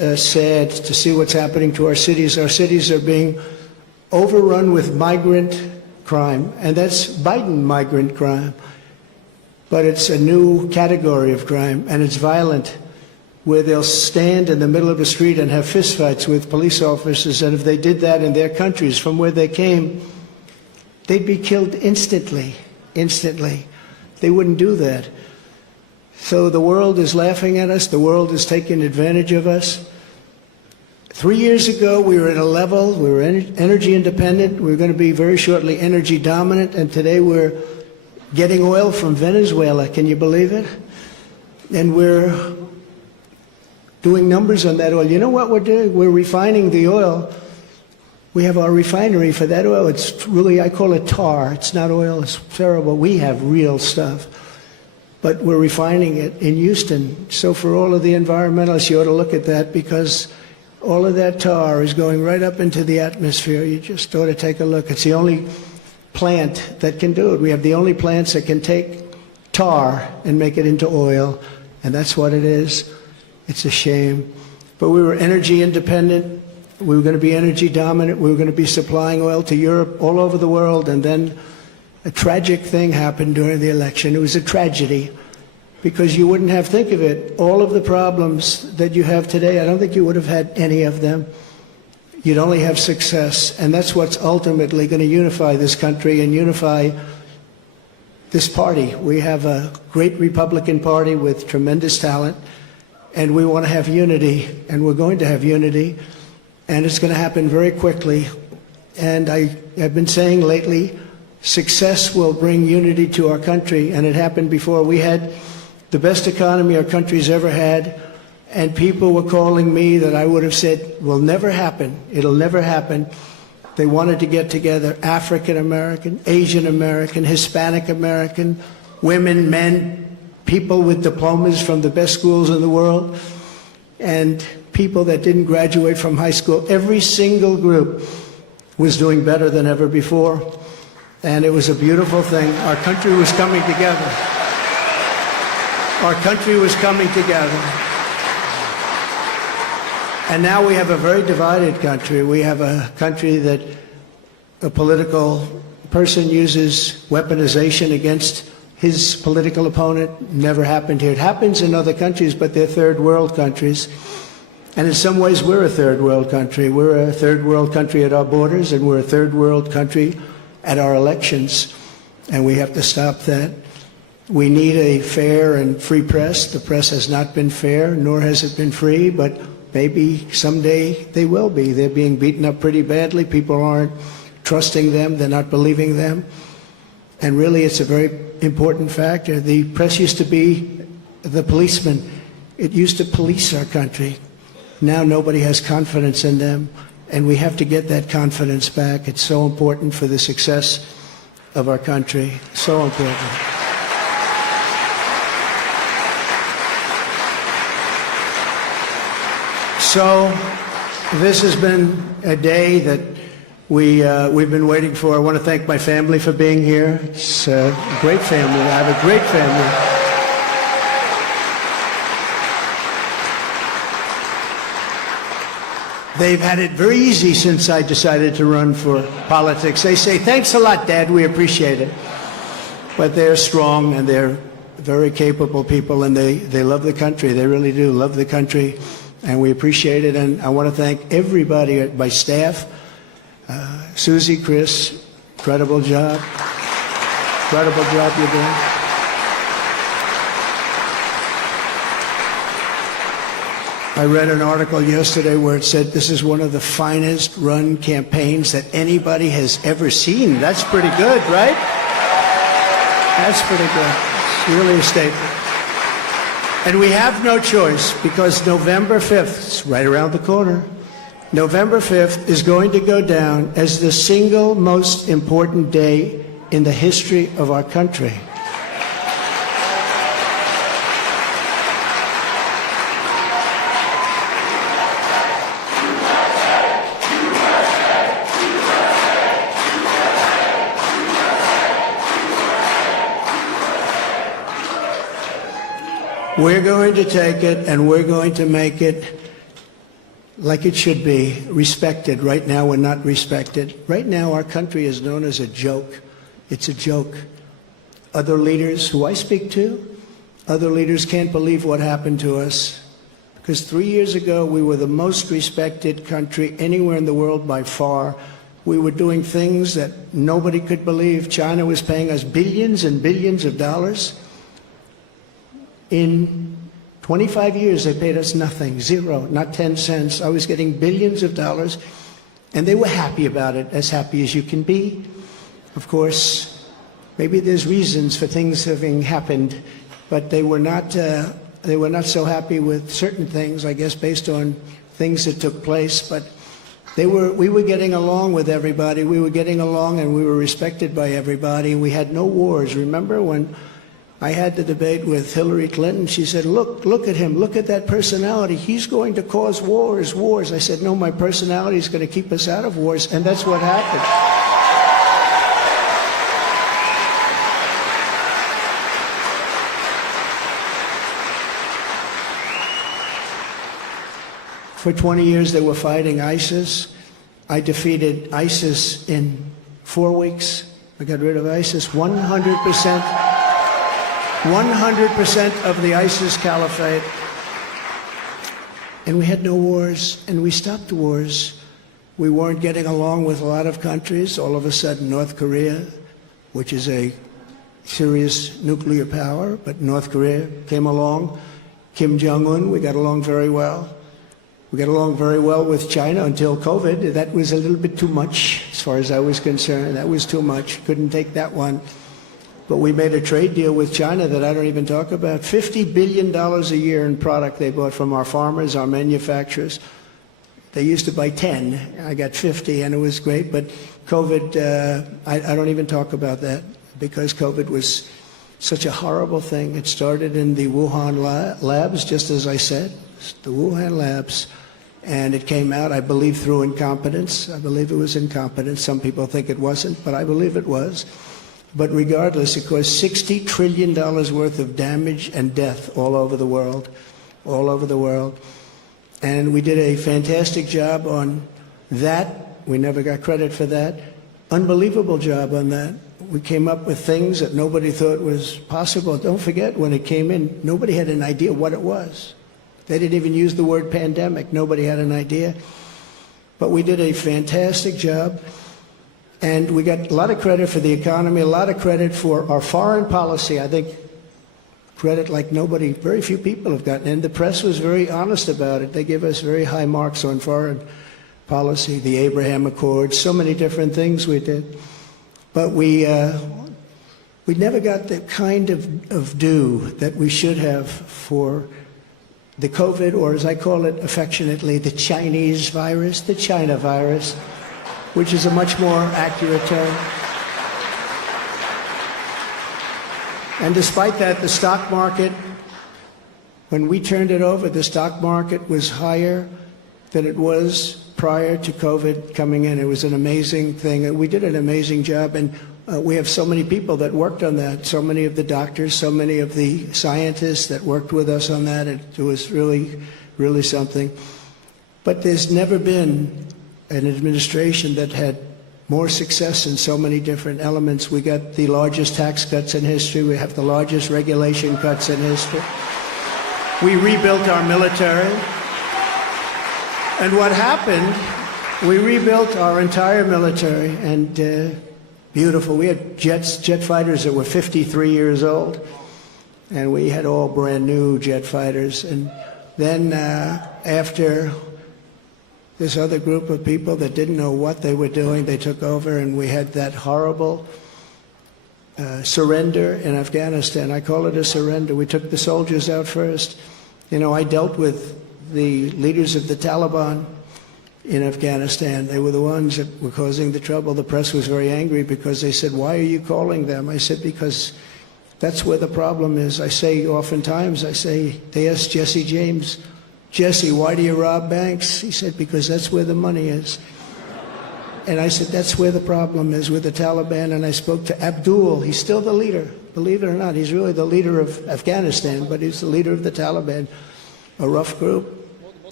sad to see what's happening to our cities. Our cities are being overrun with migrant crime, and that's Biden migrant crime. But it's a new category of crime, and it's violent, where they'll stand in the middle of the street and have fistfights with police officers, and if they did that in their countries from where they came, they'd be killed instantly. They wouldn't do that. So the world is laughing at us. The world is taking advantage of us. 3 years ago, we were at a level, we were energy independent. We were going to be very shortly energy dominant. And today we're getting oil from Venezuela. Can you believe it? And we're doing numbers on that oil. You know what we're doing? We're refining the oil. We have our refinery for that oil. It's really, I call it tar. It's not oil. It's terrible. We have real stuff. But we're refining it in Houston. So for all of the environmentalists, you ought to look at that, because all of that tar is going right up into the atmosphere. You just ought to take a look. It's the only plant that can do it. We have the only plants that can take tar and make it into oil, and that's what it is. It's a shame. But we were energy independent. We were going to be energy dominant. We were going to be supplying oil to Europe, all over the world, and then a tragic thing happened during the election. It was a tragedy, because you wouldn't have, think of it, all of the problems that you have today, I don't think you would have had any of them. You'd only have success, and that's what's ultimately going to unify this country and unify this party. We have a great Republican Party with tremendous talent, and we want to have unity, and we're going to have unity, and it's going to happen very quickly. And I've been saying lately, success will bring unity to our country, and it happened before. We had the best economy our country's ever had, and people were calling me that I would have said will never happen. It'll never happen. They wanted to get together, African American, Asian American, Hispanic American, women, men, people with diplomas from the best schools in the world, and people that didn't graduate from high school. Every single group was doing better than ever before. And it was a beautiful thing. Our country was coming together. Our country was coming together. And now we have a very divided country. We have a country that a political person uses weaponization against his political opponent. Never happened here. It happens in other countries, but they're third world countries. And in some ways, we're a third world country. We're a third world country at our borders, and we're a third world country at our elections, and we have to stop that. We need a fair and free press. The press has not been fair, nor has it been free, but maybe someday they will be. They're being beaten up pretty badly. People aren't trusting them. They're not believing them. And really, it's a very important factor. The press used to be the policeman. It used to police our country. Now nobody has confidence in them. And we have to get that confidence back. It's so important for the success of our country. So important. So this has been a day that we've been waiting for. I want to thank my family for being here. It's a great family. I have a great family. They've had it very easy since I decided to run for politics. They say, thanks a lot, Dad, we appreciate it. But they're strong, and they're very capable people, and they love the country. They really do love the country, and we appreciate it. And I want to thank everybody at my staff. Susie, Chris, incredible job. Incredible job you're doing. I read an article yesterday where it said this is one of the finest run campaigns that anybody has ever seen. That's pretty good, right? That's pretty good. It's really a statement. And we have no choice, because November 5th, it's right around the corner, November 5th is going to go down as the single most important day in the history of our country. We're going to take it, and we're going to make it like it should be, respected. Right now, we're not respected. Right now, our country is known as a joke. It's a joke. Other leaders who I speak to, other leaders can't believe what happened to us. Because 3 years ago, we were the most respected country anywhere in the world by far. We were doing things that nobody could believe. China was paying us billions and billions of dollars. In 25 years, they paid us nothing, zero, not 10 cents. I was getting billions of dollars, and they were happy about it, as happy as you can be. Of course, maybe there's reasons for things having happened, but they were not so happy with certain things, I guess, based on things that took place. But we were getting along with everybody. We were getting along, and we were respected by everybody. We had no wars. Remember when I had the debate with Hillary Clinton? She said, look at him. Look at that personality. He's going to cause wars. I said, no, my personality is going to keep us out of wars, and that's what happened. For 20 years, they were fighting ISIS. I defeated ISIS in 4 weeks. I got rid of ISIS 100%. 100% of the ISIS caliphate. And we had no wars, and we stopped wars. We weren't getting along with a lot of countries. All of a sudden, North Korea, which is a serious nuclear power, but North Korea came along. Kim Jong-un, we got along very well. We got along very well with China until COVID. That was a little bit too much, as far as I was concerned. That was too much. Couldn't take that one. But we made a trade deal with China that I don't even talk about. $50 billion a year in product they bought from our farmers, our manufacturers. They used to buy 10. I got 50, and it was great. But COVID, I don't even talk about that, because COVID was such a horrible thing. It started in the Wuhan labs, just as I said, the Wuhan labs. And it came out, I believe, through incompetence. I believe it was incompetence. Some people think it wasn't, but I believe it was. But regardless, it caused $60 trillion worth of damage and death all over the world, all over the world. And we did a fantastic job on that. We never got credit for that. Unbelievable job on that. We came up with things that nobody thought was possible. Don't forget, when it came in, nobody had an idea what it was. They didn't even use the word pandemic. Nobody had an idea. But we did a fantastic job. And we got a lot of credit for the economy, a lot of credit for our foreign policy. I think credit like nobody, very few people have gotten. And the press was very honest about it. They give us very high marks on foreign policy, the Abraham Accords, so many different things we did. But we never got the kind of due that we should have for the COVID, or as I call it affectionately, the Chinese virus, the China virus, which is a much more accurate term. And despite that, the stock market, when we turned it over, the stock market was higher than it was prior to COVID coming in. It was an amazing thing. We did an amazing job, and we have so many people that worked on that, so many of the doctors, so many of the scientists that worked with us on that. It was really, really something. But there's never been an administration that had more success in so many different elements. We got the largest tax cuts in history. We have the largest regulation cuts in history. We rebuilt our military. And what happened, we rebuilt our entire military, and beautiful. We had jet fighters that were 53 years old, and we had all brand new jet fighters. And then after this other group of people that didn't know what they were doing, they took over, and we had that horrible surrender in Afghanistan. I call it a surrender. We took the soldiers out first. You know, I dealt with the leaders of the Taliban in Afghanistan. They were the ones that were causing the trouble. The press was very angry because they said, why are you calling them? I said, because that's where the problem is. I say oftentimes, they asked Jesse James, Jesse, why do you rob banks? He said, because that's where the money is. And I said, that's where the problem is with the Taliban. And I spoke to Abdul. He's still the leader. Believe it or not, he's really the leader of Afghanistan, but he's the leader of the Taliban, a rough group.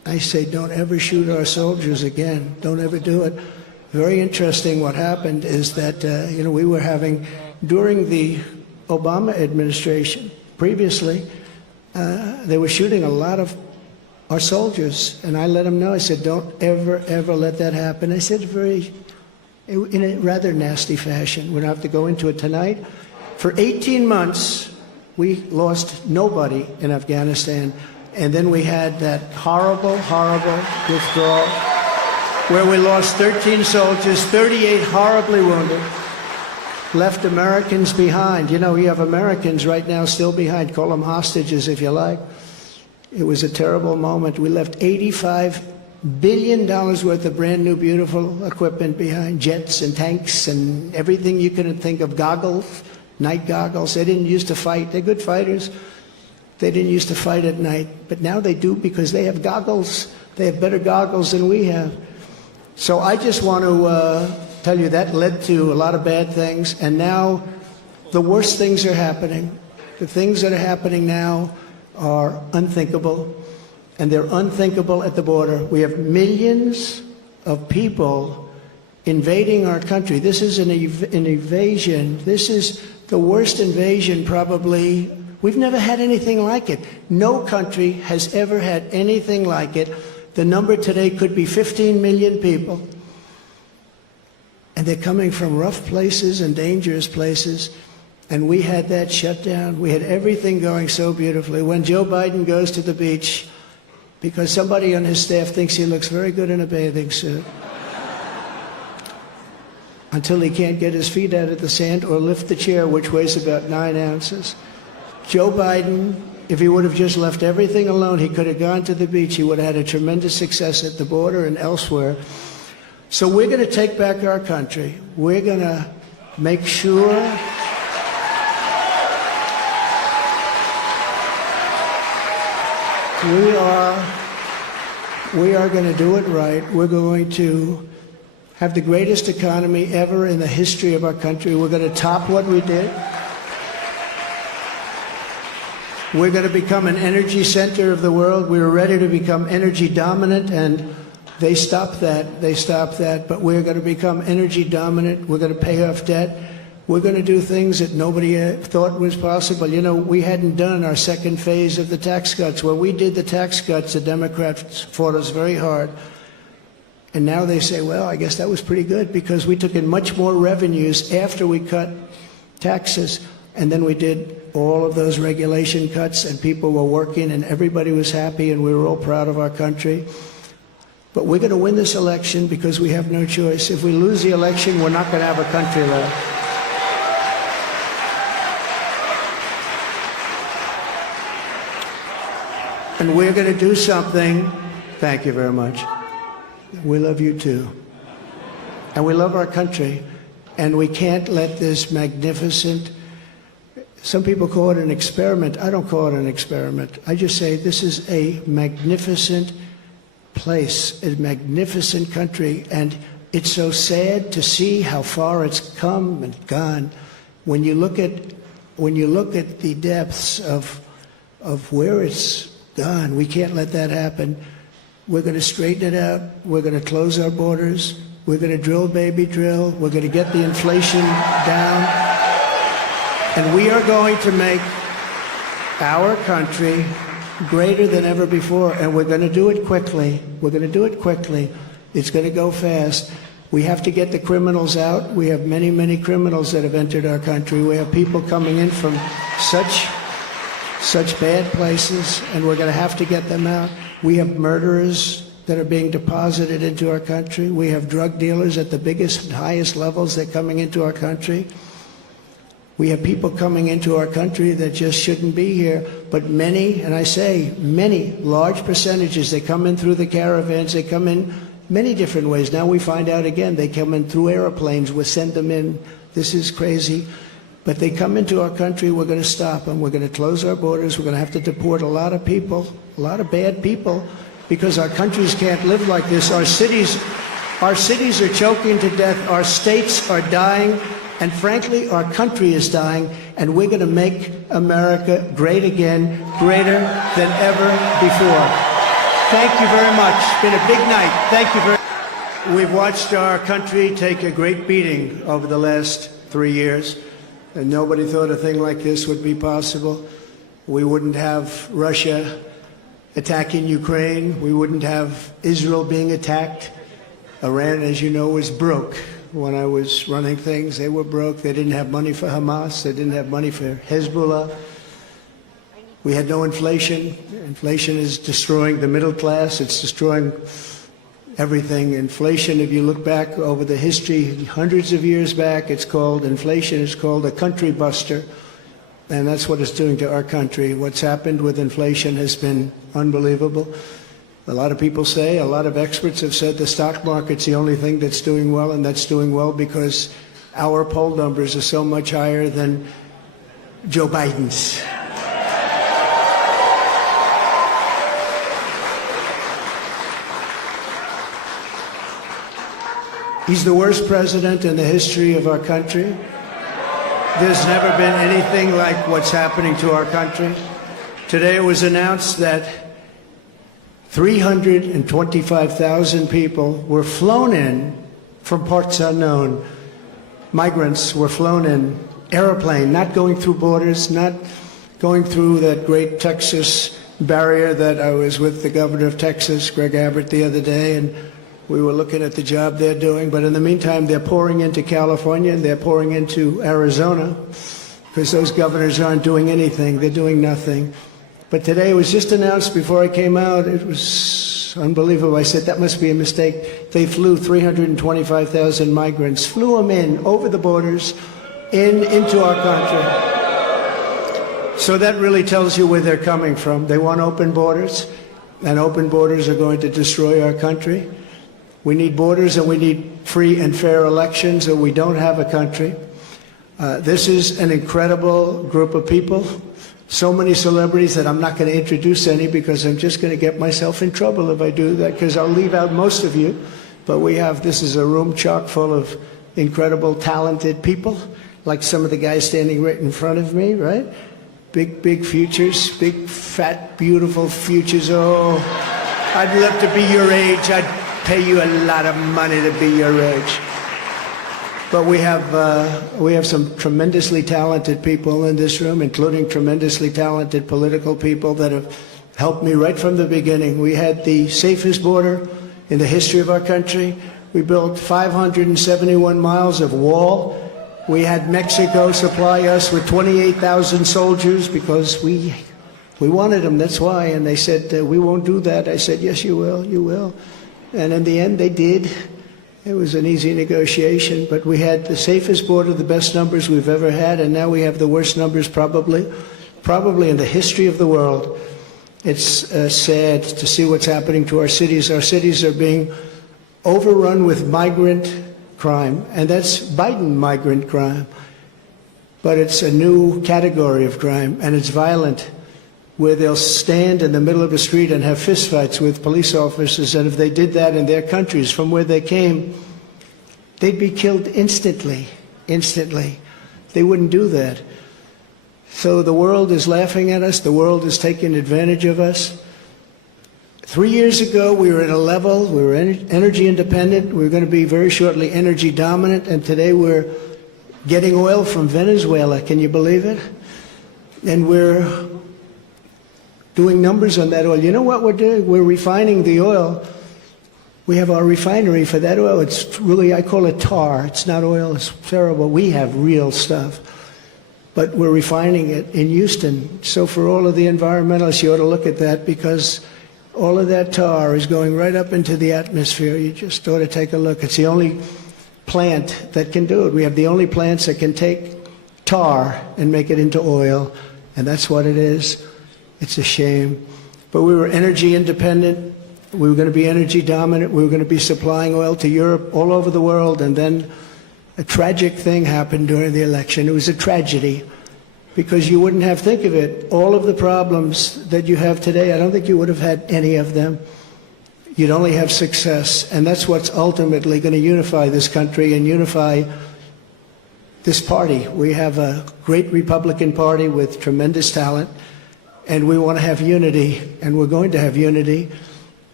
I say, don't ever shoot our soldiers again. Don't ever do it. Very interesting what happened is that, we were having, during the Obama administration, previously, they were shooting a lot of our soldiers. And I let them know, I said, don't ever, ever let that happen. I said in a rather nasty fashion. We don't have to go into it tonight. For 18 months, we lost nobody in Afghanistan. And then we had that horrible, horrible withdrawal where we lost 13 soldiers, 38 horribly wounded, left Americans behind. You have Americans right now still behind. Call them hostages if you like. It was a terrible moment. We left $85 billion worth of brand new, beautiful equipment behind, jets and tanks and everything you could think of, goggles, night goggles. They didn't used to fight. They're good fighters. They didn't used to fight at night, but now they do because they have goggles. They have better goggles than we have. So I just want to tell you that led to a lot of bad things, and now the worst things are happening. The things that are happening now are unthinkable, and they're unthinkable at the border. We have millions of people invading our country. This is an invasion. This is the worst invasion probably. We've never had anything like it. No country has ever had anything like it. The number today could be 15 million people. And they're coming from rough places and dangerous places. And we had that shut down. We had everything going so beautifully. When Joe Biden goes to the beach, because somebody on his staff thinks he looks very good in a bathing suit, until he can't get his feet out of the sand or lift the chair, which weighs about 9 ounces. Joe Biden, if he would have just left everything alone, he could have gone to the beach. He would have had a tremendous success at the border and elsewhere. So we're going to take back our country. We're going to make sure we are going to do it right. We're going to have the greatest economy ever in the history of our country. We're going to top what we did. We're going to become an energy center of the world. We were ready to become energy dominant, and they stopped that. They stopped that. But we're going to become energy dominant. We're going to pay off debt. We're going to do things that nobody thought was possible. We hadn't done our second phase of the tax cuts. When we did the tax cuts, the Democrats fought us very hard. And now they say, well, I guess that was pretty good because we took in much more revenues after we cut taxes. And then we did all of those regulation cuts, and people were working, and everybody was happy, and we were all proud of our country. But we're going to win this election because we have no choice. If we lose the election, we're not going to have a country left. And we're going to do something. Thank you very much. We love you too. And we love our country. And we can't let this magnificent, some people call it an experiment. I don't call it an experiment. I just say this is a magnificent place, a magnificent country. And it's so sad to see how far it's come and gone. When you look at the depths of where it's gone, we can't let that happen. We're going to straighten it out. We're going to close our borders. We're going to drill, baby, drill. We're going to get the inflation down. And we are going to make our country greater than ever before. And we're going to do it quickly. We're going to do it quickly. It's going to go fast. We have to get the criminals out. We have many, many criminals that have entered our country. We have people coming in from such bad places, and we're going to have to get them out. We have murderers that are being deposited into our country. We have drug dealers at the biggest and highest levels that are coming into our country. We have people coming into our country that just shouldn't be here, but many, and I say many, large percentages, they come in through the caravans, they come in many different ways. Now we find out again, they come in through airplanes, we send them in. This is crazy. But they come into our country, we're going to stop them. We're going to close our borders. We're going to have to deport a lot of people, a lot of bad people, because our countries can't live like this. Our cities are choking to death. Our states are dying. And frankly, our country is dying. And we're going to make America great again, greater than ever before. Thank you very much. It's been a big night. Thank you very much. We've watched our country take a great beating over the last 3 years, and nobody thought a thing like this would be possible. We wouldn't have Russia attacking Ukraine. We wouldn't have Israel being attacked. Iran, as you know, was broke. When I was running things, they were broke. They didn't have money for Hamas. They didn't have money for Hezbollah. We had no inflation. Inflation is destroying the middle class. It's destroying everything. Inflation, if you look back over the history, hundreds of years back, it's called inflation. It's called a country buster. And that's what it's doing to our country. What's happened with inflation has been unbelievable. A lot of people say, a lot of experts have said the stock market's the only thing that's doing well, and that's doing well because our poll numbers are so much higher than Joe Biden's. He's the worst president in the history of our country. There's never been anything like what's happening to our country. Today it was announced that 325,000 people were flown in from parts unknown. Migrants were flown in, airplane, not going through borders, not going through that great Texas barrier that I was with the governor of Texas, Greg Abbott, the other day, and we were looking at the job they're doing. But in the meantime, they're pouring into California and they're pouring into Arizona because those governors aren't doing anything. They're doing nothing. But today it was just announced before I came out. It was unbelievable. I said, that must be a mistake. They flew 325,000 migrants, flew them in over the borders into our country. So that really tells you where they're coming from. They want open borders, and open borders are going to destroy our country. We need borders and we need free and fair elections, or we don't have a country. This is an incredible group of people. So many celebrities that I'm not going to introduce any because I'm just going to get myself in trouble if I do that, because I'll leave out most of you. But this is a room chock full of incredible, talented people, like some of the guys standing right in front of me, right? Big, big futures, big, fat, beautiful futures. Oh, I'd love to be your age. I'd pay you a lot of money to be your age. But we have some tremendously talented people in this room, including tremendously talented political people that have helped me right from the beginning. We had the safest border in the history of our country. We built 571 miles of wall. We had Mexico supply us with 28,000 soldiers because we wanted them, that's why. And they said, we won't do that. I said, yes, you will, you will. And in the end, they did. It was an easy negotiation, but we had the safest border, the best numbers we've ever had, and now we have the worst numbers probably in the history of the world. It's sad to see what's happening to our cities. Our cities are being overrun with migrant crime, and that's Biden migrant crime. But it's a new category of crime, and it's violent, where they'll stand in the middle of a street and have fistfights with police officers, and if they did that in their countries from where they came, they'd be killed instantly. They wouldn't do that. So the world is laughing at us. The world is taking advantage of us. 3 years ago, we were at a level, we were energy independent. We were going to be very shortly energy dominant, and today we're getting oil from Venezuela. Can you believe it? And we're doing numbers on that oil. You know what we're doing? We're refining the oil. We have our refinery for that oil. It's really, I call it tar. It's not oil. It's terrible. We have real stuff. But we're refining it in Houston. So for all of the environmentalists, you ought to look at that, because all of that tar is going right up into the atmosphere. You just ought to take a look. It's the only plant that can do it. We have the only plants that can take tar and make it into oil, and that's what it is. It's a shame. But we were energy independent. We were going to be energy dominant. We were going to be supplying oil to Europe, all over the world. And then a tragic thing happened during the election. It was a tragedy, because you wouldn't have, think of it, all of the problems that you have today, I don't think you would have had any of them. You'd only have success. And that's what's ultimately going to unify this country and unify this party. We have a great Republican Party with tremendous talent. And we want to have unity, and we're going to have unity.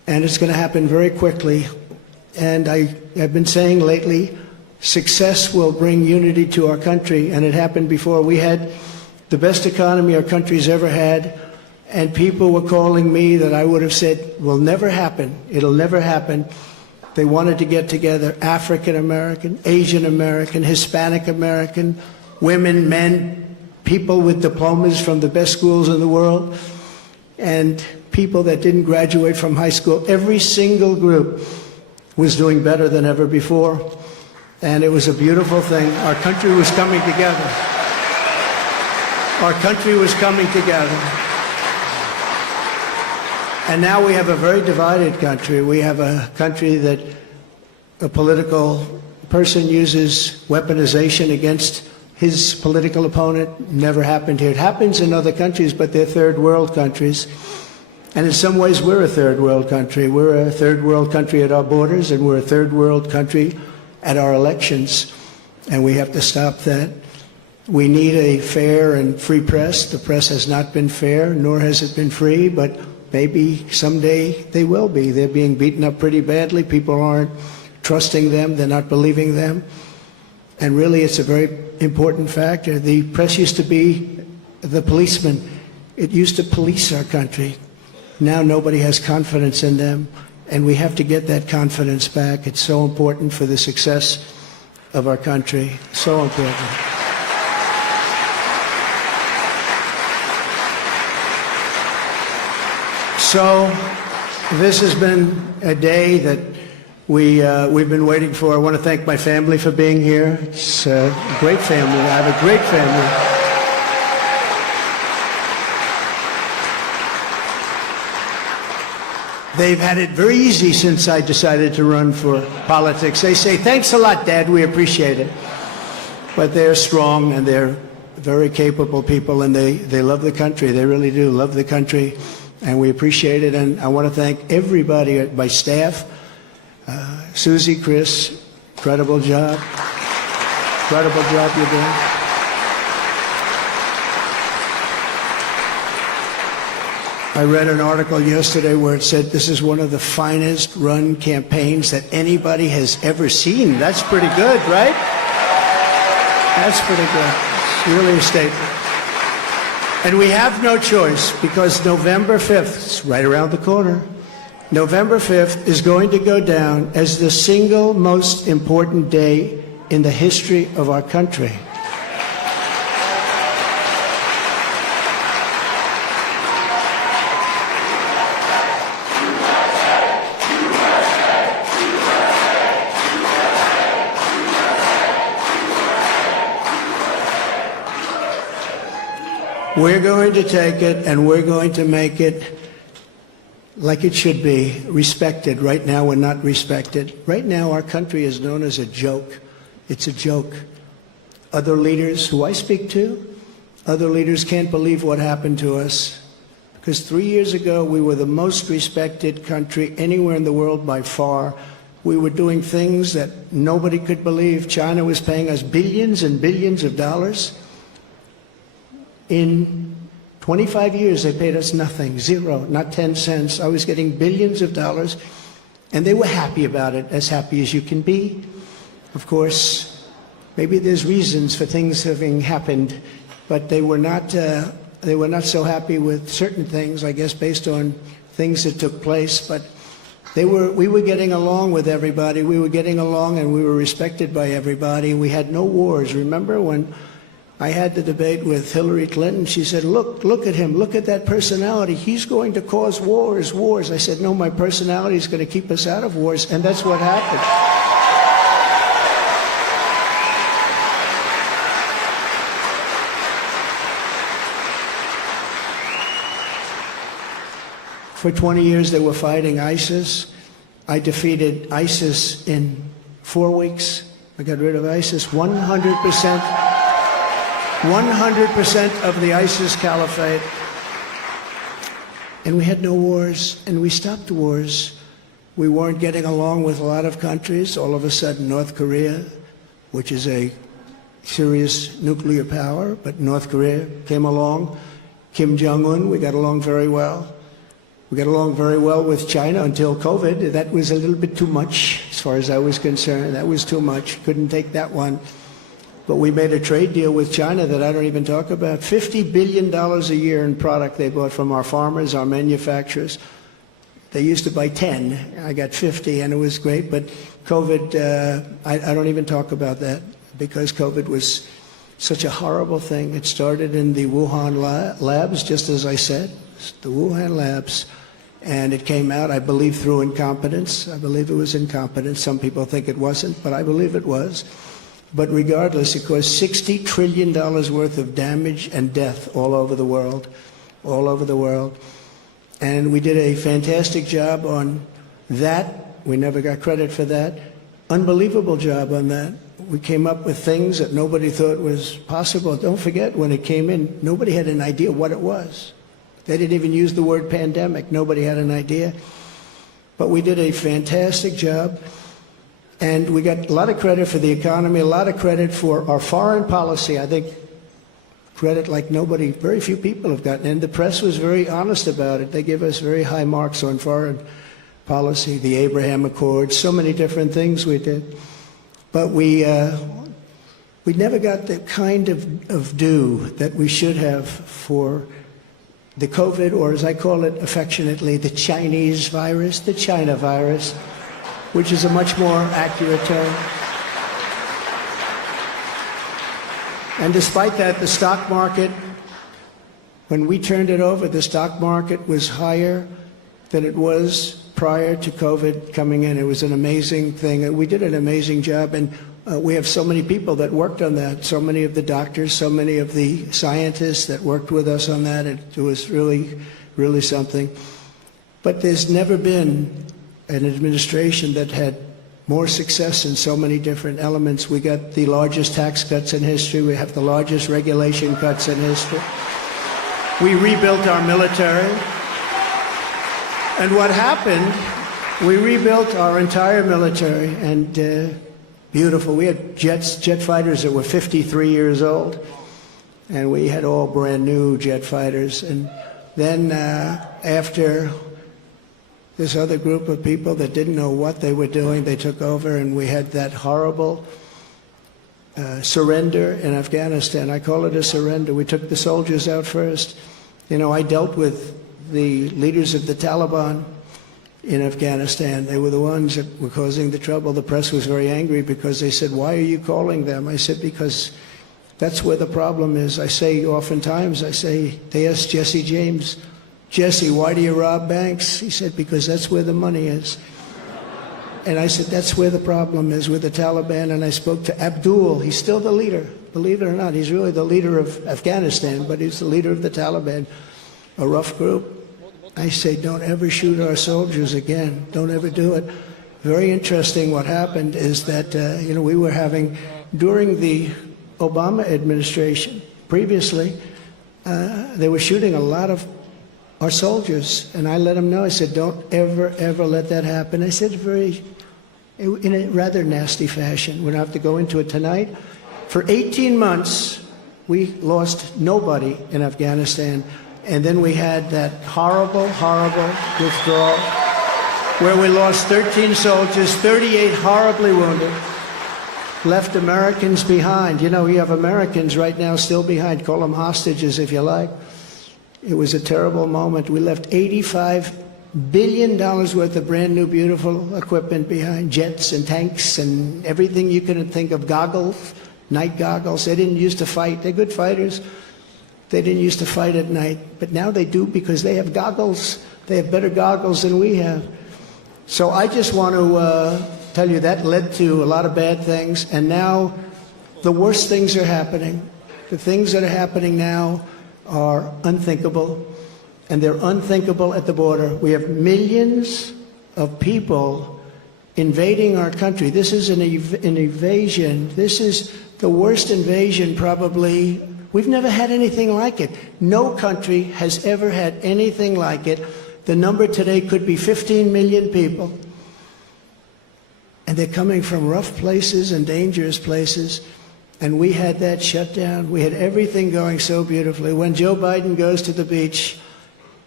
and it's going to happen very quickly. And I've been saying lately, success will bring unity to our country, and it happened before. We had the best economy our country's ever had, and people were calling me that I would have said will never happen. It'll never happen. They wanted to get together, African American, Asian American, Hispanic American, women, men, people with diplomas from the best schools in the world, and people that didn't graduate from high school. Every single group was doing better than ever before, and it was a beautiful thing. Our country was coming together. Our country was coming together. And now we have a very divided country. We have a country that a political person uses weaponization against his political opponent. Never happened here. It happens in other countries, but they're third world countries. And in some ways, we're a third world country. We're a third world country at our borders, and we're a third world country at our elections. And we have to stop that. We need a fair and free press. The press has not been fair, nor has it been free, but maybe someday they will be. They're being beaten up pretty badly. People aren't trusting them. They're not believing them. And really, it's a very important factor. The press used to be the policeman. It used to police our country. Now nobody has confidence in them, and we have to get that confidence back. It's so important for the success of our country. So important. So this has been a day that we've been waiting for. I want to thank my family for being here. It's a great family. I have a great family. They've had it very easy since I decided to run for politics. They say, thanks a lot, Dad, we appreciate it. But they're strong, and they're very capable people, and they love the country. They really do love the country, and we appreciate it. And I want to thank everybody at my staff. Susie, Chris, incredible job. Incredible job you're doing. I read an article yesterday where it said this is one of the finest run campaigns that anybody has ever seen. That's pretty good, right? That's pretty good. It's really a statement. And we have no choice, because November 5th, it's right around the corner, November 5th is going to go down as the single most important day in the history of our country. We're going to take it, and we're going to make it like it should be, respected. Right now, we're not respected. Right now, our country is known as a joke. It's a joke. Other leaders who I speak to, other leaders can't believe what happened to us. Because 3 years ago, we were the most respected country anywhere in the world by far. We were doing things that nobody could believe. China was paying us billions and billions of dollars. In 25 years, they paid us nothing, zero, not 10 cents. I was getting billions of dollars, and they were happy about it, as happy as you can be. Of course, maybe there's reasons for things having happened, but they were not so happy with certain things, I guess, based on things that took place. But we were getting along with everybody. We were getting along, and we were respected by everybody. We had no wars. Remember when I had the debate with Hillary Clinton? She said, look at him, look at that personality. He's going to cause wars. I said, no, my personality is going to keep us out of wars, and that's what happened. For 20 years, they were fighting ISIS. I defeated ISIS in 4 weeks. I got rid of ISIS 100%. 100% of the ISIS caliphate. And we had no wars, and we stopped wars. We weren't getting along with a lot of countries. All of a sudden, North Korea, which is a serious nuclear power, but North Korea came along. Kim Jong-un, we got along very well. We got along very well with China until COVID. That was a little bit too much as far as I was concerned. That was too much. Couldn't take that one. But we made a trade deal with China that I don't even talk about. $50 billion a year in product they bought from our farmers, our manufacturers. They used to buy 10. I got 50, and it was great. But COVID, I don't even talk about that because COVID was such a horrible thing. It started in the Wuhan labs, just as I said, the Wuhan labs. And it came out, I believe, through incompetence. I believe it was incompetence. Some people think it wasn't, but I believe it was. But regardless, it caused $60 trillion worth of damage and death all over the world, all over the world. And we did a fantastic job on that. We never got credit for that. Unbelievable job on that. We came up with things that nobody thought was possible. Don't forget, when it came in, nobody had an idea what it was. They didn't even use the word pandemic. Nobody had an idea. But we did a fantastic job. And we got a lot of credit for the economy, a lot of credit for our foreign policy. I think credit like nobody, very few people have gotten. And the press was very honest about it. They give us very high marks on foreign policy, the Abraham Accords, so many different things we did. But we never got the kind of due that we should have for the COVID, or as I call it affectionately, the Chinese virus, the China virus, which is a much more accurate term. And despite that, the stock market, when we turned it over, the stock market was higher than it was prior to COVID coming in. It was an amazing thing. We did an amazing job, and we have so many people that worked on that, so many of the doctors, so many of the scientists that worked with us on that. It was really, really something. But there's never been an administration that had more success in so many different elements. We got the largest tax cuts in history. We have the largest regulation cuts in history. We rebuilt our military. And what happened, we rebuilt our entire military, and beautiful. We had jet fighters that were 53 years old, and we had all brand new jet fighters. And then after this other group of people that didn't know what they were doing, they took over, and we had that horrible surrender in Afghanistan. I call it a surrender. We took the soldiers out first. You know, I dealt with the leaders of the Taliban in Afghanistan. They were the ones that were causing the trouble. The press was very angry because they said, "Why are you calling them?" I said, "Because that's where the problem is." I say oftentimes, they asked Jesse James, "Jesse, why do you rob banks?" He said, "Because that's where the money is." And I said, that's where the problem is with the Taliban. And I spoke to Abdul. He's still the leader. Believe it or not, he's really the leader of Afghanistan, but he's the leader of the Taliban, a rough group. I say, don't ever shoot our soldiers again. Don't ever do it. Very interesting what happened is that, we were having, during the Obama administration, previously, they were shooting a lot of our soldiers, and I let them know. I said, don't ever, ever let that happen. I said in a rather nasty fashion. We don't have to go into it tonight. For 18 months, we lost nobody in Afghanistan, and then we had that horrible, horrible withdrawal where we lost 13 soldiers, 38 horribly wounded, left Americans behind. You know, we have Americans right now still behind. Call them hostages if you like. It was a terrible moment. We left $85 billion worth of brand new, beautiful equipment behind, jets and tanks and everything you can think of, goggles, night goggles. They didn't used to fight. They're good fighters. They didn't used to fight at night, but now they do because they have goggles. They have better goggles than we have. So I just want to tell you that led to a lot of bad things, and now the worst things are happening. The things that are happening now are unthinkable, and they're unthinkable at the border. We have millions of people invading our country. This is an invasion. This is the worst invasion probably. We've never had anything like it. No country has ever had anything like it. The number today could be 15 million people. And they're coming from rough places and dangerous places. And we had that shut down. We had everything going so beautifully. When Joe Biden goes to the beach,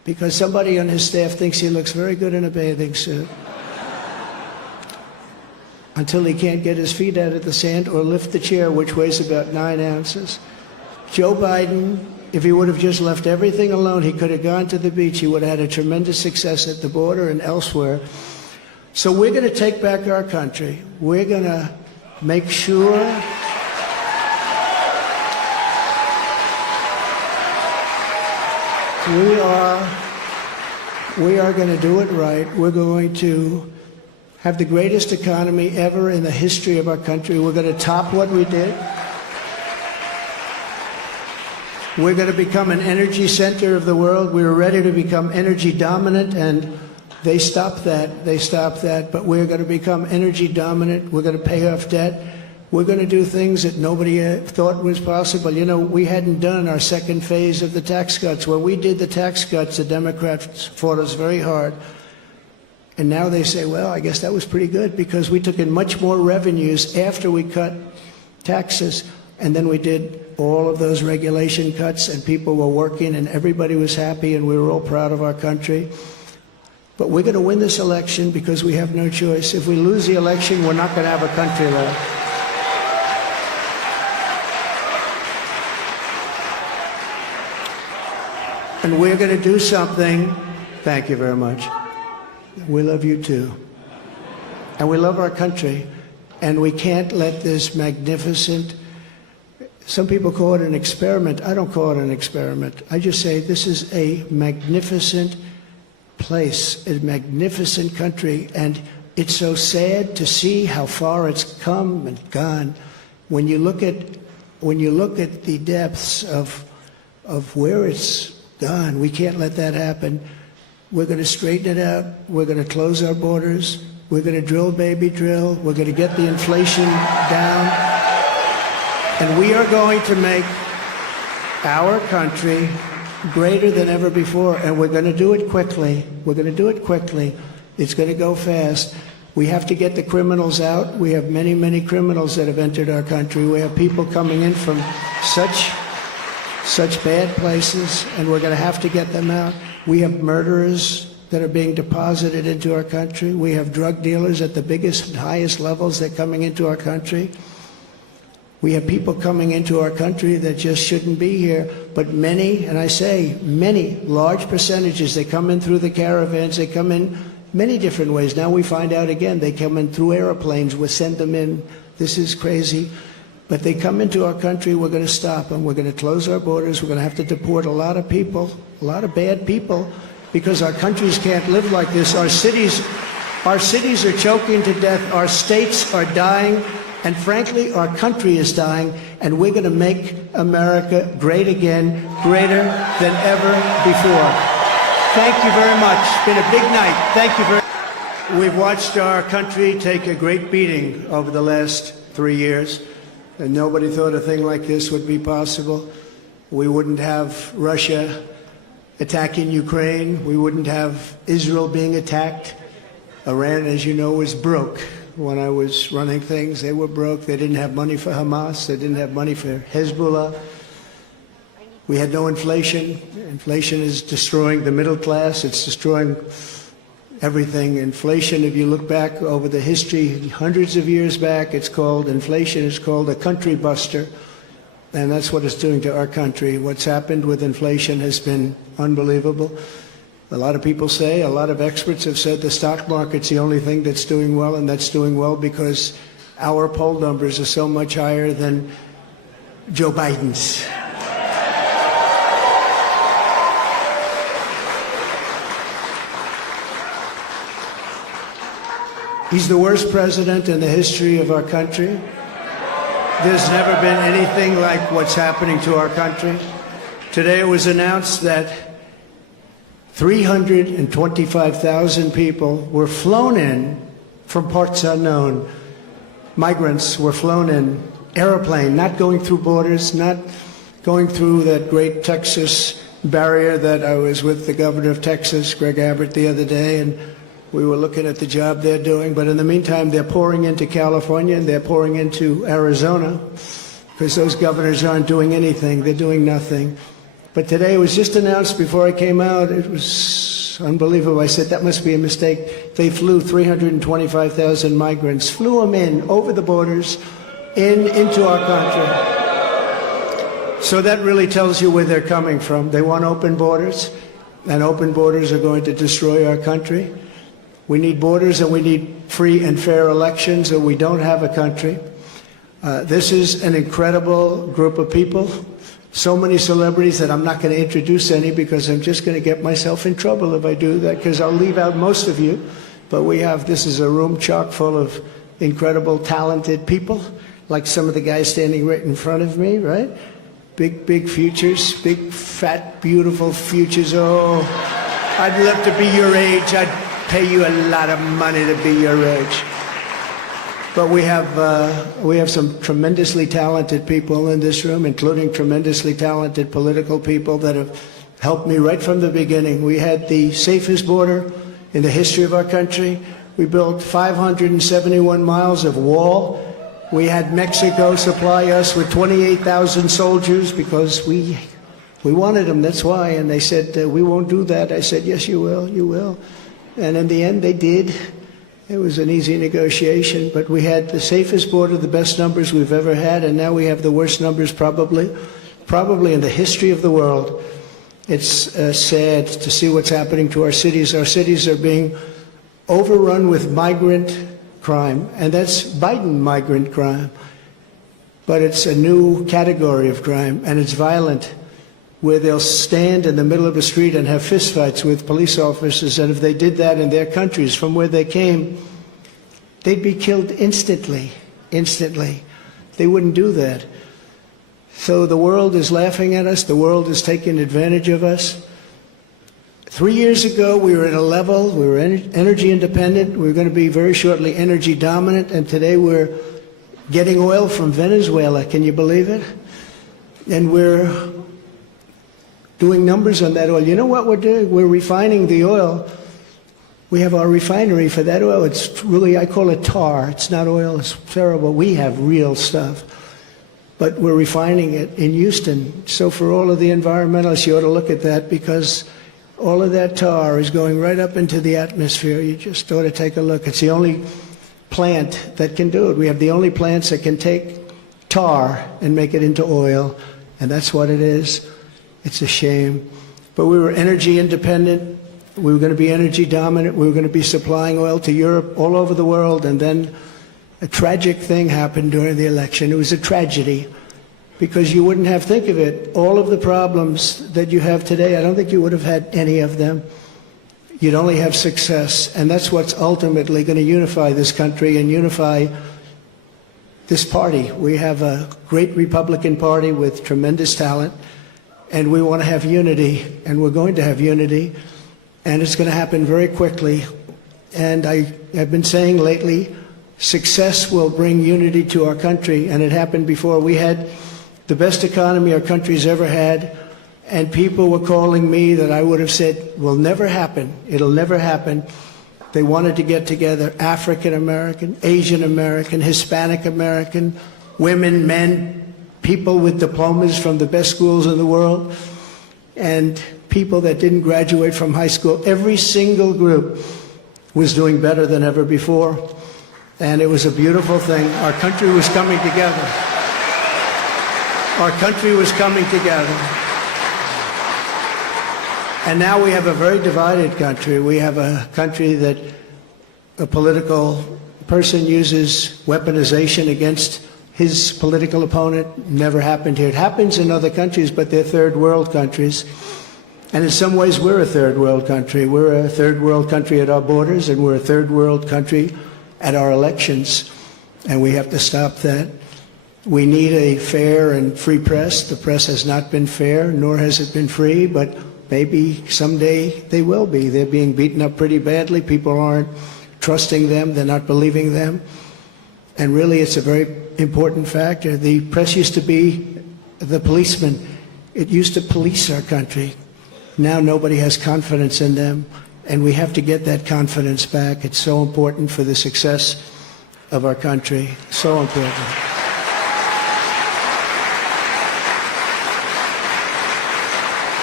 because somebody on his staff thinks he looks very good in a bathing suit. Until he can't get his feet out of the sand or lift the chair, which weighs about 9 ounces. Joe Biden, if he would have just left everything alone, he could have gone to the beach. He would have had a tremendous success at the border and elsewhere. So we're going to take back our country. We're going to make sure we are going to do it right. We're going to have the greatest economy ever in the history of our country. We're going to top what we did. We're going to become an energy center of the world. We were ready to become energy dominant, and they stopped that. They stopped that. But we're going to become energy dominant. We're going to pay off debt. We're going to do things that nobody thought was possible. You know, we hadn't done our second phase of the tax cuts. When we did the tax cuts, the Democrats fought us very hard. And now they say, well, I guess that was pretty good because we took in much more revenues after we cut taxes. And then we did all of those regulation cuts, and people were working, and everybody was happy, and we were all proud of our country. But we're going to win this election because we have no choice. If we lose the election, we're not going to have a country left. And we're going to do something. Thank you very much. We love you too. And we love our country. And we can't let this magnificent, some people call it an experiment. I don't call it an experiment. I just say this is a magnificent place, a magnificent country. And it's so sad to see how far it's come and gone. When you look at the depths of where it's gone, we can't let that happen. We're going to straighten it out. We're going to close our borders. We're going to drill, baby, drill. We're going to get the inflation down. And we are going to make our country greater than ever before. And we're going to do it quickly. We're going to do it quickly. It's going to go fast. We have to get the criminals out. We have many, many criminals that have entered our country. We have people coming in from such bad places, and we're going to have to get them out. We have murderers that are being deposited into our country. We have drug dealers at the biggest and highest levels that are coming into our country. We have people coming into our country that just shouldn't be here. But many, and I say many, large percentages, they come in through the caravans. They come in many different ways. Now we find out again, they come in through airplanes. We send them in. This is crazy. But they come into our country, we're going to stop them. We're going to close our borders. We're going to have to deport a lot of people, a lot of bad people, because our countries can't live like this. Our cities are choking to death. Our states are dying. And frankly, our country is dying. And we're going to make America great again, greater than ever before. Thank you very much. It's been a big night. Thank you very much. We've watched our country take a great beating over the last 3 years. And nobody thought a thing like this would be possible. We wouldn't have Russia attacking Ukraine. We wouldn't have Israel being attacked. Iran, as you know, was broke. When I was running things, they were broke. They didn't have money for Hamas. They didn't have money for Hezbollah. We had no inflation. Inflation is destroying the middle class. It's destroying everything. Inflation, if you look back over the history, hundreds of years back, inflation is called a country buster. And that's what it's doing to our country. What's happened with inflation has been unbelievable. A lot of people say, a lot of experts have said the stock market's the only thing that's doing well, and that's doing well because our poll numbers are so much higher than Joe Biden's. He's the worst president in the history of our country. There's never been anything like what's happening to our country. Today it was announced that 325,000 people were flown in from parts unknown. Migrants were flown in, airplane, not going through borders, not going through that great Texas barrier that I was with the governor of Texas, Greg Abbott, the other day, and we were looking at the job they're doing. But in the meantime, they're pouring into California and they're pouring into Arizona because those governors aren't doing anything. They're doing nothing. But today it was just announced before I came out. It was unbelievable. I said, that must be a mistake. They flew 325,000 migrants, flew them in over the borders, into our country. So that really tells you where they're coming from. They want open borders, and open borders are going to destroy our country. We need borders, and we need free and fair elections, or we don't have a country. This is an incredible group of people. So many celebrities that I'm not going to introduce any, because I'm just going to get myself in trouble if I do that, because I'll leave out most of you. But this is a room chock full of incredible, talented people, like some of the guys standing right in front of me, right? Big futures, big, fat, beautiful futures. Oh, I'd love to be your age. I'd pay you a lot of money to be your age. But we have some tremendously talented people in this room, including tremendously talented political people that have helped me right from the beginning. We had the safest border in the history of our country. We built 571 miles of wall. We had Mexico supply us with 28,000 soldiers because we wanted them, that's why. And they said, we won't do that. I said, yes, you will, you will. And in the end, they did. It was an easy negotiation, but we had the safest border, the best numbers we've ever had, and now we have the worst numbers probably in the history of the world. It's sad to see what's happening to our cities. Our cities are being overrun with migrant crime, and that's Biden migrant crime. But it's a new category of crime, and it's violent, where they'll stand in the middle of the street and have fistfights with police officers, and if they did that in their countries from where they came, they'd be killed instantly. They wouldn't do that. So the world is laughing at us. The world is taking advantage of us. 3 years ago, we were at a level, we were energy independent. We were going to be very shortly energy dominant, and today we're getting oil from Venezuela. Can you believe it? And we're doing numbers on that oil. You know what we're doing? We're refining the oil. We have our refinery for that oil. It's really, I call it tar. It's not oil. It's terrible. We have real stuff. But we're refining it in Houston. So for all of the environmentalists, you ought to look at that, because all of that tar is going right up into the atmosphere. You just ought to take a look. It's the only plant that can do it. We have the only plants that can take tar and make it into oil, and that's what it is. It's a shame. But we were energy independent. We were going to be energy dominant. We were going to be supplying oil to Europe, all over the world. And then a tragic thing happened during the election. It was a tragedy, because you wouldn't have, think of it, all of the problems that you have today, I don't think you would have had any of them. You'd only have success. And that's what's ultimately going to unify this country and unify this party. We have a great Republican Party with tremendous talent. And we want to have unity, and we're going to have unity, and it's going to happen very quickly. And I've been saying lately, success will bring unity to our country, and it happened before. We had the best economy our country's ever had, and people were calling me that I would have said will never happen. It'll never happen. They wanted to get together, African American, Asian American, Hispanic American, women, men, people with diplomas from the best schools in the world, and people that didn't graduate from high school. Every single group was doing better than ever before, and it was a beautiful thing. Our country was coming together. Our country was coming together. And now we have a very divided country. We have a country that a political person uses weaponization against his political opponent. Never happened here. It happens in other countries, but they're third world countries. And in some ways, we're a third world country. We're a third world country at our borders, and we're a third world country at our elections. And we have to stop that. We need a fair and free press. The press has not been fair, nor has it been free, but maybe someday they will be. They're being beaten up pretty badly. People aren't trusting them. They're not believing them. And really, it's a very important factor. The press used to be the policeman. It used to police our country. Now nobody has confidence in them, and we have to get that confidence back. It's so important for the success of our country. So important.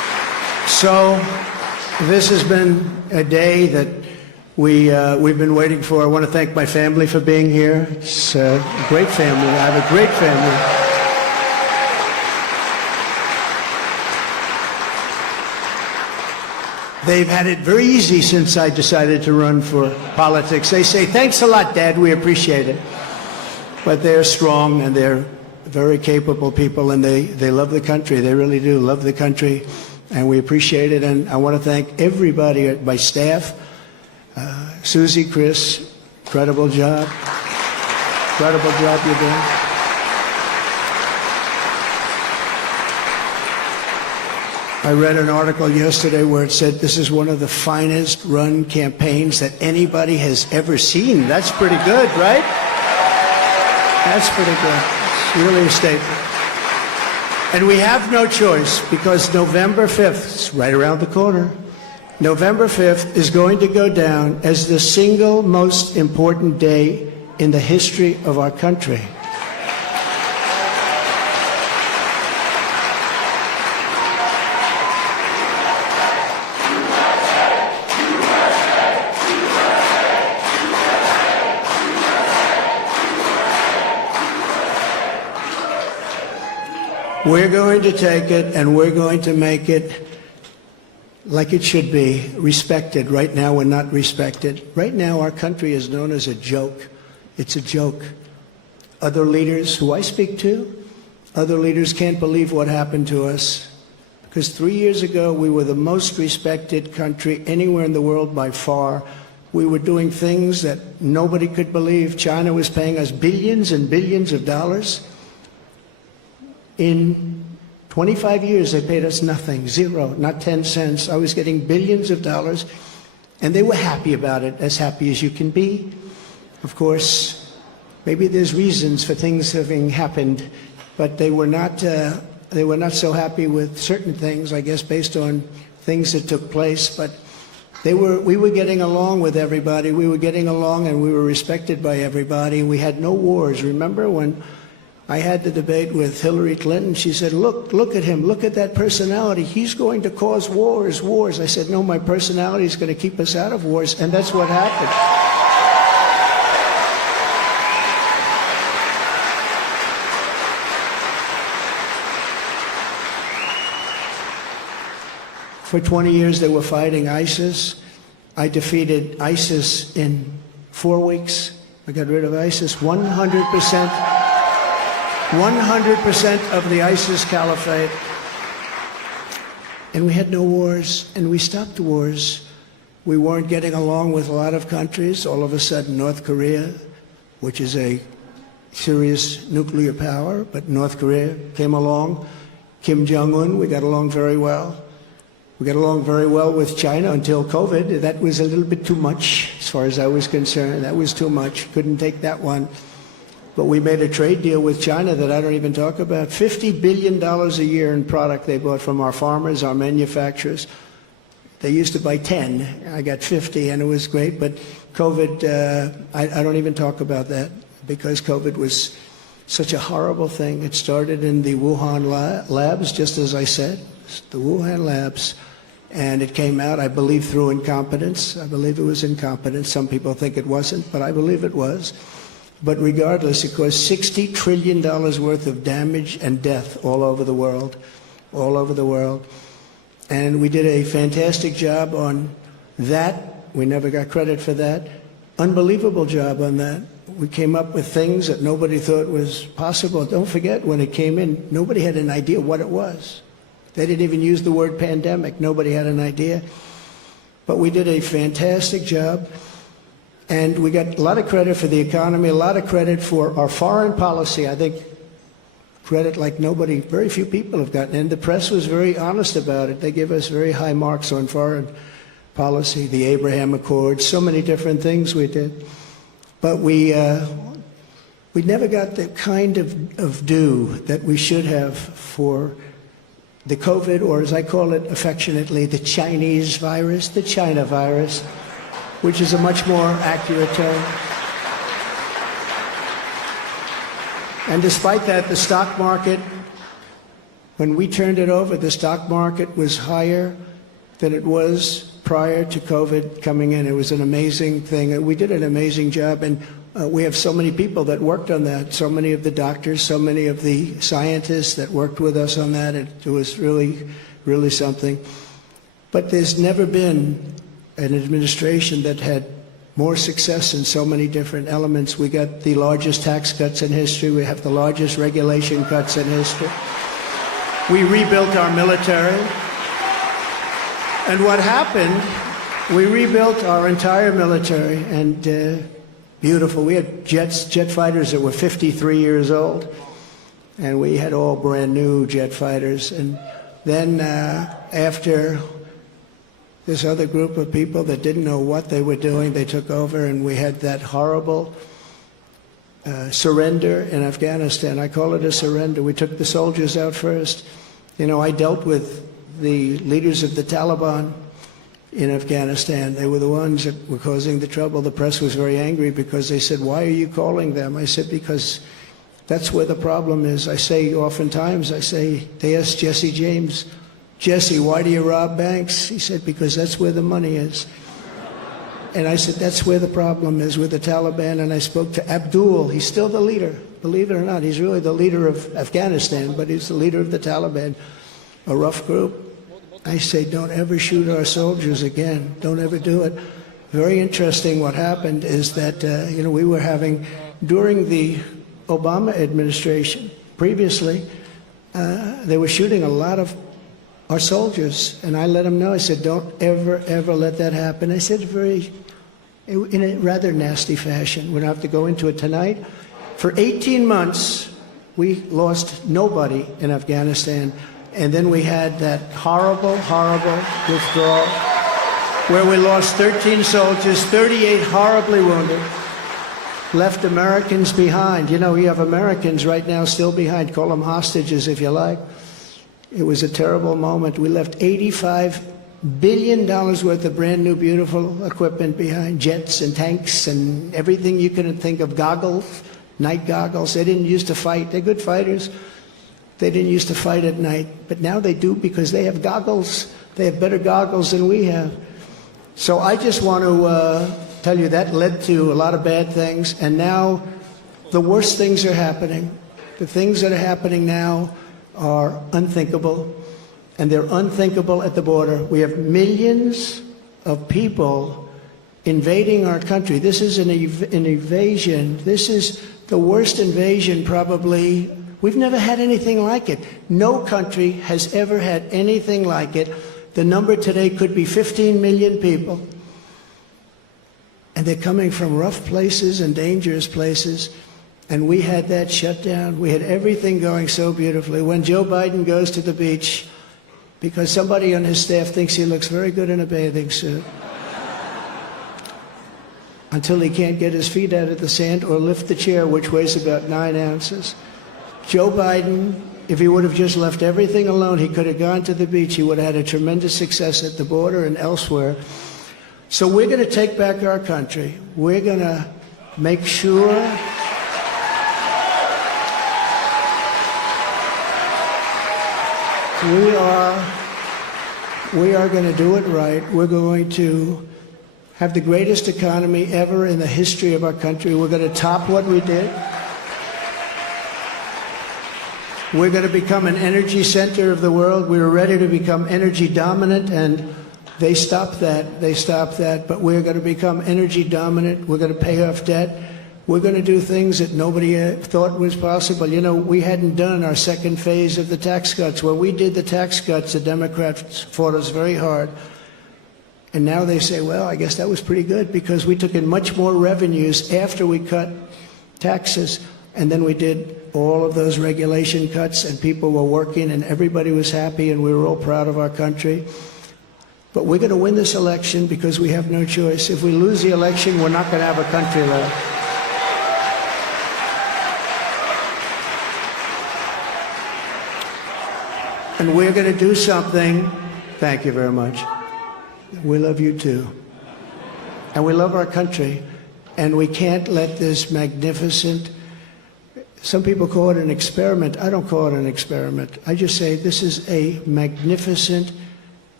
So this has been a day that we've been waiting for. I want to thank my family for being here. It's a great family. I have a great family. They've had it very easy since I decided to run for politics. They say, thanks a lot, Dad, we appreciate it. But they're strong and they're very capable people, and they love the country. They really do love the country, and we appreciate it. And I want to thank everybody at my staff. Susie, Chris, incredible job. Incredible job you're doing. I read an article yesterday where it said this is one of the finest run campaigns that anybody has ever seen. That's pretty good, right? That's pretty good. It's really a statement. And we have no choice, because November 5th, it's right around the corner, November 5th is going to go down as the single most important day in the history of our country. We're going to take it and we're going to make it like it should be, respected. Right now we're not respected. Right now our country is known as a joke. It's a joke. Other leaders who I speak to, other leaders can't believe what happened to us. Because 3 years ago we were the most respected country anywhere in the world by far. We were doing things that nobody could believe. China was paying us billions and billions of dollars. In 25 years, they paid us nothing, zero, not 10 cents. I was getting billions of dollars, and they were happy about it, as happy as you can be. Of course, maybe there's reasons for things having happened, but they were not so happy with certain things, I guess, based on things that took place. But we were getting along with everybody. We were getting along, and we were respected by everybody. We had no wars. Remember when I had the debate with Hillary Clinton? She said, look at him, look at that personality. He's going to cause wars. I said, no, my personality is going to keep us out of wars, and that's what happened. For 20 years, they were fighting ISIS. I defeated ISIS in 4 weeks. I got rid of ISIS 100%. 100% of the ISIS caliphate. And we had no wars, and we stopped wars. We weren't getting along with a lot of countries. All of a sudden, North Korea, which is a serious nuclear power, but North Korea came along. Kim Jong-un, we got along very well. We got along very well with China until COVID. That was a little bit too much, as far as I was concerned. That was too much. Couldn't take that one. But we made a trade deal with China that I don't even talk about. $50 billion a year in product they bought from our farmers, our manufacturers. They used to buy 10. I got 50, and it was great. But COVID, I don't even talk about that, because COVID was such a horrible thing. It started in the Wuhan labs, just as I said, the Wuhan labs. And it came out, I believe, through incompetence. I believe it was incompetence. Some people think it wasn't, but I believe it was. But regardless, it caused $60 trillion worth of damage and death all over the world, all over the world. And we did a fantastic job on that. We never got credit for that. Unbelievable job on that. We came up with things that nobody thought was possible. Don't forget, when it came in, nobody had an idea what it was. They didn't even use the word pandemic. Nobody had an idea. But we did a fantastic job. And we got a lot of credit for the economy, a lot of credit for our foreign policy. I think credit like nobody, very few people have gotten. And the press was very honest about it. They gave us very high marks on foreign policy, the Abraham Accords, so many different things we did. But we never got the kind of due that we should have for the COVID, or as I call it affectionately, the Chinese virus, the China virus, which is a much more accurate term. And despite that, the stock market, when we turned it over, the stock market was higher than it was prior to COVID coming in. It was an amazing thing. We did an amazing job, and we have so many people that worked on that, so many of the doctors, so many of the scientists that worked with us on that. It was really, really something. But there's never been an administration that had more success in so many different elements. We got the largest tax cuts in history. We have the largest regulation cuts in history. We rebuilt our military. And what happened, we rebuilt our entire military, and beautiful. We had jet fighters that were 53 years old, and we had all brand new jet fighters. And then after this other group of people that didn't know what they were doing, they took over, and we had that horrible surrender in Afghanistan. I call it a surrender. We took the soldiers out first. You know, I dealt with the leaders of the Taliban in Afghanistan. They were the ones that were causing the trouble. The press was very angry because they said, "Why are you calling them?" I said, "Because that's where the problem is." I say oftentimes, they asked Jesse James, "Jesse, why do you rob banks?" He said, "Because that's where the money is." And I said, that's where the problem is with the Taliban. And I spoke to Abdul. He's still the leader. Believe it or not, he's really the leader of Afghanistan, but he's the leader of the Taliban, a rough group. I say, don't ever shoot our soldiers again. Don't ever do it. Very interesting what happened is that, we were having, during the Obama administration, previously, they were shooting a lot of our soldiers. And I let them know, I said, don't ever, ever let that happen. I said in a rather nasty fashion. We don't have to go into it tonight. For 18 months, we lost nobody in Afghanistan. And then we had that horrible, horrible withdrawal where we lost 13 soldiers, 38 horribly wounded, left Americans behind. You know, you have Americans right now still behind. Call them hostages if you like. It was a terrible moment. We left $85 billion worth of brand new, beautiful equipment behind, jets and tanks and everything you could think of, goggles, night goggles. They didn't used to fight. They're good fighters. They didn't used to fight at night, but now they do because they have goggles. They have better goggles than we have. So I just want to tell you that led to a lot of bad things, and now the worst things are happening. The things that are happening now are unthinkable, and they're unthinkable at the border. We have millions of people invading our country. This is an invasion. This is the worst invasion probably. We've never had anything like it. No country has ever had anything like it. The number today could be 15 million people. And they're coming from rough places and dangerous places. And we had that shut down. We had everything going so beautifully. When Joe Biden goes to the beach, because somebody on his staff thinks he looks very good in a bathing suit, until he can't get his feet out of the sand or lift the chair, which weighs about 9 ounces. Joe Biden, if he would have just left everything alone, he could have gone to the beach. He would have had a tremendous success at the border and elsewhere. So we're going to take back our country. We're going to make sure we are going to do it right. We're going to have the greatest economy ever in the history of our country. We're going to top what we did. We're going to become an energy center of the world. We were ready to become energy dominant, and they stopped that. They stopped that. But we're going to become energy dominant. We're going to pay off debt. We're going to do things that nobody thought was possible. You know, we hadn't done our second phase of the tax cuts. When we did the tax cuts, the Democrats fought us very hard. And now they say, well, I guess that was pretty good because we took in much more revenues after we cut taxes. And then we did all of those regulation cuts, and people were working, and everybody was happy, and we were all proud of our country. But we're going to win this election because we have no choice. If we lose the election, we're not going to have a country left. And we're going to do something. Thank you very much. We love you too. And we love our country. And we can't let this magnificent, some people call it an experiment. I don't call it an experiment. I just say this is a magnificent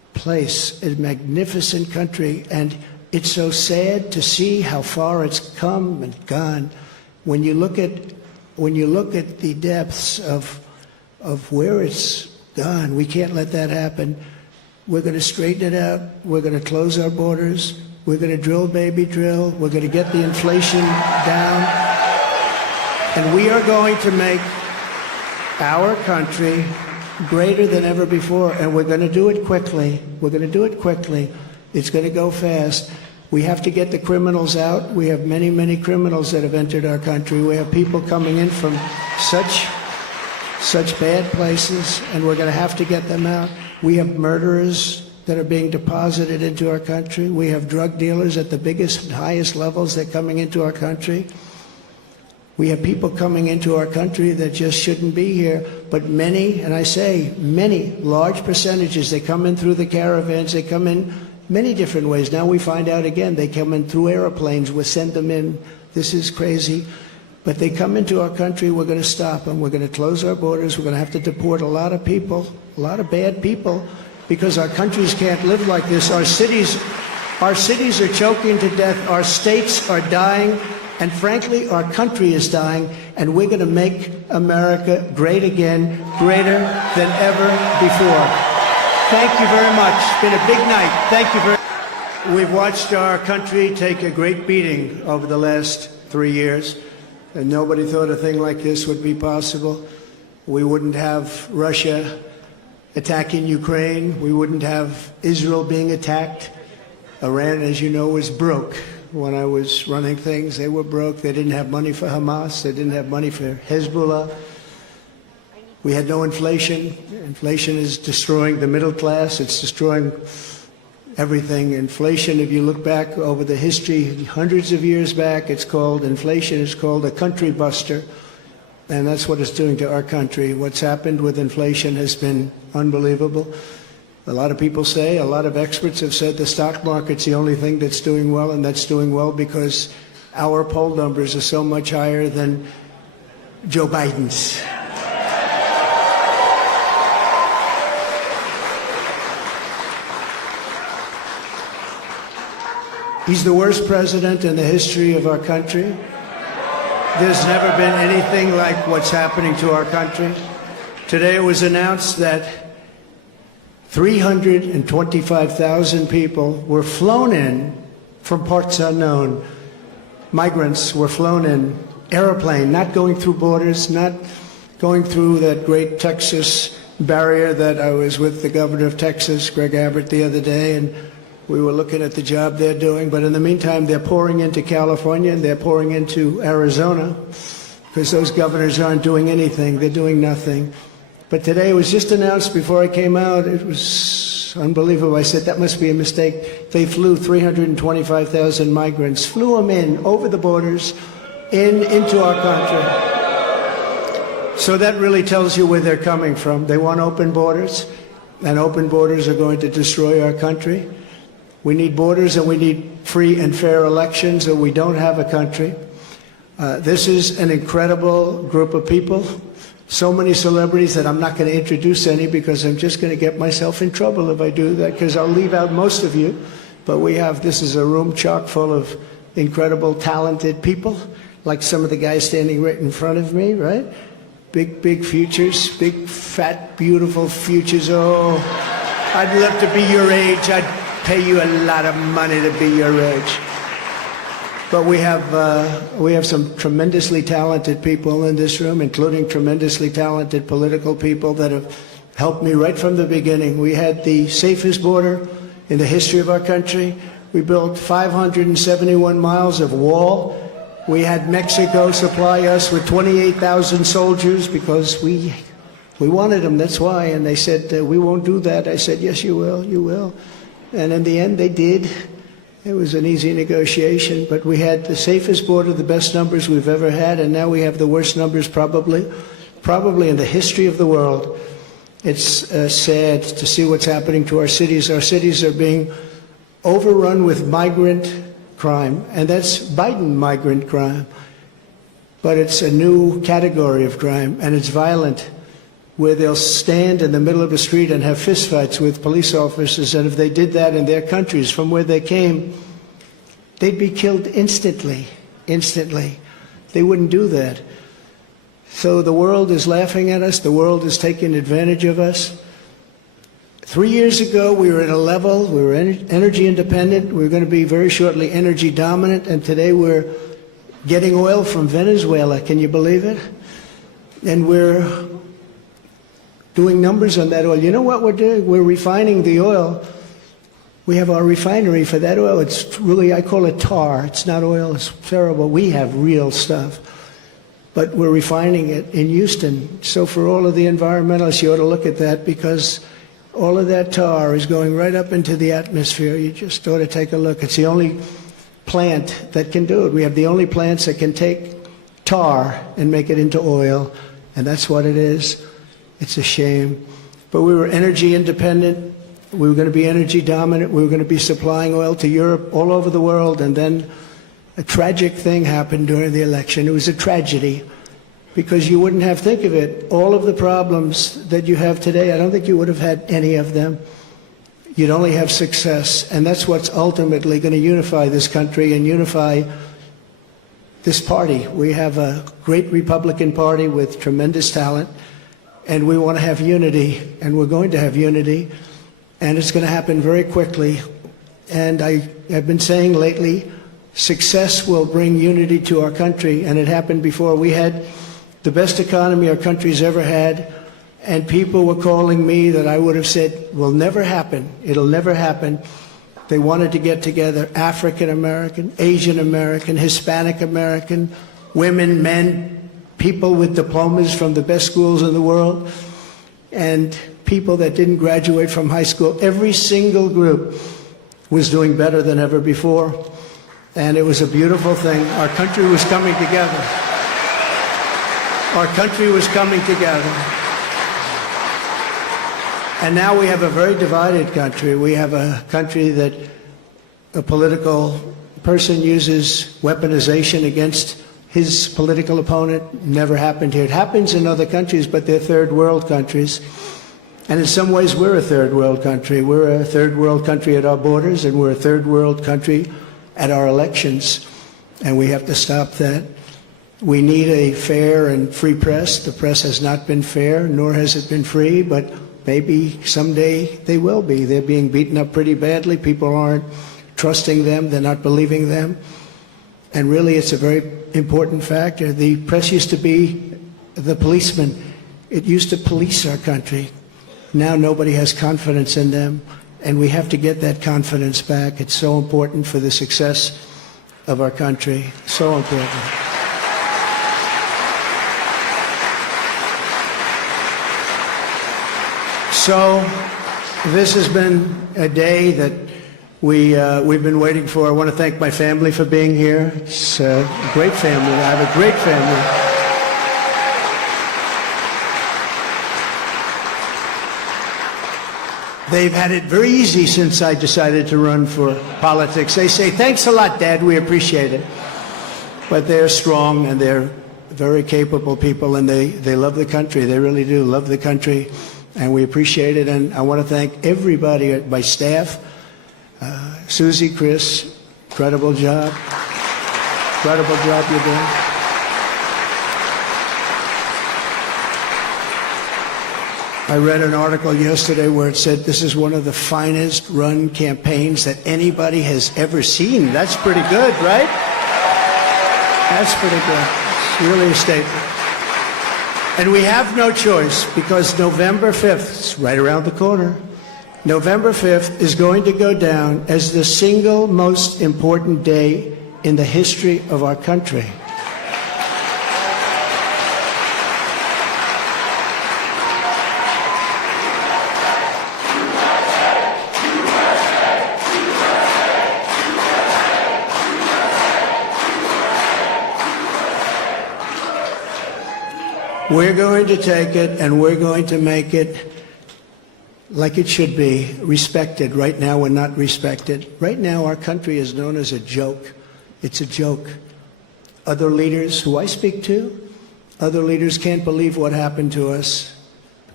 place, a magnificent country, and it's so sad to see how far it's come and gone. When you look at the depths of where it's gone, we can't let that happen. We're going to straighten it out. We're going to close our borders. We're going to drill, baby, drill. We're going to get the inflation down. And we are going to make our country greater than ever before. And we're going to do it quickly. We're going to do it quickly. It's going to go fast. We have to get the criminals out. We have many, many criminals that have entered our country. We have people coming in from such bad places, and we're going to have to get them out. We have murderers that are being deposited into our country. We have drug dealers at the biggest and highest levels that are coming into our country. We have people coming into our country that just shouldn't be here, but many, and I say many, large percentages, they come in through the caravans, they come in many different ways. Now we find out again, they come in through airplanes, we send them in. This is crazy. But they come into our country, we're going to stop them. We're going to close our borders. We're going to have to deport a lot of people, a lot of bad people, because our countries can't live like this. Our cities are choking to death. Our states are dying. And frankly, our country is dying. And we're going to make America great again, greater than ever before. Thank you very much. It's been a big night. Thank you very much. We've watched our country take a great beating over the last 3 years. And nobody thought a thing like this would be possible. We wouldn't have Russia attacking Ukraine. We wouldn't have Israel being attacked. Iran, as you know, was broke. When I was running things, they were broke. They didn't have money for Hamas. They didn't have money for Hezbollah. We had no inflation. Inflation is destroying the middle class. It's destroying everything. Inflation, if you look back over the history, hundreds of years back, inflation is called a country buster. And that's what it's doing to our country. What's happened with inflation has been unbelievable. A lot of people say, a lot of experts have said the stock market's the only thing that's doing well, and that's doing well because our poll numbers are so much higher than Joe Biden's. He's the worst president in the history of our country. There's never been anything like what's happening to our country. Today it was announced that 325,000 people were flown in from parts unknown. Migrants were flown in, airplane, not going through borders, not going through that great Texas barrier that I was with the governor of Texas, Greg Abbott, the other day, and we were looking at the job they're doing. But in the meantime, they're pouring into California and they're pouring into Arizona because those governors aren't doing anything. They're doing nothing. But today it was just announced before I came out. It was unbelievable. I said, that must be a mistake. They flew 325,000 migrants, flew them in over the borders into our country. So that really tells you where they're coming from. They want open borders, and open borders are going to destroy our country. We need borders and we need free and fair elections, or we don't have a country. This is an incredible group of people. So many celebrities that I'm not going to introduce any because I'm just going to get myself in trouble if I do that, because I'll leave out most of you. But this is a room chock full of incredible, talented people, like some of the guys standing right in front of me, right? Big, big futures, big, fat, beautiful futures. Oh, I'd love to be your age. I'd pay you a lot of money to be your age. But we have some tremendously talented people in this room, including tremendously talented political people that have helped me right from the beginning. We had the safest border in the history of our country. We built 571 miles of wall. We had Mexico supply us with 28,000 soldiers because we wanted them, that's why. And they said, we won't do that. I said, yes, you will, you will. And in the end, they did. It was an easy negotiation, but we had the safest border, the best numbers we've ever had, and now we have the worst numbers probably in the history of the world. It's sad to see what's happening to our cities. Our cities are being overrun with migrant crime, and that's Biden migrant crime. But it's a new category of crime, and it's violent. where they'll stand in the middle of a street and have fistfights with police officers, and if they did that in their countries from where they came, they'd be killed instantly. They wouldn't do that. So the world is laughing at us. The world is taking advantage of us. 3 years ago, we were at a level, we were energy independent. We were going to be very shortly energy dominant, and today we're getting oil from Venezuela. Can you believe it? And we're doing numbers on that oil. You know what we're doing? We're refining the oil. We have our refinery for that oil. It's really, I call it tar. It's not oil. It's terrible. We have real stuff. But we're refining it in Houston. So for all of the environmentalists, you ought to look at that, because all of that tar is going right up into the atmosphere. You just ought to take a look. It's the only plant that can do it. We have the only plants that can take tar and make it into oil, and that's what it is. It's a shame. But we were energy independent. We were going to be energy dominant. We were going to be supplying oil to Europe, all over the world, and then a tragic thing happened during the election. It was a tragedy, because you wouldn't have, think of it, all of the problems that you have today, I don't think you would have had any of them. You'd only have success, and that's what's ultimately going to unify this country and unify this party. We have a great Republican Party with tremendous talent, and we want to have unity, and we're going to have unity, and it's going to happen very quickly. And I have been saying lately, success will bring unity to our country, and it happened before. We had the best economy our country's ever had, and people were calling me that I would have said will never happen. It'll never happen. They wanted to get together, African American, Asian American, Hispanic American, women, men, people with diplomas from the best schools in the world, and people that didn't graduate from high school. Every single group was doing better than ever before, and it was a beautiful thing. Our country was coming together. Our country was coming together. And now we have a very divided country. We have a country that a political person uses weaponization against his political opponent. Never happened here. It happens in other countries, but they're third world countries. And in some ways, we're a third world country. We're a third world country at our borders, and we're a third world country at our elections. And we have to stop that. We need a fair and free press. The press has not been fair, nor has it been free, but maybe someday they will be. They're being beaten up pretty badly. People aren't trusting them. They're not believing them. And really, it's a very important factor. The press used to be the policeman. It used to police our country. Now nobody has confidence in them, and we have to get that confidence back. It's so important for the success of our country. So important. So this has been a day that we've been waiting for. I want to thank my family for being here. It's a great family. I have a great family. They've had it very easy since I decided to run for politics. They say, thanks a lot, Dad, we appreciate it. But they're strong, and they're very capable people, and they love the country. They really do love the country, and we appreciate it. And I want to thank everybody at my staff. Susie, Chris, incredible job. Incredible job you're doing. I read an article yesterday where it said this is one of the finest run campaigns that anybody has ever seen. That's pretty good, right? That's pretty good. It's really a statement. And we have no choice, because November 5th, it's right around the corner, November 5th is going to go down as the single most important day in the history of our country. We're going to take it, and we're going to make it like it should be, respected. Right now, we're not respected. Right now, our country is known as a joke. It's a joke. Other leaders who I speak to, other leaders can't believe what happened to us,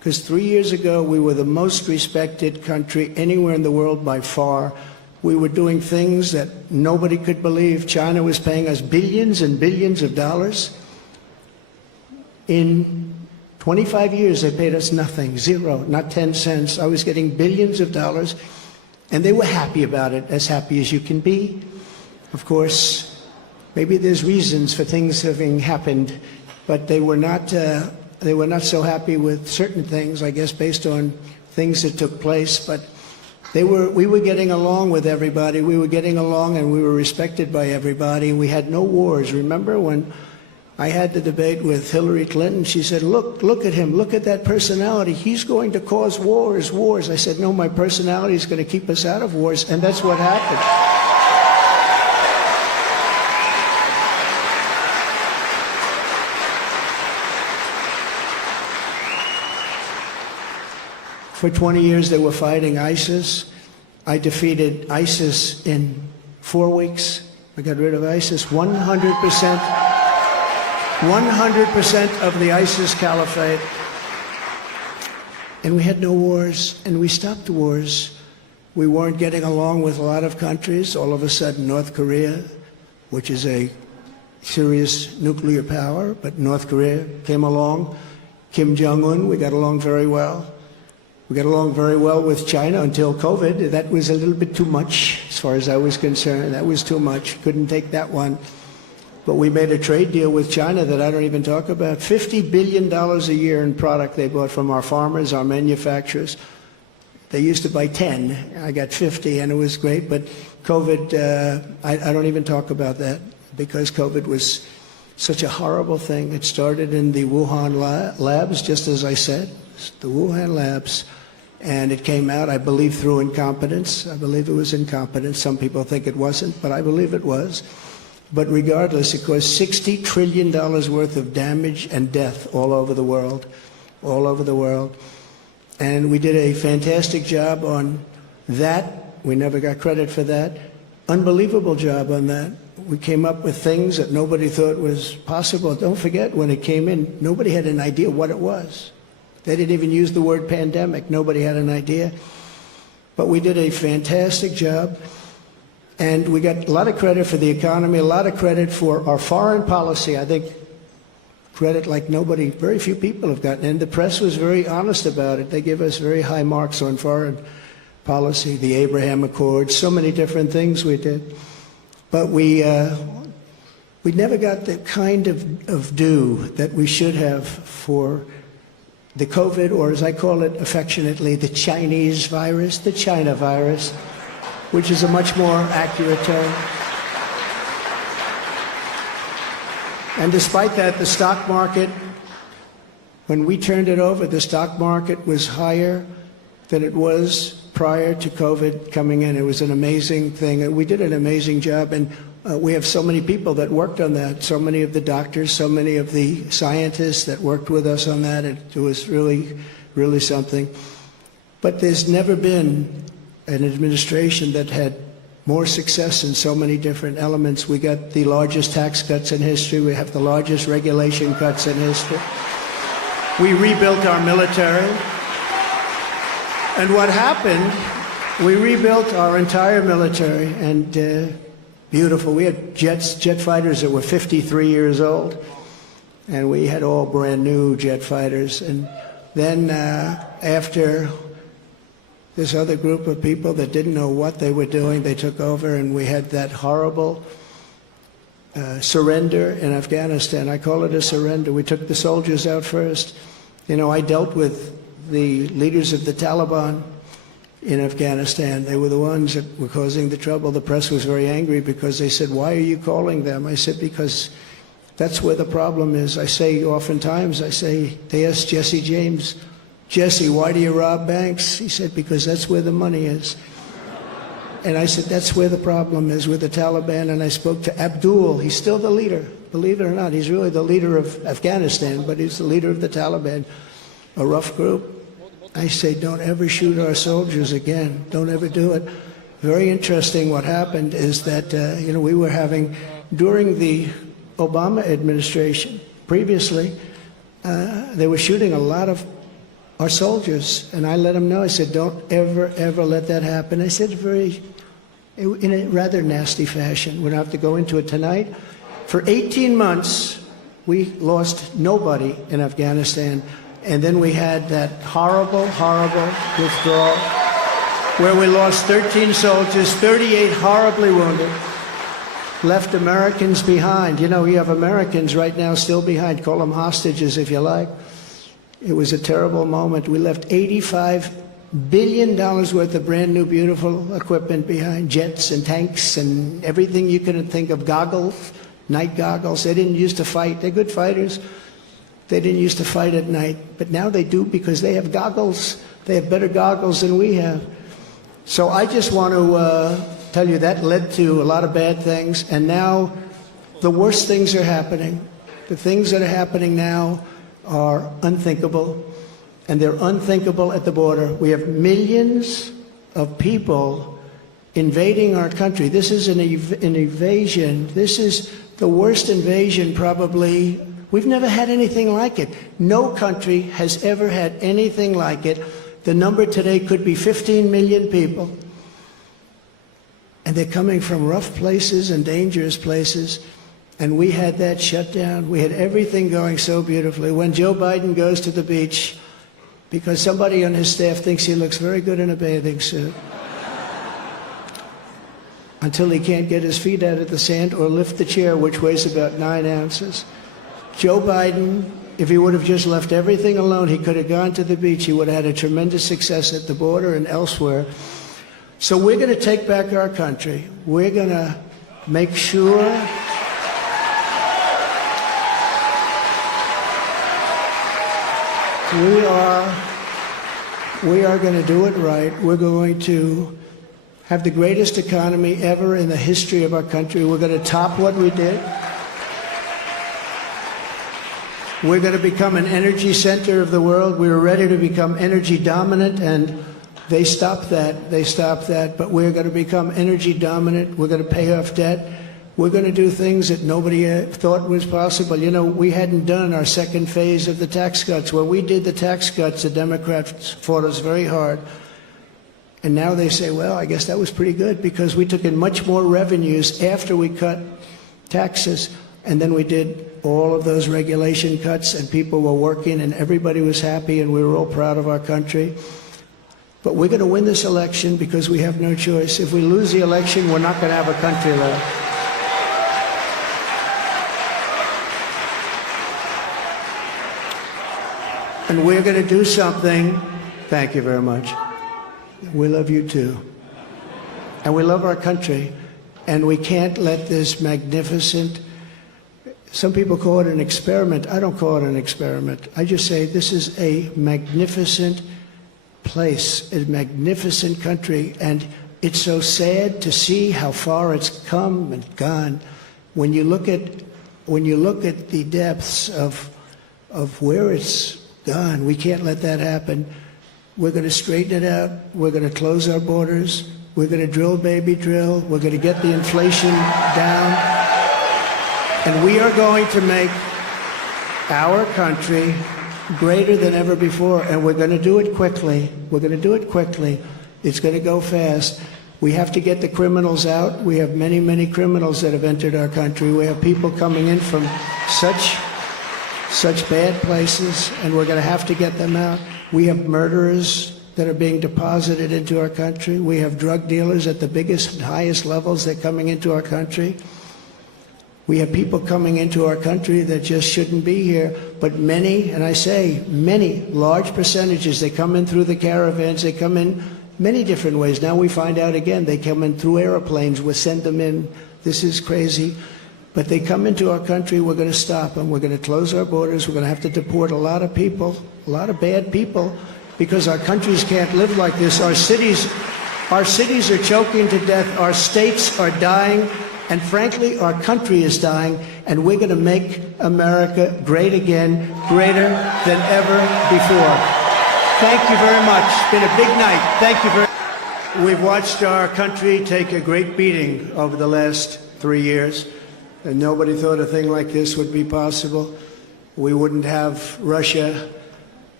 Because 3 years ago, we were the most respected country anywhere in the world by far. We were doing things that nobody could believe. China was paying us billions and billions of dollars. In 25 years, they paid us nothing, zero, not 10 cents. I was getting billions of dollars, and they were happy about it, as happy as you can be. Of course, maybe there's reasons for things having happened, but they were not so happy with certain things, I guess, based on things that took place. But we were getting along with everybody. We were getting along, and we were respected by everybody. We had no wars. Remember when I had the debate with Hillary Clinton? She said, look at him. Look at that personality. He's going to cause wars. I said, no, my personality is going to keep us out of wars, and that's what happened. For 20 years, they were fighting ISIS. I defeated ISIS in 4 weeks. I got rid of ISIS 100%. 100% of the ISIS caliphate. And we had no wars, and we stopped wars. We weren't getting along with a lot of countries. All of a sudden, North Korea, which is a serious nuclear power, but North Korea came along. Kim Jong-un, we got along very well. We got along very well with China until COVID. That was a little bit too much, as far as I was concerned. That was too much. Couldn't take that one. But we made a trade deal with China that I don't even talk about. $50 billion a year in product they bought from our farmers, our manufacturers. They used to buy 10. I got 50, and it was great. But COVID, I don't even talk about that, because COVID was such a horrible thing. It started in the Wuhan labs, just as I said, the Wuhan labs. And it came out, I believe, through incompetence. I believe it was incompetence. Some people think it wasn't, but I believe it was. But regardless, it caused $60 trillion worth of damage and death all over the world, all over the world. And we did a fantastic job on that. We never got credit for that. Unbelievable job on that. We came up with things that nobody thought was possible. Don't forget, when it came in, nobody had an idea what it was. They didn't even use the word pandemic. Nobody had an idea. But we did a fantastic job. And we got a lot of credit for the economy, a lot of credit for our foreign policy. I think credit like nobody, very few people have gotten. And the press was very honest about it. They give us very high marks on foreign policy, the Abraham Accords, so many different things we did. But we never got the kind of due that we should have for the COVID, or as I call it affectionately, the Chinese virus, the China virus, which is a much more accurate term. And despite that, the stock market, when we turned it over, the stock market was higher than it was prior to COVID coming in. It was an amazing thing. We did an amazing job, and we have so many people that worked on that, so many of the doctors, so many of the scientists that worked with us on that. It was really, really something. But there's never been an administration that had more success in so many different elements. We got the largest tax cuts in history. We have the largest regulation cuts in history. We rebuilt our military. And what happened, we rebuilt our entire military, and beautiful. We had jet fighters that were 53 years old, and we had all brand new jet fighters. And then after this other group of people that didn't know what they were doing, they took over, and we had that horrible surrender in Afghanistan. I call it a surrender. We took the soldiers out first. You know, I dealt with the leaders of the Taliban in Afghanistan. They were the ones that were causing the trouble. The press was very angry because they said, "Why are you calling them?" I said, "Because that's where the problem is." I say oftentimes, they asked Jesse James, "Jesse, why do you rob banks?" He said, "Because that's where the money is." And I said, that's where the problem is, with the Taliban. And I spoke to Abdul. He's still the leader, believe it or not. He's really the leader of Afghanistan, but he's the leader of the Taliban, a rough group. I say, don't ever shoot our soldiers again. Don't ever do it. Very interesting. What happened is that, we were having, during the Obama administration, previously, they were shooting a lot of our soldiers. And I let them know, I said, don't ever, ever let that happen. I said in a rather nasty fashion. We don't have to go into it tonight. For 18 months, we lost nobody in Afghanistan. And then we had that horrible, horrible withdrawal where we lost 13 soldiers, 38 horribly wounded, left Americans behind. You know, you have Americans right now still behind. Call them hostages if you like. It was a terrible moment. We left $85 billion worth of brand new, beautiful equipment behind, jets and tanks and everything you could think of, goggles, night goggles. They didn't used to fight. They're good fighters. They didn't used to fight at night, but now they do because they have goggles. They have better goggles than we have. So I just want to tell you that led to a lot of bad things, and now the worst things are happening. The things that are happening now are unthinkable, and they're unthinkable at the border. We have millions of people invading our country. This is an invasion. This is the worst invasion probably. We've never had anything like it. No country has ever had anything like it. The number today could be 15 million people. And they're coming from rough places and dangerous places. And we had that shut down. We had everything going so beautifully. When Joe Biden goes to the beach, because somebody on his staff thinks he looks very good in a bathing suit, until he can't get his feet out of the sand or lift the chair, which weighs about 9 ounces. Joe Biden, if he would have just left everything alone, he could have gone to the beach. He would have had a tremendous success at the border and elsewhere. So we're going to take back our country. We're going to make sure we are going to do it right. We're going to have the greatest economy ever in the history of our country. We're going to top what we did. We're going to become an energy center of the world. We were ready to become energy dominant, and they stopped that. They stopped that. But we're going to become energy dominant. We're going to pay off debt. We're going to do things that nobody thought was possible. You know, we hadn't done our second phase of the tax cuts. When we did the tax cuts, the Democrats fought us very hard. And now they say, well, I guess that was pretty good because we took in much more revenues after we cut taxes. And then we did all of those regulation cuts, and people were working, and everybody was happy, and we were all proud of our country. But we're going to win this election because we have no choice. If we lose the election, we're not going to have a country left. And we're going to do something. Thank you very much. We love you too. And we love our country. And we can't let this magnificent, some people call it an experiment. I don't call it an experiment. I just say this is a magnificent place, a magnificent country. And it's so sad to see how far it's come and gone. When you look at the depths of where it's gone, we can't let that happen. We're going to straighten it out. We're going to close our borders. We're going to drill, baby, drill. We're going to get the inflation down. And we are going to make our country greater than ever before. And we're going to do it quickly. We're going to do it quickly. It's going to go fast. We have to get the criminals out. We have many, many criminals that have entered our country. We have people coming in from such bad places, and we're going to have to get them out. We have murderers that are being deposited into our country. We have drug dealers at the biggest and highest levels. They're coming into our country. We have people coming into our country that just shouldn't be here. But many, and I say many, large percentages, they come in through the caravans. They come in many different ways. Now we find out again, they come in through airplanes. We send them in. This is crazy. But they come into our country. We're going to stop them. We're going to close our borders. We're going to have to deport a lot of people, a lot of bad people, because our countries can't live like this. Our cities are choking to death. Our states are dying. And frankly, our country is dying. And we're going to make America great again, greater than ever before. Thank you very much. It's been a big night. Thank you very much. We've watched our country take a great beating over the last 3 years. And nobody thought a thing like this would be possible. We wouldn't have Russia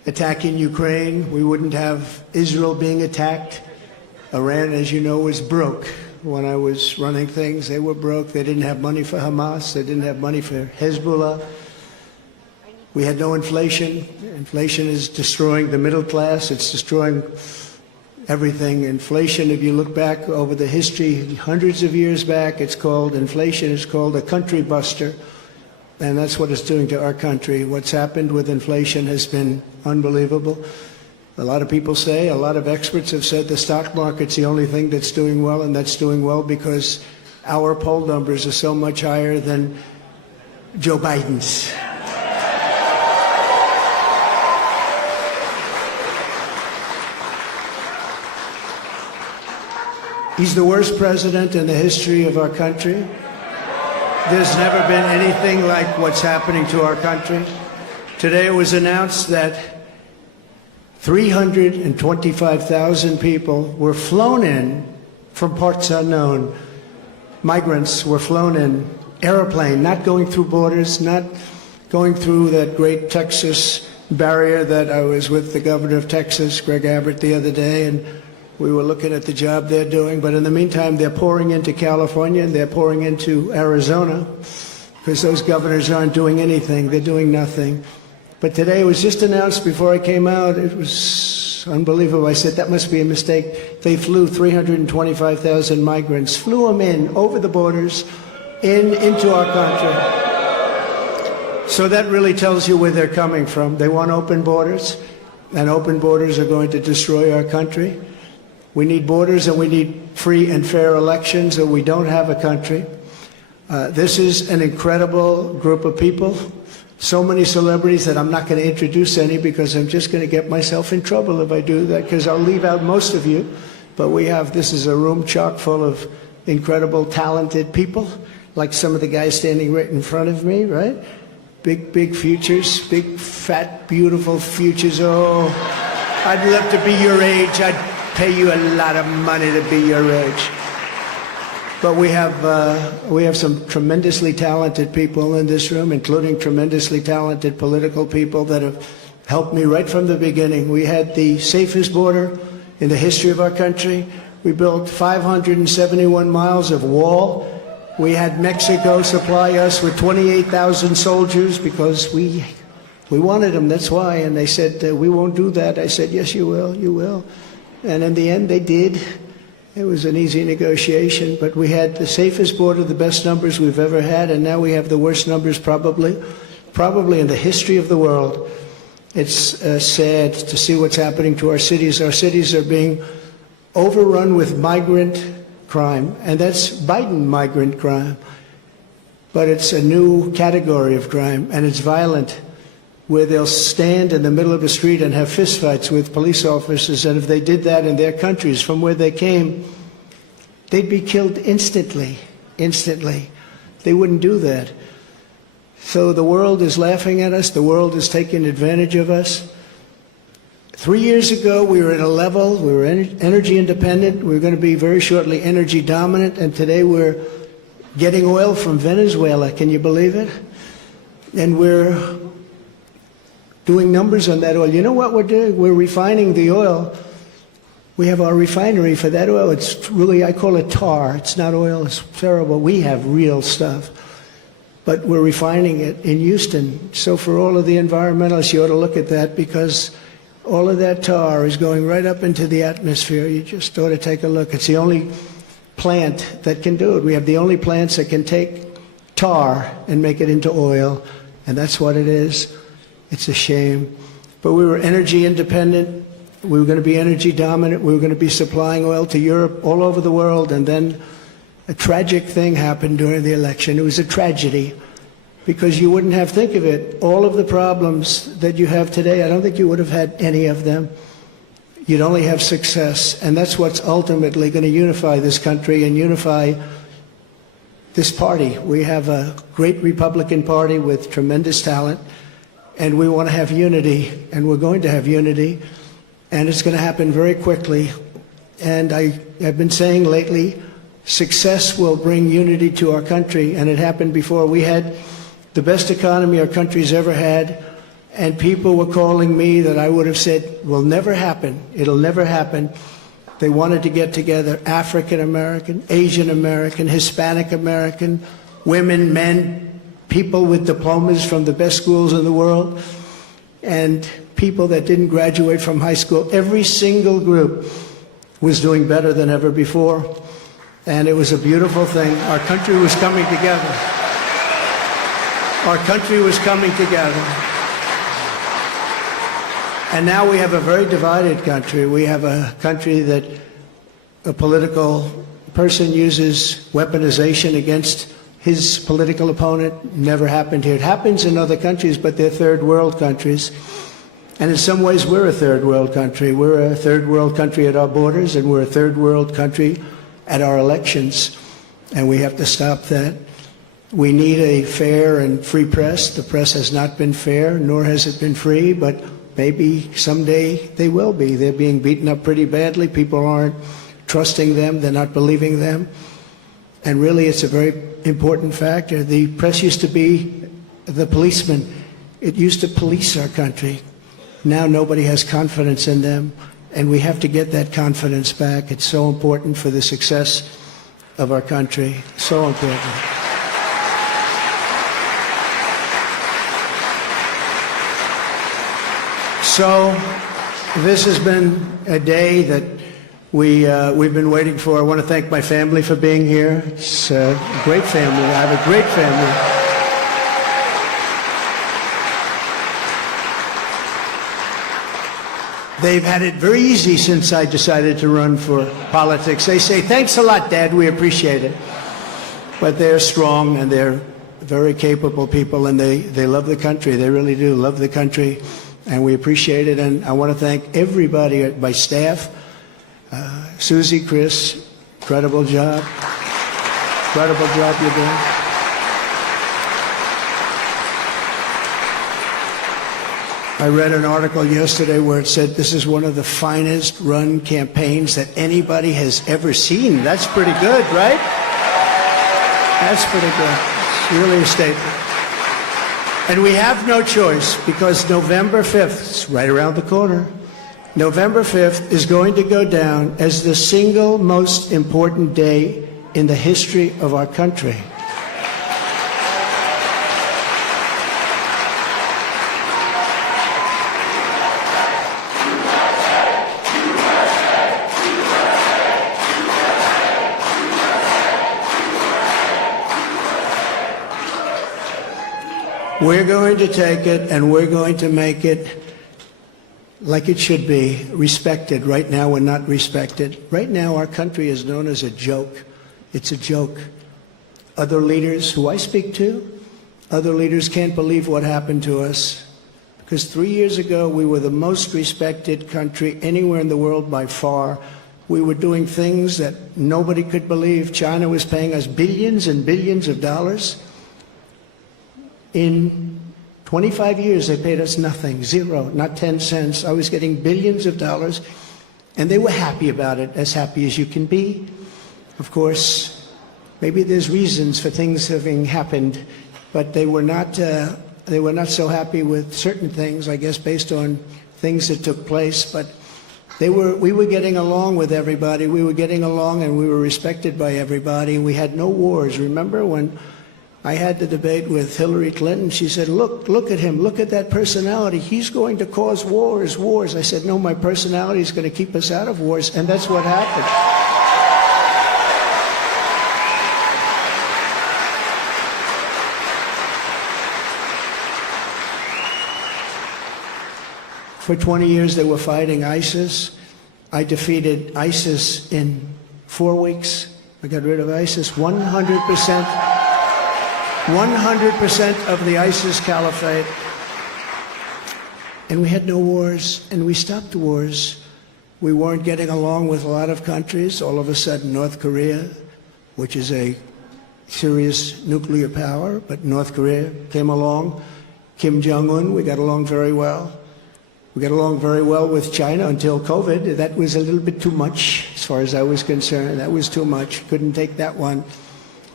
attacking Ukraine. We wouldn't have Israel being attacked. Iran, as you know, was broke. When I was running things, they were broke. They didn't have money for Hamas. They didn't have money for Hezbollah. We had no inflation. Inflation is destroying the middle class. It's destroying everything. Inflation, if you look back over the history, hundreds of years back, inflation is called a country buster. And that's what it's doing to our country. What's happened with inflation has been unbelievable. A lot of people say, a lot of experts have said the stock market's the only thing that's doing well, and that's doing well because our poll numbers are so much higher than Joe Biden's. He's the worst president in the history of our country. There's never been anything like what's happening to our country. Today it was announced that 325,000 people were flown in from parts unknown. Migrants were flown in, airplane, not going through borders, not going through that great Texas barrier that I was with the governor of Texas, Greg Abbott, the other day, and we were looking at the job they're doing. But in the meantime, they're pouring into California and they're pouring into Arizona because those governors aren't doing anything. They're doing nothing. But today it was just announced before I came out. It was unbelievable. I said, that must be a mistake. They flew 325,000 migrants, flew them in over the borders into our country. So that really tells you where they're coming from. They want open borders, and open borders are going to destroy our country. We need borders and we need free and fair elections, or we don't have a country. This is an incredible group of people. So many celebrities that I'm not going to introduce any because I'm just going to get myself in trouble if I do that, because I'll leave out most of you. But this is a room chock full of incredible, talented people, like some of the guys standing right in front of me, right? Big futures, big, fat, beautiful futures. Oh, I'd love to be your age. I'd pay you a lot of money to be your age. But we have some tremendously talented people in this room, including tremendously talented political people that have helped me right from the beginning. We had the safest border in the history of our country. We built 571 miles of wall. We had Mexico supply us with 28,000 soldiers because we wanted them, that's why. And they said, we won't do that. I said, yes, you will, you will. And in the end, they did. It was an easy negotiation, but we had the safest border, the best numbers we've ever had, and now we have the worst numbers probably in the history of the world. It's sad to see what's happening to our cities. Our cities are being overrun with migrant crime, and that's Biden migrant crime. But it's a new category of crime, and it's violent, where they'll stand in the middle of the street and have fistfights with police officers, and if they did that in their countries from where they came, they'd be killed instantly. They wouldn't do that. So the world is laughing at us. The world is taking advantage of us. 3 years ago, we were at a level, we were energy independent. We were going to be very shortly energy dominant, and today we're getting oil from Venezuela. Can you believe it? And we're doing numbers on that oil. You know what we're doing? We're refining the oil. We have our refinery for that oil. It's really, I call it tar. It's not oil. It's terrible. We have real stuff. But we're refining it in Houston. So for all of the environmentalists, you ought to look at that, because all of that tar is going right up into the atmosphere. You just ought to take a look. It's the only plant that can do it. We have the only plants that can take tar and make it into oil, and that's what it is. It's a shame. But we were energy independent. We were going to be energy dominant. We were going to be supplying oil to Europe, all over the world. And then a tragic thing happened during the election. It was a tragedy, because you wouldn't have, think of it, all of the problems that you have today, I don't think you would have had any of them. You'd only have success. And that's what's ultimately going to unify this country and unify this party. We have a great Republican Party with tremendous talent. And we want to have unity, and we're going to have unity, and it's going to happen very quickly. And I've been saying lately, success will bring unity to our country, and it happened before. We had the best economy our country's ever had, and people were calling me that I would have said will never happen. It'll never happen. They wanted to get together African American, Asian American, Hispanic American, women, men, people with diplomas from the best schools in the world, and people that didn't graduate from high school. Every single group was doing better than ever before, and it was a beautiful thing. Our country was coming together. Our country was coming together. And now we have a very divided country. We have a country that a political person uses weaponization against his political opponent. Never happened here. It happens in other countries, but they're third world countries. And in some ways, we're a third world country. We're a third world country at our borders, and we're a third world country at our elections. And we have to stop that. We need a fair and free press. The press has not been fair, nor has it been free, but maybe someday they will be. They're being beaten up pretty badly. People aren't trusting them. They're not believing them. And really, it's a very important factor. The press used to be the policeman. It used to police our country. Now nobody has confidence in them, and we have to get that confidence back. It's so important for the success of our country. So important. So this has been a day that we've been waiting for. I want to thank my family for being here. It's a great family. I have a great family. They've had it very easy since I decided to run for politics. They say, thanks a lot, Dad, we appreciate it. But they're strong, and they're very capable people, and they love the country. They really do love the country, and we appreciate it. And I want to thank everybody at my staff. Susie, Chris, incredible job. Incredible job you're doing. I read an article yesterday where it said this is one of the finest run campaigns that anybody has ever seen. That's pretty good, right? That's pretty good. It's really a statement. And we have no choice, because November 5th, it's right around the corner, November 5th is going to go down as the single most important day in the history of our country. We're going to take it, and we're going to make it like it should be, respected. Right now, we're not respected. Right now, our country is known as a joke. It's a joke. Other leaders who I speak to, other leaders can't believe what happened to us. Because 3 years ago, we were the most respected country anywhere in the world by far. We were doing things that nobody could believe. China was paying us billions and billions of dollars. In 25 years, they paid us nothing, zero, not 10 cents. I was getting billions of dollars, and they were happy about it, as happy as you can be. Of course, maybe there's reasons for things having happened, but they were not so happy with certain things, I guess, based on things that took place. But we were getting along with everybody. We were getting along, and we were respected by everybody. We had no wars. Remember when I had the debate with Hillary Clinton? She said, look at him, look at that personality. He's going to cause wars. I said, no, my personality is going to keep us out of wars, and that's what happened. For 20 years, they were fighting ISIS. I defeated ISIS in 4 weeks. I got rid of ISIS 100%. 100% of the ISIS caliphate. And we had no wars, and we stopped wars. We weren't getting along with a lot of countries. All of a sudden, North Korea, which is a serious nuclear power, but North Korea came along. Kim Jong-un, we got along very well. We got along very well with China until COVID. That was a little bit too much, as far as I was concerned. That was too much. Couldn't take that one.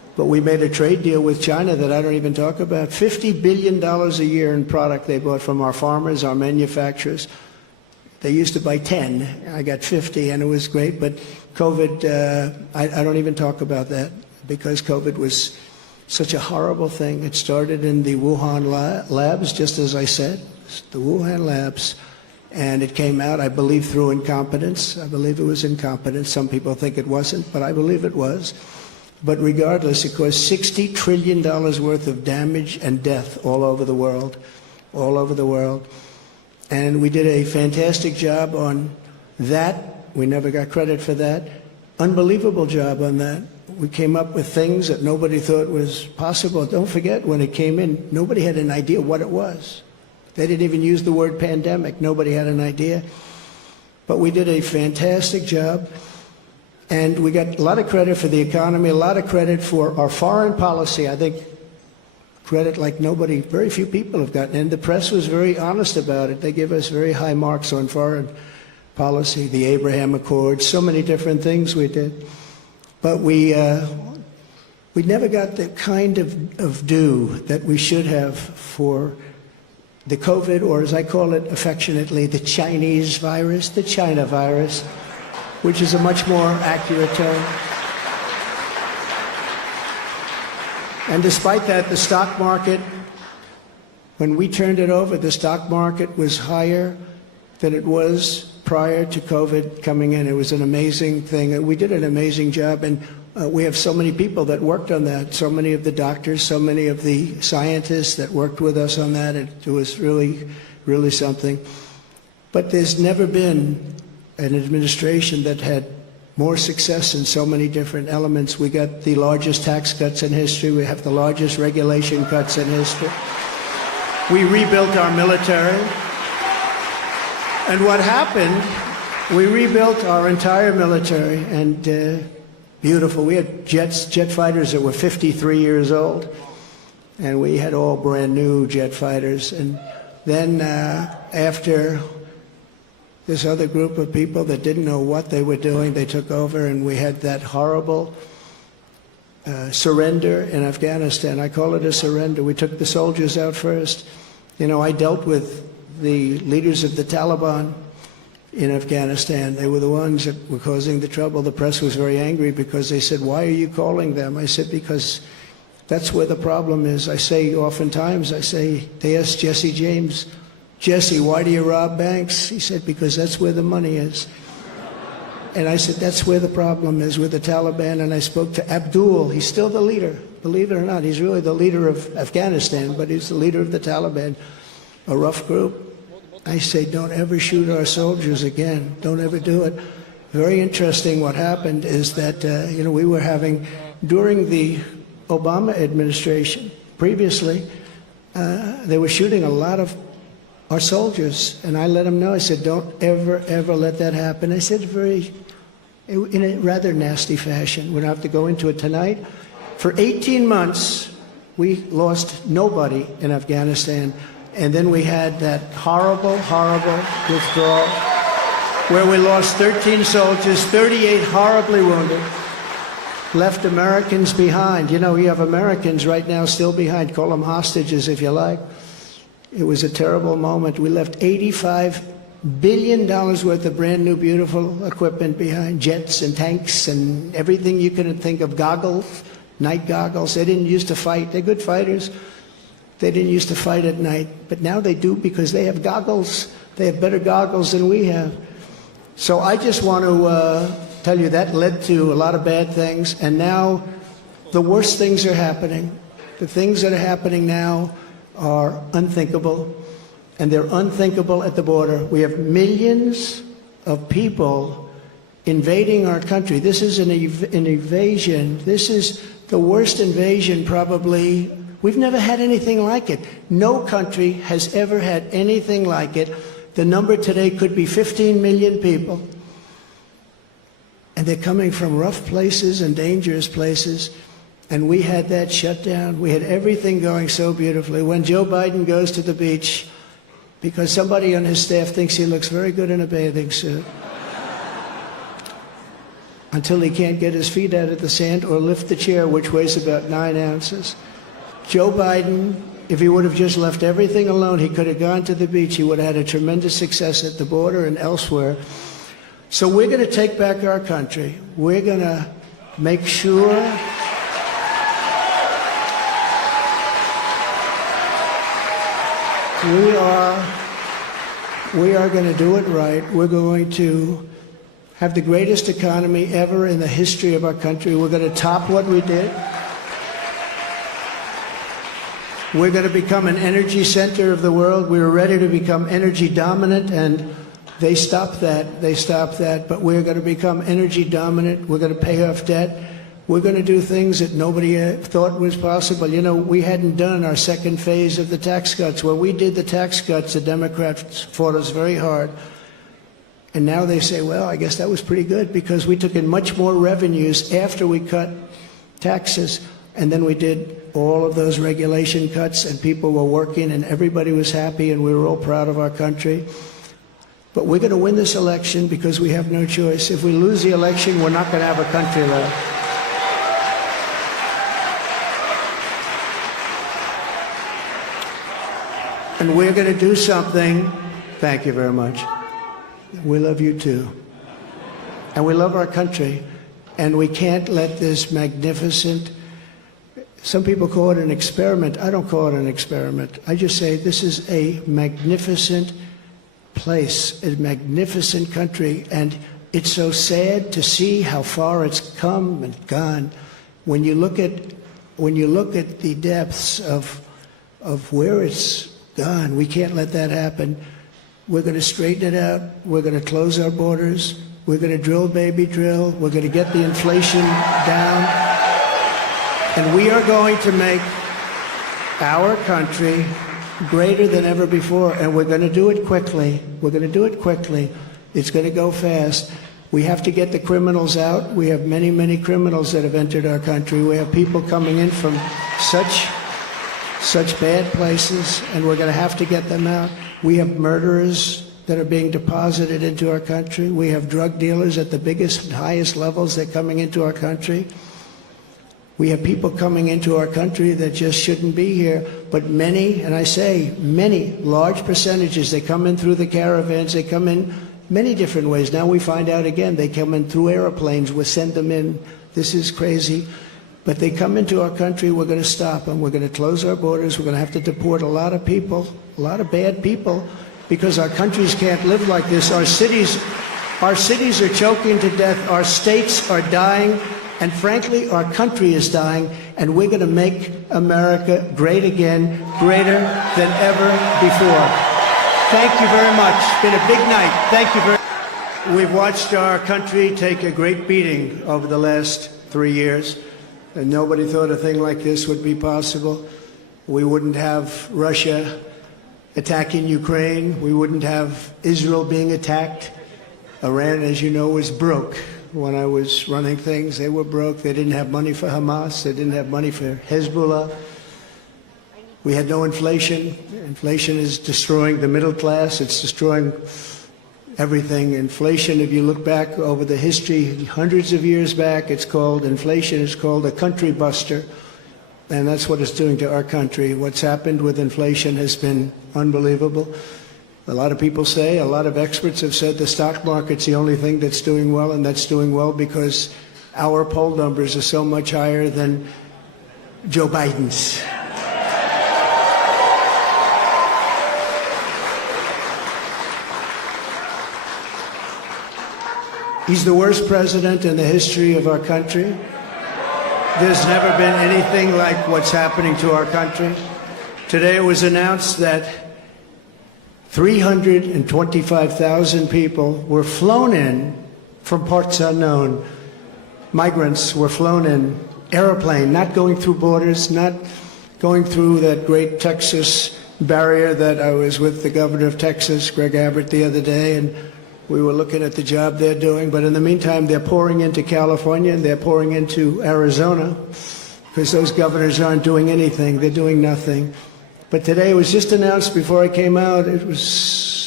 But we made a trade deal with China that I don't even talk about. $50 billion a year in product they bought from our farmers, our manufacturers. They used to buy 10. I got 50, and it was great. But COVID, I don't even talk about that because COVID was such a horrible thing. It started in the Wuhan labs, just as I said, the Wuhan labs. And it came out, I believe, through incompetence. I believe it was incompetence. Some people think it wasn't, but I believe it was. But regardless, it caused $60 trillion worth of damage and death all over the world, all over the world. And we did a fantastic job on that. We never got credit for that. Unbelievable job on that. We came up with things that nobody thought was possible. Don't forget, when it came in, nobody had an idea what it was. They didn't even use the word pandemic. Nobody had an idea. But we did a fantastic job. And we got a lot of credit for the economy, a lot of credit for our foreign policy. I think credit like nobody, very few people have gotten. And the press was very honest about it. They give us very high marks on foreign policy, the Abraham Accords, so many different things we did. But we never got the kind of due that we should have for the COVID, or as I call it affectionately, the Chinese virus, the China virus, which is a much more accurate term. And despite that, the stock market, when we turned it over, the stock market was higher than it was prior to COVID coming in. It was an amazing thing. We did an amazing job, and we have so many people that worked on that, so many of the doctors, so many of the scientists that worked with us on that. It was really, really something. But there's never been an administration that had more success in so many different elements. We got the largest tax cuts in history. We have the largest regulation cuts in history. We rebuilt our military. And what happened, we rebuilt our entire military, and beautiful. We had jet fighters that were 53 years old, and we had all brand new jet fighters. And then after this other group of people that didn't know what they were doing, they took over, and we had that horrible surrender in Afghanistan. I call it a surrender. We took the soldiers out first. You know, I dealt with the leaders of the Taliban in Afghanistan. They were the ones that were causing the trouble. The press was very angry because they said, "Why are you calling them?" I said, "Because that's where the problem is." I say oftentimes, they asked Jesse James, "Jesse, why do you rob banks?" He said, "Because that's where the money is." And I said, that's where the problem is, with the Taliban. And I spoke to Abdul. He's still the leader. Believe it or not, he's really the leader of Afghanistan, but he's the leader of the Taliban, a rough group. I say, don't ever shoot our soldiers again. Don't ever do it. Very interesting what happened is that, we were having, during the Obama administration, previously, they were shooting a lot of our soldiers. And I let them know, I said, don't ever, ever let that happen. I said in a rather nasty fashion. We don't have to go into it tonight. For 18 months, we lost nobody in Afghanistan. And then we had that horrible, horrible withdrawal where we lost 13 soldiers, 38 horribly wounded, left Americans behind. You know, you have Americans right now still behind. Call them hostages if you like. It was a terrible moment. We left $85 billion worth of brand new, beautiful equipment behind, jets and tanks and everything you could think of, goggles, night goggles. They didn't used to fight. They're good fighters. They didn't used to fight at night, but now they do because they have goggles. They have better goggles than we have. So I just want to tell you that led to a lot of bad things, and now the worst things are happening. The things that are happening now are unthinkable, and they're unthinkable at the border. We have millions of people invading our country. This is an invasion. This is the worst invasion probably. We've never had anything like it. No country has ever had anything like it. The number today could be 15 million people. And they're coming from rough places and dangerous places. And we had that shut down. We had everything going so beautifully. When Joe Biden goes to the beach, because somebody on his staff thinks he looks very good in a bathing suit. until he can't get his feet out of the sand or lift the chair, which weighs about 9 ounces. Joe Biden, if he would have just left everything alone, he could have gone to the beach. He would have had a tremendous success at the border and elsewhere. So we're going to take back our country. We're going to make sure we are going to do it right. We're going to have the greatest economy ever in the history of our country. We're going to top what we did. We're going to become an energy center of the world. We were ready to become energy dominant, and they stopped that. They stopped that. But we're going to become energy dominant. We're going to pay off debt. We're going to do things that nobody thought was possible. You know, we hadn't done our second phase of the tax cuts. When we did the tax cuts, the Democrats fought us very hard. And now they say, well, I guess that was pretty good because we took in much more revenues after we cut taxes. And then we did all of those regulation cuts, and people were working, and everybody was happy, and we were all proud of our country. But we're going to win this election because we have no choice. If we lose the election, we're not going to have a country left. And we're going to do something. Thank you very much. We love you too. And we love our country. And we can't let this magnificent, some people call it an experiment. I don't call it an experiment. I just say this is a magnificent place, a magnificent country. And it's so sad to see how far it's come and gone. When you look at the depths of where it's gone, we can't let that happen. We're going to straighten it out. We're going to close our borders. We're going to drill, baby, drill. We're going to get the inflation down. And we are going to make our country greater than ever before. And we're going to do it quickly. We're going to do it quickly. It's going to go fast. We have to get the criminals out. We have many, many criminals that have entered our country. We have people coming in from such bad places, and we're going to have to get them out. We have murderers that are being deposited into our country. We have drug dealers at the biggest and highest levels that are coming into our country. We have people coming into our country that just shouldn't be here. But many, and I say many, large percentages, they come in through the caravans. They come in many different ways. Now we find out again, they come in through airplanes. We send them in. This is crazy. But they come into our country, we're going to stop them. We're going to close our borders. We're going to have to deport a lot of people, a lot of bad people, because our countries can't live like this. Our cities are choking to death. Our states are dying. And frankly, our country is dying. And we're going to make America great again, greater than ever before. Thank you very much. It's been a big night. Thank you very much. We've watched our country take a great beating over the last 3 years. And nobody thought a thing like this would be possible. We wouldn't have Russia attacking Ukraine. We wouldn't have Israel being attacked. Iran, as you know, was broke. When I was running things, they were broke. They didn't have money for Hamas. They didn't have money for Hezbollah. We had no inflation. Inflation is destroying the middle class. It's destroying everything. Inflation, if you look back over the history, hundreds of years back, it's called inflation. It's called a country buster. And that's what it's doing to our country. What's happened with inflation has been unbelievable. A lot of people say, a lot of experts have said the stock market's the only thing that's doing well, and that's doing well because our poll numbers are so much higher than Joe Biden's. He's the worst president in the history of our country. There's never been anything like what's happening to our country. Today it was announced that 325,000 people were flown in from parts unknown. Migrants were flown in, airplane, not going through borders, not going through that great Texas barrier that I was with the governor of Texas, Greg Abbott, the other day, and we were looking at the job they're doing. But in the meantime, they're pouring into California and they're pouring into Arizona because those governors aren't doing anything. They're doing nothing. But today it was just announced before I came out, it was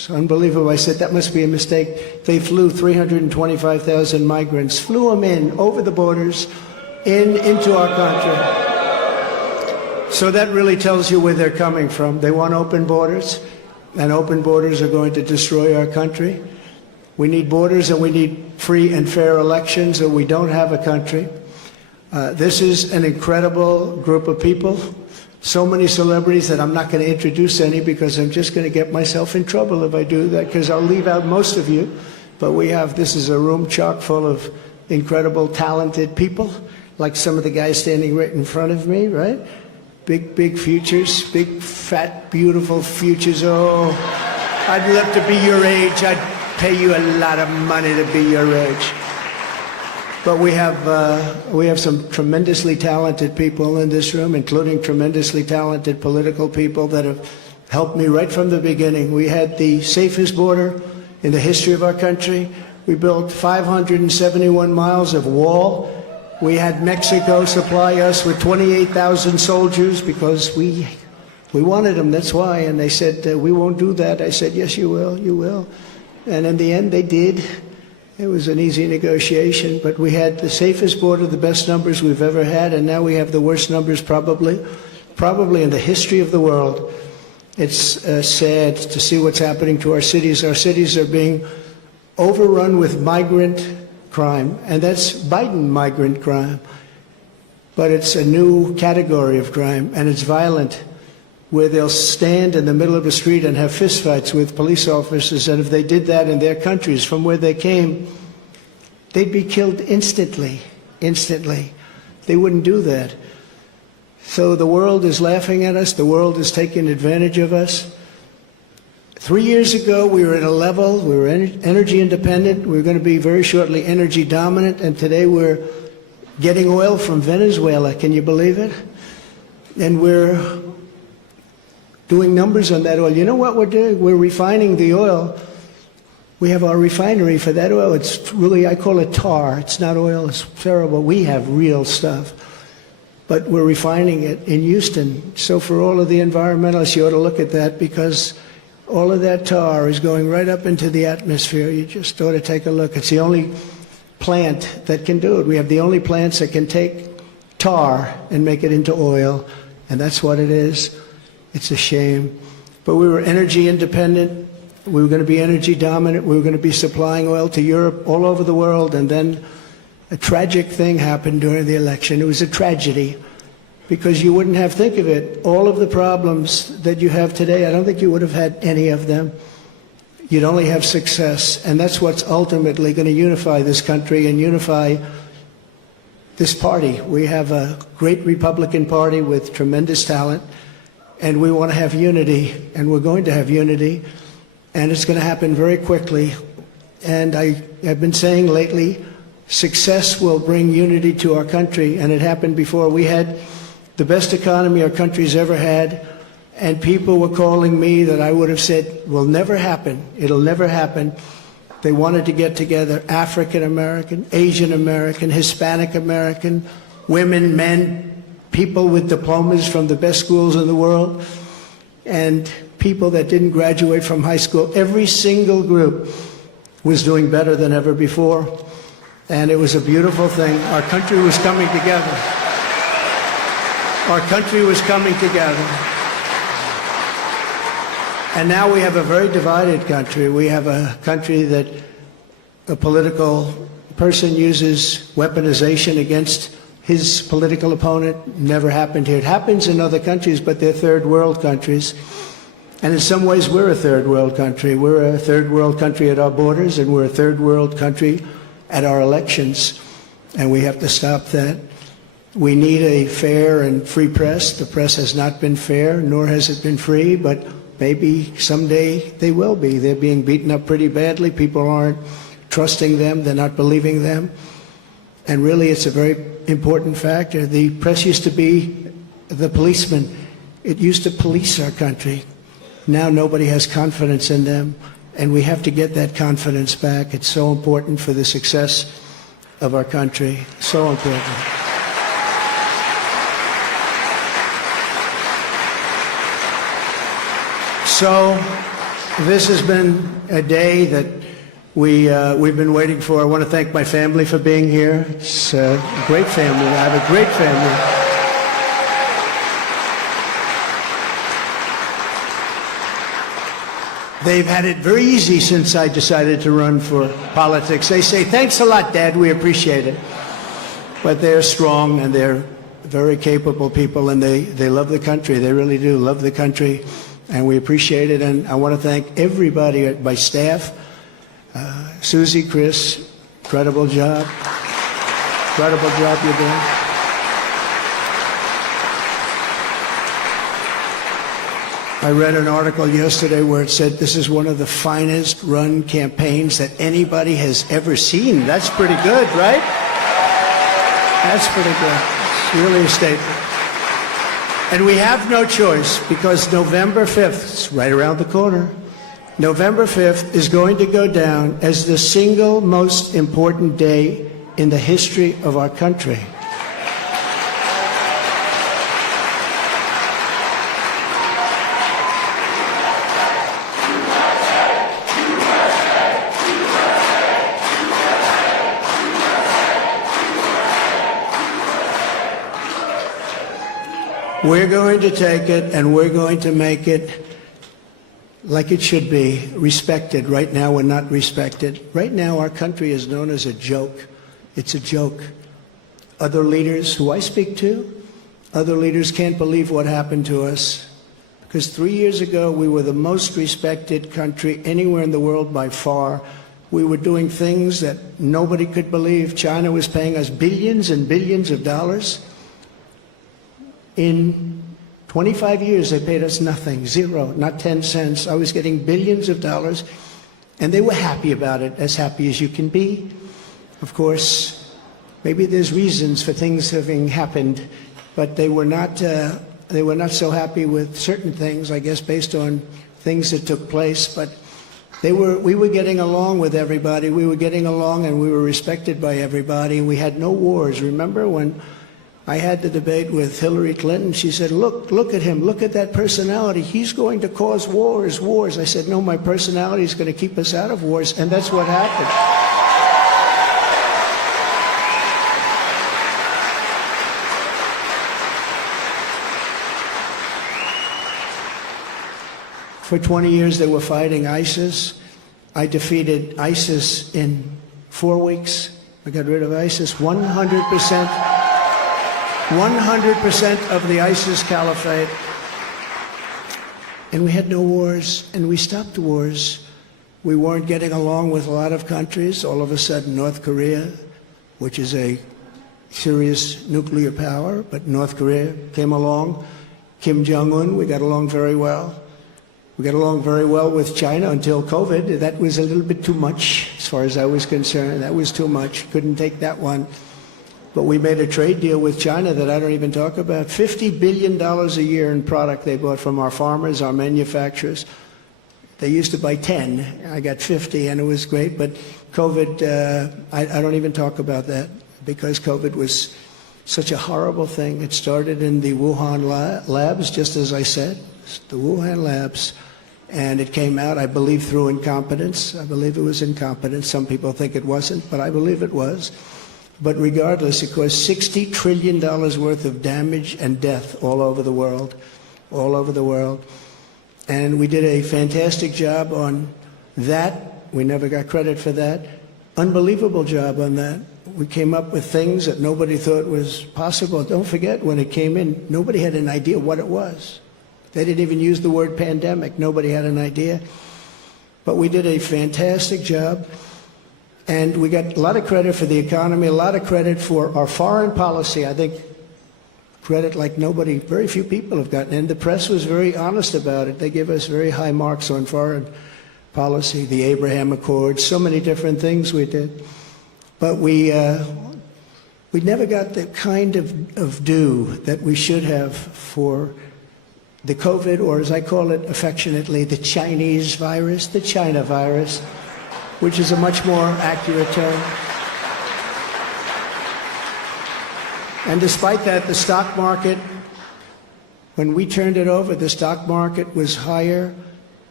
It's unbelievable. I said, that must be a mistake. They flew 325,000 migrants, flew them in over the borders into our country. So that really tells you where they're coming from. They want open borders, and open borders are going to destroy our country. We need borders, and we need free and fair elections, or we don't have a country. This is an incredible group of people. So many celebrities that I'm not going to introduce any, because I'm just going to get myself in trouble if I do that, because I'll leave out most of you. But this is a room chock full of incredible, talented people, like some of the guys standing right in front of me, right? Big, big futures, big, fat, beautiful futures. Oh, I'd love to be your age. I'd pay you a lot of money to be your age. But we have some tremendously talented people in this room, including tremendously talented political people that have helped me right from the beginning. We had the safest border in the history of our country. We built 571 miles of wall. We had Mexico supply us with 28,000 soldiers because we wanted them, that's why. And they said, we won't do that. I said, yes, you will, you will. And in the end, they did. It was an easy negotiation, but we had the safest border, the best numbers we've ever had, and now we have the worst numbers probably in the history of the world. It's sad to see what's happening to our cities. Our cities are being overrun with migrant crime, and that's Biden migrant crime. But it's a new category of crime, and it's violent, where they'll stand in the middle of the street and have fistfights with police officers, and if they did that in their countries from where they came, they'd be killed instantly. They wouldn't do that. So the world is laughing at us. The world is taking advantage of us. 3 years ago, we were at a level, we were energy independent. We were going to be very shortly energy dominant, and today we're getting oil from Venezuela. Can you believe it? And we're doing numbers on that oil. You know what we're doing? We're refining the oil. We have our refinery for that oil. It's really, I call it tar. It's not oil. It's terrible. We have real stuff. But we're refining it in Houston. So for all of the environmentalists, you ought to look at that, because all of that tar is going right up into the atmosphere. You just ought to take a look. It's the only plant that can do it. We have the only plants that can take tar and make it into oil, and that's what it is. It's a shame. But we were energy independent. We were going to be energy dominant. We were going to be supplying oil to Europe, all over the world. And then a tragic thing happened during the election. It was a tragedy, because you wouldn't have, think of it, all of the problems that you have today, I don't think you would have had any of them. You'd only have success. And that's what's ultimately going to unify this country and unify this party. We have a great Republican Party with tremendous talent. And we want to have unity, and we're going to have unity, and it's going to happen very quickly. And I have been saying lately, success will bring unity to our country, and it happened before. We had the best economy our country's ever had, and people were calling me that I would have said will never happen. It'll never happen. They wanted to get together, African American, Asian American, Hispanic American, women, men, people with diplomas from the best schools in the world, and people that didn't graduate from high school. Every single group was doing better than ever before, and it was a beautiful thing. Our country was coming together. Our country was coming together. And now we have a very divided country. We have a country that a political person uses weaponization against his political opponent. Never happened here. It happens in other countries, but they're third world countries. And in some ways, we're a third world country. We're a third world country at our borders, and we're a third world country at our elections. And we have to stop that. We need a fair and free press. The press has not been fair, nor has it been free, but maybe someday they will be. They're being beaten up pretty badly. People aren't trusting them. They're not believing them. And really, it's a very important factor. The press used to be the policeman. It used to police our country. Now nobody has confidence in them, and we have to get that confidence back. It's so important for the success of our country. So important. So This has been a day that we've been waiting for. I want to thank my family for being here. It's a great family. I have a great family. They've had it very easy since I decided to run for politics. They say, thanks a lot, Dad, we appreciate it. But they're strong and they're very capable people, and they love the country. They really do love the country, and we appreciate it. And I want to thank everybody at my staff. Susie, Chris, incredible job. Incredible job you're doing. I read an article yesterday where it said this is one of the finest run campaigns that anybody has ever seen. That's pretty good, right? That's pretty good. It's really a statement. And we have no choice, because November 5th, it's right around the corner, November 5th is going to go down as the single most important day in the history of our country. We're going to take it and we're going to make it like it should be, respected. Right now, we're not respected. Right now, our country is known as a joke. It's a joke. Other leaders who I speak to, other leaders can't believe what happened to us. Because 3 years ago, we were the most respected country anywhere in the world by far. We were doing things that nobody could believe. China was paying us billions and billions of dollars. In 25 years, they paid us nothing, zero, not 10 cents. I was getting billions of dollars, and they were happy about it, as happy as you can be. Of course, maybe there's reasons for things having happened, but they were not so happy with certain things, I guess, based on things that took place. But we were getting along with everybody. We were getting along, and we were respected by everybody. We had no wars. Remember when I had the debate with Hillary Clinton? She said, look at him, look at that personality. He's going to cause wars. I said, no, my personality is going to keep us out of wars, and that's what happened. For 20 years, they were fighting ISIS. I defeated ISIS in 4 weeks. I got rid of ISIS 100%. 100% of the ISIS caliphate. And we had no wars, and we stopped wars. We weren't getting along with a lot of countries. All of a sudden, North Korea, which is a serious nuclear power, but North Korea came along. Kim Jong-un, we got along very well. We got along very well with China until COVID. That was a little bit too much, as far as I was concerned. That was too much. Couldn't take that one. But we made a trade deal with China that I don't even talk about. $50 billion a year in product they bought from our farmers, our manufacturers. They used to buy 10. I got 50, and it was great. But COVID, I don't even talk about that, because COVID was such a horrible thing. It started in the Wuhan labs, just as I said, the Wuhan labs. And it came out, I believe, through incompetence. I believe it was incompetence. Some people think it wasn't, but I believe it was. But regardless, it caused $60 trillion worth of damage and death all over the world, all over the world. And we did a fantastic job on that. We never got credit for that. Unbelievable job on that. We came up with things that nobody thought was possible. Don't forget, when it came in, nobody had an idea what it was. They didn't even use the word pandemic. Nobody had an idea. But we did a fantastic job. And we got a lot of credit for the economy, a lot of credit for our foreign policy. I think credit like nobody, very few people have gotten. And the press was very honest about it. They give us very high marks on foreign policy, the Abraham Accords, so many different things we did. But we never got the kind of due that we should have for the COVID, or as I call it affectionately, the Chinese virus, the China virus, which is a much more accurate term. And despite that, the stock market, when we turned it over, the stock market was higher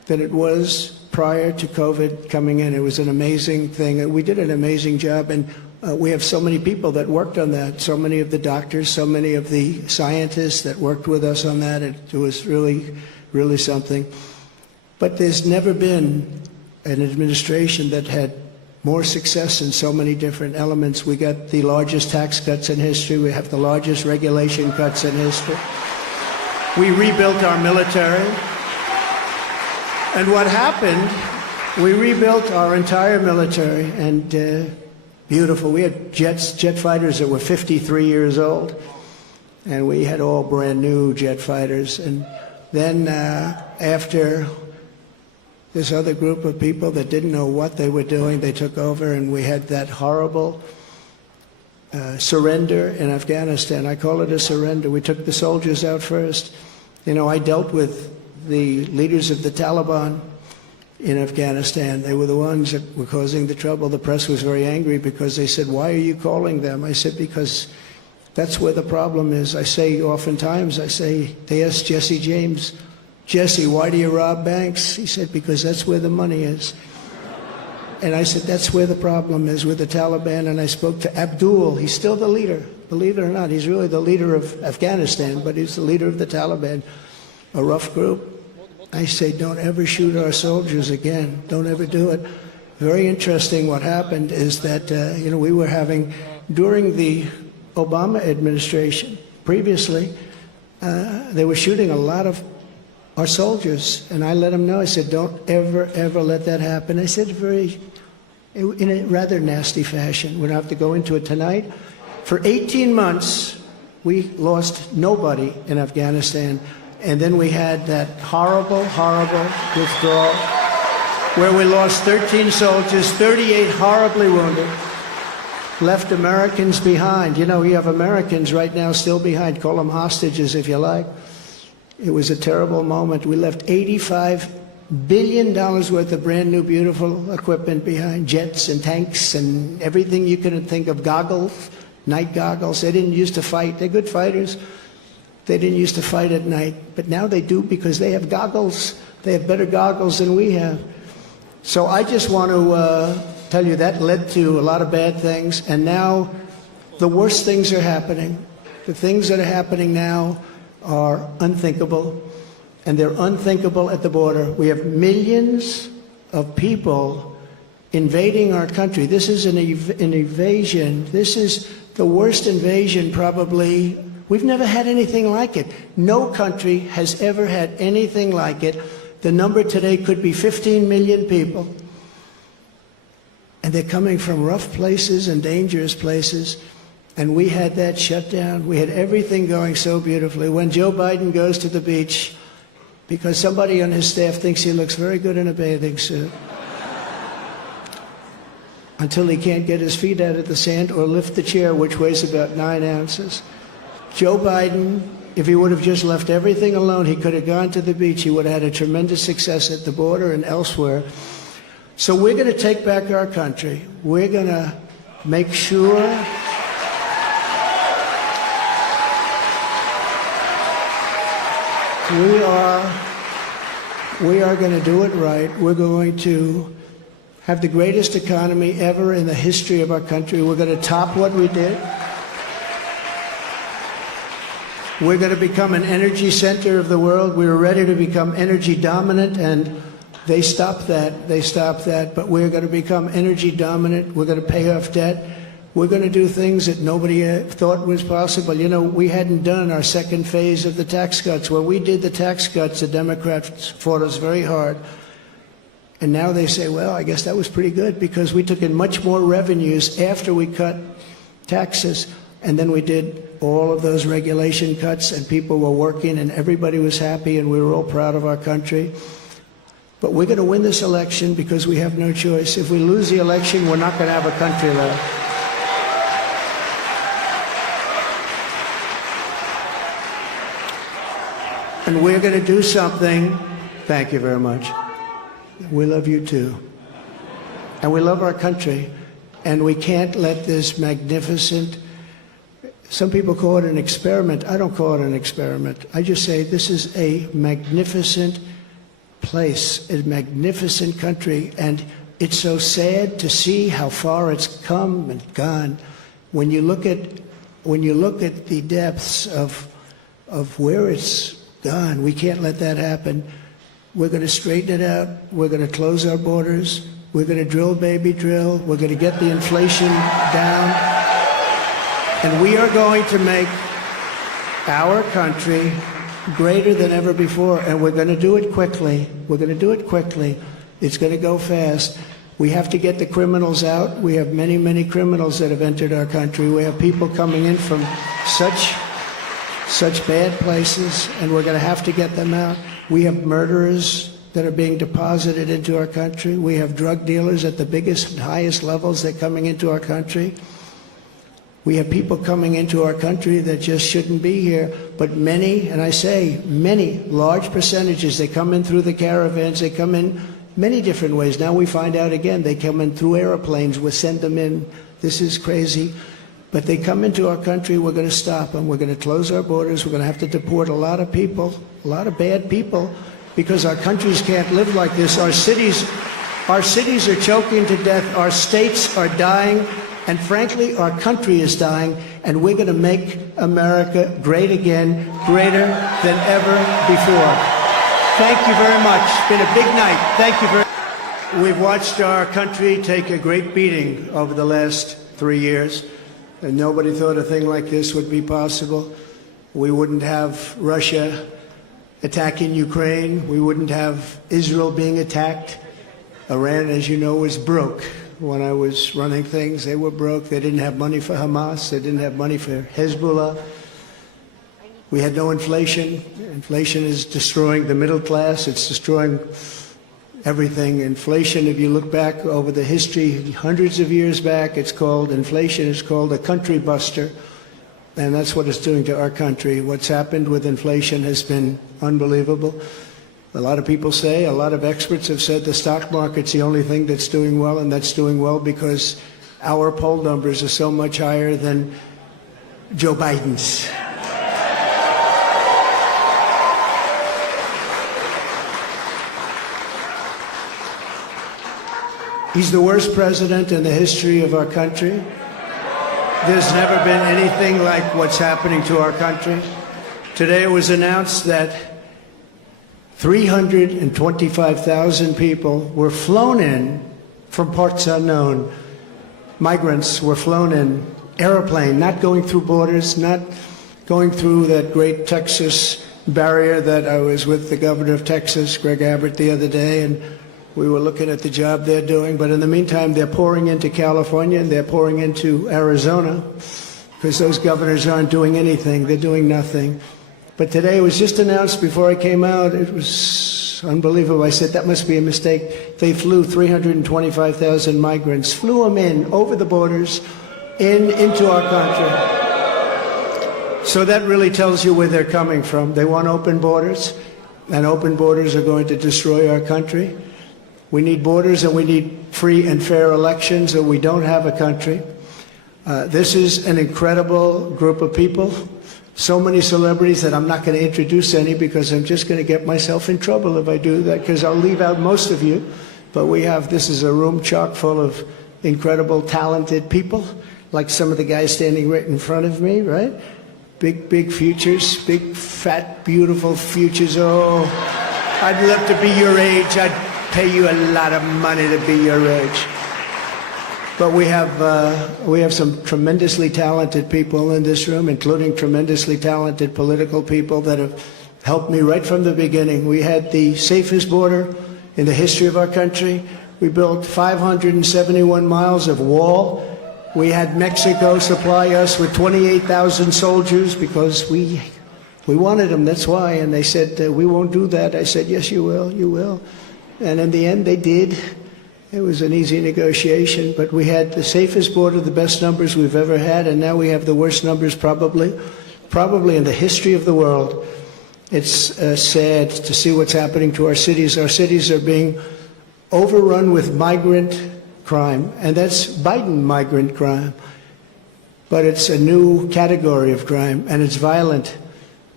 than it was prior to COVID coming in. It was an amazing thing. We did an amazing job, and we have so many people that worked on that, so many of the doctors, so many of the scientists that worked with us on that. It was really, really something. But there's never been an administration that had more success in so many different elements. We got the largest tax cuts in history. We have the largest regulation cuts in history. We rebuilt our military. And what happened, we rebuilt our entire military, and beautiful. We had jet fighters that were 53 years old, and we had all brand new jet fighters. And then after this other group of people that didn't know what they were doing, they took over, and we had that horrible surrender in Afghanistan. I call it a surrender. We took the soldiers out first. You know, I dealt with the leaders of the Taliban in Afghanistan. They were the ones that were causing the trouble. The press was very angry because they said, "Why are you calling them?" I said, "Because that's where the problem is." I say oftentimes, they asked Jesse James, "Jesse, why do you rob banks?" He said, "Because that's where the money is." And I said, that's where the problem is with the Taliban. And I spoke to Abdul. He's still the leader. Believe it or not, he's really the leader of Afghanistan, but he's the leader of the Taliban, a rough group. I say, don't ever shoot our soldiers again. Don't ever do it. Very interesting what happened is that, we were having, during the Obama administration, previously, they were shooting a lot of our soldiers. And I let them know, I said, don't ever, ever let that happen. I said in a rather nasty fashion. We don't have to go into it tonight. For 18 months, we lost nobody in Afghanistan. And then we had that horrible, horrible withdrawal where we lost 13 soldiers, 38 horribly wounded, left Americans behind. You know, you have Americans right now still behind. Call them hostages if you like. It was a terrible moment. We left $85 billion worth of brand new, beautiful equipment behind, jets and tanks and everything you could think of, goggles, night goggles. They didn't used to fight. They're good fighters. They didn't used to fight at night, but now they do because they have goggles. They have better goggles than we have. So I just want to tell you that led to a lot of bad things, and now the worst things are happening. The things that are happening now are unthinkable, and they're unthinkable at the border. We have millions of people invading our country. This is an invasion. This is the worst invasion probably. We've never had anything like it. No country has ever had anything like it. The number today could be 15 million people. And they're coming from rough places and dangerous places. And we had that shut down. We had everything going so beautifully. When Joe Biden goes to the beach, because somebody on his staff thinks he looks very good in a bathing suit, until he can't get his feet out of the sand or lift the chair, which weighs about 9 ounces. Joe Biden, if he would have just left everything alone, he could have gone to the beach. He would have had a tremendous success at the border and elsewhere. So we're going to take back our country. We're going to make sure we are going to do it right. We're going to have the greatest economy ever in the history of our country. We're going to top what we did. We're going to become an energy center of the world. We were ready to become energy dominant, and they stopped that. They stopped that. But we're going to become energy dominant. We're going to pay off debt. We're going to do things that nobody thought was possible. You know, we hadn't done our second phase of the tax cuts. When we did the tax cuts, the Democrats fought us very hard. And now they say, well, I guess that was pretty good because we took in much more revenues after we cut taxes. And then we did all of those regulation cuts, and people were working, and everybody was happy, and we were all proud of our country. But we're going to win this election because we have no choice. If we lose the election, we're not going to have a country left. And we're going to do something. Thank you very much. We love you too. And we love our country. And we can't let this magnificent, some people call it an experiment. I don't call it an experiment. I just say this is a magnificent place, a magnificent country, and it's so sad to see how far it's come and gone. When you look at the depths of where it's gone, we can't let that happen. We're going to straighten it out. We're going to close our borders. We're going to drill, baby, drill. We're going to get the inflation down. And we are going to make our country greater than ever before. And we're going to do it quickly. We're going to do it quickly. It's going to go fast. We have to get the criminals out. We have many, many criminals that have entered our country. We have people coming in from such bad places, and we're going to have to get them out. We have murderers that are being deposited into our country. We have drug dealers at the biggest and highest levels. They're coming into our country. We have people coming into our country that just shouldn't be here. But many, and I say many, large percentages, they come in through the caravans. They come in many different ways. Now we find out again, they come in through airplanes. We send them in. This is crazy. But they come into our country. We're going to stop them. We're going to close our borders. We're going to have to deport a lot of people, a lot of bad people, because our countries can't live like this. Our cities are choking to death. Our states are dying. And frankly, our country is dying. And we're going to make America great again, greater than ever before. Thank you very much. It's been a big night. Thank you very much. We've watched our country take a great beating over the last 3 years. And nobody thought a thing like this would be possible. We wouldn't have Russia attacking Ukraine. We wouldn't have Israel being attacked. Iran, as you know, was broke. When I was running things, they were broke. They didn't have money for Hamas. They didn't have money for Hezbollah. We had no inflation. Inflation is destroying the middle class. It's destroying everything. Inflation, if you look back over the history, hundreds of years back, inflation is called a country buster. And that's what it's doing to our country. What's happened with inflation has been unbelievable. A lot of people say, a lot of experts have said the stock market's the only thing that's doing well, and that's doing well because our poll numbers are so much higher than Joe Biden's. He's the worst president in the history of our country. There's never been anything like what's happening to our country. Today it was announced that 325,000 people were flown in from parts unknown. Migrants were flown in, airplane, not going through borders, not going through that great Texas barrier that I was with the governor of Texas, Greg Abbott, the other day, and we were looking at the job they're doing. But in the meantime, they're pouring into California and they're pouring into Arizona because those governors aren't doing anything. They're doing nothing. But today it was just announced before I came out. It was unbelievable. I said, that must be a mistake. They flew 325,000 migrants, flew them in over the borders into our country. So that really tells you where they're coming from. They want open borders, and open borders are going to destroy our country. We need borders and we need free and fair elections, or we don't have a country. This is an incredible group of people. So many celebrities that I'm not going to introduce any because I'm just going to get myself in trouble if I do that, because I'll leave out most of you. But this is a room chock full of incredible, talented people, like some of the guys standing right in front of me, right? Big futures, big, fat, beautiful futures. Oh, I'd love to be your age. I'd pay you a lot of money to be your age. But we have some tremendously talented people in this room, including tremendously talented political people that have helped me right from the beginning. We had the safest border in the history of our country. We built 571 miles of wall. We had Mexico supply us with 28,000 soldiers because we wanted them, that's why. And they said, we won't do that. I said, yes, you will, you will. And in the end, they did. It was an easy negotiation, but we had the safest border, the best numbers we've ever had, and now we have the worst numbers probably in the history of the world. It's sad to see what's happening to our cities. Our cities are being overrun with migrant crime, and that's Biden migrant crime. But it's a new category of crime, and it's violent.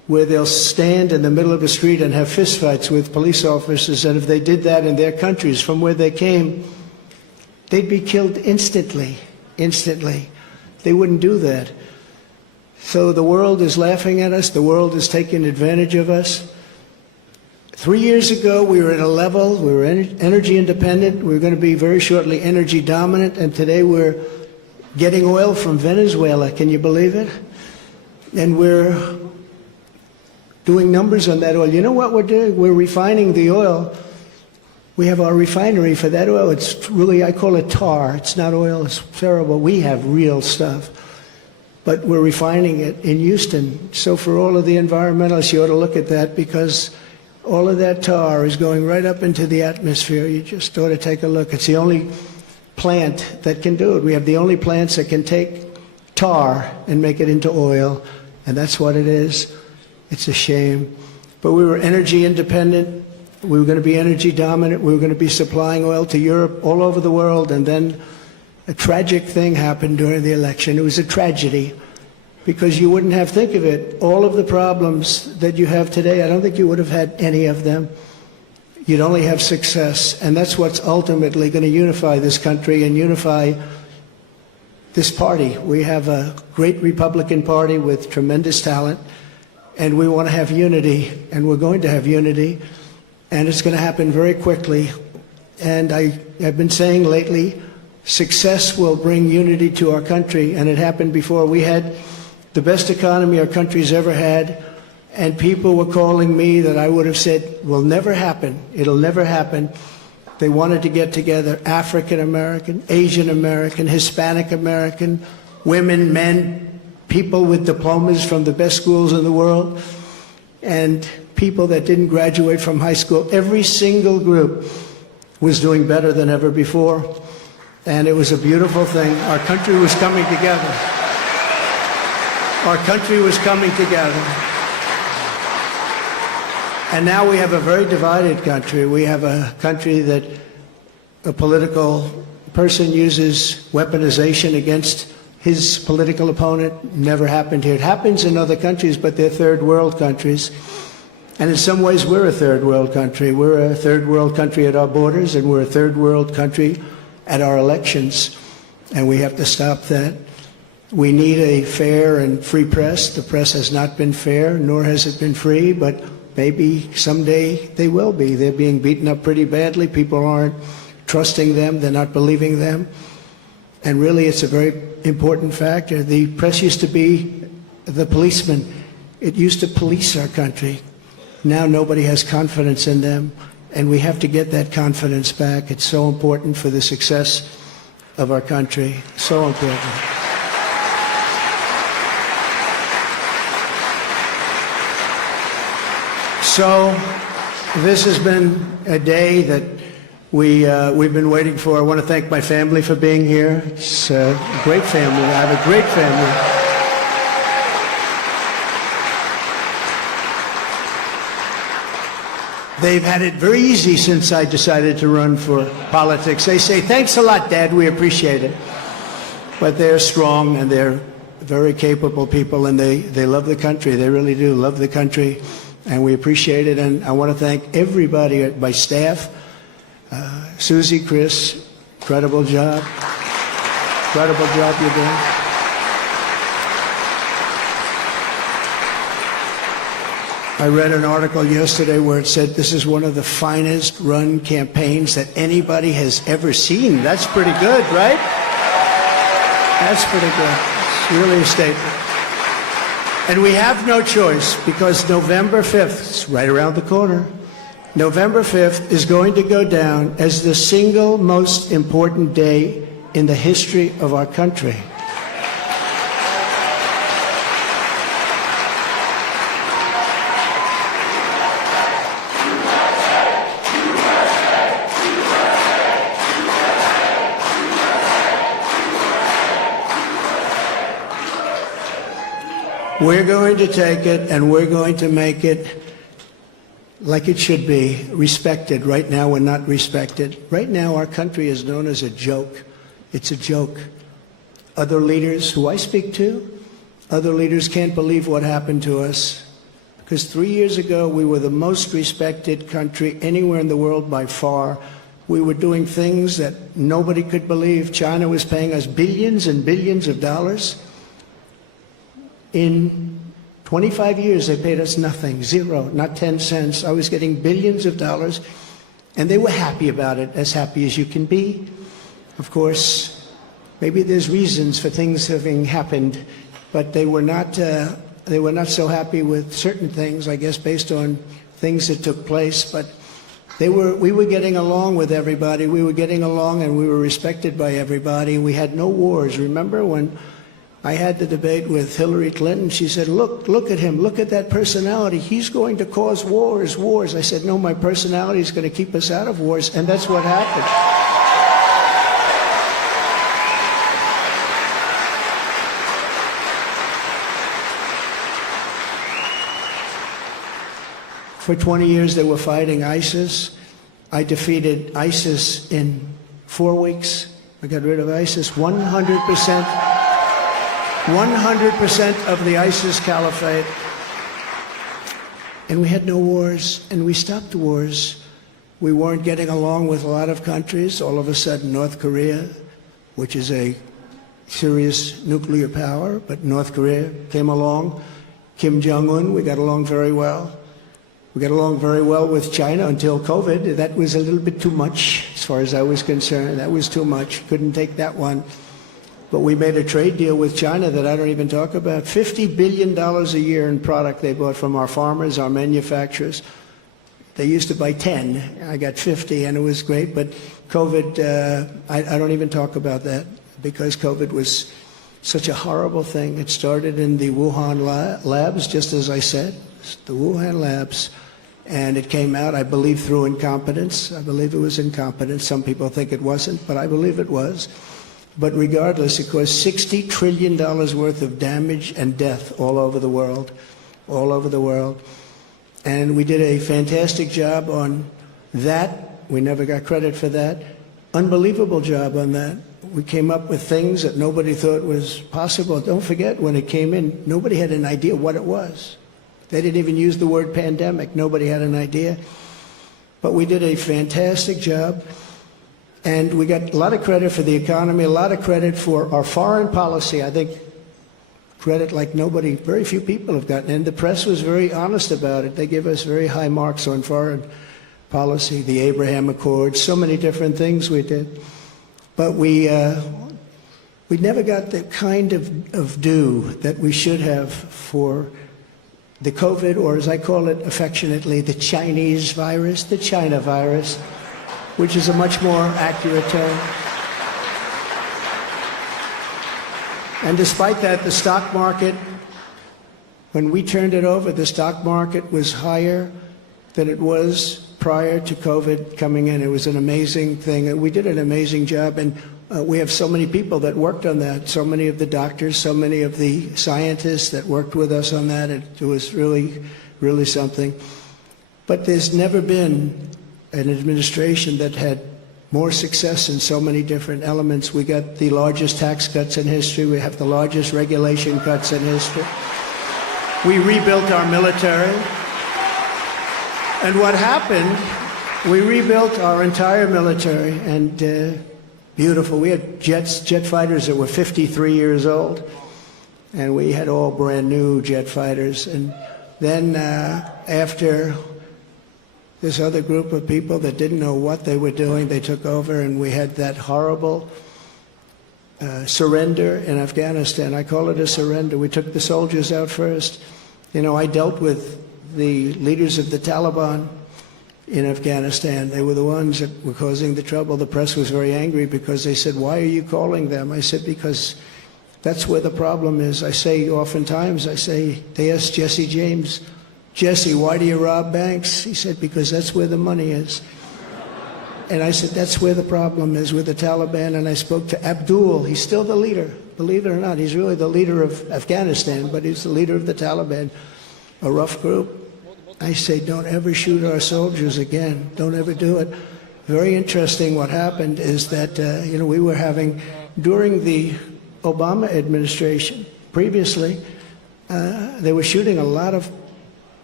where they'll stand in the middle of a street and have fistfights with police officers, and if they did that in their countries from where they came, they'd be killed instantly. Instantly. They wouldn't do that. So the world is laughing at us. The world is taking advantage of us. 3 years ago, we were at a level, we were energy independent. We were going to be very shortly energy dominant, and today we're getting oil from Venezuela. Can you believe it? And we're doing numbers on that oil. You know what we're doing? We're refining the oil. We have our refinery for that oil. It's really, I call it tar. It's not oil. It's terrible. We have real stuff. But we're refining it in Houston. So for all of the environmentalists, you ought to look at that, because all of that tar is going right up into the atmosphere. You just ought to take a look. It's the only plant that can do it. We have the only plants that can take tar and make it into oil, and that's what it is. It's a shame. But we were energy independent. We were going to be energy dominant. We were going to be supplying oil to Europe, all over the world, and then a tragic thing happened during the election. It was a tragedy, because you wouldn't have, think of it, all of the problems that you have today, I don't think you would have had any of them. You'd only have success, and that's what's ultimately going to unify this country and unify this party. We have a great Republican Party with tremendous talent, and we want to have unity, and we're going to have unity, and it's going to happen very quickly. And I've been saying lately, success will bring unity to our country, and it happened before. We had the best economy our country's ever had, and people were calling me that I would have said will never happen. It'll never happen. They wanted to get together, African American, Asian American, Hispanic American, women, men, people with diplomas from the best schools in the world, and people that didn't graduate from high school. Every single group was doing better than ever before, and it was a beautiful thing. Our country was coming together. Our country was coming together. And now we have a very divided country. We have a country that a political person uses weaponization against his political opponent. Never happened here. It happens in other countries, but they're third world countries. And in some ways, we're a third world country. We're a third world country at our borders, and we're a third world country at our elections. And we have to stop that. We need a fair and free press. The press has not been fair, nor has it been free, but maybe someday they will be. They're being beaten up pretty badly. People aren't trusting them. They're not believing them. And really, it's a very important factor. The press used to be the policeman. It used to police our country. Now nobody has confidence in them, and we have to get that confidence back. It's so important for the success of our country. So important. So this has been a day that we've been waiting for. I want to thank my family for being here. It's a great family. I have a great family. They've had it very easy since I decided to run for politics. They say, thanks a lot, Dad, we appreciate it. But they're strong, and they're very capable people, and they love the country. They really do love the country, and we appreciate it. And I want to thank everybody at my staff. Susie, Chris, incredible job. Incredible job you're doing. I read an article yesterday where it said this is one of the finest run campaigns that anybody has ever seen. That's pretty good, right? That's pretty good. It's really a statement. And we have no choice, because November 5th, it's right around the corner, November 5th is going to go down as the single most important day in the history of our country. We're going to take it, and we're going to make it like it should be, respected. Right now, we're not respected. Right now, our country is known as a joke. It's a joke. Other leaders who I speak to, other leaders can't believe what happened to us. Because 3 years ago, we were the most respected country anywhere in the world by far. We were doing things that nobody could believe. China was paying us billions and billions of dollars. In 25 years, they paid us nothing, zero, not 10 cents. I was getting billions of dollars, and they were happy about it, as happy as you can be. Of course, maybe there's reasons for things having happened, but they were not so happy with certain things, I guess, based on things that took place. But we were getting along with everybody. We were getting along, and we were respected by everybody. We had no wars. Remember when I had the debate with Hillary Clinton? She said, look at him. Look at that personality. He's going to cause wars. I said, no, my personality is going to keep us out of wars. And that's what happened. For 20 years, they were fighting ISIS. I defeated ISIS in 4 weeks. I got rid of ISIS 100%. 100% of the ISIS caliphate. And we had no wars, and we stopped wars. We weren't getting along with a lot of countries. All of a sudden, North Korea, which is a serious nuclear power, but North Korea came along. Kim Jong-un, we got along very well. We got along very well with China until COVID. That was a little bit too much, as far as I was concerned. That was too much. Couldn't take that one. But we made a trade deal with China that I don't even talk about. $50 billion a year in product they bought from our farmers, our manufacturers. They used to buy 10. I got 50, and it was great. But COVID, I don't even talk about that, because COVID was such a horrible thing. It started in the Wuhan labs, just as I said, the Wuhan labs. And it came out, I believe, through incompetence. I believe it was incompetence. Some people think it wasn't, but I believe it was. But regardless, it caused $60 trillion worth of damage and death all over the world, all over the world. And we did a fantastic job on that. We never got credit for that. Unbelievable job on that. We came up with things that nobody thought was possible. Don't forget, when it came in, nobody had an idea what it was. They didn't even use the word pandemic. Nobody had an idea. But we did a fantastic job. And we got a lot of credit for the economy, a lot of credit for our foreign policy. I think credit like nobody, very few people have gotten. And the press was very honest about it. They give us very high marks on foreign policy, the Abraham Accords, so many different things we did. But we never got the kind of due that we should have for the COVID, or as I call it affectionately, the Chinese virus, the China virus, which is a much more accurate term. And despite that, the stock market, when we turned it over, the stock market was higher than it was prior to COVID coming in. It was an amazing thing. We did an amazing job, and we have so many people that worked on that, so many of the doctors, so many of the scientists that worked with us on that. It was really, really something. But there's never been an administration that had more success in so many different elements. We got the largest tax cuts in history. We have the largest regulation cuts in history. We rebuilt our military. And what happened, we rebuilt our entire military, and beautiful. We had jet fighters that were 53 years old, and we had all brand new jet fighters. And then after this other group of people that didn't know what they were doing, they took over, and we had that horrible surrender in Afghanistan. I call it a surrender. We took the soldiers out first. You know, I dealt with the leaders of the Taliban in Afghanistan. They were the ones that were causing the trouble. The press was very angry because they said, "Why are you calling them?" I said, "Because that's where the problem is." I say oftentimes, they asked Jesse James, "Jesse, why do you rob banks?" He said, "Because that's where the money is." And I said, that's where the problem is, with the Taliban. And I spoke to Abdul. He's still the leader. Believe it or not, he's really the leader of Afghanistan, but he's the leader of the Taliban, a rough group. I say, don't ever shoot our soldiers again. Don't ever do it. Very interesting what happened is that, we were having, during the Obama administration, previously, they were shooting a lot of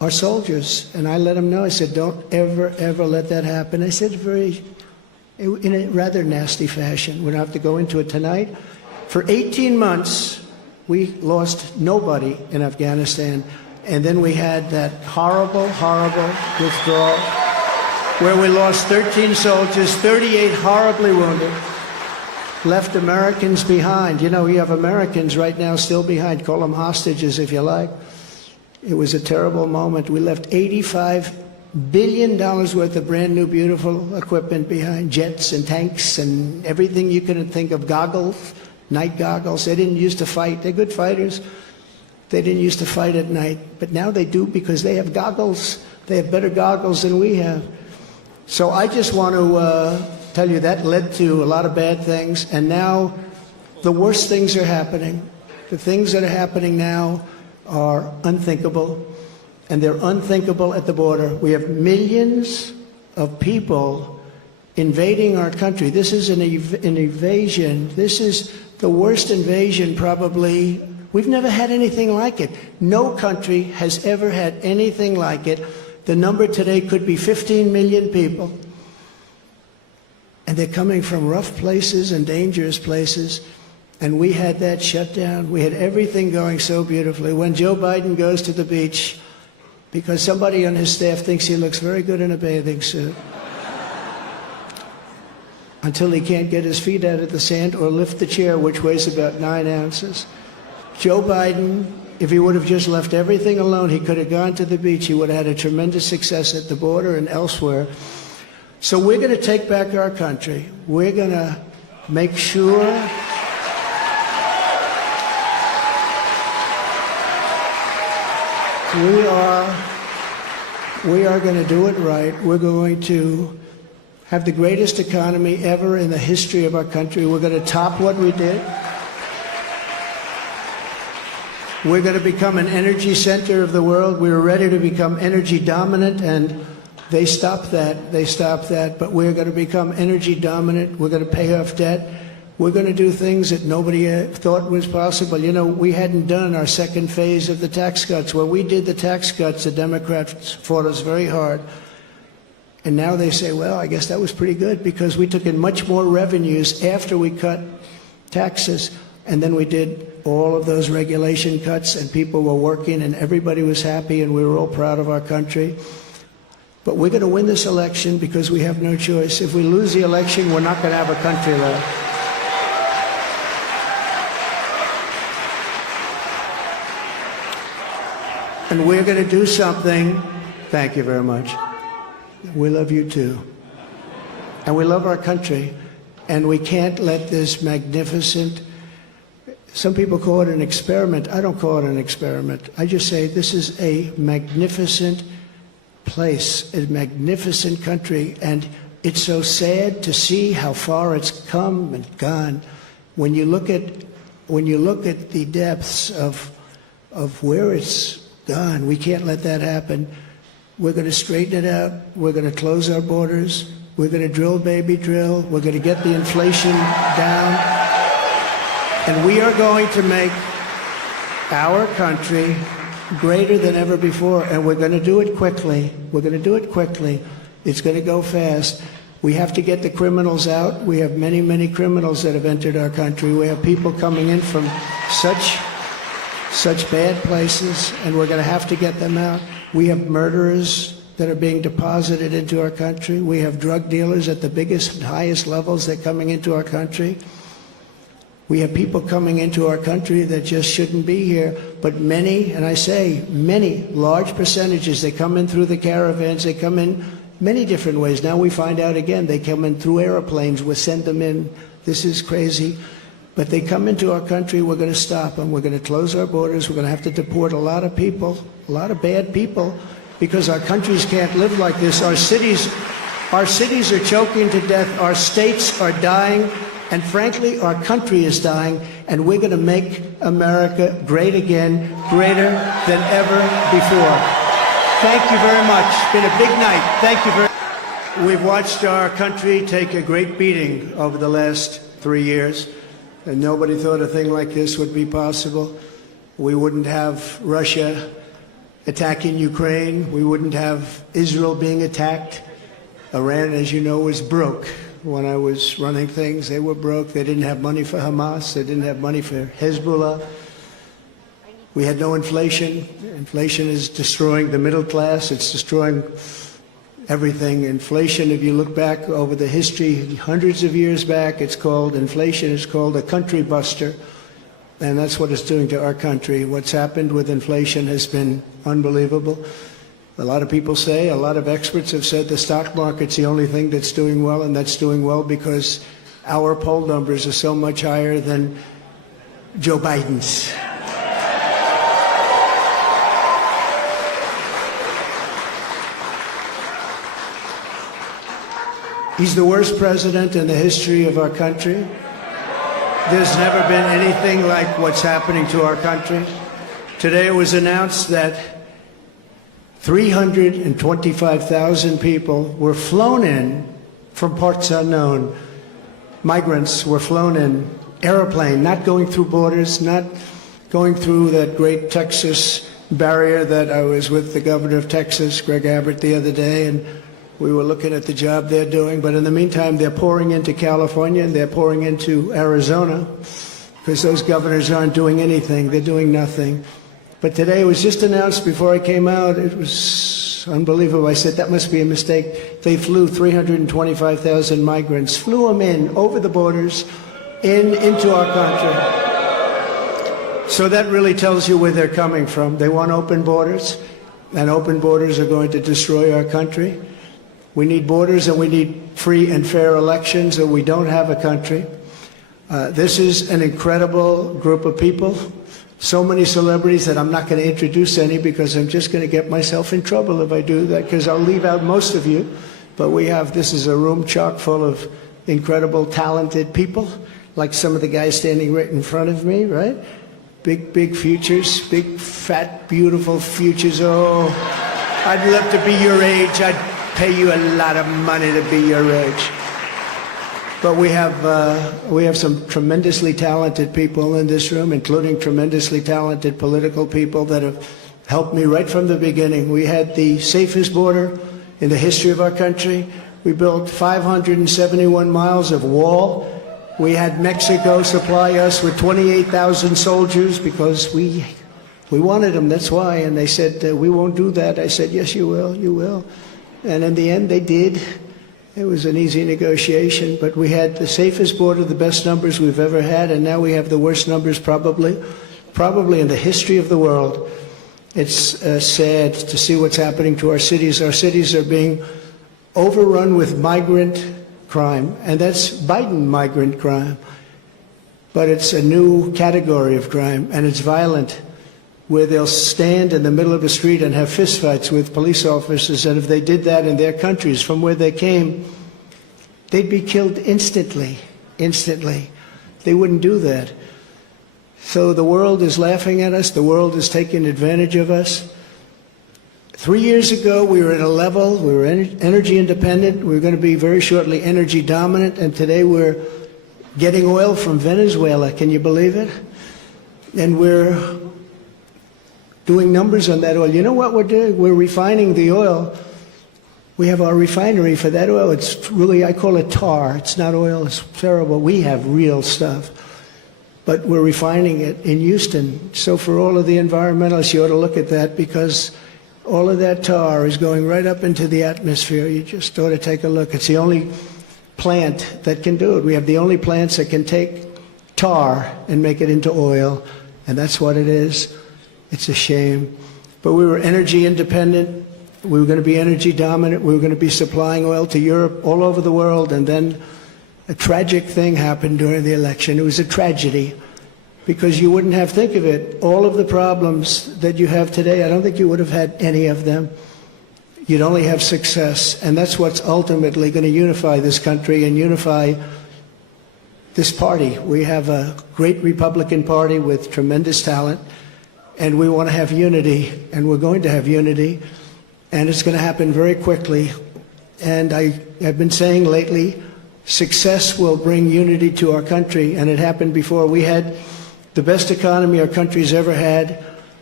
our soldiers. And I let them know. I said, don't ever, ever let that happen. I said in a rather nasty fashion. We don't have to go into it tonight. For 18 months, we lost nobody in Afghanistan. And then we had that horrible, horrible withdrawal where we lost 13 soldiers, 38 horribly wounded, left Americans behind. You know, we have Americans right now still behind. Call them hostages if you like. It was a terrible moment. We left $85 billion worth of brand new, beautiful equipment behind, jets and tanks and everything you could think of, goggles, night goggles. They didn't used to fight. They're good fighters. They didn't used to fight at night, but now they do because they have goggles. They have better goggles than we have. So I just want to tell you that led to a lot of bad things, and now the worst things are happening. The things that are happening now are unthinkable, and they're unthinkable at the border. We have millions of people invading our country. This is an invasion. This is the worst invasion probably. We've never had anything like it. No country has ever had anything like it. The number today could be 15 million people. And they're coming from rough places and dangerous places. And we had that shut down. We had everything going so beautifully. When Joe Biden goes to the beach, because somebody on his staff thinks he looks very good in a bathing suit, until he can't get his feet out of the sand or lift the chair, which weighs about 9 ounces. Joe Biden, if he would have just left everything alone, he could have gone to the beach. He would have had a tremendous success at the border and elsewhere. So we're going to take back our country. We're going to make sure we are going to do it right. We're going to have the greatest economy ever in the history of our country. We're going to top what we did. We're going to become an energy center of the world. We were ready to become energy dominant, and they stopped that. They stopped that. But we're going to become energy dominant. We're going to pay off debt. We're going to do things that nobody thought was possible. You know, we hadn't done our second phase of the tax cuts. When we did the tax cuts, the Democrats fought us very hard. And now they say, well, I guess that was pretty good because we took in much more revenues after we cut taxes. And then we did all of those regulation cuts, and people were working, and everybody was happy, and we were all proud of our country. But we're going to win this election because we have no choice. If we lose the election, we're not going to have a country left. And we're going to do something. Thank you very much. We love you too. And we love our country. And we can't let this magnificent, some people call it an experiment. I don't call it an experiment. I just say this is a magnificent place, a magnificent country. And it's so sad to see how far it's come and gone. When you look at the depths of where it's gone, we can't let that happen. We're going to straighten it out. We're going to close our borders. We're going to drill, baby, drill. We're going to get the inflation down. And we are going to make our country greater than ever before. And we're going to do it quickly. We're going to do it quickly. It's going to go fast. We have to get the criminals out. We have many, many criminals that have entered our country. We have people coming in from such bad places, and we're going to have to get them out. We have murderers that are being deposited into our country. We have drug dealers at the biggest and highest levels that are coming into our country. We have people coming into our country that just shouldn't be here, but many, and I say many, large percentages, they come in through the caravans, they come in many different ways. Now we find out again, they come in through airplanes, we send them in. This is crazy. But they come into our country, we're going to stop them. We're going to close our borders. We're going to have to deport a lot of people, a lot of bad people, because our countries can't live like this. Our cities are choking to death. Our states are dying. And frankly, our country is dying. And we're going to make America great again, greater than ever before. Thank you very much. It's been a big night. Thank you very much. We've watched our country take a great beating over the last 3 years. And nobody thought a thing like this would be possible. We wouldn't have Russia attacking Ukraine. We wouldn't have Israel being attacked. Iran, as you know, was broke. When I was running things, they were broke. They didn't have money for Hamas. They didn't have money for Hezbollah. We had no inflation. Inflation is destroying the middle class. It's destroying everything. Inflation, if you look back over the history, hundreds of years back, it's called inflation. It's called a country buster. And that's what it's doing to our country. What's happened with inflation has been unbelievable. A lot of people say, a lot of experts have said the stock market's the only thing that's doing well, and that's doing well because our poll numbers are so much higher than Joe Biden's. He's the worst president in the history of our country. There's never been anything like what's happening to our country. Today it was announced that 325,000 people were flown in from parts unknown. Migrants were flown in, airplane, not going through borders, not going through that great Texas barrier that I was with the governor of Texas, Greg Abbott, the other day, and we were looking at the job they're doing. But in the meantime, they're pouring into California and they're pouring into Arizona because those governors aren't doing anything. They're doing nothing. But today it was just announced before I came out. It was unbelievable. I said, that must be a mistake. They flew 325,000 migrants, flew them in over the borders into our country. So that really tells you where they're coming from. They want open borders, and open borders are going to destroy our country. We need borders and we need free and fair elections, or we don't have a country. This is an incredible group of people. So many celebrities that I'm not going to introduce any because I'm just going to get myself in trouble if I do that, because I'll leave out most of you. But this is a room chock full of incredible, talented people, like some of the guys standing right in front of me, right? Big, big futures, big, fat, beautiful futures. Oh, I'd love to be your age. I'd pay you a lot of money to be your age. But we have some tremendously talented people in this room, including tremendously talented political people that have helped me right from the beginning. We had the safest border in the history of our country. We built 571 miles of wall. We had Mexico supply us with 28,000 soldiers because we wanted them, that's why. And they said, we won't do that. I said, yes, you will, you will. And in the end, they did. It was an easy negotiation, but we had the safest border, the best numbers we've ever had, and now we have the worst numbers probably in the history of the world. It's sad to see what's happening to our cities. Our cities are being overrun with migrant crime, and that's Biden migrant crime. But it's a new category of crime, and it's violent, where they'll stand in the middle of the street and have fistfights with police officers, and if they did that in their countries from where they came, they'd be killed instantly. They wouldn't do that. So the world is laughing at us. The world is taking advantage of us. 3 years ago, we were at a level, we were energy independent. We were going to be very shortly energy dominant, and today we're getting oil from Venezuela. Can you believe it? And we're doing numbers on that oil. You know what we're doing? We're refining the oil. We have our refinery for that oil. It's really, I call it tar. It's not oil. It's terrible. We have real stuff. But we're refining it in Houston. So for all of the environmentalists, you ought to look at that, because all of that tar is going right up into the atmosphere. You just ought to take a look. It's the only plant that can do it. We have the only plants that can take tar and make it into oil, and that's what it is. It's a shame. But we were energy independent. We were going to be energy dominant. We were going to be supplying oil to Europe, all over the world. And then a tragic thing happened during the election. It was a tragedy, because you wouldn't have, think of it, all of the problems that you have today, I don't think you would have had any of them. You'd only have success. And that's what's ultimately going to unify this country and unify this party. We have a great Republican Party with tremendous talent. And we want to have unity, and we're going to have unity, and it's going to happen very quickly. And I have been saying lately, success will bring unity to our country, and it happened before. We had the best economy our country's ever had.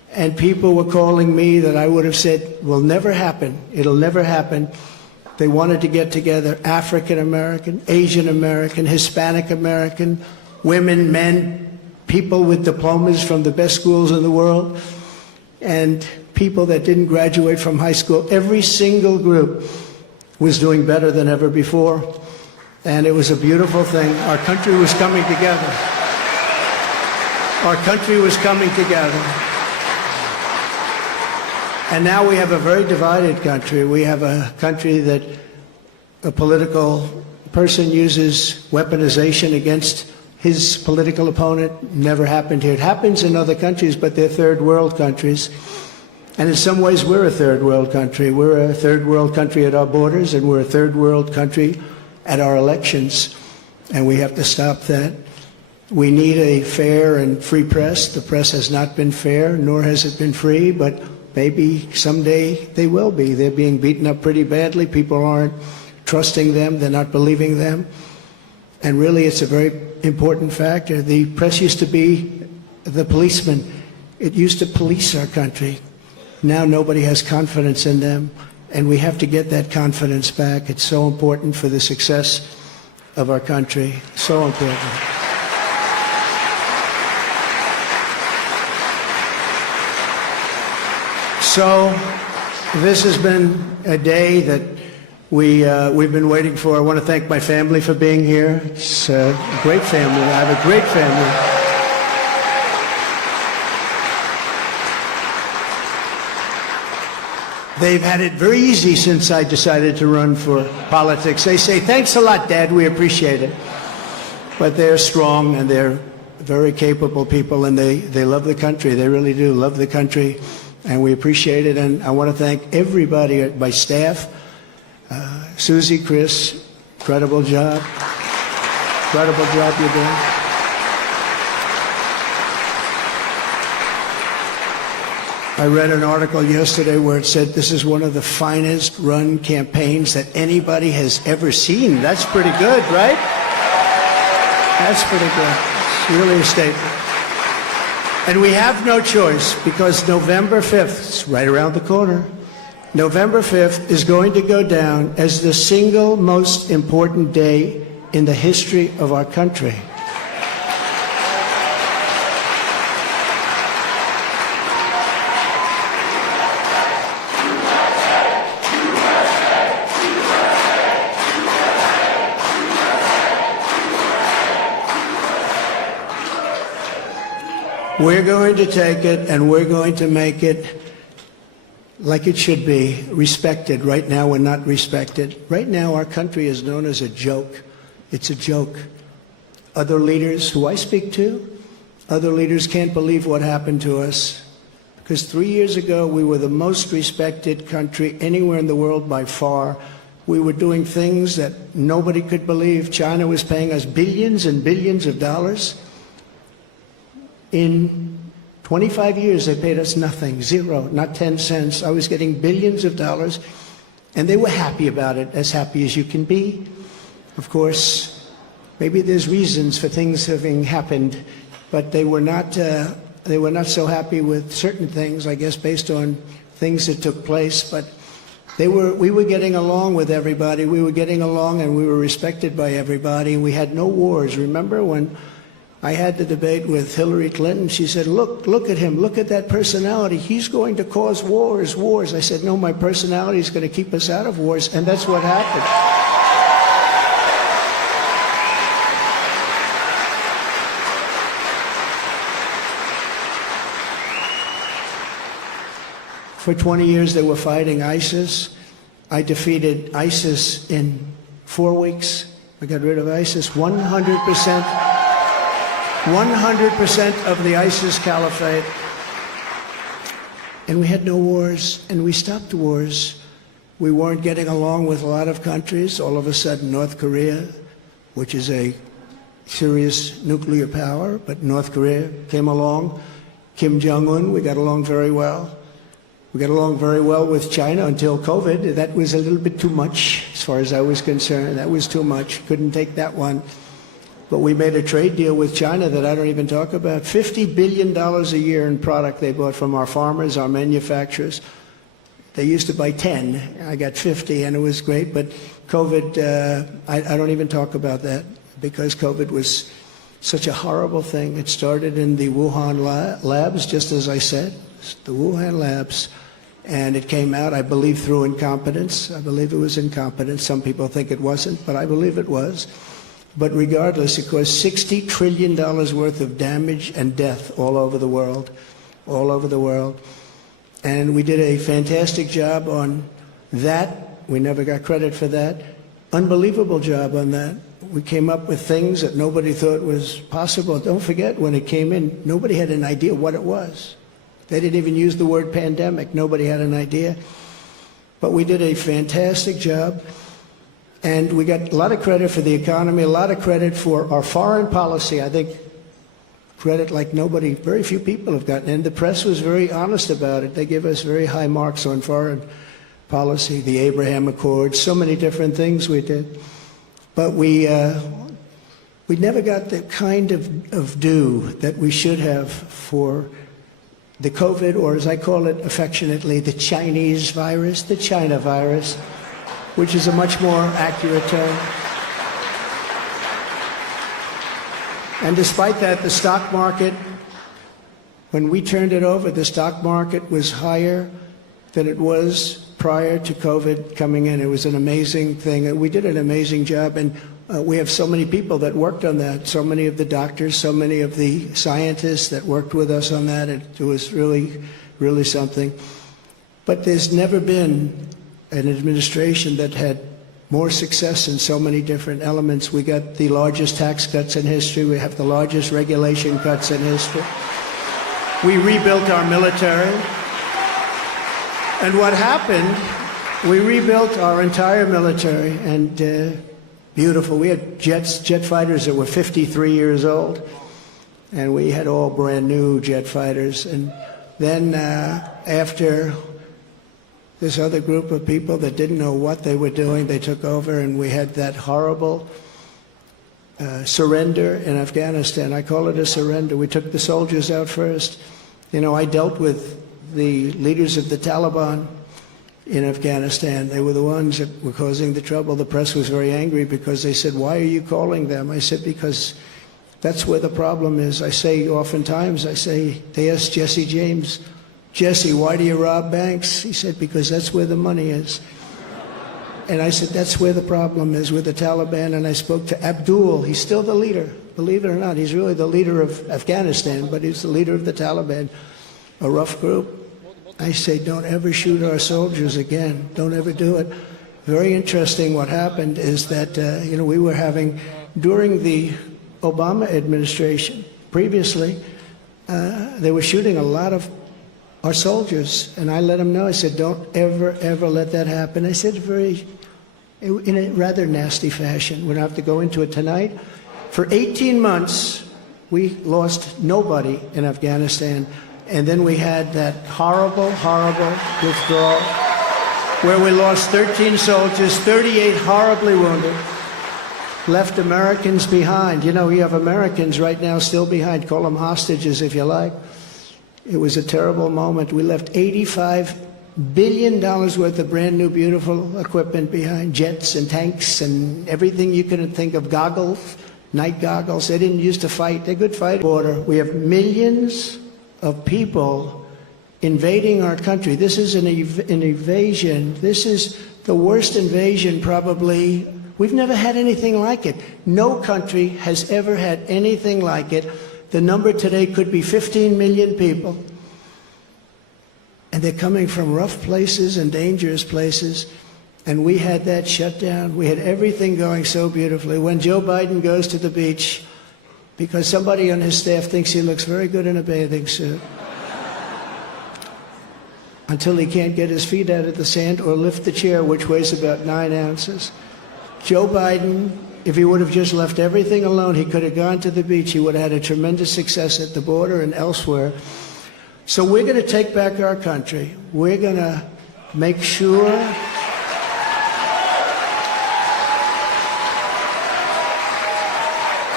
and people were calling me that I would have said will never happen. It'll never happen. They wanted to get together, African American, Asian American, Hispanic American, women, men, people with diplomas from the best schools in the world, and people that didn't graduate from high school. Every single group was doing better than ever before, and it was a beautiful thing. Our country was coming together. Our country was coming together. And now we have a very divided country. We have a country that a political person uses weaponization against his political opponent. Never happened here. It happens in other countries, but they're third world countries. And in some ways, we're a third world country. We're a third world country at our borders, and we're a third world country at our elections. And we have to stop that. We need a fair and free press. The press has not been fair, nor has it been free, but maybe someday they will be. They're being beaten up pretty badly. People aren't trusting them. They're not believing them. And really, it's a very important factor. The press used to be the policeman. It used to police our country. Now nobody has confidence in them, and we have to get that confidence back. It's so important for the success of our country. So important. So this has been a day that we've been waiting for. I want to thank my family for being here. It's a great family. I have a great family. They've had it very easy since I decided to run for politics. They say, thanks a lot, Dad, we appreciate it. But they're strong, and they're very capable people, and they love the country. They really do love the country, and we appreciate it. And I want to thank everybody, my staff, Susie, Chris, incredible job. Incredible job you're doing. I read an article yesterday where it said this is one of the finest run campaigns that anybody has ever seen. That's pretty good, right? That's pretty good. It's really a statement. And we have no choice, because November 5th, it's right around the corner, November 5th is going to go down as the single most important day in the history of our country. We're going to take it, and we're going to make it like it should be, respected. Right now, we're not respected. Right now, our country is known as a joke. It's a joke. Other leaders who I speak to, other leaders can't believe what happened to us. Because 3 years ago, we were the most respected country anywhere in the world by far. We were doing things that nobody could believe. China was paying us billions and billions of dollars. In 25 years, they paid us nothing, zero, not 10 cents. I was getting billions of dollars, and they were happy about it, as happy as you can be. Of course, maybe there's reasons for things having happened, but they were not so happy with certain things, I guess, based on things that took place. But we were getting along with everybody. We were getting along, and we were respected by everybody. We had no wars. Remember when I had the debate with Hillary Clinton? She said, look at him, look at that personality. He's going to cause wars. I said, no, my personality is going to keep us out of wars, and that's what happened. For 20 years, they were fighting ISIS. I defeated ISIS in 4 weeks. I got rid of ISIS 100%. 100% of the ISIS caliphate. And we had no wars, and we stopped wars. We weren't getting along with a lot of countries. All of a sudden, North Korea, which is a serious nuclear power, but North Korea came along. Kim Jong-un, we got along very well. We got along very well with China until COVID. That was a little bit too much, as far as I was concerned. That was too much. Couldn't take that one. But we made a trade deal with China that I don't even talk about. $50 billion a year in product they bought from our farmers, our manufacturers. They used to buy 10. I got 50, and it was great. But COVID, I don't even talk about that because COVID was such a horrible thing. It started in the Wuhan labs, just as I said, the Wuhan labs. And it came out, I believe, through incompetence. I believe it was incompetence. Some people think it wasn't, but I believe it was. But regardless, it caused $60 trillion worth of damage and death all over the world, all over the world. And we did a fantastic job on that. We never got credit for that. Unbelievable job on that. We came up with things that nobody thought was possible. Don't forget, when it came in, nobody had an idea what it was. They didn't even use the word pandemic. Nobody had an idea. But we did a fantastic job. And we got a lot of credit for the economy, a lot of credit for our foreign policy. I think credit like nobody, very few people have gotten. And the press was very honest about it. They give us very high marks on foreign policy, the Abraham Accords, so many different things we did. But we never got the kind of due that we should have for the COVID, or as I call it affectionately, the Chinese virus, the China virus, which is a much more accurate term. And despite that, the stock market, when we turned it over, the stock market was higher than it was prior to COVID coming in. It was an amazing thing. We did an amazing job, and we have so many people that worked on that, so many of the doctors, so many of the scientists that worked with us on that. It was really, really something. But there's never been an administration that had more success in so many different elements. We got the largest tax cuts in history. We have the largest regulation cuts in history. We rebuilt our military. And what happened, we rebuilt our entire military, and beautiful. We had jet fighters that were 53 years old, and we had all brand new jet fighters. And then after this other group of people that didn't know what they were doing, they took over, and we had that horrible surrender in Afghanistan. I call it a surrender. We took the soldiers out first. You know, I dealt with the leaders of the Taliban in Afghanistan. They were the ones that were causing the trouble. The press was very angry because they said, "Why are you calling them?" I said, "Because that's where the problem is." I say oftentimes, they asked Jesse James, "Jesse, why do you rob banks?" He said, "Because that's where the money is." And I said, that's where the problem is with the Taliban. And I spoke to Abdul. He's still the leader. Believe it or not, he's really the leader of Afghanistan, but he's the leader of the Taliban, a rough group. I say, don't ever shoot our soldiers again. Don't ever do it. Very interesting what happened is that, we were having, during the Obama administration, previously, they were shooting a lot of our soldiers. And I let them know, I said, don't ever, ever let that happen. I said in a rather nasty fashion. We don't have to go into it tonight. For 18 months, we lost nobody in Afghanistan. And then we had that horrible, horrible withdrawal where we lost 13 soldiers, 38 horribly wounded, left Americans behind. You know, we have Americans right now still behind. Call them hostages if you like. It was a terrible moment. We left $85 billion worth of brand new, beautiful equipment behind, jets and tanks and everything you can think of, goggles, night goggles. They didn't used to fight. They could fight border. We have millions of people invading our country. This is an invasion. This is the worst invasion probably. We've never had anything like it. No country has ever had anything like it. The number today could be 15 million people. And they're coming from rough places and dangerous places. And we had that shut down. We had everything going so beautifully. When Joe Biden goes to the beach, because somebody on his staff thinks he looks very good in a bathing suit, until he can't get his feet out of the sand or lift the chair, which weighs about 9 ounces. Joe Biden, if he would have just left everything alone, he could have gone to the beach. He would have had a tremendous success at the border and elsewhere. So we're going to take back our country. We're going to make sure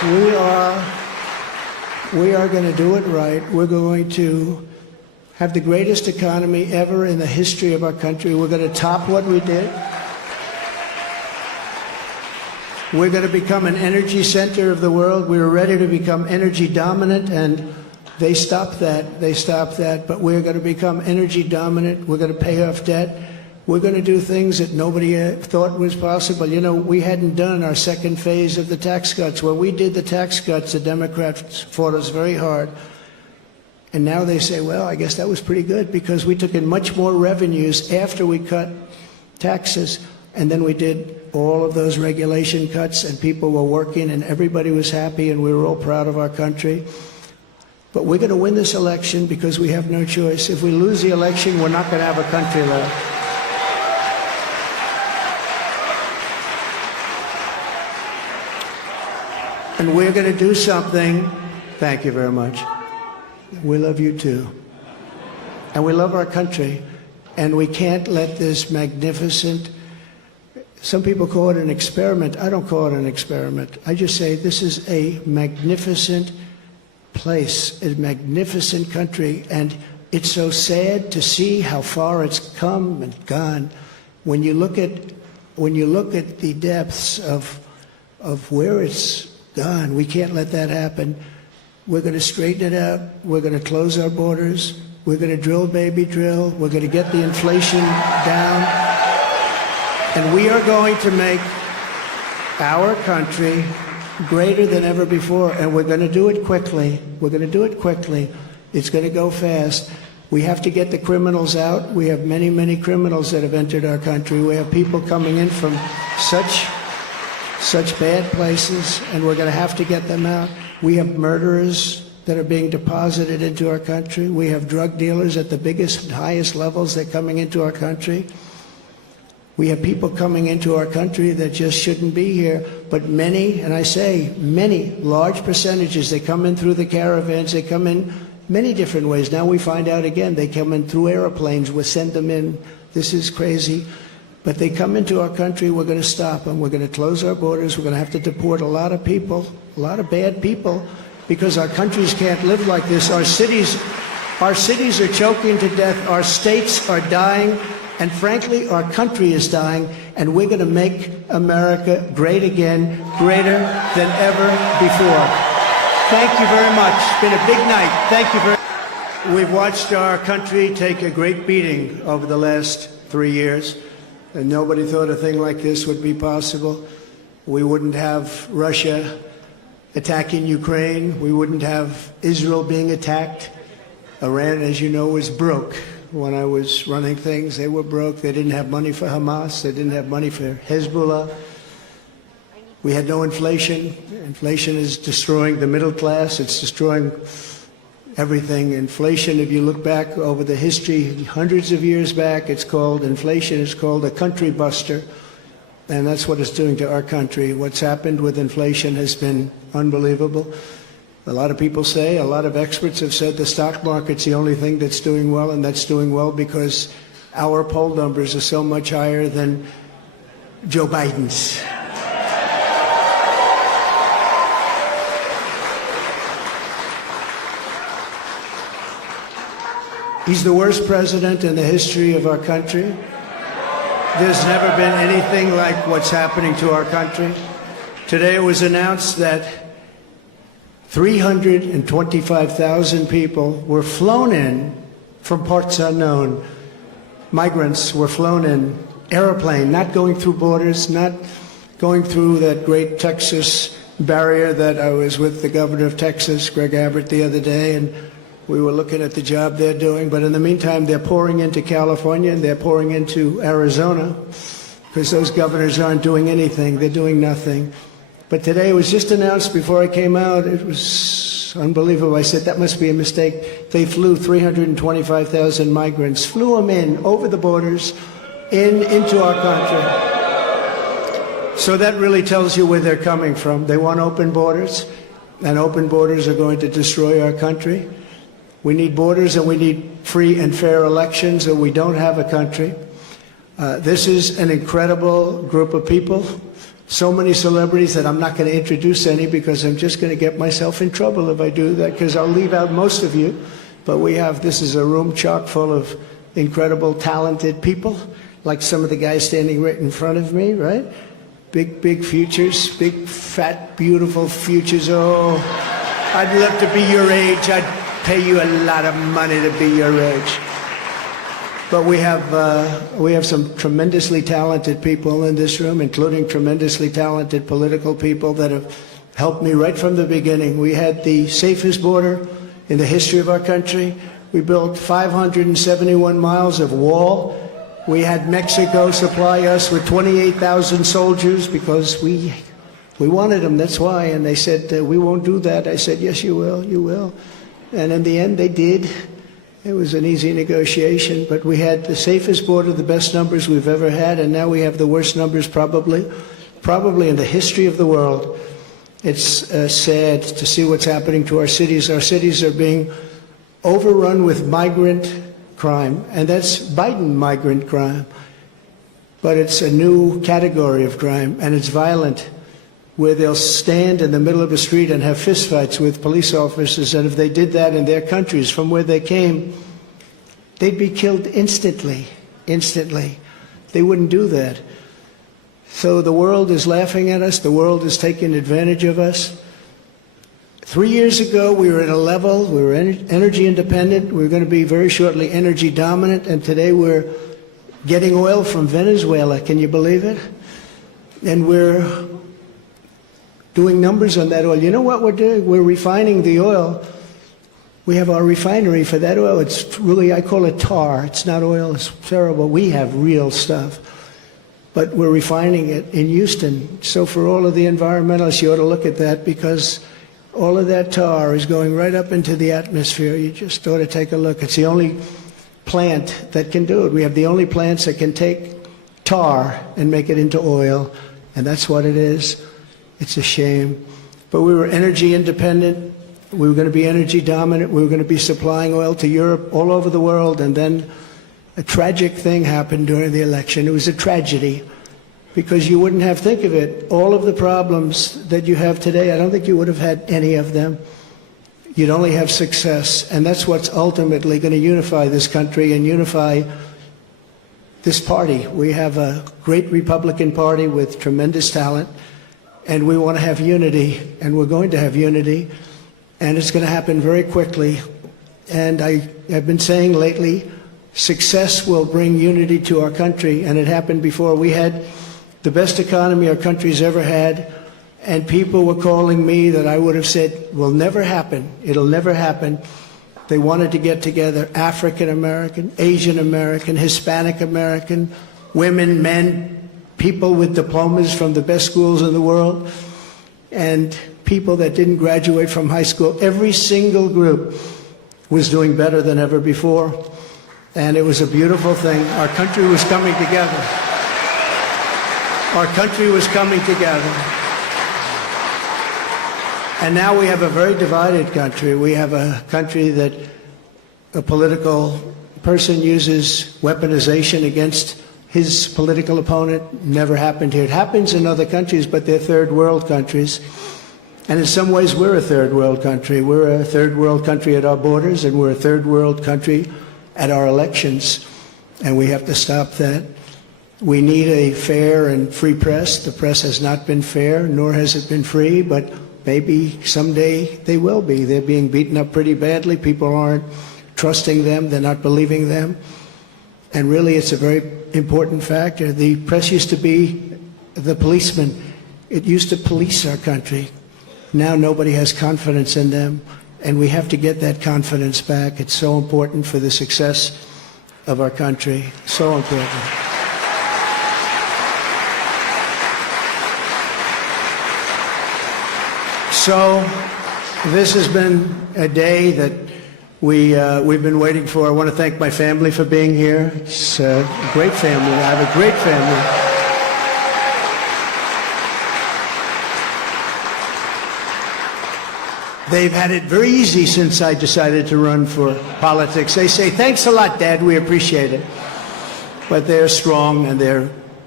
We are going to do it right. We're going to have the greatest economy ever in the history of our country. We're going to top what we did. We're going to become an energy center of the world. We were ready to become energy dominant, and they stopped that. They stopped that. But we're going to become energy dominant. We're going to pay off debt. We're going to do things that nobody thought was possible. You know, we hadn't done our second phase of the tax cuts. When we did the tax cuts, the Democrats fought us very hard. And now they say, well, I guess that was pretty good because we took in much more revenues after we cut taxes. And then we did all of those regulation cuts, and people were working, and everybody was happy, and we were all proud of our country. But we're going to win this election because we have no choice. If we lose the election, we're not going to have a country left. And we're going to do something. Thank you very much. We love you too. And we love our country. And we can't let this magnificent, some people call it an experiment. I don't call it an experiment. I just say this is a magnificent place, a magnificent country. And it's so sad to see how far it's come and gone. When you look at the depths of where it's gone, we can't let that happen. We're going to straighten it out. We're going to close our borders. We're going to drill, baby, drill. We're going to get the inflation down. And we are going to make our country greater than ever before. And we're going to do it quickly. We're going to do it quickly. It's going to go fast. We have to get the criminals out. We have many, many criminals that have entered our country. We have people coming in from such bad places, and we're going to have to get them out. We have murderers that are being deposited into our country. We have drug dealers at the biggest and highest levels that are coming into our country. We have people coming into our country that just shouldn't be here. But many, and I say many, large percentages, they come in through the caravans. They come in many different ways. Now we find out again, they come in through airplanes. We send them in. This is crazy. But they come into our country, we're going to stop them. We're going to close our borders. We're going to have to deport a lot of people, a lot of bad people, because our countries can't live like this. Our cities are choking to death. Our states are dying. And frankly, our country is dying. And we're going to make America great again, greater than ever before. Thank you very much. It's been a big night. Thank you very much. We've watched our country take a great beating over the last 3 years. And nobody thought a thing like this would be possible. We wouldn't have Russia attacking Ukraine. We wouldn't have Israel being attacked. Iran, as you know, was broke. When I was running things, they were broke. They didn't have money for Hamas. They didn't have money for Hezbollah. We had no inflation. Inflation is destroying the middle class. It's destroying everything. Inflation, if you look back over the history, hundreds of years back, inflation is called a country buster. And that's what it's doing to our country. What's happened with inflation has been unbelievable. A lot of people say, a lot of experts have said the stock market's the only thing that's doing well, and that's doing well because our poll numbers are so much higher than Joe Biden's. He's the worst president in the history of our country. There's never been anything like what's happening to our country. Today it was announced that 325,000 people were flown in from parts unknown. Migrants were flown in, airplane, not going through borders, not going through that great Texas barrier that I was with the governor of Texas, Greg Abbott, the other day, and we were looking at the job they're doing. But in the meantime, they're pouring into California and they're pouring into Arizona because those governors aren't doing anything. They're doing nothing. But today it was just announced before I came out. It was unbelievable. I said, that must be a mistake. They flew 325,000 migrants, flew them in over the borders into our country. So that really tells you where they're coming from. They want open borders, and open borders are going to destroy our country. We need borders and we need free and fair elections, or we don't have a country. This is an incredible group of people. so many celebrities that I'm not going to introduce any because I'm just going to get myself in trouble if I do that, because I'll leave out most of you. But this is a room chock full of incredible, talented people, like some of the guys standing right in front of me, right? Big futures, big, fat, beautiful futures. Oh, I'd love to be your age. I'd pay you a lot of money to be your age. But we have some tremendously talented people in this room, including tremendously talented political people that have helped me right from the beginning. We had the safest border in the history of our country. We built 571 miles of wall. We had Mexico supply us with 28,000 soldiers because we wanted them, that's why. And they said, we won't do that. I said, yes, you will, you will. And in the end, they did. It was an easy negotiation, but we had the safest border, the best numbers we've ever had, and now we have the worst numbers probably in the history of the world. It's sad to see what's happening to our cities. Our cities are being overrun with migrant crime, and that's Biden migrant crime. But it's a new category of crime, and it's violent, where they'll stand in the middle of the street and have fistfights with police officers, and if they did that in their countries from where they came, they'd be killed instantly. They wouldn't do that. So the world is laughing at us. The world is taking advantage of us. 3 years ago, we were at a level, we were energy independent. We were going to be very shortly energy dominant, and today we're getting oil from Venezuela. Can you believe it? And we're doing numbers on that oil. You know what we're doing? We're refining the oil. We have our refinery for that oil. It's really, I call it tar. It's not oil. It's terrible. We have real stuff. But we're refining it in Houston. So for all of the environmentalists, you ought to look at that, because all of that tar is going right up into the atmosphere. You just ought to take a look. It's the only plant that can do it. We have the only plants that can take tar and make it into oil, and that's what it is. It's a shame. But we were energy independent. We were going to be energy dominant. We were going to be supplying oil to Europe, all over the world. And then a tragic thing happened during the election. It was a tragedy, because you wouldn't have, think of it, all of the problems that you have today, I don't think you would have had any of them. You'd only have success. And that's what's ultimately going to unify this country and unify this party. We have a great Republican Party with tremendous talent. And we want to have unity, and we're going to have unity, and it's going to happen very quickly. And I have been saying lately, success will bring unity to our country, and it happened before. We had the best economy our country's ever had, and people were calling me that I would have said will never happen. It'll never happen. They wanted to get together, African American, Asian American, Hispanic American, women, men, people with diplomas from the best schools in the world, and people that didn't graduate from high school. Every single group was doing better than ever before, and it was a beautiful thing. Our country was coming together. Our country was coming together. And now we have a very divided country. We have a country that a political person uses weaponization against his political opponent. Never happened here. It happens in other countries, but they're third world countries. And in some ways, we're a third world country. We're a third world country at our borders, and we're a third world country at our elections. And we have to stop that. We need a fair and free press. The press has not been fair, nor has it been free, but maybe someday they will be. They're being beaten up pretty badly. People aren't trusting them. They're not believing them. And really, it's a very important factor. The press used to be the policeman. It used to police our country. Now nobody has confidence in them, and we have to get that confidence back. It's so important for the success of our country. So important. So this has been a day that we've been waiting for. I want to thank my family for being here. It's a great family. I have a great family. They've had it very easy since I decided to run for politics. They say, thanks a lot, Dad, we appreciate it. But they're strong, and they're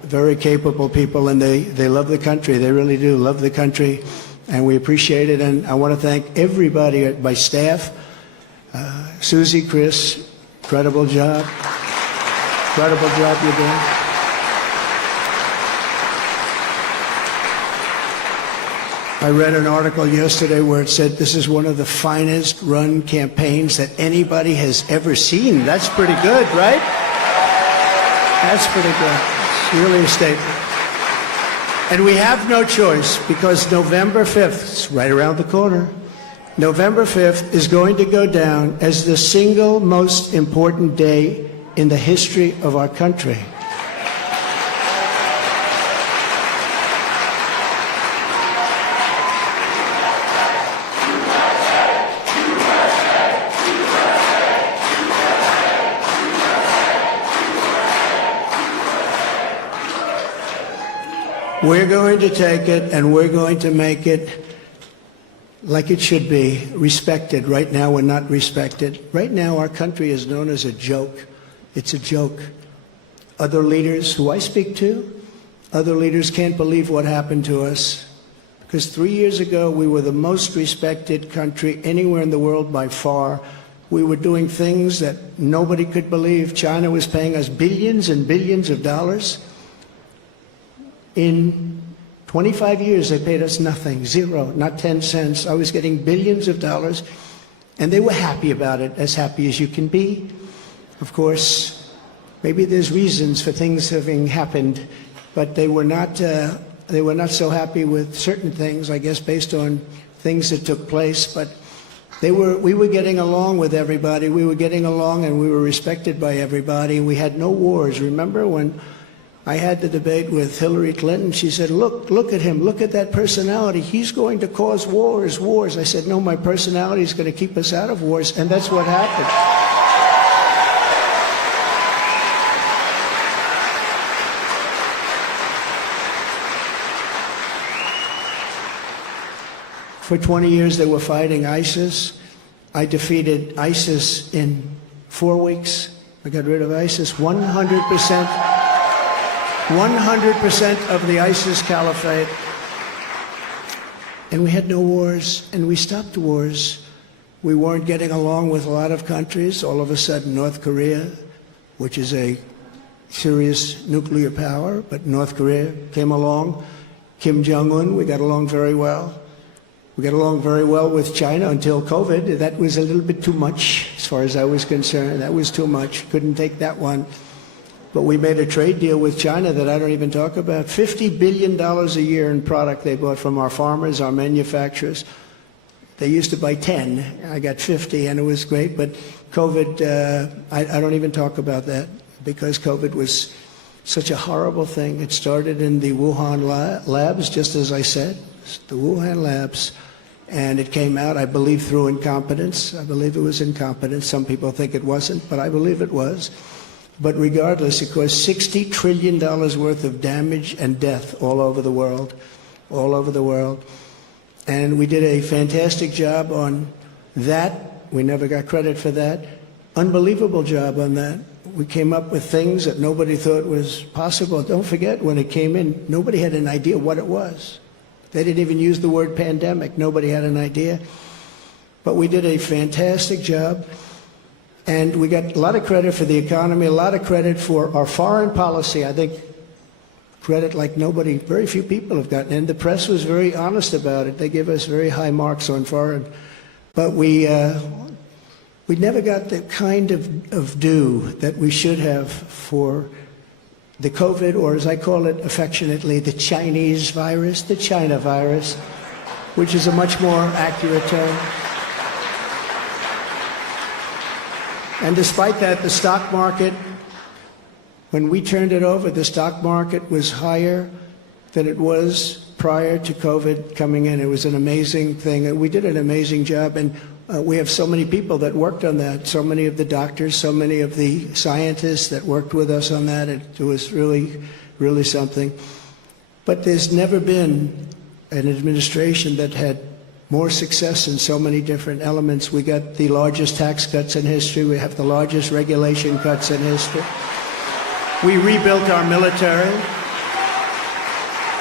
very capable people, and they love the country. They really do love the country, and we appreciate it. And I want to thank everybody, my staff, Susie, Chris, incredible job. Incredible job you're doing. I read an article yesterday where it said this is one of the finest run campaigns that anybody has ever seen. That's pretty good, right? That's pretty good. It's really a statement. And we have no choice, because November 5th, it's right around the corner, November 5th is going to go down as the single most important day in the history of our country. We're going to take it and we're going to make it like it should be, respected. Right now we're not respected. Right now our country is known as a joke. It's a joke. Other leaders who I speak to, other leaders can't believe what happened to us. Because 3 years ago we were the most respected country anywhere in the world by far. We were doing things that nobody could believe. China was paying us billions and billions of dollars. In 25 years, they paid us nothing, zero, not 10 cents. I was getting billions of dollars, and they were happy about it, as happy as you can be. Of course, maybe there's reasons for things having happened, but they were not so happy with certain things, I guess, based on things that took place. But we were getting along with everybody. We were getting along, and we were respected by everybody. We had no wars. Remember when I had the debate with Hillary Clinton? She said, look at him, look at that personality. He's going to cause wars. I said, no, my personality is going to keep us out of wars, and that's what happened. For 20 years they were fighting ISIS. I defeated ISIS in 4 weeks. I got rid of ISIS 100%. 100% of the ISIS caliphate. And we had no wars, and we stopped wars. We weren't getting along with a lot of countries. All of a sudden, North Korea, which is a serious nuclear power, but North Korea came along. Kim Jong-un, we got along very well. We got along very well with China until COVID. That was a little bit too much, as far as I was concerned. That was too much. Couldn't take that one. But we made a trade deal with China that I don't even talk about. $50 billion a year in product they bought from our farmers, our manufacturers. They used to buy 10. I got 50, and it was great. But COVID, I don't even talk about that, because COVID was such a horrible thing. It started in the Wuhan labs, just as I said, the Wuhan labs. And it came out, I believe, through incompetence. I believe it was incompetence. Some people think it wasn't, but I believe it was. But regardless, it caused $60 trillion worth of damage and death all over the world, all over the world. And we did a fantastic job on that. We never got credit for that. Unbelievable job on that. We came up with things that nobody thought was possible. Don't forget, when it came in, nobody had an idea what it was. They didn't even use the word pandemic. Nobody had an idea. But we did a fantastic job. And we got a lot of credit for the economy, a lot of credit for our foreign policy. I think credit like nobody, very few people have gotten. And the press was very honest about it. They gave us very high marks on foreign. But we never got the kind of due that we should have for the COVID, or as I call it affectionately, the Chinese virus, the China virus, which is a much more accurate term. And despite that, the stock market, when we turned it over, the stock market was higher than it was prior to COVID coming in. It was an amazing thing. We did an amazing job, and we have so many people that worked on that, so many of the doctors, so many of the scientists that worked with us on that. It was really, really something. But there's never been an administration that had more success in so many different elements. We got the largest tax cuts in history. We have the largest regulation cuts in history. We rebuilt our military.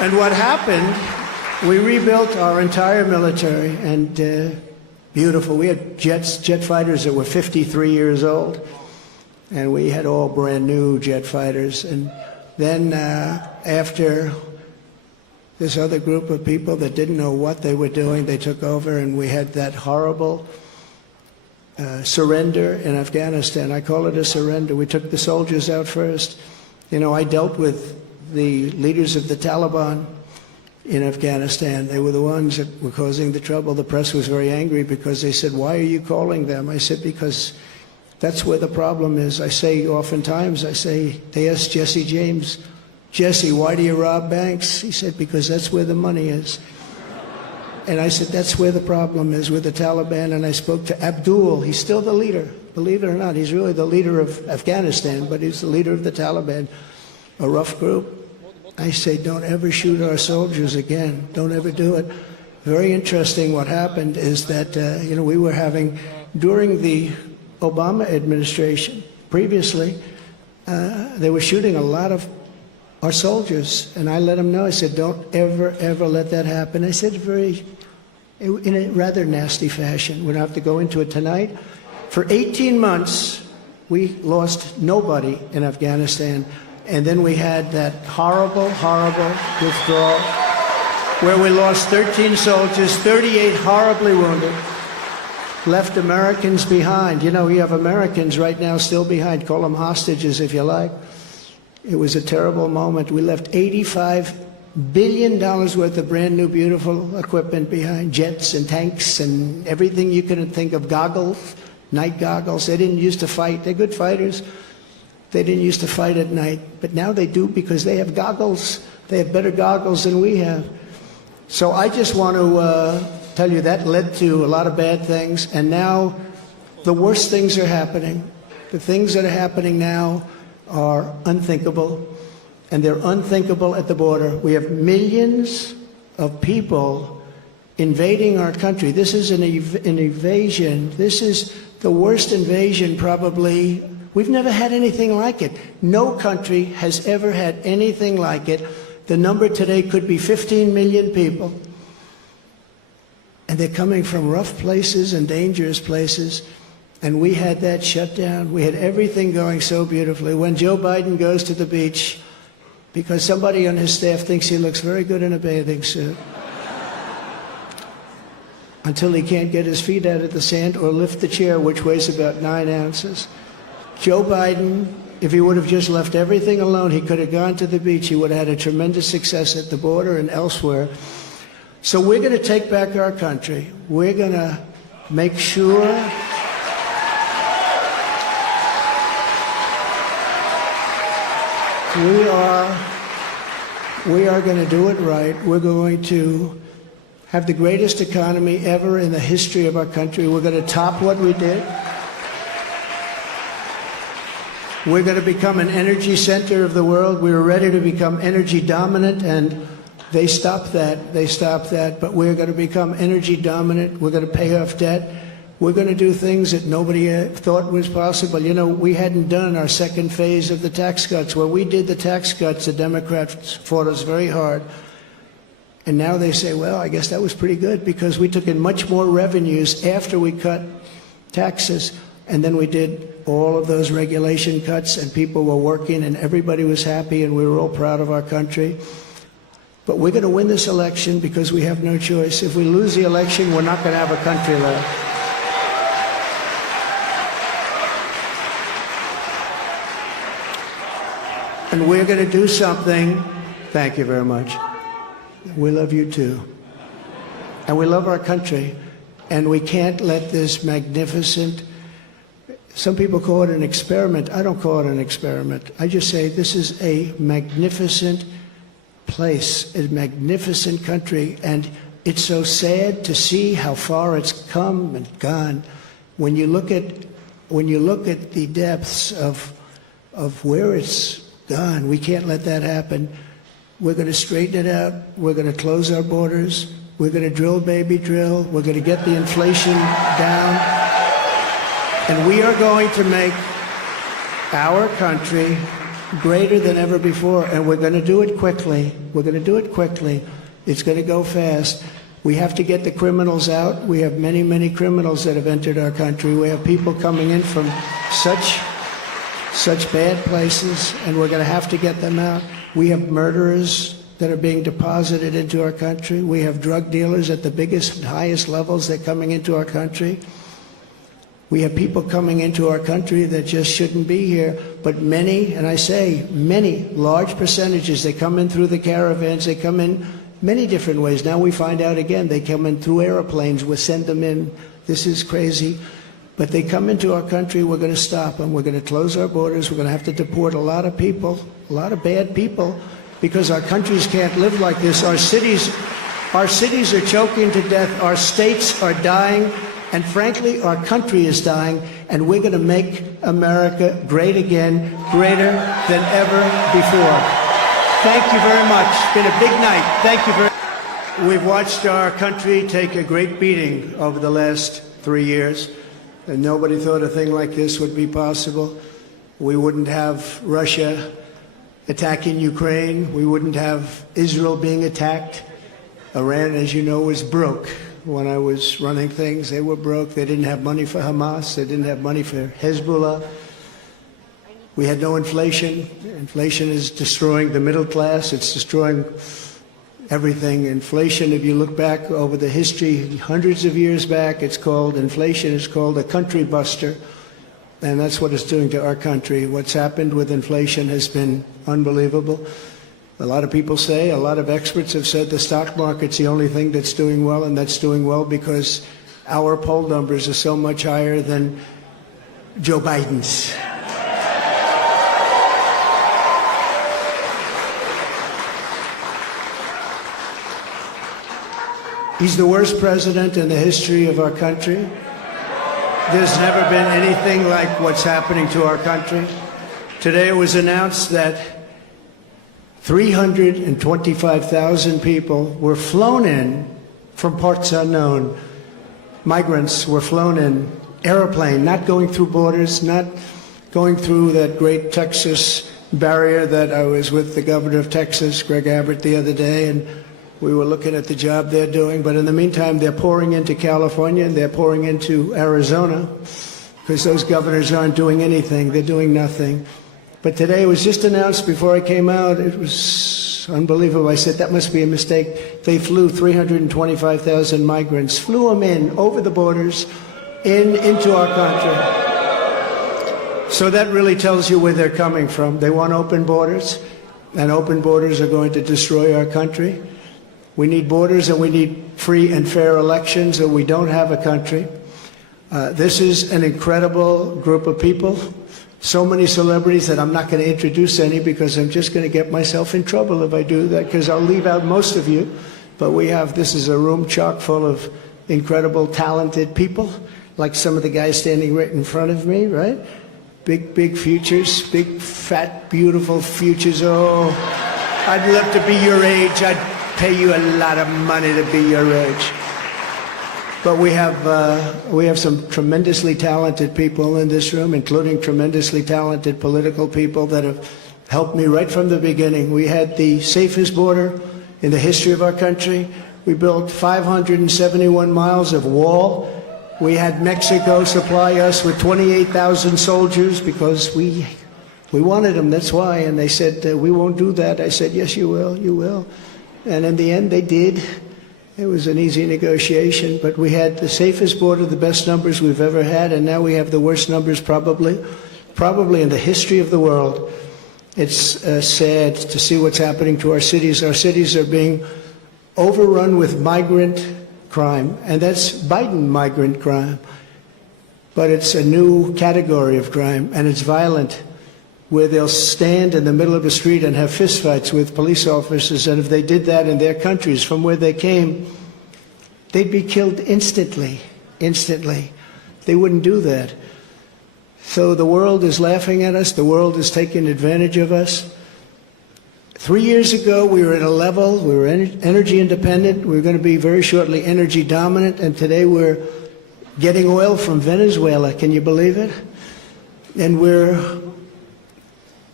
And what happened, we rebuilt our entire military, and beautiful. We had jet fighters that were 53 years old, and we had all brand new jet fighters. And then after this other group of people that didn't know what they were doing, they took over, and we had that horrible surrender in Afghanistan. I call it a surrender. We took the soldiers out first. You know, I dealt with the leaders of the Taliban in Afghanistan. They were the ones that were causing the trouble. The press was very angry because they said, "Why are you calling them?" I said, "Because that's where the problem is." I say oftentimes, they asked Jesse James, "Jesse, why do you rob banks?" He said, "Because that's where the money is." And I said, that's where the problem is with the Taliban. And I spoke to Abdul. He's still the leader. Believe it or not, he's really the leader of Afghanistan, but he's the leader of the Taliban, a rough group. I say, don't ever shoot our soldiers again. Don't ever do it. Very interesting what happened is that, we were having, during the Obama administration, previously, they were shooting a lot of our soldiers, and I let them know. I said, don't ever, ever let that happen. I said in a rather nasty fashion. We don't have to go into it tonight. For 18 months, we lost nobody in Afghanistan, and then we had that horrible, horrible withdrawal where we lost 13 soldiers, 38 horribly wounded, left Americans behind. You know, you have Americans right now still behind. Call them hostages if you like. It was a terrible moment. We left $85 billion worth of brand new, beautiful equipment behind, jets and tanks and everything you can think of, goggles, night goggles. They didn't used to fight. They're good fighters. They didn't used to fight at night, but now they do because they have goggles. They have better goggles than we have. So I just want to tell you that led to a lot of bad things, and now the worst things are happening. The things that are happening now are unthinkable, and they're unthinkable at the border. We have millions of people invading our country. This is an invasion. This is the worst invasion probably. We've never had anything like it. No country has ever had anything like it. The number today could be 15 million people, and they're coming from rough places and dangerous places. And we had that shut down. We had everything going so beautifully. When Joe Biden goes to the beach, because somebody on his staff thinks he looks very good in a bathing suit, until he can't get his feet out of the sand or lift the chair, which weighs about 9 ounces. Joe Biden, if he would have just left everything alone, he could have gone to the beach. He would have had a tremendous success at the border and elsewhere. So we're going to take back our country. We're going to make sure we are going to do it right. We're going to have the greatest economy ever in the history of our country. We're going to top what we did. We're going to become an energy center of the world. We were ready to become energy dominant, and they stopped that. They stopped that. But we're going to become energy dominant. We're going to pay off debt. We're going to do things that nobody thought was possible. You know, we hadn't done our second phase of the tax cuts. When we did the tax cuts, the Democrats fought us very hard. And now they say, well, I guess that was pretty good because we took in much more revenues after we cut taxes. And then we did all of those regulation cuts, and people were working, and everybody was happy, and we were all proud of our country. But we're going to win this election because we have no choice. If we lose the election, we're not going to have a country left. And we're going to do something. Thank you very much. We love you too. And we love our country. And we can't let this magnificent, some people call it an experiment. I don't call it an experiment. I just say this is a magnificent place, a magnificent country. And it's so sad to see how far it's come and gone. When you look at the depths of where it's gone, we can't let that happen. We're going to straighten it out. We're going to close our borders. We're going to drill, baby, drill. We're going to get the inflation down. And we are going to make our country greater than ever before, and we're going to do it quickly. We're going to do it quickly. It's going to go fast. We have to get the criminals out. We have many, many criminals that have entered our country. We have people coming in from such bad places, and we're going to have to get them out. We have murderers that are being deposited into our country. We have drug dealers at the biggest, highest levels that are coming into our country. We have people coming into our country that just shouldn't be here, but many, and I say many, large percentages, they come in through the caravans, they come in many different ways. Now we find out again, they come in through airplanes, we send them in. This is crazy. But they come into our country, we're going to stop them. We're going to close our borders. We're going to have to deport a lot of people, a lot of bad people, because our countries can't live like this. Our cities are choking to death. Our states are dying. And frankly, our country is dying. And we're going to make America great again, greater than ever before. Thank you very much. It's been a big night. Thank you very much. We've watched our country take a great beating over the last 3 years. And nobody thought a thing like this would be possible. We wouldn't have Russia attacking Ukraine. We wouldn't have Israel being attacked. Iran, as you know, was broke. When I was running things, they were broke. They didn't have money for Hamas. They didn't have money for Hezbollah. We had no inflation. Inflation is destroying the middle class. It's destroying everything. Inflation, if you look back over the history, hundreds of years back, inflation is called a country buster. And that's what it's doing to our country. What's happened with inflation has been unbelievable. A lot of people say, a lot of experts have said the stock market's the only thing that's doing well, and that's doing well because our poll numbers are so much higher than Joe Biden's. He's the worst president in the history of our country. There's never been anything like what's happening to our country. Today it was announced that 325,000 people were flown in from parts unknown. Migrants were flown in, airplane, not going through borders, not going through that great Texas barrier that I was with the governor of Texas, Greg Abbott, the other day, and we were looking at the job they're doing. But in the meantime, they're pouring into California and they're pouring into Arizona because those governors aren't doing anything. They're doing nothing. But today it was just announced before I came out. It was unbelievable. I said, that must be a mistake. They flew 325,000 migrants, flew them in over the borders into our country. So that really tells you where they're coming from. They want open borders, and open borders are going to destroy our country. We need borders and we need free and fair elections, or we don't have a country. This is an incredible group of people. So many celebrities that I'm not going to introduce any because I'm just going to get myself in trouble if I do that, because I'll leave out most of you. But this is a room chock full of incredible, talented people, like some of the guys standing right in front of me, right? Big, big futures, big, fat, beautiful futures. Oh, I'd love to be your age. I'd pay you a lot of money to be your age. But we have some tremendously talented people in this room, including tremendously talented political people that have helped me right from the beginning. We had the safest border in the history of our country. We built 571 miles of wall. We had Mexico supply us with 28,000 soldiers because we wanted them, that's why. And they said, we won't do that. I said, yes, you will, you will. And in the end, they did. It was an easy negotiation, but we had the safest border, the best numbers we've ever had, and now we have the worst numbers probably in the history of the world. It's sad to see what's happening to our cities. Our cities are being overrun with migrant crime, and that's Biden migrant crime. But it's a new category of crime, and it's violent, where they'll stand in the middle of the street and have fistfights with police officers, and if they did that in their countries from where they came, they'd be killed instantly. They wouldn't do that. So the world is laughing at us. The world is taking advantage of us. 3 years ago, we were at a level, we were energy independent. We were going to be very shortly energy dominant, and today we're getting oil from Venezuela. Can you believe it? And we're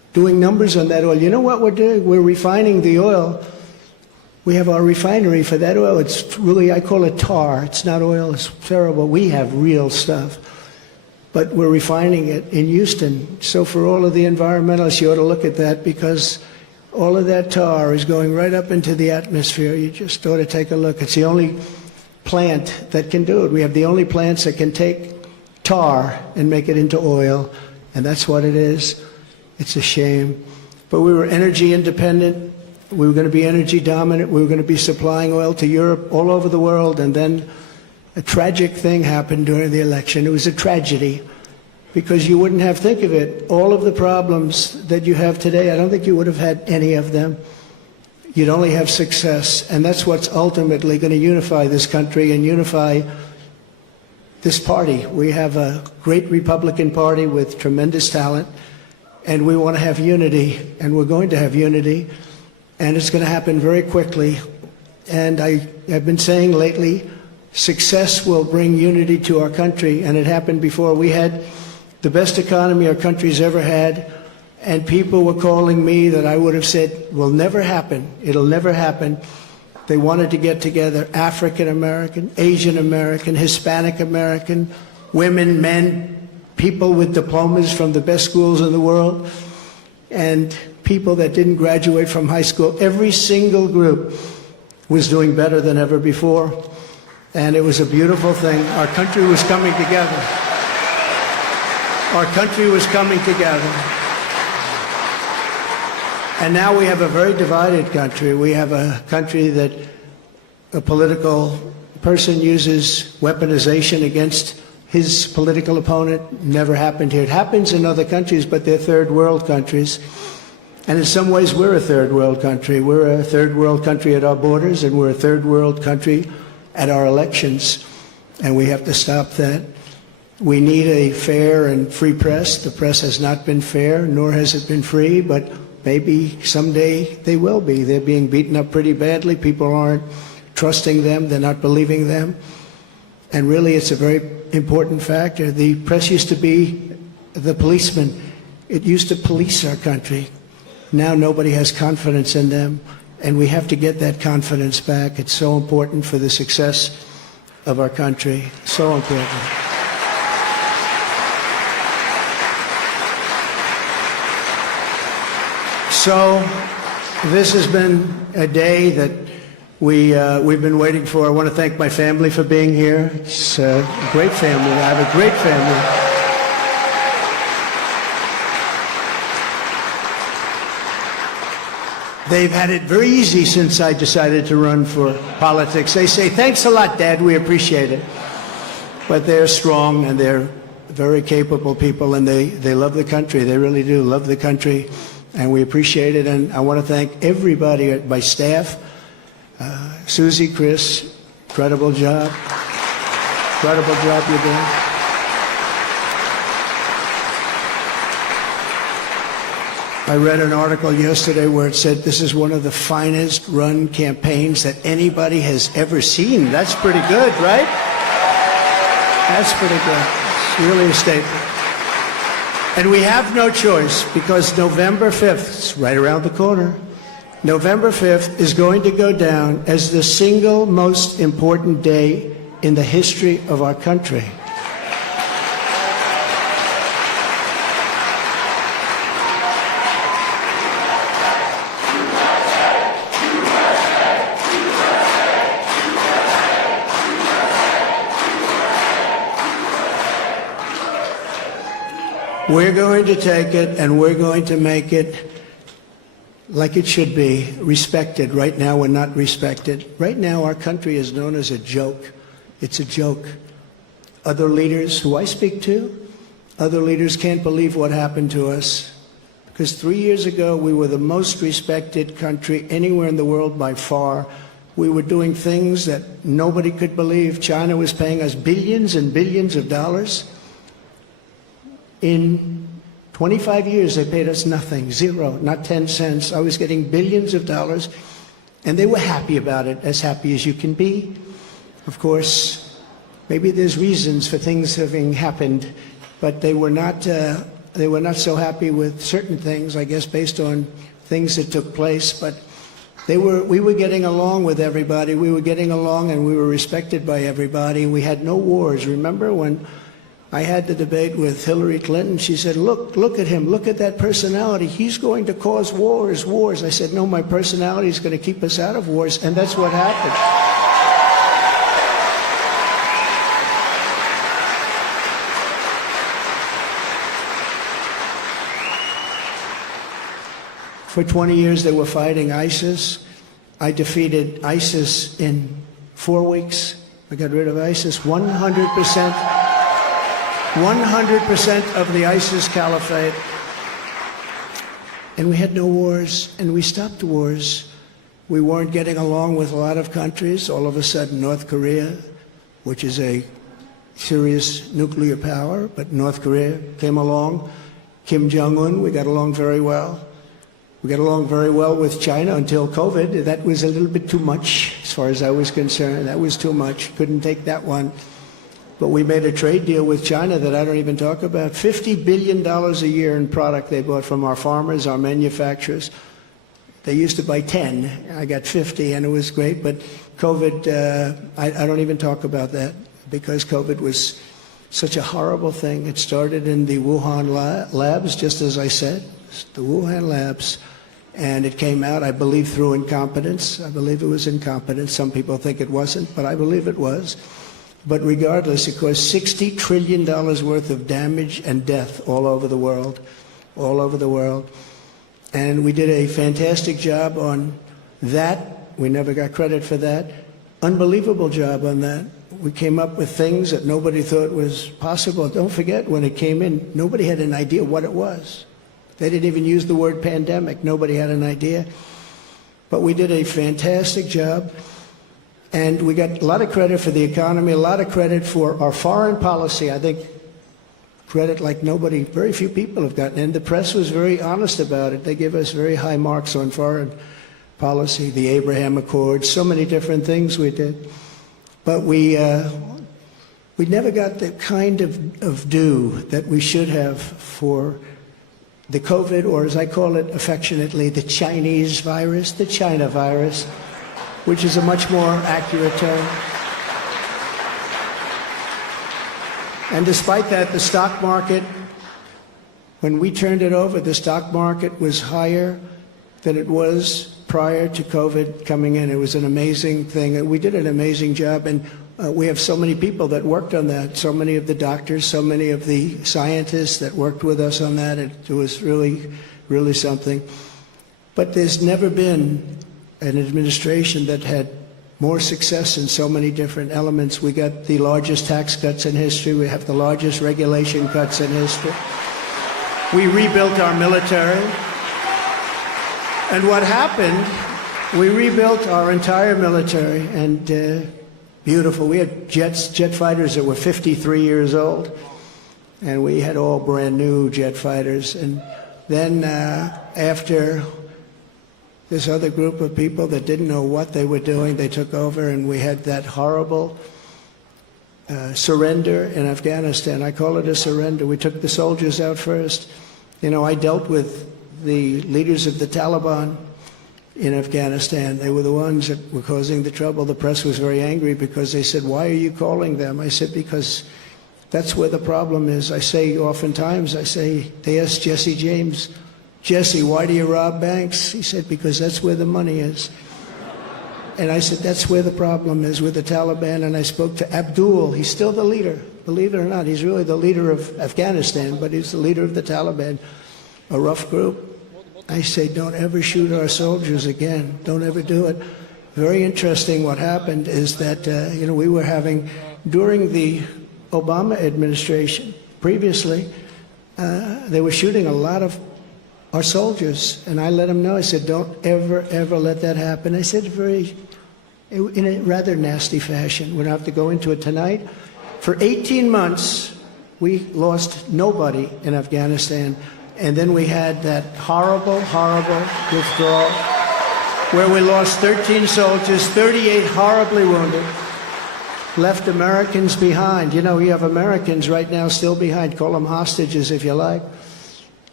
doing numbers on that oil. You know what we're doing? We're refining the oil. We have our refinery for that oil. It's really, I call it tar. It's not oil. It's terrible. We have real stuff. But we're refining it in Houston. So for all of the environmentalists, you ought to look at that, because all of that tar is going right up into the atmosphere. You just ought to take a look. It's the only plant that can do it. We have the only plants that can take tar and make it into oil, and that's what it is. It's a shame. But we were energy independent. We were going to be energy dominant. We were going to be supplying oil to Europe, all over the world, and then a tragic thing happened during the election. It was a tragedy, because you wouldn't have, think of it, all of the problems that you have today, I don't think you would have had any of them. You'd only have success, and that's what's ultimately going to unify this country and unify this party. We have a great Republican Party with tremendous talent, and we want to have unity, and we're going to have unity, and it's going to happen very quickly. And I have been saying lately, success will bring unity to our country, and it happened before. We had the best economy our country's ever had, and people were calling me that I would have said will never happen. It'll never happen. They wanted to get together, African American, Asian American, Hispanic American, women, men, people with diplomas from the best schools in the world, and people that didn't graduate from high school. Every single group was doing better than ever before. And it was a beautiful thing. Our country was coming together. Our country was coming together. And now we have a very divided country. We have a country that a political person uses weaponization against his political opponent. Never happened here. It happens in other countries, but they're third world countries. And in some ways, we're a third world country. We're a third world country at our borders, and we're a third world country at our elections, and we have to stop that. We need a fair and free press. The press has not been fair, nor has it been free, but maybe someday they will be. They're being beaten up pretty badly. People aren't trusting them. They're not believing them. And really, it's a very important factor. The press used to be the policeman. It used to police our country. Now nobody has confidence in them. And we have to get that confidence back. It's so important for the success of our country. So important. So this has been a day that we've been waiting for. I want to thank my family for being here. It's a great family. I have a great family. They've had it very easy since I decided to run for politics. They say, thanks a lot, Dad, we appreciate it. But they're strong, and they're very capable people, and they love the country. They really do love the country, and we appreciate it. And I want to thank everybody at my staff. Susie, Chris, incredible job. Incredible job you're doing. I read an article yesterday where it said this is one of the finest run campaigns that anybody has ever seen. That's pretty good, right? That's pretty good. It's really a statement. And we have no choice, because November 5th, it's right around the corner, November 5th is going to go down as the single most important day in the history of our country. We're going to take it, and we're going to make it like it should be, respected. Right now, we're not respected. Right now, our country is known as a joke. It's a joke. Other leaders who I speak to, other leaders can't believe what happened to us. Because 3 years ago, we were the most respected country anywhere in the world by far. We were doing things that nobody could believe. China was paying us billions and billions of dollars. In 25 years, they paid us nothing, zero, not 10 cents. I was getting billions of dollars, and they were happy about it, as happy as you can be. Of course, maybe there's reasons for things having happened, but they were not They were not so happy with certain things, I guess, based on things that took place, but we were getting along with everybody. We were getting along and we were respected by everybody. We had no wars. Remember when I had the debate with Hillary Clinton? She said, look at him. Look at that personality. He's going to cause wars. I said, no, my personality is going to keep us out of wars. And that's what happened. For 20 years, they were fighting ISIS. I defeated ISIS in 4 weeks. I got rid of ISIS. 100% of the ISIS caliphate. And we had no wars, and we stopped wars. We weren't getting along with a lot of countries. All of a sudden, North Korea, which is a serious nuclear power, but North Korea came along. Kim Jong-un, we got along very well. We got along very well with China until COVID. That was a little bit too much, as far as I was concerned. That was too much. Couldn't take that one. But we made a trade deal with China that I don't even talk about. $50 billion a year in product they bought from our farmers, our manufacturers. They used to buy 10. I got 50, and it was great. But COVID, I don't even talk about that, because COVID was such a horrible thing. It started in the Wuhan labs, just as I said, the Wuhan labs. And it came out, I believe, through incompetence. I believe it was incompetence. Some people think it wasn't, but I believe it was. But regardless, it caused $60 trillion worth of damage and death all over the world, all over the world. And we did a fantastic job on that. We never got credit for that. Unbelievable job on that. We came up with things that nobody thought was possible. Don't forget, when it came in, nobody had an idea what it was. They didn't even use the word pandemic. Nobody had an idea. But we did a fantastic job. And we got a lot of credit for the economy, a lot of credit for our foreign policy. I think credit like nobody, very few people have gotten. And the press was very honest about it. They give us very high marks on foreign policy, the Abraham Accords, so many different things we did. But we never got the kind of due that we should have for the COVID, or as I call it affectionately, the Chinese virus, the China virus, which is a much more accurate term. And despite that, the stock market, when we turned it over, the stock market was higher than it was prior to COVID coming in. It was an amazing thing. We did an amazing job, and we have so many people that worked on that, so many of the doctors, so many of the scientists that worked with us on that. It was really, really something. But there's never been an administration that had more success in so many different elements. We got the largest tax cuts in history. We have the largest regulation cuts in history. We rebuilt our military. And what happened, we rebuilt our entire military, and beautiful. We had jet fighters that were 53 years old, and we had all brand new jet fighters. And then after this other group of people that didn't know what they were doing, they took over, and we had that horrible surrender in Afghanistan. I call it a surrender. We took the soldiers out first. You know, I dealt with the leaders of the Taliban in Afghanistan. They were the ones that were causing the trouble. The press was very angry because they said, why are you calling them? I said, because that's where the problem is. I say oftentimes, they asked Jesse James, Jesse, why do you rob banks? He said, because that's where the money is. And I said, that's where the problem is, with the Taliban. And I spoke to Abdul. He's still the leader. Believe it or not, he's really the leader of Afghanistan, but he's the leader of the Taliban, a rough group. I say, don't ever shoot our soldiers again. Don't ever do it. Very interesting what happened is that, we were having, during the Obama administration, previously, they were shooting a lot of our soldiers. And I let them know, I said, don't ever, ever let that happen. I said in a rather nasty fashion. We don't have to go into it tonight. For 18 months, we lost nobody in Afghanistan. And then we had that horrible, horrible withdrawal where we lost 13 soldiers, 38 horribly wounded, left Americans behind. You know, you have Americans right now still behind. Call them hostages if you like.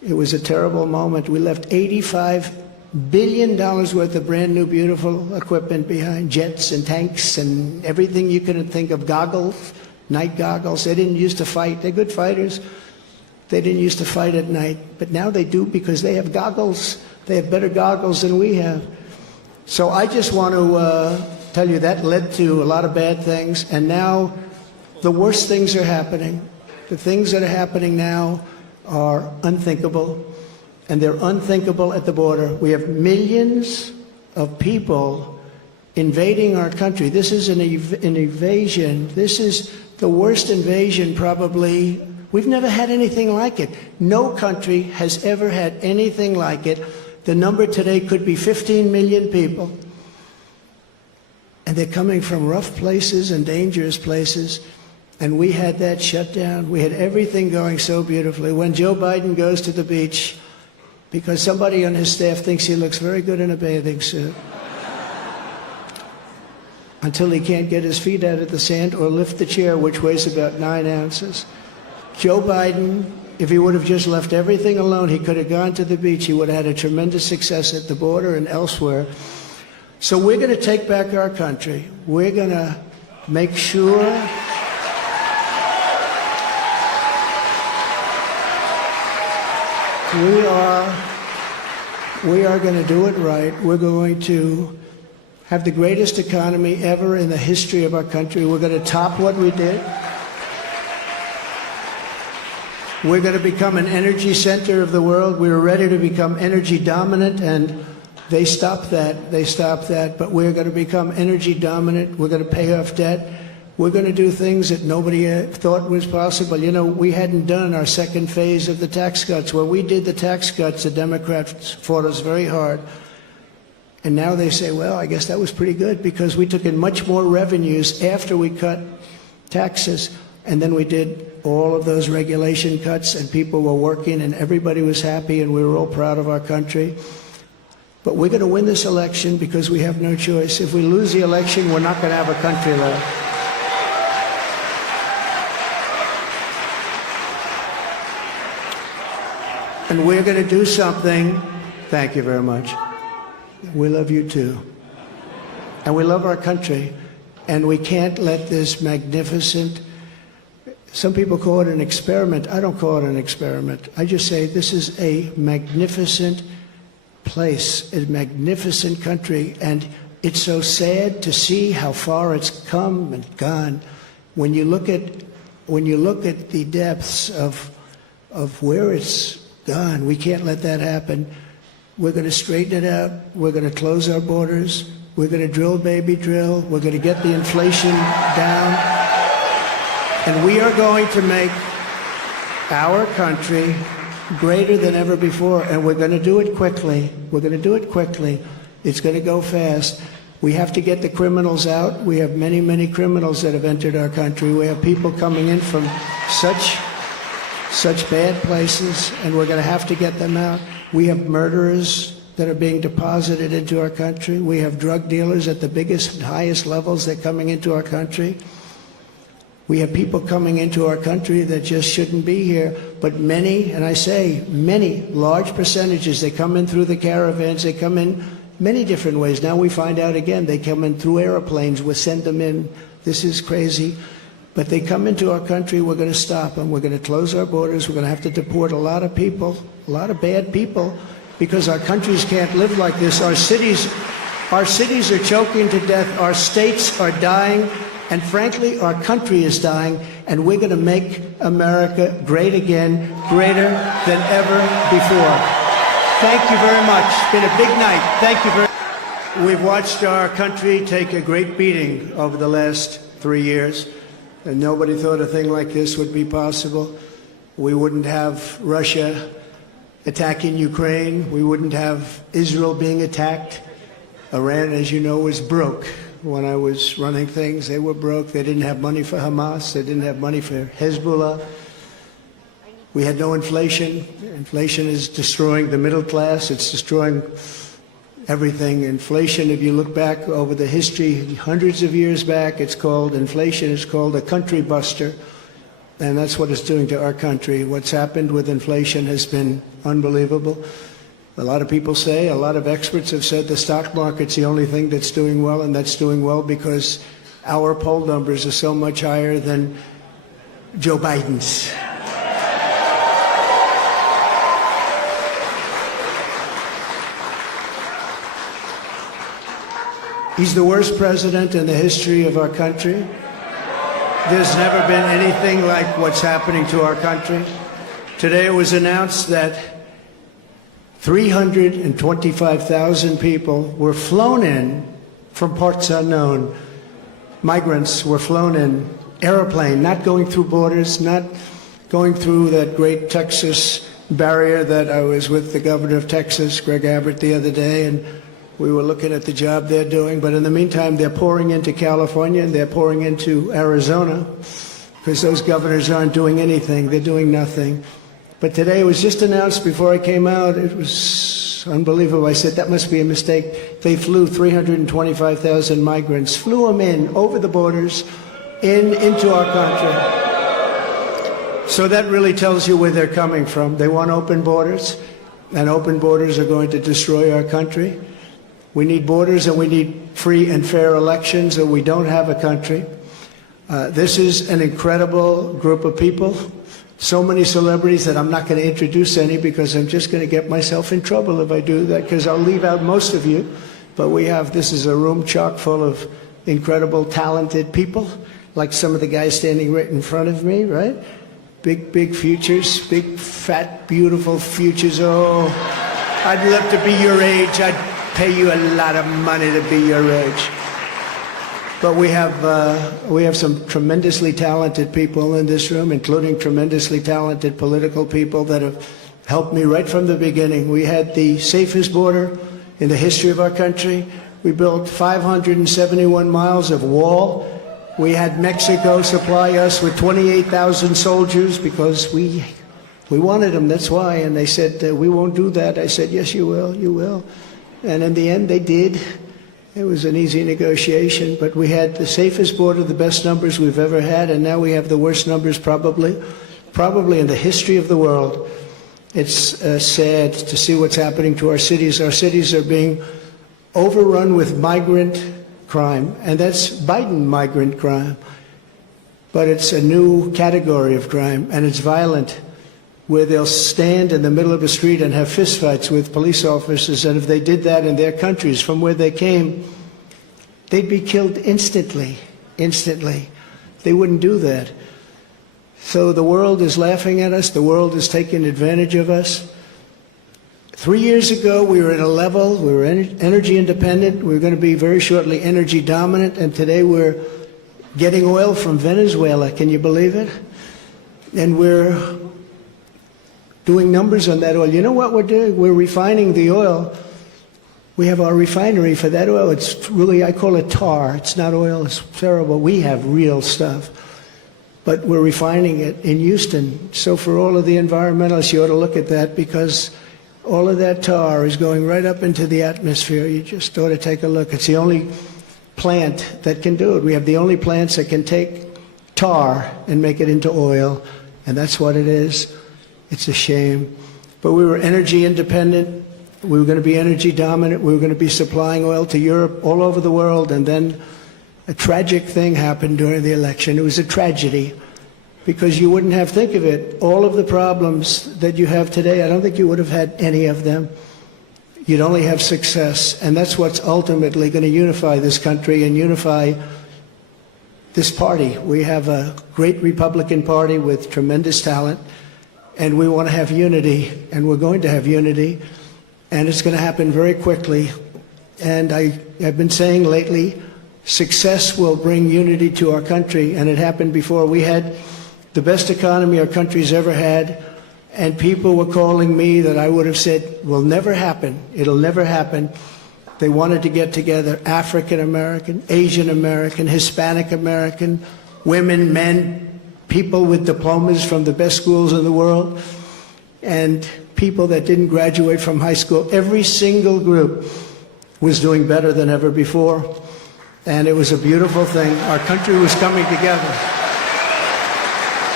It was a terrible moment. We left $85 billion worth of brand new, beautiful equipment behind, jets and tanks and everything you could think of, goggles, night goggles. They didn't used to fight. They're good fighters. They didn't used to fight at night, but now they do because they have goggles. They have better goggles than we have. So I just want to tell you that led to a lot of bad things, and now the worst things are happening. The things that are happening now are unthinkable, and they're unthinkable at the border. We have millions of people invading our country. This is an invasion. This is the worst invasion probably. We've never had anything like it. No country has ever had anything like it. The number today could be 15 million people. And they're coming from rough places and dangerous places. And we had that shut down. We had everything going so beautifully. When Joe Biden goes to the beach, because somebody on his staff thinks he looks very good in a bathing suit, until he can't get his feet out of the sand or lift the chair, which weighs about 9 ounces. Joe Biden, if he would have just left everything alone, he could have gone to the beach. He would have had a tremendous success at the border and elsewhere. So we're going to take back our country. We're going to make sure we are going to do it right. We're going to have the greatest economy ever in the history of our country. We're going to top what we did. We're going to become an energy center of the world. We were ready to become energy dominant, and they stopped that. They stopped that. But we're going to become energy dominant. We're going to pay off debt. We're going to do things that nobody thought was possible. You know, we hadn't done our second phase of the tax cuts. When we did the tax cuts, the Democrats fought us very hard. And now they say, well, I guess that was pretty good because we took in much more revenues after we cut taxes. And then we did all of those regulation cuts, and people were working, and everybody was happy, and we were all proud of our country. But we're going to win this election because we have no choice. If we lose the election, we're not going to have a country left. And we're going to do something. Thank you very much. We love you too. And we love our country. And we can't let this magnificent, some people call it an experiment. I don't call it an experiment. I just say this is a magnificent place, a magnificent country. And it's so sad to see how far it's come and gone. When you look at the depths of where it's gone, we can't let that happen. We're going to straighten it out. We're going to close our borders. We're going to drill, baby, drill. We're going to get the inflation down. And we are going to make our country greater than ever before. And we're going to do it quickly. We're going to do it quickly. It's going to go fast. We have to get the criminals out. We have many, many criminals that have entered our country. We have people coming in from such bad places, and we're going to have to get them out. We have murderers that are being deposited into our country. We have drug dealers at the biggest and highest levels that are coming into our country. We have people coming into our country that just shouldn't be here. But many, and I say many, large percentages, they come in through the caravans. They come in many different ways. Now we find out again, they come in through airplanes. We send them in. This is crazy. But they come into our country, we're going to stop them. We're going to close our borders. We're going to have to deport a lot of people, a lot of bad people, because our countries can't live like this. Our cities are choking to death. Our states are dying. And frankly, our country is dying. And we're going to make America great again, greater than ever before. Thank you very much. It's been a big night. Thank you very much. We've watched our country take a great beating over the last 3 years. And nobody thought a thing like this would be possible. We wouldn't have Russia attacking Ukraine. We wouldn't have Israel being attacked. Iran, as you know, was broke. When I was running things, they were broke. They didn't have money for Hamas. They didn't have money for Hezbollah. We had no inflation. Inflation is destroying the middle class. It's destroying everything. Inflation, if you look back over the history, hundreds of years back, it's called, inflation is called a country buster. and that's what it's doing to our country. What's happened with inflation has been unbelievable. A lot of people say, a lot of experts have said the stock market's the only thing that's doing well, and that's doing well because our poll numbers are so much higher than Joe Biden's. He's the worst president in the history of our country. There's never been anything like what's happening to our country. Today it was announced that 325,000 people were flown in from parts unknown. Migrants were flown in, airplane, not going through borders, not going through that great Texas barrier that I was with the governor of Texas, Greg Abbott, the other day, and we were looking at the job they're doing. But in the meantime, they're pouring into California and they're pouring into Arizona because those governors aren't doing anything. They're doing nothing. But today it was just announced before I came out. It was unbelievable. I said, that must be a mistake. They flew 325,000 migrants, flew them in over the borders into our country. So that really tells you where they're coming from. They want open borders, and open borders are going to destroy our country. We need borders and we need free and fair elections, or we don't have a country. This is an incredible group of people. So many celebrities that I'm not going to introduce any because I'm just going to get myself in trouble if I do that, because I'll leave out most of you. But this is a room chock full of incredible, talented people, like some of the guys standing right in front of me, right? Big futures, big, fat, beautiful futures. Oh, I'd love to be your age. I'd pay you a lot of money to be your age. But we have some tremendously talented people in this room, including tremendously talented political people that have helped me right from the beginning. We had the safest border in the history of our country. We built 571 miles of wall. We had Mexico supply us with 28,000 soldiers because we wanted them, that's why. And they said, we won't do that. I said, yes, you will, you will. And in the end, they did. It was an easy negotiation, but we had the safest border, the best numbers we've ever had, and now we have the worst numbers probably in the history of the world. It's sad to see what's happening to our cities. Our cities are being overrun with migrant crime, and that's Biden migrant crime. But it's a new category of crime, and it's violent, where they'll stand in the middle of a street and have fistfights with police officers, and if they did that in their countries from where they came, they'd be killed instantly. They wouldn't do that. So the world is laughing at us. The world is taking advantage of us. 3 years ago, we were at a level, we were energy independent. We were going to be very shortly energy dominant, and today we're getting oil from Venezuela. Can you believe it? And we're doing numbers on that oil. You know what we're doing? We're refining the oil. We have our refinery for that oil. It's really, I call it tar. It's not oil. It's terrible. We have real stuff. But we're refining it in Houston. So for all of the environmentalists, you ought to look at that, because all of that tar is going right up into the atmosphere. You just ought to take a look. It's the only plant that can do it. We have the only plants that can take tar and make it into oil, and that's what it is. It's a shame. But we were energy independent. We were going to be energy dominant. We were going to be supplying oil to Europe, all over the world. And then a tragic thing happened during the election. It was a tragedy, because you wouldn't have, think of it, all of the problems that you have today, I don't think you would have had any of them. You'd only have success. And that's what's ultimately going to unify this country and unify this party. We have a great Republican Party with tremendous talent. And we want to have unity, and we're going to have unity, and it's going to happen very quickly. And I've been saying lately, success will bring unity to our country, and it happened before. We had the best economy our country's ever had, and people were calling me that I would have said will never happen. It'll never happen. They wanted to get together, African American, Asian American, Hispanic American, women, men, people with diplomas from the best schools in the world, and people that didn't graduate from high school. Every single group was doing better than ever before, and it was a beautiful thing. Our country was coming together.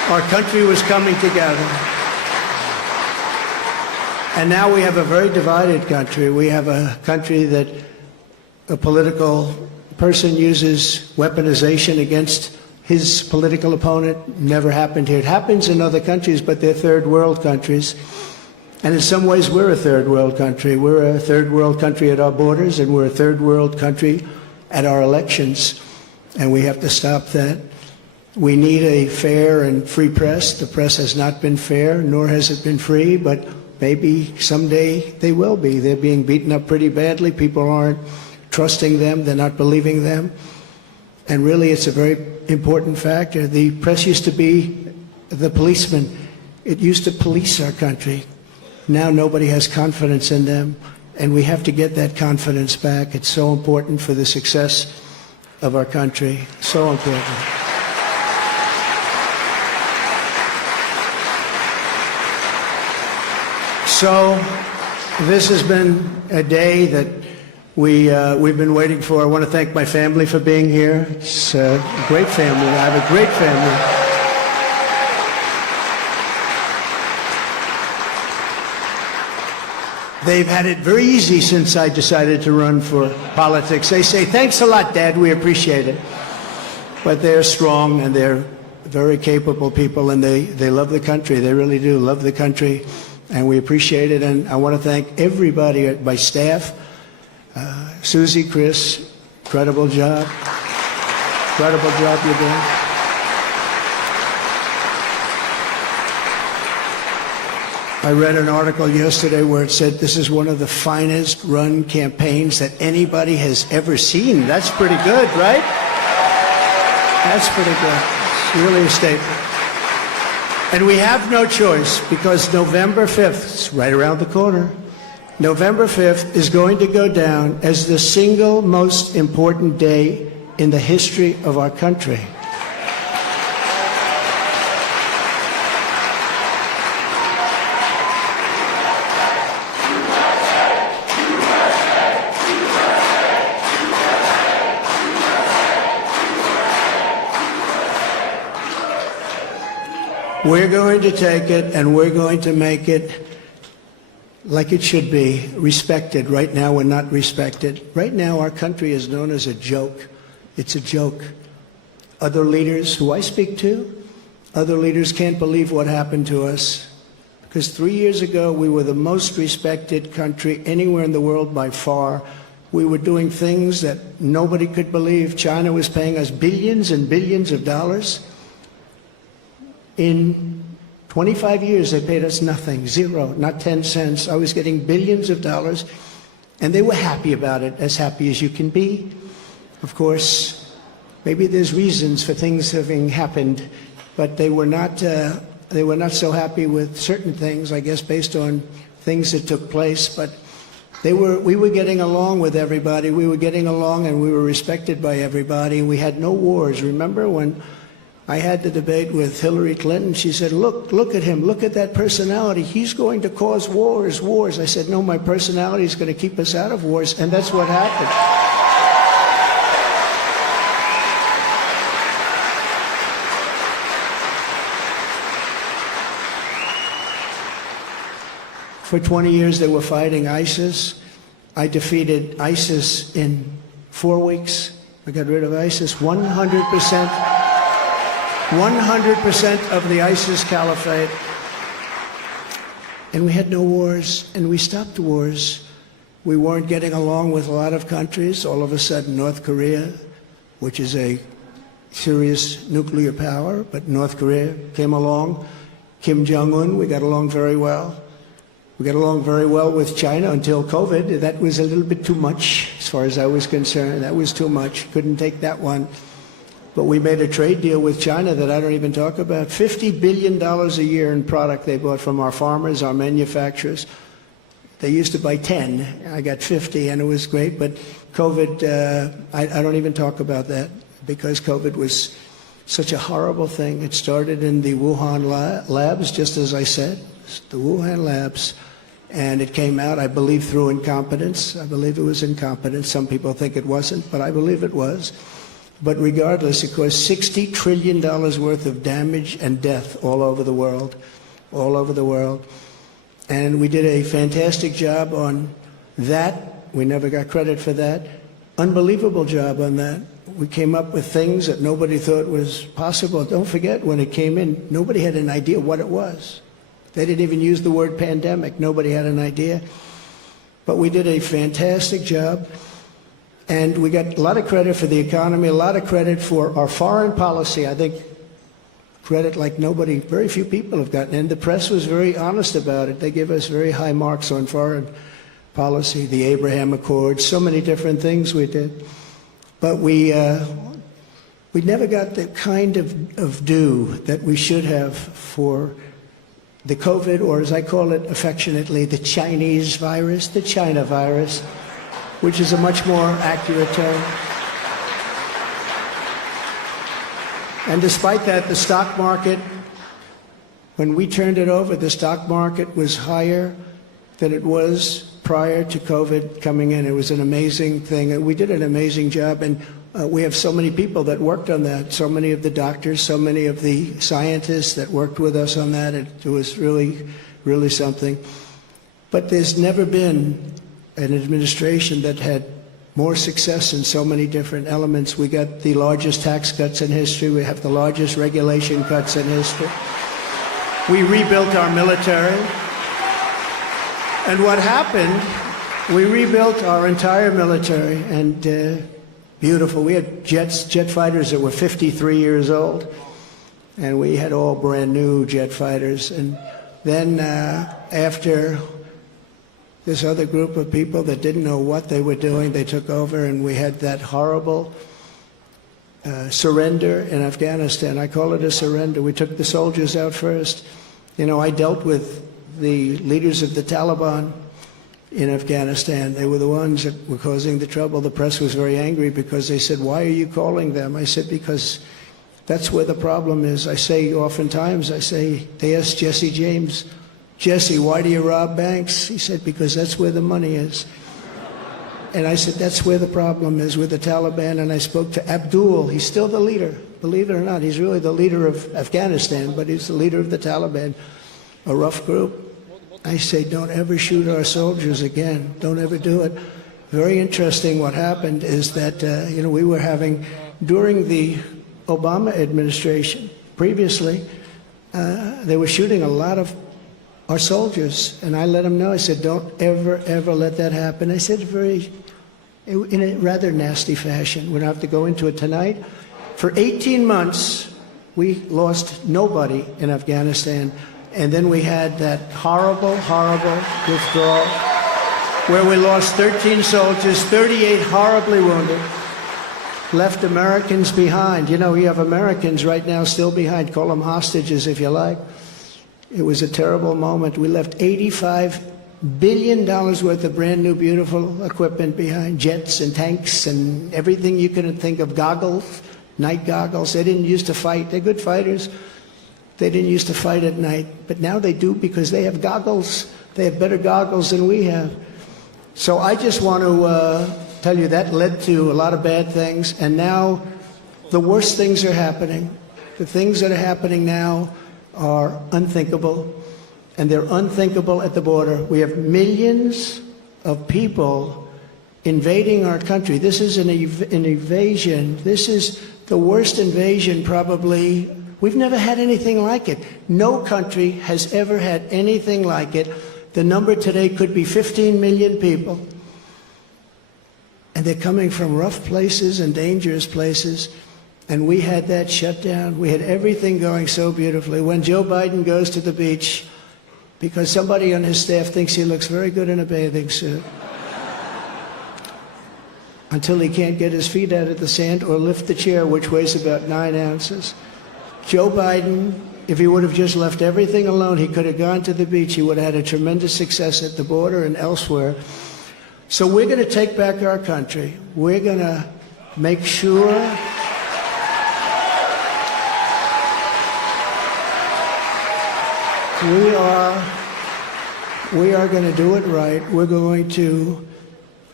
Our country was coming together. And now we have a very divided country. We have a country that a political person uses weaponization against his political opponent. Never happened here. It happens in other countries, but they're third world countries. And in some ways, we're a third world country. We're a third world country at our borders, and we're a third world country at our elections. And we have to stop that. We need a fair and free press. The press has not been fair, nor has it been free, but maybe someday they will be. They're being beaten up pretty badly. People aren't trusting them. They're not believing them. And really, it's a very important factor. The press used to be the policeman. It used to police our country. Now nobody has confidence in them, and we have to get that confidence back. It's so important for the success of our country. So important. So this has been a day that we've been waiting for. I want to thank my family for being here. It's a great family. I have a great family. They've had it very easy since I decided to run for politics. They say, thanks a lot, Dad, we appreciate it. But they're strong and they're very capable people, and they love the country. They really do love the country, and we appreciate it. And I want to thank everybody at my staff. Susie, Chris, incredible job. Incredible job you're doing. I read an article yesterday where it said this is one of the finest run campaigns that anybody has ever seen. That's pretty good, right? That's pretty good. It's really a statement. And we have no choice, because November 5th, it's right around the corner, November 5th is going to go down as the single most important day in the history of our country. We're going to take it, and we're going to make it like it should be, respected. Right now, we're not respected. Right now, our country is known as a joke. It's a joke. Other leaders who I speak to, other leaders can't believe what happened to us. Because 3 years ago, we were the most respected country anywhere in the world by far. We were doing things that nobody could believe. China was paying us billions and billions of dollars. In 25 years, they paid us nothing, zero, not 10 cents. I was getting billions of dollars, and they were happy about it, as happy as you can be. Of course, maybe there's reasons for things having happened, but they were not so happy with certain things, I guess, based on things that took place. But we were getting along with everybody. We were getting along, and we were respected by everybody. We had no wars. Remember when I had the debate with Hillary Clinton? She said, look at him, look at that personality. He's going to cause wars. I said, no, my personality is going to keep us out of wars, and that's what happened. For 20 years, they were fighting ISIS. I defeated ISIS in 4 weeks. I got rid of ISIS 100%. 100% of the ISIS caliphate. And we had no wars, and we stopped wars. We weren't getting along with a lot of countries. All of a sudden, North Korea, which is a serious nuclear power, but North Korea came along. Kim Jong-un, we got along very well. We got along very well with China until COVID. That was a little bit too much, as far as I was concerned. That was too much. Couldn't take that one. But we made a trade deal with China that I don't even talk about. $50 billion a year in product they bought from our farmers, our manufacturers. They used to buy 10. I got 50, and it was great. But COVID, I don't even talk about that, because COVID was such a horrible thing. It started in the Wuhan labs, just as I said, the Wuhan labs. And it came out, I believe, through incompetence. I believe it was incompetence. Some people think it wasn't, but I believe it was. But regardless, it caused $60 trillion worth of damage and death all over the world, all over the world. And we did a fantastic job on that. We never got credit for that. Unbelievable job on that. We came up with things that nobody thought was possible. Don't forget, when it came in, nobody had an idea what it was. They didn't even use the word pandemic. Nobody had an idea. But we did a fantastic job. And we got a lot of credit for the economy, a lot of credit for our foreign policy. I think credit like nobody, very few people have gotten. And the press was very honest about it. They give us very high marks on foreign policy, the Abraham Accords, so many different things we did. But we never got the kind of due that we should have for the COVID, or as I call it affectionately, the Chinese virus, the China virus, which is a much more accurate term. And despite that, the stock market, when we turned it over, the stock market was higher than it was prior to COVID coming in. It was an amazing thing. We did an amazing job, and we have so many people that worked on that, so many of the doctors, so many of the scientists that worked with us on that. It was really, really something. But there's never been an administration that had more success in so many different elements. We got the largest tax cuts in history. We have the largest regulation cuts in history. We rebuilt our military. And what happened, we rebuilt our entire military, and beautiful. We had jet fighters that were 53 years old, and we had all brand new jet fighters. And then after this other group of people that didn't know what they were doing, they took over, and we had that horrible surrender in Afghanistan. I call it a surrender. We took the soldiers out first. You know, I dealt with the leaders of the Taliban in Afghanistan. They were the ones that were causing the trouble. The press was very angry because they said, "Why are you calling them?" I said, "Because that's where the problem is." I say oftentimes, they asked Jesse James, "Jesse, why do you rob banks?" He said, "Because that's where the money is." And I said, that's where the problem is with the Taliban. And I spoke to Abdul. He's still the leader. Believe it or not, he's really the leader of Afghanistan, but he's the leader of the Taliban, a rough group. I say, don't ever shoot our soldiers again. Don't ever do it. Very interesting what happened is that, we were having, during the Obama administration, previously, they were shooting a lot of our soldiers. And I let them know, I said, don't ever, ever let that happen. I said in a rather nasty fashion. We don't have to go into it tonight. For 18 months, we lost nobody in Afghanistan. And then we had that horrible, horrible withdrawal where we lost 13 soldiers, 38 horribly wounded, left Americans behind. You know, we have Americans right now still behind. Call them hostages if you like. It was a terrible moment. We left $85 billion worth of brand new, beautiful equipment behind, jets and tanks and everything you can think of, goggles, night goggles. They didn't used to fight. They're good fighters. They didn't used to fight at night, but now they do because they have goggles. They have better goggles than we have. So I just want to tell you that led to a lot of bad things, and now the worst things are happening. The things that are happening now are unthinkable, and they're unthinkable at the border. We have millions of people invading our country. This is an invasion. This is the worst invasion probably. We've never had anything like it. No country has ever had anything like it. The number today could be 15 million people. And they're coming from rough places and dangerous places. And we had that shut down. We had everything going so beautifully. When Joe Biden goes to the beach, because somebody on his staff thinks he looks very good in a bathing suit, until he can't get his feet out of the sand or lift the chair, which weighs about 9 ounces. Joe Biden, if he would have just left everything alone, he could have gone to the beach. He would have had a tremendous success at the border and elsewhere. So we're going to take back our country. We're going to make sure we are going to do it right. We're going to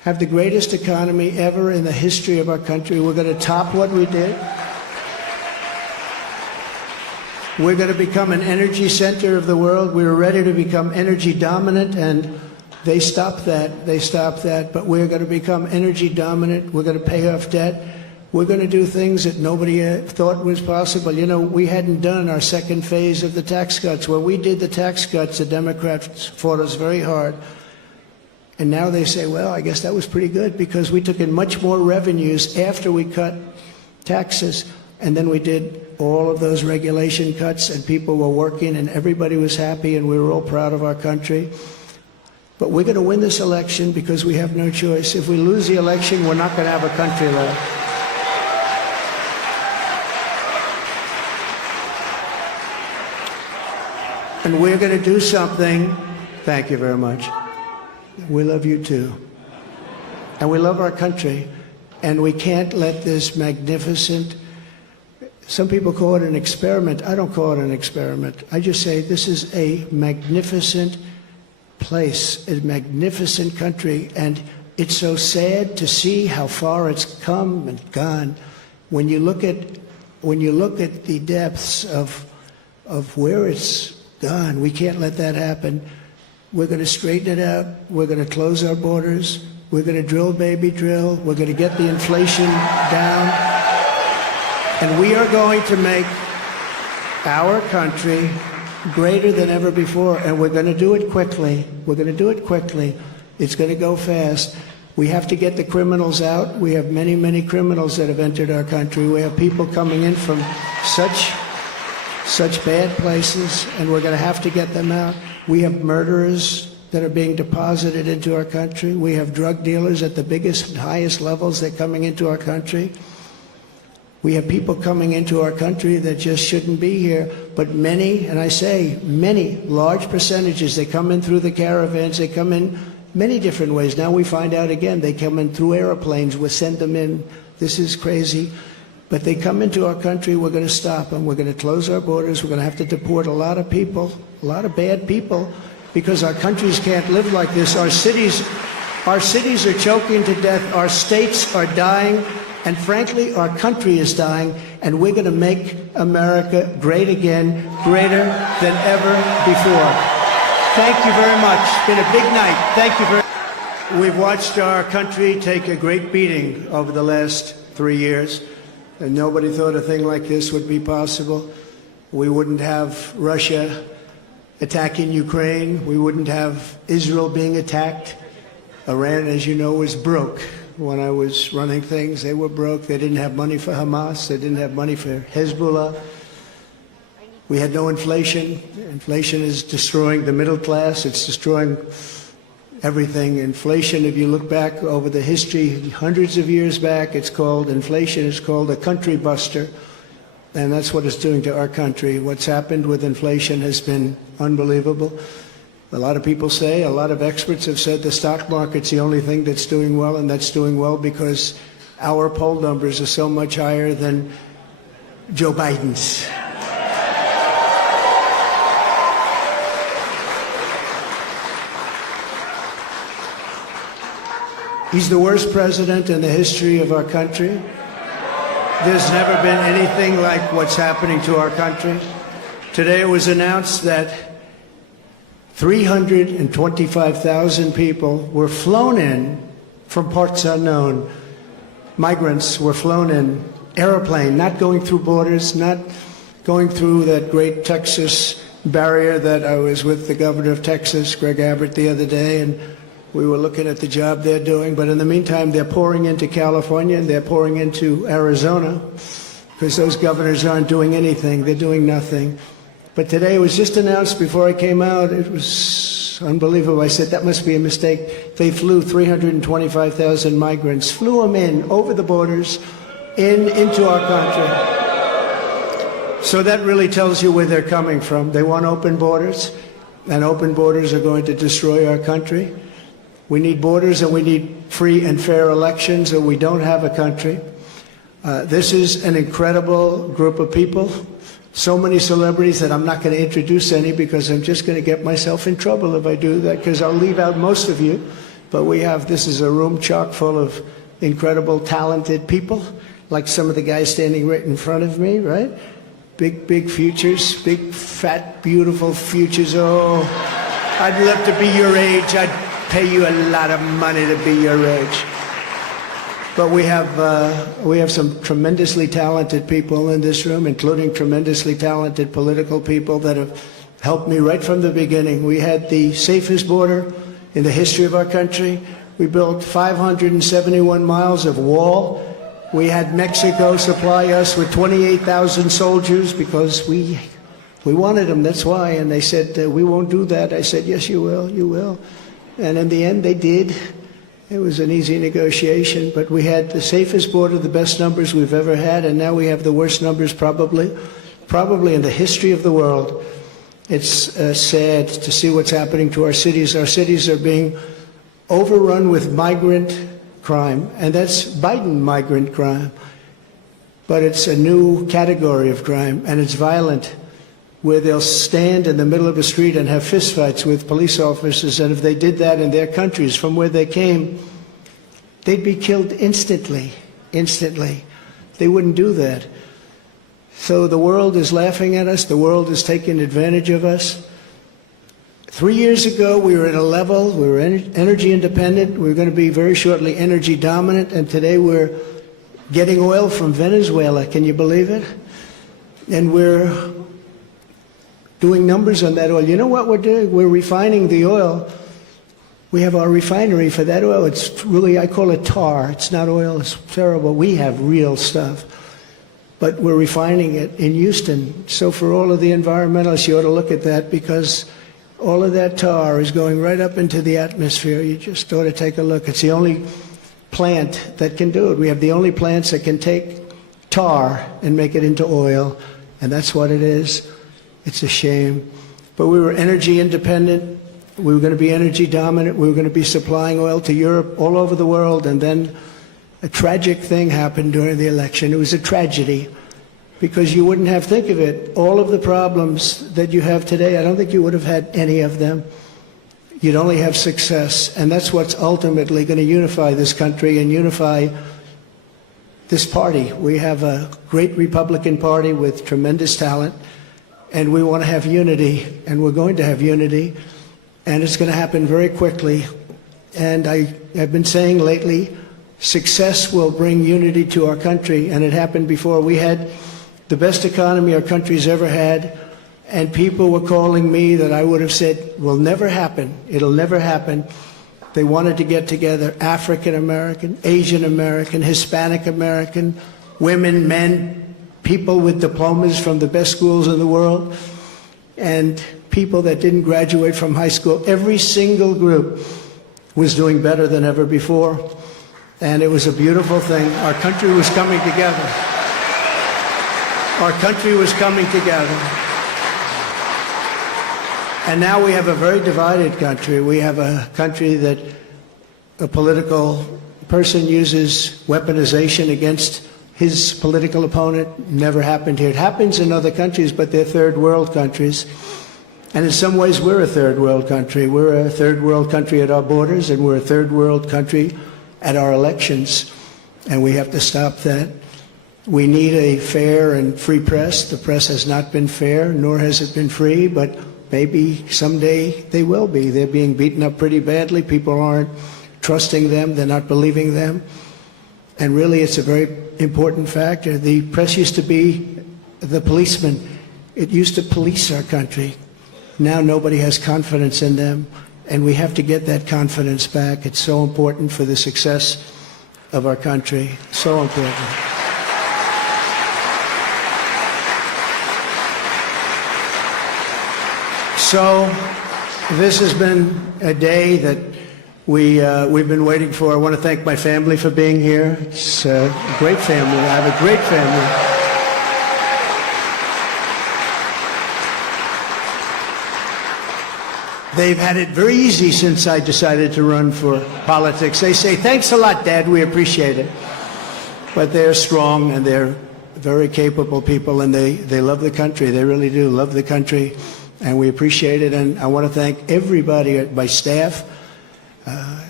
have the greatest economy ever in the history of our country. We're going to top what we did. We're going to become an energy center of the world. We were ready to become energy dominant, and they stopped that. They stopped that. But we're going to become energy dominant. We're going to pay off debt. We're going to do things that nobody thought was possible. You know, we hadn't done our second phase of the tax cuts. When we did the tax cuts, the Democrats fought us very hard. And now they say, well, I guess that was pretty good because we took in much more revenues after we cut taxes. And then we did all of those regulation cuts, and people were working, and everybody was happy, and we were all proud of our country. But we're going to win this election because we have no choice. If we lose the election, we're not going to have a country left. And we're going to do something. Thank you very much. We love you too. And we love our country. And we can't let this magnificent, some people call it an experiment. I don't call it an experiment. I just say this is a magnificent place, a magnificent country. And it's so sad to see how far it's come and gone. When you look at the depths of where it's gone, we can't let that happen. We're going to straighten it out. We're going to close our borders. We're going to drill, baby, drill. We're going to get the inflation down. And we are going to make our country greater than ever before. And we're going to do it quickly. We're going to do it quickly. It's going to go fast. We have to get the criminals out. We have many, many criminals that have entered our country. We have people coming in from such bad places, and we're going to have to get them out. We have murderers that are being deposited into our country. We have drug dealers at the biggest and highest levels that are coming into our country. We have people coming into our country that just shouldn't be here. But many, and I say many, large percentages, they come in through the caravans. They come in many different ways. Now we find out again, they come in through airplanes. We send them in. This is crazy. But they come into our country, we're going to stop them. We're going to close our borders. We're going to have to deport a lot of people, a lot of bad people, because our countries can't live like this. Our cities are choking to death. Our states are dying. And frankly, our country is dying. And we're going to make America great again, greater than ever before. Thank you very much. It's been a big night. Thank you very much. We've watched our country take a great beating over the last 3 years. And nobody thought a thing like this would be possible. We wouldn't have Russia attacking Ukraine. We wouldn't have Israel being attacked. Iran, as you know, was broke. When I was running things, they were broke. They didn't have money for Hamas. They didn't have money for Hezbollah. We had no inflation. Inflation is destroying the middle class. It's destroying everything. Inflation, if you look back over the history, hundreds of years back, it's called inflation. It's called a country buster. And that's what it's doing to our country. What's happened with inflation has been unbelievable. A lot of people say, a lot of experts have said the stock market's the only thing that's doing well, and that's doing well because our poll numbers are so much higher than Joe Biden's. He's the worst president in the history of our country. There's never been anything like what's happening to our country. Today it was announced that 325,000 people were flown in from parts unknown. Migrants were flown in, airplane, not going through borders, not going through that great Texas barrier that I was with the governor of Texas, Greg Abbott, the other day, and we were looking at the job they're doing. But in the meantime, they're pouring into California and they're pouring into Arizona because those governors aren't doing anything. They're doing nothing. But today it was just announced before I came out. It was unbelievable. I said, that must be a mistake. They flew 325,000 migrants, flew them in over the borders into our country. So that really tells you where they're coming from. They want open borders, and open borders are going to destroy our country. We need borders and we need free and fair elections, or we don't have a country. This is an incredible group of people. So many celebrities that I'm not going to introduce any because I'm just going to get myself in trouble if I do that, because I'll leave out most of you. But this is a room chock full of incredible, talented people, like some of the guys standing right in front of me, right? Big, big futures, big, fat, beautiful futures. Oh, I'd love to be your age. I'd pay you a lot of money to be your age. But we have some tremendously talented people in this room, including tremendously talented political people that have helped me right from the beginning. We had the safest border in the history of our country. We built 571 miles of wall. We had Mexico supply us with 28,000 soldiers because we wanted them, that's why. And they said, we won't do that. I said, yes, you will, you will. And in the end, they did. It was an easy negotiation, but we had the safest border, the best numbers we've ever had, and now we have the worst numbers probably in the history of the world. It's sad to see what's happening to our cities. Our cities are being overrun with migrant crime, and that's Biden migrant crime. But it's a new category of crime, and it's violent, where they'll stand in the middle of a street and have fistfights with police officers, and if they did that in their countries from where they came, they'd be killed instantly. They wouldn't do that. So the world is laughing at us. The world is taking advantage of us. 3 years ago, we were at a level, we were energy independent. We were going to be very shortly energy dominant, and today we're getting oil from Venezuela. Can you believe it? And we're doing numbers on that oil. You know what we're doing? We're refining the oil. We have our refinery for that oil. It's really, I call it tar. It's not oil. It's terrible. We have real stuff. But we're refining it in Houston. So for all of the environmentalists, you ought to look at that, because all of that tar is going right up into the atmosphere. You just ought to take a look. It's the only plant that can do it. We have the only plants that can take tar and make it into oil, and that's what it is. It's a shame. But we were energy independent. We were going to be energy dominant. We were going to be supplying oil to Europe, all over the world. And then a tragic thing happened during the election. It was a tragedy, because you wouldn't have, think of it, all of the problems that you have today, I don't think you would have had any of them. You'd only have success. And that's what's ultimately going to unify this country and unify this party. We have a great Republican Party with tremendous talent. And we want to have unity, and we're going to have unity, and it's going to happen very quickly. And I have been saying lately, success will bring unity to our country, and it happened before. We had the best economy our country's ever had, and people were calling me that I would have said will never happen. It'll never happen. They wanted to get together, African American, Asian American, Hispanic American, women, men, people with diplomas from the best schools in the world, and people that didn't graduate from high school. Every single group was doing better than ever before, and it was a beautiful thing. Our country was coming together. Our country was coming together. And now we have a very divided country. We have a country that a political person uses weaponization against his political opponent. Never happened here. It happens in other countries, but they're third world countries. And in some ways, we're a third world country. We're a third world country at our borders, and we're a third world country at our elections. And we have to stop that. We need a fair and free press. The press has not been fair, nor has it been free, but maybe someday they will be. They're being beaten up pretty badly. People aren't trusting them. They're not believing them. And really, it's a very important factor. The press used to be the policeman. It used to police our country. Now nobody has confidence in them, and we have to get that confidence back. It's so important for the success of our country. So important. So this has been a day that we've been waiting for. I want to thank my family for being here. It's a great family. I have a great family. They've had it very easy since I decided to run for politics. They say, thanks a lot, Dad, we appreciate it. But they're strong, and they're very capable people, and they love the country. They really do love the country, and we appreciate it. And I want to thank everybody, my staff,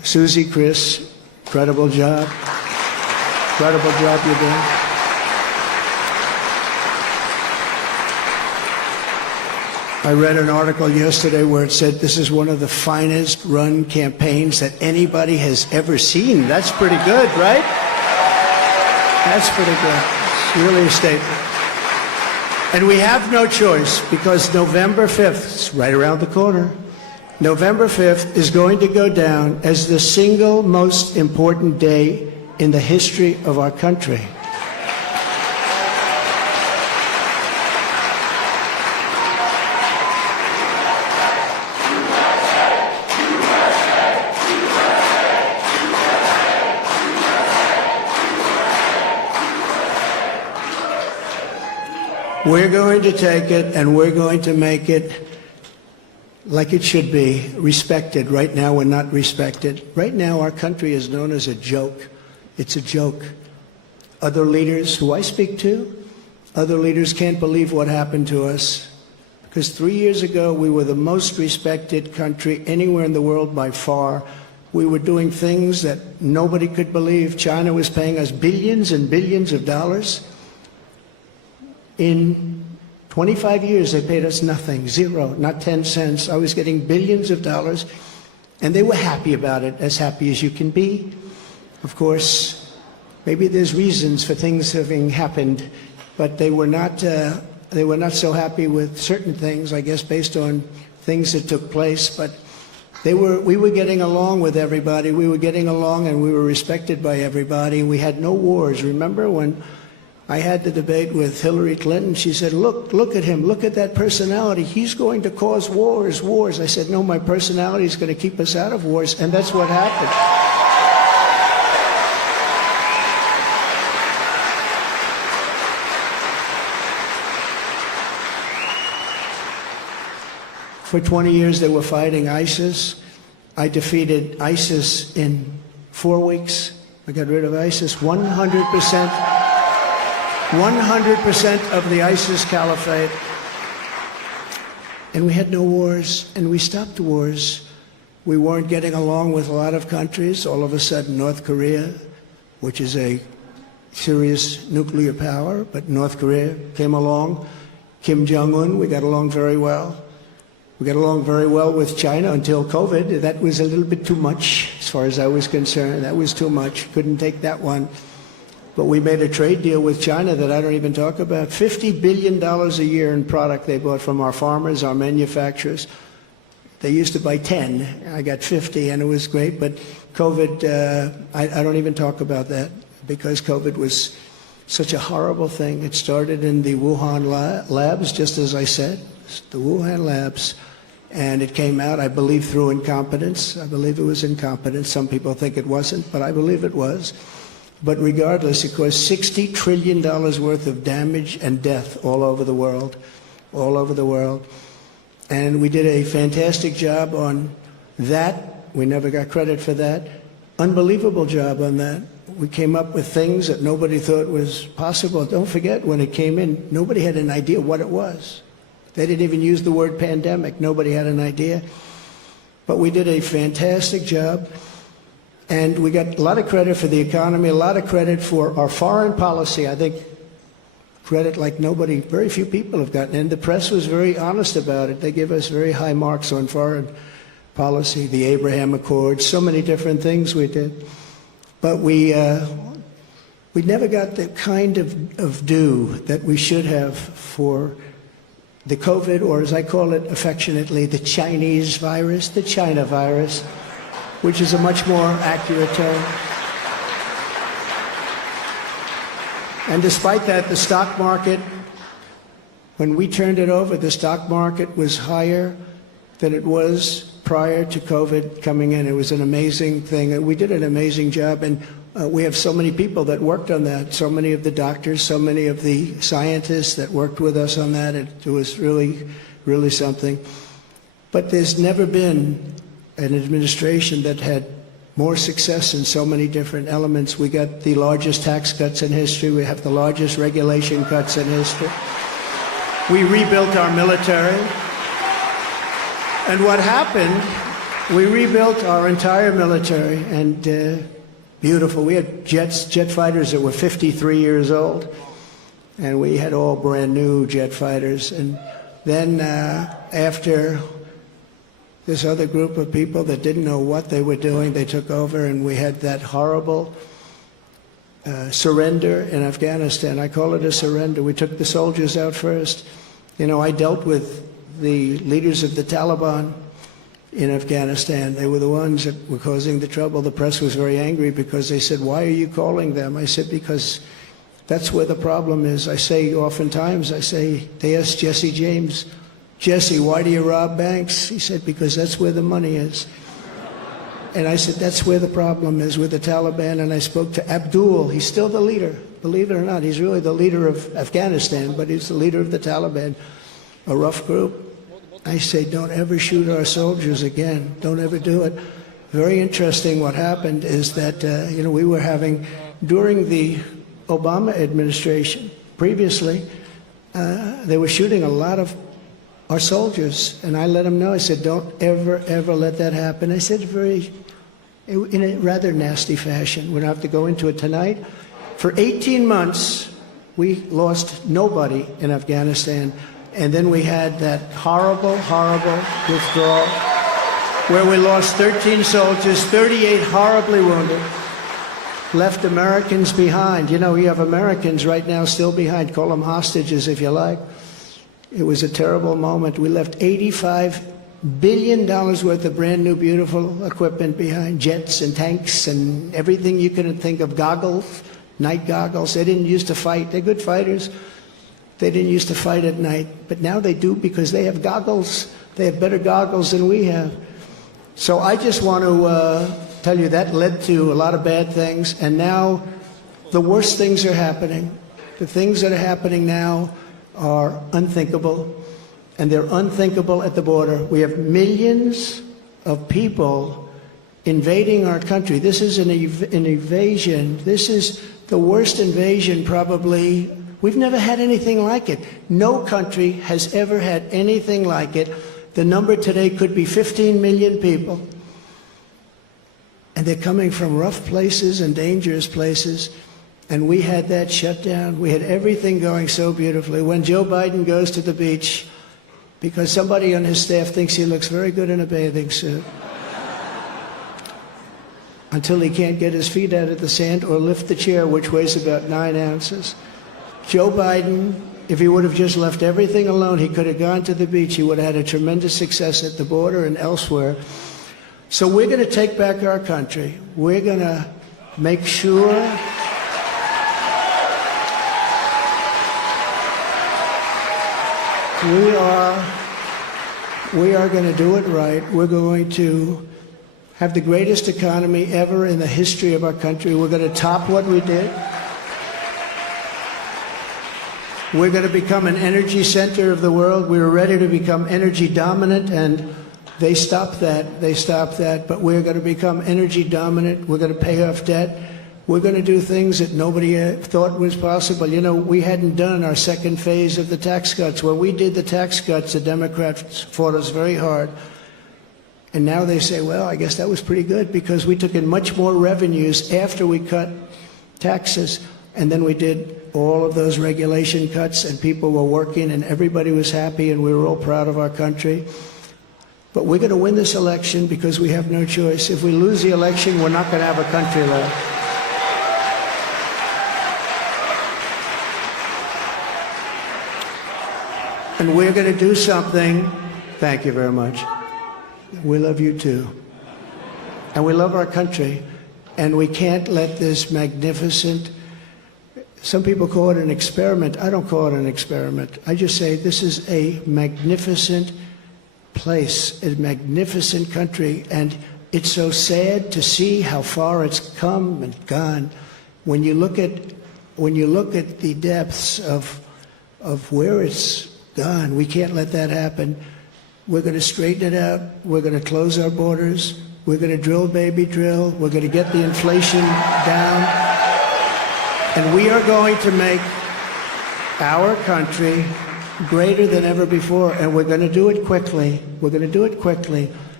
Susie, Chris, incredible job. Incredible job you're doing. I read an article yesterday where it said this is one of the finest run campaigns that anybody has ever seen. That's pretty good, right? That's pretty good. It's really a statement. And we have no choice because November 5th, it's right around the corner, November 5th is going to go down as the single most important day in the history of our country. We're going to take it and we're going to make it like it should be, respected. Right now we're not respected. Right now our country is known as a joke. It's a joke. Other leaders who I speak to, other leaders can't believe what happened to us. Because 3 years ago we were the most respected country anywhere in the world by far. We were doing things that nobody could believe. China was paying us billions and billions of dollars. In 25 years, they paid us nothing, zero, not 10 cents. I was getting billions of dollars, and they were happy about it, as happy as you can be. Of course, maybe there's reasons for things having happened, but they were not so happy with certain things, I guess, based on things that took place. But we were getting along with everybody. We were getting along, and we were respected by everybody. We had no wars. Remember when I had the debate with Hillary Clinton? She said, look at him, look at that personality. He's going to cause wars. I said, no, my personality is going to keep us out of wars, and that's what happened. For 20 years they were fighting ISIS. I defeated ISIS in 4 weeks. I got rid of ISIS 100%. 100% of the ISIS caliphate. And we had no wars, and we stopped wars. We weren't getting along with a lot of countries. All of a sudden, North Korea, which is a serious nuclear power, but North Korea came along. Kim Jong-un, we got along very well. We got along very well with China until COVID. That was a little bit too much, as far as I was concerned. That was too much. Couldn't take that one. But we made a trade deal with China that I don't even talk about. $50 billion a year in product they bought from our farmers, our manufacturers. They used to buy 10. I got 50, and it was great. But COVID, I don't even talk about that because COVID was such a horrible thing. It started in the Wuhan labs, just as I said, the Wuhan labs. And it came out, I believe, through incompetence. I believe it was incompetence. Some people think it wasn't, but I believe it was. But regardless, it caused $60 trillion worth of damage and death all over the world, all over the world. And we did a fantastic job on that. We never got credit for that. Unbelievable job on that. We came up with things that nobody thought was possible. Don't forget, when it came in, nobody had an idea what it was. They didn't even use the word pandemic. Nobody had an idea. But we did a fantastic job. And we got a lot of credit for the economy, a lot of credit for our foreign policy. I think credit like nobody, very few people have gotten. And the press was very honest about it. They give us very high marks on foreign policy, the Abraham Accords, so many different things we did. But we never got the kind of due that we should have for the COVID, or as I call it affectionately, the Chinese virus, the China virus, which is a much more accurate term. And despite that, the stock market, when we turned it over, the stock market was higher than it was prior to COVID coming in. It was an amazing thing. We did an amazing job, and we have so many people that worked on that, so many of the doctors, so many of the scientists that worked with us on that. It was really, really something. But there's never been an administration that had more success in so many different elements. We got the largest tax cuts in history. We have the largest regulation cuts in history. We rebuilt our military. And what happened We rebuilt our entire military, and beautiful. We had jet fighters that were 53 years old, and we had all brand new jet fighters. And then after this other group of people that didn't know what they were doing, they took over, and we had that horrible surrender in Afghanistan. I call it a surrender. We took the soldiers out first. You know, I dealt with the leaders of the Taliban in Afghanistan. They were the ones that were causing the trouble. The press was very angry because they said, "Why are you calling them?" I said, "Because that's where the problem is." I say oftentimes, they asked Jesse James, "Jesse, why do you rob banks?" He said, "Because that's where the money is." And I said, that's where the problem is with the Taliban. And I spoke to Abdul. He's still the leader. Believe it or not, he's really the leader of Afghanistan, but he's the leader of the Taliban, a rough group. I say, don't ever shoot our soldiers again. Don't ever do it. Very interesting what happened is that, we were having, during the Obama administration, previously, they were shooting a lot of our soldiers, and I let them know. I said, don't ever, ever let that happen. I said in a rather nasty fashion. We don't have to go into it tonight. For 18 months, we lost nobody in Afghanistan, and then we had that horrible, horrible withdrawal where we lost 13 soldiers, 38 horribly wounded, left Americans behind. You know, you have Americans right now still behind. Call them hostages if you like. It was a terrible moment. We left $85 billion worth of brand new, beautiful equipment behind, jets and tanks and everything you can think of, goggles, night goggles. They didn't used to fight. They're good fighters. They didn't used to fight at night, but now they do because they have goggles. They have better goggles than we have. So I just want to tell you that led to a lot of bad things, and now the worst things are happening. The things that are happening now are unthinkable, and they're unthinkable at the border. We have millions of people invading our country. This is an invasion. This is the worst invasion probably. We've never had anything like it. No country has ever had anything like it. The number today could be 15 million people. And they're coming from rough places and dangerous places. And we had that shut down. We had everything going so beautifully. When Joe Biden goes to the beach, because somebody on his staff thinks he looks very good in a bathing suit, until he can't get his feet out of the sand or lift the chair, which weighs about 9 ounces. Joe Biden, if he would have just left everything alone, he could have gone to the beach. He would have had a tremendous success at the border and elsewhere. So we're going to take back our country. We're going to make sure we are going to do it right. We're going to have the greatest economy ever in the history of our country. We're going to top what we did. We're going to become an energy center of the world. We were ready to become energy dominant, and they stopped that. They stopped that. But we're going to become energy dominant. We're going to pay off debt. We're going to do things that nobody thought was possible. You know, we hadn't done our second phase of the tax cuts. When we did the tax cuts, the Democrats fought us very hard. And now they say, well, I guess that was pretty good because we took in much more revenues after we cut taxes. And then we did all of those regulation cuts, and people were working, and everybody was happy, and we were all proud of our country. But we're going to win this election because we have no choice. If we lose the election, we're not going to have a country left. And we're going to do something. Thank you very much. We love you too. And we love our country. And we can't let this magnificent, some people call it an experiment. I don't call it an experiment. I just say this is a magnificent place, a magnificent country. And it's so sad to see how far it's come and gone. When you look at the depths of where it's gone, we can't let that happen. We're going to straighten it out. We're going to close our borders. We're going to drill, baby, drill. We're going to get the inflation down. And we are going to make our country greater than ever before. And we're going to do it quickly. We're going to do it quickly.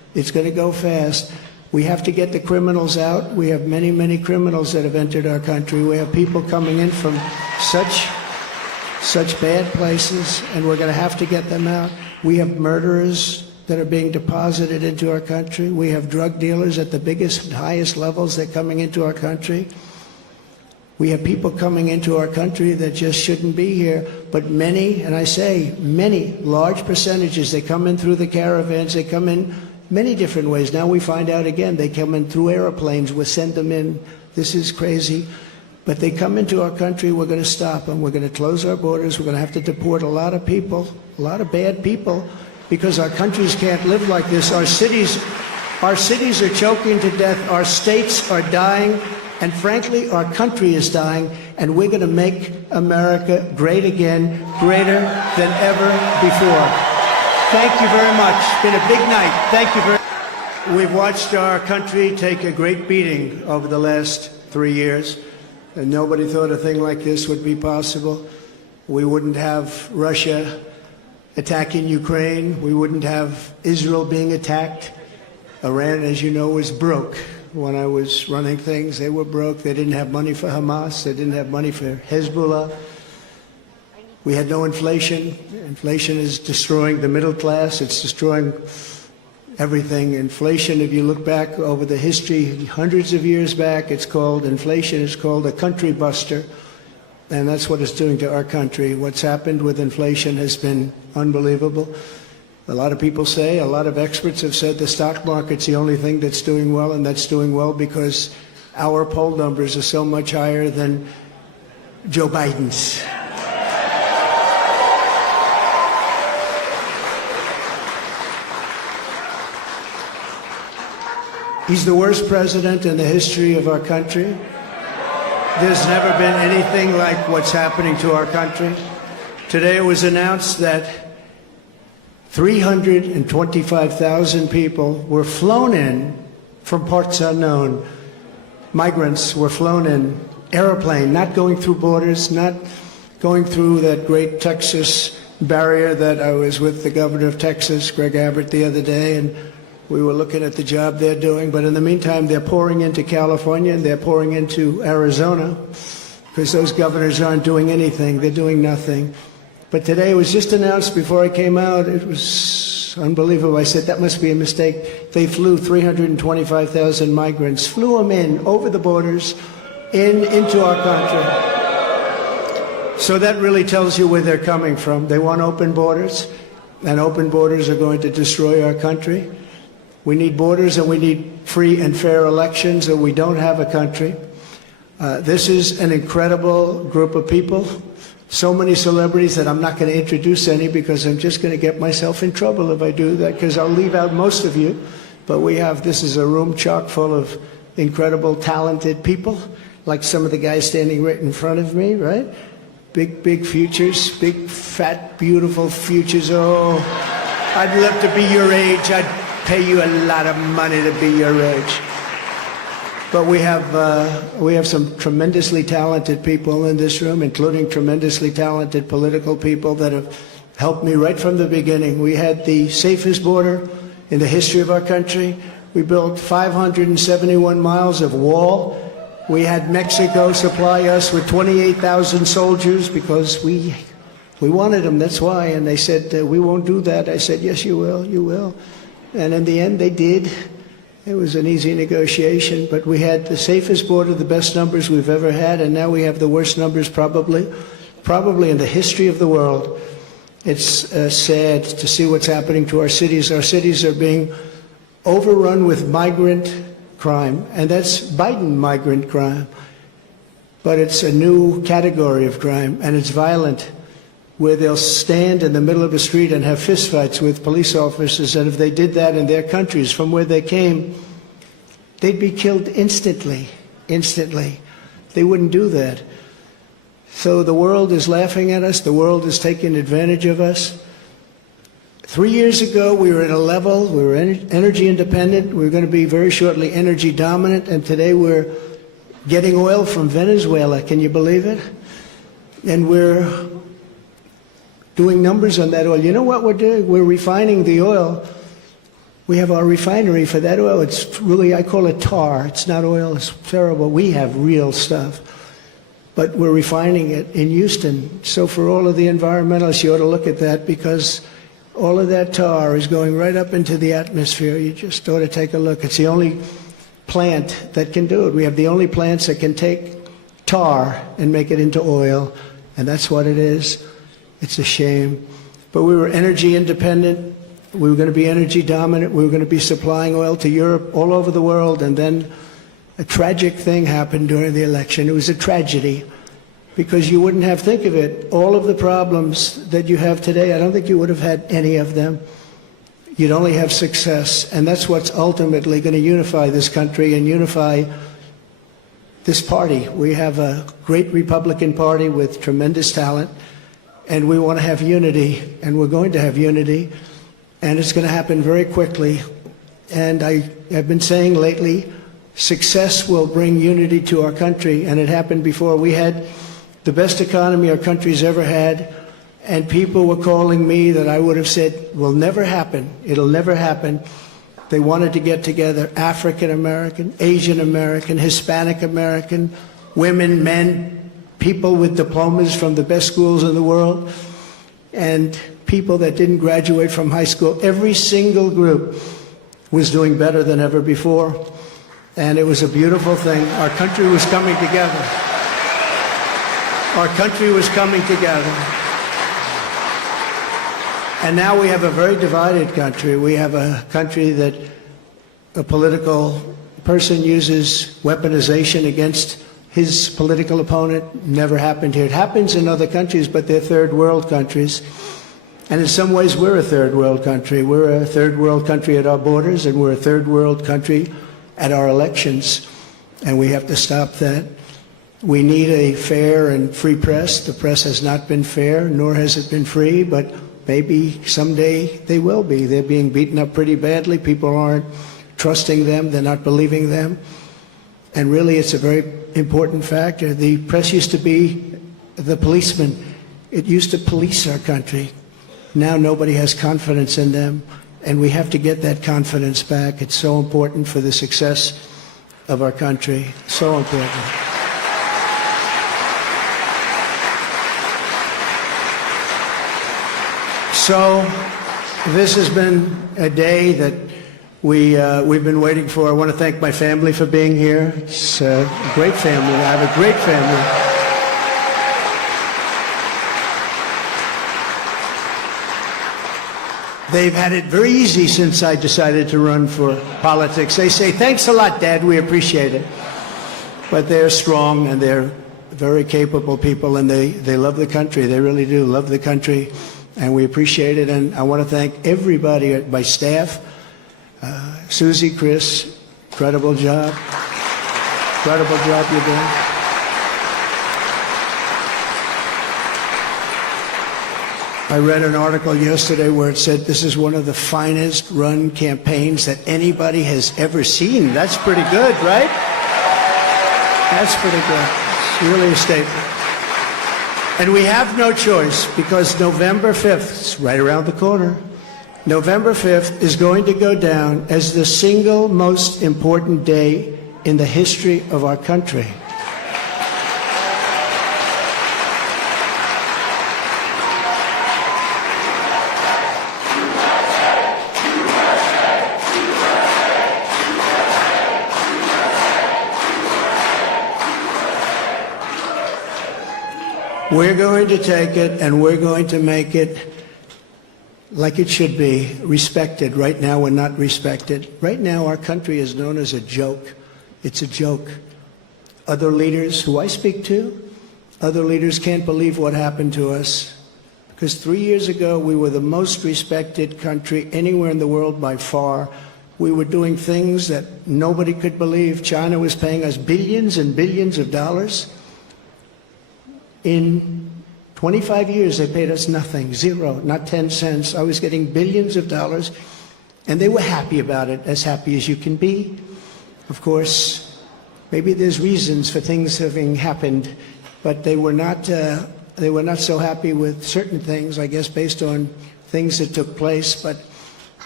It's going to go fast. We have to get the criminals out. We have many, many criminals that have entered our country. We have people coming in from such bad places, and we're going to have to get them out. We have murderers that are being deposited into our country. We have drug dealers at the biggest and highest levels that are coming into our country. We have people coming into our country that just shouldn't be here, but many, and I say many, large percentages, they come in through the caravans, they come in many different ways. Now we find out again, they come in through airplanes, we send them in. This is crazy. But they come into our country, we're going to stop them. We're going to close our borders. We're going to have to deport a lot of people, a lot of bad people, because our countries can't live like this. Our cities are choking to death. Our states are dying. And frankly, our country is dying. And we're going to make America great again, greater than ever before. Thank you very much. It's been a big night. Thank you very much. We've watched our country take a great beating over the last 3 years. And nobody thought a thing like this would be possible. We wouldn't have Russia attacking Ukraine. We wouldn't have Israel being attacked. Iran, as you know, was broke. When I was running things, they were broke. They didn't have money for Hamas. They didn't have money for Hezbollah. We had no inflation. Inflation is destroying the middle class. It's destroying everything. Inflation, if you look back over the history, hundreds of years back, inflation is called a country buster. And that's what it's doing to our country. What's happened with inflation has been unbelievable. A lot of people say, a lot of experts have said the stock market's the only thing that's doing well, and that's doing well because our poll numbers are so much higher than Joe Biden's. He's the worst president in the history of our country. There's never been anything like what's happening to our country. Today it was announced that 325,000 people were flown in from parts unknown. Migrants were flown in, airplane, not going through borders, not going through that great Texas barrier that I was with the governor of Texas, Greg Abbott, the other day, and we were looking at the job they're doing. But in the meantime, they're pouring into California and they're pouring into Arizona because those governors aren't doing anything. They're doing nothing. But today it was just announced before I came out. It was unbelievable. I said, that must be a mistake. They flew 325,000 migrants, flew them in over the borders into our country. So that really tells you where they're coming from. They want open borders, and open borders are going to destroy our country. We need borders and we need free and fair elections, or we don't have a country. This is an incredible group of people. So many celebrities that I'm not going to introduce any because I'm just going to get myself in trouble if I do that, because I'll leave out most of you. But this is a room chock full of incredible, talented people, like some of the guys standing right in front of me, right? Big futures, big, fat, beautiful futures. Oh, I'd love to be your age. I'd pay you a lot of money to be your age. But we have some tremendously talented people in this room, including tremendously talented political people that have helped me right from the beginning. We had the safest border in the history of our country. We built 571 miles of wall. We had Mexico supply us with 28,000 soldiers because we wanted them, that's why. And they said, we won't do that. I said, yes, you will, you will. And in the end, they did. It was an easy negotiation, but we had the safest border, the best numbers we've ever had, and now we have the worst numbers probably in the history of the world. It's sad to see what's happening to our cities. Our cities are being overrun with migrant crime, and that's Biden migrant crime. But it's a new category of crime, and it's violent, where they'll stand in the middle of a street and have fistfights with police officers, and if they did that in their countries from where they came, they'd be killed instantly. They wouldn't do that. So the world is laughing at us. The world is taking advantage of us. 3 years ago, we were at a level, we were energy independent. We were going to be very shortly energy dominant, and today we're getting oil from Venezuela. Can you believe it? And we're doing numbers on that oil. You know what we're doing? We're refining the oil We have our refinery for that oil. It's really, I call it tar. It's not oil. It's terrible. We have real stuff. But we're refining it in Houston. So for all of the environmentalists, you ought to look at that, because all of that tar is going right up into the atmosphere. You just ought to take a look. It's the only plant that can do it. We have the only plants that can take tar and make it into oil, and that's what it is. It's a shame. But we were energy independent. We were going to be energy dominant. We were going to be supplying oil to Europe, all over the world, and then a tragic thing happened during the election. It was a tragedy, because you wouldn't have, think of it, all of the problems that you have today, I don't think you would have had any of them. You'd only have success, and that's what's ultimately going to unify this country and unify this party. We have a great Republican Party with tremendous talent, and we want to have unity, and we're going to have unity, and it's going to happen very quickly. And I have been saying lately, success will bring unity to our country, and it happened before. We had the best economy our country's ever had, and people were calling me that I would have said will never happen. It'll never happen. They wanted to get together, African American, Asian American, Hispanic American, women, men, people with diplomas from the best schools in the world, and people that didn't graduate from high school. Every single group was doing better than ever before, and it was a beautiful thing. Our country was coming together. Our country was coming together. And now we have a very divided country. We have a country that a political person uses weaponization against his political opponent. Never happened here. It happens in other countries, but they're third world countries. And in some ways, we're a third world country. We're a third world country at our borders, and we're a third world country at our elections. And we have to stop that. We need a fair and free press. The press has not been fair, nor has it been free, but maybe someday they will be. They're being beaten up pretty badly. People aren't trusting them. They're not believing them. And really, it's a very important factor. The press used to be the policeman. It used to police our country. Now nobody has confidence in them, and we have to get that confidence back. It's so important for the success of our country. So important. So this has been a day that we've been waiting for. I want to thank my family for being here. It's a great family. I have a great family. They've had it very easy since I decided to run for politics. They say, thanks a lot, Dad, we appreciate it. But they're strong, and they're very capable people, and they love the country. They really do love the country, and we appreciate it. And I want to thank everybody at my staff. Susie, Chris, incredible job. Incredible job you're doing. I read an article yesterday where it said this is one of the finest run campaigns that anybody has ever seen. That's pretty good, right? That's pretty good. It's really a statement. And we have no choice, because November 5th, it's right around the corner, November 5th is going to go down as the single most important day in the history of our country. We're going to take it, and we're going to make it like it should be, respected. Right now, we're not respected. Right now, our country is known as a joke. It's a joke. Other leaders who I speak to, other leaders can't believe what happened to us. Because 3 years ago, we were the most respected country anywhere in the world by far. We were doing things that nobody could believe. China was paying us billions and billions of dollars. In 25 years, they paid us nothing, zero, not 10 cents. I was getting billions of dollars, and they were happy about it, as happy as you can be. Of course, maybe there's reasons for things having happened, but they were not so happy with certain things, I guess, based on things that took place. But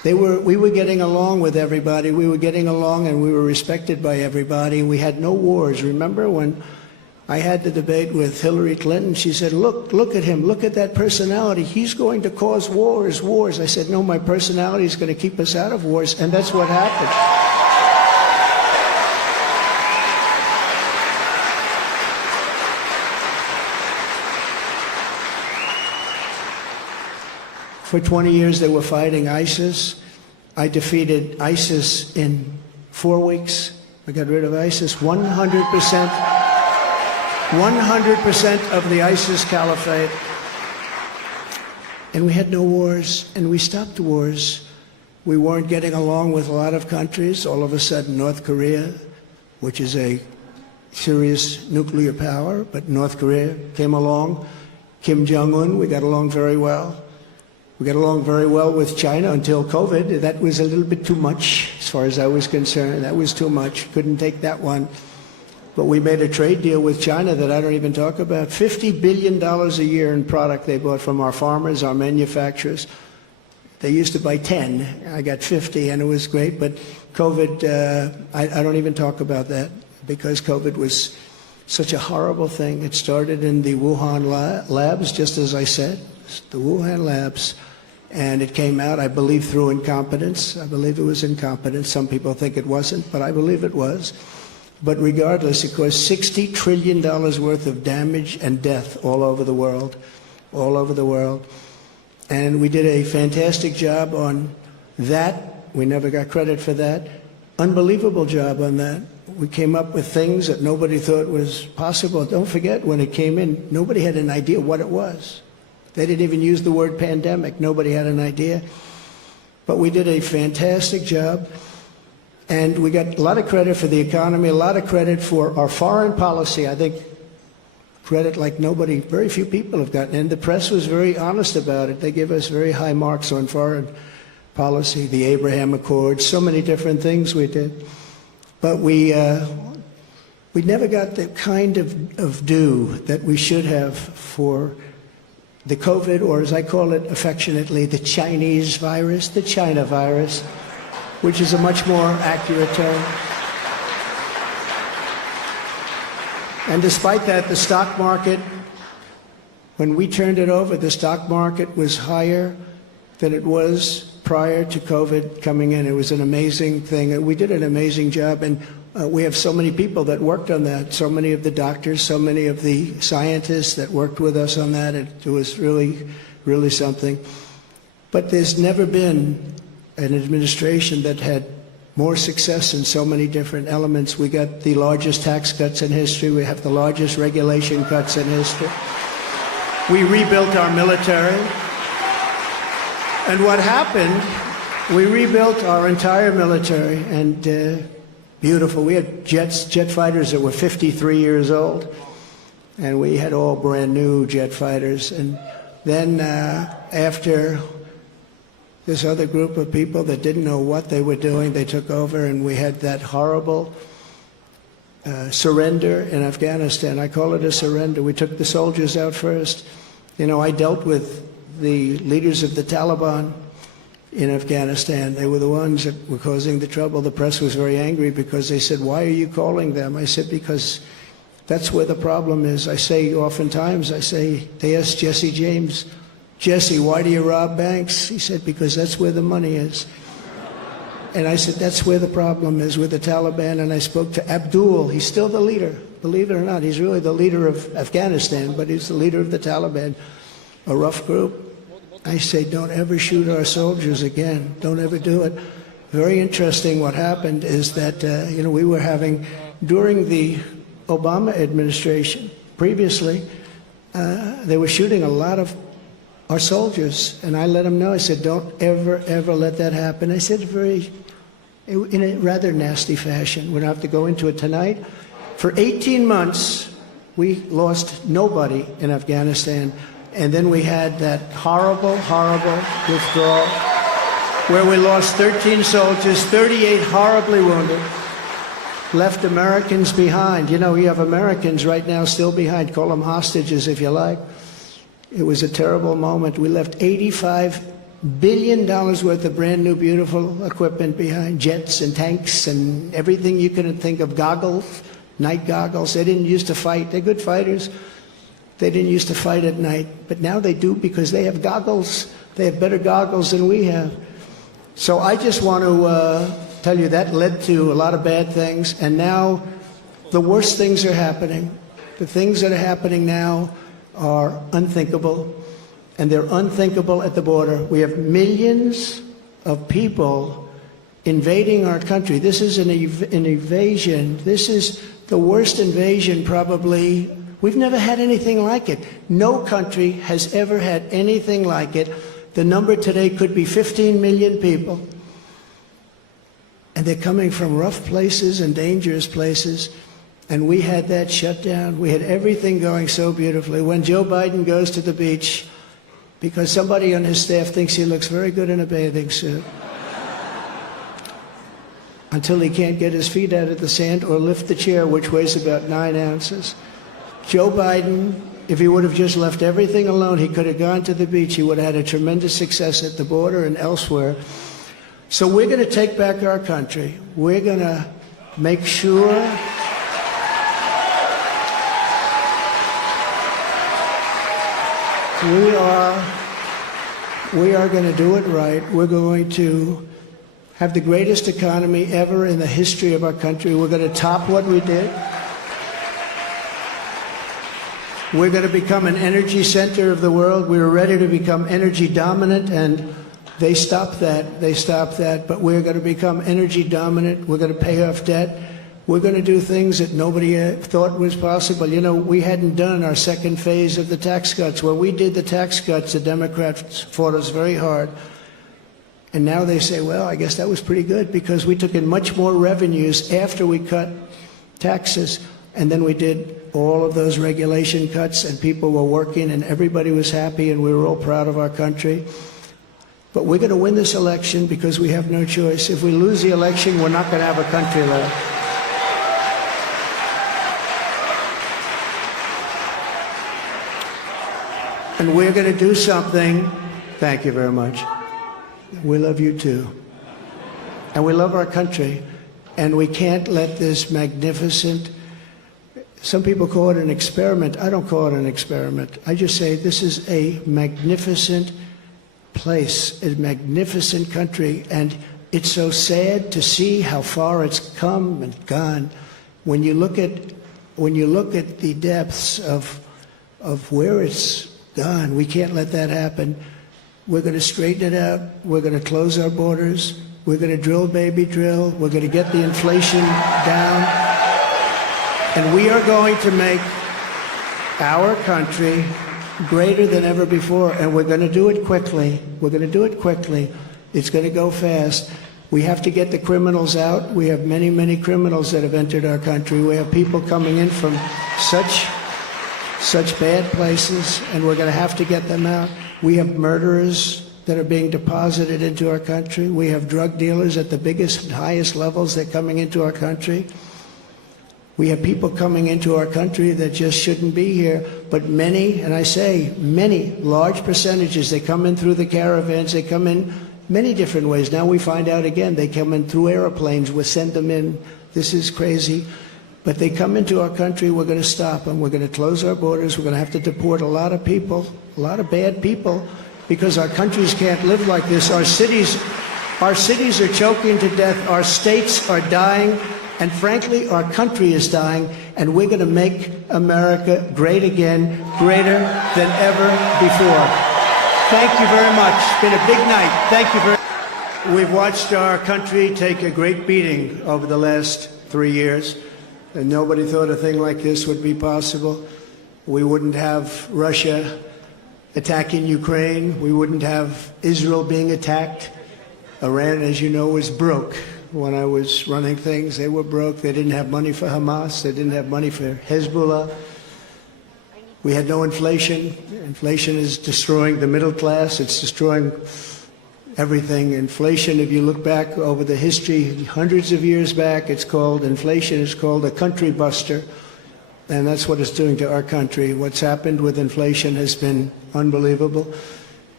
We were getting along with everybody. We were getting along and we were respected by everybody. We had no wars. Remember when I had the debate with Hillary Clinton? She said, look at him. Look at that personality. He's going to cause wars. I said, no, my personality is going to keep us out of wars. And that's what happened. For 20 years, they were fighting ISIS. I defeated ISIS in 4 weeks. I got rid of ISIS. 100% of the ISIS caliphate. And we had no wars, and we stopped wars. We weren't getting along with a lot of countries. All of a sudden, North Korea, which is a serious nuclear power, but North Korea came along. Kim Jong-un, we got along very well. We got along very well with China until COVID. That was a little bit too much as far as I was concerned. That was too much. Couldn't take that one. But we made a trade deal with China that I don't even talk about. $50 billion a year in product they bought from our farmers, our manufacturers. They used to buy 10. I got 50, and it was great. But COVID, I don't even talk about that because COVID was such a horrible thing. It started in the Wuhan labs, just as I said, the Wuhan labs. And it came out, I believe, through incompetence. I believe it was incompetence. Some people think it wasn't, but I believe it was. But regardless, it caused $60 trillion worth of damage and death all over the world, all over the world. And we did a fantastic job on that. We never got credit for that. Unbelievable job on that. We came up with things that nobody thought was possible. Don't forget, when it came in, nobody had an idea what it was. They didn't even use the word pandemic. Nobody had an idea. But we did a fantastic job. And we got a lot of credit for the economy, a lot of credit for our foreign policy. I think credit like nobody, very few people have gotten. And the press was very honest about it. They give us very high marks on foreign policy, the Abraham Accords, so many different things we did. But we never got the kind of due that we should have for the COVID, or as I call it affectionately, the Chinese virus, the China virus, which is a much more accurate term. And despite that, the stock market, when we turned it over, the stock market was higher than it was prior to COVID coming in. It was an amazing thing. We did an amazing job, and we have so many people that worked on that, so many of the doctors, so many of the scientists that worked with us on that. It was really, really something. But there's never been an administration that had more success in so many different elements. We got the largest tax cuts in history. We have the largest regulation cuts in history. We rebuilt our military. And what happened, we rebuilt our entire military, and beautiful. We had jet fighters that were 53 years old, and we had all brand new jet fighters. And then after this other group of people that didn't know what they were doing, they took over, and we had that horrible surrender in Afghanistan. I call it a surrender. We took the soldiers out first. You know, I dealt with the leaders of the Taliban in Afghanistan. They were the ones that were causing the trouble. The press was very angry because they said, why are you calling them? I said, because that's where the problem is. I say oftentimes, they asked Jesse James, Jesse, why do you rob banks? He said, because that's where the money is. And I said, that's where the problem is with the Taliban. And I spoke to Abdul. He's still the leader. Believe it or not, he's really the leader of Afghanistan, but he's the leader of the Taliban, a rough group. I say, don't ever shoot our soldiers again. Don't ever do it. Very interesting what happened is that, we were having, during the Obama administration, previously, they were shooting a lot of our soldiers. And I let them know, I said, don't ever, ever let that happen. I said in a rather nasty fashion. We don't have to go into it tonight. For 18 months, we lost nobody in Afghanistan. And then we had that horrible, horrible withdrawal where we lost 13 soldiers, 38 horribly wounded, left Americans behind. You know, we have Americans right now still behind. Call them hostages if you like. It was a terrible moment. We left 85 billion worth of brand new, beautiful equipment behind jets and tanks and everything you can think of, goggles, night goggles. They didn't used to fight. They're good fighters. They didn't used to fight at night, but now they do because they have goggles. They have better goggles than we have. So I just want to tell you that led to a lot of bad things, and now the worst things are happening. The things that are happening now are unthinkable, and they're unthinkable at the border. We have millions of people invading our country. This is an invasion. This is the worst invasion probably. We've never had anything like it. No country has ever had anything like it. The number today could be 15 million people. And they're coming from rough places and dangerous places. And we had that shut down. We had everything going so beautifully. When Joe Biden goes to the beach, because somebody on his staff thinks he looks very good in a bathing suit, until he can't get his feet out of the sand or lift the chair, which weighs about 9 ounces. Joe Biden, if he would have just left everything alone, he could have gone to the beach. He would have had a tremendous success at the border and elsewhere. So we're going to take back our country. We're going to make sure we are going to do it right. We're going to have the greatest economy ever in the history of our country. We're going to top what we did. We're going to become an energy center of the world. We were ready to become energy dominant, and they stopped that. They stopped that. But we're going to become energy dominant. We're going to pay off debt. We're going to do things that nobody thought was possible. You know, we hadn't done our second phase of the tax cuts. When we did the tax cuts, the Democrats fought us very hard. And now they say, well, I guess that was pretty good because we took in much more revenues after we cut taxes. And then we did all of those regulation cuts, and people were working, and everybody was happy, and we were all proud of our country. But we're going to win this election because we have no choice. If we lose the election, we're not going to have a country left. And we're going to do something. Thank you very much. We love you too. And we love our country. And we can't let this magnificent, some people call it an experiment. I don't call it an experiment. I just say this is a magnificent place, a magnificent country. And it's so sad to see how far it's come and gone. When you look at the depths of where it's gone, we can't let that happen. We're going to straighten it out. We're going to close our borders. We're going to drill, baby, drill. We're going to get the inflation down. And we are going to make our country greater than ever before. And we're going to do it quickly. We're going to do it quickly. It's going to go fast. We have to get the criminals out. We have many, many criminals that have entered our country. We have people coming in from such bad places, and we're going to have to get them out. We have murderers that are being deposited into our country. We have drug dealers at the biggest and highest levels that are coming into our country. We have people coming into our country that just shouldn't be here. But many, and I say many, large percentages, they come in through the caravans. They come in many different ways. Now we find out again, they come in through airplanes. We send them in. This is crazy. But they come into our country, we're going to stop them. We're going to close our borders. We're going to have to deport a lot of people, a lot of bad people, because our countries can't live like this. Our cities are choking to death. Our states are dying. And frankly, our country is dying. And we're going to make America great again, greater than ever before. Thank you very much. It's been a big night. Thank you very much. We've watched our country take a great beating over the last 3 years. And nobody thought a thing like this would be possible. We wouldn't have Russia attacking Ukraine. We wouldn't have Israel being attacked. Iran, as you know, was broke. When I was running things, they were broke. They didn't have money for Hamas. They didn't have money for Hezbollah. We had no inflation. Inflation is destroying the middle class. It's destroying everything. Inflation, if you look back over the history, hundreds of years back, inflation is called a country buster. And that's what it's doing to our country. What's happened with inflation has been unbelievable.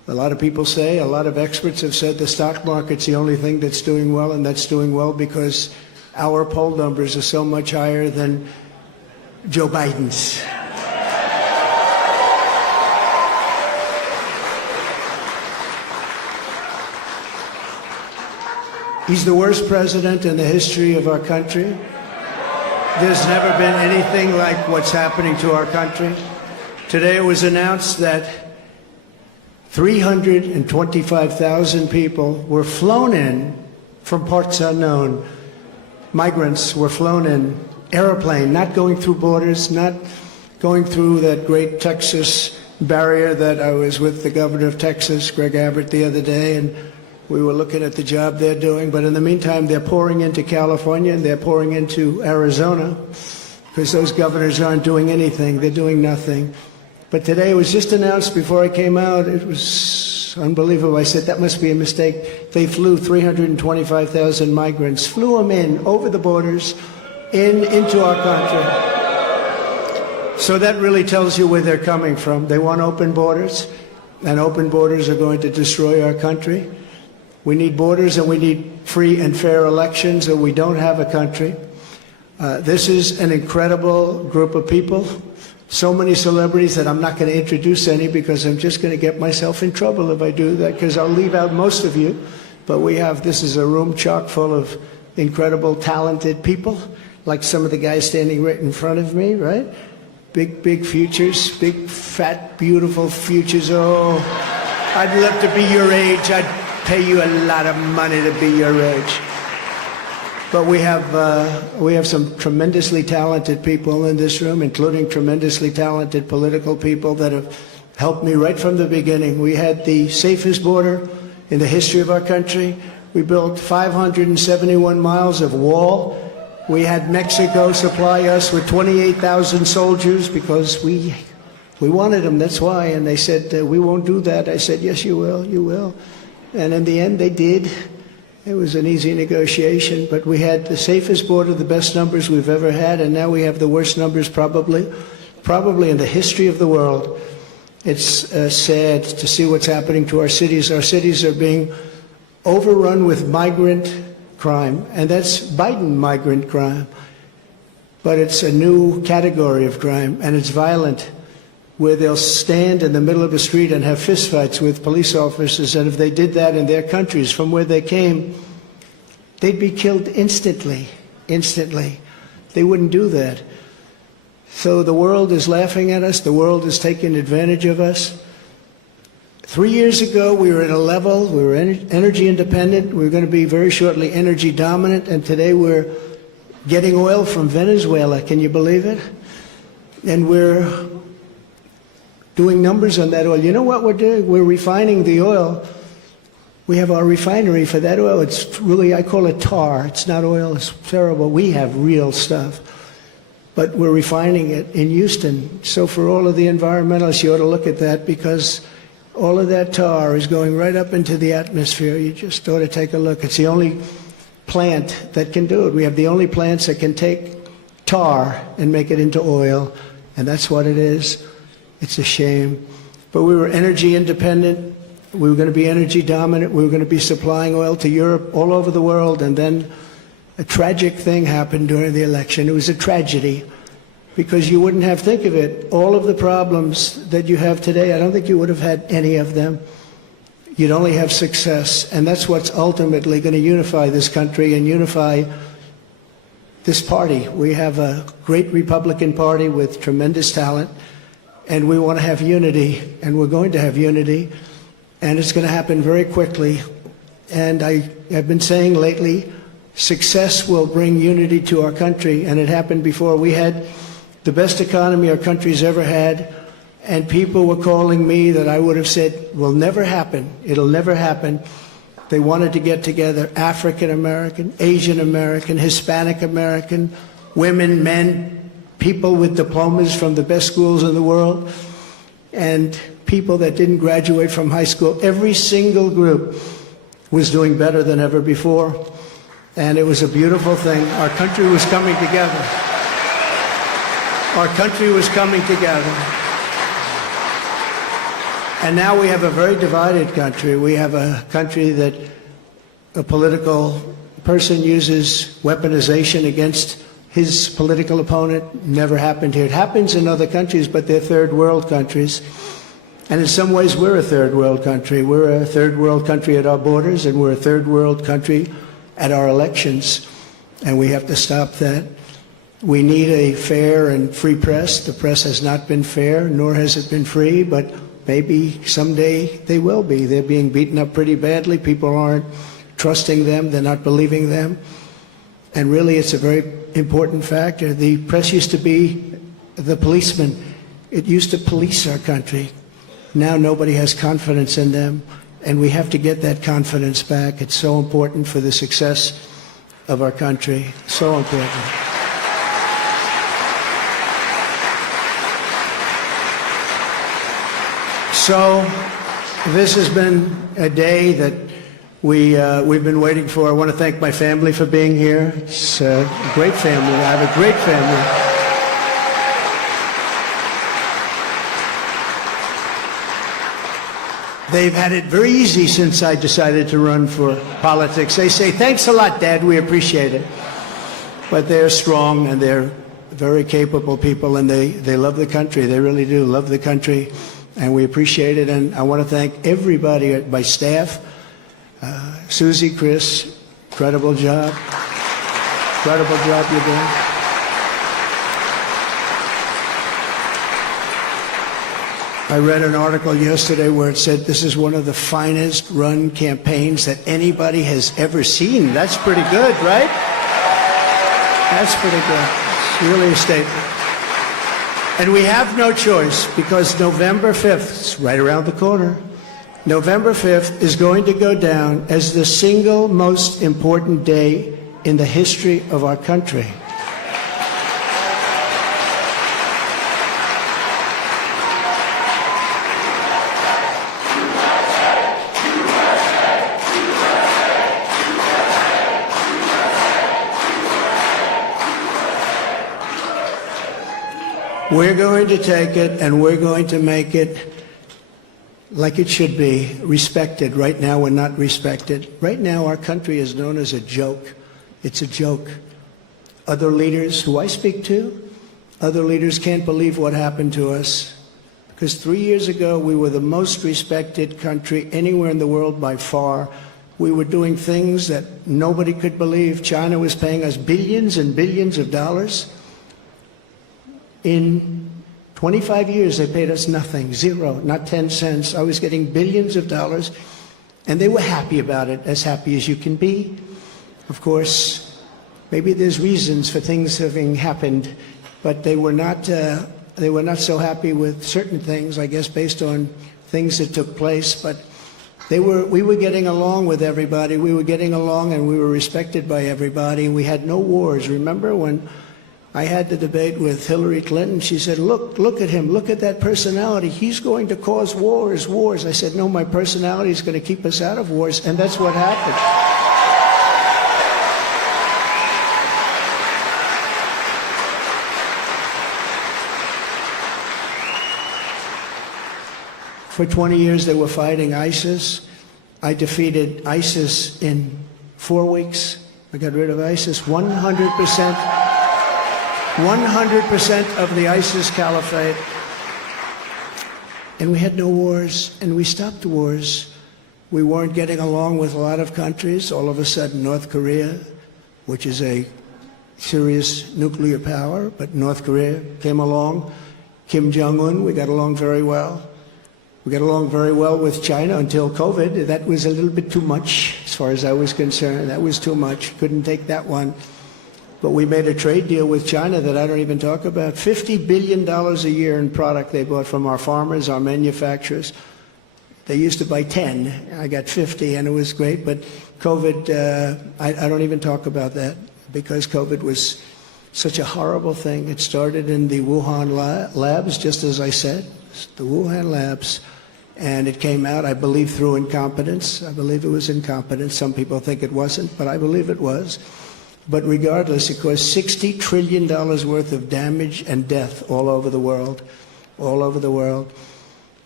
A lot of people say, a lot of experts have said the stock market's the only thing that's doing well, and that's doing well because our poll numbers are so much higher than Joe Biden's. He's the worst president in the history of our country. There's never been anything like what's happening to our country. Today it was announced that 325,000 people were flown in from parts unknown. Migrants were flown in, airplane, not going through borders, not going through that great Texas barrier that I was with the governor of Texas, Greg Abbott, the other day, and we were looking at the job they're doing. But in the meantime, they're pouring into California and they're pouring into Arizona because those governors aren't doing anything. They're doing nothing. But today it was just announced before I came out. It was unbelievable. I said, that must be a mistake. They flew 325,000 migrants, flew them in over the borders into our country. So that really tells you where they're coming from. They want open borders, and open borders are going to destroy our country. We need borders and we need free and fair elections, or we don't have a country. This is an incredible group of people. So many celebrities that I'm not going to introduce any because I'm just going to get myself in trouble if I do that, because I'll leave out most of you. But this is a room chock full of incredible, talented people, like some of the guys standing right in front of me, right? Big futures, big, fat, beautiful futures. Oh, I'd love to be your age. I'd pay you a lot of money to be your age. But we have some tremendously talented people in this room, including tremendously talented political people that have helped me right from the beginning. We had the safest border in the history of our country. We built 571 miles of wall. We had Mexico supply us with 28,000 soldiers because we wanted them, that's why. And they said, we won't do that. I said, yes, you will, you will. And in the end, they did. It was an easy negotiation, but we had the safest border, the best numbers we've ever had, and now we have the worst numbers probably in the history of the world. It's sad to see what's happening to our cities. Our cities are being overrun with migrant crime, and that's Biden migrant crime. But it's a new category of crime, and it's violent, where they'll stand in the middle of a street and have fistfights with police officers, and if they did that in their countries from where they came, they'd be killed instantly. They wouldn't do that. So the world is laughing at us. The world is taking advantage of us. 3 years ago, we were at a level, we were energy independent. We were going to be very shortly energy dominant, and today we're getting oil from Venezuela. Can you believe it? And we're doing numbers on that oil. You know what we're doing? We're refining the oil. We have our refinery for that oil. It's really, I call it tar. It's not oil. It's terrible. We have real stuff. But we're refining it in Houston. So for all of the environmentalists, you ought to look at that, because all of that tar is going right up into the atmosphere. You just ought to take a look. It's the only plant that can do it. We have the only plants that can take tar and make it into oil, and that's what it is. It's a shame. But we were energy independent. We were going to be energy dominant. We were going to be supplying oil to Europe, all over the world. And then a tragic thing happened during the election. It was a tragedy, because you wouldn't have, think of it, all of the problems that you have today, I don't think you would have had any of them. You'd only have success. And that's what's ultimately going to unify this country and unify this party. We have a great Republican Party with tremendous talent. And we want to have unity, and we're going to have unity, and it's going to happen very quickly. And I have been saying lately, success will bring unity to our country, and it happened before. We had the best economy our country's ever had, and people were calling me that I would have said will never happen. It'll never happen. They wanted to get together, African American, Asian American, Hispanic American, women, men, people with diplomas from the best schools in the world, and people that didn't graduate from high school. Every single group was doing better than ever before, and it was a beautiful thing. Our country was coming together. Our country was coming together. And now we have a very divided country. We have a country that a political person uses weaponization against his political opponent. Never happened here. It happens in other countries, but they're third world countries. And in some ways, we're a third world country. We're a third world country at our borders, and we're a third world country at our elections. And we have to stop that. We need a fair and free press. The press has not been fair, nor has it been free, but maybe someday they will be. They're being beaten up pretty badly. People aren't trusting them. They're not believing them. And really, it's a very important factor. The press used to be the policeman. It used to police our country. Now nobody has confidence in them, and we have to get that confidence back. It's so important for the success of our country. So important. So this has been a day that we've been waiting for. I want to thank my family for being here. It's a great family. I have a great family. They've had it very easy since I decided to run for politics. They say, thanks a lot, Dad, we appreciate it. But they're strong, and they're very capable people, and they love the country. They really do love the country, and we appreciate it. And I want to thank everybody, my staff, Susie, Chris, incredible job. Incredible job you're doing. I read an article yesterday where it said this is one of the finest run campaigns that anybody has ever seen. That's pretty good, right? That's pretty good. It's really a statement. And we have no choice, because November 5th, it's right around the corner, November 5th is going to go down as the single most important day in the history of our country. We're going to take it, and we're going to make it like it should be, respected. Right now, we're not respected. Right now, our country is known as a joke. It's a joke. Other leaders who I speak to, other leaders can't believe what happened to us. Because 3 years ago, we were the most respected country anywhere in the world by far. We were doing things that nobody could believe. China was paying us billions and billions of dollars. In 25 years, they paid us nothing, zero, not 10 cents. I was getting billions of dollars, and they were happy about it, as happy as you can be. Of course, maybe there's reasons for things having happened, but they were not so happy with certain things, I guess, based on things that took place. But we were getting along with everybody. We were getting along, and we were respected by everybody. We had no wars. Remember when I had the debate with Hillary Clinton? She said, look at him, look at that personality. He's going to cause wars. I said, no, my personality is going to keep us out of wars, and that's what happened. For 20 years, they were fighting ISIS. I defeated ISIS in 4 weeks. I got rid of ISIS 100%. 100% of the ISIS caliphate. And we had no wars, and we stopped wars. We weren't getting along with a lot of countries. All of a sudden, North Korea, which is a serious nuclear power, but North Korea came along. Kim Jong-un, we got along very well. We got along very well with China until COVID. That was a little bit too much, as far as I was concerned. That was too much. Couldn't take that one. But we made a trade deal with China that I don't even talk about. $50 billion a year in product they bought from our farmers, our manufacturers. They used to buy 10. I got 50, and it was great. But COVID, I don't even talk about that, because COVID was such a horrible thing. It started in the Wuhan labs, just as I said, the Wuhan labs. And it came out, I believe, through incompetence. I believe it was incompetence. Some people think it wasn't, but I believe it was. But regardless, it caused $60 trillion worth of damage and death all over the world, all over the world.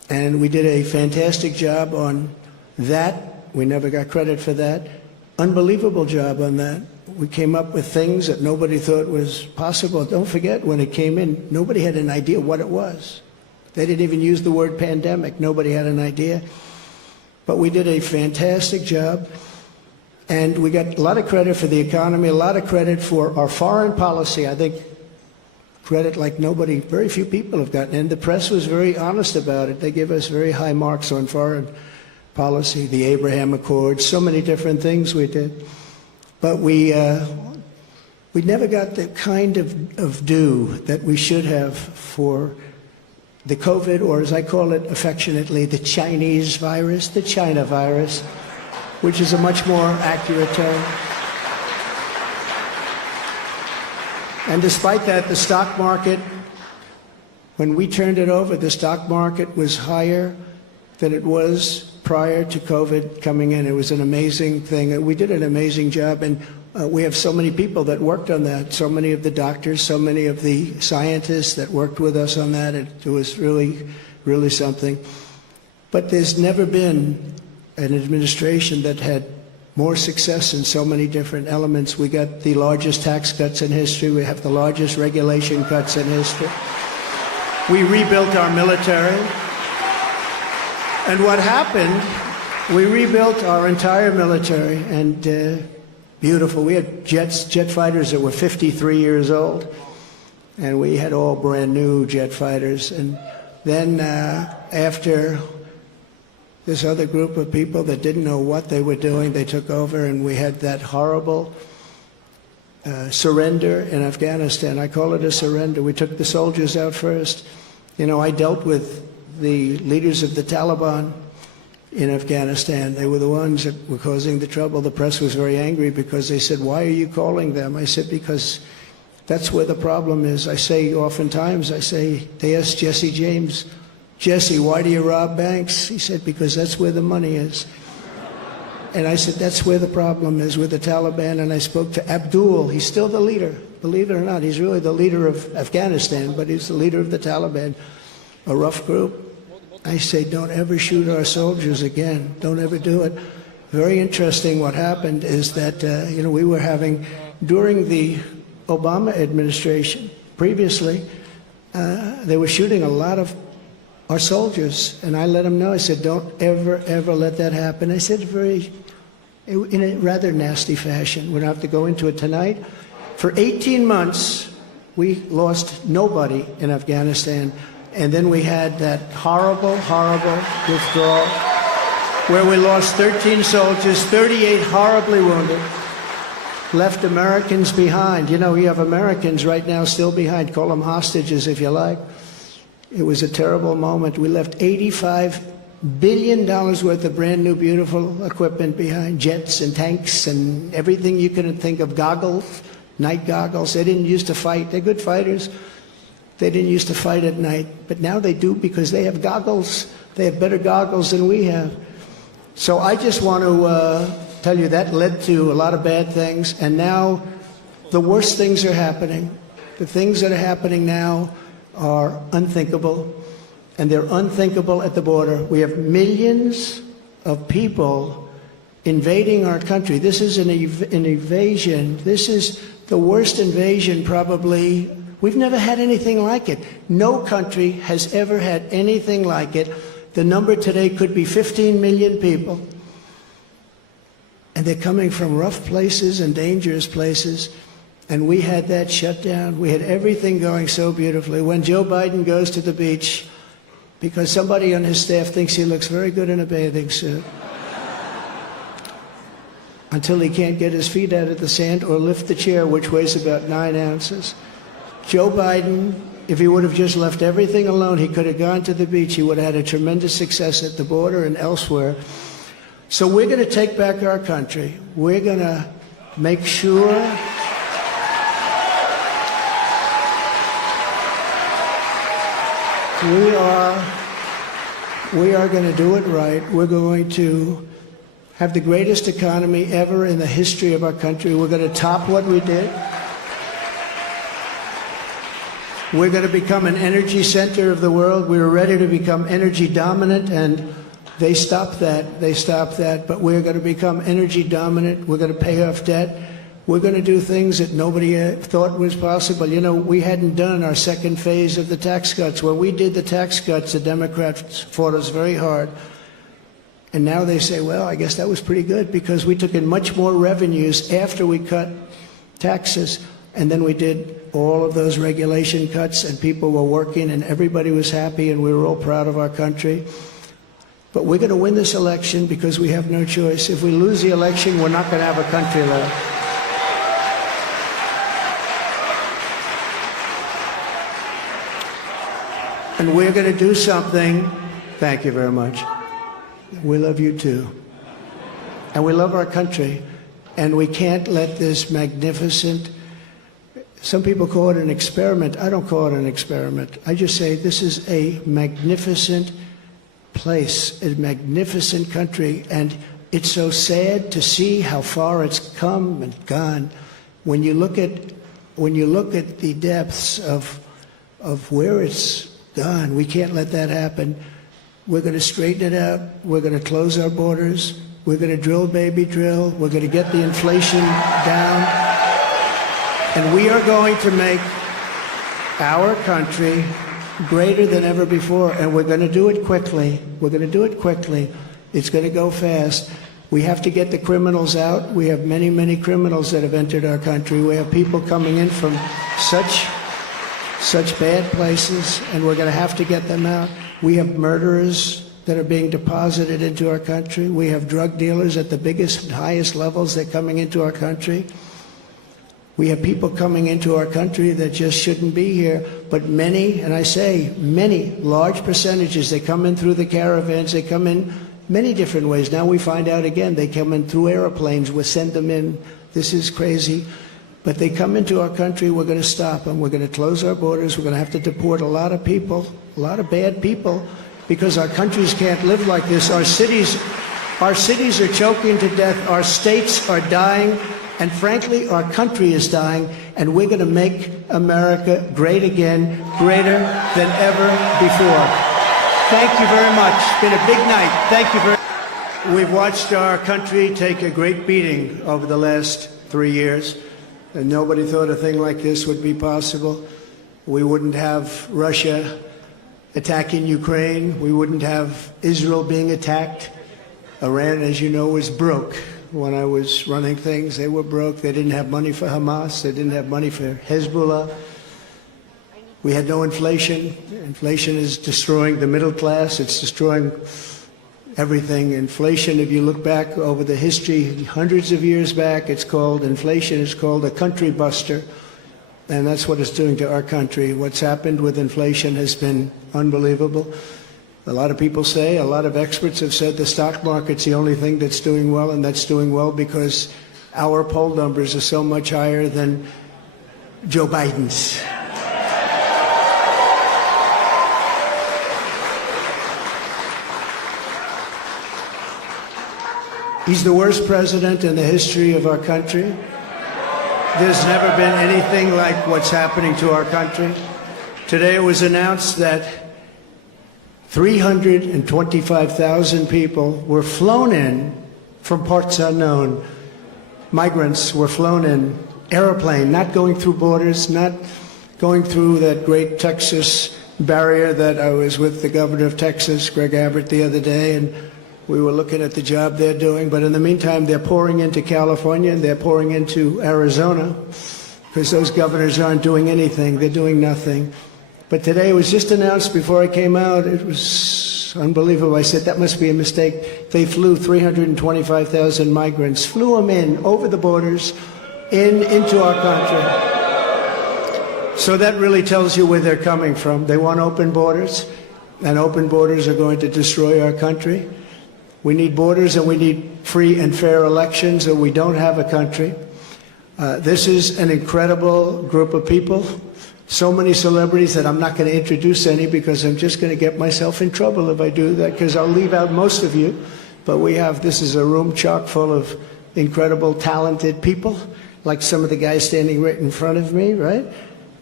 And we did a fantastic job on that. We never got credit for that. Unbelievable job on that. We came up with things that nobody thought was possible. Don't forget, when it came in, nobody had an idea what it was. They didn't even use the word pandemic. Nobody had an idea. But we did a fantastic job. And we got a lot of credit for the economy, a lot of credit for our foreign policy. I think credit like nobody, very few people have gotten. And the press was very honest about it. They give us very high marks on foreign policy, the Abraham Accords, so many different things we did. But we never got the kind of due that we should have for the COVID, or as I call it affectionately, the Chinese virus, the China virus, which is a much more accurate term. And despite that, the stock market, when we turned it over, the stock market was higher than it was prior to COVID coming in. It was an amazing thing. We did an amazing job, and we have so many people that worked on that, so many of the doctors, so many of the scientists that worked with us on that. It was really, really something. But there's never been an administration that had more success in so many different elements. We got the largest tax cuts in history. We have the largest regulation cuts in history. We rebuilt our military. And what happened, we rebuilt our entire military, and beautiful. We had jet fighters that were 53 years old, and we had all brand new jet fighters. And then after this other group of people that didn't know what they were doing, they took over, and we had that horrible surrender in Afghanistan. I call it a surrender. We took the soldiers out first. You know, I dealt with the leaders of the Taliban in Afghanistan. They were the ones that were causing the trouble. The press was very angry because they said, "Why are you calling them?" I said, "Because that's where the problem is." I say oftentimes, they asked Jesse James, "Jesse, why do you rob banks?" He said, "Because that's where the money is." And I said, that's where the problem is, with the Taliban. And I spoke to Abdul. He's still the leader. Believe it or not, he's really the leader of Afghanistan, but he's the leader of the Taliban, a rough group. I say, don't ever shoot our soldiers again. Don't ever do it. Very interesting what happened is that, we were having, during the Obama administration, previously, they were shooting a lot of our soldiers, and I let them know. I said, don't ever, ever let that happen. I said in a rather nasty fashion. We don't have to go into it tonight. For 18 months, we lost nobody in Afghanistan, and then we had that horrible, horrible withdrawal where we lost 13 soldiers, 38 horribly wounded, left Americans behind. You know, you have Americans right now still behind. Call them hostages if you like. It was a terrible moment. We left $85 billion worth of brand new, beautiful equipment behind, jets and tanks and everything you can think of, goggles, night goggles. They didn't used to fight. They're good fighters. They didn't used to fight at night, but now they do because they have goggles. They have better goggles than we have. So I just want to tell you that led to a lot of bad things, and now the worst things are happening. The things that are happening now are unthinkable, and they're unthinkable at the border. We have millions of people invading our country. This is an invasion. This is the worst invasion probably. We've never had anything like it. No country has ever had anything like it. The number today could be 15 million people. And they're coming from rough places and dangerous places. And we had that shut down. We had everything going so beautifully. When Joe Biden goes to the beach, because somebody on his staff thinks he looks very good in a bathing suit, until he can't get his feet out of the sand or lift the chair, which weighs about 9 ounces. Joe Biden, if he would have just left everything alone, he could have gone to the beach. He would have had a tremendous success at the border and elsewhere. So we're going to take back our country. We're going to make sure we are going to do it right. We're going to have the greatest economy ever in the history of our country. We're going to top what we did. We're going to become an energy center of the world. We were ready to become energy dominant, and they stopped that. They stopped that. But we're going to become energy dominant. We're going to pay off debt. We're going to do things that nobody thought was possible. You know, we hadn't done our second phase of the tax cuts. When we did the tax cuts, the Democrats fought us very hard. And now they say, well, I guess that was pretty good because we took in much more revenues after we cut taxes. And then we did all of those regulation cuts, and people were working, and everybody was happy, and we were all proud of our country. But we're going to win this election because we have no choice. If we lose the election, we're not going to have a country left. And we're going to do something. Thank you very much. We love you too. And we love our country. And we can't let this magnificent, some people call it an experiment. I don't call it an experiment. I just say this is a magnificent place, a magnificent country. And it's so sad to see how far it's come and gone. When you look at the depths of where it's gone, we can't let that happen. We're going to straighten it out. We're going to close our borders. We're going to drill, baby, drill. We're going to get the inflation down. And we are going to make our country greater than ever before. And we're going to do it quickly. We're going to do it quickly. It's going to go fast. We have to get the criminals out. We have many, many criminals that have entered our country. We have people coming in from such bad places, and we're going to have to get them out. We have murderers that are being deposited into our country. We have drug dealers at the biggest and highest levels that are coming into our country. We have people coming into our country that just shouldn't be here. But many, and I say many, large percentages, they come in through the caravans. They come in many different ways. Now we find out again, they come in through airplanes. We send them in. This is crazy. But they come into our country, we're going to stop them. We're going to close our borders. We're going to have to deport a lot of people, a lot of bad people, because our countries can't live like this. Our cities are choking to death. Our states are dying. And frankly, our country is dying. And we're going to make America great again, greater than ever before. Thank you very much. It's been a big night. Thank you very much. We've watched our country take a great beating over the last 3 years. And nobody thought a thing like this would be possible. We wouldn't have Russia attacking Ukraine. We wouldn't have Israel being attacked. Iran, as you know, was broke. When I was running things, they were broke. They didn't have money for Hamas. They didn't have money for Hezbollah. We had no inflation. Inflation is destroying the middle class. It's destroying everything. Inflation, if you look back over the history, hundreds of years back, it's called inflation. It's called a country buster. And that's what it's doing to our country. What's happened with inflation has been unbelievable. A lot of people say, a lot of experts have said the stock market's the only thing that's doing well, and that's doing well because our poll numbers are so much higher than Joe Biden's. He's the worst president in the history of our country. There's never been anything like what's happening to our country. Today it was announced that 325,000 people were flown in from parts unknown. Migrants were flown in, airplane, not going through borders, not going through that great Texas barrier that I was with the governor of Texas, Greg Abbott, the other day, and we were looking at the job they're doing. But in the meantime, they're pouring into California and they're pouring into Arizona because those governors aren't doing anything. They're doing nothing. But today it was just announced before I came out. It was unbelievable. I said, that must be a mistake. They flew 325,000 migrants, flew them in over the borders into our country. So that really tells you where they're coming from. They want open borders, and open borders are going to destroy our country. We need borders and we need free and fair elections, or we don't have a country. This is an incredible group of people. So many celebrities that I'm not going to introduce any because I'm just going to get myself in trouble if I do that, because I'll leave out most of you. But this is a room chock full of incredible, talented people, like some of the guys standing right in front of me, right?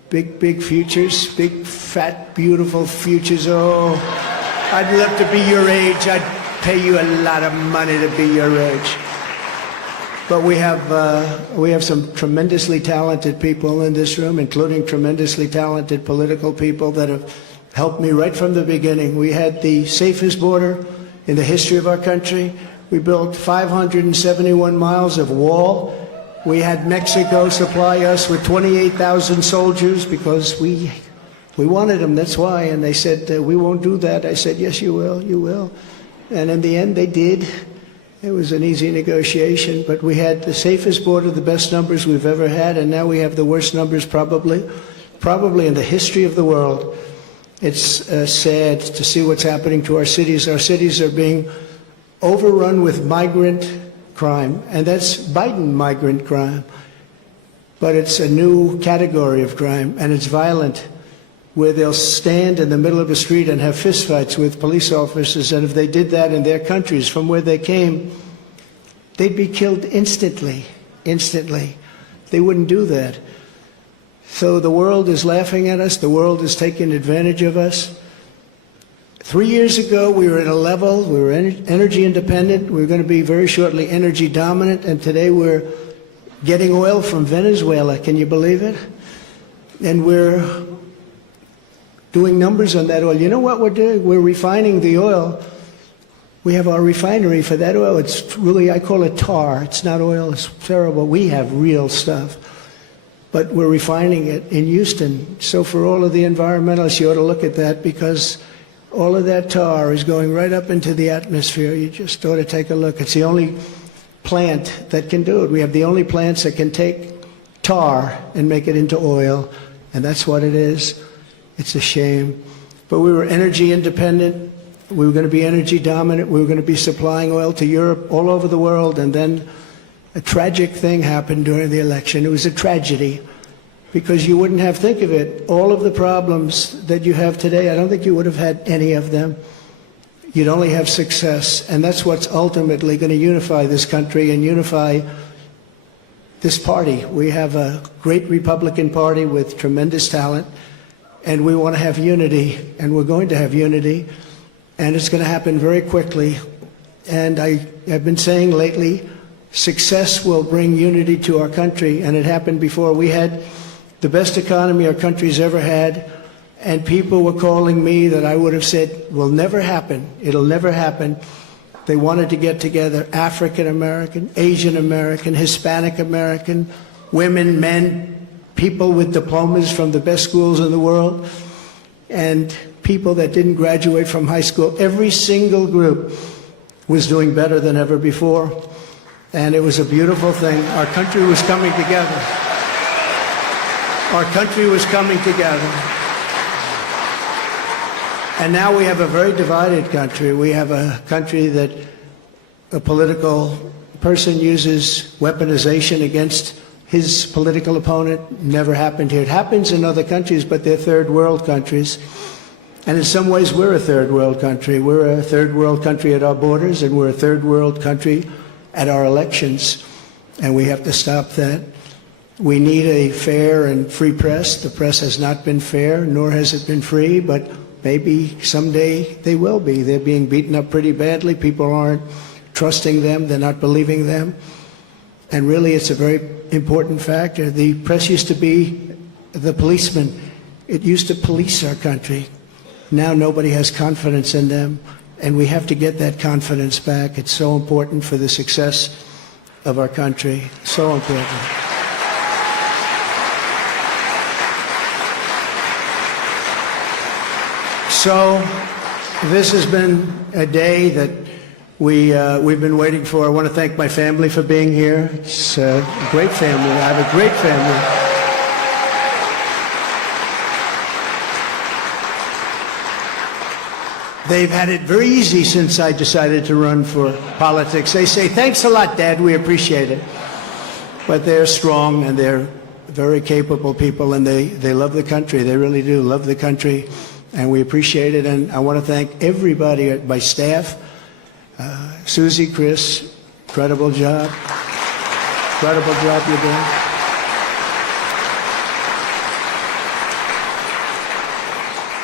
big futures, big, fat, beautiful futures. Oh, I'd love to be your age. I'd pay you a lot of money to be your age. But we have some tremendously talented people in this room, including tremendously talented political people that have helped me right from the beginning. We had the safest border in the history of our country. We built 571 miles of wall. We had Mexico supply us with 28,000 soldiers because we wanted them, that's why. And they said, we won't do that. I said, yes, you will, you will. And in the end, they did. It was an easy negotiation, but we had the safest border, the best numbers we've ever had, and now we have the worst numbers probably in the history of the world. It's sad to see what's happening to our cities. Our cities are being overrun with migrant crime, and that's Biden migrant crime. But it's a new category of crime, and it's violent, where they'll stand in the middle of a street and have fistfights with police officers, and if they did that in their countries from where they came, they'd be killed instantly. They wouldn't do that. So the world is laughing at us. The world is taking advantage of us. 3 years ago, we were at a level, we were energy independent. We were going to be very shortly energy dominant, and today we're getting oil from Venezuela. Can you believe it? And we're doing numbers on that oil. You know what we're doing? We're refining the oil. We have our refinery for that oil. It's really, I call it tar. It's not oil. It's terrible. We have real stuff. But we're refining it in Houston. So for all of the environmentalists, you ought to look at that, because all of that tar is going right up into the atmosphere. You just ought to take a look. It's the only plant that can do it. We have the only plants that can take tar and make it into oil, and that's what it is. It's a shame. But we were energy independent. We were going to be energy dominant. We were going to be supplying oil to Europe, all over the world. And then a tragic thing happened during the election. It was a tragedy, because you wouldn't have, think of it, all of the problems that you have today, I don't think you would have had any of them. You'd only have success. And that's what's ultimately going to unify this country and unify this party. We have a great Republican Party with tremendous talent. And we want to have unity, and we're going to have unity, and it's going to happen very quickly. And I have been saying lately, success will bring unity to our country, and it happened before. We had the best economy our country's ever had, and people were calling me that I would have said will never happen. It'll never happen. They wanted to get together, African American, Asian American, Hispanic American, women, men, people with diplomas from the best schools in the world, and people that didn't graduate from high school. Every single group was doing better than ever before, and it was a beautiful thing. Our country was coming together. Our country was coming together. And now we have a very divided country. We have a country that a political person uses weaponization against his political opponent. Never happened here. It happens in other countries, but they're third world countries. And in some ways, we're a third world country. We're a third world country at our borders, and we're a third world country at our elections. And we have to stop that. We need a fair and free press. The press has not been fair, nor has it been free, but maybe someday they will be. They're being beaten up pretty badly. People aren't trusting them. They're not believing them. And really, it's a very important factor. The press used to be the policeman. It used to police our country. Now nobody has confidence in them, and we have to get that confidence back. It's so important for the success of our country. So important. So this has been a day that we've been waiting for. I want to thank my family for being here. It's a great family. I have a great family. They've had it very easy since I decided to run for politics. They say, thanks a lot, Dad, we appreciate it. But they're strong, and they're very capable people, and they love the country. They really do love the country, and we appreciate it. And I want to thank everybody at my staff. Susie, Chris, incredible job. Incredible job you're doing.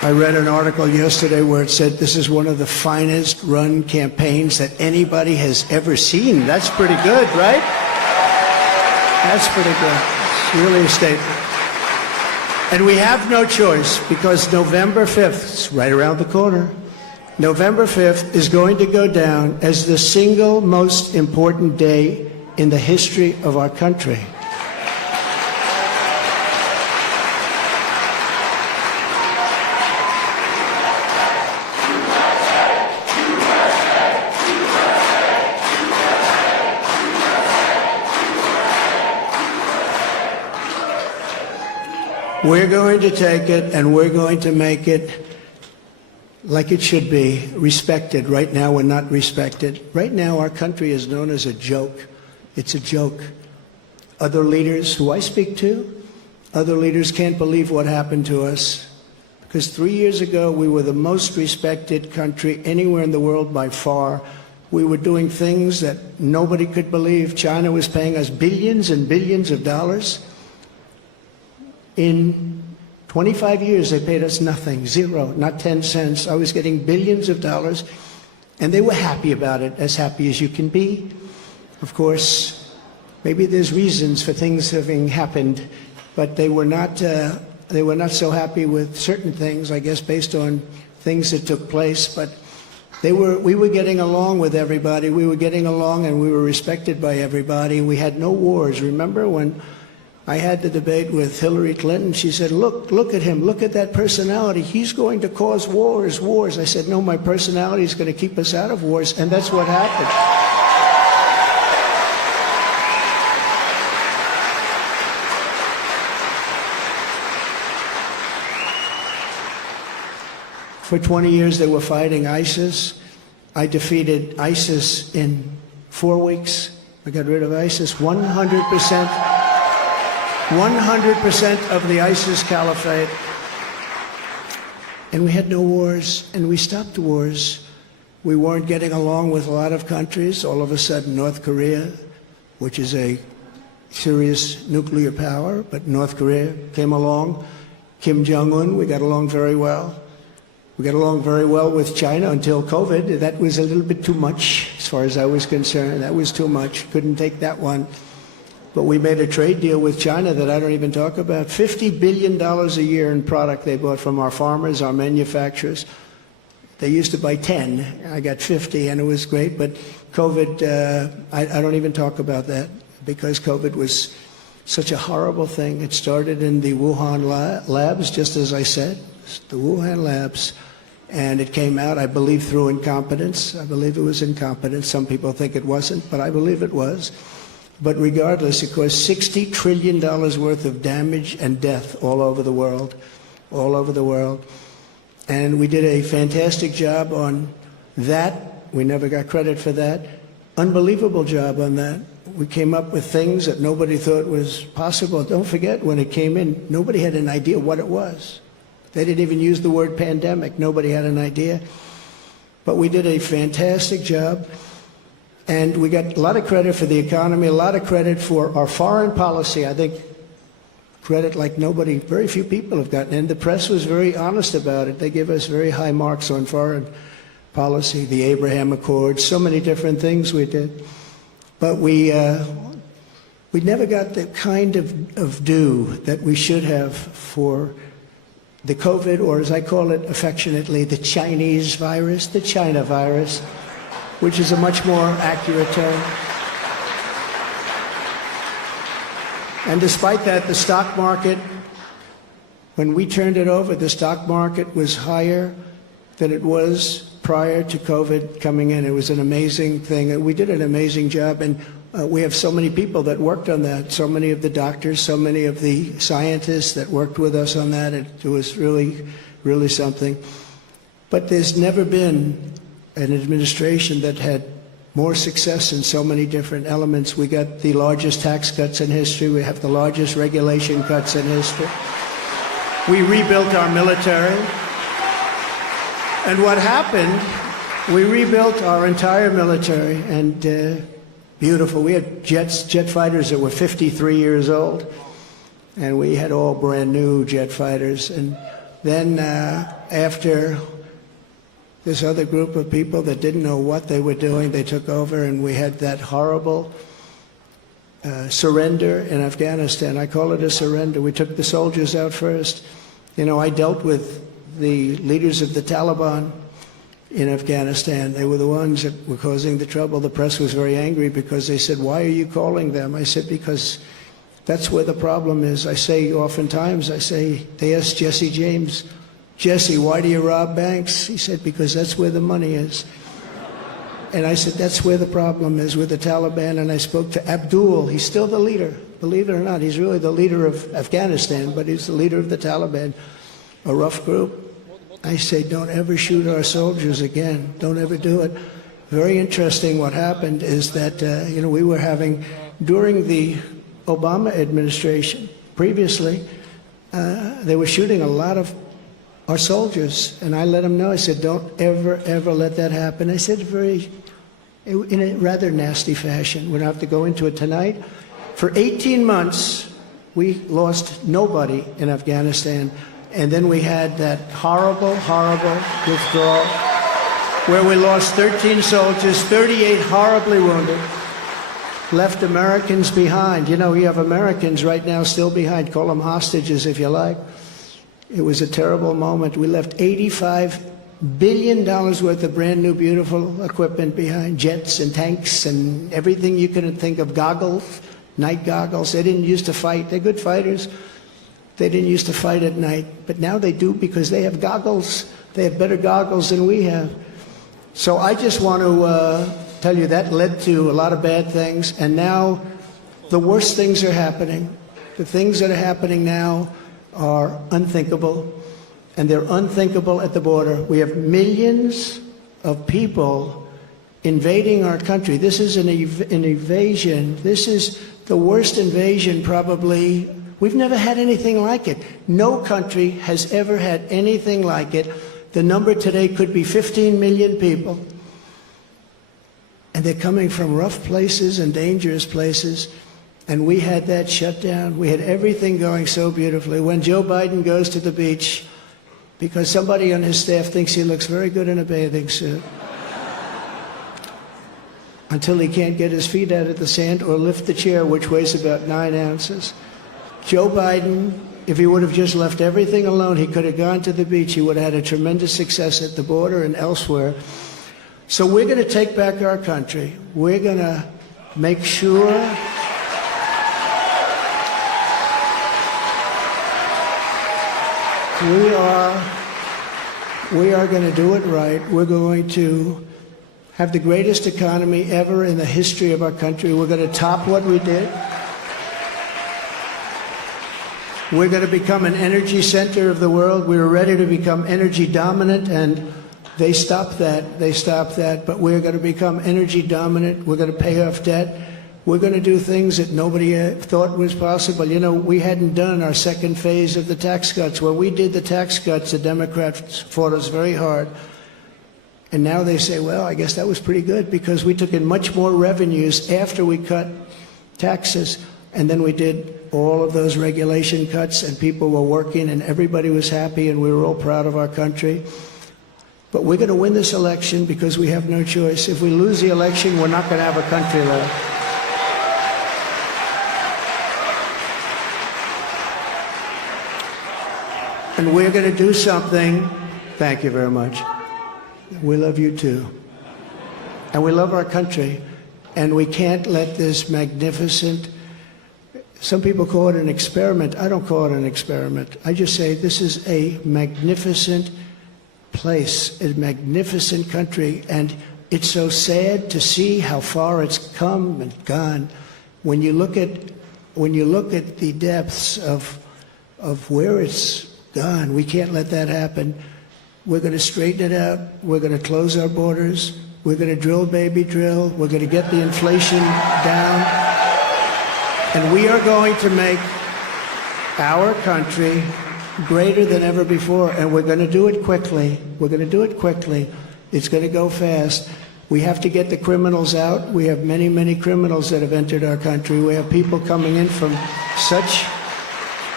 I read an article yesterday where it said this is one of the finest run campaigns that anybody has ever seen. That's pretty good, right? That's pretty good. It's really a statement. And we have no choice, because November 5th, it's right around the corner, November 5th is going to go down as the single most important day in the history of our country. We're going to take it, and we're going to make it like it should be, respected. Right now, we're not respected. Right now, our country is known as a joke. It's a joke. Other leaders who I speak to, other leaders can't believe what happened to us. Because 3 years ago, we were the most respected country anywhere in the world by far. We were doing things that nobody could believe. China was paying us billions and billions of dollars. In 25 years, they paid us nothing, zero, not 10 cents. I was getting billions of dollars, and they were happy about it, as happy as you can be. Of course, maybe there's reasons for things having happened, but they were not so happy with certain things, I guess, based on things that took place. But we were getting along with everybody. We were getting along, and we were respected by everybody. We had no wars. Remember when I had the debate with Hillary Clinton? She said, look at him, look at that personality. He's going to cause wars. I said, no, my personality is going to keep us out of wars, and that's what happened. For 20 years, they were fighting ISIS. I defeated ISIS in 4 weeks. I got rid of ISIS 100%. 100% of the ISIS caliphate. And we had no wars, and we stopped wars. We weren't getting along with a lot of countries. All of a sudden, North Korea, which is a serious nuclear power, but North Korea came along. Kim Jong-un, we got along very well. We got along very well with China until COVID. That was a little bit too much, as far as I was concerned. That was too much. Couldn't take that one. But we made a trade deal with China that I don't even talk about. $50 billion a year in product they bought from our farmers, our manufacturers. They used to buy 10. I got 50, and it was great. But COVID, I don't even talk about that, because COVID was such a horrible thing. It started in the Wuhan labs, just as I said, the Wuhan labs. And it came out, I believe, through incompetence. I believe it was incompetence. Some people think it wasn't, but I believe it was. But regardless, it caused $60 trillion worth of damage and death all over the world, all over the world. And we did a fantastic job on that. We never got credit for that. Unbelievable job on that. We came up with things that nobody thought was possible. Don't forget, when it came in, nobody had an idea what it was. They didn't even use the word pandemic. Nobody had an idea. But we did a fantastic job. And we got a lot of credit for the economy, a lot of credit for our foreign policy. I think credit like nobody, very few people have gotten. And the press was very honest about it. They give us very high marks on foreign policy, the Abraham Accords, so many different things we did. But we never got the kind of due that we should have for the COVID, or as I call it affectionately, the Chinese virus, the China virus, which is a much more accurate term. And despite that, the stock market, when we turned it over, the stock market was higher than it was prior to COVID coming in. It was an amazing thing. We did an amazing job, and we have so many people that worked on that, so many of the doctors, so many of the scientists that worked with us on that. It was really, really something. But there's never been an administration that had more success in so many different elements. We got the largest tax cuts in history. We have the largest regulation cuts in history. We rebuilt our military. And what happened, we rebuilt our entire military, and beautiful. We had jet fighters that were 53 years old, and we had all brand new jet fighters. And Then after this other group of people that didn't know what they were doing, they took over, and we had that horrible surrender in Afghanistan. I call it a surrender. We took the soldiers out first. You know, I dealt with the leaders of the Taliban in Afghanistan. They were the ones that were causing the trouble. The press was very angry because they said, "Why are you calling them?" I said, "Because that's where the problem is." I say oftentimes, they asked Jesse James, "Jesse, why do you rob banks?" He said, "Because that's where the money is." And I said, that's where the problem is with the Taliban. And I spoke to Abdul. He's still the leader. Believe it or not, he's really the leader of Afghanistan, but he's the leader of the Taliban, a rough group. I say, don't ever shoot our soldiers again. Don't ever do it. Very interesting what happened is that, we were having, during the Obama administration, previously, they were shooting a lot of our soldiers. And I let them know, I said, don't ever, ever let that happen. I said in a rather nasty fashion. We don't have to go into it tonight. For 18 months, we lost nobody in Afghanistan. And then we had that horrible, horrible withdrawal where we lost 13 soldiers, 38 horribly wounded, left Americans behind. You know, you have Americans right now still behind. Call them hostages if you like. It was a terrible moment. We left $85 billion worth of brand new, beautiful equipment behind, jets and tanks and everything you can think of, goggles, night goggles. They didn't used to fight. They're good fighters. They didn't used to fight at night, but now they do because they have goggles. They have better goggles than we have. So I just want to tell you that led to a lot of bad things, and now the worst things are happening. The things that are happening now are unthinkable, and they're unthinkable at the border. We have millions of people invading our country. This is an invasion. This is the worst invasion probably. We've never had anything like it. No country has ever had anything like it. The number today could be 15 million people. And they're coming from rough places and dangerous places. And we had that shut down. We had everything going so beautifully. When Joe Biden goes to the beach, because somebody on his staff thinks he looks very good in a bathing suit, until he can't get his feet out of the sand or lift the chair, which weighs about 9 ounces. Joe Biden, if he would have just left everything alone, he could have gone to the beach. He would have had a tremendous success at the border and elsewhere. So we're going to take back our country. We're going to make sure we are going to do it right. We're going to have the greatest economy ever in the history of our country. We're going to top what we did. We're going to become an energy center of the world. We were ready to become energy dominant, and they stopped that. They stopped that. But we're going to become energy dominant. We're going to pay off debt. We're going to do things that nobody thought was possible. You know, we hadn't done our second phase of the tax cuts. When we did the tax cuts, the Democrats fought us very hard. And now they say, well, I guess that was pretty good because we took in much more revenues after we cut taxes. And then we did all of those regulation cuts, and people were working, and everybody was happy, and we were all proud of our country. But we're going to win this election because we have no choice. If we lose the election, we're not going to have a country left. And we're going to do something. Thank you very much. We love you too. And we love our country. And we can't let this magnificent, some people call it an experiment. I don't call it an experiment. I just say this is a magnificent place, a magnificent country. And it's so sad to see how far it's come and gone. When you look at the depths of where it's gone, we can't let that happen. We're going to straighten it out. We're going to close our borders. We're going to drill, baby, drill. We're going to get the inflation down. And we are going to make our country greater than ever before. And we're going to do it quickly. We're going to do it quickly. It's going to go fast. We have to get the criminals out. We have many, many criminals that have entered our country. We have people coming in from such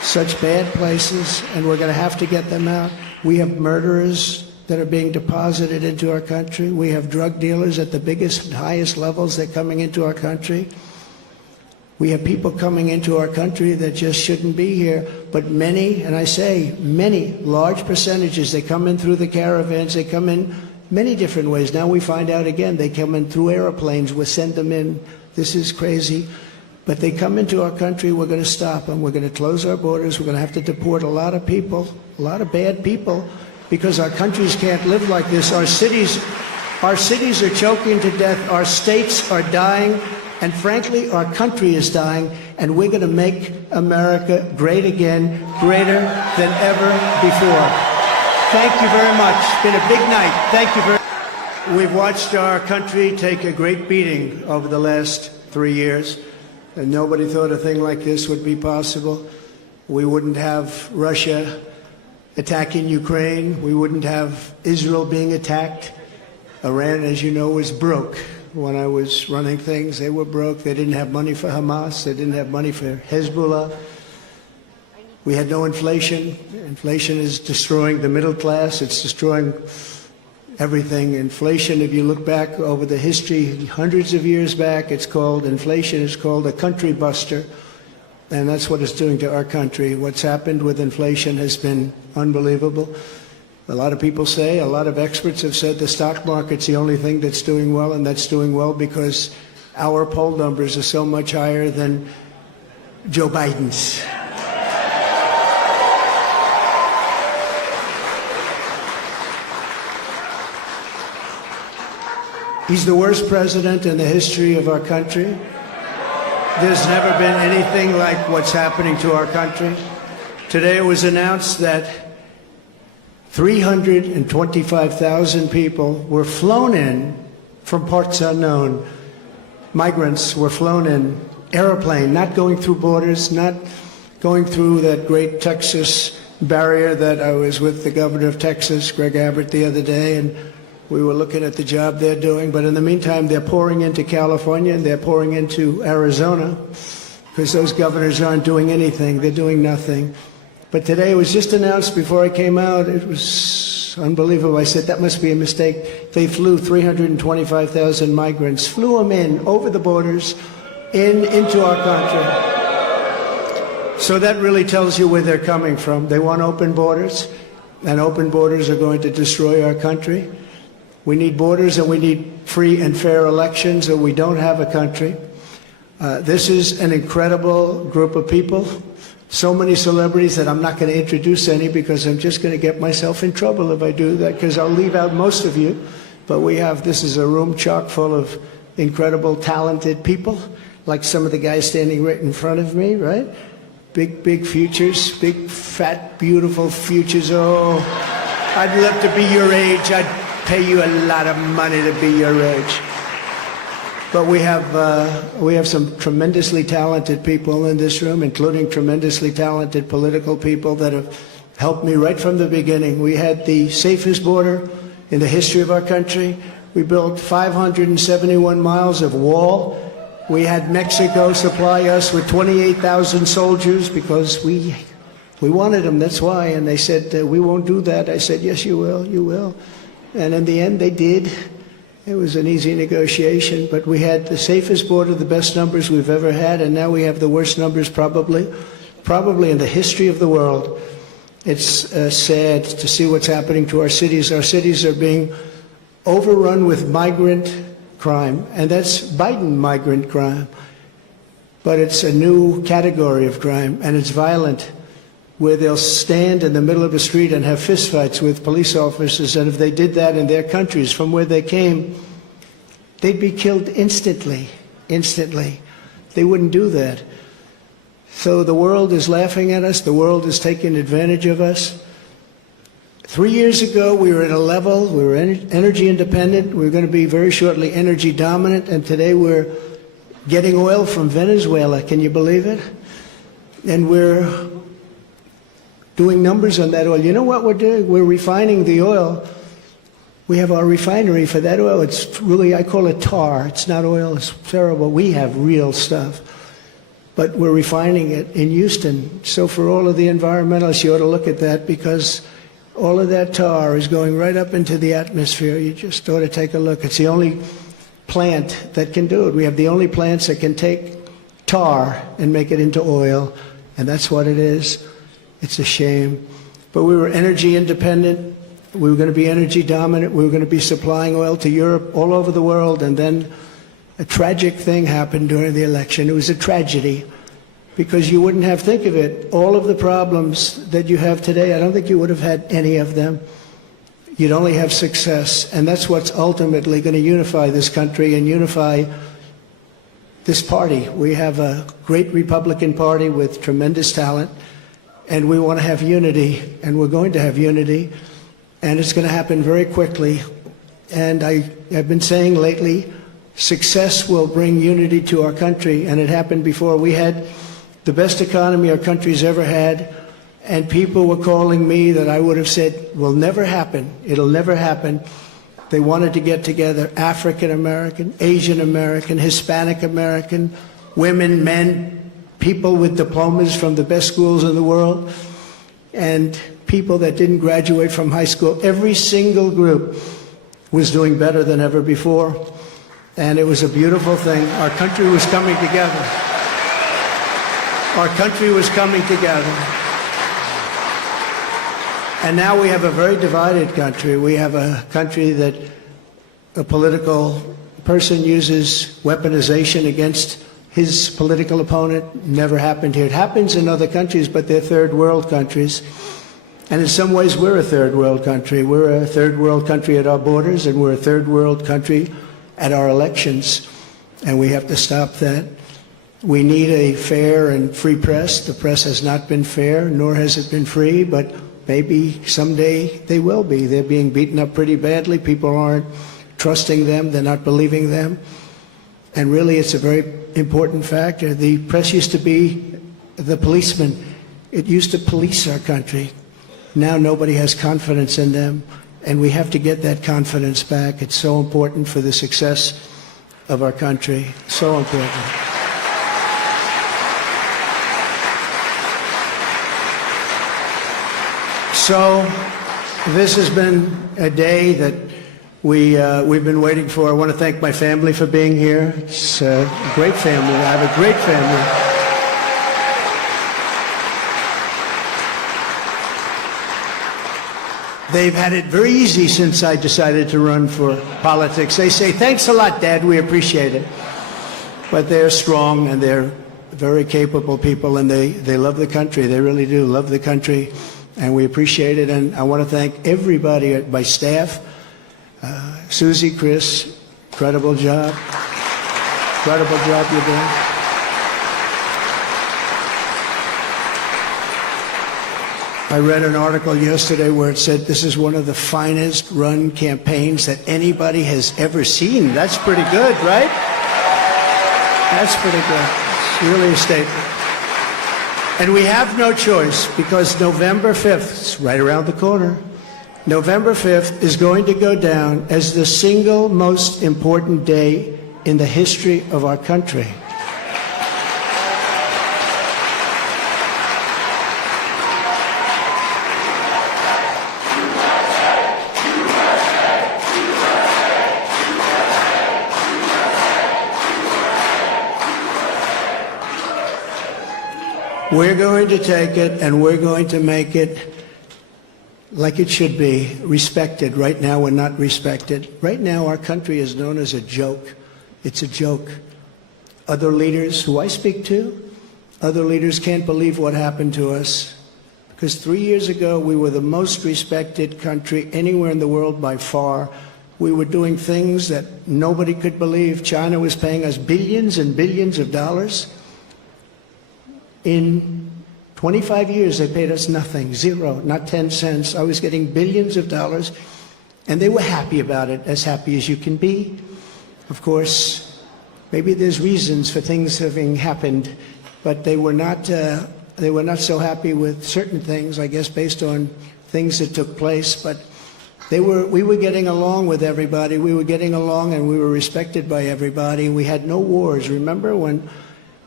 such bad places, and we're going to have to get them out. We have murderers that are being deposited into our country. We have drug dealers at the biggest and highest levels. They're coming into our country. We have people coming into our country that just shouldn't be here. But many, and I say many, large percentages, they come in through the caravans. They come in many different ways. Now we find out again, they come in through airplanes. We send them in. This is crazy. But they come into our country, we're going to stop them. We're going to close our borders. We're going to have to deport a lot of people, a lot of bad people, because our countries can't live like this. Our cities are choking to death. Our states are dying. And frankly, our country is dying. And we're going to make America great again, greater than ever before. Thank you very much. It's been a big night. Thank you very much. We've watched our country take a great beating over the last 3 years. And nobody thought a thing like this would be possible. We wouldn't have Russia attacking Ukraine. We wouldn't have Israel being attacked. Iran, as you know, was broke. When I was running things, they were broke. They didn't have money for Hamas. They didn't have money for Hezbollah. We had no inflation. Inflation is destroying the middle class. It's destroying everything. Inflation, if you look back over the history, hundreds of years back, inflation is called a country buster. And that's what it's doing to our country. What's happened with inflation has been unbelievable. A lot of people say, a lot of experts have said the stock market's the only thing that's doing well, and that's doing well because our poll numbers are so much higher than Joe Biden's. He's the worst president in the history of our country. There's never been anything like what's happening to our country. Today it was announced that 325,000 people were flown in from parts unknown. Migrants were flown in, airplane, not going through borders, not going through that great Texas barrier that I was with the governor of Texas, Greg Abbott, the other day, and we were looking at the job they're doing. But in the meantime, they're pouring into California and they're pouring into Arizona because those governors aren't doing anything. They're doing nothing. But today it was just announced before I came out. It was unbelievable. I said, that must be a mistake. They flew 325,000 migrants, flew them in over the borders into our country. So that really tells you where they're coming from. They want open borders, and open borders are going to destroy our country. We need borders and we need free and fair elections, or we don't have a country. This is an incredible group of people. So many celebrities that I'm not going to introduce any because I'm just going to get myself in trouble if I do that, because I'll leave out most of you. But this is a room chock full of incredible, talented people, like some of the guys standing right in front of me, right? Big futures, big, fat, beautiful futures. Oh, I'd love to be your age. I'd pay you a lot of money to be your age. But we have some tremendously talented people in this room, including tremendously talented political people that have helped me right from the beginning. We had the safest border in the history of our country. We built 571 miles of wall. We had Mexico supply us with 28,000 soldiers because we wanted them, that's why. And they said, we won't do that. I said, yes, you will, you will. And in the end, they did. It was an easy negotiation, but we had the safest border, the best numbers we've ever had, and now we have the worst numbers probably in the history of the world. It's sad to see what's happening to our cities. Our cities are being overrun with migrant crime, and that's Biden migrant crime. But it's a new category of crime, and it's violent, where they'll stand in the middle of the street and have fistfights with police officers, and if they did that in their countries from where they came, they'd be killed instantly. They wouldn't do that. So the world is laughing at us. The world is taking advantage of us. 3 years ago, we were at a level, we were energy independent. We were going to be very shortly energy dominant, and today we're getting oil from Venezuela. Can you believe it? And we're doing numbers on that oil. You know what we're doing? We're refining the oil. We have our refinery for that oil. It's really, I call it tar. It's not oil. It's terrible. We have real stuff. but we're refining it in Houston. So for all of the environmentalists, you ought to look at that, because all of that tar is going right up into the atmosphere. You just ought to take a look. It's the only plant that can do it. We have the only plants that can take tar and make it into oil, and that's what it is. It's a shame. But we were energy independent. We were going to be energy dominant. We were going to be supplying oil to Europe, all over the world, and then a tragic thing happened during the election. It was a tragedy, because you wouldn't have, think of it, all of the problems that you have today, I don't think you would have had any of them. You'd only have success, and that's what's ultimately going to unify this country and unify this party. We have a great Republican Party with tremendous talent, and we want to have unity, and we're going to have unity, and it's going to happen very quickly. And I've been saying lately, success will bring unity to our country, and it happened before. We had the best economy our country's ever had, and people were calling me that I would have said will never happen. It'll never happen. They wanted to get together, African American, Asian American, Hispanic American, women, men, people with diplomas from the best schools in the world, and people that didn't graduate from high school. Every single group was doing better than ever before, and it was a beautiful thing. Our country was coming together. Our country was coming together. And now we have a very divided country. We have a country that a political person uses weaponization against his political opponent. Never happened here. It happens in other countries, but they're third world countries. And in some ways, we're a third world country. We're a third world country at our borders, and we're a third world country at our elections. And we have to stop that. We need a fair and free press. The press has not been fair, nor has it been free, but maybe someday they will be. They're being beaten up pretty badly. People aren't trusting them. They're not believing them. And really, it's a very important factor. The press used to be the policeman. It used to police our country. Now nobody has confidence in them, and we have to get that confidence back. It's so important for the success of our country. So important. So this has been a day that we've been waiting for. I want to thank my family for being here. It's a great family. I have a great family. They've had it very easy since I decided to run for politics. They say, "Thanks a lot, Dad, we appreciate it." But they're strong, and they're very capable people, and they love the country. They really do love the country, and we appreciate it. And I want to thank everybody at my staff. Susie, Chris, incredible job. Incredible job you're doing. I read an article yesterday where it said this is one of the finest run campaigns that anybody has ever seen. That's pretty good, right? That's pretty good. It's really a statement. And we have no choice, because November 5th, it's right around the corner, November 5th is going to go down as the single most important day in the history of our country. We're going to take it, and we're going to make it like it should be, respected. Right now, we're not respected. Right now, our country is known as a joke. It's a joke. Other leaders who I speak to, other leaders can't believe what happened to us. Because 3 years ago, we were the most respected country anywhere in the world by far. We were doing things that nobody could believe. China was paying us billions and billions of dollars. In 25 years, they paid us nothing, zero, not 10 cents. I was getting billions of dollars, and they were happy about it, as happy as you can be. Of course, maybe there's reasons for things having happened, but they were not so happy with certain things, I guess, based on things that took place. But we were getting along with everybody. We were getting along, and we were respected by everybody. We had no wars. Remember when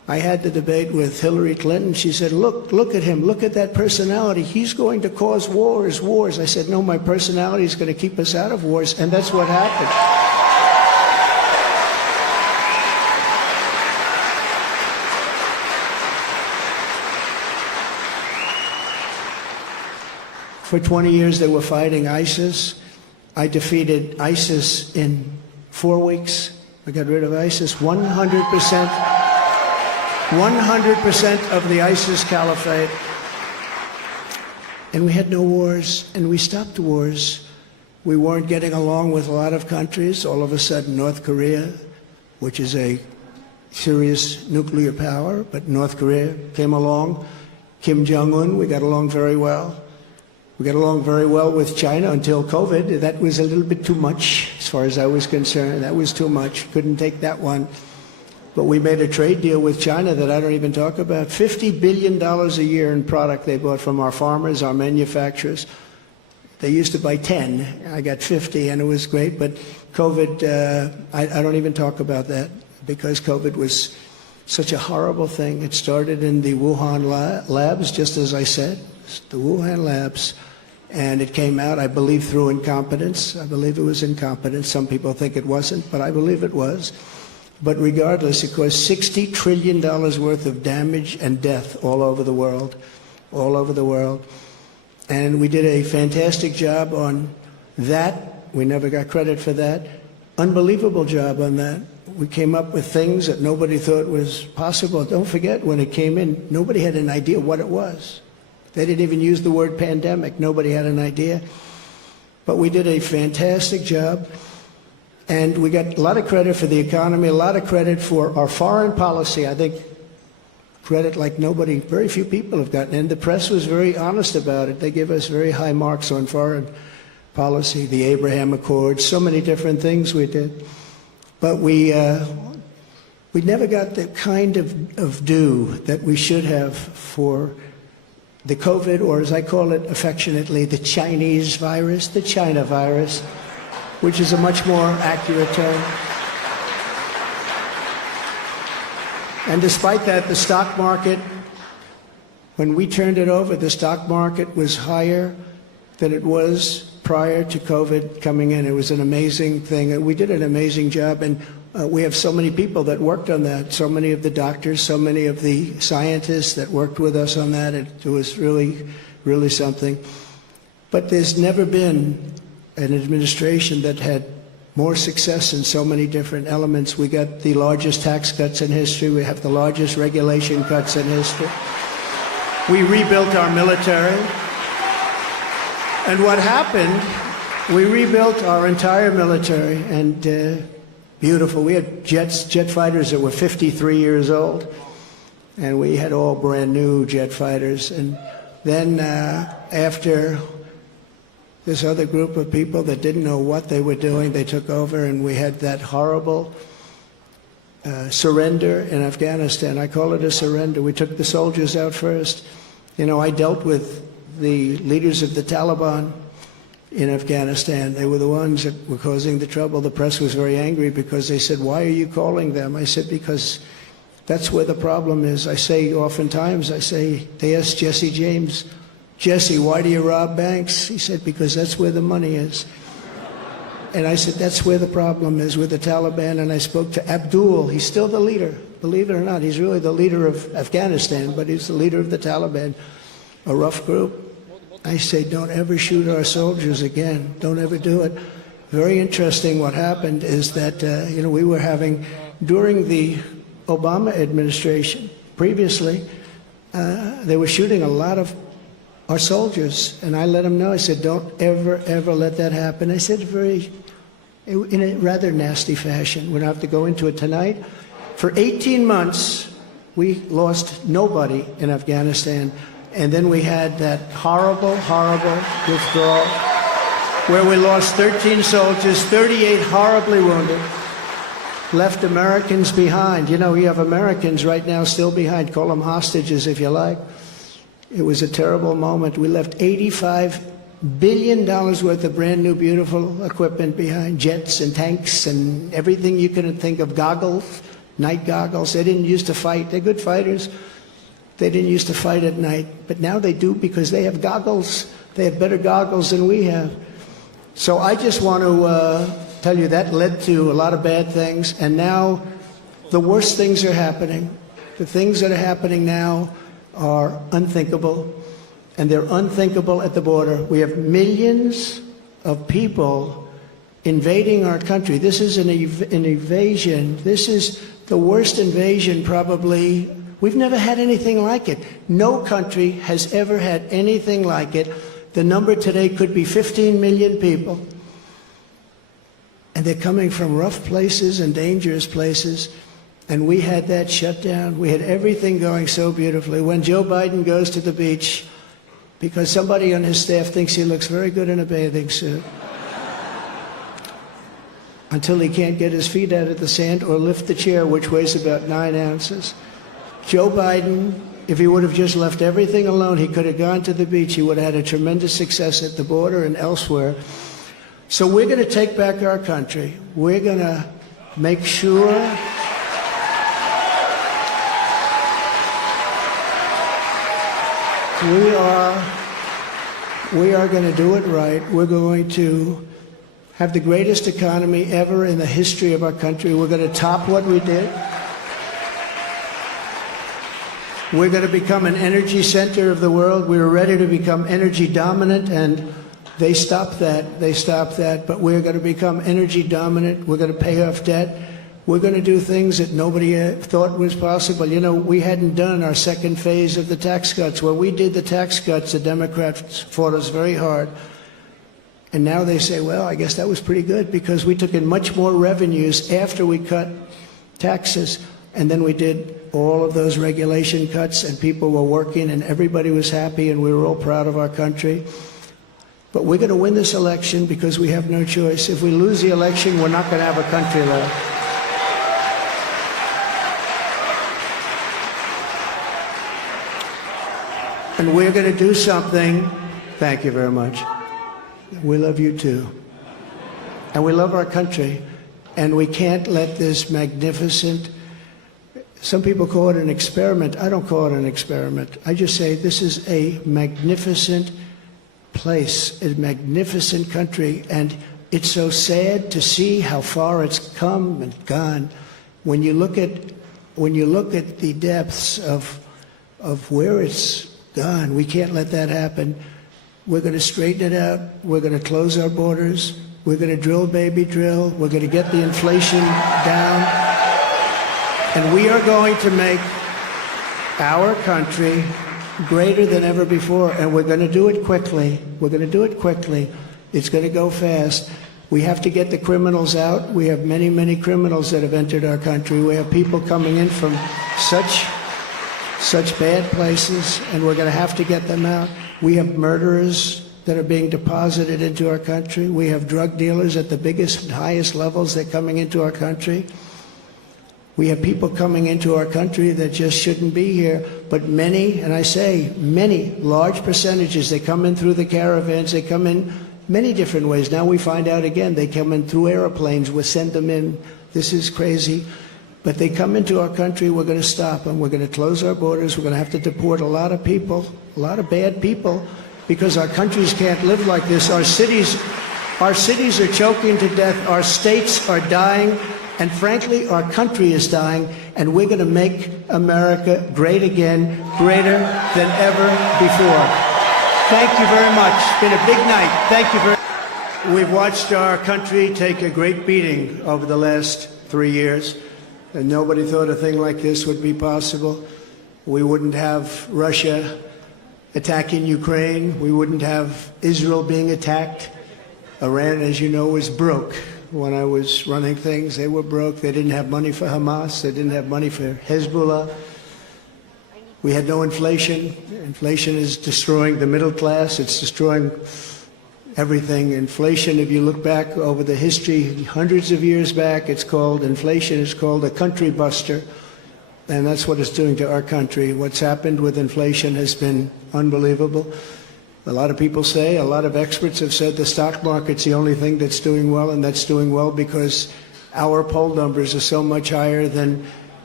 I had the debate with Hillary Clinton. She said, look at him. Look at that personality. He's going to cause wars. I said, no, my personality is going to keep us out of wars. And that's what happened. For 20 years, they were fighting ISIS. I defeated ISIS in 4 weeks. I got rid of ISIS 100%. 100% of the ISIS caliphate. And we had no wars, and we stopped wars. We weren't getting along with a lot of countries. All of a sudden, North Korea, which is a serious nuclear power, but North Korea came along. Kim Jong-un, we got along very well. We got along very well with China until COVID. That was a little bit too much, as far as I was concerned. That was too much. Couldn't take that one. But we made a trade deal with China that I don't even talk about. $50 billion a year in product they bought from our farmers, our manufacturers. They used to buy 10. I got 50, and it was great. But COVID, I don't even talk about that, because COVID was such a horrible thing. It started in the Wuhan labs, just as I said, the Wuhan labs. And it came out, I believe, through incompetence. I believe it was incompetence. Some people think it wasn't, but I believe it was. But regardless, it caused $60 trillion worth of damage and death all over the world, all over the world. And we did a fantastic job on that. We never got credit for that. Unbelievable job on that. We came up with things that nobody thought was possible. Don't forget, when it came in, nobody had an idea what it was. They didn't even use the word pandemic. Nobody had an idea. But we did a fantastic job. And we got a lot of credit for the economy, a lot of credit for our foreign policy. I think credit like nobody, very few people have gotten. And the press was very honest about it. They give us very high marks on foreign policy, the Abraham Accords, so many different things we did. But we never got the kind of due that we should have for the COVID, or as I call it affectionately, the Chinese virus, the China virus, which is a much more accurate term. And despite that, the stock market, when we turned it over, the stock market was higher than it was prior to COVID coming in. It was an amazing thing. And we did an amazing job. And we have so many people that worked on that, so many of the doctors, so many of the scientists that worked with us on that. It was really, really something. But there's never been an administration that had more success in so many different elements. We got the largest tax cuts in history. We have the largest regulation cuts in history. We rebuilt our military. And what happened, we rebuilt our entire military, and beautiful. We had jet fighters that were 53 years old, and we had all brand new jet fighters. And then after this other group of people that didn't know what they were doing, they took over, and we had that horrible surrender in Afghanistan. I call it a surrender. We took the soldiers out first. You know, I dealt with the leaders of the Taliban in Afghanistan. They were the ones that were causing the trouble. The press was very angry because they said, why are you calling them? I said, because that's where the problem is. I say oftentimes, they asked Jesse James, Jesse, why do you rob banks? He said, because that's where the money is. And I said, that's where the problem is, with the Taliban. And I spoke to Abdul. He's still the leader. Believe it or not, he's really the leader of Afghanistan, but he's the leader of the Taliban, a rough group. I say, don't ever shoot our soldiers again. Don't ever do it. Very interesting what happened is that, we were having, during the Obama administration, previously, they were shooting a lot of our soldiers, and I let them know. I said, don't ever, ever let that happen. I said in a rather nasty fashion. We don't have to go into it tonight. For 18 months, we lost nobody in Afghanistan, and then we had that horrible, horrible withdrawal where we lost 13 soldiers, 38 horribly wounded, left Americans behind. You know, you have Americans right now still behind. Call them hostages if you like. It was a terrible moment. We left $85 billion worth of brand new, beautiful equipment behind, jets and tanks and everything you can think of, goggles, night goggles. They didn't used to fight. They're good fighters. They didn't used to fight at night, but now they do because they have goggles. They have better goggles than we have. So I just want to tell you that led to a lot of bad things, and now the worst things are happening. The things that are happening now are unthinkable, and they're unthinkable at the border. We have millions of people invading our country. This is an invasion. This is the worst invasion probably. We've never had anything like it. No country has ever had anything like it. The number today could be 15 million people. And they're coming from rough places and dangerous places. And we had that shut down. We had everything going so beautifully. When Joe Biden goes to the beach, because somebody on his staff thinks he looks very good in a bathing suit, until he can't get his feet out of the sand or lift the chair, which weighs about 9 ounces. Joe Biden, if he would have just left everything alone, he could have gone to the beach. He would have had a tremendous success at the border and elsewhere. So we're going to take back our country. We're going to make sure we are going to do it right. We're going to have the greatest economy ever in the history of our country. We're going to top what we did. We're going to become an energy center of the world. We were ready to become energy dominant, and they stopped that. They stopped that. But we're going to become energy dominant. We're going to pay off debt. We're going to do things that nobody thought was possible. You know, we hadn't done our second phase of the tax cuts. When we did the tax cuts, the Democrats fought us very hard. And now they say, well, I guess that was pretty good because we took in much more revenues after we cut taxes. And then we did all of those regulation cuts, and people were working, and everybody was happy, and we were all proud of our country. But we're going to win this election because we have no choice. If we lose the election, we're not going to have a country left. And we're going to do something. Thank you very much. We love you too. And we love our country. And we can't let this magnificent, some people call it an experiment. I don't call it an experiment. I just say this is a magnificent place, a magnificent country. And it's so sad to see how far it's come and gone. When you look at the depths of where it's gone, we can't let that happen. We're going to straighten it out. We're going to close our borders. We're going to drill, baby, drill. We're going to get the inflation down. And we are going to make our country greater than ever before. And we're going to do it quickly. We're going to do it quickly. It's going to go fast. We have to get the criminals out. We have many, many criminals that have entered our country. We have people coming in from such bad places, and we're going to have to get them out. We have murderers that are being deposited into our country. We have drug dealers at the biggest and highest levels that are coming into our country. We have people coming into our country that just shouldn't be here, but many, and I say many, large percentages, they come in through the caravans, they come in many different ways. Now we find out again, they come in through airplanes, we send them in. This is crazy. But they come into our country, we're going to stop them. We're going to close our borders. We're going to have to deport a lot of people, a lot of bad people, because our countries can't live like this. Our cities are choking to death. Our states are dying. And frankly, our country is dying. And we're going to make America great again, greater than ever before. Thank you very much. It's been a big night. Thank you very much. We've watched our country take a great beating over the last 3 years. And nobody thought a thing like this would be possible. We wouldn't have Russia attacking Ukraine. We wouldn't have Israel being attacked. Iran, as you know, was broke. When I was running things, they were broke. They didn't have money for Hamas. They didn't have money for Hezbollah. We had no inflation. Inflation is destroying the middle class. It's destroying everything. Inflation, if you look back over the history, hundreds of years back, inflation is called a country buster. And that's what it's doing to our country. What's happened with inflation has been unbelievable. A lot of people say, a lot of experts have said the stock market's the only thing that's doing well, and that's doing well because our poll numbers are so much higher than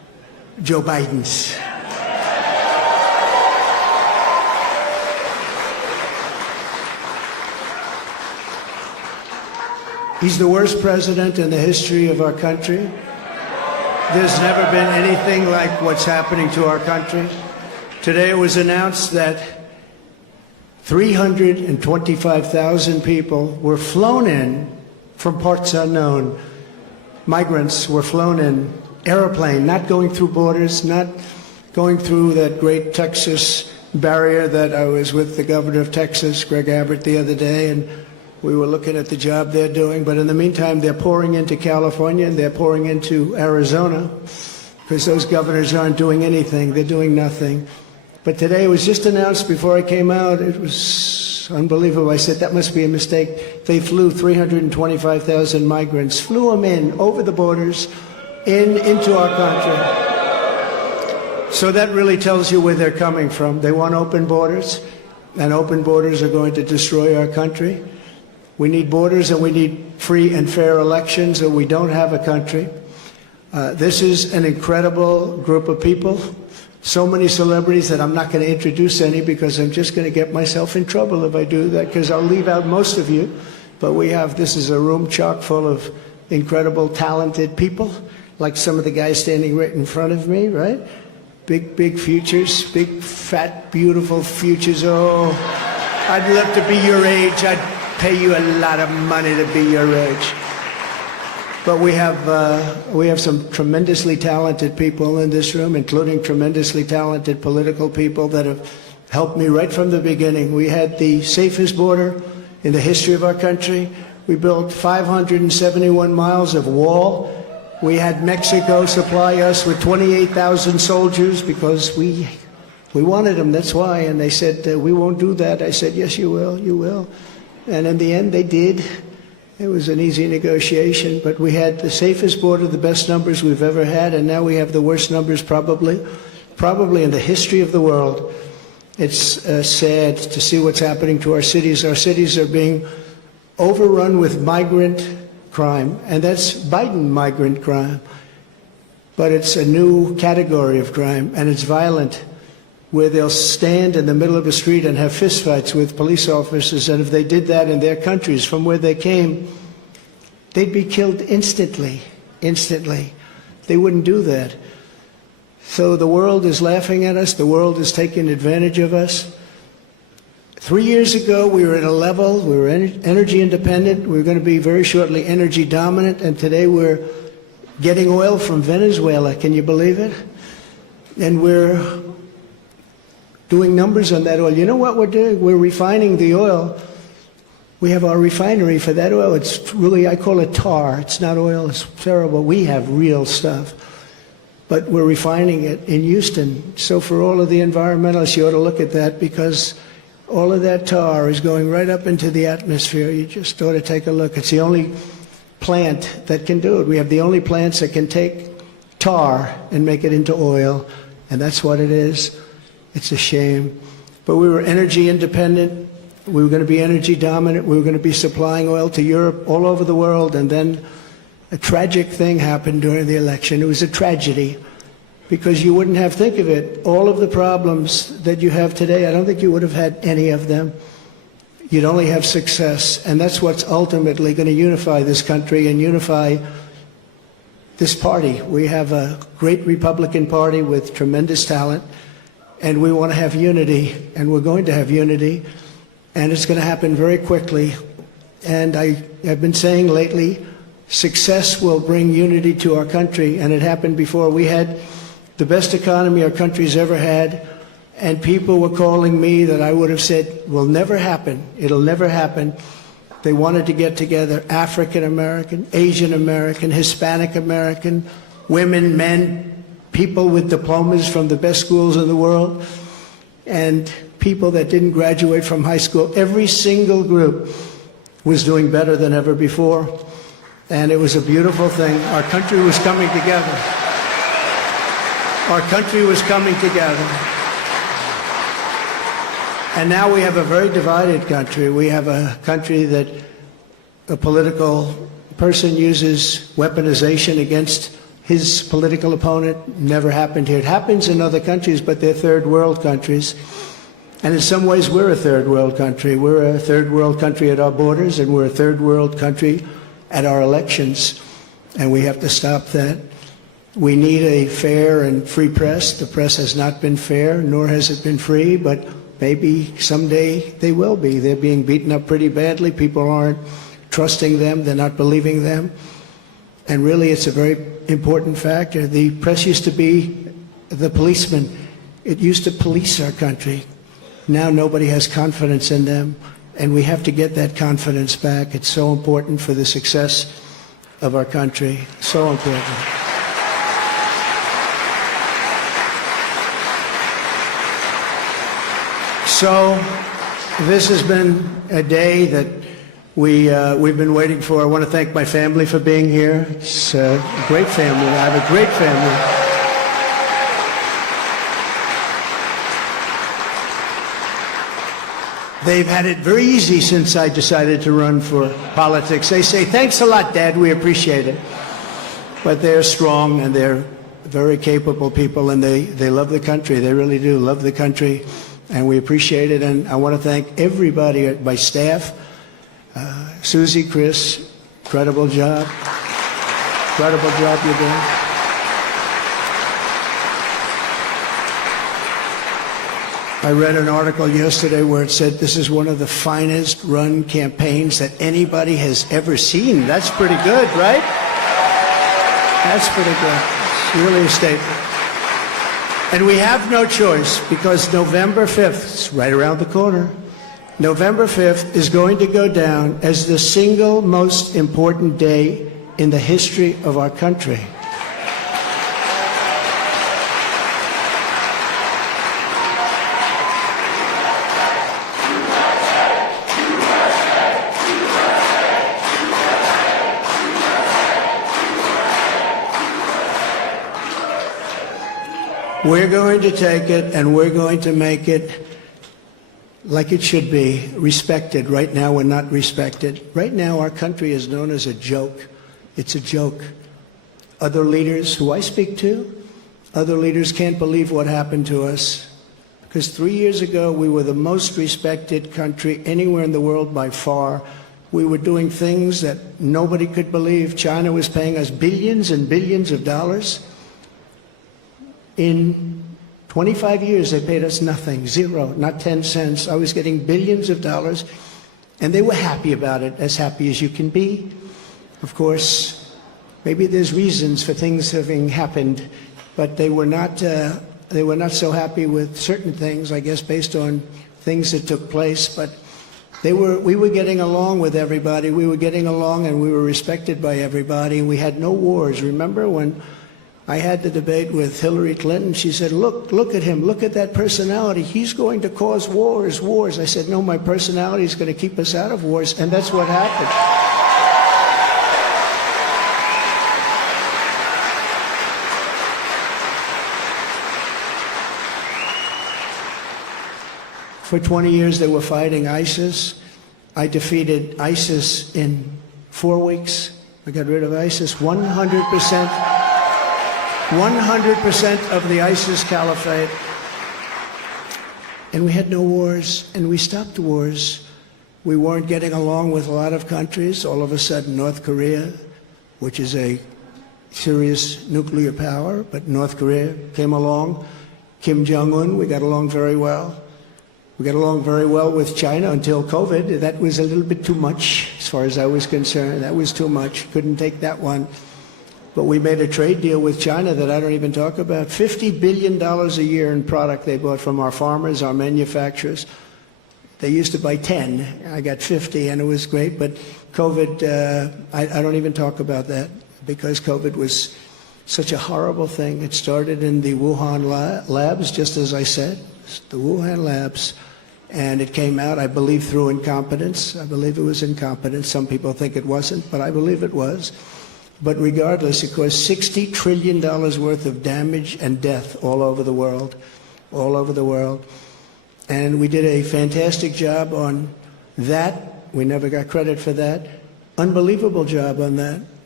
Joe Biden's. He's the worst president in the history of our country. There's never been anything like what's happening to our country. Today it was announced that 325,000 people were flown in from parts unknown. Migrants were flown in, airplane, not going through borders, not going through that great Texas barrier that I was with the governor of Texas, Greg Abbott, the other day, and we were looking at the job they're doing. But in the meantime, they're pouring into California and they're pouring into Arizona because those governors aren't doing anything. They're doing nothing. But today it was just announced before I came out. It was unbelievable. I said, that must be a mistake. They flew 325,000 migrants, flew them in over the borders into our country. So that really tells you where they're coming from. They want open borders, and open borders are going to destroy our country. We need borders and we need free and fair elections, or we don't have a country. This is an incredible group of people. So many celebrities that I'm not going to introduce any because I'm just going to get myself in trouble if I do that, because I'll leave out most of you. But this is a room chock full of incredible, talented people, like some of the guys standing right in front of me, right? Big futures, big, fat, beautiful futures. Oh, I'd love to be your age. I'd pay you a lot of money to be your age. But we have some tremendously talented people in this room, including tremendously talented political people that have helped me right from the beginning. We had the safest border in the history of our country. We built 571 miles of wall. We had Mexico supply us with 28,000 soldiers because we wanted them, that's why. And they said, we won't do that. I said, yes, you will, you will. And in the end, they did. It was an easy negotiation, but we had the safest border, the best numbers we've ever had, and now we have the worst numbers probably in the history of the world. It's sad to see what's happening to our cities. Our cities are being overrun with migrant crime, and that's Biden migrant crime. But it's a new category of crime, and it's violent, where they'll stand in the middle of a street and have fistfights with police officers, and if they did that in their countries from where they came, they'd be killed instantly. They wouldn't do that. So the world is laughing at us. The world is taking advantage of us. 3 years ago, we were at a level, we were energy independent. We were going to be very shortly energy dominant, and today we're getting oil from Venezuela. Can you believe it? And we're doing numbers on that oil. You know what we're doing? We're refining the oil. We have our refinery for that oil. It's really, I call it tar. It's not oil. It's terrible. We have real stuff. But we're refining it in Houston. So for all of the environmentalists, you ought to look at that, because all of that tar is going right up into the atmosphere. You just ought to take a look. It's the only plant that can do it. We have the only plants that can take tar and make it into oil, and that's what it is. It's a shame. But we were energy independent. We were going to be energy dominant. We were going to be supplying oil to Europe, all over the world. And then a tragic thing happened during the election. It was a tragedy, because you wouldn't have, think of it, all of the problems that you have today, I don't think you would have had any of them. You'd only have success. And that's what's ultimately going to unify this country and unify this party. We have a great Republican Party with tremendous talent. And we want to have unity, and we're going to have unity, and it's going to happen very quickly. And I have been saying lately, success will bring unity to our country, and it happened before. We had the best economy our country's ever had, and people were calling me that I would have said will never happen. It'll never happen. They wanted to get together, African American, Asian American, Hispanic American, women, men, people with diplomas from the best schools in the world, and people that didn't graduate from high school. Every single group was doing better than ever before, and it was a beautiful thing. Our country was coming together. Our country was coming together. And now we have a very divided country. We have a country that a political person uses weaponization against his political opponent. Never happened here. It happens in other countries, but they're third world countries. And in some ways, we're a third world country. We're a third world country at our borders, and we're a third world country at our elections. And we have to stop that. We need a fair and free press. The press has not been fair, nor has it been free, but maybe someday they will be. They're being beaten up pretty badly. People aren't trusting them. They're not believing them. And really, it's a very important factor. The press used to be the policeman. It used to police our country. Now nobody has confidence in them, and we have to get that confidence back. It's so important for the success of our country. So important. So this has been a day that we've been waiting for. I want to thank my family for being here. It's a great family. I have a great family. They've had it very easy since I decided to run for politics. They say, thanks a lot, Dad, we appreciate it. But they're strong, and they're very capable people, and they love the country. They really do love the country, and we appreciate it. And I want to thank everybody at my staff. Susie, Chris, incredible job. Incredible job you're doing. I read an article yesterday where it said this is one of the finest run campaigns that anybody has ever seen. That's pretty good, right? That's pretty good. It's really a statement. And we have no choice, because November 5th, it's right around the corner, November 5th is going to go down as the single most important day in the history of our country. We're going to take it, and we're going to make it like it should be, respected. Right now, we're not respected. Right now, our country is known as a joke. It's a joke. Other leaders who I speak to, other leaders can't believe what happened to us. Because 3 years ago, we were the most respected country anywhere in the world by far. We were doing things that nobody could believe. China was paying us billions and billions of dollars. In 25 years, they paid us nothing, zero, not 10 cents. I was getting billions of dollars, and they were happy about it, as happy as you can be. Of course, maybe there's reasons for things having happened, but they were not so happy with certain things, I guess, based on things that took place. But we were getting along with everybody. We were getting along, and we were respected by everybody. We had no wars. Remember when I had the debate with Hillary Clinton? She said, look at him, look at that personality. He's going to cause wars. I said, no, my personality is going to keep us out of wars, and that's what happened. For 20 years, they were fighting ISIS. I defeated ISIS in 4 weeks. I got rid of ISIS 100%. 100% of the ISIS caliphate. And we had no wars, and we stopped wars. We weren't getting along with a lot of countries. All of a sudden, North Korea, which is a serious nuclear power, but North Korea came along. Kim Jong-un, we got along very well. We got along very well with China until COVID. That was a little bit too much, as far as I was concerned. That was too much. Couldn't take that one. But we made a trade deal with China that I don't even talk about. $50 billion a year in product they bought from our farmers, our manufacturers. They used to buy 10. I got 50, and it was great. But COVID, I don't even talk about that, because COVID was such a horrible thing. It started in the Wuhan labs, just as I said, the Wuhan labs. And it came out, I believe, through incompetence. I believe it was incompetence. Some people think it wasn't, but I believe it was. But regardless, it caused $60 trillion worth of damage and death all over the world, all over the world. And we did a fantastic job on that. We never got credit for that. Unbelievable job on that.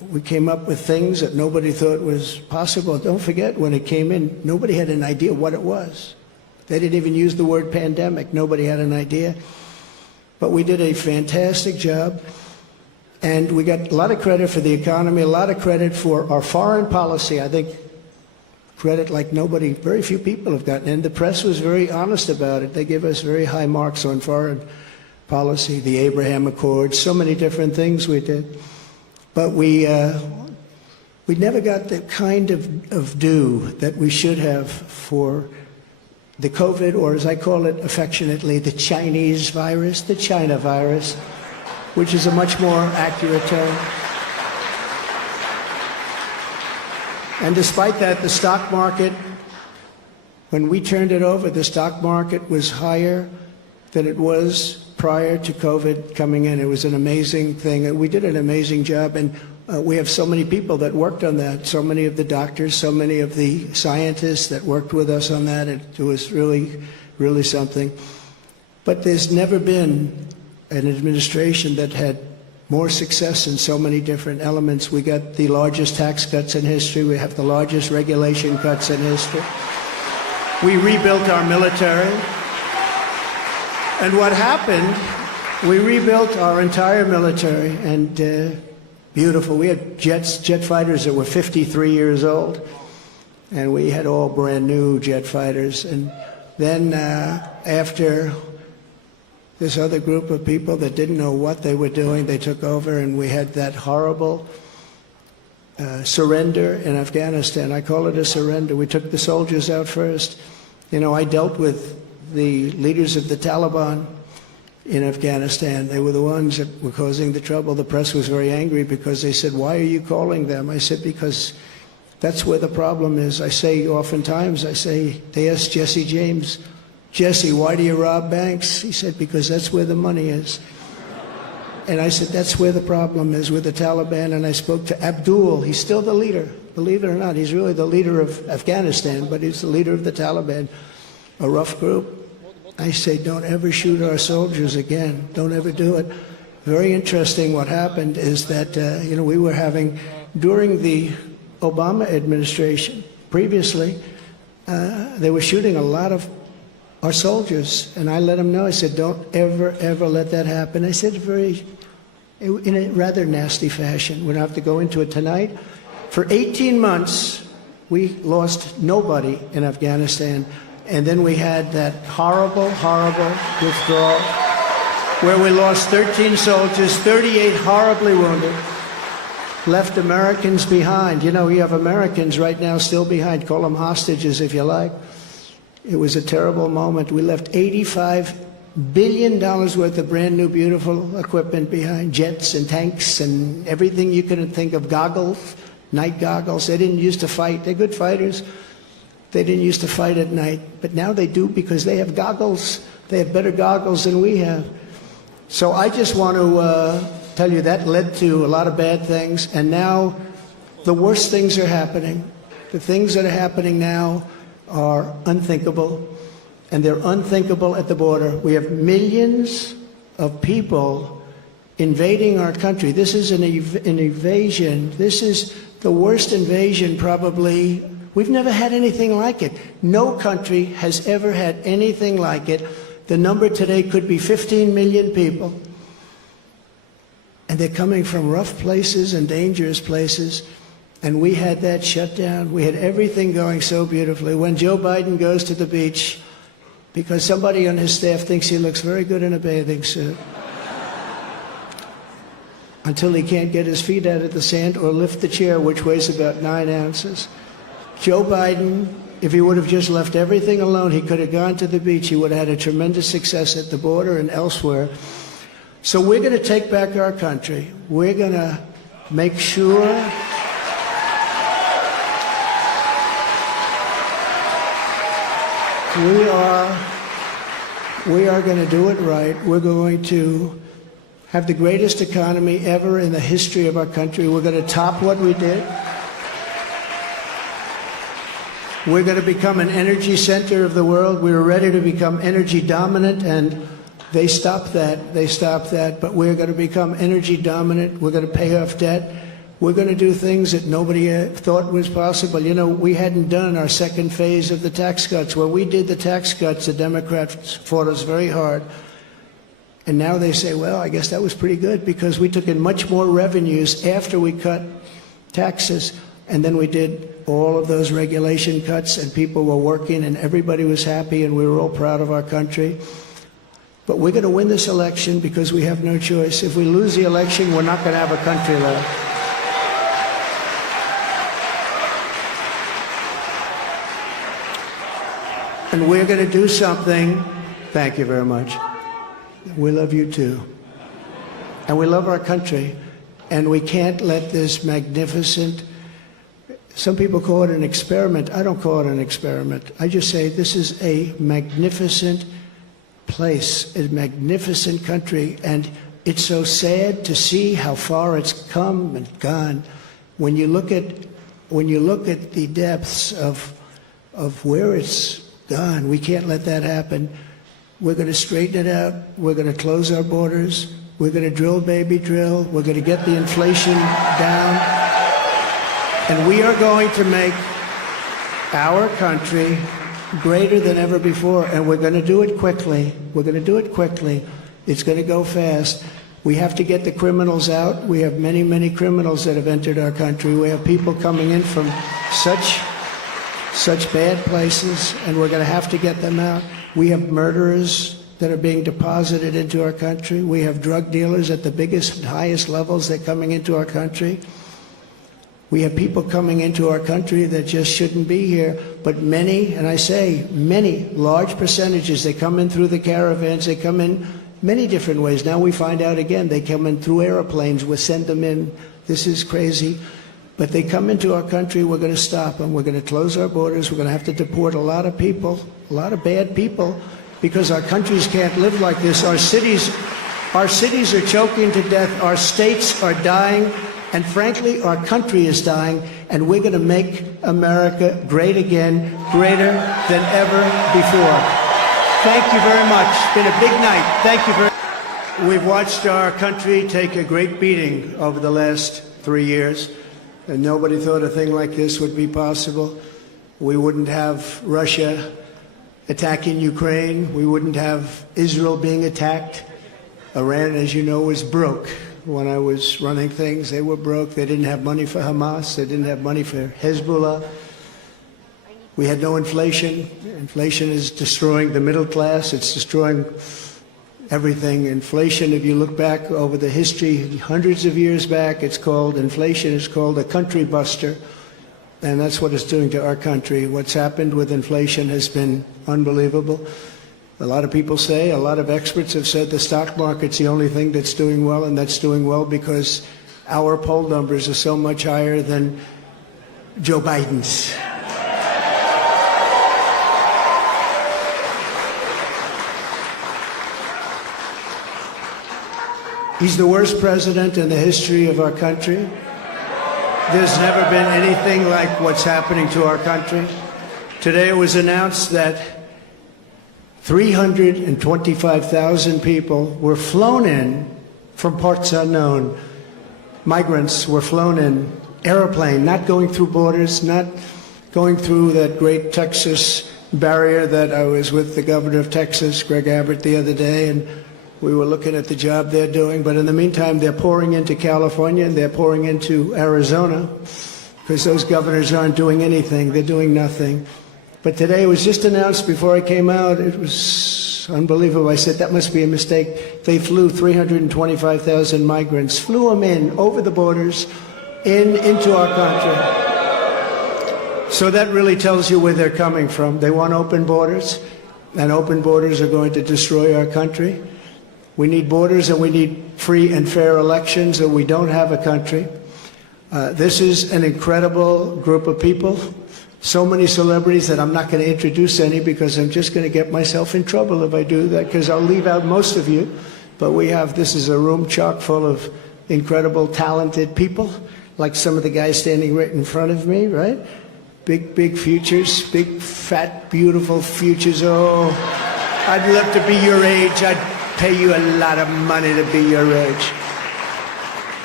We came up with things that nobody thought was possible. Don't forget, when it came in, nobody had an idea what it was. They didn't even use the word pandemic. Nobody had an idea. But we did a fantastic job. And we got a lot of credit for the economy, a lot of credit for our foreign policy. I think credit like nobody, very few people have gotten. And the press was very honest about it. They give us very high marks on foreign policy, the Abraham Accords, so many different things we did. But we never got the kind of due that we should have for the COVID, or as I call it affectionately, the Chinese virus, the China virus, which is a much more accurate term. And despite that, the stock market, when we turned it over, the stock market was higher than it was prior to COVID coming in. It was an amazing thing. We did an amazing job, and we have so many people that worked on that, so many of the doctors, so many of the scientists that worked with us on that. It was really, really something. But there's never been an administration that had more success in so many different elements. We got the largest tax cuts in history. We have the largest regulation cuts in history. We rebuilt our military. And what happened, we rebuilt our entire military, and beautiful. We had jet fighters that were 53 years old, and we had all brand new jet fighters. And then after this other group of people that didn't know what they were doing, they took over, and we had that horrible surrender in Afghanistan. I call it a surrender. We took the soldiers out first. You know, I dealt with the leaders of the Taliban in Afghanistan. They were the ones that were causing the trouble. The press was very angry because they said, "Why are you calling them?" I said, "Because that's where the problem is." I say oftentimes, they asked Jesse James, "Jesse, why do you rob banks?" He said, "Because that's where the money is." And I said, that's where the problem is with the Taliban. And I spoke to Abdul. He's still the leader. Believe it or not, he's really the leader of Afghanistan, but he's the leader of the Taliban, a rough group. I say, don't ever shoot our soldiers again. Don't ever do it. Very interesting what happened is that, we were having, during the Obama administration, previously, they were shooting a lot of our soldiers. And I let them know, I said, don't ever, ever let that happen. I said in a rather nasty fashion. We don't have to go into it tonight. For 18 months, we lost nobody in Afghanistan. And then we had that horrible, horrible withdrawal where we lost 13 soldiers, 38 horribly wounded, left Americans behind. You know, you have Americans right now still behind. Call them hostages if you like. It was a terrible moment. We left $85 billion worth of brand new, beautiful equipment behind, jets and tanks and everything you can think of, goggles, night goggles. They didn't used to fight. They're good fighters. They didn't used to fight at night, but now they do because they have goggles. They have better goggles than we have. So I just want to tell you that led to a lot of bad things, and now the worst things are happening. The things that are happening now are unthinkable, and they're unthinkable at the border. We have millions of people invading our country. This is an invasion. This is the worst invasion probably. We've never had anything like it. No country has ever had anything like it. The number today could be 15 million people. And they're coming from rough places and dangerous places. And we had that shut down. We had everything going so beautifully. When Joe Biden goes to the beach, because somebody on his staff thinks he looks very good in a bathing suit, until he can't get his feet out of the sand or lift the chair, which weighs about 9 ounces. Joe Biden, if he would have just left everything alone, he could have gone to the beach. He would have had a tremendous success at the border and elsewhere. So we're going to take back our country. We're going to make sure we are going to do it right. We're going to have the greatest economy ever in the history of our country. We're going to top what we did. We're going to become an energy center of the world. We were ready to become energy dominant, and they stopped that. They stopped that. But we're going to become energy dominant. We're going to pay off debt. We're going to do things that nobody thought was possible. You know, we hadn't done our second phase of the tax cuts. When we did the tax cuts, the Democrats fought us very hard. And now they say, well, I guess that was pretty good because we took in much more revenues after we cut taxes. And then we did all of those regulation cuts, and people were working, and everybody was happy, and we were all proud of our country. But we're going to win this election because we have no choice. If we lose the election, we're not going to have a country left. And we're going to do something. Thank you very much. We love you too. And we love our country. And we can't let this magnificent, some people call it an experiment. I don't call it an experiment. I just say this is a magnificent place, a magnificent country. And it's so sad to see how far it's come and gone. When you look at the depths of where it's gone, we can't let that happen. We're going to straighten it out. We're going to close our borders. We're going to drill, baby, drill. We're going to get the inflation down. And we are going to make our country greater than ever before. And we're going to do it quickly. We're going to do it quickly. It's going to go fast. We have to get the criminals out. We have many, many criminals that have entered our country. We have people coming in from such bad places, and we're going to have to get them out. We have murderers that are being deposited into our country. We have drug dealers at the biggest, highest levels. They're coming into our country. We have people coming into our country that just shouldn't be here. But many, and I say many, large percentages, they come in through the caravans. They come in many different ways. Now we find out again, they come in through airplanes. We send them in. This is crazy. But they come into our country, we're going to stop them. We're going to close our borders. We're going to have to deport a lot of people, a lot of bad people, because our countries can't live like this. Our cities are choking to death. Our states are dying. And frankly, our country is dying. And we're going to make America great again, greater than ever before. Thank you very much. It's been a big night. Thank you very much. We've watched our country take a great beating over the last 3 years. And nobody thought a thing like this would be possible. We wouldn't have Russia attacking Ukraine. We wouldn't have Israel being attacked. Iran, as you know, was broke. When I was running things, they were broke. They didn't have money for Hamas. They didn't have money for Hezbollah. We had no inflation. Inflation is destroying the middle class. It's destroying everything. Inflation, if you look back over the history, hundreds of years back, inflation is called a country buster. And that's what it's doing to our country. What's happened with inflation has been unbelievable. A lot of people say, a lot of experts have said the stock market's the only thing that's doing well, and that's doing well because our poll numbers are so much higher than Joe Biden's. He's the worst president in the history of our country. There's never been anything like what's happening to our country. Today it was announced that 325,000 people were flown in from parts unknown. Migrants were flown in, airplane, not going through borders, not going through that great Texas barrier that I was with the governor of Texas, Greg Abbott, the other day, and we were looking at the job they're doing. But in the meantime, they're pouring into California and they're pouring into Arizona because those governors aren't doing anything. They're doing nothing. But today it was just announced before I came out. It was unbelievable. I said, that must be a mistake. They flew 325,000 migrants, flew them in over the borders into our country. So that really tells you where they're coming from. They want open borders, and open borders are going to destroy our country. We need borders and we need free and fair elections, or we don't have a country. This is an incredible group of people. So many celebrities that I'm not going to introduce any because I'm just going to get myself in trouble if I do that, because I'll leave out most of you. But this is a room chock full of incredible, talented people, like some of the guys standing right in front of me, right? Big, big futures, big, fat, beautiful futures. Oh, I'd love to be your age. I'd pay you a lot of money to be your age.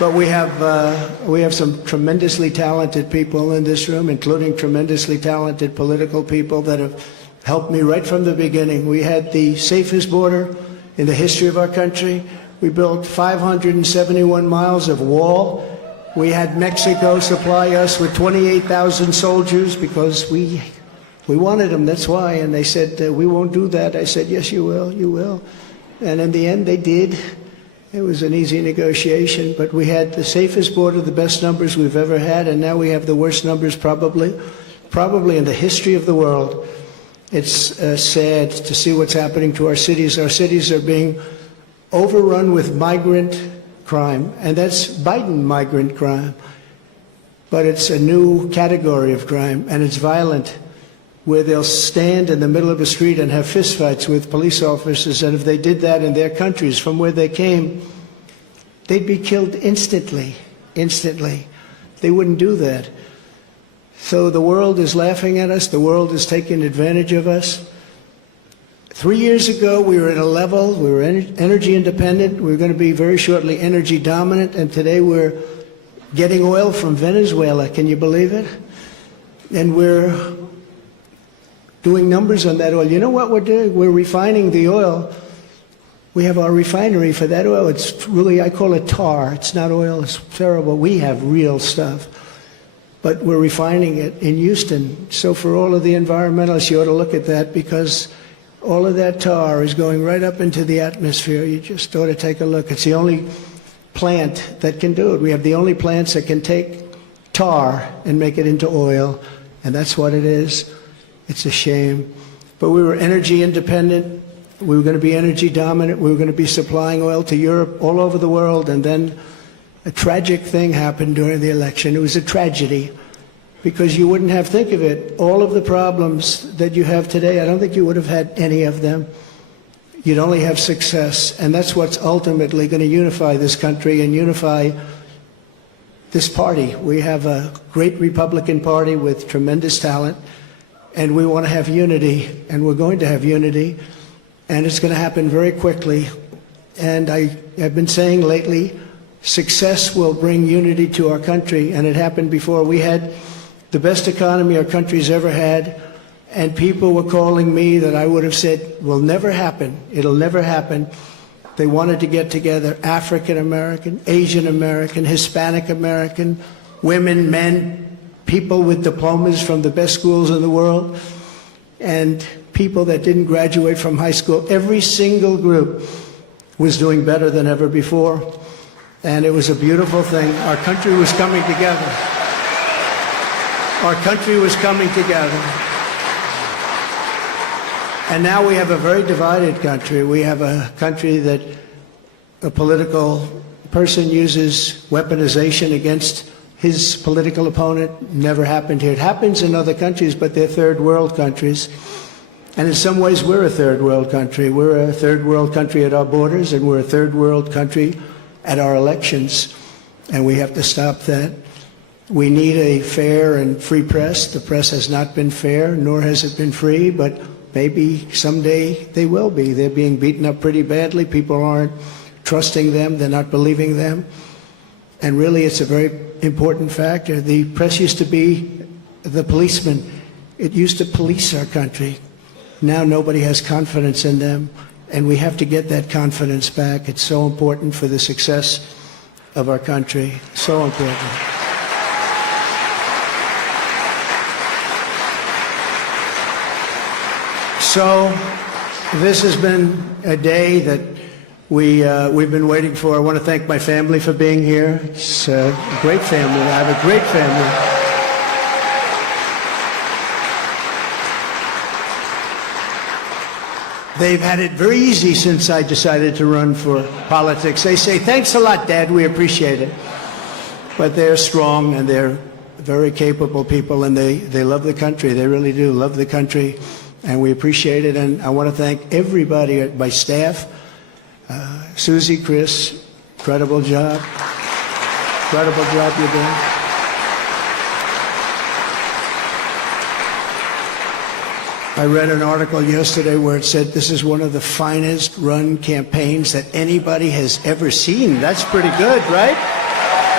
But we have some tremendously talented people in this room, including tremendously talented political people that have helped me right from the beginning. We had the safest border in the history of our country. We built 571 miles of wall. We had Mexico supply us with 28,000 soldiers because we wanted them, that's why. And they said, we won't do that. I said, yes, you will, you will. And in the end, they did. It was an easy negotiation, but we had the safest border, the best numbers we've ever had, and now we have the worst numbers probably in the history of the world. It's sad to see what's happening to our cities. Our cities are being overrun with migrant crime, and that's Biden migrant crime. But it's a new category of crime, and it's violent, where they'll stand in the middle of a street and have fistfights with police officers, and if they did that in their countries from where they came, they'd be killed instantly. They wouldn't do that. So the world is laughing at us. The world is taking advantage of us. 3 years ago, we were at a level, we were energy independent. We were going to be very shortly energy dominant, and today we're getting oil from Venezuela. Can you believe it? And we're doing numbers on that oil. You know what we're doing? We're refining the oil. We have our refinery for that oil. It's really, I call it tar. It's not oil. It's terrible. We have real stuff. But we're refining it in Houston. So for all of the environmentalists, you ought to look at that, because all of that tar is going right up into the atmosphere. You just ought to take a look. It's the only plant that can do it. We have the only plants that can take tar and make it into oil, and that's what it is. It's a shame. But we were energy independent. We were going to be energy dominant. We were going to be supplying oil to Europe, all over the world, and then a tragic thing happened during the election. It was a tragedy, because you wouldn't have, think of it, all of the problems that you have today, I don't think you would have had any of them. You'd only have success, and that's what's ultimately going to unify this country and unify this party. We have a great Republican Party with tremendous talent, and we want to have unity, and we're going to have unity, and it's going to happen very quickly. And I've been saying lately, success will bring unity to our country, and it happened before. We had the best economy our country's ever had, and people were calling me that I would have said will never happen. It'll never happen. They wanted to get together, African American, Asian American, Hispanic American, women, men, people with diplomas from the best schools in the world, and people that didn't graduate from high school. Every single group was doing better than ever before, and it was a beautiful thing. Our country was coming together. Our country was coming together. And now we have a very divided country. We have a country that a political person uses weaponization against his political opponent. Never happened here. It happens in other countries, but they're third world countries. And in some ways, we're a third world country. We're a third world country at our borders, and we're a third world country at our elections. And we have to stop that. We need a fair and free press. The press has not been fair, nor has it been free, but maybe someday they will be. They're being beaten up pretty badly. People aren't trusting them. They're not believing them. And really, it's a very important factor. The press used to be the policeman. It used to police our country. Now nobody has confidence in them, and we have to get that confidence back. It's so important for the success of our country. So important. So this has been a day that we've been waiting for. I want to thank my family for being here. It's a great family. I have a great family. They've had it very easy since I decided to run for politics. They say, thanks a lot, Dad, we appreciate it. But they're strong, and they're very capable people, and they love the country. They really do love the country, and we appreciate it. And I want to thank everybody, my staff, Susie, Chris, incredible job. Incredible job you're doing. I read an article yesterday where it said this is one of the finest run campaigns that anybody has ever seen. That's pretty good, right?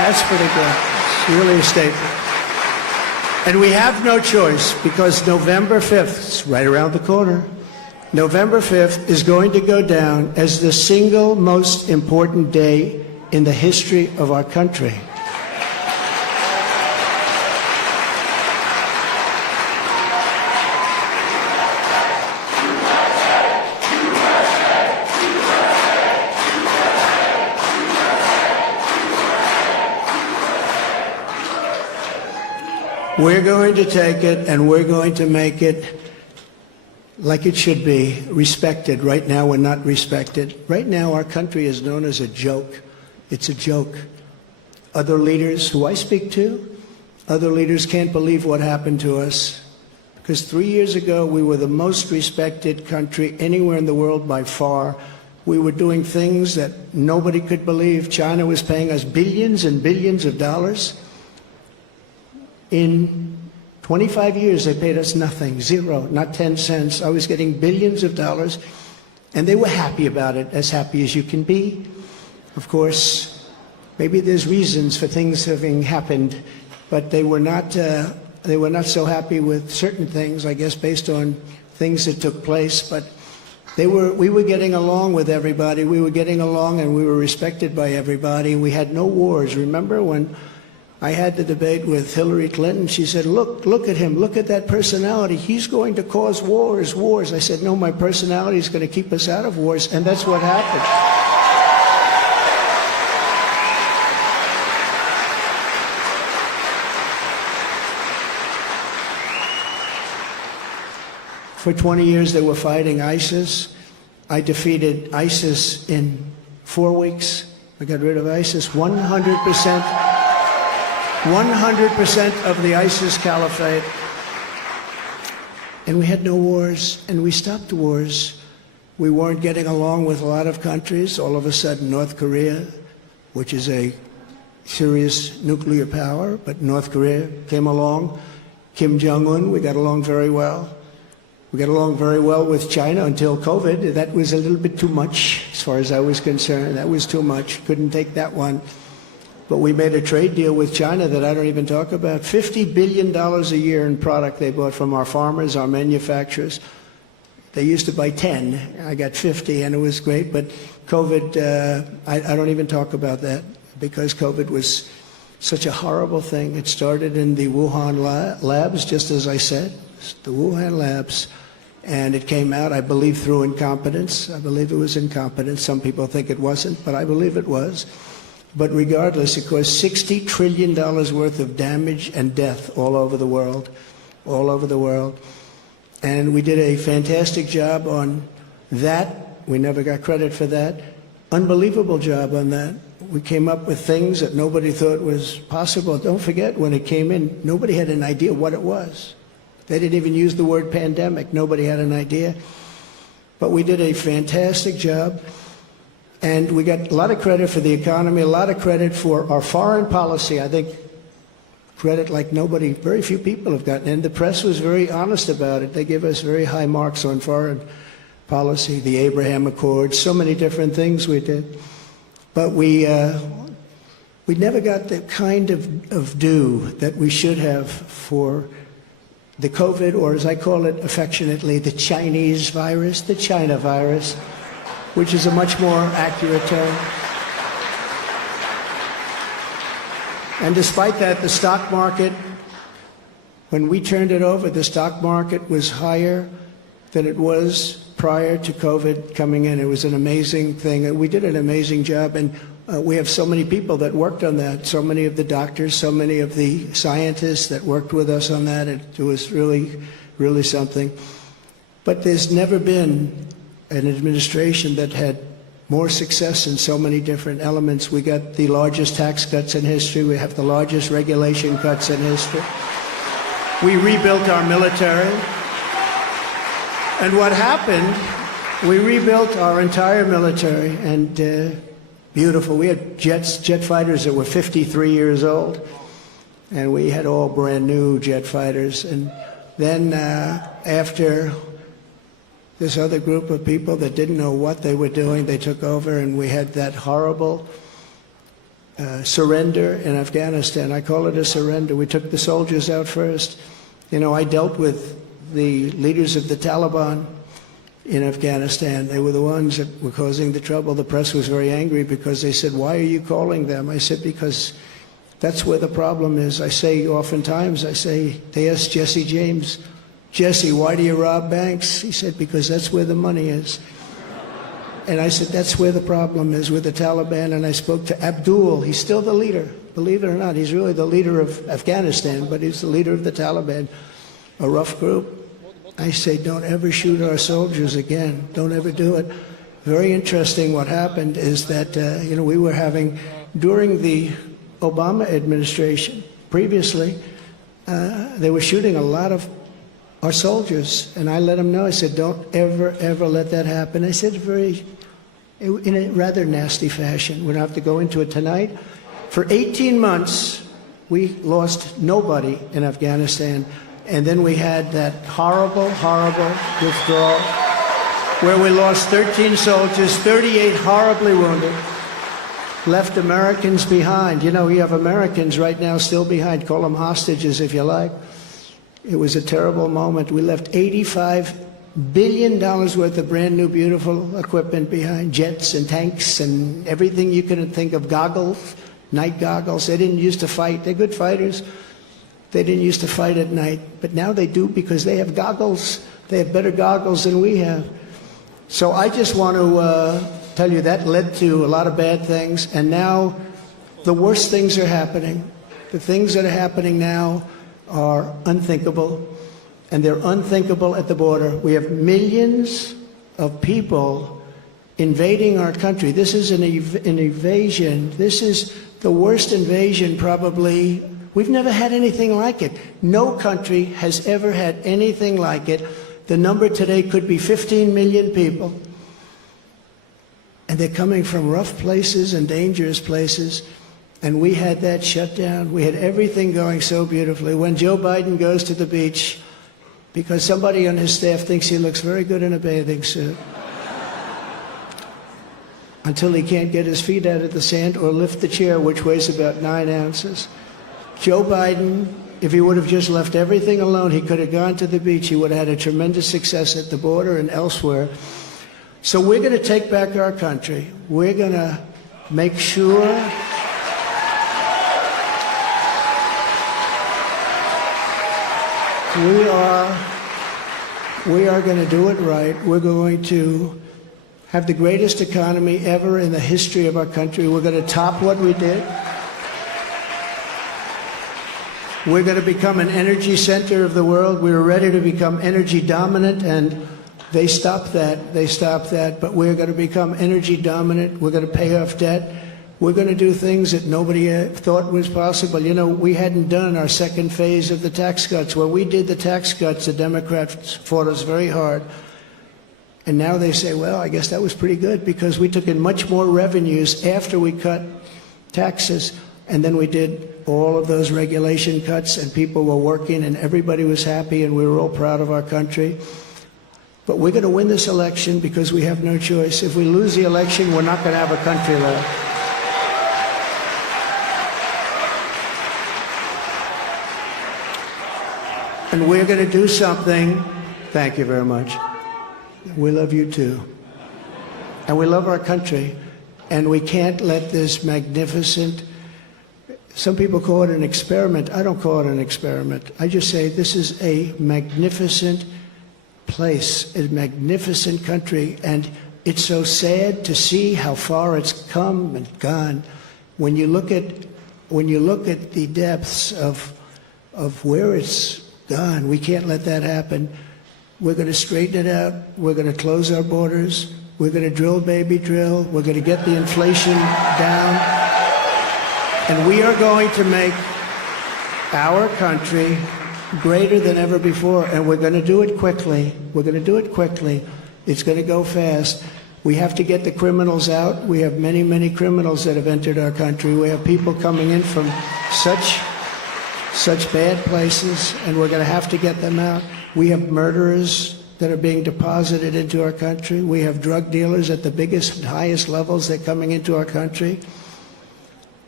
That's pretty good. It's really a statement. And we have no choice, because November 5th, it's right around the corner, November 5th is going to go down as the single most important day in the history of our country. We're going to take it and we're going to make it like it should be, respected. Right now, we're not respected. Right now, our country is known as a joke. It's a joke. Other leaders who I speak to, other leaders can't believe what happened to us. Because 3 years ago, we were the most respected country anywhere in the world by far. We were doing things that nobody could believe. China was paying us billions and billions of dollars. In 25 years, they paid us nothing, zero, not 10 cents. I was getting billions of dollars, and they were happy about it, as happy as you can be. Of course, maybe there's reasons for things having happened, but they were not so happy with certain things, I guess, based on things that took place. But we were getting along with everybody. We were getting along, and we were respected by everybody. We had no wars. Remember when I had the debate with Hillary Clinton? She said, look at him, look at that personality. He's going to cause wars. I said, no, my personality is going to keep us out of wars, and that's what happened. For 20 years, they were fighting ISIS. I defeated ISIS in 4 weeks. I got rid of ISIS 100%. 100% of the ISIS caliphate. And we had no wars, and we stopped wars. We weren't getting along with a lot of countries. All of a sudden, North Korea, which is a serious nuclear power, but North Korea came along. Kim Jong-un, we got along very well. We got along very well with China until COVID. That was a little bit too much, as far as I was concerned. That was too much. Couldn't take that one. But we made a trade deal with China that I don't even talk about. $50 billion a year in product they bought from our farmers, our manufacturers. They used to buy 10. I got 50, and it was great. But COVID, I don't even talk about that, because COVID was such a horrible thing. It started in the Wuhan labs, just as I said, the Wuhan labs. And it came out, I believe, through incompetence. I believe it was incompetence. Some people think it wasn't, but I believe it was. But regardless, it caused $60 trillion worth of damage and death all over the world, all over the world. And we did a fantastic job on that. We never got credit for that. Unbelievable job on that. We came up with things that nobody thought was possible. Don't forget, when it came in, nobody had an idea what it was. They didn't even use the word pandemic. Nobody had an idea. But we did a fantastic job. And we got a lot of credit for the economy, a lot of credit for our foreign policy. I think credit like nobody, very few people have gotten. And the press was very honest about it. They gave us very high marks on foreign policy, the Abraham Accords, so many different things we did. But we never got the kind of due that we should have for the COVID, or as I call it affectionately, the Chinese virus, the China virus, which is a much more accurate term. And despite that, the stock market, when we turned it over, the stock market was higher than it was prior to COVID coming in. It was an amazing thing. And we did an amazing job. And we have so many people that worked on that, so many of the doctors, so many of the scientists that worked with us on that. It was really, really something. But there's never been an administration that had more success in so many different elements. We got the largest tax cuts in history. We have the largest regulation cuts in history. We rebuilt our military. And what happened, we rebuilt our entire military, and beautiful. We had jet fighters that were 53 years old, and we had all brand new jet fighters. And then after this other group of people that didn't know what they were doing, they took over, and we had that horrible surrender in Afghanistan. I call it a surrender. We took the soldiers out first. You know, I dealt with the leaders of the Taliban in Afghanistan. They were the ones that were causing the trouble. The press was very angry because they said, "Why are you calling them?" I said, "Because that's where the problem is." I say oftentimes, they asked Jesse James, "Jesse, why do you rob banks?" He said, "Because that's where the money is." And I said, that's where the problem is with the Taliban. And I spoke to Abdul. He's still the leader. Believe it or not, he's really the leader of Afghanistan, but he's the leader of the Taliban, a rough group. I say, don't ever shoot our soldiers again. Don't ever do it. Very interesting what happened is that, we were having, during the Obama administration, previously, they were shooting a lot of our soldiers, and I let them know. I said, don't ever, ever let that happen. I said in a rather nasty fashion. We don't have to go into it tonight. For 18 months, we lost nobody in Afghanistan, and then we had that horrible, horrible withdrawal where we lost 13 soldiers, 38 horribly wounded, left Americans behind. You know, you have Americans right now still behind. Call them hostages if you like. It was a terrible moment. We left $85 billion worth of brand new, beautiful equipment behind, jets and tanks and everything you could think of, goggles, night goggles. They didn't used to fight. They're good fighters. They didn't used to fight at night, but now they do because they have goggles. They have better goggles than we have. So I just want to tell you that led to a lot of bad things, and now the worst things are happening. The things that are happening now are unthinkable, and they're unthinkable at the border. We have millions of people invading our country. This is an invasion. This is the worst invasion probably. We've never had anything like it. No country has ever had anything like it. The number today could be 15 million people, and they're coming from rough places and dangerous places. And we had that shut down. We had everything going so beautifully. When Joe Biden goes to the beach, because somebody on his staff thinks he looks very good in a bathing suit, until he can't get his feet out of the sand or lift the chair, which weighs about 9 ounces. Joe Biden, if he would have just left everything alone, he could have gone to the beach. He would have had a tremendous success at the border and elsewhere. So we're going to take back our country. We're going to make sure we are going to do it right. We're going to have the greatest economy ever in the history of our country. We're going to top what we did. We're going to become an energy center of the world. We were ready to become energy dominant, and they stopped that. They stopped that. But we're going to become energy dominant. We're going to pay off debt. We're going to do things that nobody thought was possible. You know, we hadn't done our second phase of the tax cuts. When we did the tax cuts, the Democrats fought us very hard. And now they say, well, I guess that was pretty good because we took in much more revenues after we cut taxes. And then we did all of those regulation cuts, and people were working, and everybody was happy, and we were all proud of our country. But we're going to win this election because we have no choice. If we lose the election, we're not going to have a country left. And we're going to do something. Thank you very much. We love you too. And we love our country. And we can't let this magnificent, some people call it an experiment. I don't call it an experiment. I just say this is a magnificent place, a magnificent country. And it's so sad to see how far it's come and gone. When you look at the depths of where it's gone, we can't let that happen. We're going to straighten it out. We're going to close our borders. We're going to drill, baby, drill. We're going to get the inflation down. And we are going to make our country greater than ever before. And we're going to do it quickly. We're going to do it quickly. It's going to go fast. We have to get the criminals out. We have many, many criminals that have entered our country. We have people coming in from such bad places, and we're going to have to get them out. We have murderers that are being deposited into our country. We have drug dealers at the biggest and highest levels that are coming into our country.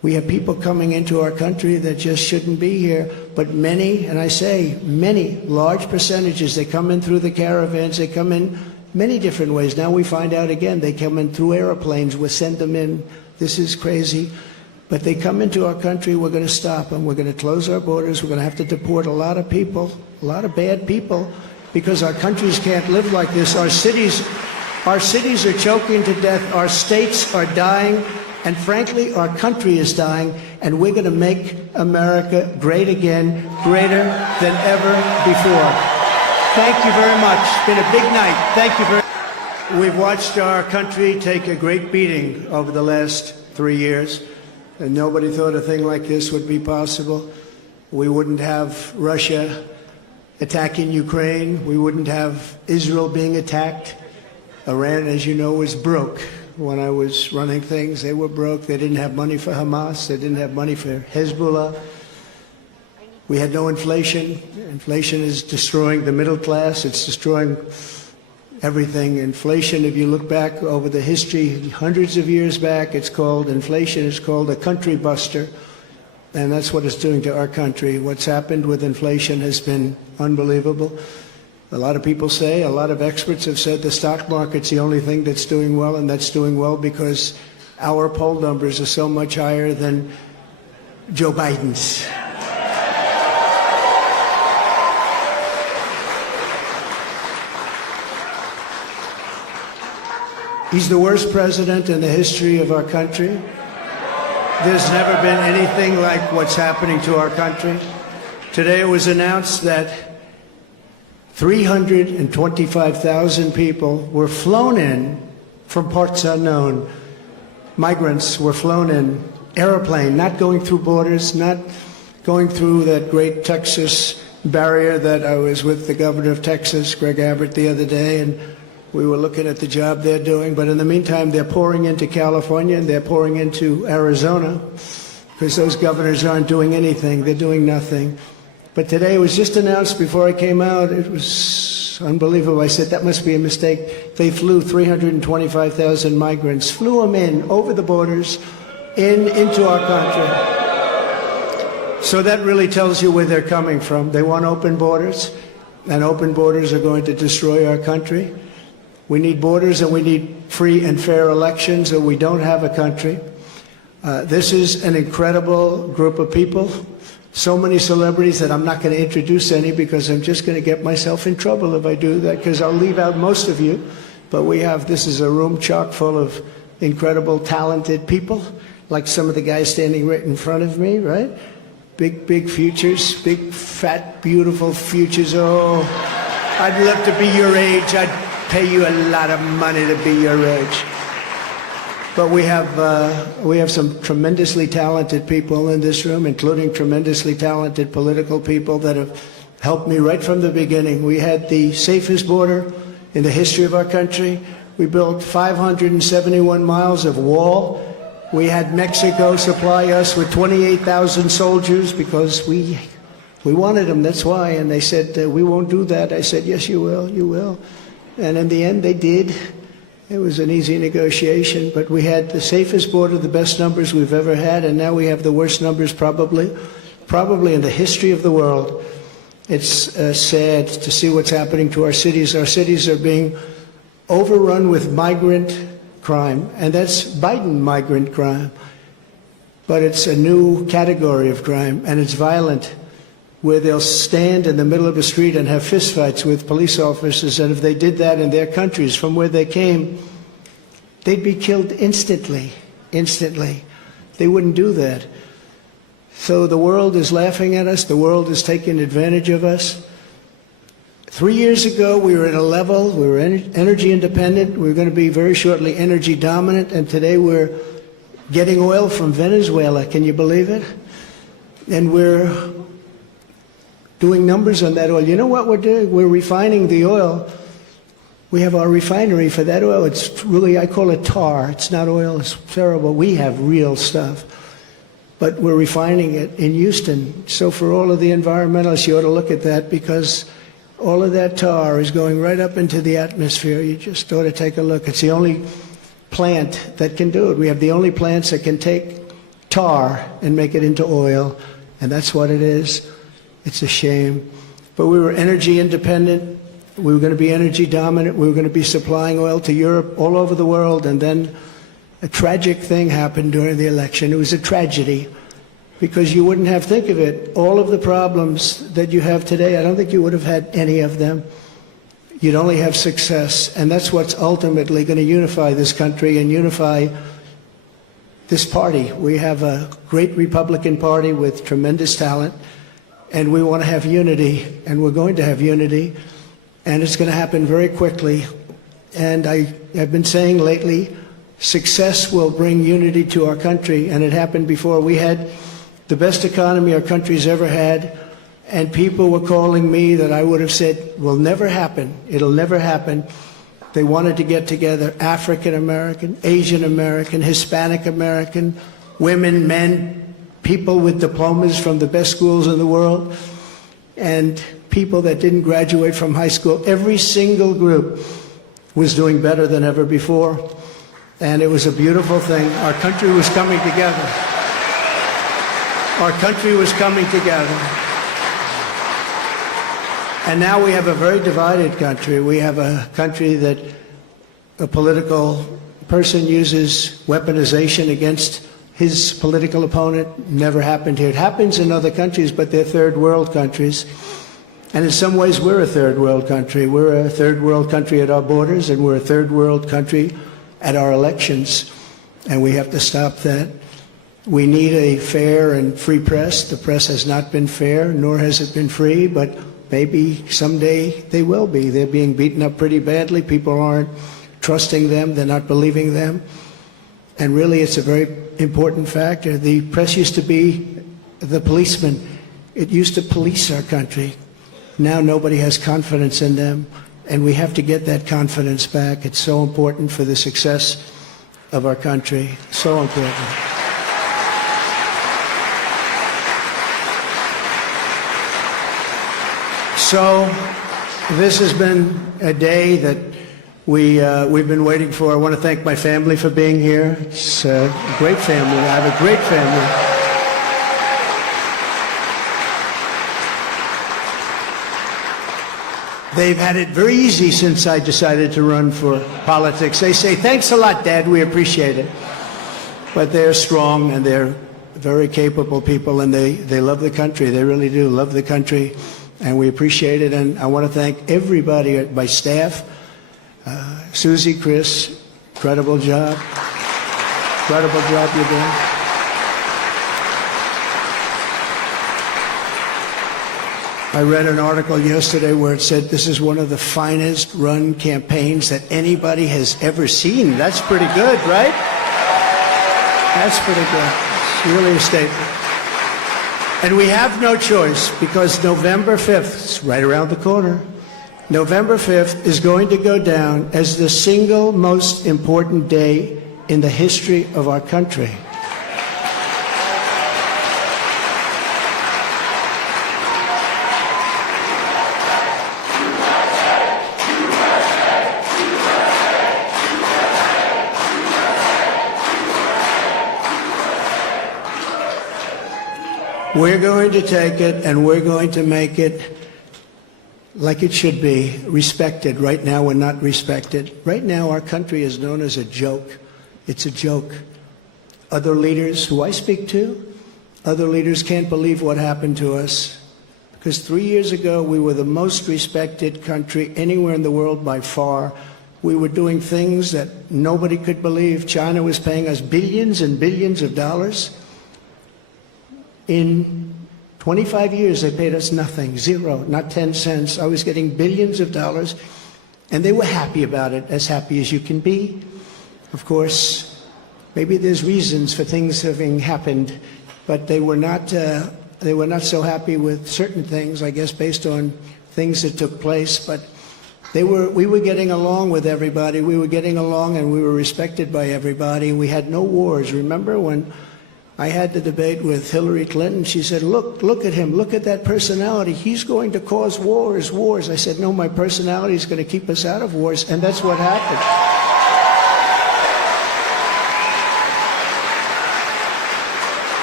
We have people coming into our country that just shouldn't be here, but many, and I say many, large percentages, they come in through the caravans, they come in many different ways. Now we find out again, they come in through airplanes, we send them in. This is crazy. But they come into our country, we're going to stop them. We're going to close our borders. We're going to have to deport a lot of people, a lot of bad people, because our countries can't live like this. Our cities are choking to death. Our states are dying. And frankly, our country is dying. And we're going to make America great again, greater than ever before. Thank you very much. It's been a big night. Thank you very much. We've watched our country take a great beating over the last 3 years. And nobody thought a thing like this would be possible. We wouldn't have Russia attacking Ukraine. We wouldn't have Israel being attacked. Iran, as you know, was broke. When I was running things, they were broke. They didn't have money for Hamas. They didn't have money for Hezbollah. We had no inflation. Inflation is destroying the middle class. It's destroying everything. Inflation, if you look back over the history, hundreds of years back, it's called inflation. It's called a country buster. And that's what it's doing to our country. What's happened with inflation has been unbelievable. A lot of people say, a lot of experts have said the stock market's the only thing that's doing well, and that's doing well because our poll numbers are so much higher than Joe Biden's. He's the worst president in the history of our country. There's never been anything like what's happening to our country. Today it was announced that 325,000 people were flown in from parts unknown. Migrants were flown in, airplane, not going through borders, not going through that great Texas barrier that I was with the governor of Texas, Greg Abbott, the other day, and we were looking at the job they're doing. But in the meantime, they're pouring into California and they're pouring into Arizona because those governors aren't doing anything. They're doing nothing. But today it was just announced before I came out. It was unbelievable. I said, that must be a mistake. They flew 325,000 migrants, flew them in over the borders into our country. So that really tells you where they're coming from. They want open borders, and open borders are going to destroy our country. We need borders and we need free and fair elections, or we don't have a country. This is an incredible group of people. So many celebrities that I'm not going to introduce any because I'm just going to get myself in trouble if I do that, because I'll leave out most of you. But this is a room chock full of incredible, talented people, like some of the guys standing right in front of me, right? Big futures, big, fat, beautiful futures. Oh, I'd love to be your age. I'd pay you a lot of money to be your age. But we have some tremendously talented people in this room, including tremendously talented political people that have helped me right from the beginning. We had the safest border in the history of our country. We built 571 miles of wall. We had Mexico supply us with 28,000 soldiers because we wanted them, that's why. And they said, we won't do that. I said, yes, you will, you will. And in the end, they did. It was an easy negotiation, but we had the safest border, the best numbers we've ever had, and now we have the worst numbers probably in the history of the world. It's sad to see what's happening to our cities. Our cities are being overrun with migrant crime, and that's Biden migrant crime. But it's a new category of crime, and it's violent, where they'll stand in the middle of a street and have fistfights with police officers, and if they did that in their countries from where they came, they'd be killed instantly. They wouldn't do that. So the world is laughing at us. The world is taking advantage of us. 3 years ago, we were at a level, we were energy independent. We were going to be very shortly energy dominant, and today we're getting oil from Venezuela. Can you believe it? And we're doing numbers on that oil. You know what we're doing? We're refining the oil. We have our refinery for that oil. It's really, I call it tar. It's not oil. It's terrible. We have real stuff. But we're refining it in Houston. So for all of the environmentalists, you ought to look at that, because all of that tar is going right up into the atmosphere. You just ought to take a look. It's the only plant that can do it. We have the only plants that can take tar and make it into oil, and that's what it is. It's a shame. But we were energy independent. We were going to be energy dominant. We were going to be supplying oil to Europe, all over the world, and then a tragic thing happened during the election. It was a tragedy because you wouldn't have, think of it, all of the problems that you have today, I don't think you would have had any of them. You'd only have success, and that's what's ultimately going to unify this country and unify this party. We have a great Republican Party with tremendous talent, and we want to have unity, and we're going to have unity, and it's going to happen very quickly. And I have been saying lately, success will bring unity to our country, and it happened before. We had the best economy our country's ever had, and people were calling me that I would have said will never happen. It'll never happen. They wanted to get together, African American, Asian American, Hispanic American, women, men, people with diplomas from the best schools in the world, and people that didn't graduate from high school. Every single group was doing better than ever before. And it was a beautiful thing. Our country was coming together. Our country was coming together. And now we have a very divided country. We have a country that a political person uses weaponization against his political opponent. Never happened here. It happens in other countries, but they're third world countries. And in some ways, we're a third world country. We're a third world country at our borders, and we're a third world country at our elections. And we have to stop that. We need a fair and free press. The press has not been fair, nor has it been free, but maybe someday they will be. They're being beaten up pretty badly. People aren't trusting them. They're not believing them. And really, it's a very important factor. The press used to be the policeman. It used to police our country. Now nobody has confidence in them, and we have to get that confidence back. It's so important for the success of our country. So important. So this has been a day that we've been waiting for. I want to thank my family for being here. It's a great family. I have a great family. They've had it very easy since I decided to run for politics. They say, thanks a lot, Dad, we appreciate it. But they're strong, and they're very capable people, and they love the country. They really do love the country, and we appreciate it. And I want to thank everybody at my staff. Susie, Chris, incredible job. Incredible job you're doing. I read an article yesterday where it said this is one of the finest run campaigns that anybody has ever seen. That's pretty good, right? That's pretty good. It's really a statement. And we have no choice, because November 5th, it's right around the corner, November 5th is going to go down as the single most important day in the history of our country. We're going to take it, and we're going to make it like it should be, respected. Right now, we're not respected. Right now, our country is known as a joke. It's a joke. Other leaders who I speak to, other leaders can't believe what happened to us. Because 3 years ago, we were the most respected country anywhere in the world by far. We were doing things that nobody could believe. China was paying us billions and billions of dollars. In 25 years, they paid us nothing, zero, not 10 cents. I was getting billions of dollars, and they were happy about it, as happy as you can be. Of course, maybe there's reasons for things having happened, but they were not so happy with certain things, I guess, based on things that took place. But we were getting along with everybody. We were getting along, and we were respected by everybody. We had no wars. Remember when I had the debate with Hillary Clinton? She said, look at him, look at that personality. He's going to cause wars. I said, no, my personality is going to keep us out of wars, and that's what happened.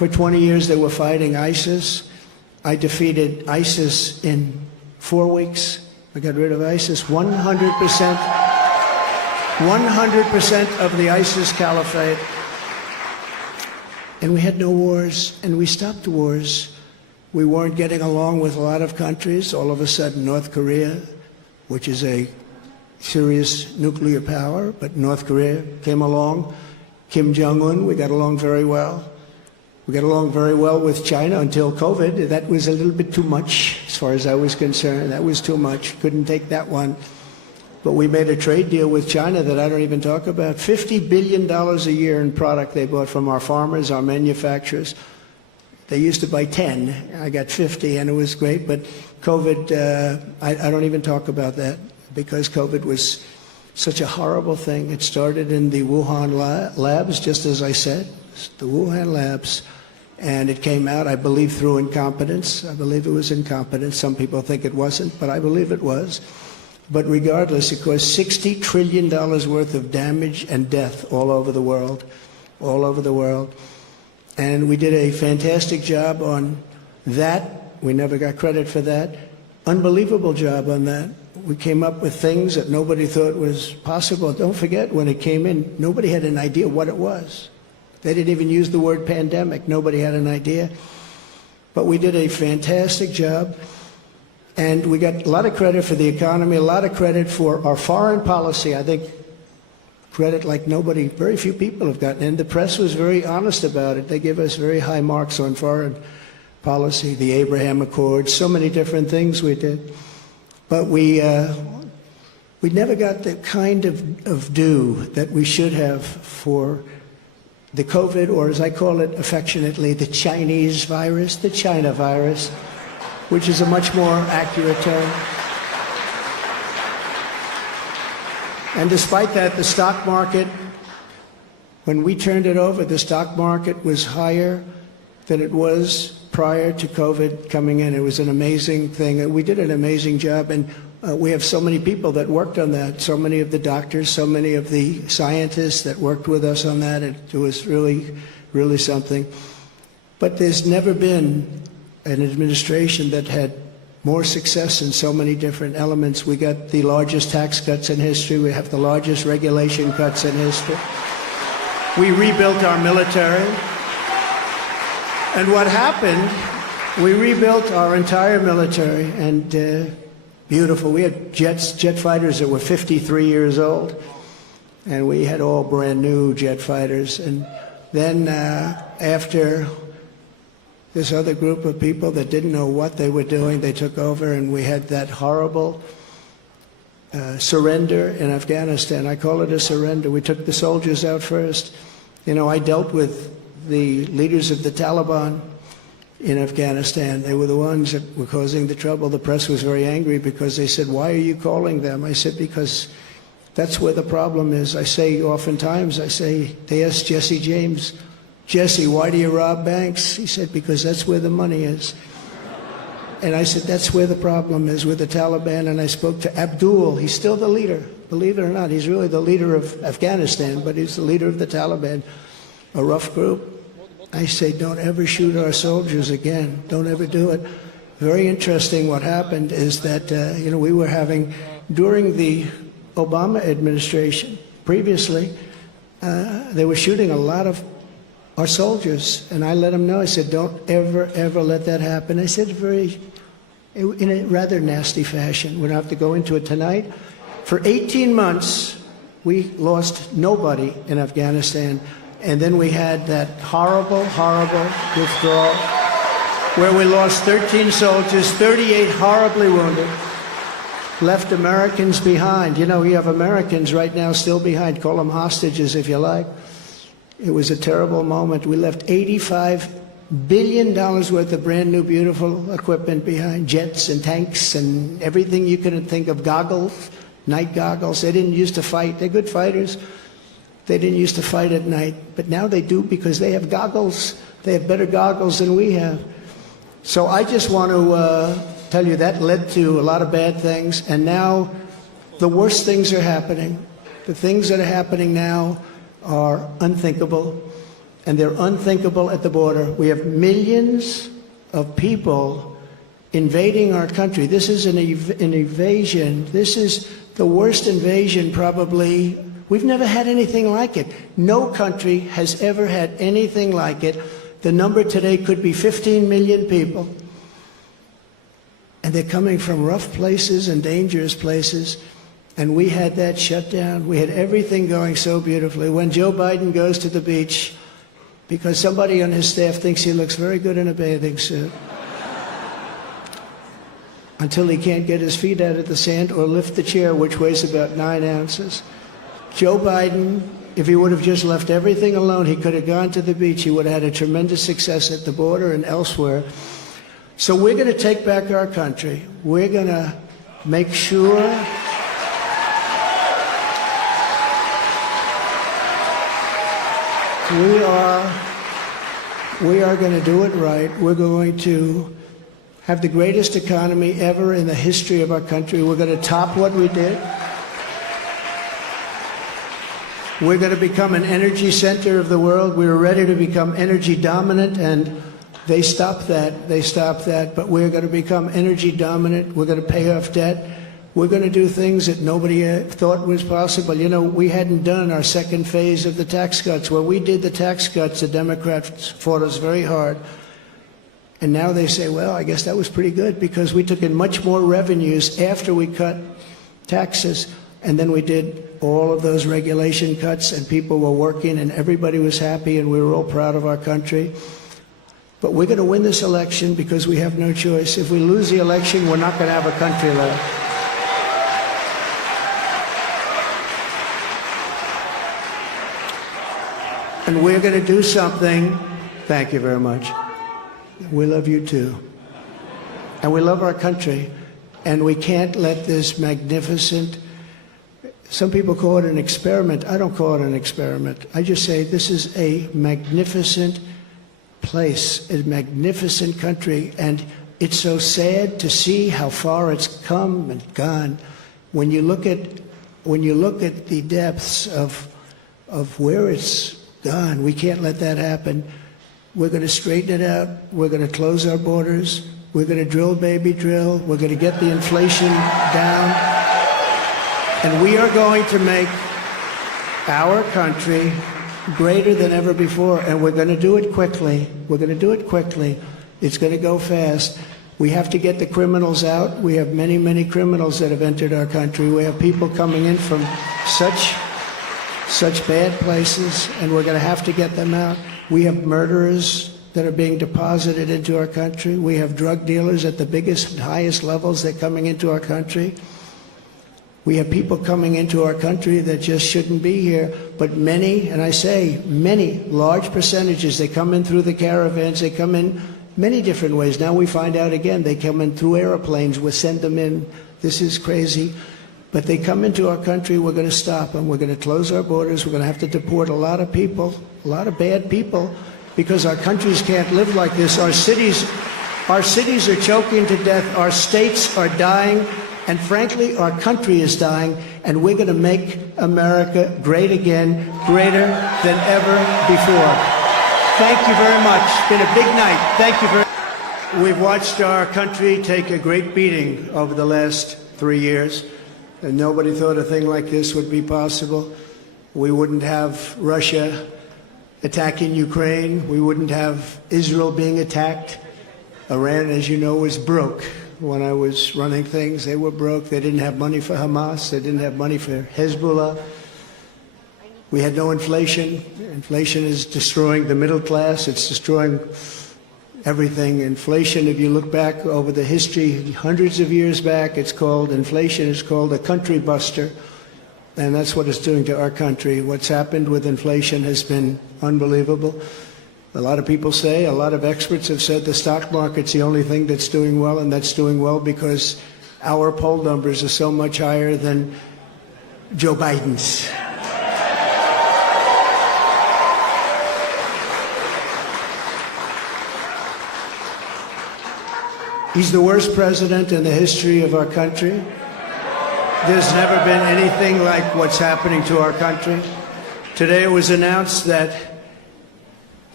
For 20 years, they were fighting ISIS. I defeated ISIS in 4 weeks. I got rid of ISIS. 100% of the ISIS caliphate. And we had no wars, and we stopped wars. We weren't getting along with a lot of countries. All of a sudden, North Korea, which is a serious nuclear power, but North Korea came along. Kim Jong-un, we got along very well. We got along very well with China until COVID. That was a little bit too much as far as I was concerned. That was too much. Couldn't take that one. But we made a trade deal with China that I don't even talk about. $50 billion a year in product they bought from our farmers, our manufacturers. They used to buy 10. I got 50, and it was great. But COVID, I don't even talk about that because COVID was such a horrible thing. It started in the Wuhan labs, just as I said, the Wuhan labs. And it came out, I believe, through incompetence. I believe it was incompetence. Some people think it wasn't, but I believe it was. But regardless, it caused $60 trillion worth of damage and death all over the world, all over the world. And we did a fantastic job on that. We never got credit for that. Unbelievable job on that. We came up with things that nobody thought was possible. Don't forget, when it came in, nobody had an idea what it was. They didn't even use the word pandemic. Nobody had an idea. But we did a fantastic job. And we got a lot of credit for the economy, a lot of credit for our foreign policy. I think credit like nobody, very few people have gotten. And the press was very honest about it. They give us very high marks on foreign policy, the Abraham Accords, so many different things we did. But we never got the kind of due that we should have for the COVID, or as I call it affectionately, the Chinese virus, the China virus, which is a much more accurate term. And despite that, the stock market, when we turned it over, the stock market was higher than it was prior to COVID coming in. It was an amazing thing. We did an amazing job, and we have so many people that worked on that, so many of the doctors, so many of the scientists that worked with us on that. It was really, really something. But there's never been an administration that had more success in so many different elements. We got the largest tax cuts in history. We have the largest regulation cuts in history. We rebuilt our military. And what happened, we rebuilt our entire military, and beautiful. We had jet fighters that were 53 years old, and we had all brand new jet fighters. And then after this other group of people that didn't know what they were doing, they took over, and we had that horrible surrender in Afghanistan. I call it a surrender. We took the soldiers out first. You know, I dealt with the leaders of the Taliban in Afghanistan. They were the ones that were causing the trouble. The press was very angry because they said, "Why are you calling them?" I said, "Because that's where the problem is." I say oftentimes, they asked Jesse James, "Jesse, why do you rob banks?" He said, "Because that's where the money is." And I said, that's where the problem is with the Taliban. And I spoke to Abdul. He's still the leader. Believe it or not, he's really the leader of Afghanistan, but he's the leader of the Taliban, a rough group. I say, don't ever shoot our soldiers again. Don't ever do it. Very interesting what happened is that, we were having, during the Obama administration, previously, they were shooting a lot of our soldiers. And I let them know, I said, don't ever, ever let that happen. I said in a rather nasty fashion. We don't have to go into it tonight. For 18 months, we lost nobody in Afghanistan. And then we had that horrible, horrible withdrawal where we lost 13 soldiers, 38 horribly wounded, left Americans behind. You know, we have Americans right now still behind. Call them hostages if you like. It was a terrible moment. We left $85 billion worth of brand new, beautiful equipment behind, jets and tanks and everything you could think of, goggles, night goggles. They didn't used to fight. They're good fighters. They didn't used to fight at night, but now they do because they have goggles. They have better goggles than we have. So I just want to tell you that led to a lot of bad things, and now the worst things are happening. The things that are happening now are unthinkable. and they're unthinkable at the border. We have millions of people invading our country. This is an invasion. This is the worst invasion probably. We've never had anything like it. No country has ever had anything like it. The number today could be 15 million people. And they're coming from rough places and dangerous places. And we had that shut down. We had everything going so beautifully. When Joe Biden goes to the beach, because somebody on his staff thinks he looks very good in a bathing suit, until he can't get his feet out of the sand or lift the chair, which weighs about 9 ounces. Joe Biden, if he would have just left everything alone, he could have gone to the beach. He would have had a tremendous success at the border and elsewhere. So we're going to take back our country. We're going to make sure we are going to do it right. We're going to have the greatest economy ever in the history of our country. We're going to top what we did. We're going to become an energy center of the world. We were ready to become energy dominant, and they stopped that. They stopped that. But we're going to become energy dominant. We're going to pay off debt. We're going to do things that nobody thought was possible. You know, we hadn't done our second phase of the tax cuts. When we did the tax cuts, the Democrats fought us very hard. And now they say, well, I guess that was pretty good because we took in much more revenues after we cut taxes. And then we did all of those regulation cuts, and people were working, and everybody was happy, and we were all proud of our country. But we're going to win this election because we have no choice. If we lose the election, we're not going to have a country left. And we're going to do something. Thank you very much. We love you too. And we love our country. And we can't let this magnificent, some people call it an experiment. I don't call it an experiment. I just say this is a magnificent place, a magnificent country. And it's so sad to see how far it's come and gone. When you look at the depths of where it's gone, we can't let that happen. We're going to straighten it out. We're going to close our borders. We're going to drill, baby, drill. We're going to get the inflation down. And we are going to make our country greater than ever before. And we're going to do it quickly. We're going to do it quickly. It's going to go fast. We have to get the criminals out. We have many, many criminals that have entered our country. We have people coming in from such bad places, and we're going to have to get them out. We have murderers that are being deposited into our country. We have drug dealers at the biggest, highest levels. They're coming into our country. We have people coming into our country that just shouldn't be here. But many, and I say many, large percentages, they come in through the caravans. They come in many different ways. Now we find out again, they come in through airplanes. We send them in. This is crazy. But they come into our country, we're going to stop them. We're going to close our borders. We're going to have to deport a lot of people, a lot of bad people, because our countries can't live like this. Our cities are choking to death. Our states are dying. And frankly, our country is dying. And we're going to make America great again, greater than ever before. Thank you very much. It's been a big night. Thank you very much. We've watched our country take a great beating over the last 3 years. And nobody thought a thing like this would be possible. We wouldn't have Russia attacking Ukraine. We wouldn't have Israel being attacked. Iran, as you know, was broke. When I was running things, they were broke. They didn't have money for Hamas. They didn't have money for Hezbollah. We had no inflation. Inflation is destroying the middle class. It's destroying everything. Inflation, if you look back over the history, hundreds of years back, inflation is called a country buster. And that's what it's doing to our country. What's happened with inflation has been unbelievable. A lot of people say, a lot of experts have said the stock market's the only thing that's doing well, and that's doing well because our poll numbers are so much higher than Joe Biden's. He's the worst president in the history of our country. There's never been anything like what's happening to our country. Today it was announced that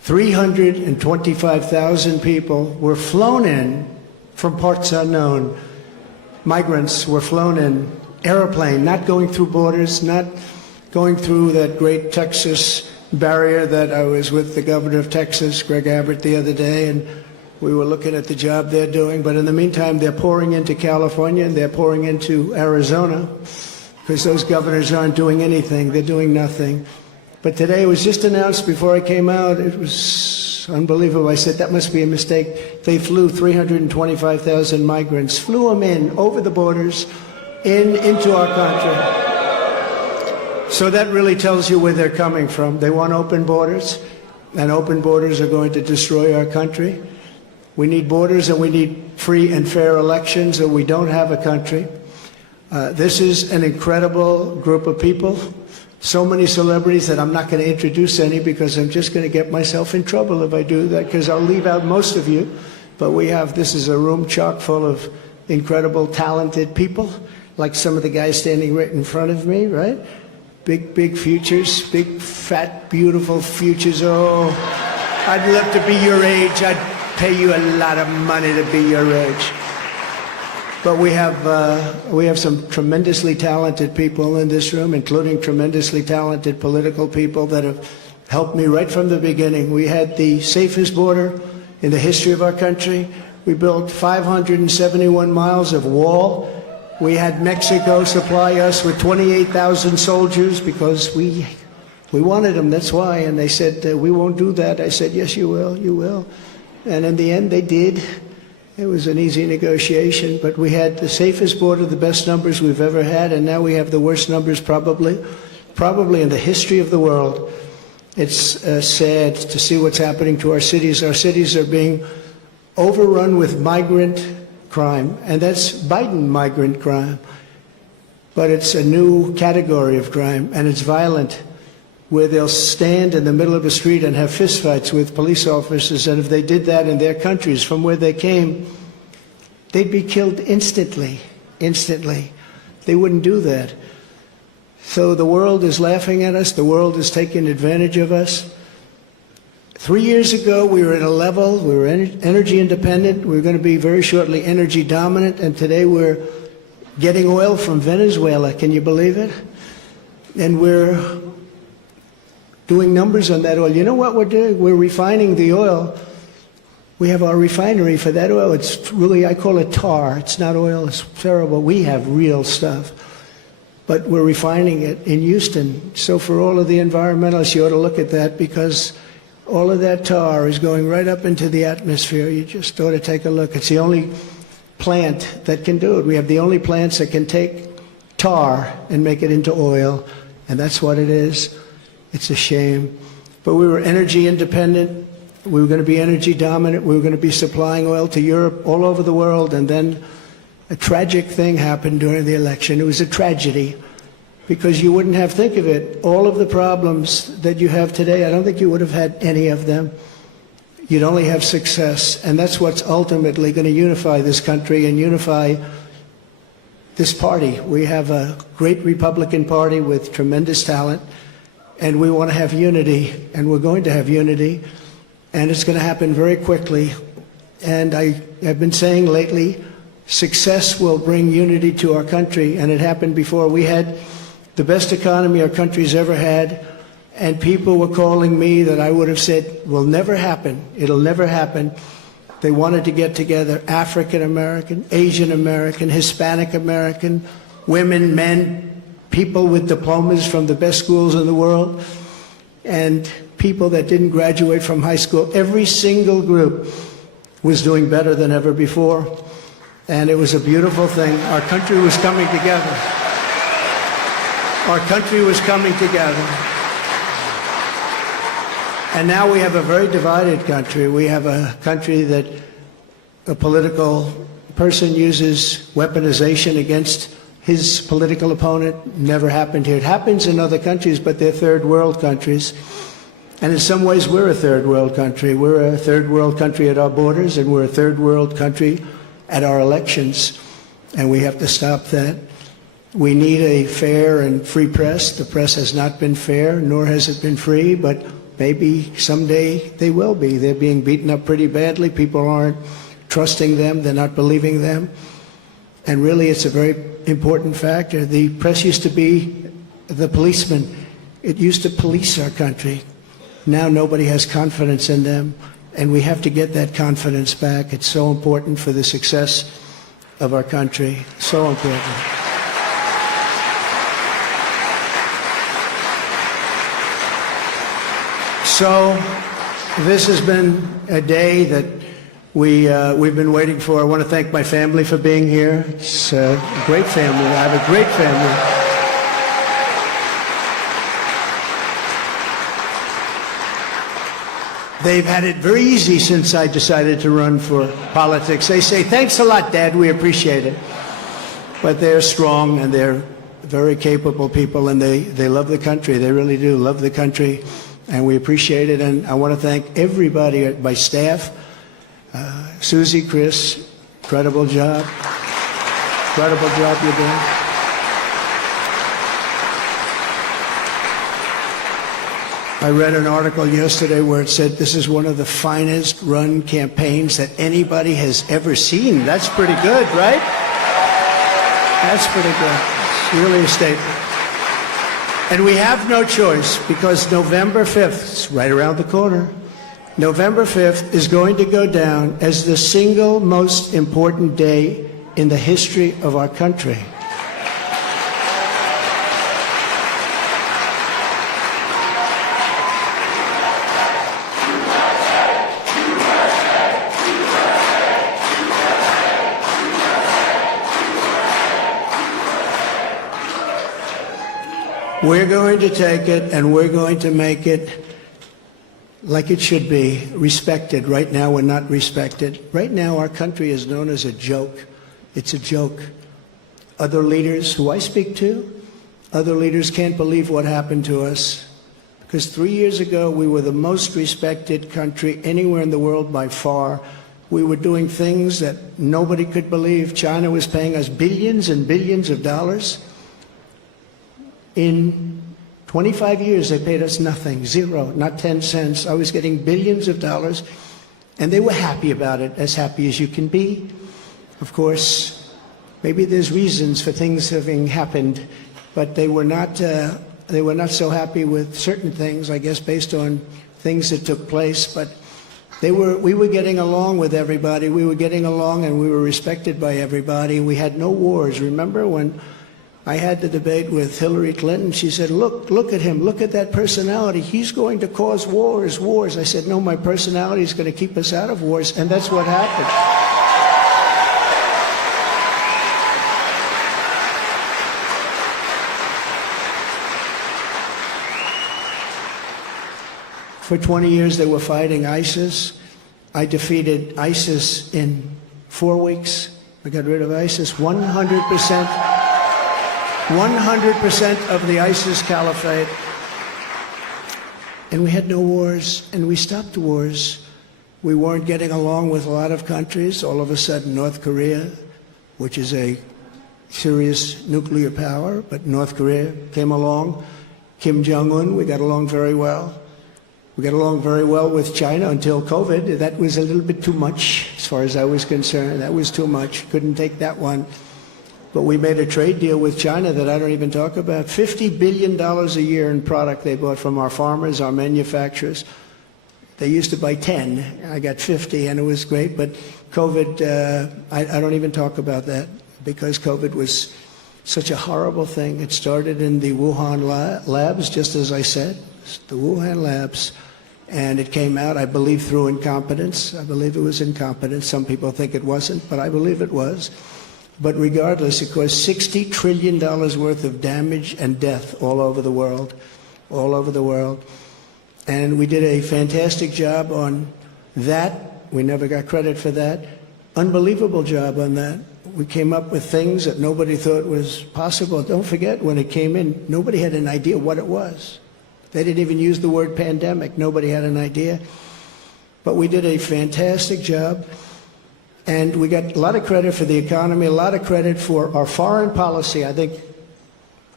325,000 people were flown in from parts unknown. Migrants were flown in airplane, not going through borders, not going through that great Texas barrier that I was with the governor of Texas, Greg Abbott, the other day, and we were looking at the job they're doing. But in the meantime, they're pouring into California and they're pouring into Arizona because those governors aren't doing anything. They're doing nothing. But today it was just announced before I came out. It was unbelievable. I said, that must be a mistake. They flew 325,000 migrants, flew them in over the borders into our country. So that really tells you where they're coming from. They want open borders, and open borders are going to destroy our country. We need borders and we need free and fair elections, or we don't have a country. This is an incredible group of people. So many celebrities that I'm not going to introduce any because I'm just going to get myself in trouble if I do that, because I'll leave out most of you. But this is a room chock full of incredible, talented people, like some of the guys standing right in front of me, right? Big futures, big, fat, beautiful futures. Oh, I'd love to be your age. I'd pay you a lot of money to be your age. But we have some tremendously talented people in this room, including tremendously talented political people that have helped me right from the beginning. We had the safest border in the history of our country. We built 571 miles of wall. We had Mexico supply us with 28,000 soldiers because we wanted them, that's why. And they said, we won't do that. I said, yes, you will, you will. And in the end, they did. It was an easy negotiation, but we had the safest border, the best numbers we've ever had, and now we have the worst numbers probably in the history of the world. It's sad to see what's happening to our cities. Our cities are being overrun with migrant crime, and that's Biden migrant crime. But it's a new category of crime, and it's violent, where they'll stand in the middle of a street and have fistfights with police officers, and if they did that in their countries from where they came, they'd be killed instantly. They wouldn't do that. So the world is laughing at us. The world is taking advantage of us. 3 years ago, we were at a level, we were energy independent. We were going to be very shortly energy dominant, and today we're getting oil from Venezuela. Can you believe it? And we're doing numbers on that oil. You know what we're doing? We're refining the oil. We have our refinery for that oil. It's really, I call it tar. It's not oil. It's terrible. We have real stuff. But we're refining it in Houston. So for all of the environmentalists, you ought to look at that, because all of that tar is going right up into the atmosphere. You just ought to take a look. It's the only plant that can do it. We have the only plants that can take tar and make it into oil, and that's what it is. It's a shame. But we were energy independent. We were going to be energy dominant. We were going to be supplying oil to Europe, all over the world. And then a tragic thing happened during the election. It was a tragedy, because you wouldn't have, think of it, all of the problems that you have today, I don't think you would have had any of them. You'd only have success. And that's what's ultimately going to unify this country and unify this party. We have a great Republican Party with tremendous talent. And we want to have unity, and we're going to have unity, and it's going to happen very quickly. And I've been saying lately, success will bring unity to our country, and it happened before. We had the best economy our country's ever had, and people were calling me that I would have said will never happen. It'll never happen. They wanted to get together, African American, Asian American, Hispanic American, women, men, people with diplomas from the best schools in the world, and people that didn't graduate from high school. Every single group was doing better than ever before, and it was a beautiful thing. Our country was coming together. Our country was coming together. And now we have a very divided country. We have a country that a political person uses weaponization against his political opponent. Never happened here. It happens in other countries, but they're third world countries. And in some ways, we're a third world country. We're a third world country at our borders, and we're a third world country at our elections. And we have to stop that. We need a fair and free press. The press has not been fair, nor has it been free, but maybe someday they will be. They're being beaten up pretty badly. People aren't trusting them. They're not believing them. And really, it's a very important factor. The press used to be the policeman. It used to police our country. Now nobody has confidence in them, and we have to get that confidence back. It's so important for the success of our country. So important. So this has been a day that we've been waiting for. I want to thank my family for being here. It's a great family. I have a great family. They've had it very easy since I decided to run for politics. They say, thanks a lot, Dad, we appreciate it. But they're strong and they're very capable people, and they love the country. They really do love the country, and we appreciate it. And I want to thank everybody, my staff, Susie, Chris, incredible job. Incredible job you're doing. I read an article yesterday where it said this is one of the finest run campaigns that anybody has ever seen. That's pretty good, right? That's pretty good. It's really a statement. And we have no choice, because November 5th, it's right around the corner, November 5th is going to go down as the single most important day in the history of our country. We're going to take it and we're going to make it like it should be, respected. Right now, we're not respected. Right now, our country is known as a joke. It's a joke. Other leaders who I speak to, other leaders can't believe what happened to us. Because 3 years ago, we were the most respected country anywhere in the world by far. We were doing things that nobody could believe. China was paying us billions and billions of dollars. In 25 years, they paid us nothing, zero, not 10 cents. I was getting billions of dollars, and they were happy about it, as happy as you can be. Of course, maybe there's reasons for things having happened, but they were not so happy with certain things, I guess, based on things that took place. But we were getting along with everybody. We were getting along, and we were respected by everybody. We had no wars. Remember when I had the debate with Hillary Clinton? She said, look at him, look at that personality. He's going to cause wars. I said, no, my personality is going to keep us out of wars, and that's what happened. For 20 years, they were fighting ISIS. I defeated ISIS in 4 weeks. I got rid of ISIS 100%. 100% of the ISIS caliphate. And we had no wars, and we stopped wars. We weren't getting along with a lot of countries. All of a sudden, North Korea, which is a serious nuclear power, but North Korea came along. Kim Jong-un, we got along very well. We got along very well with China until COVID. That was a little bit too much, as far as I was concerned. That was too much. Couldn't take that one. But we made a trade deal with China that I don't even talk about. $50 billion a year in product they bought from our farmers, our manufacturers. They used to buy 10. I got 50, and it was great. But COVID, I don't even talk about that, because COVID was such a horrible thing. It started in the Wuhan labs, just as I said, the Wuhan labs. And it came out, I believe, through incompetence. I believe it was incompetence. Some people think it wasn't, but I believe it was. But regardless, it caused $60 trillion worth of damage and death all over the world, all over the world. And we did a fantastic job on that. We never got credit for that. Unbelievable job on that. We came up with things that nobody thought was possible. Don't forget, when it came in, nobody had an idea what it was. They didn't even use the word pandemic. Nobody had an idea. But we did a fantastic job. And we got a lot of credit for the economy, a lot of credit for our foreign policy. I think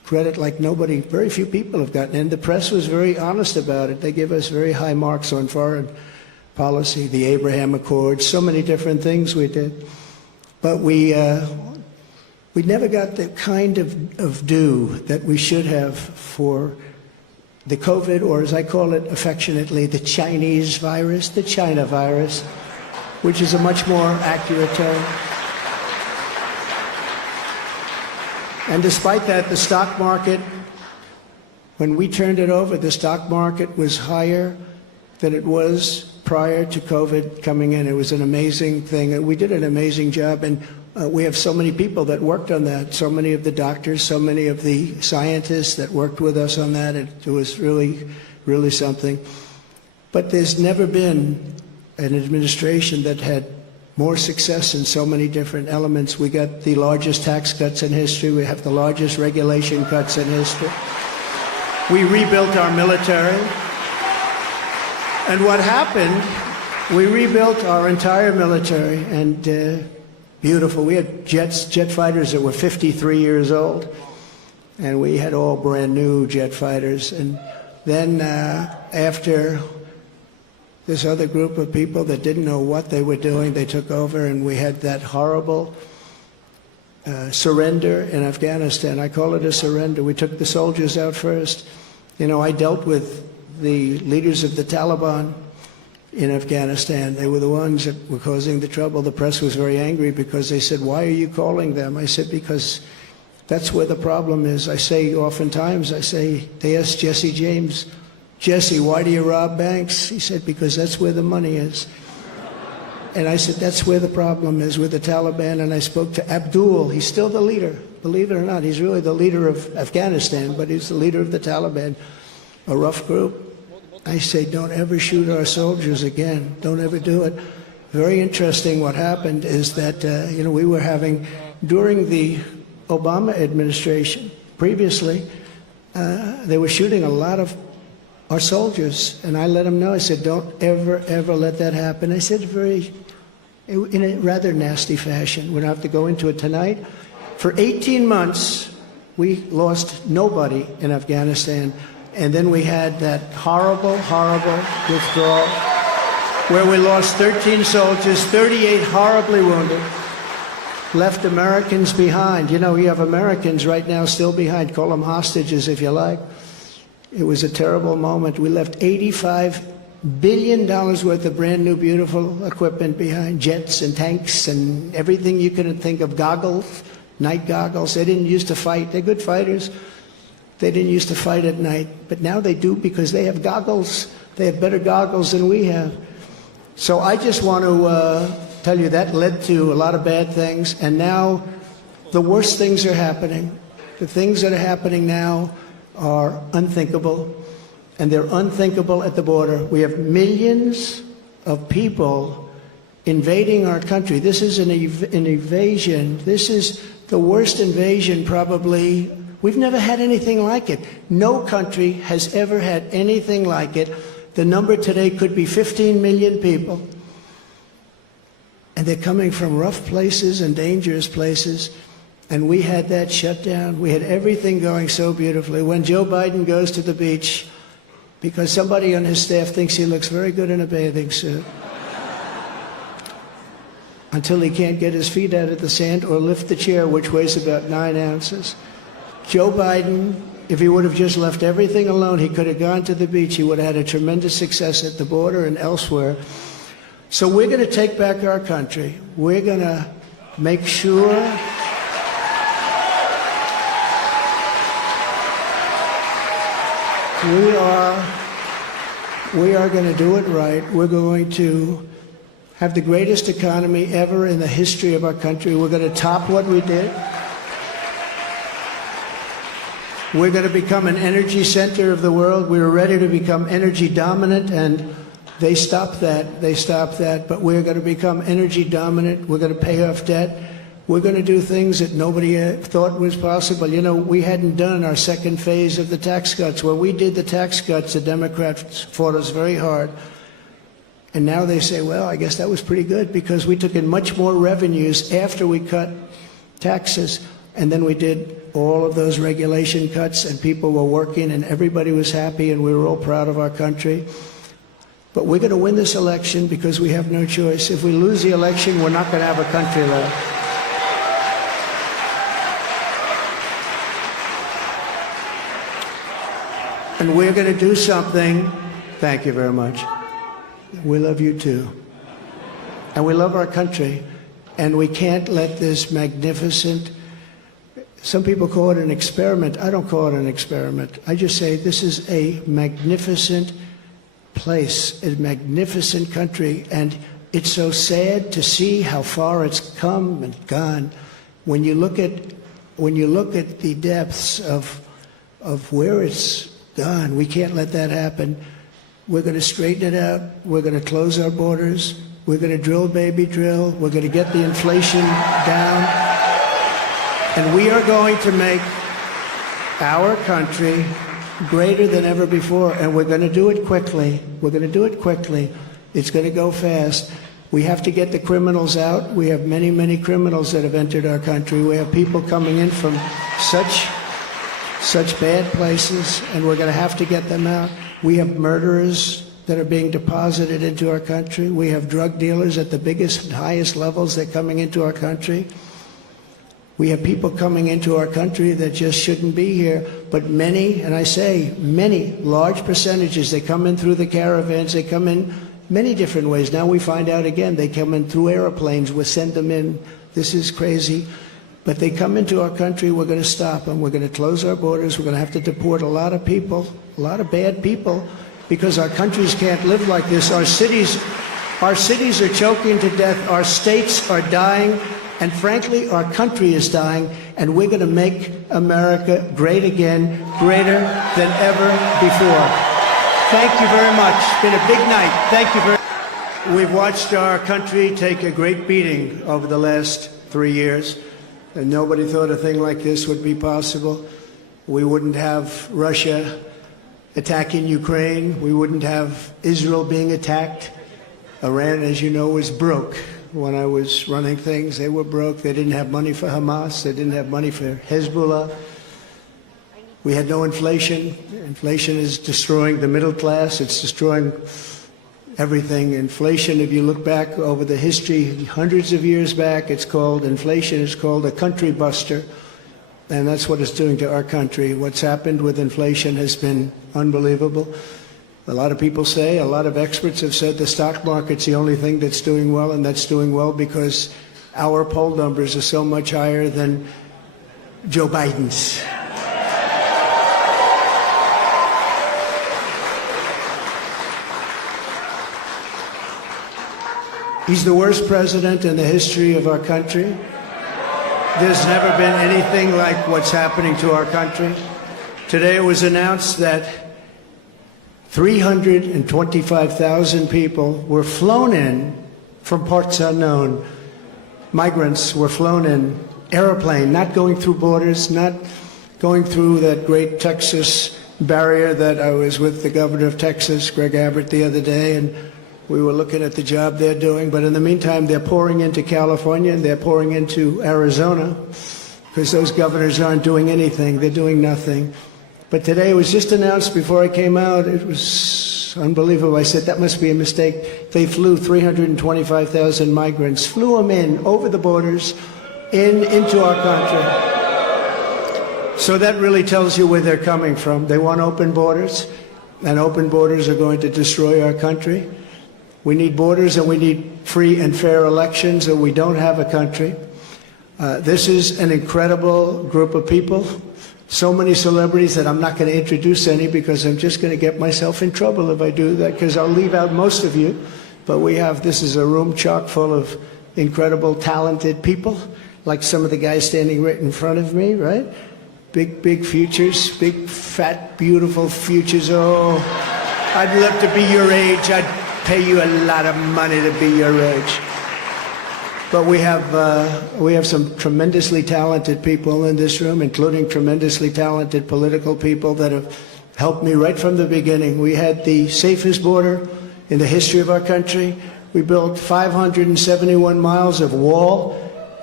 credit like nobody, very few people have gotten. And the press was very honest about it. They give us very high marks on foreign policy, the Abraham Accords, so many different things we did. But we never got the kind of due that we should have for the COVID, or as I call it affectionately, the Chinese virus, the China virus, which is a much more accurate term. And despite that, the stock market, when we turned it over, the stock market was higher than it was prior to COVID coming in. It was an amazing thing. And we did an amazing job. And we have so many people that worked on that, so many of the doctors, so many of the scientists that worked with us on that. It was really, really something. But there's never been an administration that had more success in so many different elements. We got the largest tax cuts in history. We have the largest regulation cuts in history. We rebuilt our military. And what happened, we rebuilt our entire military, and beautiful. We had jet fighters that were 53 years old, and we had all brand new jet fighters. And then after this other group of people that didn't know what they were doing, they took over, and we had that horrible surrender in Afghanistan. I call it a surrender. We took the soldiers out first. You know, I dealt with the leaders of the Taliban in Afghanistan. They were the ones that were causing the trouble. The press was very angry because they said, "Why are you calling them?" I said, "Because that's where the problem is." I say oftentimes, they asked Jesse James, "Jesse, why do you rob banks?" He said, "Because that's where the money is." And I said, that's where the problem is with the Taliban. And I spoke to Abdul. He's still the leader. Believe it or not, he's really the leader of Afghanistan, but he's the leader of the Taliban, a rough group. I say, don't ever shoot our soldiers again. Don't ever do it. Very interesting what happened is that, we were having, during the Obama administration, previously, they were shooting a lot of our soldiers, and I let them know. I said, don't ever, ever let that happen. I said in a rather nasty fashion. We don't have to go into it tonight. For 18 months, we lost nobody in Afghanistan, and then we had that horrible, horrible withdrawal where we lost 13 soldiers, 38 horribly wounded, left Americans behind. You know, you have Americans right now still behind. Call them hostages if you like. It was a terrible moment. We left $85 billion worth of brand new, beautiful equipment behind, jets and tanks and everything you could think of, goggles, night goggles. They didn't used to fight. They're good fighters. They didn't used to fight at night, but now they do because they have goggles. They have better goggles than we have. So I just want to tell you that led to a lot of bad things, and now the worst things are happening. The things that are happening now are unthinkable, and they're unthinkable at the border. We have millions of people invading our country. This is an invasion. This is the worst invasion probably. We've never had anything like it. No country has ever had anything like it. The number today could be 15 million people. And they're coming from rough places and dangerous places. And we had that shut down. We had everything going so beautifully. When Joe Biden goes to the beach, because somebody on his staff thinks he looks very good in a bathing suit, until he can't get his feet out of the sand or lift the chair, which weighs about 9 ounces. Joe Biden, if he would have just left everything alone, he could have gone to the beach. He would have had a tremendous success at the border and elsewhere. So we're going to take back our country. We're going to make sure we are going to do it right. We're going to have the greatest economy ever in the history of our country. We're going to top what we did. We're going to become an energy center of the world. We were ready to become energy dominant, and they stopped that. They stopped that. But we're going to become energy dominant. We're going to pay off debt. We're going to do things that nobody thought was possible. You know, we hadn't done our second phase of the tax cuts. When we did the tax cuts, the Democrats fought us very hard. And now they say, well, I guess that was pretty good because we took in much more revenues after we cut taxes. And then we did all of those regulation cuts, and people were working, and everybody was happy, and we were all proud of our country. But we're going to win this election because we have no choice. If we lose the election, we're not going to have a country left. And we're going to do something. Thank you very much. We love you too. And we love our country. And we can't let this magnificent, some people call it an experiment. I don't call it an experiment. I just say this is a magnificent place, a magnificent country. And it's so sad to see how far it's come and gone. When you look at the depths of where it's gone, we can't let that happen. We're going to straighten it out. We're going to close our borders. We're going to drill, baby, drill. We're going to get the inflation down. And we are going to make our country greater than ever before. And we're going to do it quickly. We're going to do it quickly. It's going to go fast. We have to get the criminals out. We have many, many criminals that have entered our country. We have people coming in from such bad places, and we're going to have to get them out. We have murderers that are being deposited into our country. We have drug dealers at the biggest and highest levels that are coming into our country. We have people coming into our country that just shouldn't be here. But many, and I say many, large percentages, they come in through the caravans. They come in many different ways. Now we find out again, they come in through airplanes. We send them in. This is crazy. But they come into our country, we're going to stop them. We're going to close our borders. We're going to have to deport a lot of people, a lot of bad people, because our countries can't live like this. Our cities are choking to death. Our states are dying. And frankly, our country is dying. And we're going to make America great again, greater than ever before. Thank you very much. It's been a big night. Thank you very much. We've watched our country take a great beating over the last 3 years. And nobody thought a thing like this would be possible. We wouldn't have Russia attacking Ukraine. We wouldn't have Israel being attacked. Iran, as you know, was broke. When I was running things, they were broke. They didn't have money for Hamas. They didn't have money for Hezbollah. We had no inflation. Inflation is destroying the middle class. It's destroying everything. Inflation, if you look back over the history, hundreds of years back, inflation is called a country buster. And that's what it's doing to our country. What's happened with inflation has been unbelievable. A lot of people say, a lot of experts have said the stock market's the only thing that's doing well, and that's doing well because our poll numbers are so much higher than Joe Biden's. He's the worst president in the history of our country. There's never been anything like what's happening to our country. Today it was announced that 325,000 people were flown in from parts unknown. Migrants were flown in, airplane, not going through borders, not going through that great Texas barrier that I was with the governor of Texas, Greg Abbott, the other day, and we were looking at the job they're doing. But in the meantime, they're pouring into California and they're pouring into Arizona because those governors aren't doing anything. They're doing nothing. But today it was just announced before I came out. It was unbelievable. I said, that must be a mistake. They flew 325,000 migrants, flew them in over the borders into our country. So that really tells you where they're coming from. They want open borders, and open borders are going to destroy our country. We need borders and we need free and fair elections, or we don't have a country. This is an incredible group of people. So many celebrities that I'm not going to introduce any because I'm just going to get myself in trouble if I do that, because I'll leave out most of you. But this is a room chock full of incredible, talented people, like some of the guys standing right in front of me, right? Big, big futures, big, fat, beautiful futures. Oh, I'd love to be your age. I'd pay you a lot of money to be your age. But we have some tremendously talented people in this room, including tremendously talented political people that have helped me right from the beginning. We had the safest border in the history of our country. We built 571 miles of wall.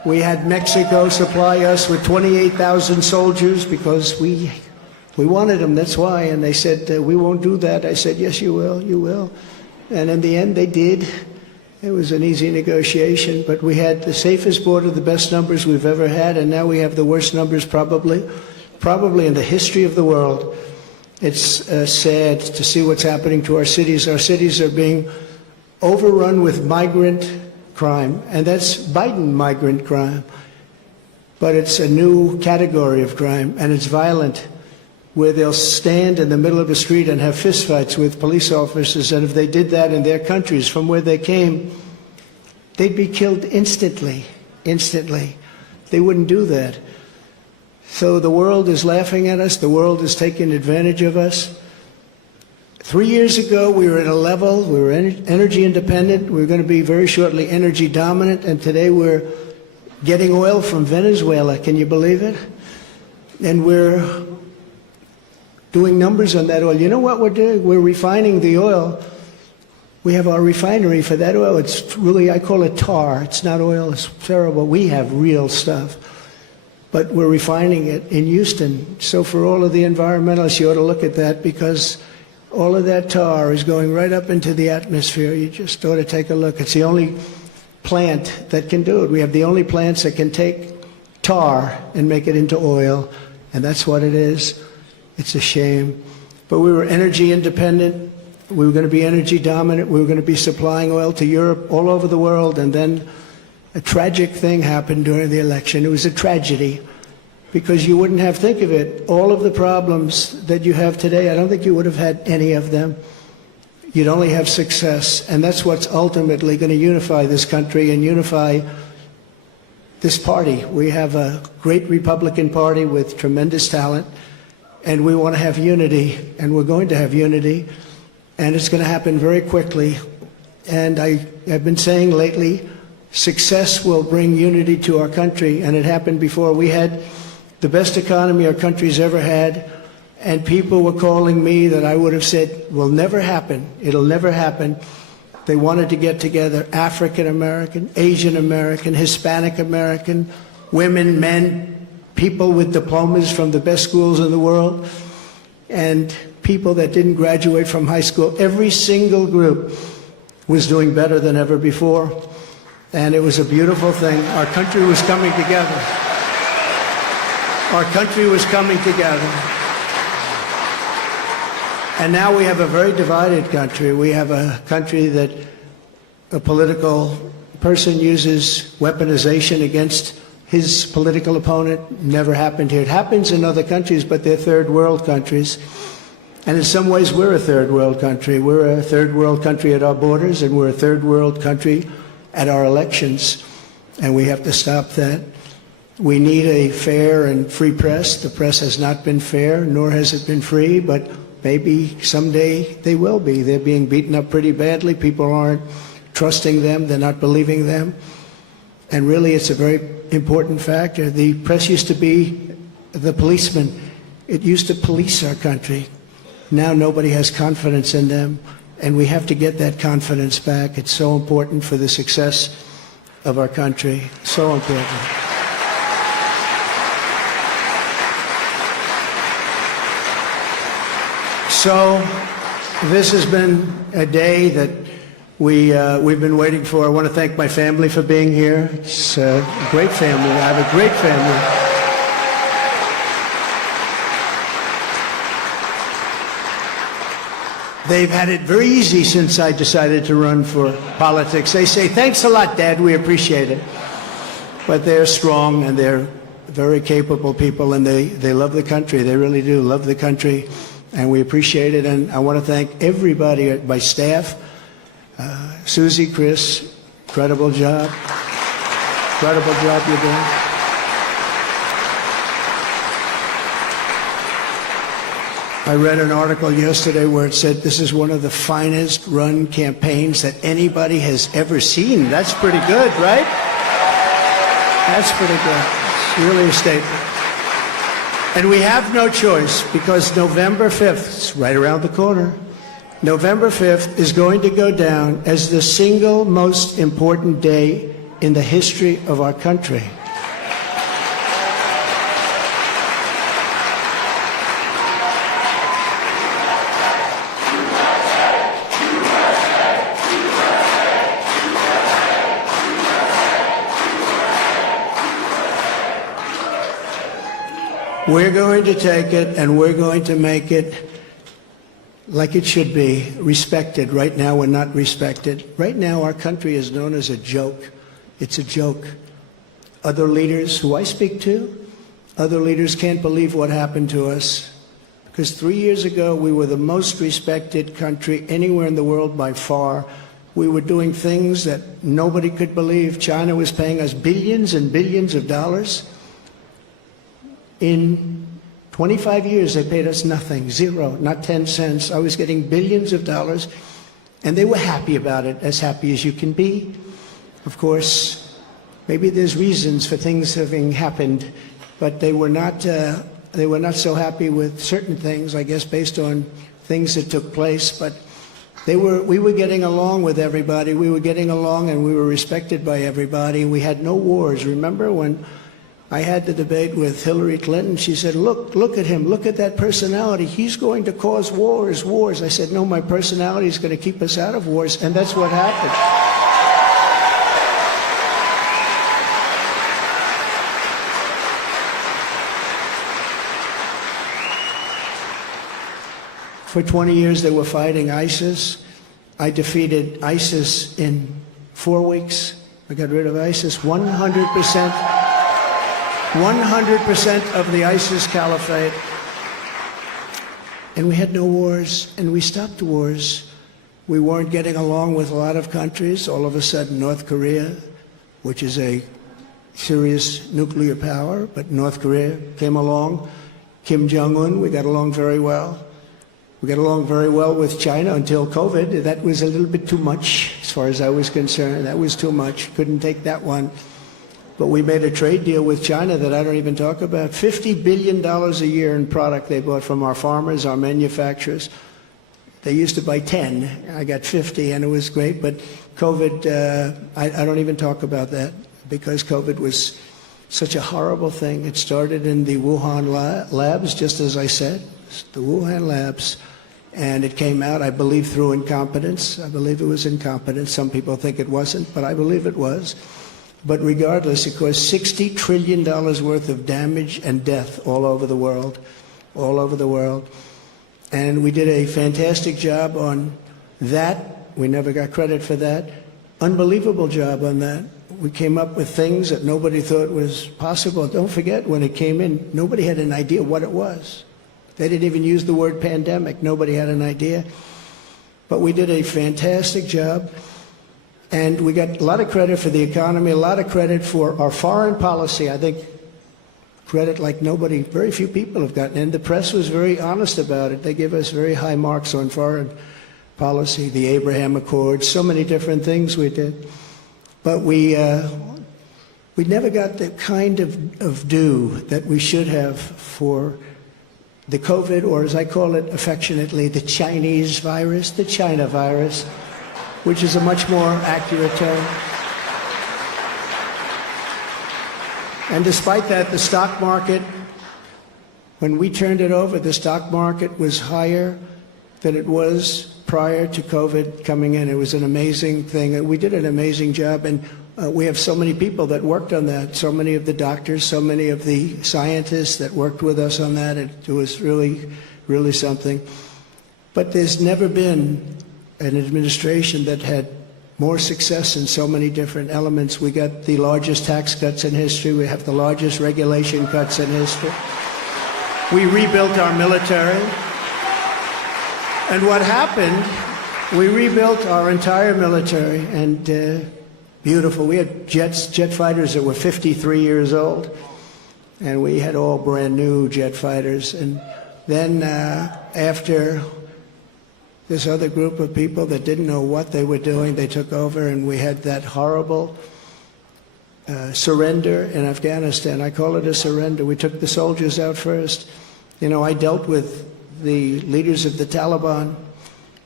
We had Mexico supply us with 28,000 soldiers because we wanted them, that's why. And they said, we won't do that. I said, yes, you will, you will. And in the end, they did. It was an easy negotiation, but we had the safest border, the best numbers we've ever had, and now we have the worst numbers probably in the history of the world. It's sad to see what's happening to our cities. Our cities are being overrun with migrant crime, and that's Biden migrant crime. But it's a new category of crime, and it's violent, where they'll stand in the middle of the street and have fistfights with police officers, and if they did that in their countries from where they came, they'd be killed instantly. They wouldn't do that. So the world is laughing at us. The world is taking advantage of us. 3 years ago, we were at a level, we were energy independent. We were going to be very shortly energy dominant, and today we're getting oil from Venezuela. Can you believe it? And we're doing numbers on that oil. You know what we're doing? We're refining the oil. We have our refinery for that oil. It's really, I call it tar. It's not oil. It's terrible. We have real stuff. But we're refining it in Houston. So for all of the environmentalists, you ought to look at that, because all of that tar is going right up into the atmosphere. You just ought to take a look. It's the only plant that can do it. We have the only plants that can take tar and make it into oil, and that's what it is. It's a shame. But we were energy independent. We were going to be energy dominant. We were going to be supplying oil to Europe, all over the world. And then a tragic thing happened during the election. It was a tragedy, because you wouldn't have, think of it, all of the problems that you have today, I don't think you would have had any of them. You'd only have success. And that's what's ultimately going to unify this country and unify this party. We have a great Republican Party with tremendous talent. And we want to have unity, and we're going to have unity, and it's going to happen very quickly. And I've been saying lately, success will bring unity to our country, and it happened before. We had the best economy our country's ever had, and people were calling me that I would have said will never happen. It'll never happen. They wanted to get together, African American, Asian American, Hispanic American, women, men, people with diplomas from the best schools in the world, and people that didn't graduate from high school. Every single group was doing better than ever before, and it was a beautiful thing. Our country was coming together. Our country was coming together. And now we have a very divided country. We have a country that a political person uses weaponization against his political opponent. Never happened here. It happens in other countries, but they're third world countries. And in some ways, we're a third world country. We're a third world country at our borders, and we're a third world country at our elections. And we have to stop that. We need a fair and free press. The press has not been fair, nor has it been free, but maybe someday they will be. They're being beaten up pretty badly. People aren't trusting them. They're not believing them. And really, it's a very important factor. The press used to be the policeman. It used to police our country. Now nobody has confidence in them, and we have to get that confidence back. It's so important for the success of our country. So important. So this has been a day that we've been waiting for. I want to thank my family for being here. It's a great family. I have a great family. They've had it very easy since I decided to run for politics. They say, thanks a lot, Dad, we appreciate it. But they're strong, and they're very capable people, and they love the country. They really do love the country, and we appreciate it. And I want to thank everybody at my staff. Susie, Chris, incredible job. Incredible job you're doing. I read an article yesterday where it said this is one of the finest run campaigns that anybody has ever seen. That's pretty good, right? That's pretty good. It's really a statement. And we have no choice, because November 5th is right around the corner. November 5th is going to go down as the single most important day in the history of our country. We're going to take it and we're going to make it like it should be, respected. Right now we're not respected. Right now our country is known as a joke. It's a joke. Other leaders who I speak to, other leaders can't believe what happened to us. Because 3 years ago we were the most respected country anywhere in the world by far. We were doing things that nobody could believe. China was paying us billions and billions of dollars. In 25 years, they paid us nothing, zero, not 10 cents. I was getting billions of dollars, and they were happy about it, as happy as you can be. Of course, maybe there's reasons for things having happened, but they were not so happy with certain things, I guess, based on things that took place. But we were getting along with everybody. We were getting along, and we were respected by everybody. We had no wars. Remember when I had the debate with Hillary Clinton? She said, look at him, look at that personality. He's going to cause wars. I said, no, my personality is going to keep us out of wars, and that's what happened. For 20 years they were fighting ISIS. I defeated ISIS in 4 weeks. I got rid of ISIS 100%. 100% of the ISIS caliphate. And we had no wars, and we stopped wars. We weren't getting along with a lot of countries. All of a sudden, North Korea, which is a serious nuclear power, but North Korea came along. Kim Jong-un, we got along very well. We got along very well with China until COVID. That was a little bit too much, as far as I was concerned. That was too much. Couldn't take that one. But we made a trade deal with China that I don't even talk about. $50 billion a year in product they bought from our farmers, our manufacturers. They used to buy 10. I got 50, and it was great. But COVID, I don't even talk about that, because COVID was such a horrible thing. It started in the Wuhan labs, just as I said, the Wuhan labs. And it came out, I believe, through incompetence. I believe it was incompetence. Some people think it wasn't, but I believe it was. But regardless, it caused $60 trillion worth of damage and death all over the world, all over the world. And we did a fantastic job on that. We never got credit for that. Unbelievable job on that. We came up with things that nobody thought was possible. Don't forget, when it came in, nobody had an idea what it was. They didn't even use the word pandemic. Nobody had an idea. But we did a fantastic job. And we got a lot of credit for the economy, a lot of credit for our foreign policy. I think credit like nobody, very few people have gotten. And the press was very honest about it. They give us very high marks on foreign policy, the Abraham Accords, so many different things we did. But we never got the kind of due that we should have for the COVID, or as I call it affectionately, the Chinese virus, the China virus, which is a much more accurate term. And despite that, the stock market, when we turned it over, the stock market was higher than it was prior to COVID coming in. It was an amazing thing. We did an amazing job, and we have so many people that worked on that, so many of the doctors, so many of the scientists that worked with us on that. It was really, really something. But there's never been an administration that had more success in so many different elements. We got the largest tax cuts in history. We have the largest regulation cuts in history. We rebuilt our military. And what happened, we rebuilt our entire military, and beautiful. We had jet fighters that were 53 years old, and we had all brand new jet fighters. And then after this other group of people that didn't know what they were doing, they took over, and we had that horrible surrender in Afghanistan. I call it a surrender. We took the soldiers out first. You know, I dealt with the leaders of the Taliban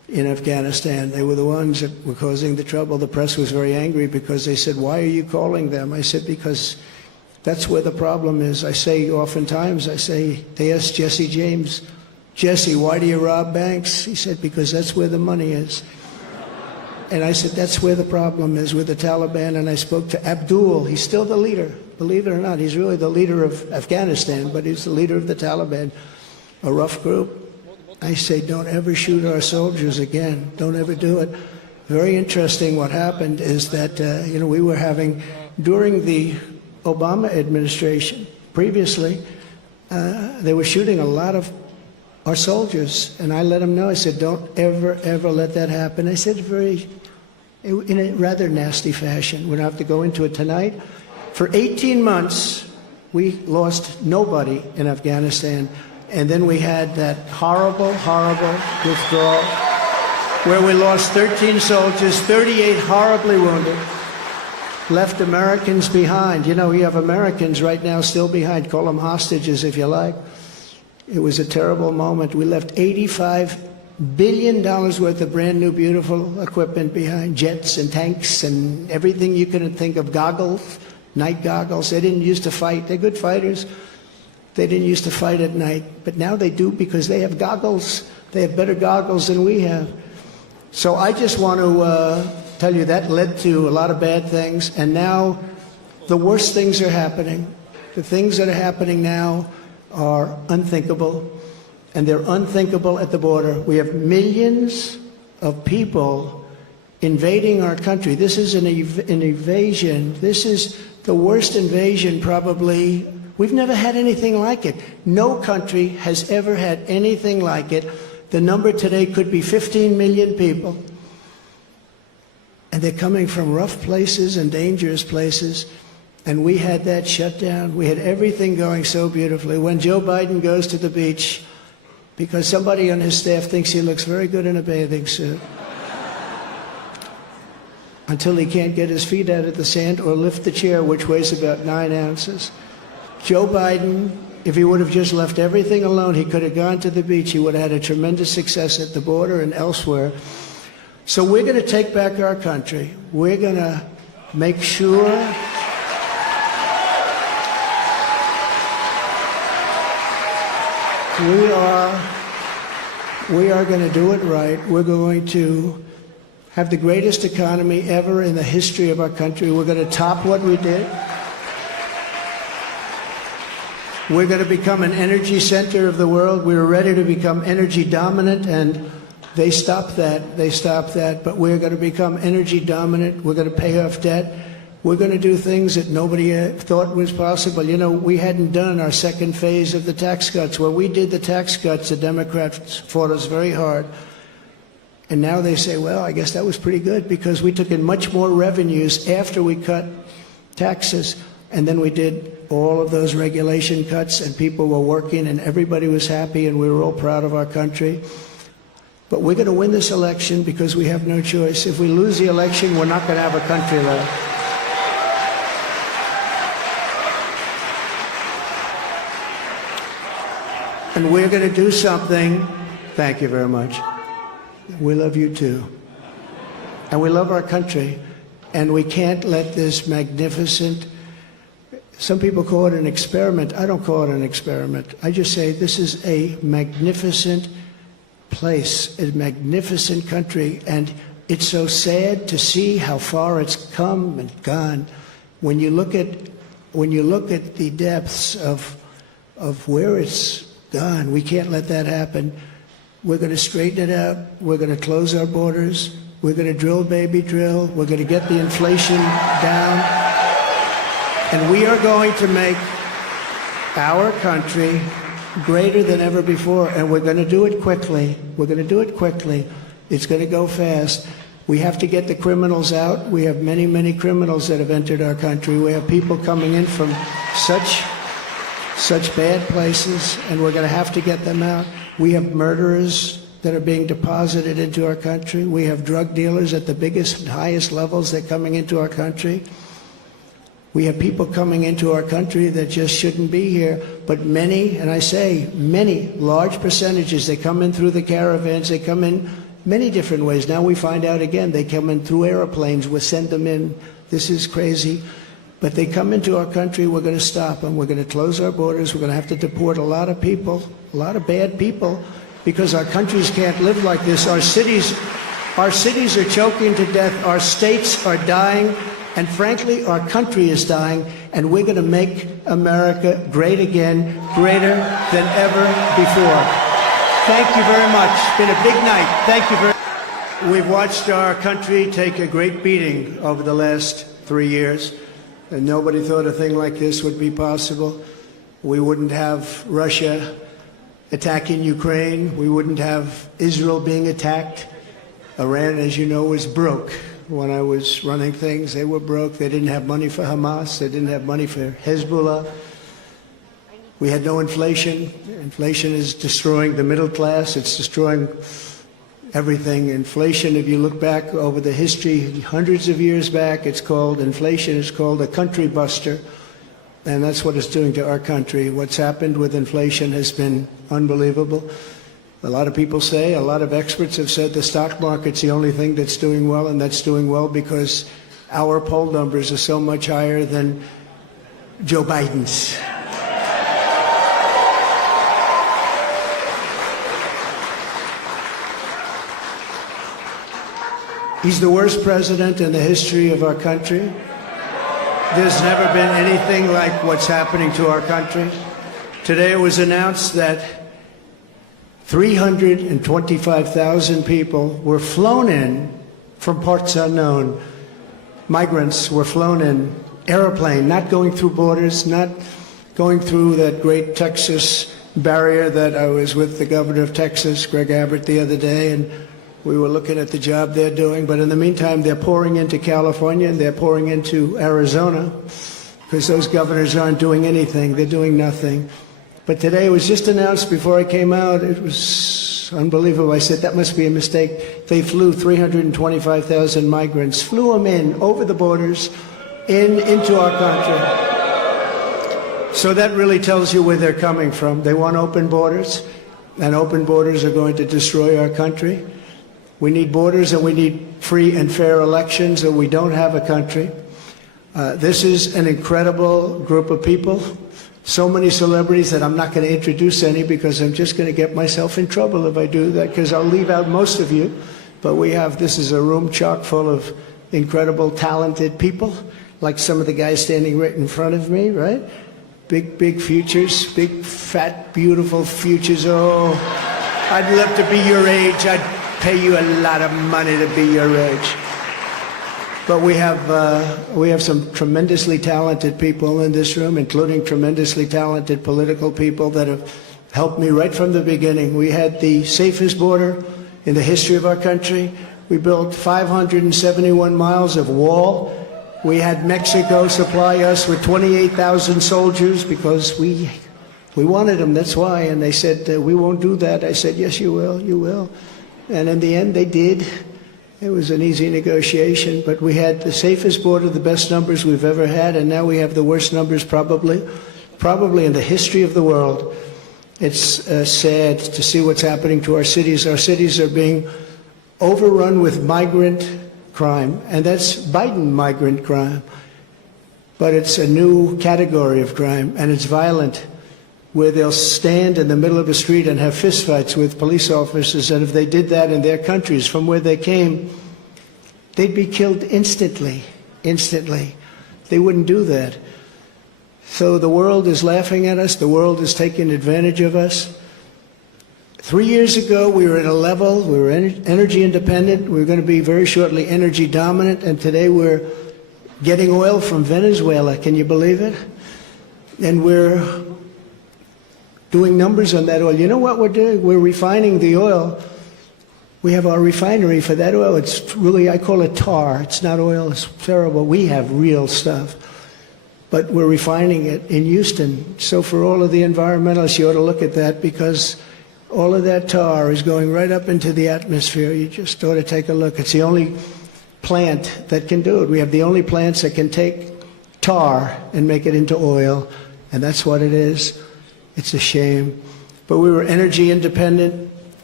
in Afghanistan. They were the ones that were causing the trouble. The press was very angry because they said, why are you calling them? I said, because that's where the problem is. I say oftentimes, they asked Jesse James, Jesse, why do you rob banks? He said, because that's where the money is. And I said, that's where the problem is with the Taliban. And I spoke to Abdul. He's still the leader. Believe it or not, he's really the leader of Afghanistan, but he's the leader of the Taliban, a rough group. I say, don't ever shoot our soldiers again. Don't ever do it. Very interesting what happened is that, we were having, during the Obama administration, previously, they were shooting a lot of our soldiers. And I let them know, I said, don't ever, ever let that happen. I said in a rather nasty fashion. We don't have to go into it tonight. For 18 months, we lost nobody in Afghanistan. And then we had that horrible, horrible withdrawal where we lost 13 soldiers, 38 horribly wounded, left Americans behind. You know, we have Americans right now still behind. Call them hostages if you like. It was a terrible moment. We left $85 billion worth of brand new, beautiful equipment behind, jets and tanks and everything you can think of, goggles, night goggles. They didn't used to fight. They're good fighters. They didn't used to fight at night, but now they do because they have goggles. They have better goggles than we have. So I just want to tell you that led to a lot of bad things, and now the worst things are happening. The things that are happening now are unthinkable, and they're unthinkable at the border. We have millions of people invading our country. This is an invasion. This is the worst invasion probably. We've never had anything like it. No country has ever had anything like it. The number today could be 15 million people. And they're coming from rough places and dangerous places. And we had that shut down. We had everything going so beautifully. When Joe Biden goes to the beach, because somebody on his staff thinks he looks very good in a bathing suit, until he can't get his feet out of the sand or lift the chair, which weighs about 9 ounces. Joe Biden, if he would have just left everything alone, he could have gone to the beach. He would have had a tremendous success at the border and elsewhere. So we're going to take back our country. We're going to make sure we are going to do it right. We're going to have the greatest economy ever in the history of our country. We're going to top what we did. We're going to become an energy center of the world. We were ready to become energy dominant, and they stopped that. They stopped that. But we're going to become energy dominant. We're going to pay off debt. We're going to do things that nobody thought was possible. You know, we hadn't done our second phase of the tax cuts. When we did the tax cuts, the Democrats fought us very hard. And now they say, well, I guess that was pretty good because we took in much more revenues after we cut taxes. And then we did all of those regulation cuts, and people were working, and everybody was happy, and we were all proud of our country. But we're going to win this election because we have no choice. If we lose the election, we're not going to have a country left. And we're going to do something. Thank you very much. We love you too. And we love our country. And we can't let this magnificent, some people call it an experiment. I don't call it an experiment. I just say this is a magnificent place, a magnificent country. And it's so sad to see how far it's come and gone. When you look at the depths of where it's gone, we can't let that happen. We're going to straighten it out. We're going to close our borders. We're going to drill, baby, drill. We're going to get the inflation down. And we are going to make our country greater than ever before. And we're going to do it quickly. We're going to do it quickly. It's going to go fast. We have to get the criminals out. We have many, many criminals that have entered our country. We have people coming in from such bad places, and we're going to have to get them out. We have murderers that are being deposited into our country. We have drug dealers at the biggest, highest levels. They're coming into our country. We have people coming into our country that just shouldn't be here. But many, and I say many, large percentages, they come in through the caravans. They come in many different ways. Now we find out again, they come in through airplanes, we send them in. This is crazy. But they come into our country, we're going to stop them. We're going to close our borders. We're going to have to deport a lot of people, a lot of bad people, because our countries can't live like this. Our cities are choking to death. Our states are dying. And frankly, our country is dying. And we're going to make America great again, greater than ever before. Thank you very much. It's been a big night. Thank you very much. We've watched our country take a great beating over the last 3 years. And nobody thought a thing like this would be possible. We wouldn't have Russia attacking Ukraine. We wouldn't have Israel being attacked. Iran, as you know, was broke. When I was running things, they were broke. They didn't have money for Hamas. They didn't have money for Hezbollah. We had no inflation. Inflation is destroying the middle class. It's destroying everything. Inflation, if you look back over the history, hundreds of years back, inflation is called a country buster. And that's what it's doing to our country. What's happened with inflation has been unbelievable. A lot of people say, a lot of experts have said the stock market's the only thing that's doing well, and that's doing well because our poll numbers are so much higher than Joe Biden's. He's the worst president in the history of our country. There's never been anything like what's happening to our country. Today it was announced that 325,000 people were flown in from parts unknown. Migrants were flown in, airplane, not going through borders, not going through that great Texas barrier that I was with the governor of Texas, Greg Abbott, the other day, and we were looking at the job they're doing. But in the meantime, they're pouring into California and they're pouring into Arizona because those governors aren't doing anything. They're doing nothing. But today it was just announced before I came out. It was unbelievable. I said, that must be a mistake. They flew 325,000 migrants, flew them in over the borders into our country. So that really tells you where they're coming from. They want open borders, and open borders are going to destroy our country. We need borders and we need free and fair elections, or we don't have a country. This is an incredible group of people. So many celebrities that I'm not going to introduce any because I'm just going to get myself in trouble if I do that, because I'll leave out most of you. But this is a room chock full of incredible, talented people, like some of the guys standing right in front of me, right? Big futures, big, fat, beautiful futures. Oh, I'd love to be your age. I'd pay you a lot of money to be your age. But we have some tremendously talented people in this room, including tremendously talented political people that have helped me right from the beginning. We had the safest border in the history of our country. We built 571 miles of wall. We had Mexico supply us with 28,000 soldiers because we wanted them, that's why. And they said, we won't do that. I said, yes, you will, you will. And in the end, they did. It was an easy negotiation, but we had the safest border, the best numbers we've ever had, and now we have the worst numbers probably in the history of the world. It's sad to see what's happening to our cities. Our cities are being overrun with migrant crime, and that's Biden migrant crime. But it's a new category of crime, and it's violent, where they'll stand in the middle of a street and have fistfights with police officers, and if they did that in their countries from where they came, they'd be killed instantly. They wouldn't do that. So the world is laughing at us. The world is taking advantage of us. 3 years ago, we were at a level, we were energy independent. We were going to be very shortly energy dominant, and today we're getting oil from Venezuela. Can you believe it? And we're doing numbers on that oil. You know what we're doing? We're refining the oil. We have our refinery for that oil. It's really, I call it tar. It's not oil. It's terrible. We have real stuff. But we're refining it in Houston. So for all of the environmentalists, you ought to look at that, because all of that tar is going right up into the atmosphere. You just ought to take a look. It's the only plant that can do it. We have the only plants that can take tar and make it into oil, and that's what it is. It's a shame. But we were energy independent,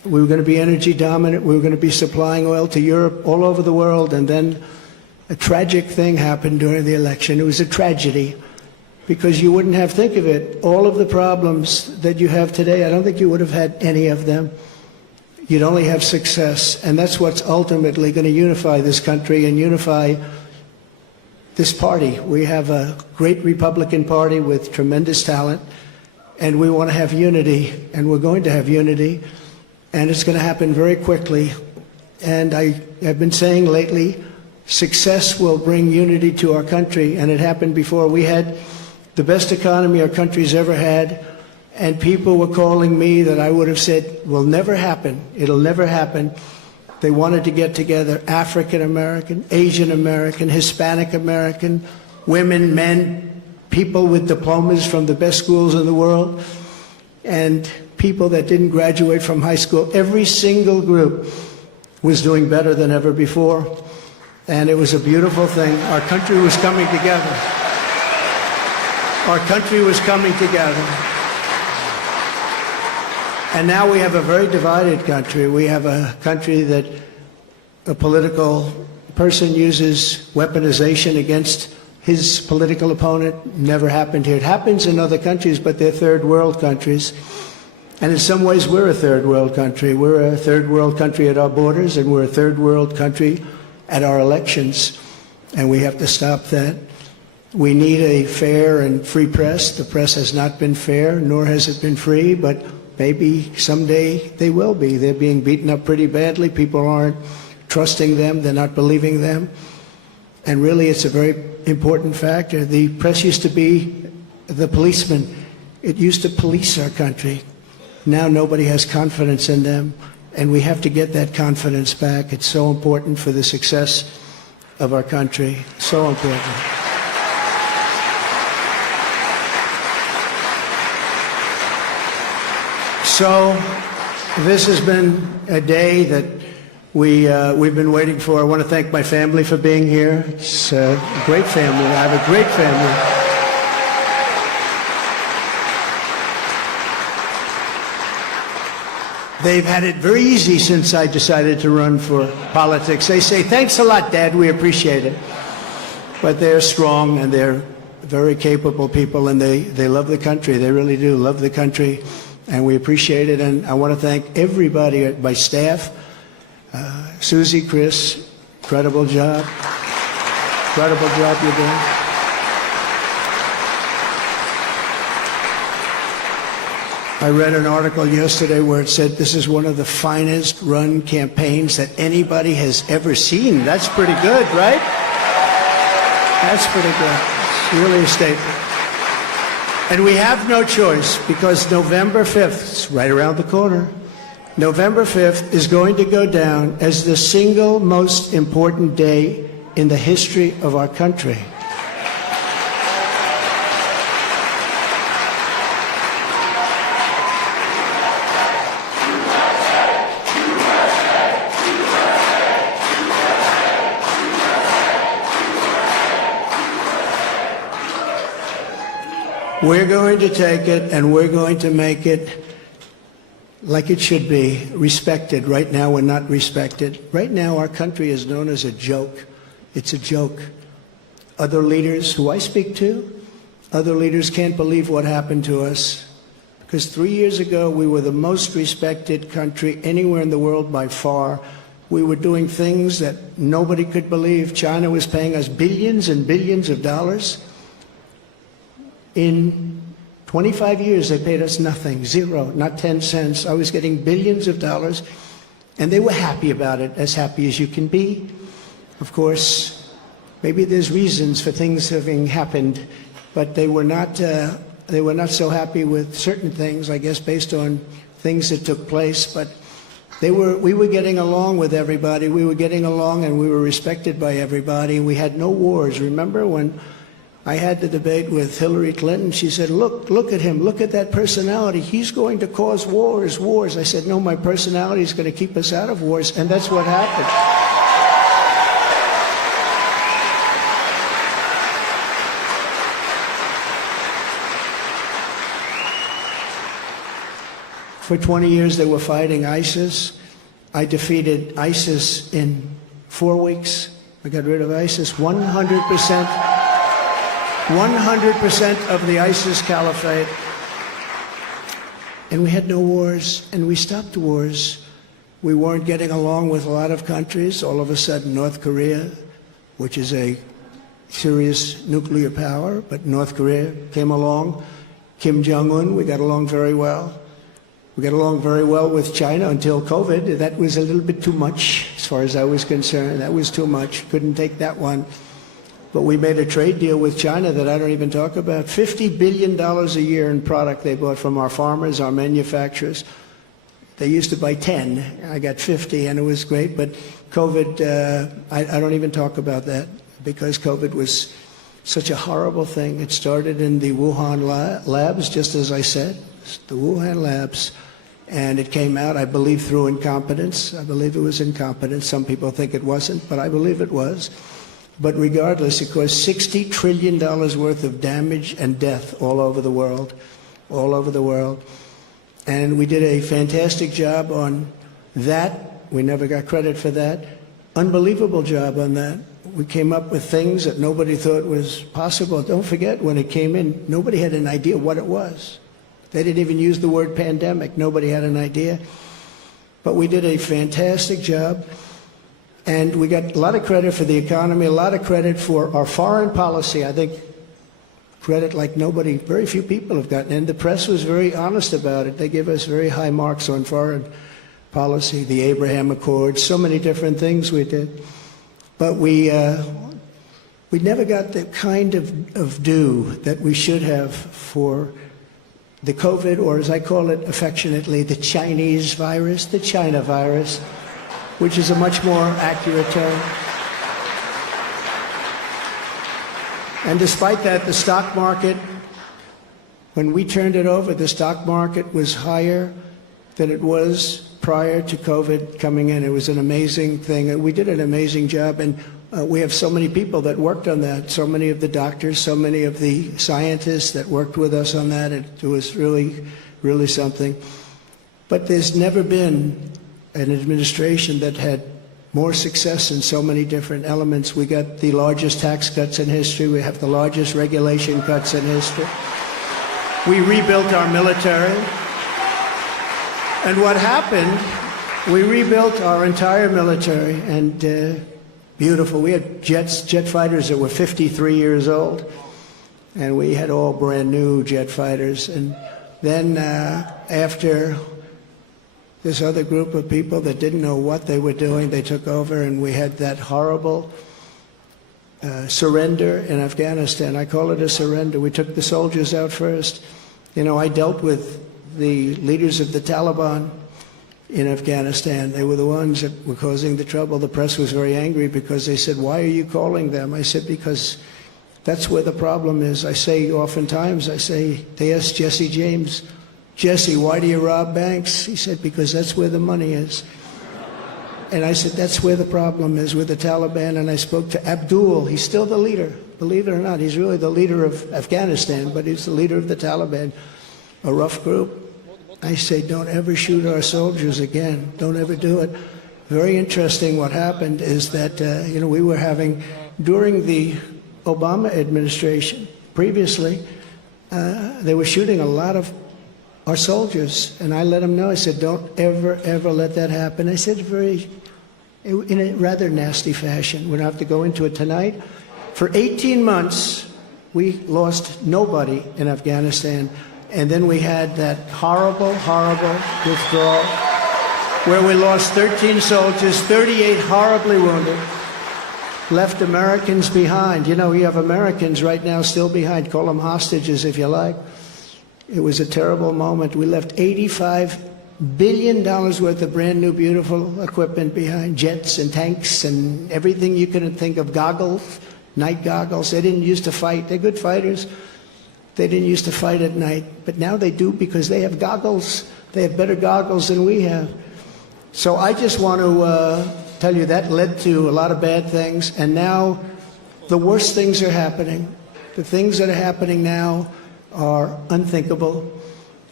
We were going to be energy dominant. We were going to be supplying oil to Europe, all over the world. And then a tragic thing happened during the election. It was a tragedy because you wouldn't have, think of it, all of the problems that you have today, I don't think you would have had any of them. You'd only have success. And that's what's ultimately going to unify this country and unify this party. We have a great Republican Party with tremendous talent, and we want to have unity, and we're going to have unity, and it's going to happen very quickly. And I have been saying lately, success will bring unity to our country, and it happened before. We had the best economy our country's ever had, and people were calling me that I would have said will never happen. It'll never happen. They wanted to get together, African American, Asian American, Hispanic American, women, men, people with diplomas from the best schools in the world, and people that didn't graduate from high school. Every single group was doing better than ever before, and it was a beautiful thing. Our country was coming together. Our country was coming together. And now we have a very divided country. We have a country that a political person uses weaponization against his political opponent. Never happened here. It happens in other countries, but they're third world countries. And in some ways, we're a third world country. We're a third world country at our borders, and we're a third world country at our elections. And we have to stop that. We need a fair and free press. The press has not been fair, nor has it been free, but maybe someday they will be. They're being beaten up pretty badly. People aren't trusting them. They're not believing them. And really, it's a very important factor. The press used to be the policeman. It used to police our country. Now nobody has confidence in them, and we have to get that confidence back. It's so important for the success of our country. So important. So this has been a day that we've been waiting for. I want to thank my family for being here. It's a great family. I have a great family. They've had it very easy since I decided to run for politics. They say, thanks a lot, Dad, we appreciate it. But they're strong, and they're very capable people, and they love the country. They really do love the country. And we appreciate it, and I want to thank everybody at my staff. Susie, Chris, incredible job. Incredible job you're doing. I read an article yesterday where it said this is one of the finest run campaigns that anybody has ever seen. That's pretty good, right? That's pretty good. It's really a statement. And we have no choice, because November 5th, it's right around the corner, November 5th is going to go down as the single most important day in the history of our country. We're going to take it, and we're going to make it like it should be, respected. Right now, we're not respected. Right now, our country is known as a joke. It's a joke. Other leaders who I speak to, other leaders can't believe what happened to us. Because 3 years ago, we were the most respected country anywhere in the world by far. We were doing things that nobody could believe. China was paying us billions and billions of dollars. In 25 years, they paid us nothing, zero, not 10 cents. I was getting billions of dollars, and they were happy about it, as happy as you can be. Of course, maybe there's reasons for things having happened, but they were not so happy with certain things, I guess, based on things that took place. But we were getting along with everybody. We were getting along, and we were respected by everybody. We had no wars. Remember when I had the debate with Hillary Clinton? She said, look at him, look at that personality. He's going to cause wars. I said, no, my personality is going to keep us out of wars, and that's what happened. For 20 years, they were fighting ISIS. I defeated ISIS in 4 weeks. I got rid of ISIS 100%. 100% of the ISIS caliphate. And we had no wars, and we stopped wars. We weren't getting along with a lot of countries. All of a sudden, North Korea, which is a serious nuclear power, but North Korea came along. Kim Jong-un, we got along very well. We got along very well with China until COVID. That was a little bit too much, as far as I was concerned. That was too much. Couldn't take that one. But we made a trade deal with China that I don't even talk about. $50 billion a year in product they bought from our farmers, our manufacturers. They used to buy 10. I got 50, and it was great. But COVID, I don't even talk about that, because COVID was such a horrible thing. It started in the Wuhan labs, just as I said, the Wuhan labs. And it came out, I believe, through incompetence. I believe it was incompetence. Some people think it wasn't, but I believe it was. But regardless, it caused $60 trillion worth of damage and death all over the world, all over the world. And we did a fantastic job on that. We never got credit for that. Unbelievable job on that. We came up with things that nobody thought was possible. Don't forget, when it came in, nobody had an idea what it was. They didn't even use the word pandemic. Nobody had an idea. But we did a fantastic job. And we got a lot of credit for the economy, a lot of credit for our foreign policy. I think credit like nobody, very few people have gotten. And the press was very honest about it. They gave us very high marks on foreign policy, the Abraham Accords, so many different things we did. But we never got the kind of due that we should have for the COVID, or as I call it affectionately, the Chinese virus, the China virus, which is a much more accurate term. And despite that, the stock market, when we turned it over, the stock market was higher than it was prior to COVID coming in. It was an amazing thing. And we did an amazing job. And we have so many people that worked on that, so many of the doctors, so many of the scientists that worked with us on that. It was really, really something. But there's never been an administration that had more success in so many different elements. We got the largest tax cuts in history. We have the largest regulation cuts in history. We rebuilt our military. And what happened, we rebuilt our entire military, and beautiful. We had jet fighters that were 53 years old, and we had all brand new jet fighters. And then after this other group of people that didn't know what they were doing, they took over, and we had that horrible surrender in Afghanistan. I call it a surrender. We took the soldiers out first. You know, I dealt with the leaders of the Taliban in Afghanistan. They were the ones that were causing the trouble. The press was very angry because they said, "Why are you calling them?" I said, "Because that's where the problem is." I say oftentimes, they asked Jesse James, "Jesse, why do you rob banks?" He said, "Because that's where the money is." And I said, that's where the problem is, with the Taliban. And I spoke to Abdul. He's still the leader. Believe it or not, he's really the leader of Afghanistan, but he's the leader of the Taliban, a rough group. I say, don't ever shoot our soldiers again. Don't ever do it. Very interesting what happened is that, we were having, during the Obama administration, previously, they were shooting a lot of our soldiers, and I let them know. I said, don't ever, ever let that happen. I said in a rather nasty fashion. We don't have to go into it tonight. For 18 months, we lost nobody in Afghanistan, and then we had that horrible, horrible withdrawal where we lost 13 soldiers, 38 horribly wounded, left Americans behind. You know, you have Americans right now still behind. Call them hostages if you like. It was a terrible moment. We left $85 billion worth of brand new, beautiful equipment behind, jets and tanks and everything you could think of, goggles, night goggles. They didn't used to fight. They're good fighters. They didn't used to fight at night, but now they do because they have goggles. They have better goggles than we have. So I just want to tell you that led to a lot of bad things, and now the worst things are happening. The things that are happening now are unthinkable,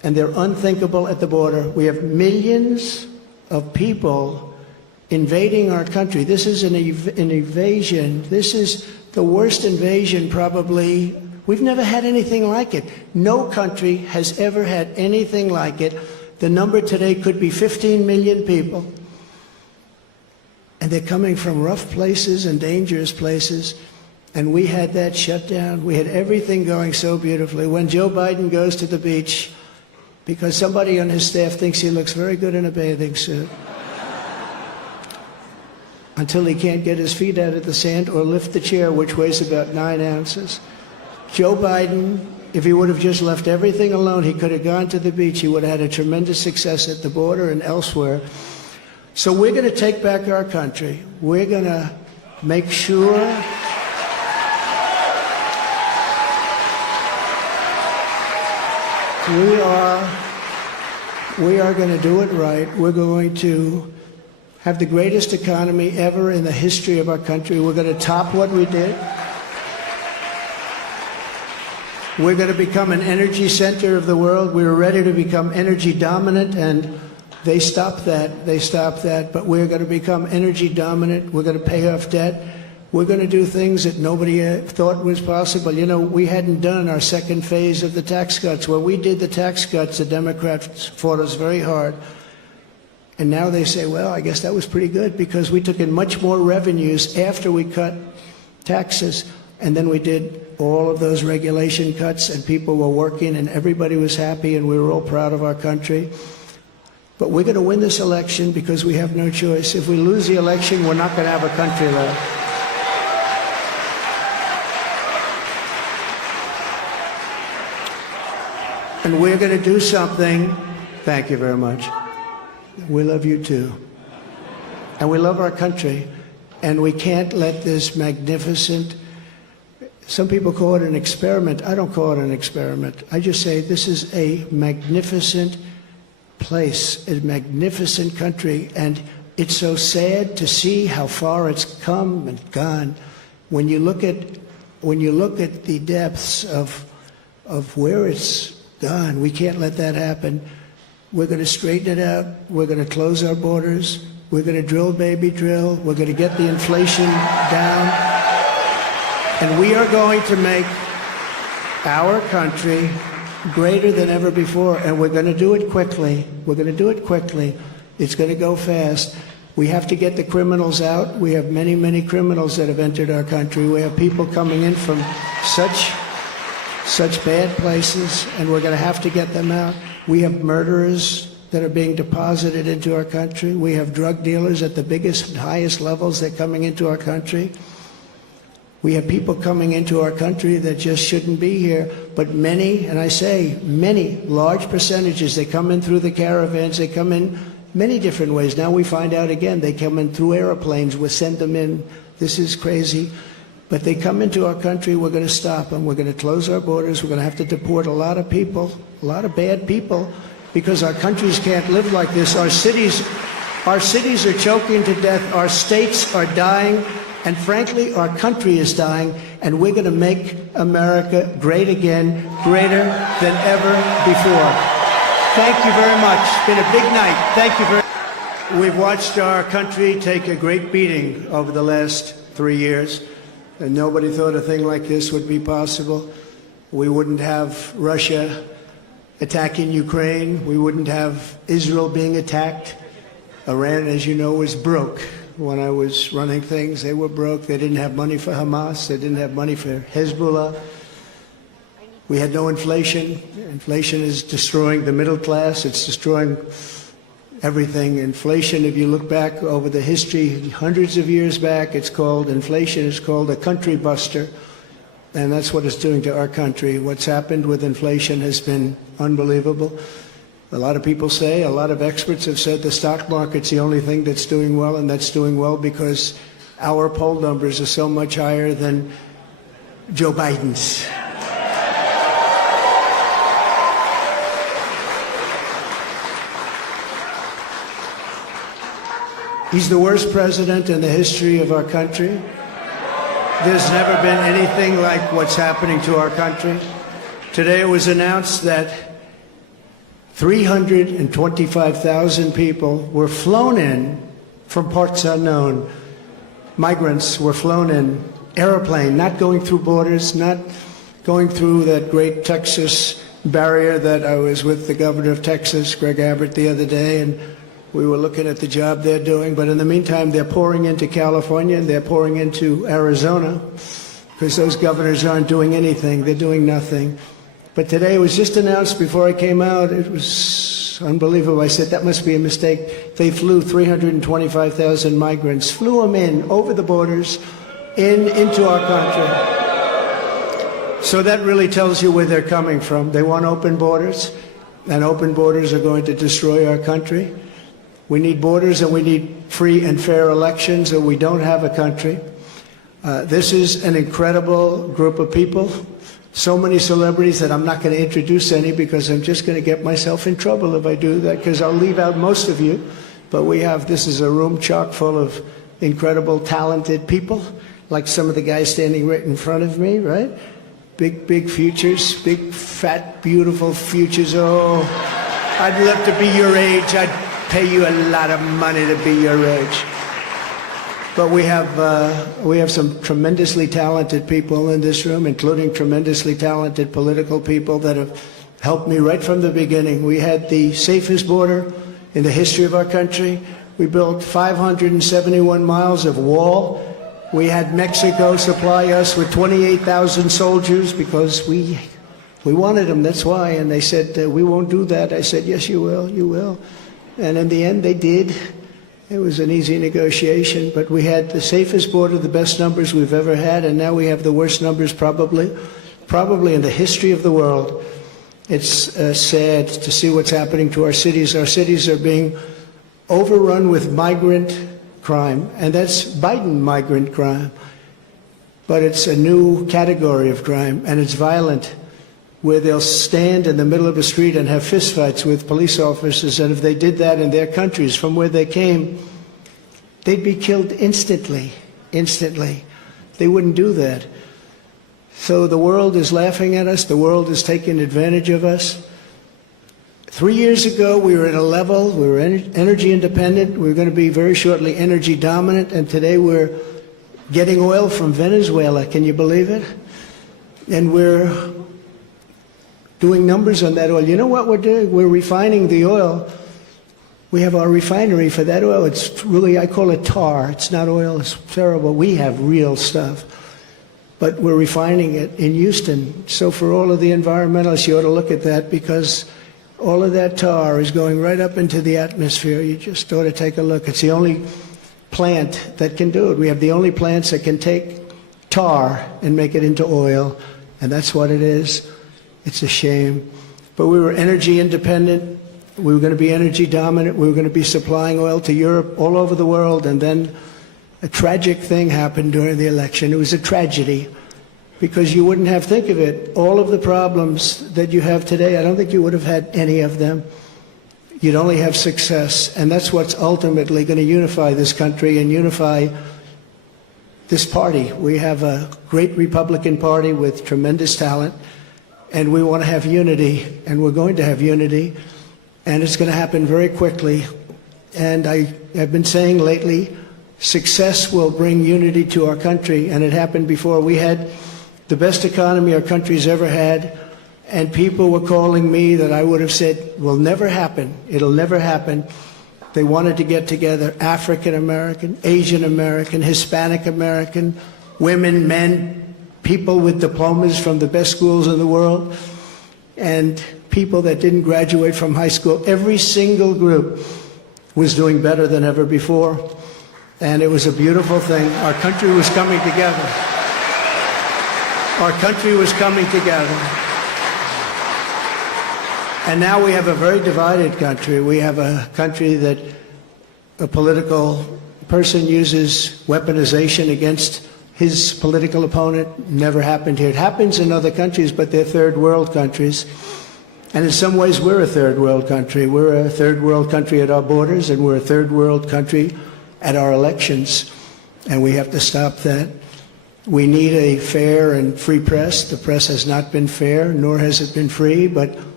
and they're unthinkable at the border. We have millions of people invading our country. This is an invasion. This is the worst invasion probably. We've never had anything like it. No country has ever had anything like it. The number today could be 15 million people. And they're coming from rough places and dangerous places. And we had that shut down. We had everything going so beautifully. When Joe Biden goes to the beach, because somebody on his staff thinks he looks very good in a bathing suit, until he can't get his feet out of the sand or lift the chair, which weighs about 9 ounces. Joe Biden, if he would have just left everything alone, he could have gone to the beach. He would have had a tremendous success at the border and elsewhere. So we're going to take back our country. We're going to make sure we are going to do it right. We're going to have the greatest economy ever in the history of our country. We're going to top what we did. We're going to become an energy center of the world. We were ready to become energy dominant, and they stopped that. They stopped that. But we're going to become energy dominant. We're going to pay off debt. We're going to do things that nobody thought was possible. You know, we hadn't done our second phase of the tax cuts. When we did the tax cuts, the Democrats fought us very hard. And now they say, well, I guess that was pretty good because we took in much more revenues after we cut taxes. And then we did all of those regulation cuts, and people were working, and everybody was happy, and we were all proud of our country. But we're going to win this election because we have no choice. If we lose the election, we're not going to have a country left. And we're going to do something. Thank you very much. We love you too. And we love our country. And we can't let this magnificent, some people call it an experiment. I don't call it an experiment. I just say this is a magnificent place, a magnificent country. And it's so sad to see how far it's come and gone. When you look at the depths of where it's gone, we can't let that happen. We're going to straighten it out. We're going to close our borders. We're going to drill, baby, drill. We're going to get the inflation down. And we are going to make our country greater than ever before. And we're going to do it quickly. We're going to do it quickly. It's going to go fast. We have to get the criminals out. We have many, many criminals that have entered our country. We have people coming in from such bad places, and we're going to have to get them out. We have murderers that are being deposited into our country. We have drug dealers at the biggest and highest levels that are coming into our country. We have people coming into our country that just shouldn't be here. But many, and I say many, large percentages, they come in through the caravans. They come in many different ways. Now we find out again, they come in through airplanes. We send them in. This is crazy. But they come into our country, we're going to stop them. We're going to close our borders. We're going to have to deport a lot of people, a lot of bad people, because our countries can't live like this. Our cities are choking to death. Our states are dying. And frankly, our country is dying. And we're going to make America great again, greater than ever before. Thank you very much. It's been a big night. Thank you very much. We've watched our country take a great beating over the last 3 years. And nobody thought a thing like this would be possible. We wouldn't have Russia attacking Ukraine. We wouldn't have Israel being attacked. Iran, as you know, was broke. When I was running things, they were broke. They didn't have money for Hamas. They didn't have money for Hezbollah. We had no inflation. Inflation is destroying the middle class. It's destroying everything. Inflation, if you look back over the history, hundreds of years back, inflation is called a country buster. And that's what it's doing to our country. What's happened with inflation has been unbelievable. A lot of people say, a lot of experts have said the stock market's the only thing that's doing well, and that's doing well because our poll numbers are so much higher than Joe Biden's. He's the worst president in the history of our country. There's never been anything like what's happening to our country. Today it was announced that 325,000 people were flown in from parts unknown. Migrants were flown in, airplane, not going through borders, not going through that great Texas barrier that I was with the governor of Texas, Greg Abbott, the other day, and we were looking at the job they're doing. But in the meantime, they're pouring into California and they're pouring into Arizona because those governors aren't doing anything. They're doing nothing. But today it was just announced before I came out. It was unbelievable. I said, that must be a mistake. They flew 325,000 migrants, flew them in over the borders into our country. So that really tells you where they're coming from. They want open borders, and open borders are going to destroy our country. We need borders and we need free and fair elections, or we don't have a country. This is an incredible group of people. So many celebrities that I'm not going to introduce any because I'm just going to get myself in trouble if I do that, because I'll leave out most of you. But this is a room chock full of incredible, talented people, like some of the guys standing right in front of me, right? Big, big futures, big, fat, beautiful futures. Oh, I'd love to be your age. I'd pay you a lot of money to be your age. But we have some tremendously talented people in this room, including tremendously talented political people that have helped me right from the beginning. We had the safest border in the history of our country. We built 571 miles of wall. We had Mexico supply us with 28,000 soldiers because we wanted them, that's why. And they said, we won't do that. I said, yes, you will, you will. And in the end, they did. It was an easy negotiation, but we had the safest border, the best numbers we've ever had, and now we have the worst numbers probably in the history of the world. It's sad to see what's happening to our cities. Our cities are being overrun with migrant crime, and that's Biden migrant crime. But it's a new category of crime, and it's violent, where they'll stand in the middle of a street and have fistfights with police officers, and if they did that in their countries from where they came, they'd be killed instantly. They wouldn't do that. So the world is laughing at us. The world is taking advantage of us. 3 years ago, we were at a level, we were energy independent. We were going to be very shortly energy dominant, and today we're getting oil from Venezuela. Can you believe it? And we're doing numbers on that oil. You know what we're doing? We're refining the oil. We have our refinery for that oil. It's really, I call it tar. It's not oil. It's terrible. We have real stuff. But we're refining it in Houston. So for all of the environmentalists, you ought to look at that, because all of that tar is going right up into the atmosphere. You just ought to take a look. It's the only plant that can do it. We have the only plants that can take tar and make it into oil, and that's what it is. It's a shame. But we were energy independent. We were going to be energy dominant. We were going to be supplying oil to Europe, all over the world. And then a tragic thing happened during the election. It was a tragedy, because you wouldn't have, think of it, all of the problems that you have today, I don't think you would have had any of them. You'd only have success. And that's what's ultimately going to unify this country and unify this party. We have a great Republican Party with tremendous talent. And we want to have unity, and we're going to have unity, and it's going to happen very quickly. And I have been saying lately, success will bring unity to our country, and it happened before. We had the best economy our country's ever had, and people were calling me that I would have said will never happen. It'll never happen. They wanted to get together, African American, Asian American, Hispanic American, women, men, people with diplomas from the best schools in the world, and people that didn't graduate from high school. Every single group was doing better than ever before, and it was a beautiful thing. Our country was coming together. Our country was coming together. And now we have a very divided country. We have a country that a political person uses weaponization against his political opponent. Never happened here. It happens in other countries, but they're third world countries. And in some ways, we're a third world country. We're a third world country at our borders, and we're a third world country at our elections. And we have to stop that. We need a fair and free press. The press has not been fair, nor has it been free, but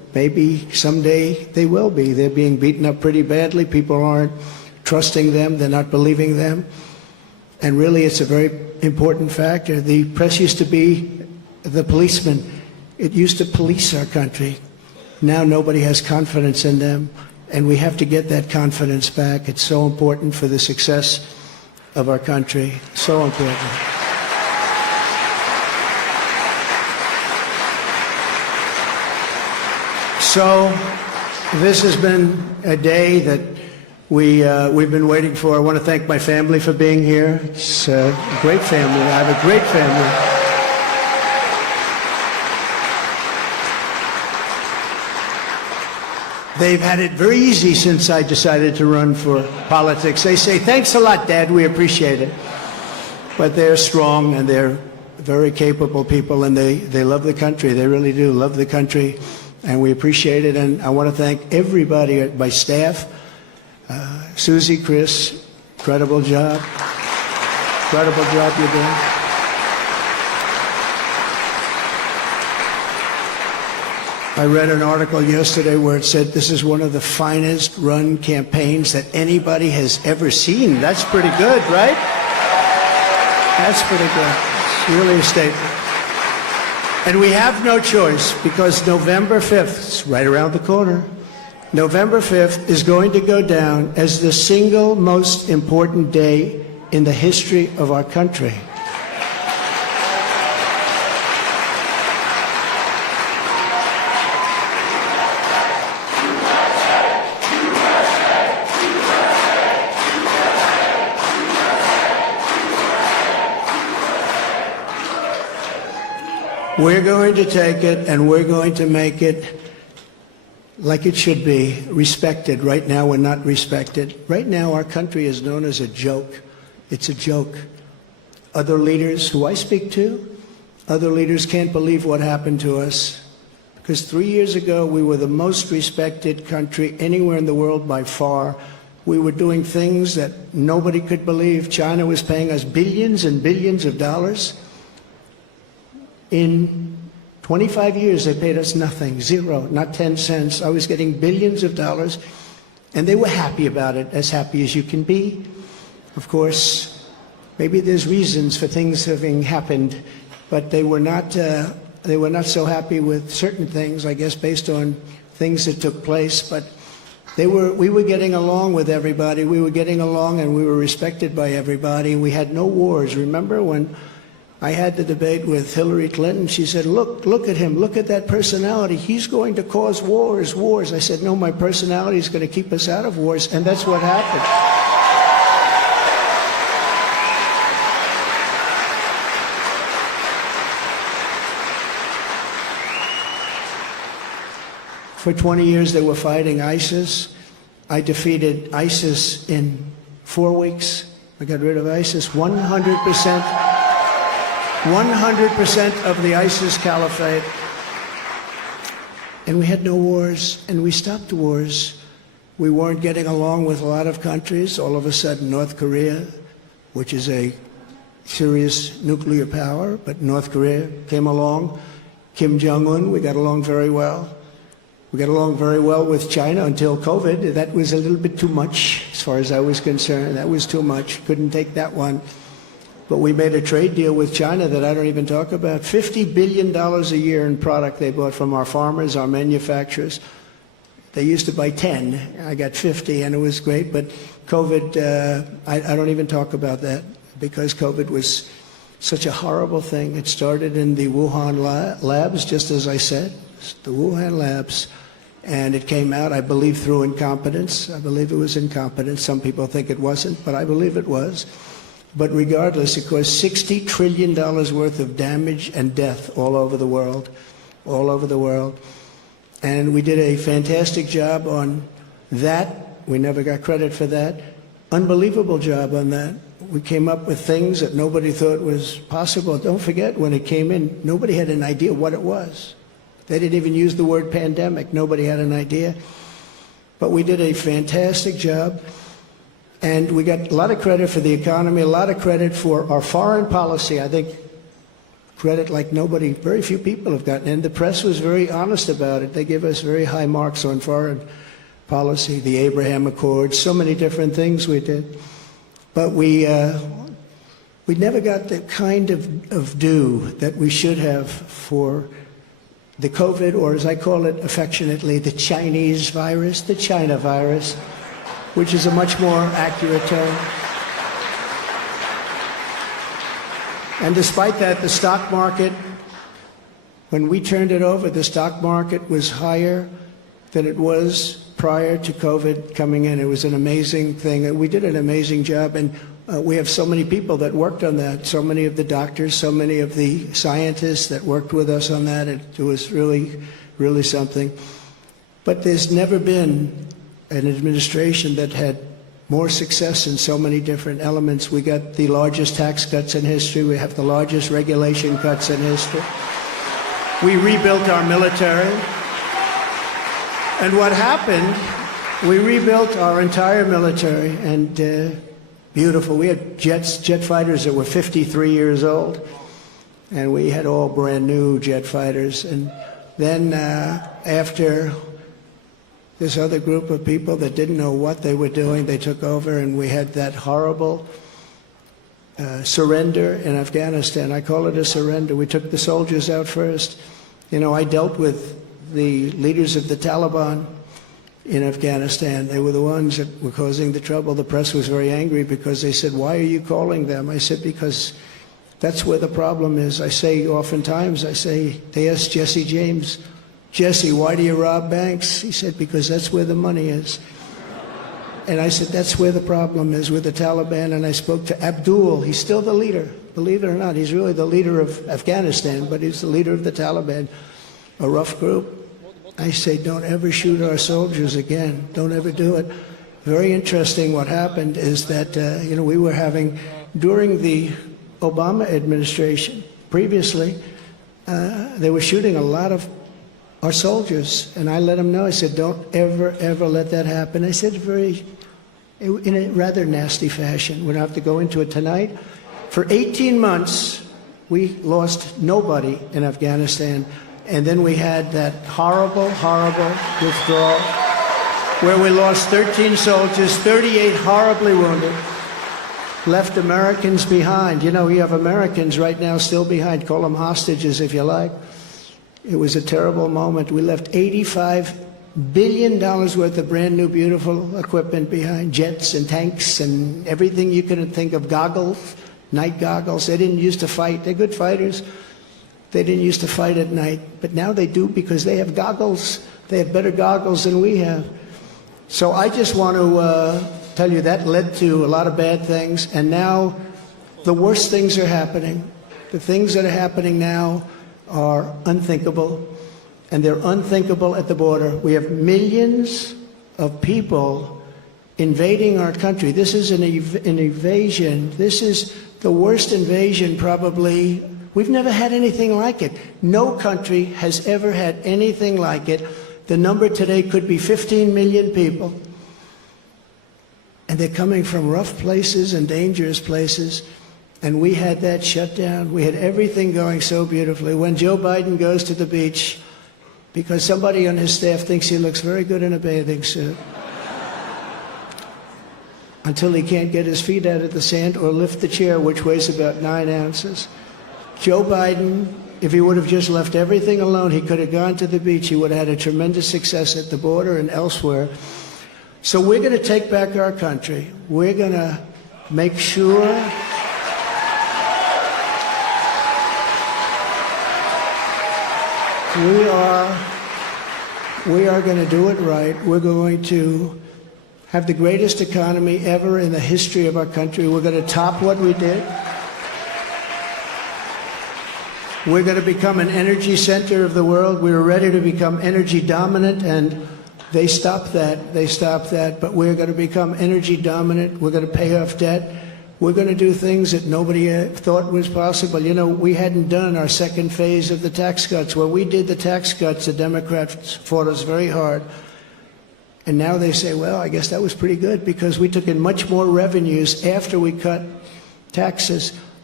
maybe someday they will be. They're being beaten up pretty badly. People aren't trusting them. They're not believing them. And really, it's a very important factor. The press used to be the policeman. It used to police our country. Now nobody has confidence in them, and we have to get that confidence back. It's so important for the success of our country. So important. So this has been a day that we've been waiting for. I want to thank my family for being here. It's a great family. I have a great family. They've had it very easy since I decided to run for politics. They say, thanks a lot, Dad, we appreciate it. But they're strong and they're very capable people, and they love the country. They really do love the country, and we appreciate it. And I want to thank everybody at my staff. Susie, Chris, incredible job. Incredible job you're doing. I read an article yesterday where it said this is one of the finest run campaigns that anybody has ever seen. That's pretty good, right? That's pretty good. It's really a statement. And we have no choice, because November 5th, it's right around the corner, November 5th is going to go down as the single most important day in the history of our country. We're going to take it and we're going to make it like it should be, respected. Right now we're not respected. Right now our country is known as a joke. It's a joke. Other leaders who I speak to, other leaders can't believe what happened to us. Because 3 years ago we were the most respected country anywhere in the world by far. We were doing things that nobody could believe. China was paying us billions and billions of dollars. In 25 years, they paid us nothing, zero, not 10 cents. I was getting billions of dollars, and they were happy about it, as happy as you can be. Of course, maybe there's reasons for things having happened, but they were not so happy with certain things, I guess, based on things that took place. But we were getting along with everybody. We were getting along, and we were respected by everybody. We had no wars. Remember when I had the debate with Hillary Clinton? She said, look at him, look at that personality. He's going to cause wars. I said, no, my personality is going to keep us out of wars, and that's what happened. For 20 years they were fighting ISIS. I defeated ISIS in 4 weeks. I got rid of ISIS 100%. 100% of the ISIS caliphate. And we had no wars, and we stopped wars. We weren't getting along with a lot of countries. All of a sudden, North Korea, which is a serious nuclear power, but North Korea came along. Kim Jong-un, we got along very well. We got along very well with China until COVID. That was a little bit too much, as far as I was concerned. That was too much. Couldn't take that one. But we made a trade deal with China that I don't even talk about. $50 billion a year in product they bought from our farmers, our manufacturers. They used to buy 10. I got 50, and it was great. But COVID, I don't even talk about that, because COVID was such a horrible thing. It started in the Wuhan labs, just as I said, the Wuhan labs. And it came out, I believe, through incompetence. I believe it was incompetence. Some people think it wasn't, but I believe it was. But regardless, it caused $60 trillion worth of damage and death all over the world, all over the world. And we did a fantastic job on that. We never got credit for that. Unbelievable job on that. We came up with things that nobody thought was possible. Don't forget, when it came in, nobody had an idea what it was. They didn't even use the word pandemic. Nobody had an idea. But we did a fantastic job. And we got a lot of credit for the economy, a lot of credit for our foreign policy. I think credit like nobody, very few people have gotten. And the press was very honest about it. They give us very high marks on foreign policy, the Abraham Accords, so many different things we did. But we never got the kind of due that we should have for the COVID, or as I call it affectionately, the Chinese virus, the China virus, which is a much more accurate term. And despite that, the stock market, when we turned it over, the stock market was higher than it was prior to COVID coming in. It was an amazing thing. We did an amazing job, and we have so many people that worked on that, so many of the doctors, so many of the scientists that worked with us on that. It was really, really something. But there's never been an administration that had more success in so many different elements. We got the largest tax cuts in history. We have the largest regulation cuts in history. We rebuilt our military. And what happened, we rebuilt our entire military, and beautiful. We had jet fighters that were 53 years old, and we had all brand new jet fighters. And then after this other group of people that didn't know what they were doing, they took over, and we had that horrible surrender in Afghanistan. I call it a surrender. We took the soldiers out first. You know, I dealt with the leaders of the Taliban in Afghanistan. They were the ones that were causing the trouble. The press was very angry because they said, "Why are you calling them?" I said, "Because that's where the problem is." I say oftentimes, they asked Jesse James, "Jesse, why do you rob banks?" He said, "Because that's where the money is." And I said, that's where the problem is with the Taliban. And I spoke to Abdul. He's still the leader. Believe it or not, he's really the leader of Afghanistan, but he's the leader of the Taliban, a rough group. I say, don't ever shoot our soldiers again. Don't ever do it. Very interesting what happened is that, we were having, during the Obama administration, previously, they were shooting a lot of our soldiers. And I let them know, I said, don't ever, ever let that happen. I said in a rather nasty fashion. We don't have to go into it tonight. For 18 months, we lost nobody in Afghanistan. And then we had that horrible, horrible withdrawal where we lost 13 soldiers, 38 horribly wounded, left Americans behind. You know, we have Americans right now still behind. Call them hostages if you like. It was a terrible moment. We left $85 billion worth of brand new, beautiful equipment behind, jets and tanks and everything you could think of, goggles, night goggles. They didn't used to fight. They're good fighters. They didn't used to fight at night, but now they do because they have goggles. They have better goggles than we have. So I just want to tell you that led to a lot of bad things, and now the worst things are happening. The things that are happening now are unthinkable, and they're unthinkable at the border. We have millions of people invading our country. This is an invasion. This is the worst invasion probably. We've never had anything like it. No country has ever had anything like it. The number today could be 15 million people. And they're coming from rough places and dangerous places. And we had that shut down. We had everything going so beautifully. When Joe Biden goes to the beach, because somebody on his staff thinks he looks very good in a bathing suit, until he can't get his feet out of the sand or lift the chair, which weighs about 9 ounces. Joe Biden, if he would have just left everything alone, he could have gone to the beach. He would have had a tremendous success at the border and elsewhere. So we're going to take back our country. We're going to make sure we are going to do it right. We're going to have the greatest economy ever in the history of our country. We're going to top what we did. We're going to become an energy center of the world. We were ready to become energy dominant, and they stopped that. They stopped that. But we're going to become energy dominant. We're going to pay off debt. We're going to do things that nobody thought was possible. You know, we hadn't done our second phase of the tax cuts. When we did the tax cuts, the Democrats fought us very hard. And now they say, well, I guess that was pretty good because we took in much more revenues after we cut taxes.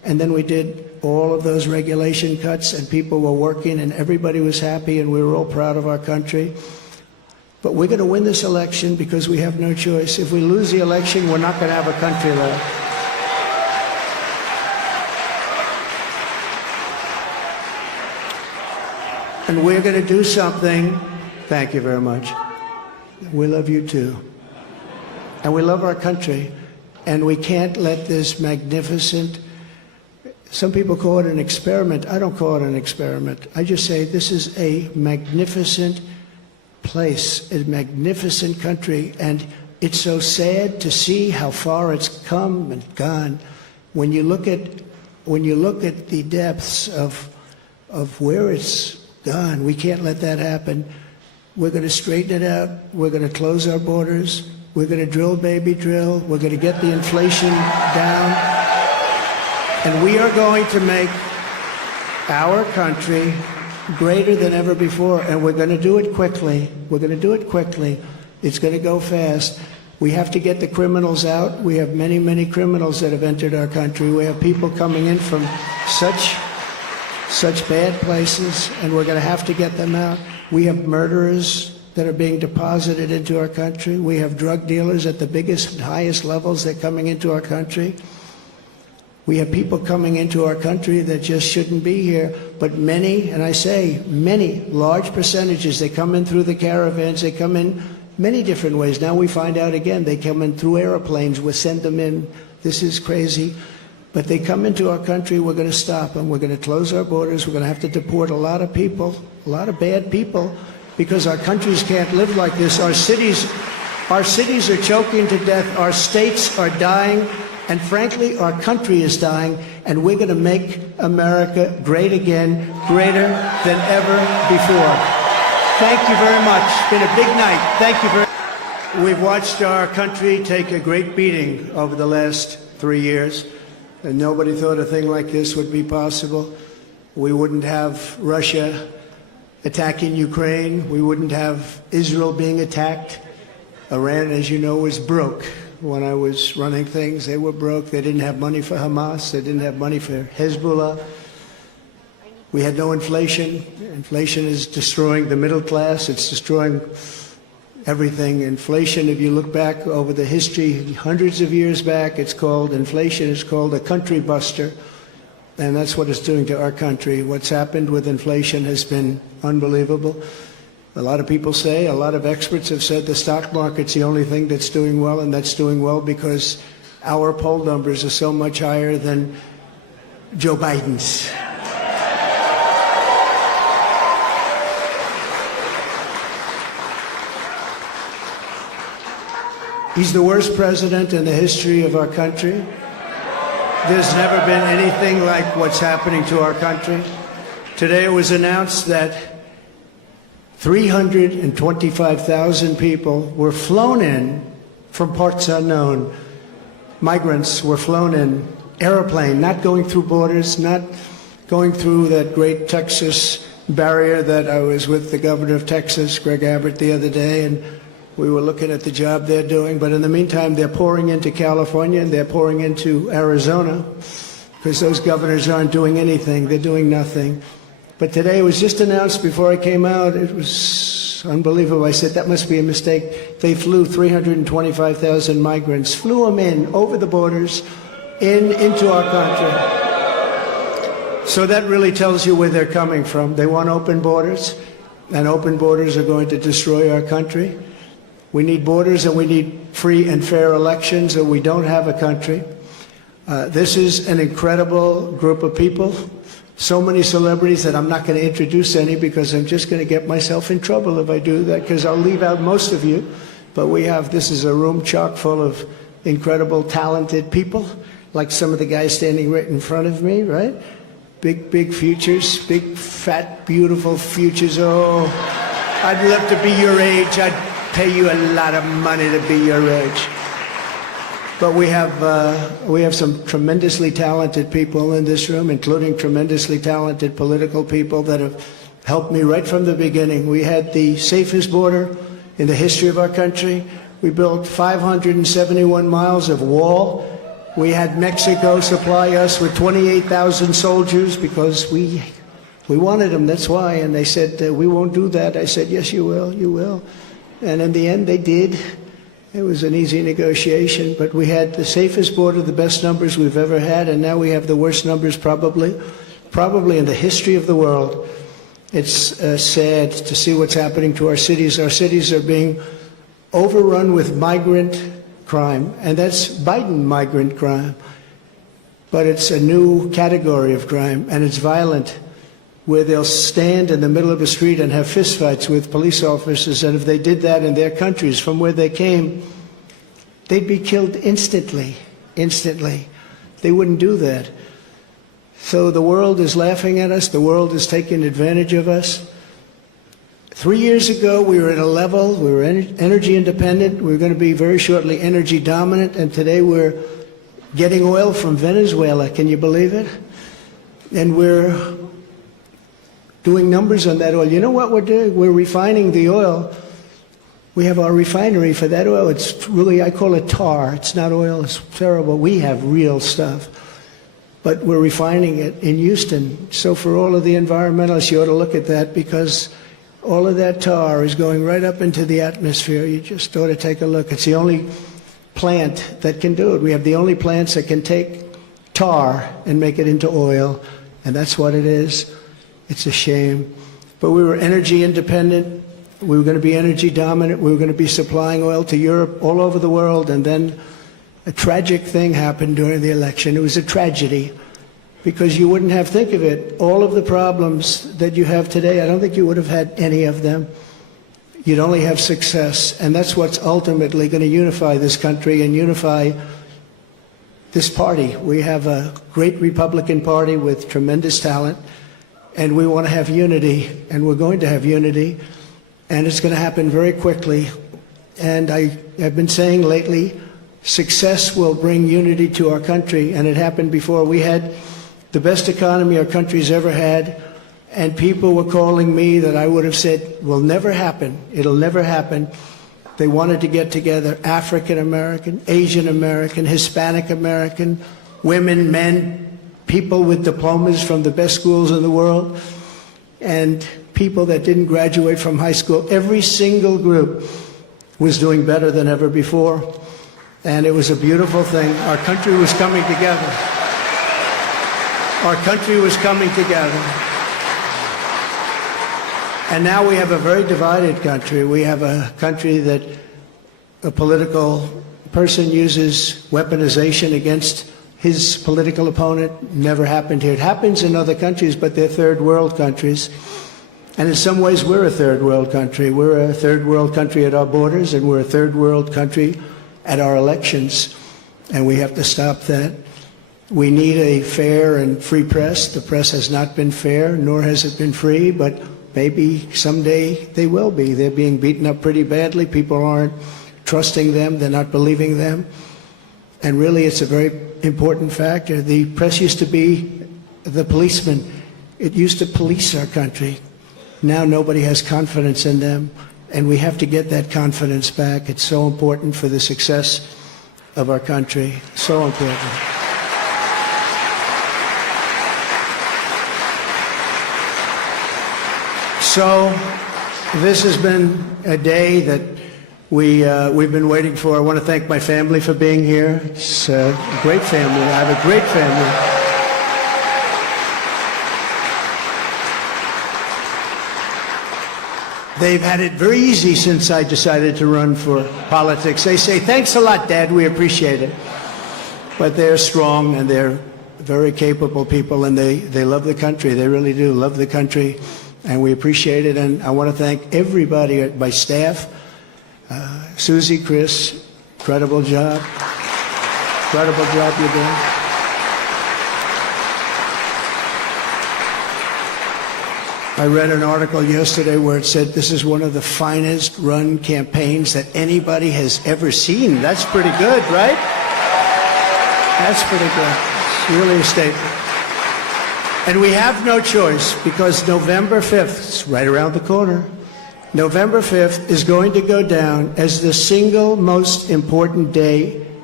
And then we did all of those regulation cuts, and people were working, and everybody was happy, and we were all proud of our country. But we're going to win this election because we have no choice. If we lose the election, we're not going to have a country left. And we're going to do something. Thank you very much. We love you too. And we love our country. And we can't let this magnificent, some people call it an experiment. I don't call it an experiment. I just say this is a magnificent place, a magnificent country. And it's so sad to see how far it's come and gone. When you look at the depths of where it's gone, we can't let that happen. We're going to straighten it out. We're going to close our borders. We're going to drill, baby, drill. We're going to get the inflation down. And we are going to make our country greater than ever before. And we're going to do it quickly. We're going to do it quickly. It's going to go fast. We have to get the criminals out. We have many, many criminals that have entered our country. We have people coming in from such bad places, and we're going to have to get them out. We have murderers that are being deposited into our country. We have drug dealers at the biggest, highest levels. They're coming into our country. We have people coming into our country that just shouldn't be here. But many, and I say many, large percentages, they come in through the caravans. They come in many different ways. Now we find out again, they come in through airplanes. We send them in. This is crazy. But they come into our country, we're going to stop them. We're going to close our borders. We're going to have to deport a lot of people, a lot of bad people, because our countries can't live like this. Our cities are choking to death. Our states are dying. And frankly, our country is dying. And we're going to make America great again, greater than ever before. Thank you very much. It's been a big night. Thank you very much. We've watched our country take a great beating over the last 3 years. And nobody thought a thing like this would be possible. We wouldn't have Russia attacking Ukraine. We wouldn't have Israel being attacked. Iran, as you know, was broke. When I was running things, they were broke. They didn't have money for Hamas. They didn't have money for Hezbollah. We had no inflation. Inflation is destroying the middle class. It's destroying everything. Inflation, if you look back over the history, hundreds of years back, inflation is called a country buster. And that's what it's doing to our country. What's happened with inflation has been unbelievable. A lot of people say, a lot of experts have said the stock market's the only thing that's doing well, and that's doing well because our poll numbers are so much higher than Joe Biden's. He's the worst president in the history of our country. There's never been anything like what's happening to our country. Today it was announced that 325,000 people were flown in from parts unknown. Migrants were flown in, airplane, not going through borders, not going through that great Texas barrier that I was with the governor of Texas, Greg Abbott, the other day, and we were looking at the job they're doing. But in the meantime, they're pouring into California and they're pouring into Arizona because those governors aren't doing anything. They're doing nothing. But today it was just announced before I came out. It was unbelievable. I said, that must be a mistake. They flew 325,000 migrants, flew them in over the borders into our country. So that really tells you where they're coming from. They want open borders, and open borders are going to destroy our country. We need borders and we need free and fair elections, or we don't have a country. This is an incredible group of people. So many celebrities that I'm not going to introduce any because I'm just going to get myself in trouble if I do that, because I'll leave out most of you. But this is a room chock full of incredible, talented people, like some of the guys standing right in front of me, right? Big, big futures, big, fat, beautiful futures. Oh, I'd love to be your age. I'd pay you a lot of money to be your age. But we have some tremendously talented people in this room, including tremendously talented political people that have helped me right from the beginning. We had the safest border in the history of our country. We built 571 miles of wall We had Mexico supply us with 28,000 soldiers because we wanted them, that's why. And they said, we won't do that. I said, yes, you will, you will. And in the end, they did. It was an easy negotiation, but we had the safest border, the best numbers we've ever had, and now we have the worst numbers probably in the history of the world. It's sad to see what's happening to our cities. Our cities are being overrun with migrant crime, and that's Biden migrant crime. But it's a new category of crime, and it's violent, where they'll stand in the middle of a street and have fistfights with police officers, and if they did that in their countries from where they came, they'd be killed instantly, instantly. They wouldn't do that. So the world is laughing at us. The world is taking advantage of us. 3 years ago, we were at a level, we were energy independent. We were going to be very shortly energy dominant, and today we're getting oil from Venezuela. Can you believe it? And we're doing numbers on that oil. You know what we're doing? We're refining the oil. We have our refinery for that oil. It's really, I call it tar. It's not oil. It's terrible. We have real stuff. But we're refining it in Houston. So for all of the environmentalists, you ought to look at that, because all of that tar is going right up into the atmosphere. You just ought to take a look. It's the only plant that can do it. We have the only plants that can take tar and make it into oil, and that's what it is. It's a shame. But we were energy independent. We were going to be energy dominant. We were going to be supplying oil to Europe, all over the world. And then a tragic thing happened during the election. It was a tragedy, because you wouldn't have, think of it, all of the problems that you have today, I don't think you would have had any of them. You'd only have success. And that's what's ultimately going to unify this country and unify this party. We have a great Republican Party with tremendous talent. And we want to have unity, and we're going to have unity, and it's going to happen very quickly. And I've been saying lately, success will bring unity to our country, and it happened before. We had the best economy our country's ever had, and people were calling me that I would have said will never happen. It'll never happen. They wanted to get together, African American, Asian American, Hispanic American, women, men, people with diplomas from the best schools in the world, and people that didn't graduate from high school. Every single group was doing better than ever before, and it was a beautiful thing. Our country was coming together. Our country was coming together. And now we have a very divided country. We have a country that a political person uses weaponization against his political opponent. Never happened here. It happens in other countries, but they're third world countries. And in some ways, we're a third world country. We're a third world country at our borders, and we're a third world country at our elections. And we have to stop that. We need a fair and free press. The press has not been fair, nor has it been free, but maybe someday they will be. They're being beaten up pretty badly. People aren't trusting them. They're not believing them. And really, it's a very important factor. The press used to be the policeman. It used to police our country. Now nobody has confidence in them, and we have to get that confidence back. It's so important for the success of our country. So important. So this has been a day that we've been waiting for. I want to thank my family for being here. It's a great family. I have a great family. They've had it very easy since I decided to run for politics. They say, thanks a lot, Dad, we appreciate it. But they're strong, and they're very capable people, and they love the country. They really do love the country, and we appreciate it. And I want to thank everybody at my staff. Susie, Chris, incredible job. Incredible job you're doing. I read an article yesterday where it said this is one of the finest run campaigns that anybody has ever seen. That's pretty good, right? That's pretty good. It's really a statement. And we have no choice, because November 5th, it's right around the corner, November 5th is going to go down as the single most important day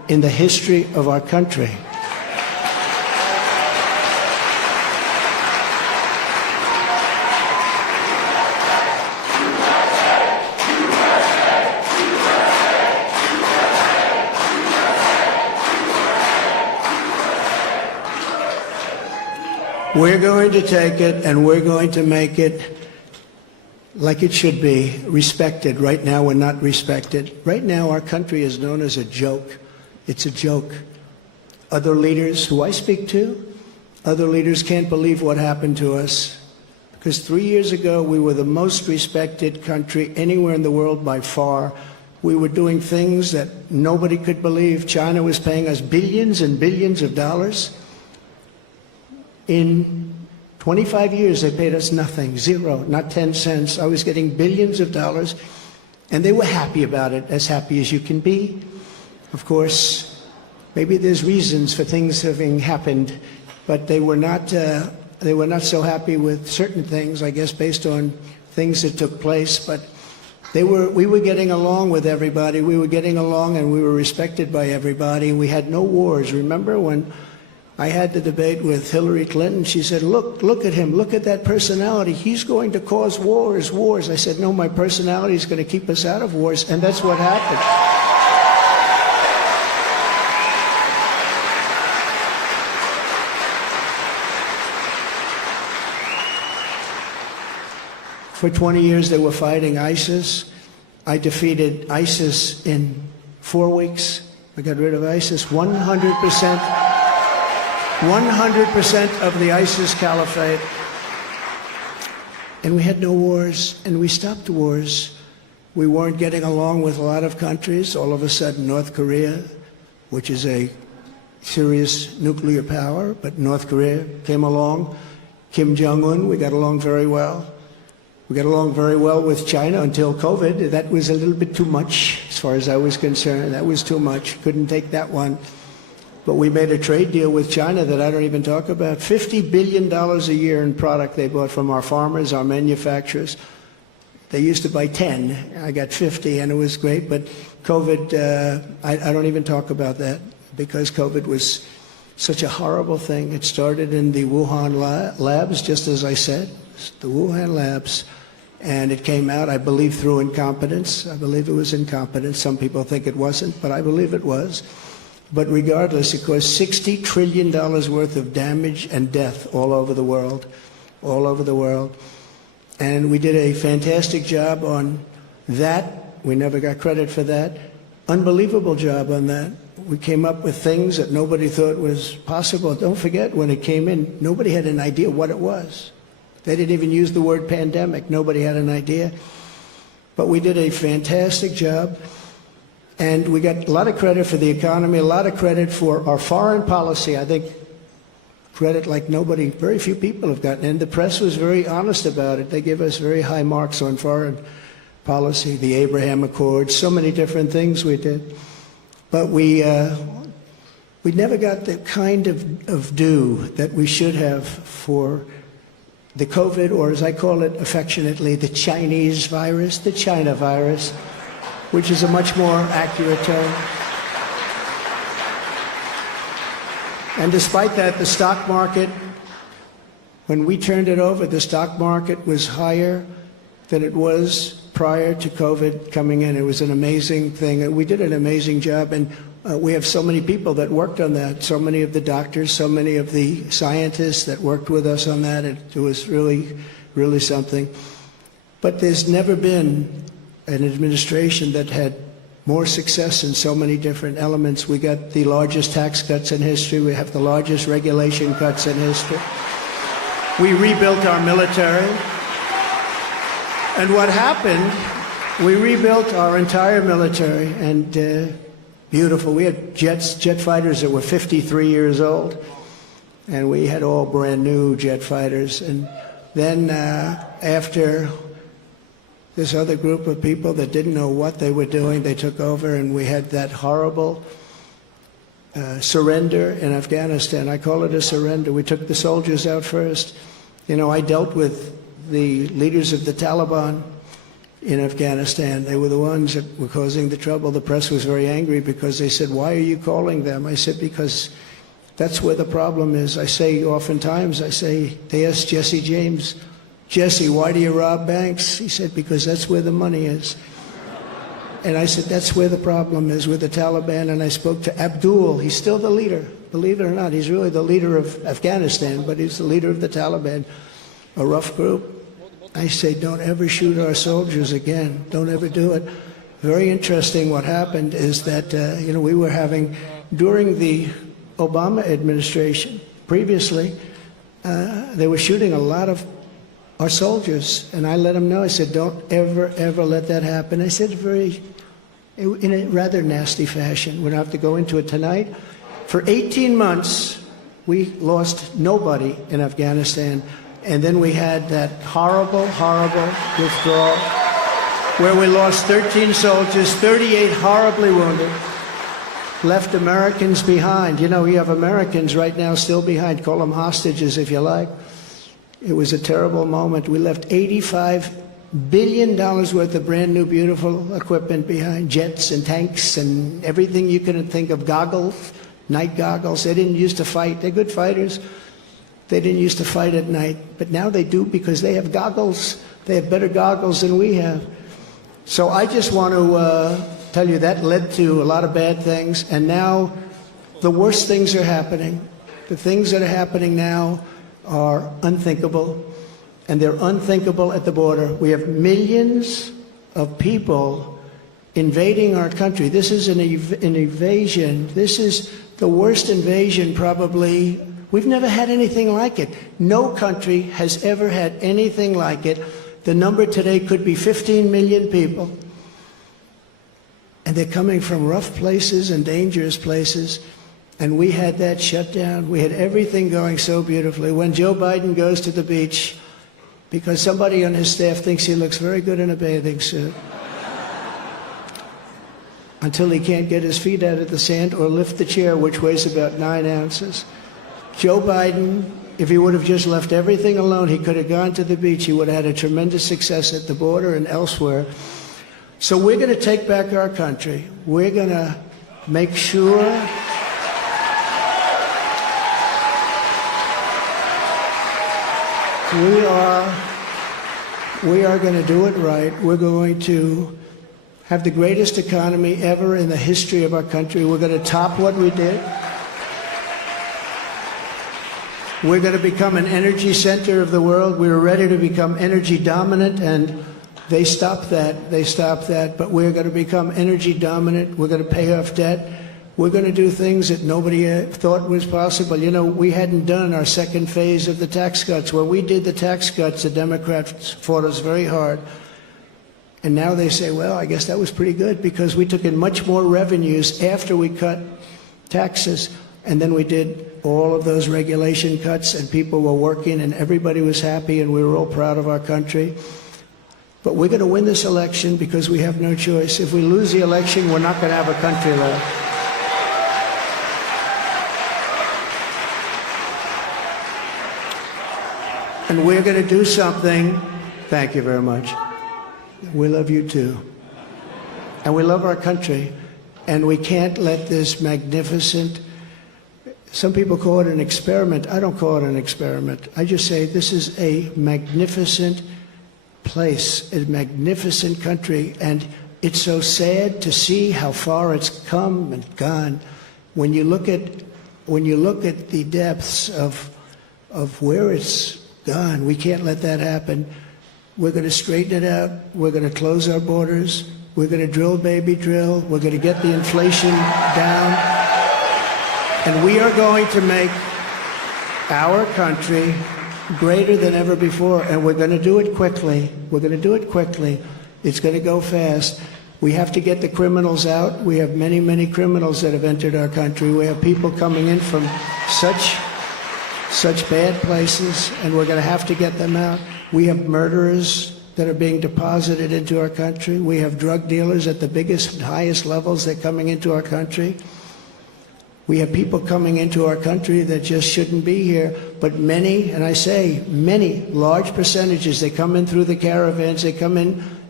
in the history of our country. We're going to take it and we're going to make it like it should be, respected. Right now we're not respected. Right now our country is known as a joke. It's a joke. Other leaders who I speak to, other leaders can't believe what happened to us. Because 3 years ago we were the most respected country anywhere in the world by far. We were doing things that nobody could believe. China was paying us billions and billions of dollars. In 25 years, they paid us nothing, zero, not 10 cents. I was getting billions of dollars, and they were happy about it, as happy as you can be. Of course, maybe there's reasons for things having happened, but they were not so happy with certain things, I guess, based on things that took place. But we were getting along with everybody. We were getting along, and we were respected by everybody. We had no wars. Remember when I had the debate with Hillary Clinton? She said, look at him, look at that personality. He's going to cause wars. I said, no, my personality is going to keep us out of wars, and that's what happened. For 20 years, they were fighting ISIS. I defeated ISIS in 4 weeks. I got rid of ISIS 100%. 100% of the ISIS caliphate. And we had no wars, and we stopped wars. We weren't getting along with a lot of countries. All of a sudden, North Korea, which is a serious nuclear power, but North Korea came along. Kim Jong-un, we got along very well. We got along very well with China until COVID. That was a little bit too much, as far as I was concerned. That was too much. Couldn't take that one. But we made a trade deal with China that I don't even talk about. $50 billion a year in product they bought from our farmers, our manufacturers. They used to buy 10. I got 50, and it was great. But COVID, I don't even talk about that, because COVID was such a horrible thing. It started in the Wuhan labs, just as I said, the Wuhan labs. And it came out, I believe, through incompetence. I believe it was incompetence. Some people think it wasn't, but I believe it was. But regardless, it caused $60 trillion worth of damage and death all over the world, all over the world. And we did a fantastic job on that. We never got credit for that. Unbelievable job on that. We came up with things that nobody thought was possible. Don't forget, when it came in, nobody had an idea what it was. They didn't even use the word pandemic. Nobody had an idea. But we did a fantastic job. And we got a lot of credit for the economy, a lot of credit for our foreign policy. I think credit like nobody, very few people have gotten. And the press was very honest about it. They give us very high marks on foreign policy, the Abraham Accords, so many different things we did. But we never got the kind of due that we should have for the COVID, or as I call it affectionately, the Chinese virus, the China virus, which is a much more accurate term. And despite that, the stock market, when we turned it over, the stock market was higher than it was prior to COVID coming in. It was an amazing thing. We did an amazing job, and we have so many people that worked on that, so many of the doctors, so many of the scientists that worked with us on that. It was really, really something. But there's never been an administration that had more success in so many different elements. We got the largest tax cuts in history. We have the largest regulation cuts in history. We rebuilt our military. And what happened, we rebuilt our entire military, and beautiful. We had jet fighters that were 53 years old, and we had all brand new jet fighters. And then after this other group of people that didn't know what they were doing, they took over, and we had that horrible surrender in Afghanistan. I call it a surrender. We took the soldiers out first. You know, I dealt with the leaders of the Taliban, in Afghanistan. They were the ones that were causing the trouble. The press was very angry because they said, why are you calling them? I said, because that's where the problem is. I say oftentimes, they asked Jesse James, Jesse, why do you rob banks? He said, because that's where the money is. And I said, that's where the problem is with the Taliban. And I spoke to Abdul. He's still the leader. Believe it or not, he's really the leader of Afghanistan, but he's the leader of the Taliban, a rough group. I say, don't ever shoot our soldiers again. Don't ever do it. Very interesting what happened is that, we were having, during the Obama administration, previously, they were shooting a lot of our soldiers. And I let them know, I said, don't ever, ever let that happen. I said in a rather nasty fashion. We don't have to go into it tonight. For 18 months, we lost nobody in Afghanistan. And then we had that horrible, horrible withdrawal where we lost 13 soldiers, 38 horribly wounded, left Americans behind. You have Americans right now still behind. Call them hostages if you like. It was a terrible moment. We left $85 billion worth of brand new, beautiful equipment behind, jets and tanks and everything you could think of, goggles, night goggles. They didn't used to fight. They're good fighters. They didn't used to fight at night, but now they do because they have goggles. They have better goggles than we have. So I just want to tell you that led to a lot of bad things, and now the worst things are happening. The things that are happening now are unthinkable, and they're unthinkable at the border. We have millions of people invading our country. This is an invasion. This is the worst invasion probably. We've never had anything like it. No country has ever had anything like it. The number today could be 15 million people. And they're coming from rough places and dangerous places. And we had that shut down. We had everything going so beautifully. When Joe Biden goes to the beach, because somebody on his staff thinks he looks very good in a bathing suit, until he can't get his feet out of the sand or lift the chair, which weighs about 9 ounces. Joe Biden, if he would have just left everything alone, he could have gone to the beach. He would have had a tremendous success at the border and elsewhere. So we're going to take back our country. We're going to make sure we are going to do it right. We're going to have the greatest economy ever in the history of our country. We're going to top what we did. We're going to become an energy center of the world. We were ready to become energy dominant, and they stopped that. They stopped that. But we're going to become energy dominant. We're going to pay off debt. We're going to do things that nobody thought was possible. We hadn't done our second phase of the tax cuts. When we did the tax cuts, the Democrats fought us very hard. And now they say, well, I guess that was pretty good because we took in much more revenues after we cut taxes. And then we did all of those regulation cuts, and people were working, and everybody was happy, and we were all proud of our country. But we're going to win this election because we have no choice. If we lose the election, we're not going to have a country left. And we're going to do something. Thank you very much. We love you too. And we love our country. And we can't let this magnificent, some people call it an experiment. I don't call it an experiment. I just say this is a magnificent place, a magnificent country. And it's so sad to see how far it's come and gone. When you look at the depths of where it's gone, we can't let that happen. We're going to straighten it out. We're going to close our borders. We're going to drill, baby, drill. We're going to get the inflation down. And we are going to make our country greater than ever before. And we're going to do it quickly. We're going to do it quickly. It's going to go fast. We have to get the criminals out. We have many, many criminals that have entered our country. We have people coming in from such bad places, and we're going to have to get them out. We have murderers that are being deposited into our country. We have drug dealers at the biggest and highest levels that are coming into our country. We have people coming into our country that just shouldn't be here, but many, and I say many, large percentages, they come in through the caravans, they come in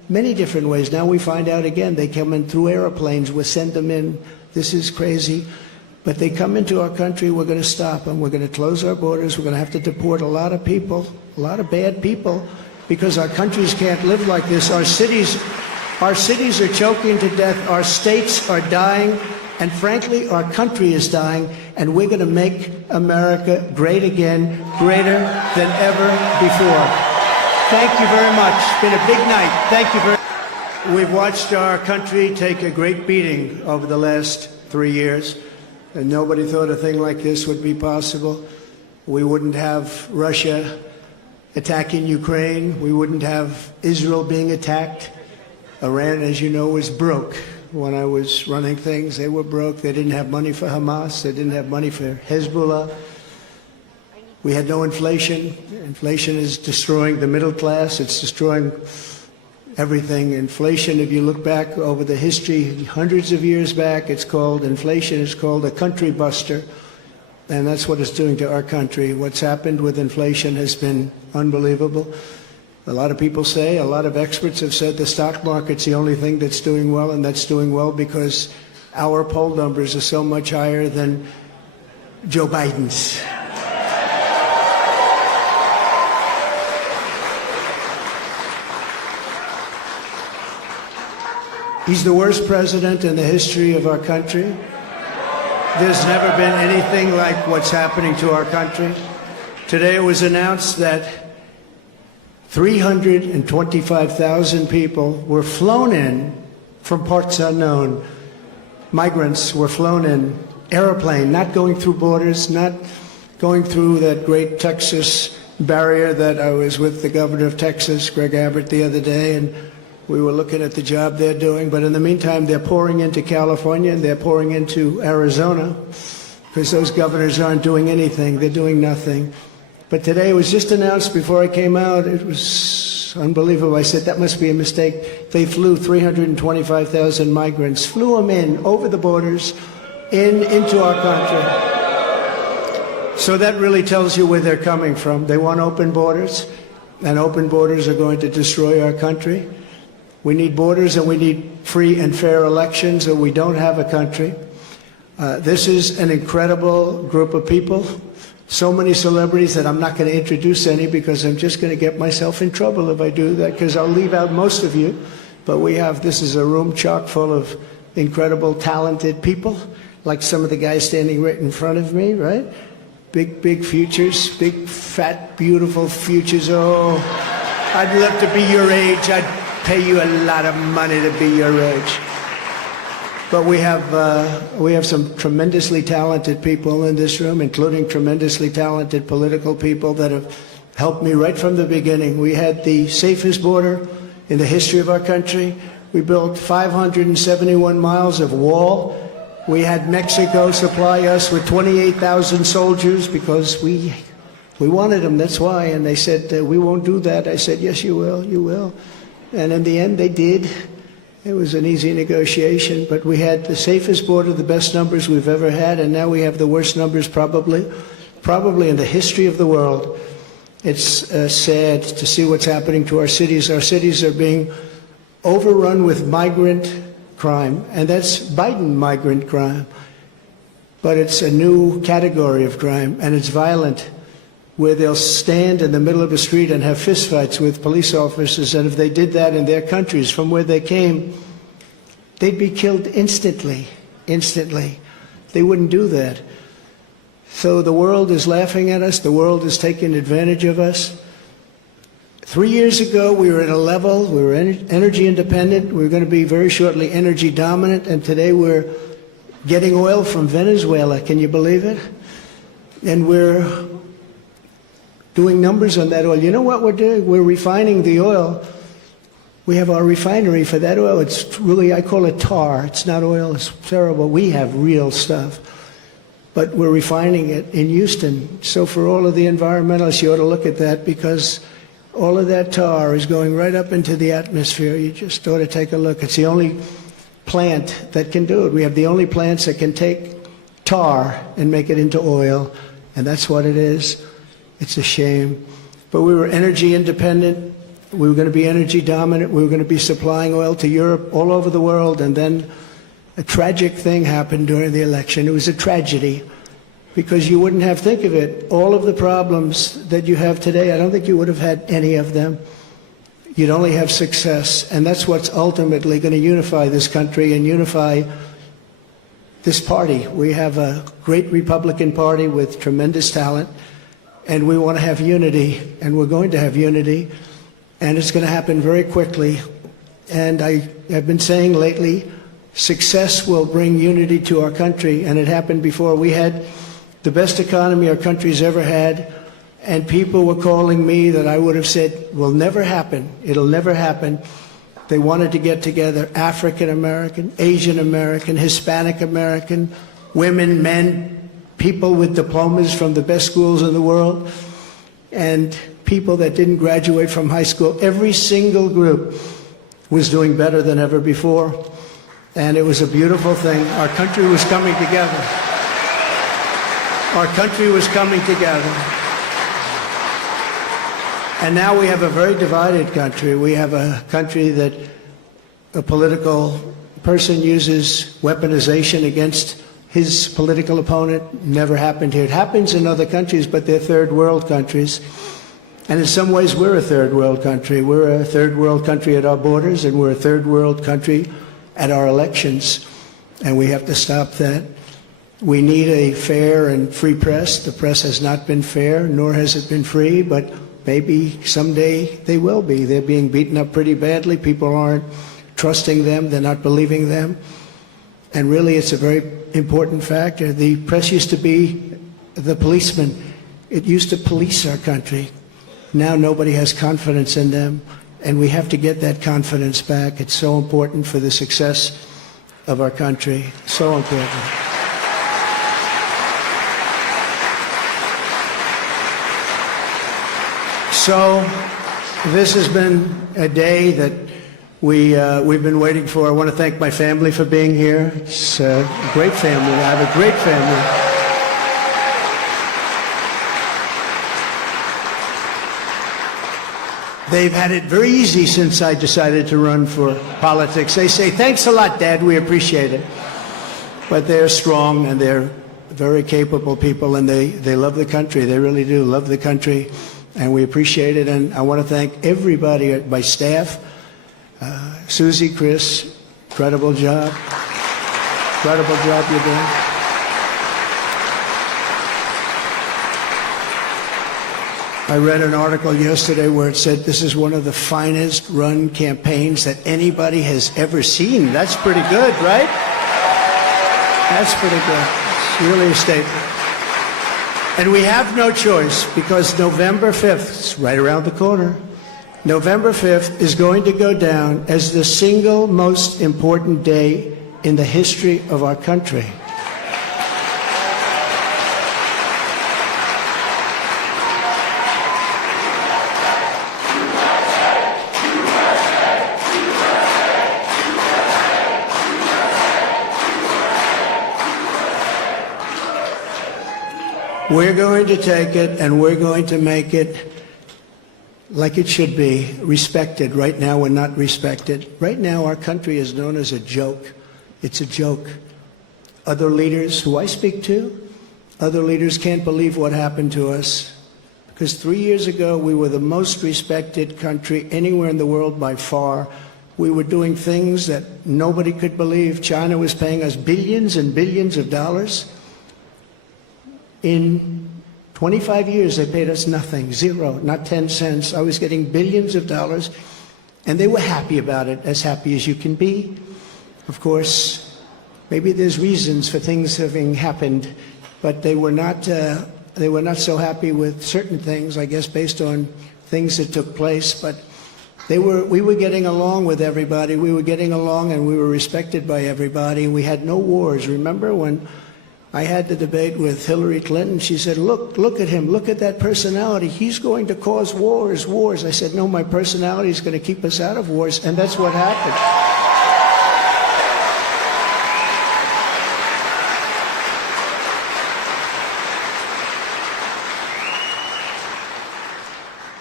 many different ways. Now we find out again, they come in through airplanes, we send them in. This is crazy. But they come into our country, we're going to stop them. We're going to close our borders. We're going to have to deport a lot of people, a lot of bad people, because our countries can't live like this. Our cities are choking to death. Our states are dying. And frankly, our country is dying. And we're going to make America great again, greater than ever before. Thank you very much. It's been a big night. Thank you very much. We've watched our country take a great beating over the last 3 years. And nobody thought a thing like this would be possible. We wouldn't have Russia attacking Ukraine. We wouldn't have Israel being attacked. Iran, as you know, was broke. When I was running things, they were broke. They didn't have money for Hamas. They didn't have money for Hezbollah. We had no inflation. Inflation is destroying the middle class. It's destroying everything. Inflation, if you look back over the history, hundreds of years back, it's called inflation. It's called a country buster. And that's what it's doing to our country. What's happened with inflation has been unbelievable. A lot of people say, a lot of experts have said the stock market's the only thing that's doing well, and that's doing well because our poll numbers are so much higher than Joe Biden's. He's the worst president in the history of our country. There's never been anything like what's happening to our country. Today it was announced that 325,000 people were flown in from parts unknown. Migrants were flown in, airplane, not going through borders, not going through that great Texas barrier that I was with the governor of Texas, Greg Abbott, the other day, and we were looking at the job they're doing. But in the meantime, they're pouring into California and they're pouring into Arizona because those governors aren't doing anything. They're doing nothing. But today it was just announced before I came out. It was unbelievable. I said, that must be a mistake. They flew 325,000 migrants, flew them in over the borders into our country. So that really tells you where they're coming from. They want open borders, and open borders are going to destroy our country. We need borders and we need free and fair elections, or we don't have a country. This is an incredible group of people. So many celebrities that I'm not going to introduce any because I'm just going to get myself in trouble if I do that, because I'll leave out most of you. But this is a room chock full of incredible, talented people, like some of the guys standing right in front of me, right? Big, big futures, big, fat, beautiful futures. Oh, I'd love to be your age. I'd pay you a lot of money to be your age. But we have some tremendously talented people in this room, including tremendously talented political people that have helped me right from the beginning. We had the safest border in the history of our country. We built 571 miles of wall. We had Mexico supply us with 28,000 soldiers because we wanted them, that's why. And they said, we won't do that. I said, yes, you will, you will. And in the end, they did. It was an easy negotiation, but we had the safest border, the best numbers we've ever had, and now we have the worst numbers probably in the history of the world. It's sad to see what's happening to our cities. Our cities are being overrun with migrant crime, and that's Biden migrant crime. But it's a new category of crime, and it's violent, where they'll stand in the middle of a street and have fistfights with police officers, and if they did that in their countries from where they came, they'd be killed instantly. They wouldn't do that. So the world is laughing at us. The world is taking advantage of us. 3 years ago, we were at a level, we were energy independent. We were going to be very shortly energy dominant, and today we're getting oil from Venezuela. Can you believe it? And we're doing numbers on that oil. You know what we're doing? We're refining the oil. We have our refinery for that oil. It's really, I call it tar. It's not oil. It's terrible. We have real stuff. But we're refining it in Houston. So for all of the environmentalists, you ought to look at that, because all of that tar is going right up into the atmosphere. You just ought to take a look. It's the only plant that can do it. We have the only plants that can take tar and make it into oil, and that's what it is. It's a shame. But we were energy independent We were going to be energy dominant. We were going to be supplying oil to Europe, all over the world. And then a tragic thing happened during the election. It was a tragedy because you wouldn't have, think of it, all of the problems that you have today, I don't think you would have had any of them. You'd only have success. And that's what's ultimately going to unify this country and unify this party. We have a great Republican Party with tremendous talent, and we want to have unity, and we're going to have unity, and it's going to happen very quickly. And I have been saying lately, success will bring unity to our country, and it happened before. We had the best economy our country's ever had, and people were calling me that I would have said will never happen. It'll never happen. They wanted to get together, African American, Asian American, Hispanic American, women, men, people with diplomas from the best schools in the world, and people that didn't graduate from high school. Every single group was doing better than ever before, and it was a beautiful thing. Our country was coming together. Our country was coming together. And now we have a very divided country. We have a country that a political person uses weaponization against his political opponent. Never happened here. It happens in other countries, but they're third world countries. And in some ways, we're a third world country. We're a third world country at our borders, and we're a third world country at our elections. And we have to stop that. We need a fair and free press. The press has not been fair, nor has it been free, but maybe someday they will be. They're being beaten up pretty badly. People aren't trusting them. They're not believing them. And really, it's a very important factor. The press used to be the policeman. It used to police our country. Now nobody has confidence in them, and we have to get that confidence back. It's so important for the success of our country. So important. So this has been a day that we've been waiting for. I want to thank my family for being here. It's a great family. I have a great family. They've had it very easy since I decided to run for politics. They say, thanks a lot, Dad, we appreciate it. But they're strong, and they're very capable people, and they love the country. They really do love the country, and we appreciate it. And I want to thank everybody at my staff. Susie, Chris, incredible job. Incredible job you're doing. I read an article yesterday where it said this is one of the finest run campaigns that anybody has ever seen. That's pretty good, right? That's pretty good. It's really a statement. And we have no choice, because November 5th, it's right around the corner, November 5th is going to go down as the single most important day in the history of our country. We're going to take it, and we're going to make it like it should be, respected. Right now, we're not respected. Right now, our country is known as a joke. It's a joke. Other leaders who I speak to, other leaders can't believe what happened to us. Because 3 years ago, we were the most respected country anywhere in the world by far. We were doing things that nobody could believe. China was paying us billions and billions of dollars. In 25 years, they paid us nothing, zero, not 10 cents. I was getting billions of dollars, and they were happy about it, as happy as you can be. Of course, maybe there's reasons for things having happened, but they were not so happy with certain things, I guess, based on things that took place. But we were getting along with everybody. We were getting along, and we were respected by everybody. We had no wars. Remember when I had the debate with Hillary Clinton? She said, look at him, look at that personality. He's going to cause wars. I said, no, my personality is going to keep us out of wars, and that's what happened.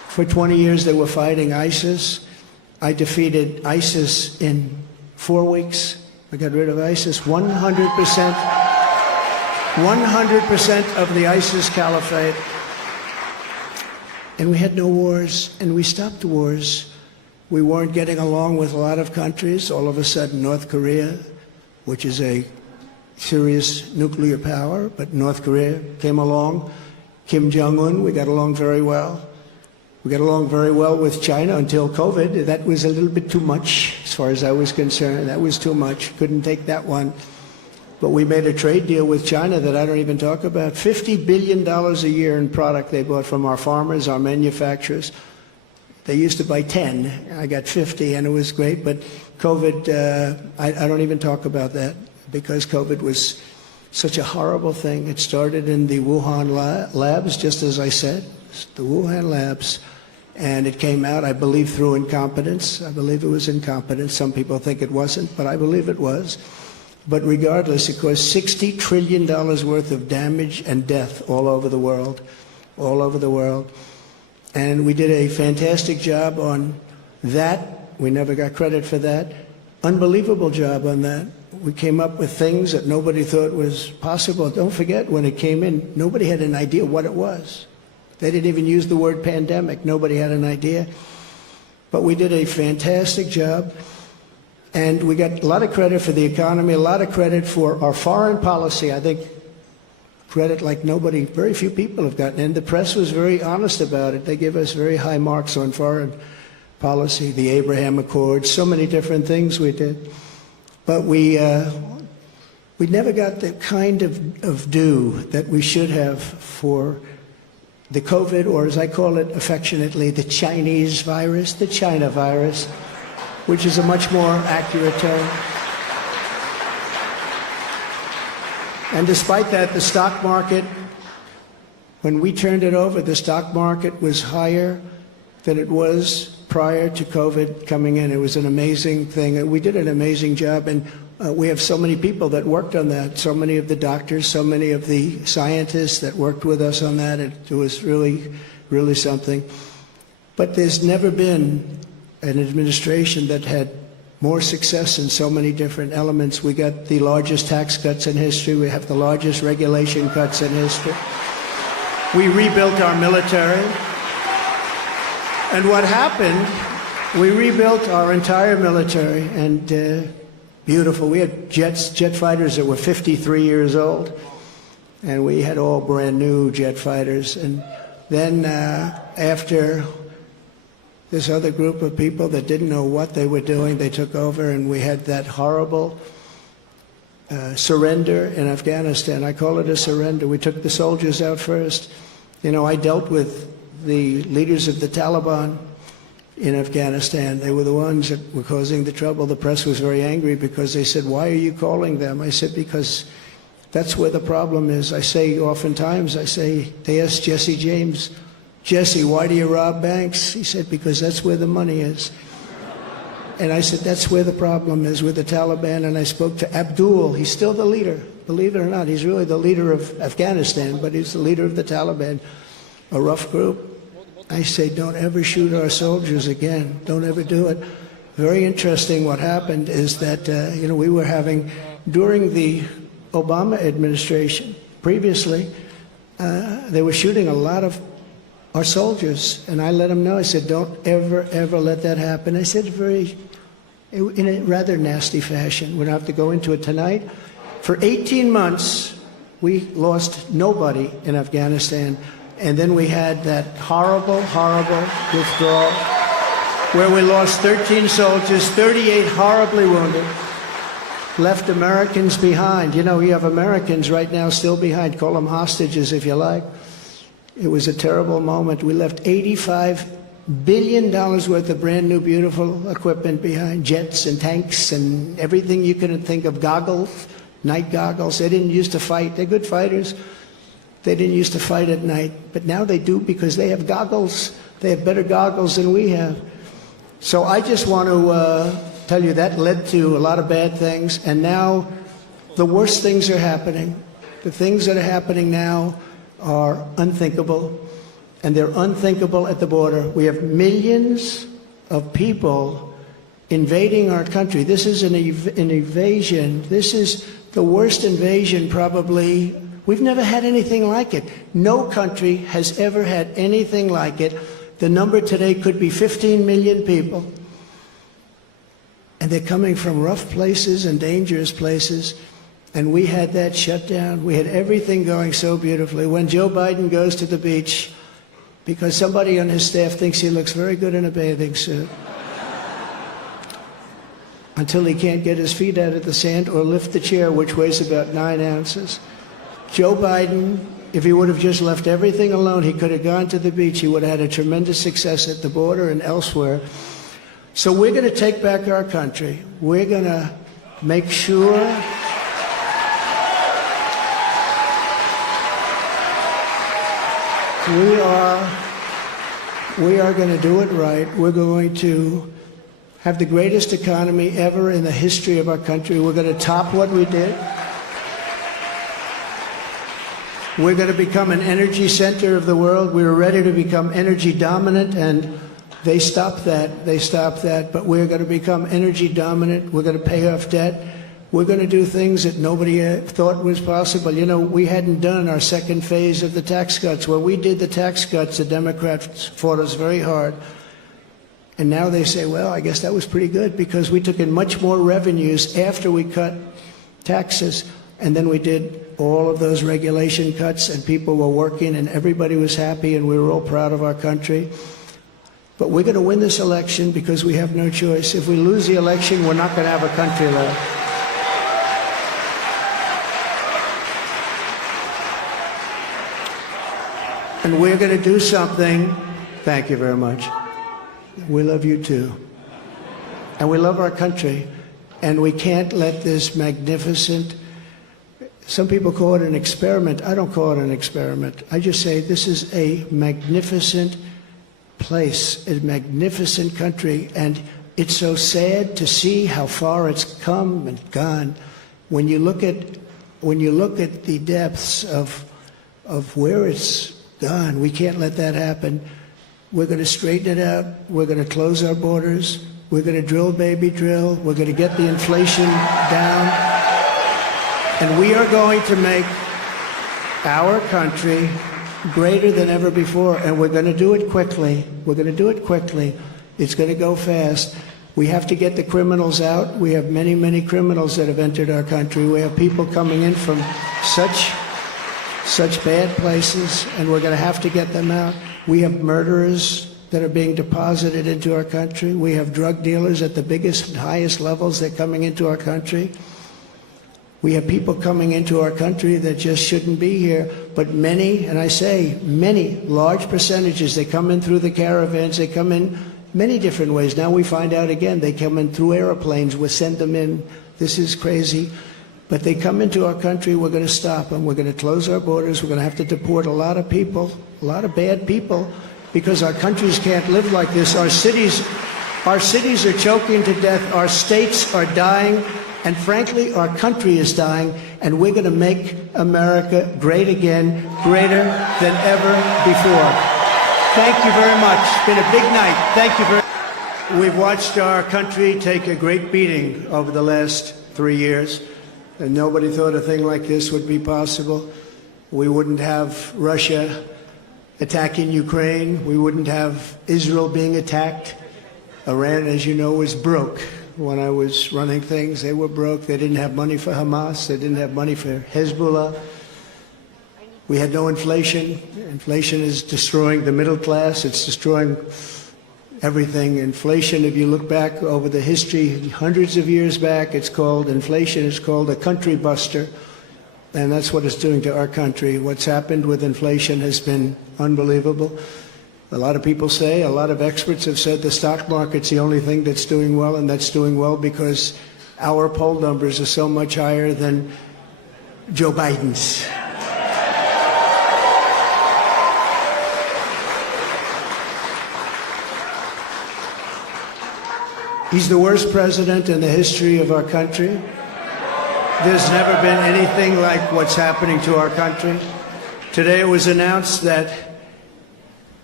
For 20 years they were fighting ISIS. I defeated ISIS in 4 weeks. I got rid of ISIS. 100% of the ISIS caliphate. And we had no wars, and we stopped wars. We weren't getting along with a lot of countries. All of a sudden, North Korea, which is a serious nuclear power, but North Korea came along. Kim Jong-un, we got along very well. We got along very well with China until COVID. That was a little bit too much, as far as I was concerned. That was too much. Couldn't take that one. But we made a trade deal with China that I don't even talk about. $50 billion a year in product they bought from our farmers, our manufacturers. They used to buy 10. I got 50, and it was great. But COVID, I don't even talk about that, because COVID was such a horrible thing. It started in the Wuhan labs, just as I said, the Wuhan labs. And it came out, I believe, through incompetence. I believe it was incompetence. Some people think it wasn't, but I believe it was. But regardless, it caused $60 trillion worth of damage and death all over the world, all over the world. And we did a fantastic job on that. We never got credit for that. Unbelievable job on that. We came up with things that nobody thought was possible. Don't forget, when it came in, nobody had an idea what it was. They didn't even use the word pandemic. Nobody had an idea. But we did a fantastic job. And we got a lot of credit for the economy, a lot of credit for our foreign policy. I think credit like nobody, very few people have gotten. And the press was very honest about it. They give us very high marks on foreign policy, the Abraham Accords, so many different things we did. But we never got the kind of due that we should have for the COVID, or as I call it affectionately, the Chinese virus, the China virus, which is a much more accurate term. And despite that, the stock market, when we turned it over, the stock market was higher than it was prior to COVID coming in. It was an amazing thing. We did an amazing job, and we have so many people that worked on that, so many of the doctors, so many of the scientists that worked with us on that. It was really, really something. But there's never been an administration that had more success in so many different elements. We got the largest tax cuts in history. We have the largest regulation cuts in history. We rebuilt our military. And what happened, we rebuilt our entire military, and beautiful. We had jet fighters that were 53 years old, and we had all brand new jet fighters. And then after this other group of people that didn't know what they were doing, they took over, and we had that horrible surrender in Afghanistan. I call it a surrender. We took the soldiers out first. You know, I dealt with the leaders of the Taliban in Afghanistan. They were the ones that were causing the trouble. The press was very angry because they said, "Why are you calling them?" I said, "Because that's where the problem is." I say oftentimes, they asked Jesse James, "Jesse, why do you rob banks?" He said, "Because that's where the money is." And I said, that's where the problem is, with the Taliban. And I spoke to Abdul. He's still the leader, believe it or not. He's really the leader of Afghanistan, but he's the leader of the Taliban, a rough group. I say, don't ever shoot our soldiers again. Don't ever do it. Very interesting. What happened is that, we were having, during the Obama administration, previously, they were shooting a lot of our soldiers, and I let them know. I said, don't ever, ever let that happen. I said in a rather nasty fashion. We don't have to go into it tonight. For 18 months, we lost nobody in Afghanistan, and then we had that horrible, horrible withdrawal where we lost 13 soldiers, 38 horribly wounded, left Americans behind. You know, you have Americans right now still behind. Call them hostages if you like. It was a terrible moment. We left $85 billion worth of brand new, beautiful equipment behind, jets and tanks and everything you could think of, goggles, night goggles. They didn't used to fight. They're good fighters. They didn't used to fight at night, but now they do because they have goggles. They have better goggles than we have. So I just want to tell you that led to a lot of bad things, and now the worst things are happening. The things that are happening now are unthinkable. and they're unthinkable at the border. We have millions of people invading our country. This is an invasion. This is the worst invasion probably. We've never had anything like it. No country has ever had anything like it. The number today could be 15 million people. And they're coming from rough places and dangerous places. And we had that shut down. We had everything going so beautifully. When Joe Biden goes to the beach, because somebody on his staff thinks he looks very good in a bathing suit, until he can't get his feet out of the sand or lift the chair, which weighs about 9 ounces. Joe Biden, if he would have just left everything alone, he could have gone to the beach. He would have had a tremendous success at the border and elsewhere. So we're going to take back our country. We're going to make sure we are going to do it right. We're going to have the greatest economy ever in the history of our country. We're going to top what we did. We're going to become an energy center of the world. We were ready to become energy dominant, and they stopped that. They stopped that. But we're going to become energy dominant. We're going to pay off debt. We're going to do things that nobody thought was possible. You know, we hadn't done our second phase of the tax cuts. When we did the tax cuts, the Democrats fought us very hard. And now they say, well, I guess that was pretty good because we took in much more revenues after we cut taxes. And then we did all of those regulation cuts, and people were working, and everybody was happy, and we were all proud of our country. But we're going to win this election because we have no choice. If we lose the election, we're not going to have a country left. And we're going to do something. Thank you very much. We love you too. And we love our country. And we can't let this magnificent, some people call it an experiment. I don't call it an experiment. I just say this is a magnificent place, a magnificent country. And it's so sad to see how far it's come and gone. When you look at the depths of where it's gone, we can't let that happen. We're going to straighten it out. We're going to close our borders. We're going to drill, baby, drill. We're going to get the inflation down. And we are going to make our country greater than ever before. And we're going to do it quickly. We're going to do it quickly. It's going to go fast. We have to get the criminals out. We have many, many criminals that have entered our country. We have people coming in from such bad places, and we're going to have to get them out. We have murderers that are being deposited into our country. We have drug dealers at the biggest and highest levels. They're coming into our country. We have people coming into our country that just shouldn't be here. But many, and I say many, large percentages, they come in through the caravans. They come in many different ways. Now we find out again, they come in through airplanes. We send them in. This is crazy. But they come into our country, we're going to stop them. We're going to close our borders. We're going to have to deport a lot of people, a lot of bad people, because our countries can't live like this. Our cities are choking to death. Our states are dying. And frankly, our country is dying. And we're going to make America great again, greater than ever before. Thank you very much. It's been a big night. Thank you very much. We've watched our country take a great beating over the last 3 years. And nobody thought a thing like this would be possible. We wouldn't have Russia attacking Ukraine. We wouldn't have Israel being attacked. Iran, as you know, was broke. When I was running things, they were broke. They didn't have money for Hamas. They didn't have money for Hezbollah. We had no inflation. Inflation is destroying the middle class. It's destroying everything. Inflation, if you look back over the history, hundreds of years back, inflation is called a country buster. And that's what it's doing to our country. What's happened with inflation has been unbelievable. A lot of people say, a lot of experts have said the stock market's the only thing that's doing well, and that's doing well because our poll numbers are so much higher than Joe Biden's. He's the worst president in the history of our country. There's never been anything like what's happening to our country. Today it was announced that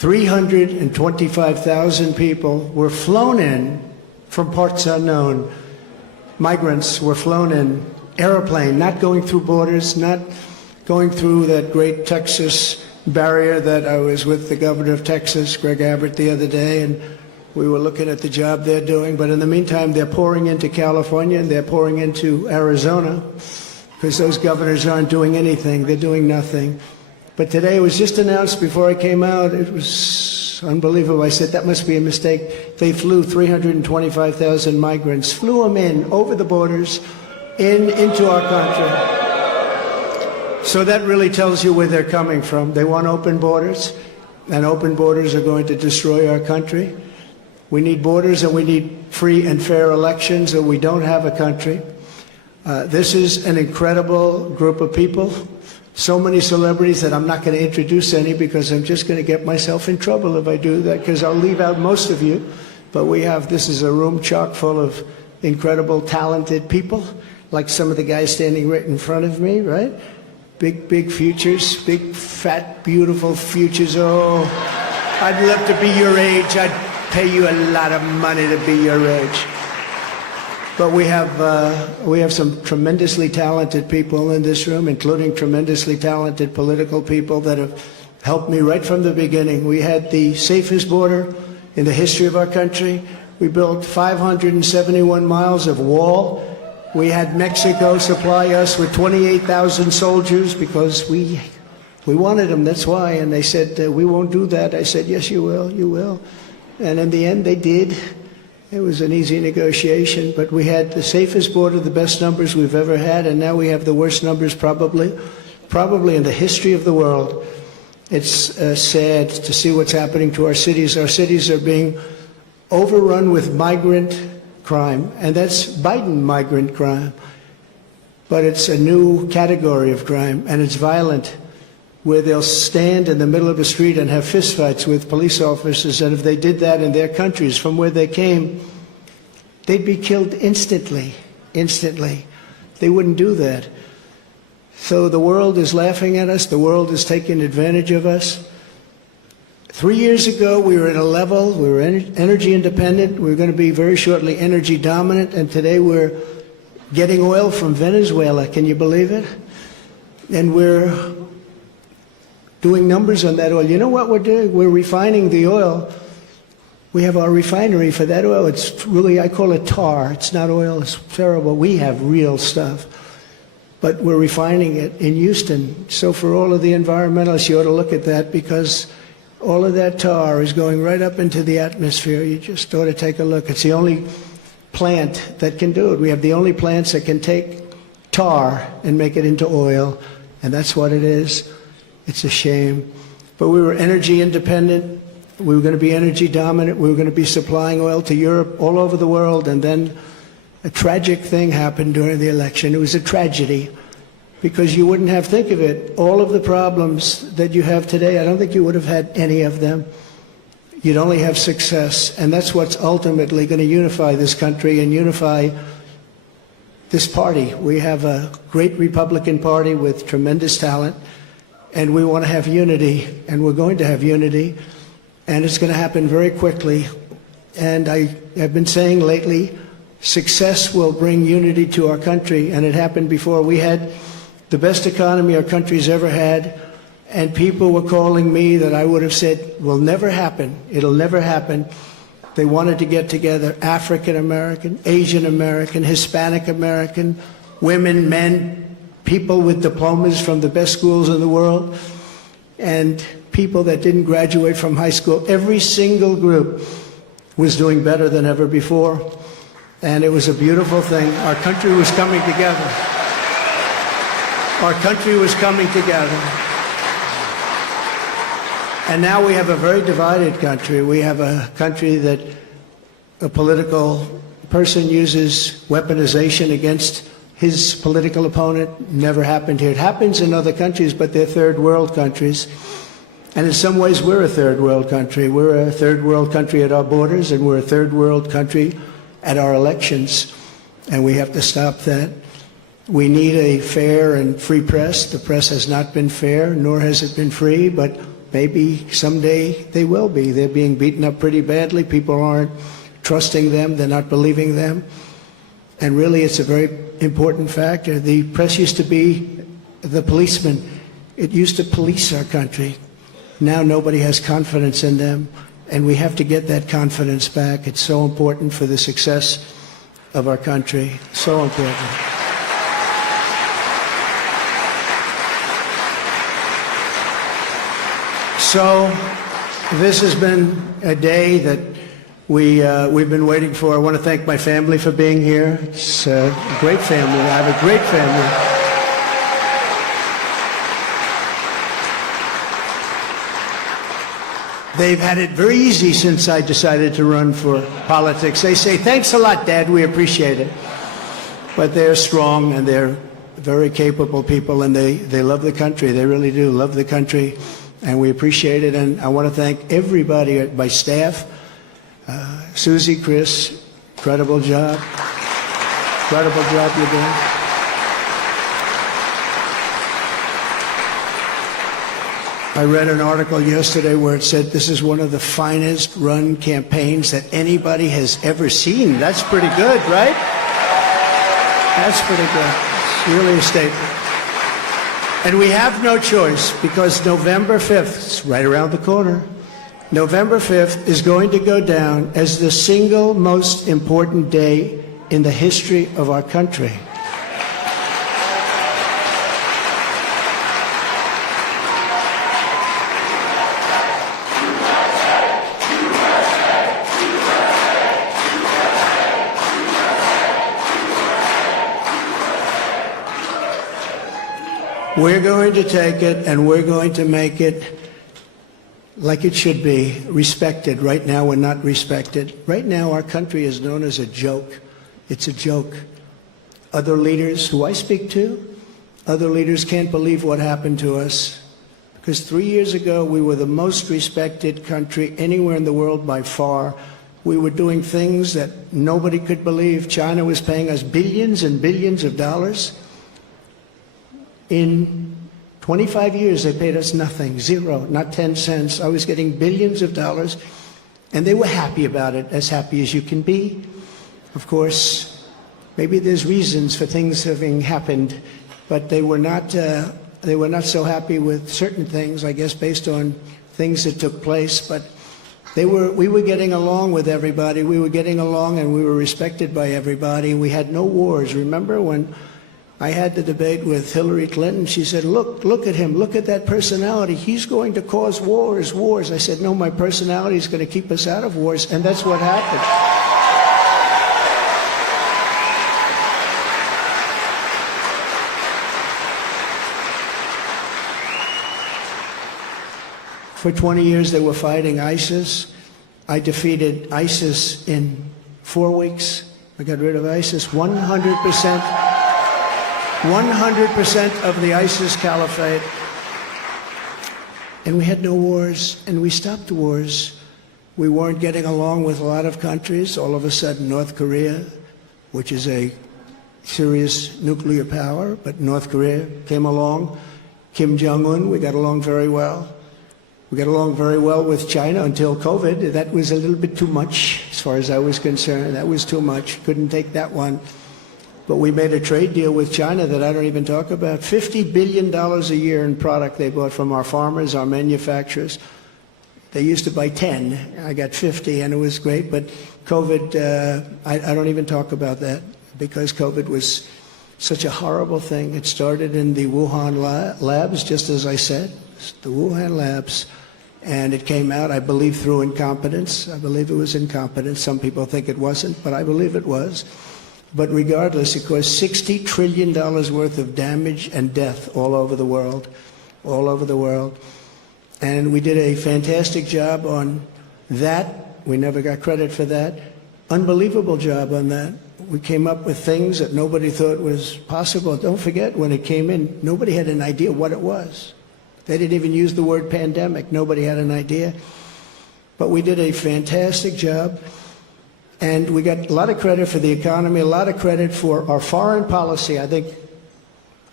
325,000 people were flown in from parts unknown. Migrants were flown in, airplane, not going through borders, not going through that great Texas barrier that I was with the governor of Texas, Greg Abbott, the other day, and we were looking at the job they're doing. But in the meantime, they're pouring into California and they're pouring into Arizona because those governors aren't doing anything. They're doing nothing. But today it was just announced before I came out. It was unbelievable. I said, that must be a mistake. They flew 325,000 migrants, flew them in over the borders into our country. So that really tells you where they're coming from. They want open borders, and open borders are going to destroy our country. We need borders and we need free and fair elections, or we don't have a country. This is an incredible group of people. So many celebrities that I'm not going to introduce any because I'm just going to get myself in trouble if I do that, because I'll leave out most of you. But this is a room chock full of incredible, talented people, like some of the guys standing right in front of me, right? Big futures, big, fat, beautiful futures. Oh, I'd love to be your age. I'd pay you a lot of money to be your age. But we have some tremendously talented people in this room, including tremendously talented political people that have helped me right from the beginning. We had the safest border in the history of our country. We built 571 miles of wall. We had Mexico supply us with 28,000 soldiers because we wanted them, that's why. And they said, we won't do that. I said, yes, you will, you will. And in the end, they did. It was an easy negotiation, but we had the safest border, the best numbers we've ever had, and now we have the worst numbers probably in the history of the world. It's sad to see what's happening to our cities. Our cities are being overrun with migrant crime, and that's Biden migrant crime. But it's a new category of crime, and it's violent, where they'll stand in the middle of a street and have fistfights with police officers, and if they did that in their countries from where they came, they'd be killed instantly. They wouldn't do that. So the world is laughing at us. The world is taking advantage of us. 3 years ago, we were at a level, we were energy independent. We were going to be very shortly energy dominant, and today we're getting oil from Venezuela. Can you believe it? And we're doing numbers on that oil. You know what we're doing? We're refining the oil. We have our refinery for that oil. It's really, I call it tar. It's not oil. It's terrible. We have real stuff. But we're refining it in Houston. So for all of the environmentalists, you ought to look at that, because all of that tar is going right up into the atmosphere. You just ought to take a look. It's the only plant that can do it. We have the only plants that can take tar and make it into oil, and that's what it is. It's a shame. But we were energy independent. We were going to be energy dominant. We were going to be supplying oil to Europe, all over the world, and then a tragic thing happened during the election. It was a tragedy, because you wouldn't have, think of it, all of the problems that you have today, I don't think you would have had any of them. You'd only have success, and that's what's ultimately going to unify this country and unify this party. We have a great Republican Party with tremendous talent, and we want to have unity, and we're going to have unity, and it's going to happen very quickly. And I have been saying lately, success will bring unity to our country, and it happened before. We had the best economy our country's ever had, and people were calling me that I would have said will never happen. It'll never happen. They wanted to get together, African American, Asian American, Hispanic American, women, men, people with diplomas from the best schools in the world, and people that didn't graduate from high school. Every single group was doing better than ever before, and it was a beautiful thing. Our country was coming together. Our country was coming together. And now we have a very divided country. We have a country that a political person uses weaponization against his political opponent. Never happened here. It happens in other countries, but they're third world countries. And in some ways, we're a third world country. We're a third world country at our borders, and we're a third world country at our elections. And we have to stop that. We need a fair and free press. The press has not been fair, nor has it been free, but maybe someday they will be. They're being beaten up pretty badly. People aren't trusting them. They're not believing them. And really, it's a very important factor. The press used to be the policeman. It used to police our country. Now nobody has confidence in them, and we have to get that confidence back. It's so important for the success of our country. So important. So this has been a day that we've been waiting for. I want to thank my family for being here. It's a great family. I have a great family. They've had it very easy since I decided to run for politics. They say, thanks a lot, Dad, we appreciate it. But they're strong and they're very capable people, and they love the country. They really do love the country, and we appreciate it. And I want to thank everybody at my staff. Susie, Chris, incredible job. Incredible job you're doing. I read an article yesterday where it said this is one of the finest run campaigns that anybody has ever seen. That's pretty good, right? That's pretty good. It's really a statement. And we have no choice, because November 5th, it's right around the corner, November 5th is going to go down as the single most important day in the history of our country. We're going to take it and we're going to make it like it should be, respected. Right now, we're not respected. Right now, our country is known as a joke. It's a joke. Other leaders who I speak to, other leaders can't believe what happened to us. Because 3 years ago, we were the most respected country anywhere in the world by far. We were doing things that nobody could believe. China was paying us billions and billions of dollars. In 25 years, they paid us nothing, zero, not 10 cents. I was getting billions of dollars, and they were happy about it, as happy as you can be. Of course, maybe there's reasons for things having happened, but they were not so happy with certain things, I guess, based on things that took place. But we were getting along with everybody. We were getting along, and we were respected by everybody. We had no wars. Remember when I had the debate with Hillary Clinton? She said, look at him, look at that personality. He's going to cause wars. I said, no, my personality is going to keep us out of wars, and that's what happened. For 20 years, they were fighting ISIS. I defeated ISIS in 4 weeks. I got rid of ISIS 100%. 100% of the ISIS caliphate. And we had no wars, and we stopped wars. We weren't getting along with a lot of countries. All of a sudden, North Korea, which is a serious nuclear power, but North Korea came along. Kim Jong-un, we got along very well. We got along very well with China until COVID. That was a little bit too much, as far as I was concerned. That was too much. Couldn't take that one. But we made a trade deal with China that I don't even talk about. $50 billion a year in product they bought from our farmers, our manufacturers. They used to buy 10. I got 50, and it was great. But COVID, I don't even talk about that, because COVID was such a horrible thing. It started in the Wuhan labs, just as I said, the Wuhan labs. And it came out, I believe, through incompetence. I believe it was incompetence. Some people think it wasn't, but I believe it was. But regardless, it caused $60 trillion worth of damage and death all over the world, all over the world. And we did a fantastic job on that. We never got credit for that. Unbelievable job on that. We came up with things that nobody thought was possible. Don't forget, when it came in, nobody had an idea what it was. They didn't even use the word pandemic. Nobody had an idea. But we did a fantastic job. And we got a lot of credit for the economy, a lot of credit for our foreign policy. I think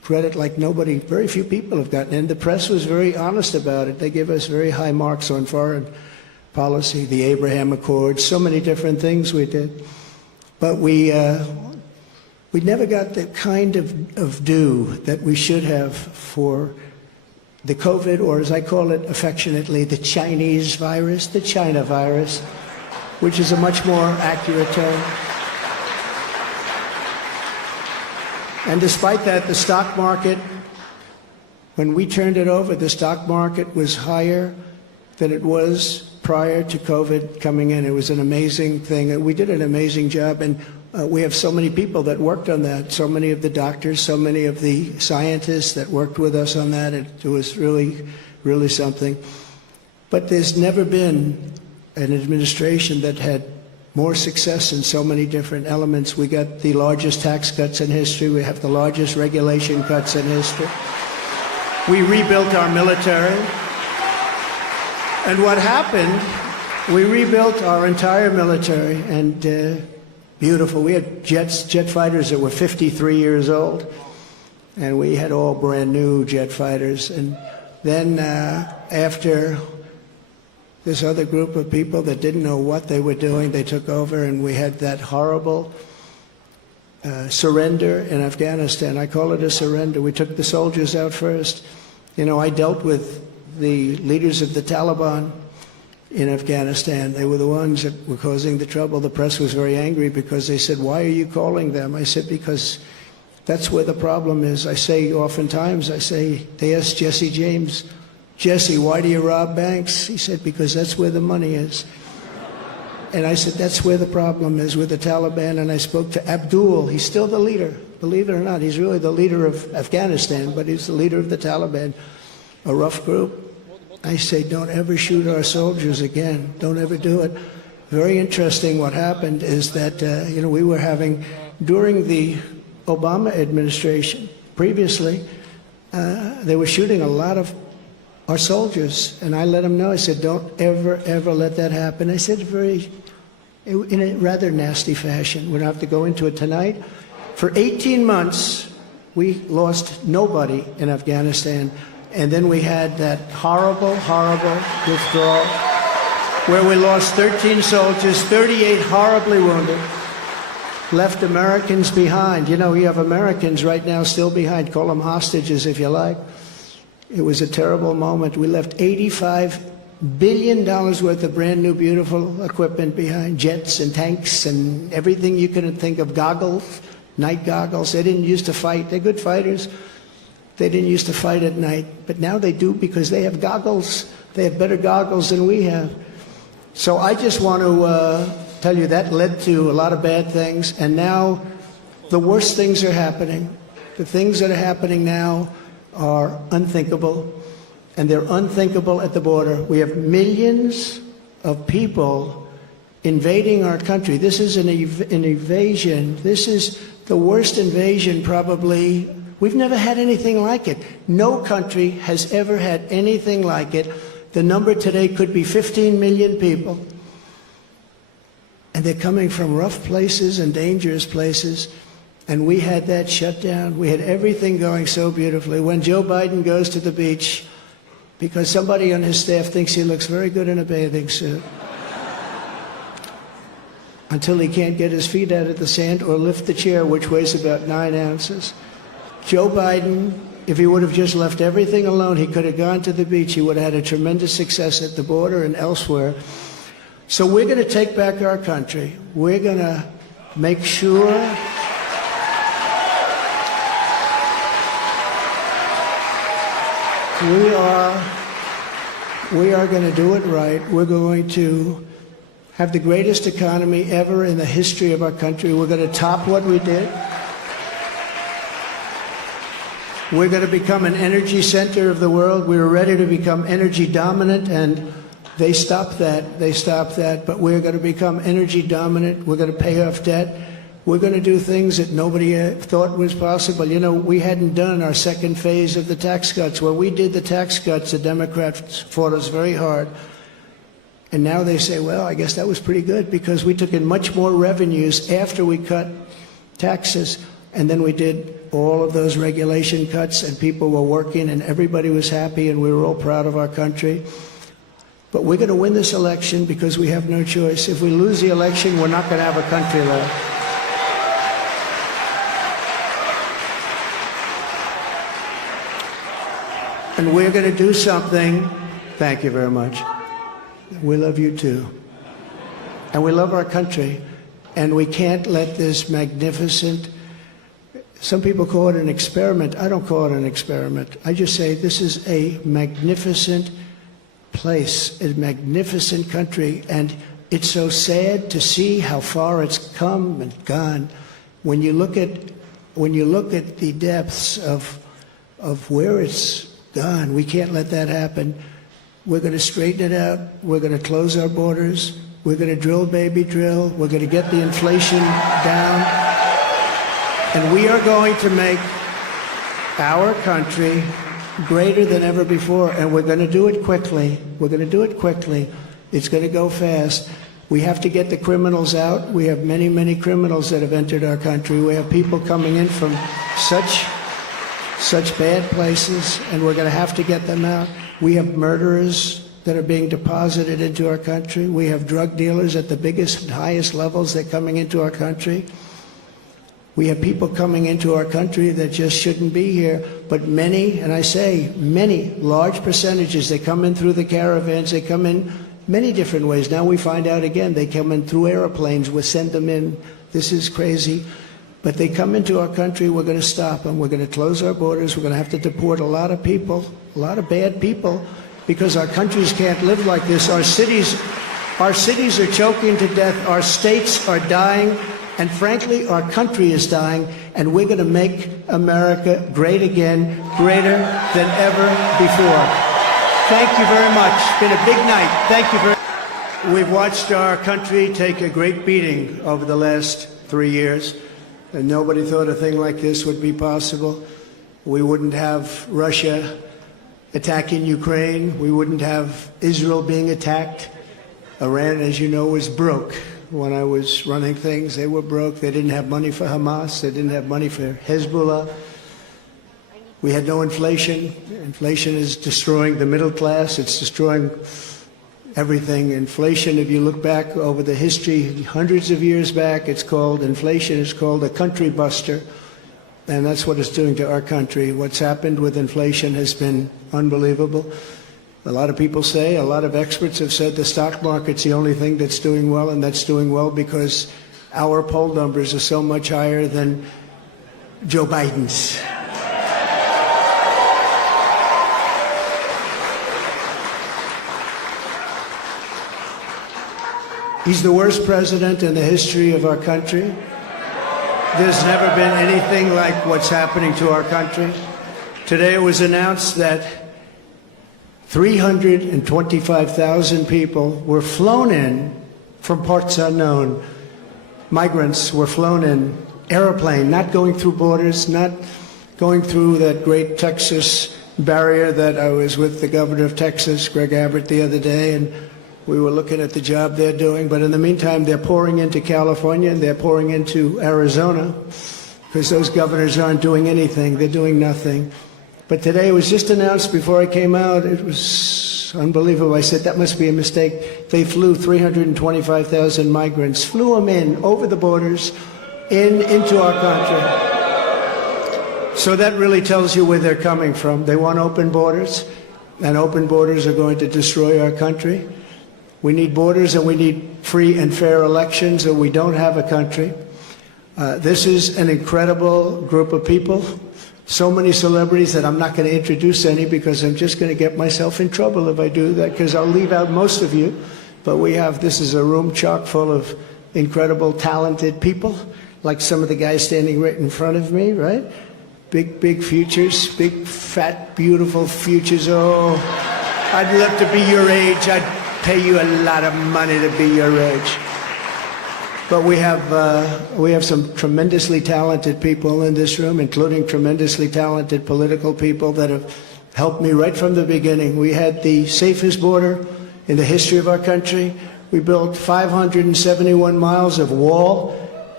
credit like very few people have gotten. And the press was very honest about it. They gave us very high marks on foreign policy, the Abraham Accords, so many different things we did. But we never got the kind of due that we should have for the COVID, or as I call it affectionately, the Chinese virus, the China virus, which is a much more accurate term. And despite that, the stock market, when we turned it over, the stock market was higher than it was prior to COVID coming in. It was an amazing thing. We did an amazing job, and we have so many people that worked on that, so many of the doctors, so many of the scientists that worked with us on that. It was really, really something. But there's never been an administration that had more success in so many different elements. We got the largest tax cuts in history. We have the largest regulation cuts in history. We rebuilt our military. And what happened, we rebuilt our entire military, and beautiful. We had jet fighters that were 53 years old, and we had all brand new jet fighters. And then after this other group of people that didn't know what they were doing, they took over, and we had that horrible surrender in Afghanistan. I call it a surrender. We took the soldiers out first. You know, I dealt with the leaders of the Taliban in Afghanistan. They were the ones that were causing the trouble. The press was very angry because they said, "Why are you calling them?" I said, "Because that's where the problem is." I say oftentimes, they asked Jesse James, "Jesse, why do you rob banks?" He said, "Because that's where the money is." And I said, that's where the problem is, with the Taliban. And I spoke to Abdul. He's still the leader. Believe it or not, he's really the leader of Afghanistan, but he's the leader of the Taliban, a rough group. I say, don't ever shoot our soldiers again. Don't ever do it. Very interesting what happened is that, we were having, during the Obama administration, previously, they were shooting a lot of our soldiers. And I let them know, I said, don't ever, ever let that happen. I said in a rather nasty fashion. We don't have to go into it tonight. For 18 months, we lost nobody in Afghanistan. And then we had that horrible, horrible withdrawal where we lost 13 soldiers, 38 horribly wounded, left Americans behind. You know, you have Americans right now still behind. Call them hostages if you like. It was a terrible moment. We left $85 billion worth of brand new, beautiful equipment behind, jets and tanks and everything you could think of, goggles, night goggles. They didn't used to fight. They're good fighters. They didn't used to fight at night, but now they do because they have goggles. They have better goggles than we have. So I just want to tell you that led to a lot of bad things, and now the worst things are happening. The things that are happening now are unthinkable, and they're unthinkable at the border. We have millions of people invading our country. This is an invasion. This is the worst invasion probably. We've never had anything like it. No country has ever had anything like it. The number today could be 15 million people. And they're coming from rough places and dangerous places. And we had that shut down. We had everything going so beautifully. When Joe Biden goes to the beach, because somebody on his staff thinks he looks very good in a bathing suit, until he can't get his feet out of the sand or lift the chair, which weighs about 9 ounces. Joe Biden, if he would have just left everything alone, he could have gone to the beach. He would have had a tremendous success at the border and elsewhere. So we're going to take back our country. We're going to make sure we are going to do it right. We're going to have the greatest economy ever in the history of our country. We're going to top what we did. We're going to become an energy center of the world. We were ready to become energy dominant, and they stopped that. They stopped that. But we're going to become energy dominant. We're going to pay off debt. We're going to do things that nobody thought was possible. You know, we hadn't done our second phase of the tax cuts. When we did the tax cuts, the Democrats fought us very hard. And now they say, well, I guess that was pretty good because we took in much more revenues after we cut taxes. And then we did all of those regulation cuts, and people were working, and everybody was happy, and we were all proud of our country. But we're going to win this election because we have no choice. If we lose the election, we're not going to have a country left. And we're going to do something. Thank you very much. We love you too. And we love our country. And we can't let this magnificent, some people call it an experiment. I don't call it an experiment. I just say this is a magnificent place, a magnificent country. And it's so sad to see how far it's come and gone. When you look at the depths of where it's gone, we can't let that happen. We're going to straighten it out. We're going to close our borders. We're going to drill, baby, drill. We're going to get the inflation down. And we are going to make our country greater than ever before. And we're going to do it quickly. We're going to do it quickly. It's going to go fast. We have to get the criminals out. We have many, many criminals that have entered our country. We have people coming in from such bad places, and we're going to have to get them out. We have murderers that are being deposited into our country. We have drug dealers at the biggest and highest levels that are coming into our country. We have people coming into our country that just shouldn't be here. But many, and I say many, large percentages, they come in through the caravans. They come in many different ways. Now we find out again, they come in through airplanes. We send them in. This is crazy. But they come into our country, we're going to stop them. We're going to close our borders. We're going to have to deport a lot of people, a lot of bad people, because our countries can't live like this. Our cities are choking to death. Our states are dying. And frankly, our country is dying. And we're going to make America great again, greater than ever before. Thank you very much. It's been a big night. Thank you very much. We've watched our country take a great beating over the last 3 years. And nobody thought a thing like this would be possible. We wouldn't have Russia attacking Ukraine. We wouldn't have Israel being attacked. Iran, as you know, was broke. When I was running things, they were broke. They didn't have money for Hamas. They didn't have money for Hezbollah. We had no inflation. Inflation is destroying the middle class. It's destroying everything. Inflation, if you look back over the history, hundreds of years back, inflation is called a country buster. And that's what it's doing to our country. What's happened with inflation has been unbelievable. A lot of people say, a lot of experts have said the stock market's the only thing that's doing well, and that's doing well because our poll numbers are so much higher than Joe Biden's. He's the worst president in the history of our country. There's never been anything like what's happening to our country. Today it was announced that 325,000 people were flown in from parts unknown. Migrants were flown in, airplane, not going through borders, not going through that great Texas barrier that I was with the governor of Texas, Greg Abbott, the other day, and we were looking at the job they're doing. But in the meantime, they're pouring into California and they're pouring into Arizona because those governors aren't doing anything. They're doing nothing. But today it was just announced before I came out. It was unbelievable. I said, that must be a mistake. They flew 325,000 migrants, flew them in over the borders into our country. So that really tells you where they're coming from. They want open borders, and open borders are going to destroy our country. We need borders and we need free and fair elections, or we don't have a country. This is an incredible group of people. So many celebrities that I'm not going to introduce any because I'm just going to get myself in trouble if I do that, because I'll leave out most of you. But this is a room chock full of incredible, talented people, like some of the guys standing right in front of me, right? Big, big futures, big, fat, beautiful futures. Oh, I'd love to be your age. I'd pay you a lot of money to be your age. But we have some tremendously talented people in this room, including tremendously talented political people that have helped me right from the beginning. We had the safest border in the history of our country. We built 571 miles of wall.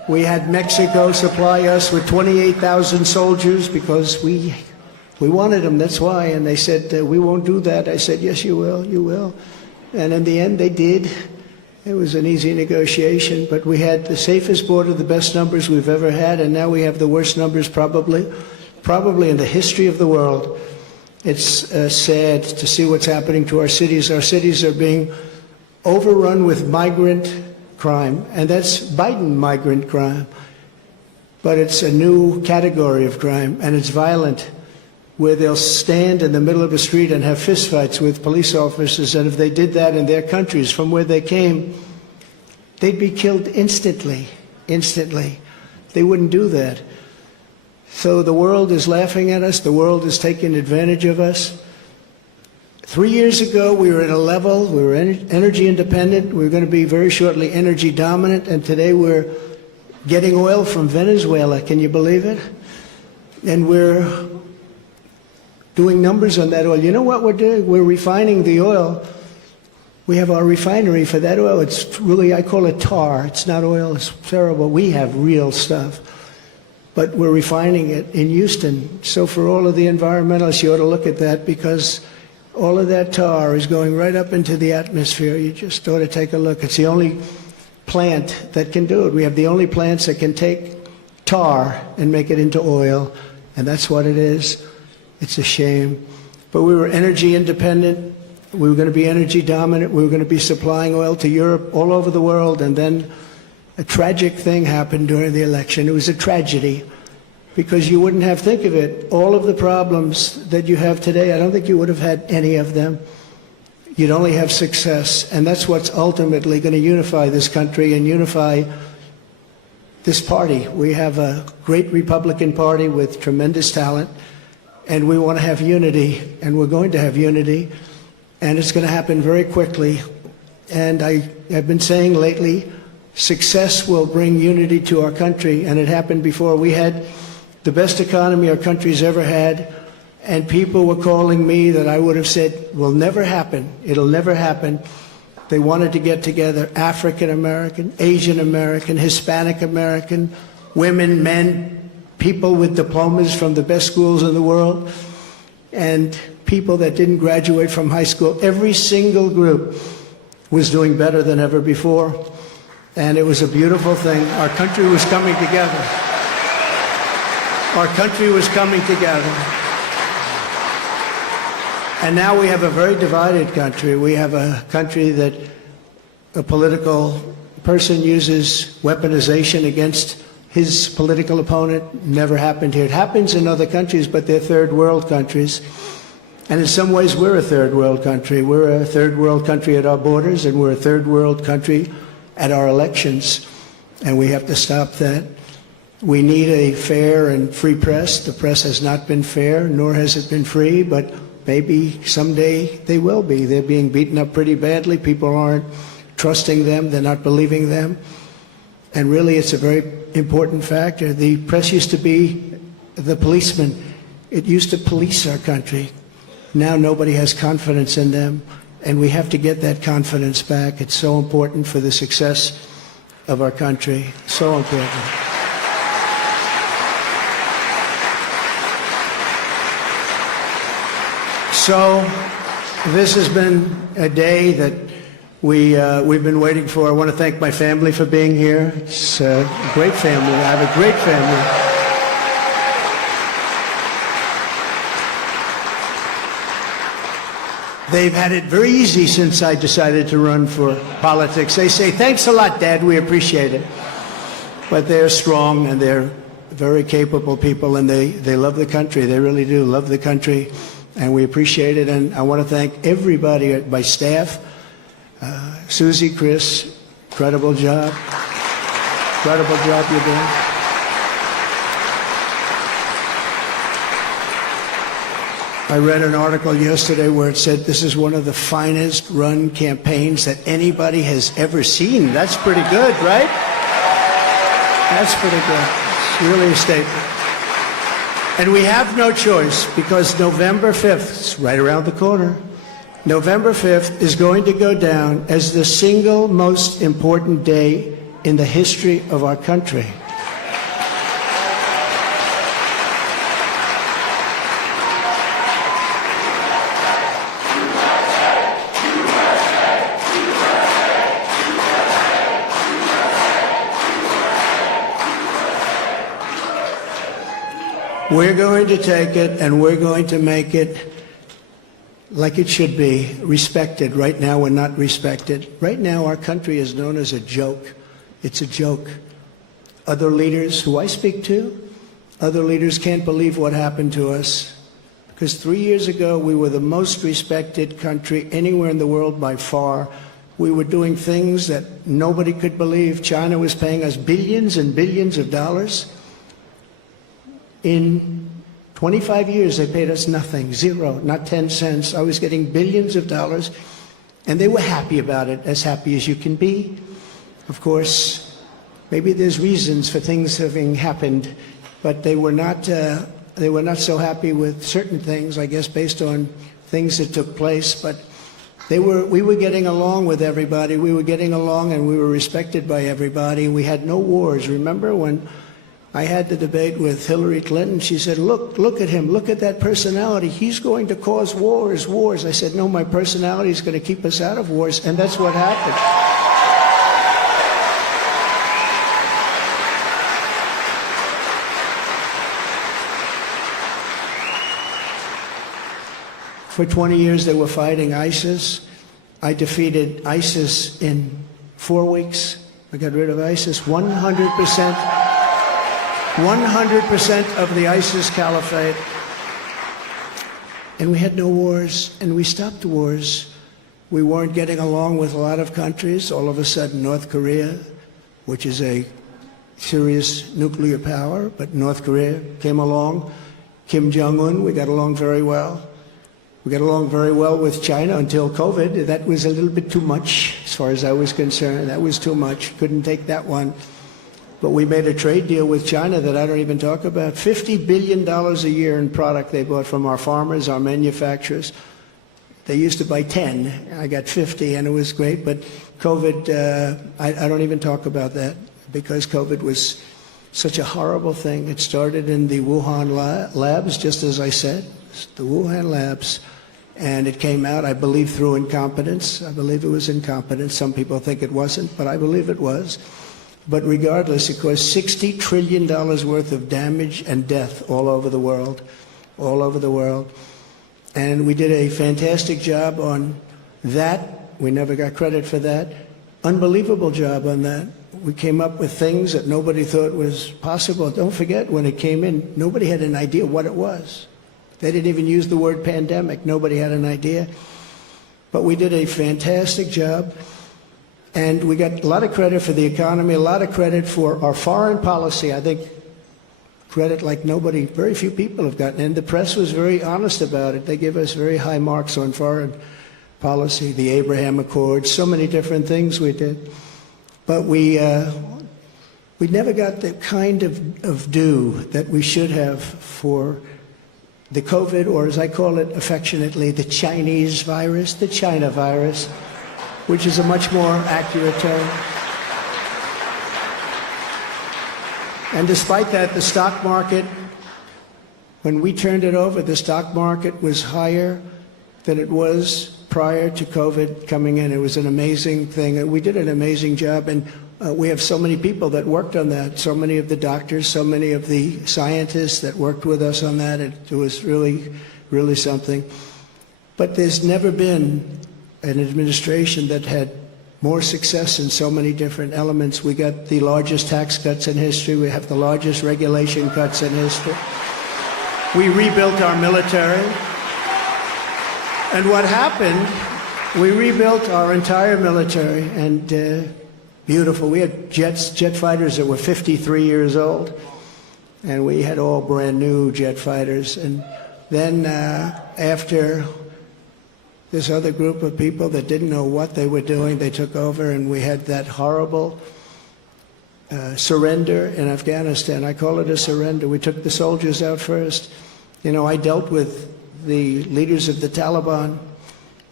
We had Mexico supply us with 28,000 soldiers because we wanted them, that's why. And they said, we won't do that. I said, yes, you will, you will. And in the end, they did. It was an easy negotiation, but we had the safest border, the best numbers we've ever had, and now we have the worst numbers probably in the history of the world. It's sad to see what's happening to our cities. Our cities are being overrun with migrant crime, and that's Biden migrant crime. But it's a new category of crime, and it's violent, where they'll stand in the middle of a street and have fistfights with police officers, and if they did that in their countries from where they came, they'd be killed instantly. They wouldn't do that. So the world is laughing at us. The world is taking advantage of us. 3 years ago, we were at a level, we were energy independent. We were going to be very shortly energy dominant. And today we're getting oil from Venezuela. Can you believe it? And we're doing numbers on that oil. You know what we're doing? We're refining the oil. We have our refinery for that oil. It's really, I call it tar. It's not oil. It's terrible. We have real stuff. But we're refining it in Houston. So for all of the environmentalists, you ought to look at that, because all of that tar is going right up into the atmosphere. You just ought to take a look. It's the only plant that can do it. We have the only plants that can take tar and make it into oil, and that's what it is. It's a shame. But we were energy independent. We were going to be energy dominant. We were going to be supplying oil to Europe, all over the world, and then a tragic thing happened during the election. It was a tragedy, because you wouldn't have, think of it, all of the problems that you have today, I don't think you would have had any of them. You'd only have success, and that's what's ultimately going to unify this country and unify this party. We have a great Republican Party with tremendous talent, and we want to have unity, and we're going to have unity, and it's going to happen very quickly. And I've been saying lately, success will bring unity to our country, and it happened before. We had the best economy our country's ever had, and people were calling me that I would have said will never happen. It'll never happen. They wanted to get together, African American, Asian American, Hispanic American, women, men, people with diplomas from the best schools in the world, and people that didn't graduate from high school. Every single group was doing better than ever before. And it was a beautiful thing. Our country was coming together. Our country was coming together. And now we have a very divided country. We have a country that a political person uses weaponization against his political opponent. Never happened here. It happens in other countries, but they're third world countries. And in some ways, we're a third world country. We're a third world country at our borders, and we're a third world country at our elections, and we have to stop that. We need a fair and free press. The press has not been fair, nor has it been free, but maybe someday they will be. They're being beaten up pretty badly. People aren't trusting them. They're not believing them. And really, it's a very important factor. The press used to be the policeman. It used to police our country. Now nobody has confidence in them. And we have to get that confidence back. It's so important for the success of our country. So important. So this has been a day that we've been waiting for. I want to thank my family for being here. It's a great family. I have a great family. They've had it very easy since I decided to run for politics. They say, thanks a lot, Dad, we appreciate it. But they're strong, and they're very capable people, and they love the country. They really do love the country, and we appreciate it. And I want to thank everybody at my staff. Susie, Chris, incredible job. Incredible job you're doing. I read an article yesterday where it said this is one of the finest run campaigns that anybody has ever seen. That's pretty good, right? That's pretty good. It's really a statement. And we have no choice, because November 5th is right around the corner. November 5th is going to go down as the single most important day in the history of our country. We're going to take it and we're going to make it like it should be, respected. Right now we're not respected. Right now our country is known as a joke. It's a joke. Other leaders who I speak to, other leaders can't believe what happened to us. Because 3 years ago we were the most respected country anywhere in the world by far. We were doing things that nobody could believe. China was paying us billions and billions of dollars. In 25 years, they paid us nothing, zero, not 10 cents. I was getting billions of dollars, and they were happy about it, as happy as you can be. Of course, maybe there's reasons for things having happened, but they were not so happy with certain things, I guess, based on things that took place. But we were getting along with everybody. We were getting along, and we were respected by everybody. We had no wars. Remember when I had the debate with Hillary Clinton? She said, look at him, look at that personality. He's going to cause wars. I said, no, my personality is going to keep us out of wars, and that's what happened. For 20 years they were fighting ISIS. I defeated ISIS in 4 weeks. I got rid of ISIS 100%. 100% of the ISIS caliphate. And we had no wars, and we stopped wars. We weren't getting along with a lot of countries. All of a sudden, North Korea, which is a serious nuclear power, but North Korea came along. Kim Jong-un, we got along very well. We got along very well with China until COVID. That was a little bit too much, as far as I was concerned. That was too much. Couldn't take that one. But we made a trade deal with China that I don't even talk about. $50 billion a year in product they bought from our farmers, our manufacturers. They used to buy 10. I got 50, and it was great. But COVID, I don't even talk about that, because COVID was such a horrible thing. It started in the Wuhan labs, just as I said, the Wuhan labs. And it came out, I believe, through incompetence. I believe it was incompetence. Some people think it wasn't, but I believe it was. But regardless, it caused $60 trillion worth of damage and death all over the world, all over the world. And we did a fantastic job on that. We never got credit for that. Unbelievable job on that. We came up with things that nobody thought was possible. Don't forget, when it came in, nobody had an idea what it was. They didn't even use the word pandemic. Nobody had an idea. But we did a fantastic job. And we got a lot of credit for the economy, a lot of credit for our foreign policy. I think credit like nobody, very few people have gotten. And the press was very honest about it. They give us very high marks on foreign policy, the Abraham Accords, so many different things we did. But we never got the kind of due that we should have for the COVID, or as I call it affectionately, the Chinese virus, the China virus, which is a much more accurate term. And despite that, the stock market, when we turned it over, the stock market was higher than it was prior to COVID coming in. It was an amazing thing. We did an amazing job, and we have so many people that worked on that, so many of the doctors, so many of the scientists that worked with us on that. It was really, really something. But there's never been an administration that had more success in so many different elements. We got the largest tax cuts in history. We have the largest regulation cuts in history. We rebuilt our military. And what happened, we rebuilt our entire military, and beautiful. We had jet fighters that were 53 years old, and we had all brand new jet fighters. And then after this other group of people that didn't know what they were doing, they took over, and we had that horrible surrender in Afghanistan. I call it a surrender. We took the soldiers out first. You know, I dealt with the leaders of the Taliban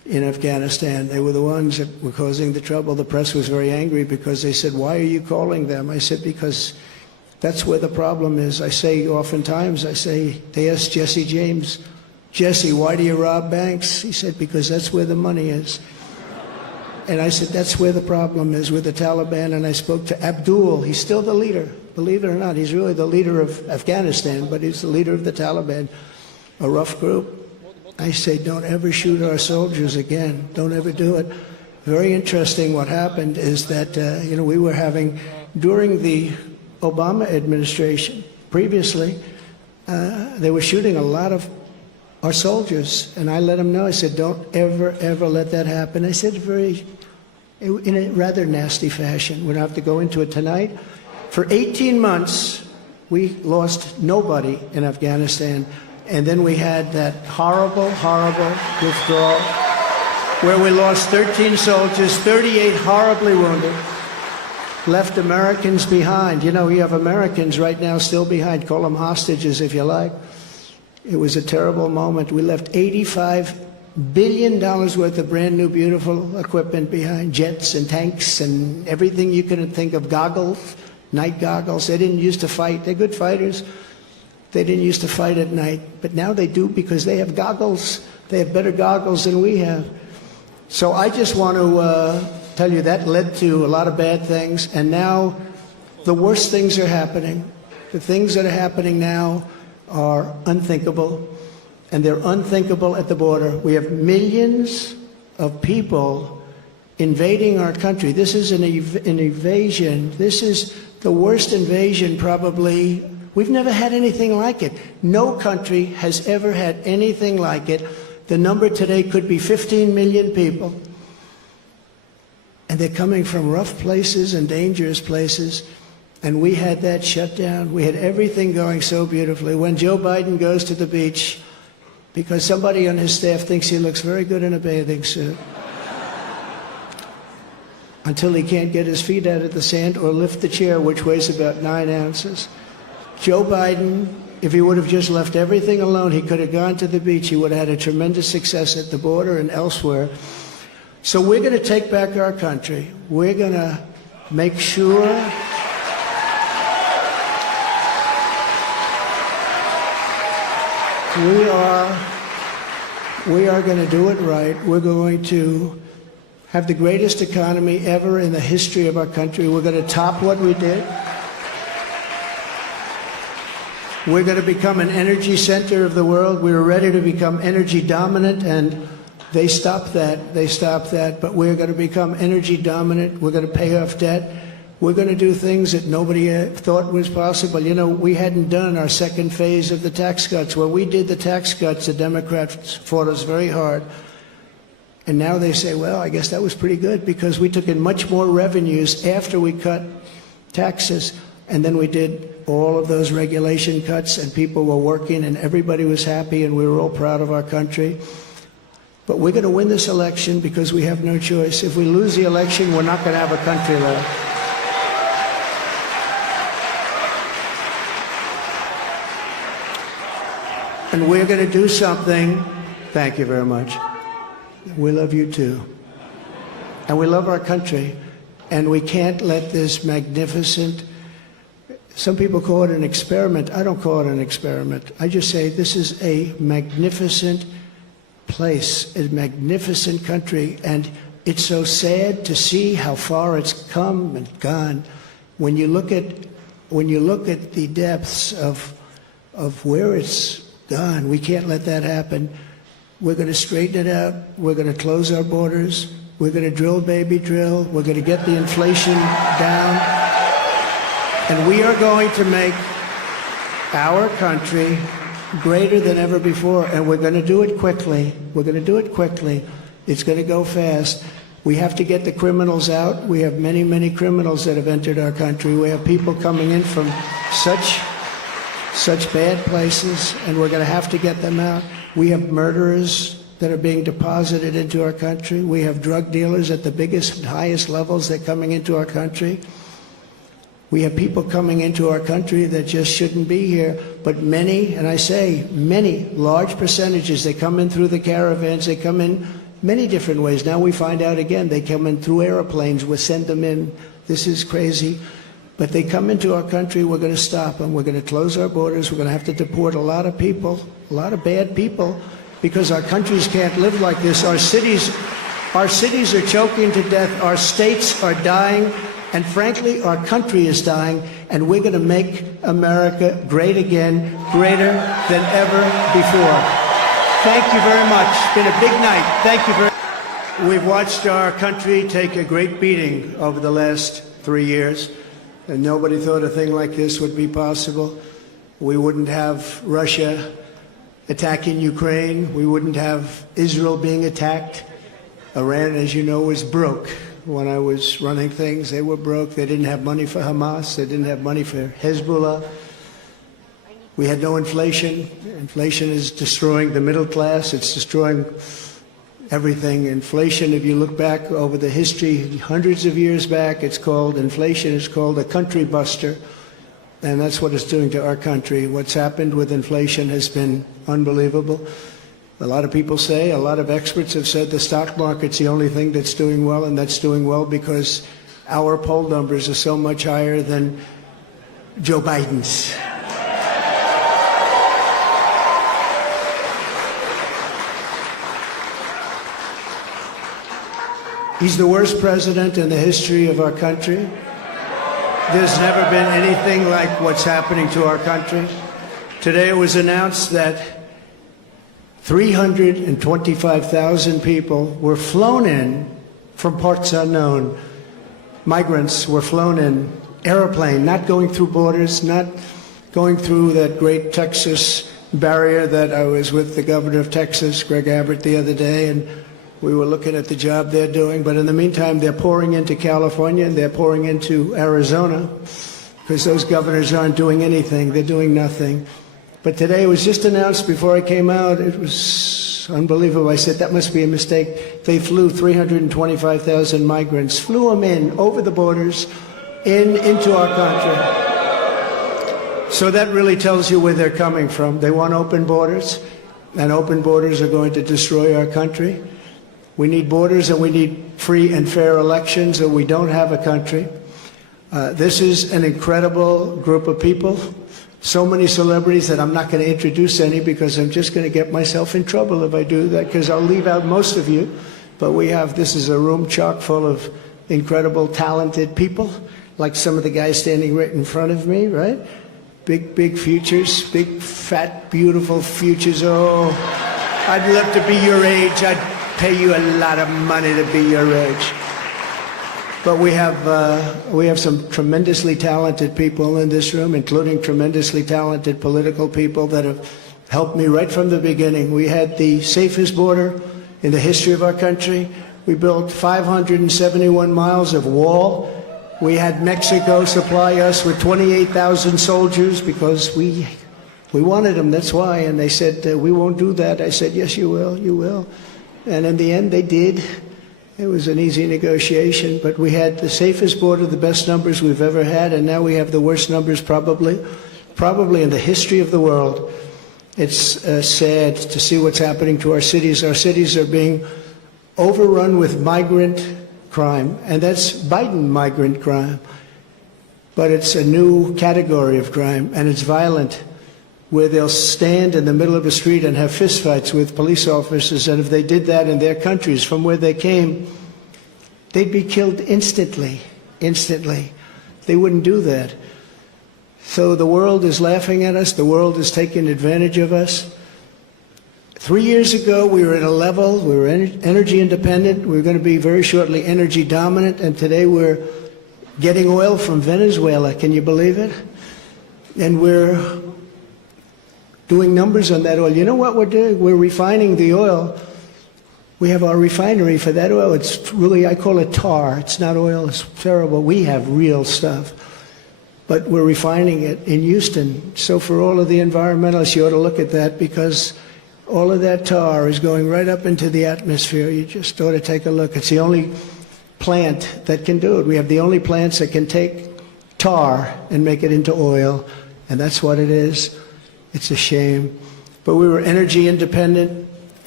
in Afghanistan. They were the ones that were causing the trouble. The press was very angry because they said, "Why are you calling them?" I said, "Because that's where the problem is." I say oftentimes, they asked Jesse James, "Jesse, why do you rob banks?" He said, "Because that's where the money is." And I said, that's where the problem is with the Taliban. And I spoke to Abdul. He's still the leader. Believe it or not, he's really the leader of Afghanistan, but he's the leader of the Taliban, a rough group. I say, don't ever shoot our soldiers again. Don't ever do it. Very interesting what happened is that, we were having, during the Obama administration, previously, they were shooting a lot of our soldiers. And I let them know, I said, don't ever, ever let that happen. I said in a rather nasty fashion. We don't have to go into it tonight. For 18 months, we lost nobody in Afghanistan. And then we had that horrible, horrible withdrawal where we lost 13 soldiers, 38 horribly wounded, left Americans behind. You know, you have Americans right now still behind. Call them hostages if you like. It was a terrible moment. We left $85 billion worth of brand new, beautiful equipment behind, jets and tanks and everything you could think of, goggles, night goggles. They didn't used to fight. They're good fighters. They didn't used to fight at night, but now they do because they have goggles. They have better goggles than we have. So I just want to tell you that led to a lot of bad things, and now the worst things are happening. The things that are happening now are unthinkable, and they're unthinkable at the border. We have millions of people invading our country. This is an invasion. This is the worst invasion probably. We've never had anything like it. No country has ever had anything like it. The number today could be 15 million people. And they're coming from rough places and dangerous places. And we had that shut down. We had everything going so beautifully. When Joe Biden goes to the beach, because somebody on his staff thinks he looks very good in a bathing suit, until he can't get his feet out of the sand or lift the chair, which weighs about 9 ounces. Joe Biden, if he would have just left everything alone, he could have gone to the beach. He would have had a tremendous success at the border and elsewhere. So we're going to take back our country. We're going to make sure we are going to do it right. We're going to have the greatest economy ever in the history of our country. We're going to top what we did. We're going to become an energy center of the world. We were ready to become energy dominant, and they stopped that. They stopped that. But we're going to become energy dominant. We're going to pay off debt. We're going to do things that nobody thought was possible. You know, we hadn't done our second phase of the tax cuts. When we did the tax cuts, the Democrats fought us very hard. And now they say, well, I guess that was pretty good because we took in much more revenues after we cut taxes. And then we did all of those regulation cuts, and people were working, and everybody was happy, and we were all proud of our country. But we're going to win this election because we have no choice. If we lose the election, we're not going to have a country left. And we're going to do something. Thank you very much. We love you too. And we love our country. And we can't let this magnificent, some people call it an experiment. I don't call it an experiment. I just say this is a magnificent place, a magnificent country. And it's so sad to see how far it's come and gone. When you look at the depths of where it's gone, we can't let that happen. We're going to straighten it out. We're going to close our borders. We're going to drill, baby, drill. We're going to get the inflation down. And we are going to make our country greater than ever before. And we're going to do it quickly. We're going to do it quickly. It's going to go fast. We have to get the criminals out. We have many, many criminals that have entered our country. We have people coming in from such bad places, and we're going to have to get them out. We have murderers that are being deposited into our country. We have drug dealers at the biggest, highest levels that are coming into our country. We have people coming into our country that just shouldn't be here. But many, and I say many, large percentages, they come in through the caravans, they come in many different ways. Now we find out again, they come in through airplanes, we send them in. This is crazy. But they come into our country, we're going to stop them. We're going to close our borders. We're going to have to deport a lot of people, a lot of bad people, because our countries can't live like this. Our cities are choking to death. Our states are dying. And frankly, our country is dying. And we're going to make America great again, greater than ever before. Thank you very much. It's been a big night. Thank you very much. We've watched our country take a great beating over the last 3 years. And nobody thought a thing like this would be possible. We wouldn't have Russia attacking Ukraine. We wouldn't have Israel being attacked. Iran, as you know, was broke. When I was running things, they were broke. They didn't have money for Hamas. They didn't have money for Hezbollah. We had no inflation. Inflation is destroying the middle class. It's destroying everything. Inflation, if you look back over the history, hundreds of years back, inflation is called a country buster. And that's what it's doing to our country. What's happened with inflation has been unbelievable. A lot of people say, a lot of experts have said the stock market's the only thing that's doing well, and that's doing well because our poll numbers are so much higher than Joe Biden's. He's the worst president in the history of our country. There's never been anything like what's happening to our country. Today it was announced that 325,000 people were flown in from parts unknown. Migrants were flown in, airplane, not going through borders, not going through that great Texas barrier that I was with the governor of Texas, Greg Abbott, the other day, and we were looking at the job they're doing. But in the meantime, they're pouring into California and they're pouring into Arizona because those governors aren't doing anything. They're doing nothing. But today it was just announced before I came out. It was unbelievable. I said, that must be a mistake. They flew 325,000 migrants, flew them in over the borders into our country. So that really tells you where they're coming from. They want open borders, and open borders are going to destroy our country. We need borders and we need free and fair elections, or we don't have a country. This is an incredible group of people. So many celebrities that I'm not going to introduce any because I'm just going to get myself in trouble if I do that, because I'll leave out most of you. But this is a room chock full of incredible, talented people, like some of the guys standing right in front of me, right? Big futures, big, fat, beautiful futures. Oh, I'd love to be your age. I'd pay you a lot of money to be your age. But we have some tremendously talented people in this room, including tremendously talented political people that have helped me right from the beginning. We had the safest border in the history of our country. We built 571 miles of wall. We had Mexico supply us with 28,000 soldiers because we wanted them, that's why. And they said, we won't do that. I said, yes, you will, you will. And in the end, they did. It was an easy negotiation, but we had the safest border, the best numbers we've ever had, and now we have the worst numbers probably in the history of the world. It's sad to see what's happening to our cities. Our cities are being overrun with migrant crime, and that's Biden migrant crime. But it's a new category of crime, and it's violent, where they'll stand in the middle of a street and have fistfights with police officers, and if they did that in their countries from where they came, they'd be killed instantly. They wouldn't do that. So the world is laughing at us. The world is taking advantage of us. 3 years ago, we were at a level, we were energy independent. We were going to be very shortly energy dominant, and today we're getting oil from Venezuela. Can you believe it? And we're doing numbers on that oil. You know what we're doing? We're refining the oil. We have our refinery for that oil. It's really, I call it tar. It's not oil. It's terrible. We have real stuff. But we're refining it in Houston. So for all of the environmentalists, you ought to look at that, because all of that tar is going right up into the atmosphere. You just ought to take a look. It's the only plant that can do it. We have the only plants that can take tar and make it into oil, and that's what it is. It's a shame. But we were energy independent.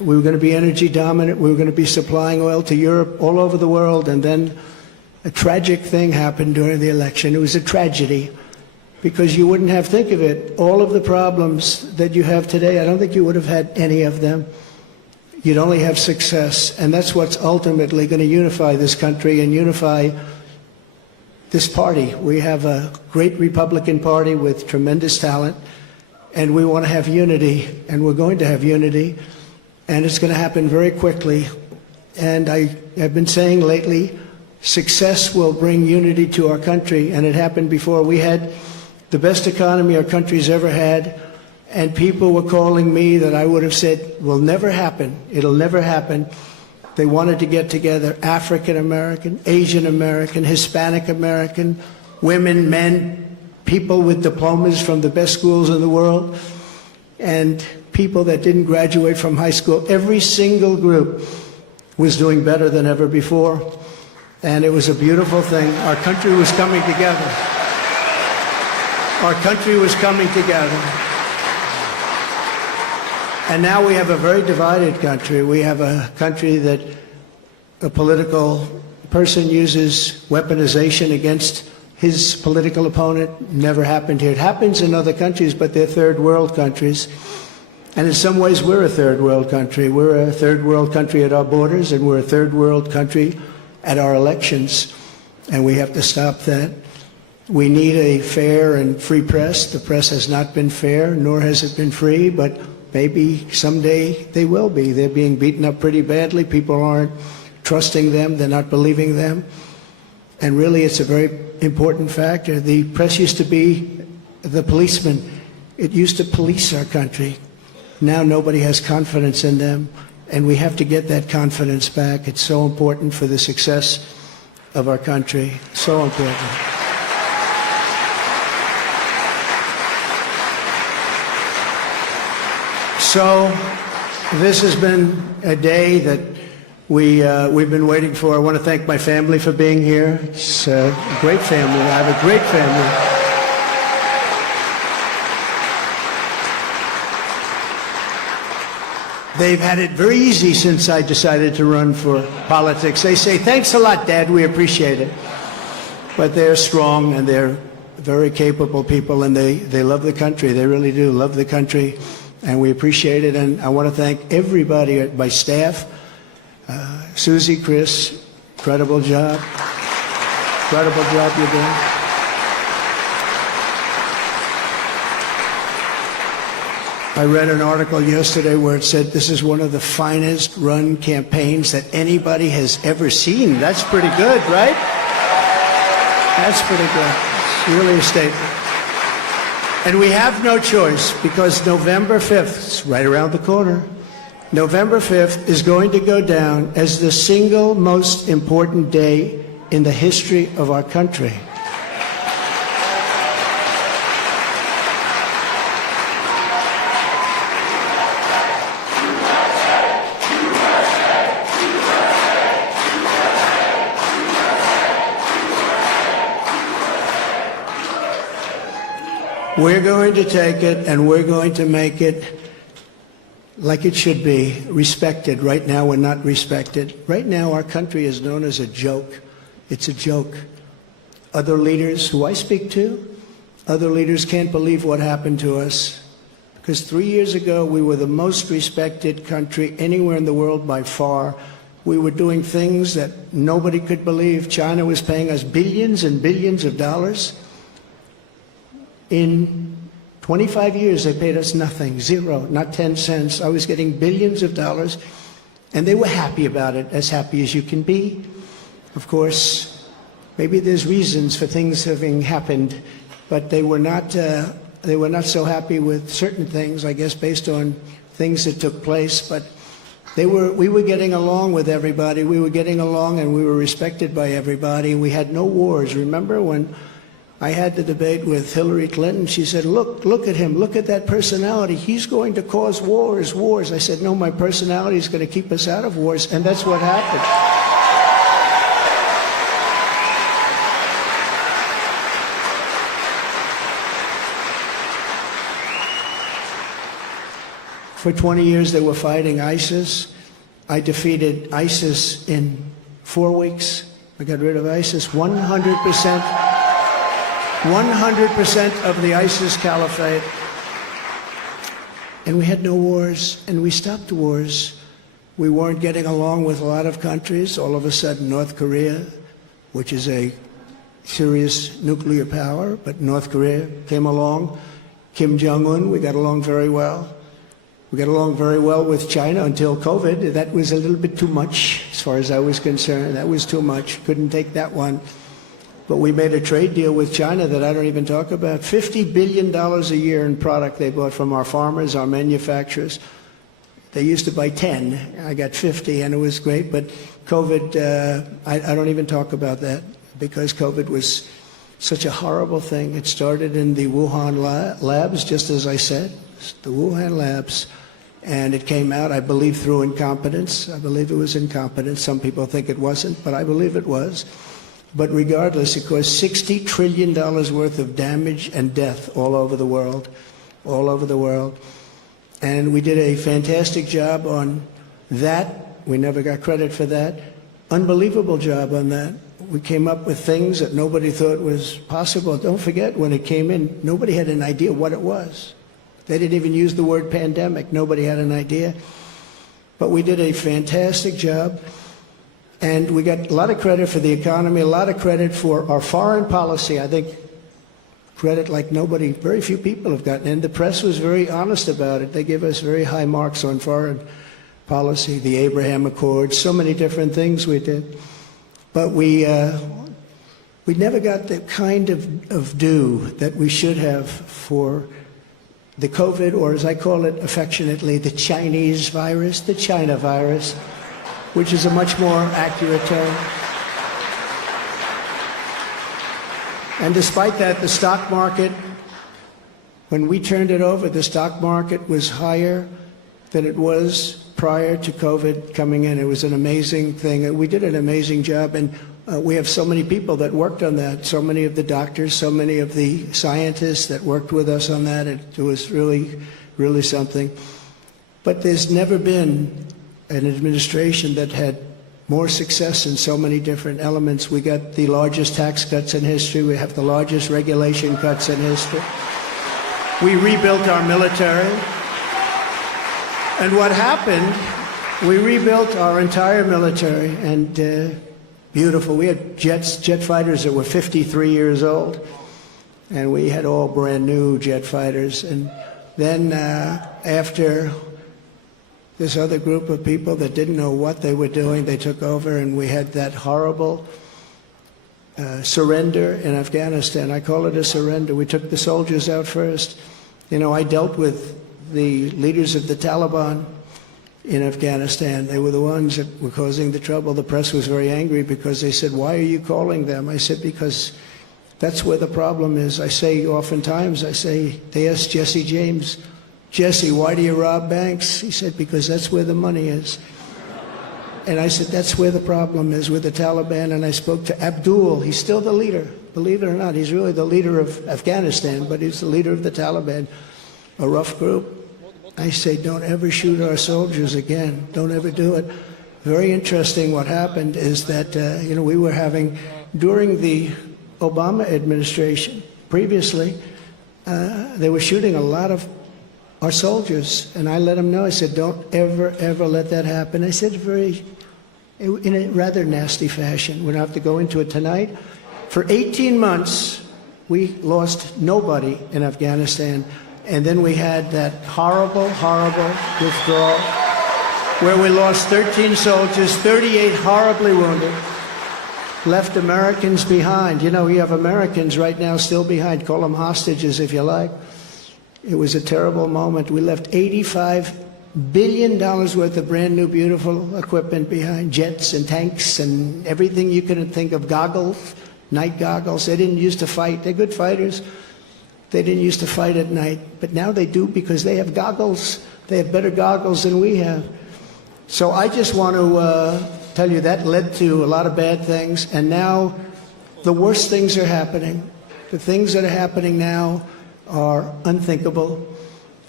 We were going to be energy dominant. We were going to be supplying oil to Europe, all over the world. And then a tragic thing happened during the election. It was a tragedy because you wouldn't have, think of it, all of the problems that you have today, I don't think you would have had any of them. You'd only have success. And that's what's ultimately going to unify this country and unify this party. We have a great Republican Party with tremendous talent, and we want to have unity, and we're going to have unity, and it's going to happen very quickly. And I have been saying lately, success will bring unity to our country, and it happened before. We had the best economy our country's ever had, and people were calling me that I would have said will never happen. It'll never happen. They wanted to get together African American, Asian American, Hispanic American, women, men, people with diplomas from the best schools in the world, and people that didn't graduate from high school. Every single group was doing better than ever before, and it was a beautiful thing. Our country was coming together. Our country was coming together. And now we have a very divided country. We have a country that a political person uses weaponization against his political opponent. Never happened here. It happens in other countries, but they're third world countries. And in some ways, we're a third world country. We're a third world country at our borders, and we're a third world country at our elections. And we have to stop that. We need a fair and free press. The press has not been fair, nor has it been free, but maybe someday they will be. They're being beaten up pretty badly. People aren't trusting them. They're not believing them. And really, it's a very important factor. The press used to be the policeman. It used to police our country. Now nobody has confidence in them, and we have to get that confidence back. It's so important for the success of our country. So important. So this has been a day that we've been waiting for. I want to thank my family for being here. It's a great family. I have a great family. They've had it very easy since I decided to run for politics. They say, thanks a lot, Dad, we appreciate it. But they're strong, and they're very capable people, and they love the country. They really do love the country, and we appreciate it. And I want to thank everybody at my staff. Susie, Chris, incredible job. Incredible job you're doing. I read an article yesterday where it said this is one of the finest run campaigns that anybody has ever seen. That's pretty good, right? That's pretty good. It's really a statement. And we have no choice, because November 5th, it's right around the corner, November 5th is going to go down as the single most important day in the history of our country. We're going to take it, and we're going to make it like it should be, respected. Right now, we're not respected. Right now, our country is known as a joke. It's a joke. Other leaders who I speak to, other leaders can't believe what happened to us. Because 3 years ago, we were the most respected country anywhere in the world by far. We were doing things that nobody could believe. China was paying us billions and billions of dollars. In 25 years, they paid us nothing, zero, not 10 cents. I was getting billions of dollars, and they were happy about it, as happy as you can be. Of course, maybe there's reasons for things having happened, but they were not so happy with certain things, I guess, based on things that took place. But we were getting along with everybody. We were getting along, and we were respected by everybody. We had no wars. Remember when I had the debate with Hillary Clinton? She said, look at him, look at that personality. He's going to cause wars. I said, no, my personality is going to keep us out of wars, and that's what happened. For 20 years, they were fighting ISIS. I defeated ISIS in 4 weeks. I got rid of ISIS. 100% of the ISIS caliphate. And we had no wars, and we stopped wars. We weren't getting along with a lot of countries. All of a sudden, North Korea, which is a serious nuclear power, but North Korea came along. Kim Jong-un, we got along very well. We got along very well with China until COVID. That was a little bit too much, as far as I was concerned. That was too much. Couldn't take that one. But we made a trade deal with China that I don't even talk about. $50 billion a year in product they bought from our farmers, our manufacturers. They used to buy 10. I got 50, and it was great. But COVID, I don't even talk about that, because COVID was such a horrible thing. It started in the Wuhan labs, just as I said, the Wuhan labs. And it came out, I believe, through incompetence. I believe it was incompetence. Some people think it wasn't, but I believe it was. But regardless, it caused $60 trillion worth of damage and death all over the world, all over the world. And we did a fantastic job on that. We never got credit for that. Unbelievable job on that. We came up with things that nobody thought was possible. Don't forget, when it came in, nobody had an idea what it was. They didn't even use the word pandemic. Nobody had an idea. But we did a fantastic job. And we got a lot of credit for the economy, a lot of credit for our foreign policy. I think credit like nobody, very few people have gotten. And the press was very honest about it. They gave us very high marks on foreign policy, the Abraham Accords, so many different things we did. But we never got the kind of due that we should have for the COVID, or as I call it affectionately, the Chinese virus, the China virus, which is a much more accurate term. And despite that, the stock market, when we turned it over, the stock market was higher than it was prior to COVID coming in. It was an amazing thing. We did an amazing job, and we have so many people that worked on that, so many of the doctors, so many of the scientists that worked with us on that. It was really, really something. But there's never been an administration that had more success in so many different elements. We got the largest tax cuts in history. We have the largest regulation cuts in history. We rebuilt our military. And what happened, we rebuilt our entire military, and beautiful. We had jet fighters that were 53 years old, and we had all brand new jet fighters. And then after this other group of people that didn't know what they were doing, they took over, and we had that horrible surrender in Afghanistan. I call it a surrender. We took the soldiers out first. You know, I dealt with the leaders of the Taliban in Afghanistan. They were the ones that were causing the trouble. The press was very angry because they said, "Why are you calling them?" I said, "Because that's where the problem is." I say oftentimes, they asked Jesse James, "Jesse, why do you rob banks?" He said, "Because that's where the money is." And I said, that's where the problem is, with the Taliban. And I spoke to Abdul. He's still the leader. Believe it or not, he's really the leader of Afghanistan, but he's the leader of the Taliban, a rough group. I say, don't ever shoot our soldiers again. Don't ever do it. Very interesting what happened is that, we were having, during the Obama administration, previously, they were shooting a lot of our soldiers. And I let them know, I said, don't ever, ever let that happen. I said in a rather nasty fashion. We don't have to go into it tonight. For 18 months, we lost nobody in Afghanistan. And then we had that horrible, horrible withdrawal where we lost 13 soldiers, 38 horribly wounded, left Americans behind. You know, we have Americans right now still behind. Call them hostages if you like. It was a terrible moment. We left $85 billion worth of brand new, beautiful equipment behind, jets and tanks and everything you could think of, goggles, night goggles. They didn't used to fight. They're good fighters. They didn't used to fight at night, but now they do because they have goggles. They have better goggles than we have. So I just want to tell you that led to a lot of bad things, and now the worst things are happening. The things that are happening now are unthinkable,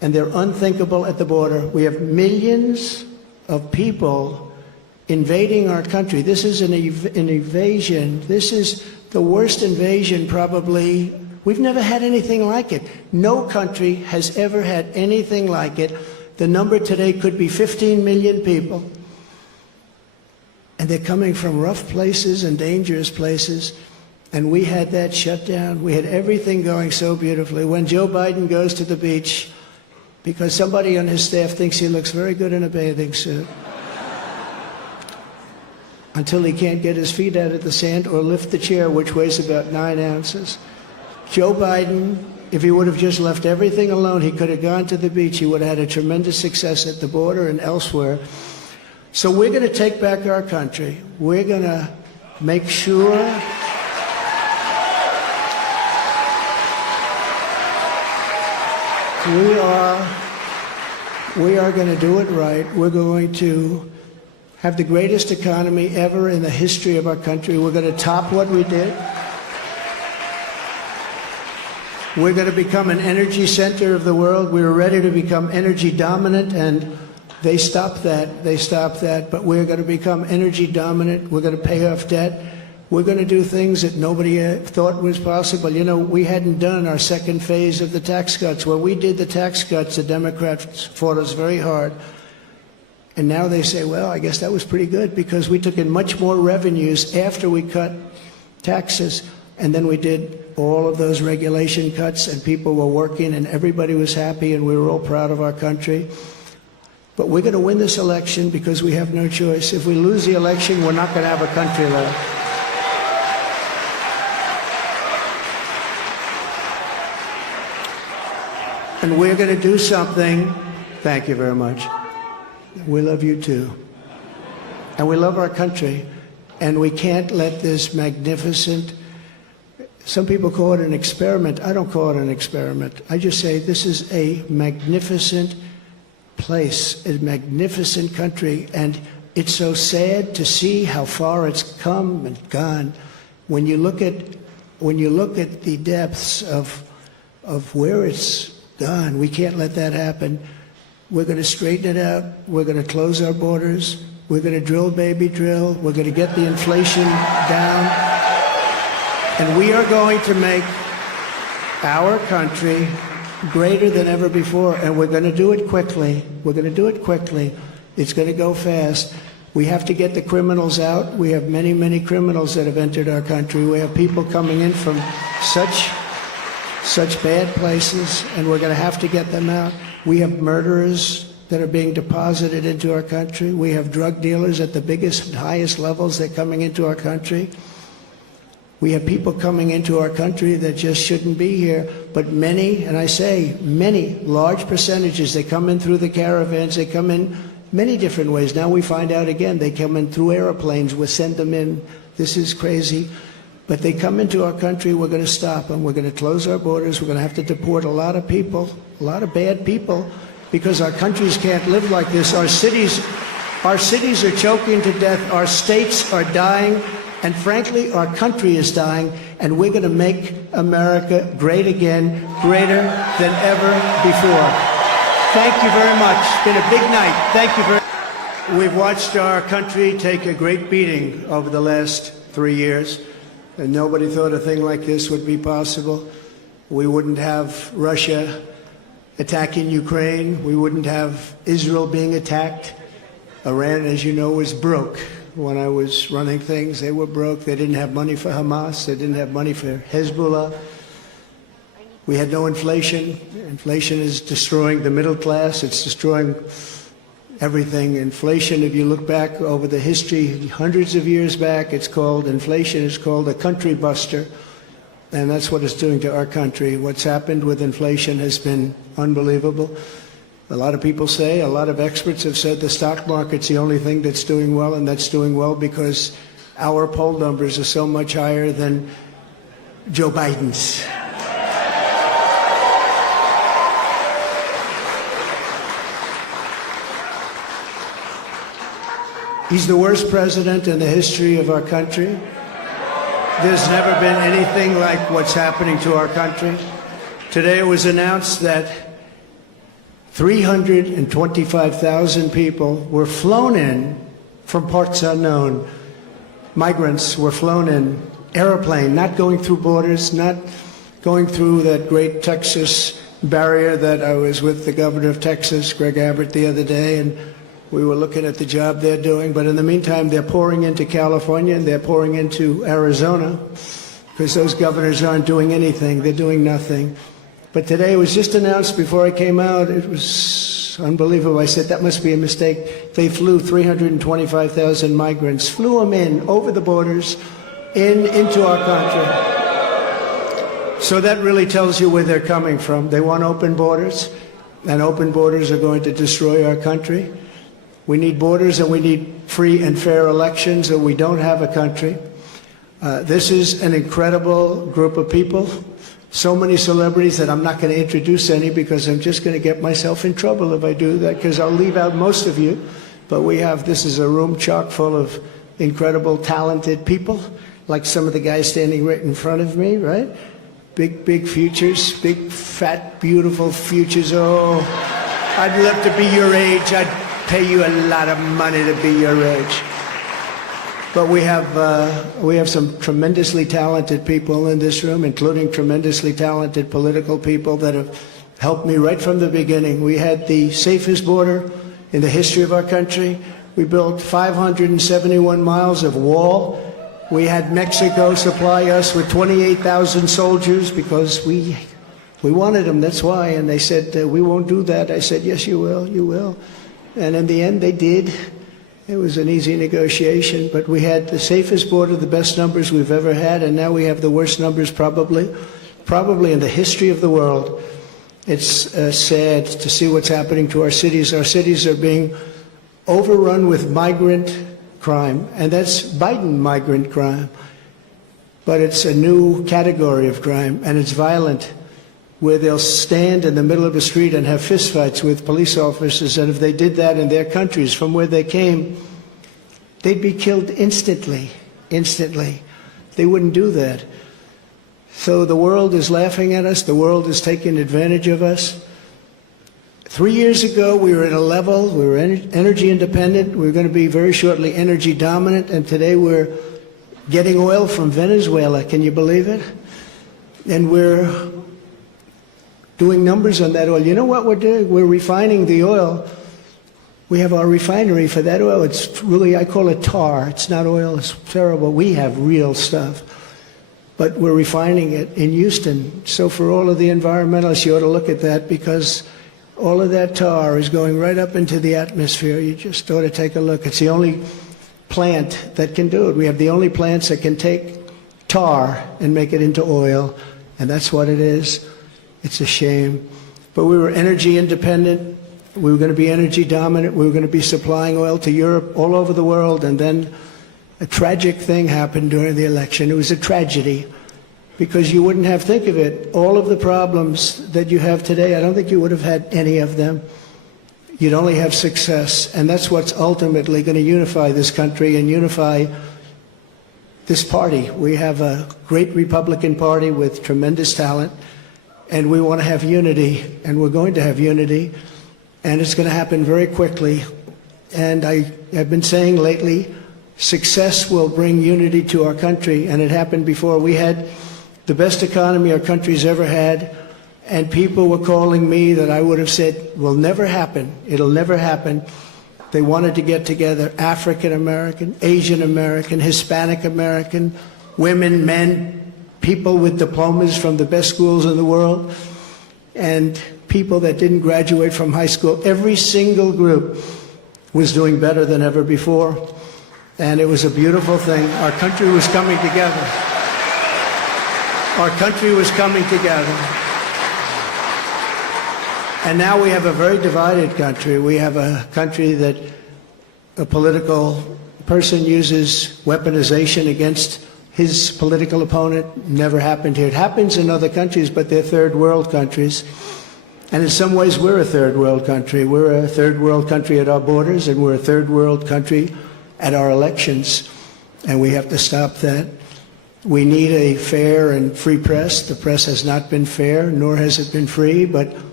and they're unthinkable at the border. We have millions of people invading our country. This is an invasion. This is the worst invasion probably. We've never had anything like it. No country has ever had anything like it. The number today could be 15 million people. And they're coming from rough places and dangerous places. And we had that shut down. We had everything going so beautifully. When Joe Biden goes to the beach, because somebody on his staff thinks he looks very good in a bathing suit, until he can't get his feet out of the sand or lift the chair, which weighs about 9 ounces. Joe Biden, if he would have just left everything alone, he could have gone to the beach. He would have had a tremendous success at the border and elsewhere. So we're going to take back our country. We're going to make sure we are going to do it right. We're going to have the greatest economy ever in the history of our country. We're going to top what we did. We're going to become an energy center of the world. We were ready to become energy dominant, and they stopped that. They stopped that. But we're going to become energy dominant. We're going to pay off debt. We're going to do things that nobody thought was possible. You know, we hadn't done our second phase of the tax cuts. When we did the tax cuts, the Democrats fought us very hard. And now they say, well, I guess that was pretty good because we took in much more revenues after we cut taxes. And then we did all of those regulation cuts, and people were working, and everybody was happy, and we were all proud of our country. But we're going to win this election because we have no choice. If we lose the election, we're not going to have a country left. And we're going to do something. Thank you very much. We love you too. And we love our country. And we can't let this magnificent, some people call it an experiment. I don't call it an experiment. I just say this is a magnificent place, a magnificent country. And it's so sad to see how far it's come and gone. When you look at the depths of where it's gone, we can't let that happen. We're going to straighten it out. We're going to close our borders. We're going to drill, baby, drill. We're going to get the inflation down. And we are going to make our country greater than ever before. And we're going to do it quickly. We're going to do it quickly. It's going to go fast. We have to get the criminals out. We have many, many criminals that have entered our country. We have people coming in from such bad places, and we're going to have to get them out. We have murderers that are being deposited into our country. We have drug dealers at the biggest and highest levels that are coming into our country. We have people coming into our country that just shouldn't be here. But many, and I say many, large percentages, they come in through the caravans. They come in many different ways. Now we find out again, they come in through airplanes. We send them in. This is crazy. But they come into our country, we're going to stop them. We're going to close our borders. We're going to have to deport a lot of people, a lot of bad people, because our countries can't live like this. Our cities are choking to death. Our states are dying. And frankly, our country is dying. And we're going to make America great again, greater than ever before. Thank you very much. It's been a big night. Thank you very much. We've watched our country take a great beating over the last 3 years. And nobody thought a thing like this would be possible. We wouldn't have Russia attacking Ukraine. We wouldn't have Israel being attacked. Iran, as you know, was broke. When I was running things, they were broke. They didn't have money for Hamas. They didn't have money for Hezbollah. We had no inflation. Inflation is destroying the middle class. It's destroying everything. Inflation, if you look back over the history, hundreds of years back, inflation is called a country buster. And that's what it's doing to our country. What's happened with inflation has been unbelievable. A lot of people say, a lot of experts have said the stock market's the only thing that's doing well, and that's doing well because our poll numbers are so much higher than Joe Biden's. He's the worst president in the history of our country. There's never been anything like what's happening to our country. Today it was announced that 325,000 people were flown in from parts unknown. Migrants were flown in airplane, not going through borders, not going through that great Texas barrier that I was with the governor of Texas, Greg Abbott, the other day, and we were looking at the job they're doing. But in the meantime, they're pouring into California and they're pouring into Arizona because those governors aren't doing anything. They're doing nothing. But today it was just announced before I came out. It was unbelievable. I said, that must be a mistake. They flew 325,000 migrants, flew them in over the borders into our country. So that really tells you where they're coming from. They want open borders, and open borders are going to destroy our country. We need borders and we need free and fair elections, or we don't have a country. This is an incredible group of people. So many celebrities that I'm not going to introduce any because I'm just going to get myself in trouble if I do that, because I'll leave out most of you. But this is a room chock full of incredible, talented people, like some of the guys standing right in front of me, right? Big, big futures, big, fat, beautiful futures. Oh, I'd love to be your age. I'd pay you a lot of money to be your age. But we have some tremendously talented people in this room, including tremendously talented political people that have helped me right from the beginning. We had the safest border in the history of our country. We built 571 miles of wall. We had Mexico supply us with 28,000 soldiers because we wanted them, that's why. And they said, we won't do that. I said, yes, you will, you will. And in the end, they did. It was an easy negotiation, but we had the safest border, the best numbers we've ever had, and now we have the worst numbers probably in the history of the world. It's sad to see what's happening to our cities. Our cities are being overrun with migrant crime, and that's Biden migrant crime. But it's a new category of crime, and it's violent, where they'll stand in the middle of the street and have fistfights with police officers, and if they did that in their countries from where they came, they'd be killed instantly. They wouldn't do that. So the world is laughing at us. The world is taking advantage of us. 3 years ago, we were at a level, we were energy independent. We were going to be very shortly energy dominant, and today we're getting oil from Venezuela. Can you believe it? And we're doing numbers on that oil. You know what we're doing? We're refining the oil. We have our refinery for that oil. It's really, I call it tar. It's not oil. It's terrible. We have real stuff. But we're refining it in Houston. So for all of the environmentalists, you ought to look at that, because all of that tar is going right up into the atmosphere. You just ought to take a look. It's the only plant that can do it. We have the only plants that can take tar and make it into oil, and that's what it is. It's a shame. But we were energy independent. We were going to be energy dominant. We were going to be supplying oil to Europe, all over the world. And then a tragic thing happened during the election. It was a tragedy, because you wouldn't have, think of it, all of the problems that you have today, I don't think you would have had any of them. You'd only have success. And that's what's ultimately going to unify this country and unify this party. We have a great Republican Party with tremendous talent. And we want to have unity, and we're going to have unity, and it's going to happen very quickly. And I have been saying lately, success will bring unity to our country, and it happened before. We had the best economy our country's ever had, and people were calling me that I would have said will never happen. It'll never happen. They wanted to get together, African American, Asian American, Hispanic American, women, men, people with diplomas from the best schools in the world, and people that didn't graduate from high school. Every single group was doing better than ever before, and it was a beautiful thing. Our country was coming together. Our country was coming together. And now we have a very divided country. We have a country that a political person uses weaponization against his political opponent. Never happened here. It happens in other countries, but they're third world countries. And in some ways, we're a third world country. We're a third world country at our borders, and we're a third world country at our elections. And we have to stop that. We need a fair and free press. The press has not been fair, nor has it been free, but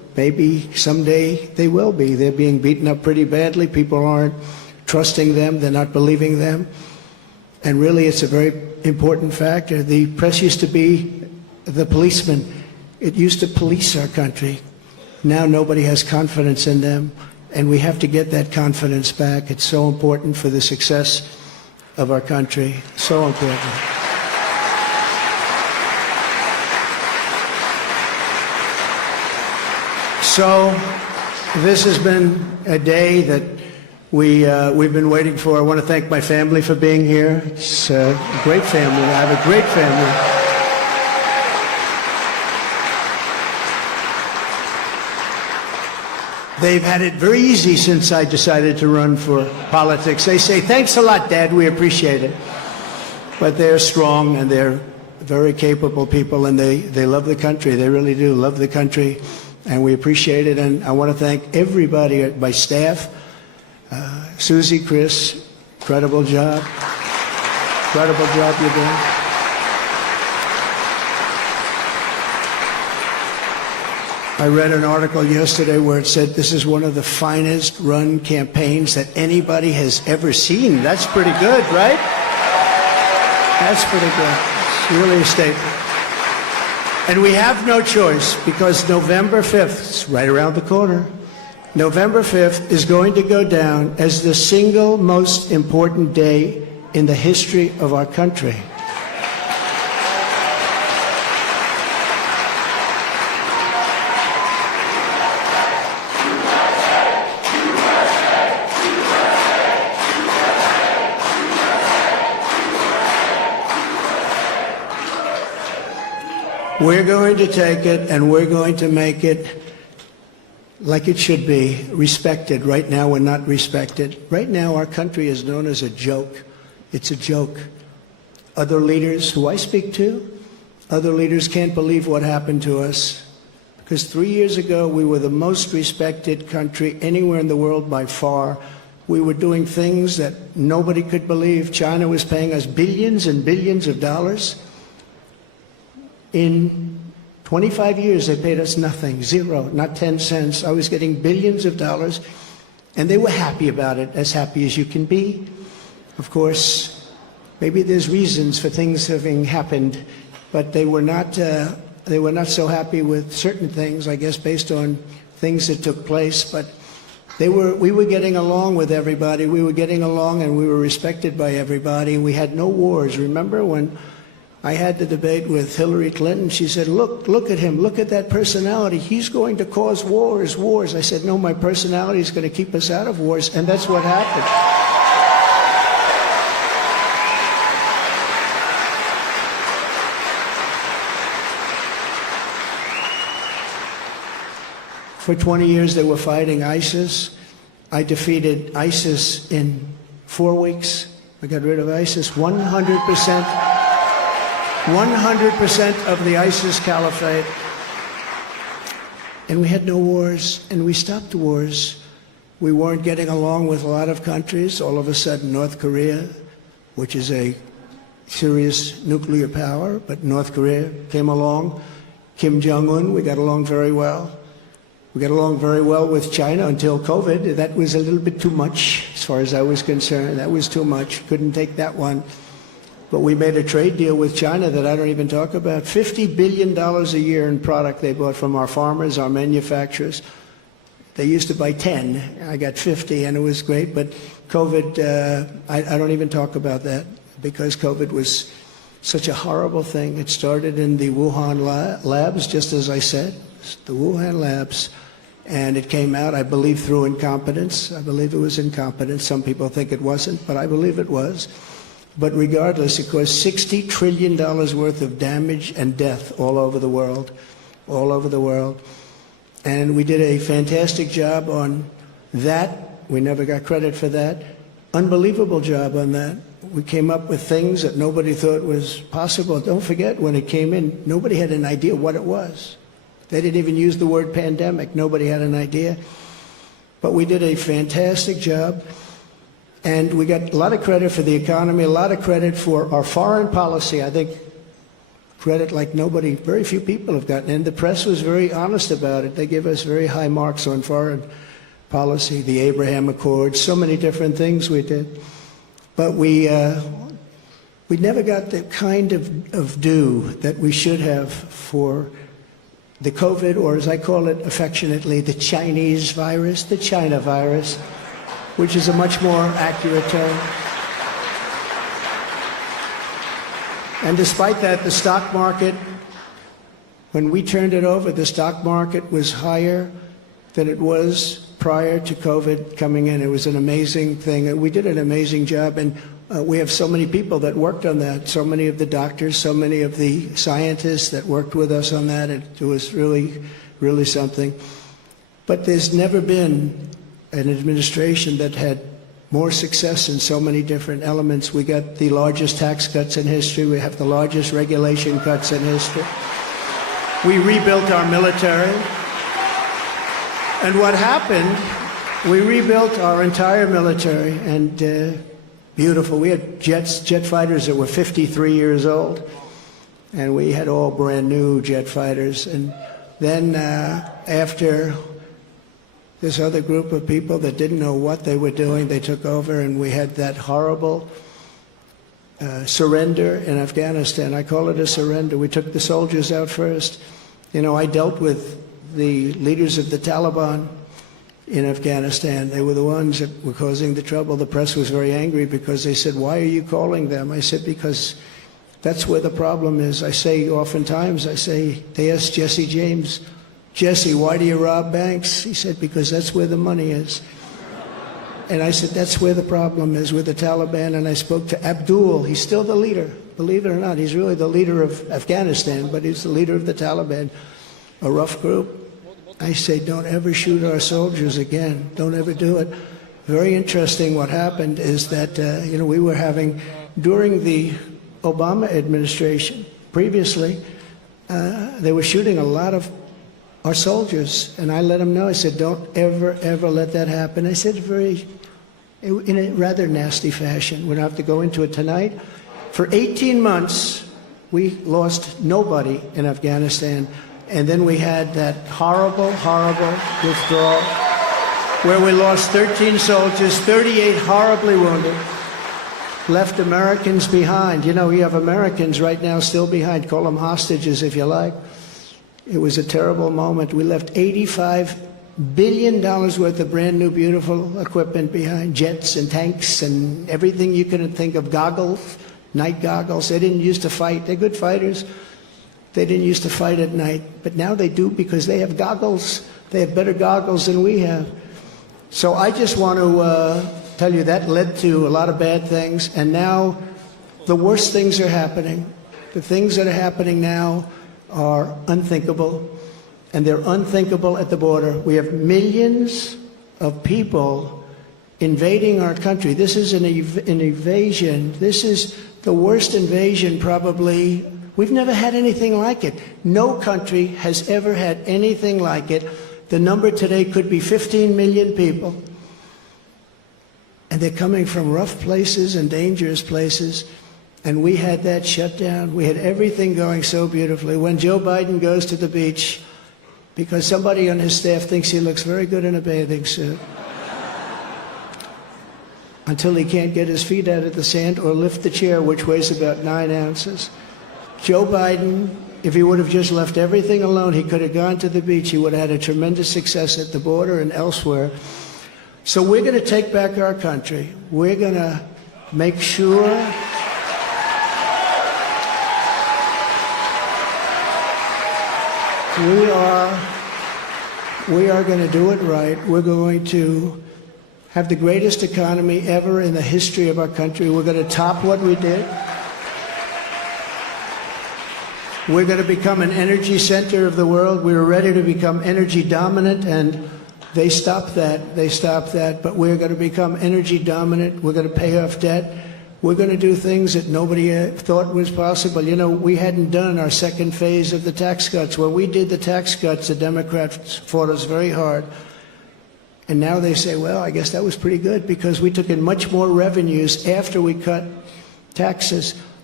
maybe someday they will be. They're being beaten up pretty badly. People aren't trusting them. They're not believing them. And really, it's a very important factor. The press used to be the policeman. It used to police our country. Now nobody has confidence in them, and we have to get that confidence back. It's so important for the success of our country. So important. So this has been a day that we've been waiting for. I want to thank my family for being here. It's a great family. I have a great family. They've had it very easy since I decided to run for politics. They say, thanks a lot, Dad, we appreciate it. But they're strong and they're very capable people, and they love the country. They really do love the country, and we appreciate it. And I want to thank everybody, my staff, Susie, Chris, incredible job. Incredible job you're doing. I read an article yesterday where it said this is one of the finest run campaigns that anybody has ever seen. That's pretty good, right? That's pretty good. It's really a statement. And we have no choice, because November 5th, it's right around the corner, November 5th is going to go down as the single most important day in the history of our country. We're going to take it and we're going to make it like it should be, respected. Right now, we're not respected. Right now, our country is known as a joke. It's a joke. Other leaders who I speak to, other leaders can't believe what happened to us. Because 3 years ago, we were the most respected country anywhere in the world by far. We were doing things that nobody could believe. China was paying us billions and billions of dollars. In 25 years, they paid us nothing, zero, not 10 cents. I was getting billions of dollars, and they were happy about it, as happy as you can be. Of course, maybe there's reasons for things having happened, but they were not so happy with certain things, I guess, based on things that took place. But we were getting along with everybody. We were getting along, and we were respected by everybody. We had no wars. Remember when I had the debate with Hillary Clinton? She said, look at him, look at that personality. He's going to cause wars. I said, no, my personality is going to keep us out of wars, and that's what happened. For 20 years, they were fighting ISIS. I defeated ISIS in 4 weeks. I got rid of ISIS 100%. 100% of the ISIS caliphate. And we had no wars, and we stopped wars. We weren't getting along with a lot of countries. All of a sudden, North Korea, which is a serious nuclear power, but North Korea came along. Kim Jong-un, we got along very well. We got along very well with China until COVID. That was a little bit too much, as far as I was concerned. That was too much. Couldn't take that one. But we made a trade deal with China that I don't even talk about. $50 billion a year in product they bought from our farmers, our manufacturers. They used to buy 10. I got 50, and it was great. But COVID, I don't even talk about that, because COVID was such a horrible thing. It started in the Wuhan labs, just as I said, the Wuhan labs. And it came out, I believe, through incompetence. I believe it was incompetence. Some people think it wasn't, but I believe it was. But regardless, it caused $60 trillion worth of damage and death all over the world, all over the world. And we did a fantastic job on that. We never got credit for that. Unbelievable job on that. We came up with things that nobody thought was possible. Don't forget, when it came in, nobody had an idea what it was. They didn't even use the word pandemic. Nobody had an idea. But we did a fantastic job. And we got a lot of credit for the economy, a lot of credit for our foreign policy. I think credit like nobody, very few people have gotten. And the press was very honest about it. They give us very high marks on foreign policy, the Abraham Accords, so many different things we did. But we never got the kind of due that we should have for the COVID, or as I call it affectionately, the Chinese virus, the China virus, which is a much more accurate term. And despite that, the stock market, when we turned it over, the stock market was higher than it was prior to COVID coming in. It was an amazing thing. We did an amazing job, and we have so many people that worked on that, so many of the doctors, so many of the scientists that worked with us on that. It was really, really something. But there's never been an administration that had more success in so many different elements. We got the largest tax cuts in history. We have the largest regulation cuts in history. We rebuilt our military. And what happened, we rebuilt our entire military, and beautiful. We had jet fighters that were 53 years old, and we had all brand new jet fighters. And then after this other group of people that didn't know what they were doing, they took over, and we had that horrible surrender in Afghanistan. I call it a surrender. We took the soldiers out first. You know, I dealt with the leaders of the Taliban in Afghanistan. They were the ones that were causing the trouble. The press was very angry because they said, "Why are you calling them?" I said, "Because that's where the problem is." I say oftentimes, they asked Jesse James, "Jesse, why do you rob banks?" He said, "Because that's where the money is." And I said, that's where the problem is, with the Taliban. And I spoke to Abdul. He's still the leader, believe it or not. He's really the leader of Afghanistan, but he's the leader of the Taliban, a rough group. I say, don't ever shoot our soldiers again. Don't ever do it. Very interesting what happened is that, we were having, during the Obama administration, previously, they were shooting a lot of our soldiers. And I let them know, I said, don't ever, ever let that happen. I said in a rather nasty fashion. We don't have to go into it tonight. For 18 months, we lost nobody in Afghanistan. And then we had that horrible, horrible withdrawal where we lost 13 soldiers, 38 horribly wounded, left Americans behind. You know, we have Americans right now still behind. Call them hostages if you like. It was a terrible moment. We left $85 billion worth of brand new, beautiful equipment behind, jets and tanks and everything you could think of, goggles, night goggles. They didn't used to fight. They're good fighters. They didn't used to fight at night, but now they do because they have goggles. They have better goggles than we have. So I just want to tell you that led to a lot of bad things, and now the worst things are happening. The things that are happening now are unthinkable, and they're unthinkable at the border. We have millions of people invading our country. This is an invasion. This is the worst invasion probably. We've never had anything like it. No country has ever had anything like it. The number today could be 15 million people. And they're coming from rough places and dangerous places. And we had that shut down. We had everything going so beautifully. When Joe Biden goes to the beach, because somebody on his staff thinks he looks very good in a bathing suit, until he can't get his feet out of the sand or lift the chair, which weighs about 9 ounces. Joe Biden, if he would have just left everything alone, he could have gone to the beach. He would have had a tremendous success at the border and elsewhere. So we're going to take back our country. We're going to make sure we are going to do it right. We're going to have the greatest economy ever in the history of our country. We're going to top what we did. We're going to become an energy center of the world. We were ready to become energy dominant, and they stopped that. They stopped that. But we're going to become energy dominant. We're going to pay off debt. We're going to do things that nobody thought was possible. You know, we hadn't done our second phase of the tax cuts. When we did the tax cuts, the Democrats fought us very hard. And now they say, well, I guess that was pretty good because we took in much more revenues after we cut taxes.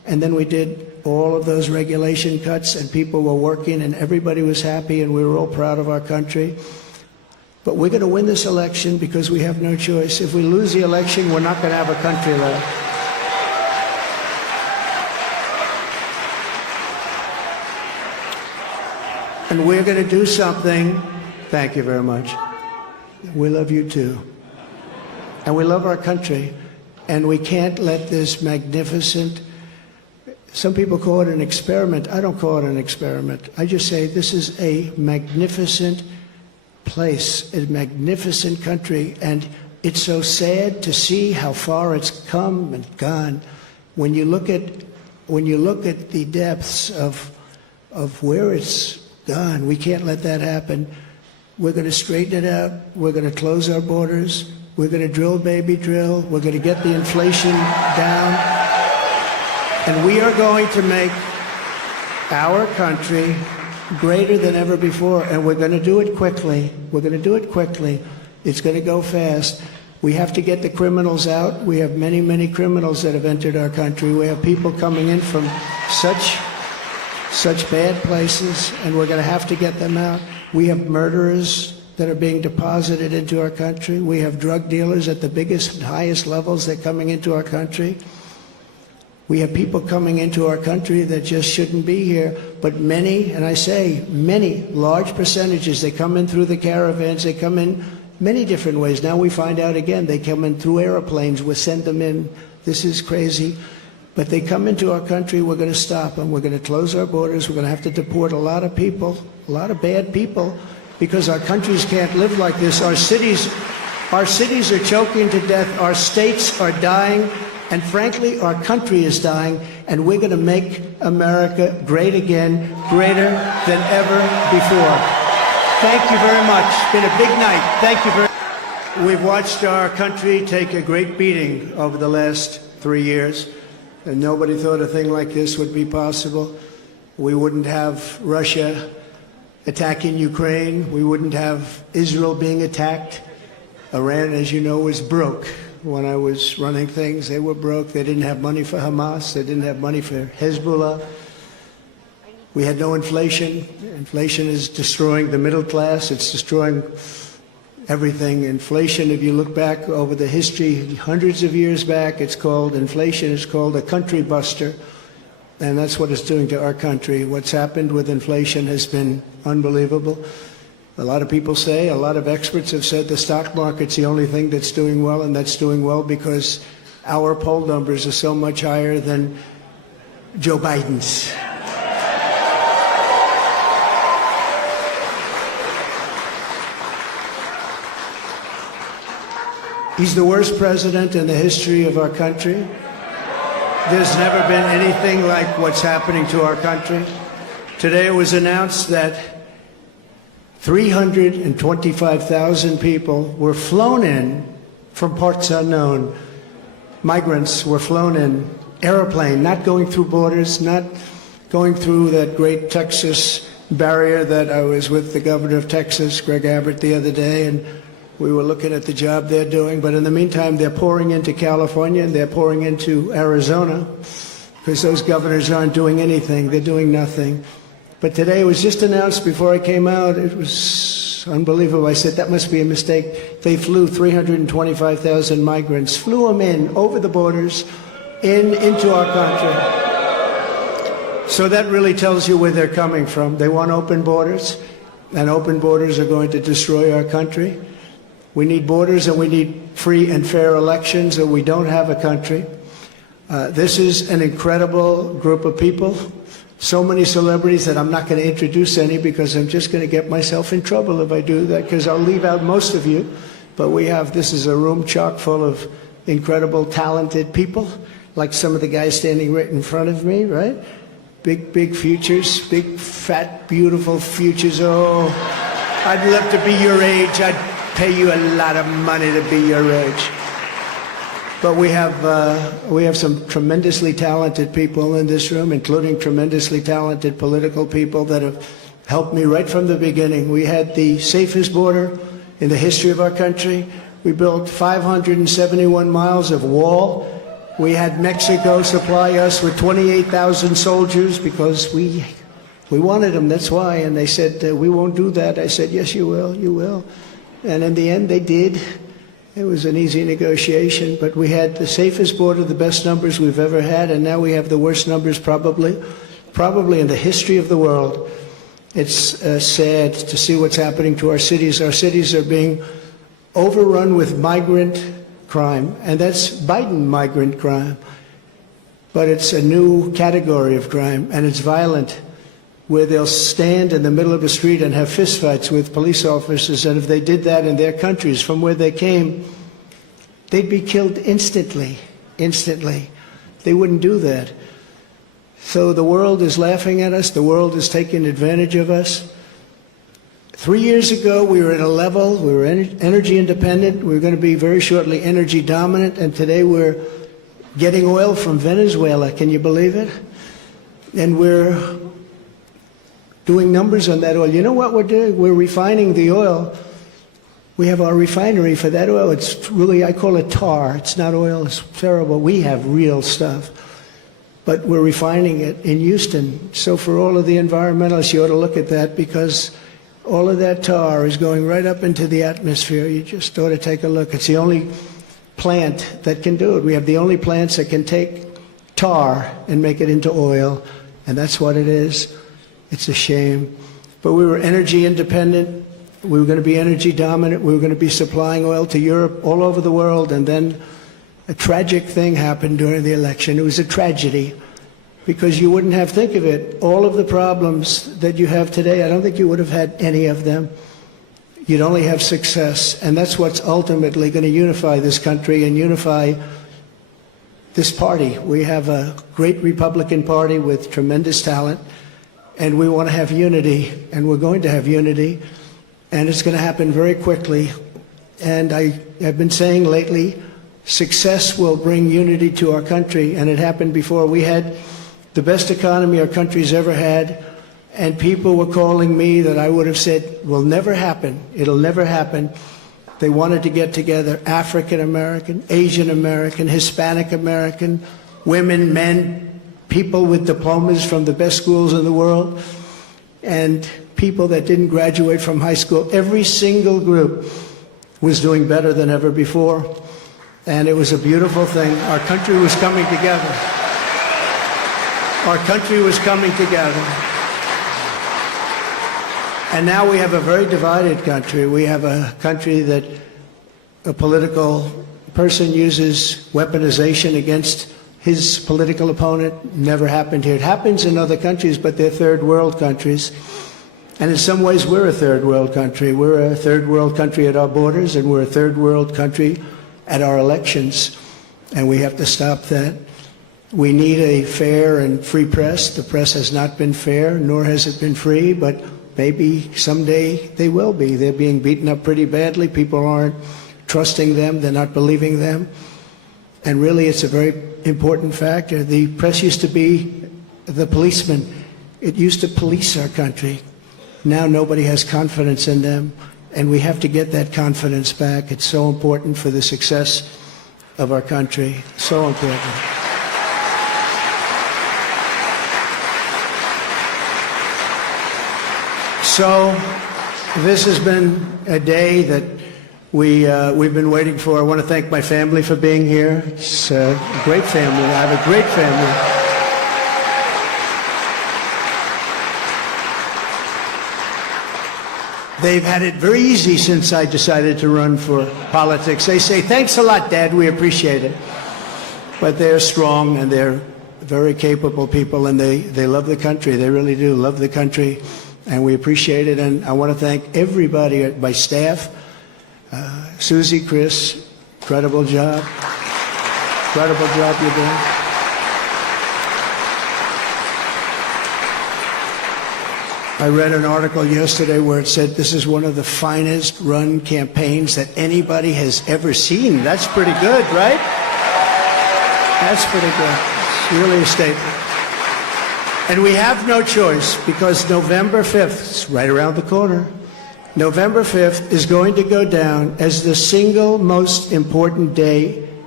And then we did all of those regulation cuts, and people were working, and everybody was happy, and we were all proud of our country. But we're going to win this election because we have no choice. If we lose the election, we're not going to have a country left. And we're going to do something. Thank you very much. We love you too. And we love our country. And we can't let this magnificent, some people call it an experiment. I don't call it an experiment. I just say this is a magnificent place, a magnificent country. And it's so sad to see how far it's come and gone. When you look at the depths of where it's gone, we can't let that happen. We're going to straighten it out. We're going to close our borders. We're going to drill, baby, drill. We're going to get the inflation down. And we are going to make our country greater than ever before. And we're going to do it quickly. We're going to do it quickly. It's going to go fast. We have to get the criminals out. We have many, many criminals that have entered our country. We have people coming in from such bad places, and we're going to have to get them out. We have murderers that are being deposited into our country. We have drug dealers at the biggest, highest levels. They're coming into our country. We have people coming into our country that just shouldn't be here. But many, and I say many, large percentages, they come in through the caravans. They come in many different ways. Now we find out again, they come in through airplanes. We send them in. This is crazy. But they come into our country, we're going to stop them. We're going to close our borders. We're going to have to deport a lot of people, a lot of bad people, because our countries can't live like this. Our cities are choking to death. Our states are dying. And frankly, our country is dying. And we're going to make America great again, greater than ever before. Thank you very much. It's been a big night. Thank you very much. We've watched our country take a great beating over the last 3 years. And nobody thought a thing like this would be possible. We wouldn't have Russia attacking Ukraine. We wouldn't have Israel being attacked. Iran, as you know, was broke. When I was running things, they were broke. They didn't have money for Hamas. They didn't have money for Hezbollah. We had no inflation. Inflation is destroying the middle class. It's destroying everything. Inflation, if you look back over the history, hundreds of years back, it's called inflation. It's called a country buster. And that's what it's doing to our country. What's happened with inflation has been unbelievable. A lot of people say, a lot of experts have said the stock market's the only thing that's doing well, and that's doing well because our poll numbers are so much higher than Joe Biden's. He's the worst president in the history of our country. There's never been anything like what's happening to our country. Today it was announced that 325,000 people were flown in from parts unknown. Migrants were flown in, airplane, not going through borders, not going through that great Texas barrier that I was with the governor of Texas, Greg Abbott, the other day, and we were looking at the job they're doing. But in the meantime, they're pouring into California and they're pouring into Arizona because those governors aren't doing anything. They're doing nothing. But today it was just announced before I came out. It was unbelievable. I said, that must be a mistake. They flew 325,000 migrants, flew them in over the borders into our country. So that really tells you where they're coming from. They want open borders, and open borders are going to destroy our country. We need borders and we need free and fair elections, or we don't have a country. This is an incredible group of people. So many celebrities that I'm not going to introduce any because I'm just going to get myself in trouble if I do that, because I'll leave out most of you. But this is a room chock full of incredible, talented people, like some of the guys standing right in front of me, right? Big futures, big, fat, beautiful futures. Oh, I'd love to be your age. I'd pay you a lot of money to be your age. But we have some tremendously talented people in this room, including tremendously talented political people that have helped me right from the beginning. We had the safest border in the history of our country. We built 571 miles of wall We had Mexico supply us with 28,000 soldiers because we wanted them, that's why. And they said, we won't do that. I said, yes, you will, you will. And in the end, they did. It was an easy negotiation, but we had the safest border, the best numbers we've ever had, and now we have the worst numbers probably in the history of the world. It's sad to see what's happening to our cities. Our cities are being overrun with migrant crime, and that's Biden migrant crime. But it's a new category of crime, and it's violent, where they'll stand in the middle of a street and have fistfights with police officers, and if they did that in their countries from where they came, they'd be killed instantly, instantly. They wouldn't do that. So the world is laughing at us. The world is taking advantage of us. 3 years ago, we were at a level, we were energy independent. We were going to be very shortly energy dominant. And today we're getting oil from Venezuela. Can you believe it? And we're doing numbers on that oil. You know what we're doing? We're refining the oil. We have our refinery for that oil. It's really, I call it tar. It's not oil. It's terrible. We have real stuff. But we're refining it in Houston. So for all of the environmentalists, you ought to look at that, because all of that tar is going right up into the atmosphere. You just ought to take a look. It's the only plant that can do it. We have the only plants that can take tar and make it into oil, and that's what it is. It's a shame. But we were energy independent. We were going to be energy dominant. We were going to be supplying oil to Europe, all over the world, and then a tragic thing happened during the election. It was a tragedy, because you wouldn't have, think of it, all of the problems that you have today, I don't think you would have had any of them. You'd only have success, and that's what's ultimately going to unify this country and unify this party. We have a great Republican Party with tremendous talent, and we want to have unity, and we're going to have unity, and it's going to happen very quickly. And I've been saying lately, success will bring unity to our country, and it happened before. We had the best economy our country's ever had, and people were calling me that I would have said will never happen. It'll never happen. They wanted to get together, African American, Asian American, Hispanic American, women, men, people with diplomas from the best schools in the world, and people that didn't graduate from high school. Every single group was doing better than ever before. And it was a beautiful thing. Our country was coming together. Our country was coming together. And now we have a very divided country. We have a country that a political person uses weaponization against his political opponent. Never happened here. It happens in other countries, but they're third world countries. And in some ways, we're a third world country. We're a third world country at our borders, and we're a third world country at our elections, and we have to stop that. We need a fair and free press. The press has not been fair, nor has it been free, but maybe someday they will be. They're being beaten up pretty badly. People aren't trusting them. They're not believing them. And really, it's a very important factor. The press used to be the policeman. It used to police our country. Now nobody has confidence in them. And we have to get that confidence back. It's so important for the success of our country. So important. So this has been a day that we've been waiting for. I want to thank my family for being here. It's a great family. I have a great family. They've had it very easy since I decided to run for politics. They say, thanks a lot, Dad, we appreciate it. But they're strong, and they're very capable people, and they love the country. They really do love the country, and we appreciate it. And I want to thank everybody at my staff. Susie, Chris, incredible job. Incredible job you're doing. I read an article yesterday where it said this is one of the finest run campaigns that anybody has ever seen. That's pretty good, right? That's pretty good. It's really a statement. And we have no choice, because November 5th, it's right around the corner, November 5th is going to go down as the single most important day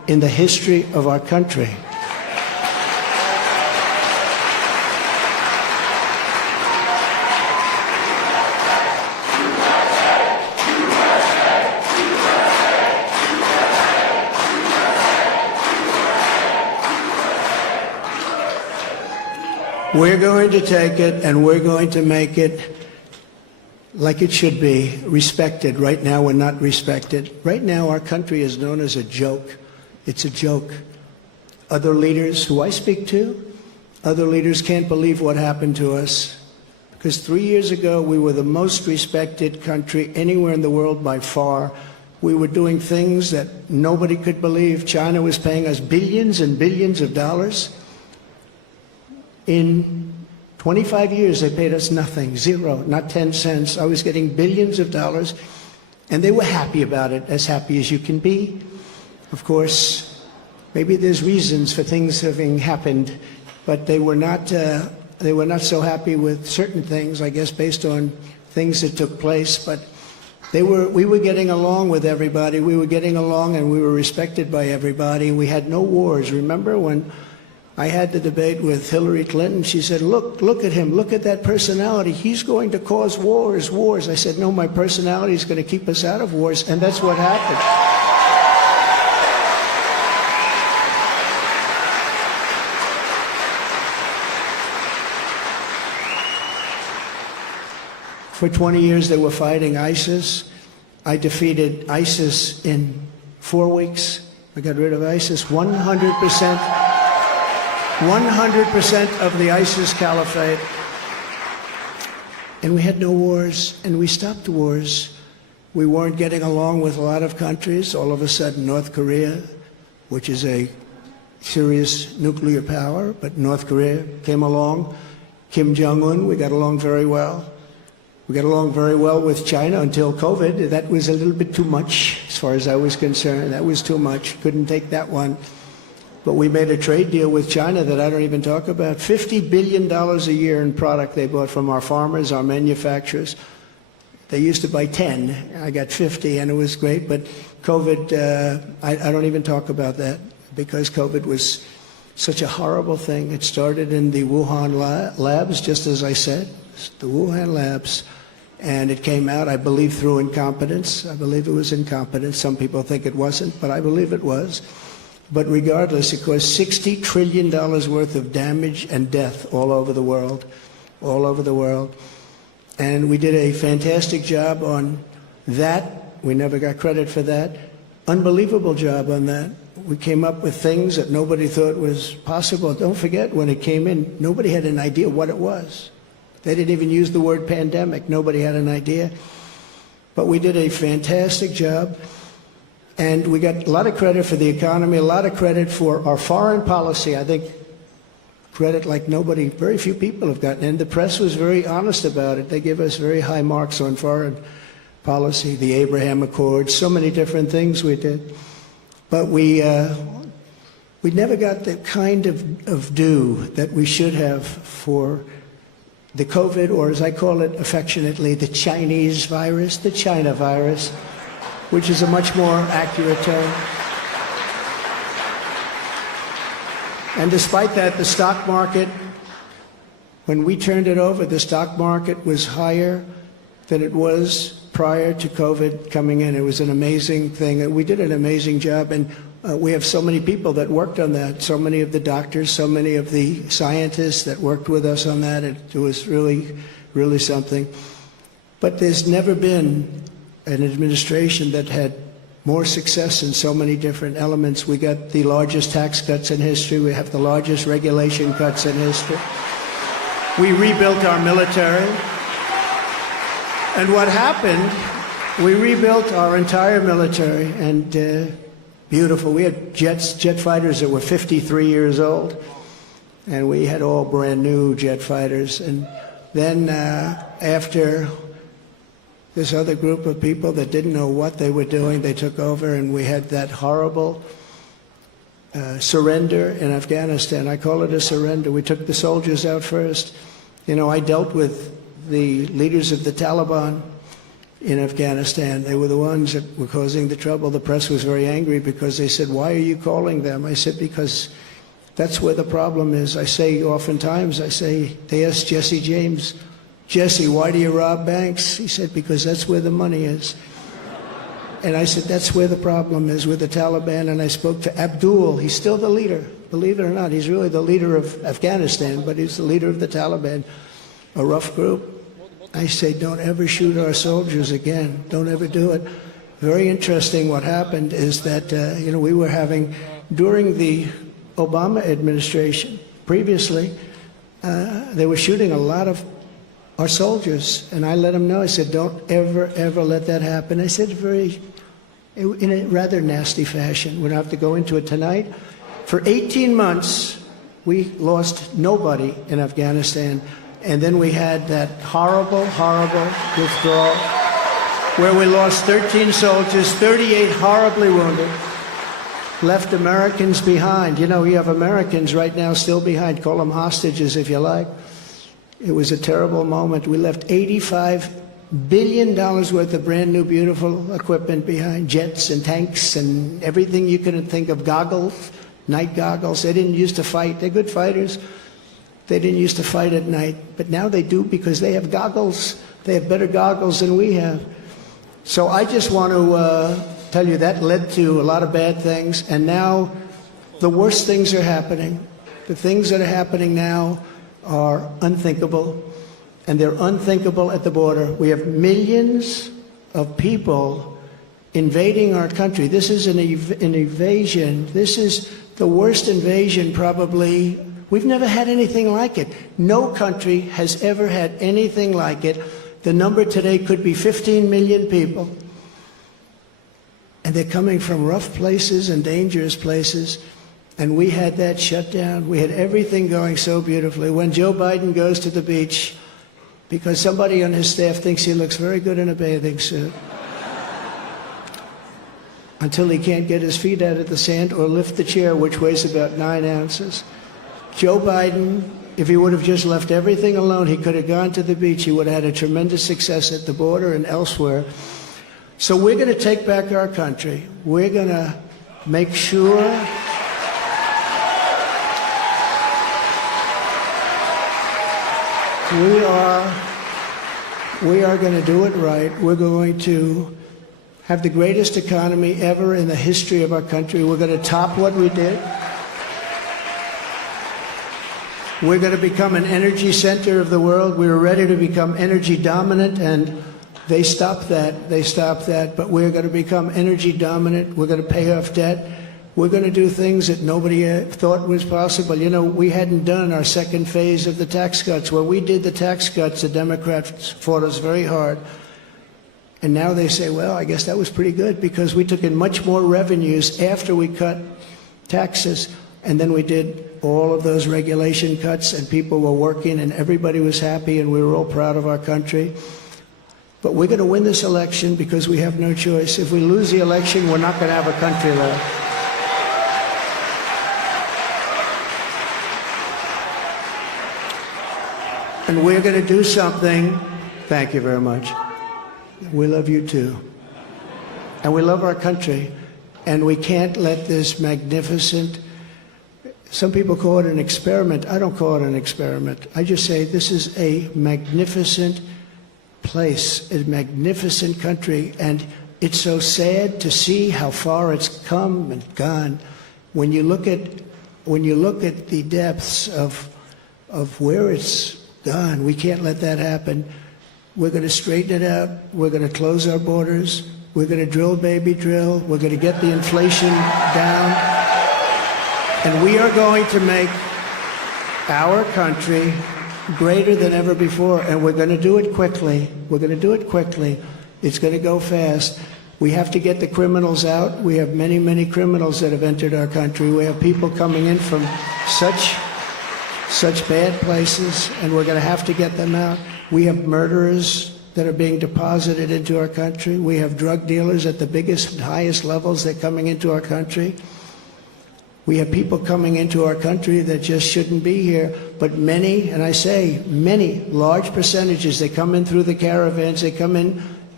in the history of our country. We're going to take it and we're going to make it like it should be, respected. Right now we're not respected. Right now our country is known as a joke. It's a joke. Other leaders who I speak to, other leaders can't believe what happened to us. Because 3 years ago we were the most respected country anywhere in the world by far. We were doing things that nobody could believe. China was paying us billions and billions of dollars. In 25 years, they paid us nothing, zero, not 10 cents. I was getting billions of dollars, and they were happy about it, as happy as you can be. Of course, maybe there's reasons for things having happened, but they were not so happy with certain things, I guess, based on things that took place. But we were getting along with everybody. We were getting along, and we were respected by everybody. We had no wars. Remember when I had the debate with Hillary Clinton? She said, look at him, look at that personality. He's going to cause wars. I said, no, my personality is going to keep us out of wars, and that's what happened. For 20 years, they were fighting ISIS. I defeated ISIS in 4 weeks. I got rid of ISIS 100%. 100% of the ISIS caliphate. And we had no wars, and we stopped wars. We weren't getting along with a lot of countries. All of a sudden, North Korea, which is a serious nuclear power, but North Korea came along. Kim Jong-un, we got along very well. We got along very well with China until COVID. That was a little bit too much, as far as I was concerned. That was too much. Couldn't take that one. But we made a trade deal with China that I don't even talk about. $50 billion a year in product they bought from our farmers, our manufacturers. They used to buy 10. I got 50, and it was great. But COVID, I don't even talk about that, because COVID was such a horrible thing. It started in the Wuhan labs, just as I said, the Wuhan labs. And it came out, I believe, through incompetence. I believe it was incompetence. Some people think it wasn't, but I believe it was. But regardless, it caused $60 trillion worth of damage and death all over the world, all over the world. And we did a fantastic job on that. We never got credit for that. Unbelievable job on that. We came up with things that nobody thought was possible. Don't forget, when it came in, nobody had an idea what it was. They didn't even use the word pandemic. Nobody had an idea. But we did a fantastic job. And we got a lot of credit for the economy, a lot of credit for our foreign policy. I think credit like nobody, very few people have gotten. And the press was very honest about it. They give us very high marks on foreign policy, the Abraham Accords, so many different things we did. But we never got the kind of due that we should have for the COVID, or as I call it affectionately, the Chinese virus, the China virus, which is a much more accurate term. And despite that, the stock market, when we turned it over, the stock market was higher than it was prior to COVID coming in. It was an amazing thing. We did an amazing job, and we have so many people that worked on that, so many of the doctors, so many of the scientists that worked with us on that. It was really, really something. But there's never been an administration that had more success in so many different elements. We got the largest tax cuts in history. We have the largest regulation cuts in history. We rebuilt our military. And what happened, we rebuilt our entire military, and beautiful. We had jet fighters that were 53 years old, and we had all brand new jet fighters. And then after this other group of people that didn't know what they were doing, they took over, and we had that horrible surrender in Afghanistan. I call it a surrender. We took the soldiers out first. You know, I dealt with the leaders of the Taliban, in Afghanistan. They were the ones that were causing the trouble. The press was very angry because they said, why are you calling them? I said, because that's where the problem is. I say oftentimes, they asked Jesse James, Jesse, why do you rob banks? He said, because that's where the money is. And I said, that's where the problem is with the Taliban. And I spoke to Abdul. He's still the leader. Believe it or not, he's really the leader of Afghanistan, but he's the leader of the Taliban, a rough group. I say, don't ever shoot our soldiers again. Don't ever do it. Very interesting what happened is that, we were having, during the Obama administration, previously, they were shooting a lot of our soldiers. And I let them know, I said, don't ever, ever let that happen. I said in a rather nasty fashion. We don't have to go into it tonight. For 18 months, we lost nobody in Afghanistan. And then we had that horrible, horrible withdrawal where we lost 13 soldiers, 38 horribly wounded, left Americans behind. You have Americans right now still behind. Call them hostages if you like. It was a terrible moment. We left $85 billion worth of brand new, beautiful equipment behind, jets and tanks and everything you could think of, goggles, night goggles. They didn't used to fight. They're good fighters. They didn't used to fight at night, but now they do because they have goggles. They have better goggles than we have. So I just want to tell you that led to a lot of bad things, and now the worst things are happening. The things that are happening now are unthinkable, and they're unthinkable at the border. We have millions of people invading our country. This is an invasion. This is the worst invasion probably. We've never had anything like it. No country has ever had anything like it. The number today could be 15 million people. And they're coming from rough places and dangerous places. And we had that shut down. We had everything going so beautifully. When Joe Biden goes to the beach, because somebody on his staff thinks he looks very good in a bathing suit, until he can't get his feet out of the sand or lift the chair, which weighs about 9 ounces. Joe Biden, if he would have just left everything alone, he could have gone to the beach. He would have had a tremendous success at the border and elsewhere. So we're going to take back our country. We're going to make sure we are going to do it right. We're going to have the greatest economy ever in the history of our country. We're going to top what we did. We're going to become an energy center of the world. We were ready to become energy dominant, and they stopped that. They stopped that. But we're going to become energy dominant. We're going to pay off debt. We're going to do things that nobody thought was possible. We hadn't done our second phase of the tax cuts. When we did the tax cuts, the Democrats fought us very hard. And now they say, well, I guess that was pretty good because we took in much more revenues after we cut taxes. And then we did all of those regulation cuts, and people were working, and everybody was happy, and we were all proud of our country. But we're going to win this election because we have no choice. If we lose the election, we're not going to have a country left. And we're going to do something. Thank you very much. We love you too. And we love our country. And we can't let this magnificent, some people call it an experiment. I don't call it an experiment. I just say this is a magnificent place, a magnificent country. And it's so sad to see how far it's come and gone. When you look at the depths of where it's gone, we can't let that happen. We're going to straighten it out. We're going to close our borders. We're going to drill, baby, drill. We're going to get the inflation down. And we are going to make our country greater than ever before. And we're going to do it quickly. We're going to do it quickly. It's going to go fast. We have to get the criminals out. We have many, many criminals that have entered our country. We have people coming in from such bad places, and we're going to have to get them out. We have murderers that are being deposited into our country. We have drug dealers at the biggest and highest levels that are coming into our country. We have people coming into our country that just shouldn't be here, but many, and I say many, large percentages, they come in through the caravans, they come in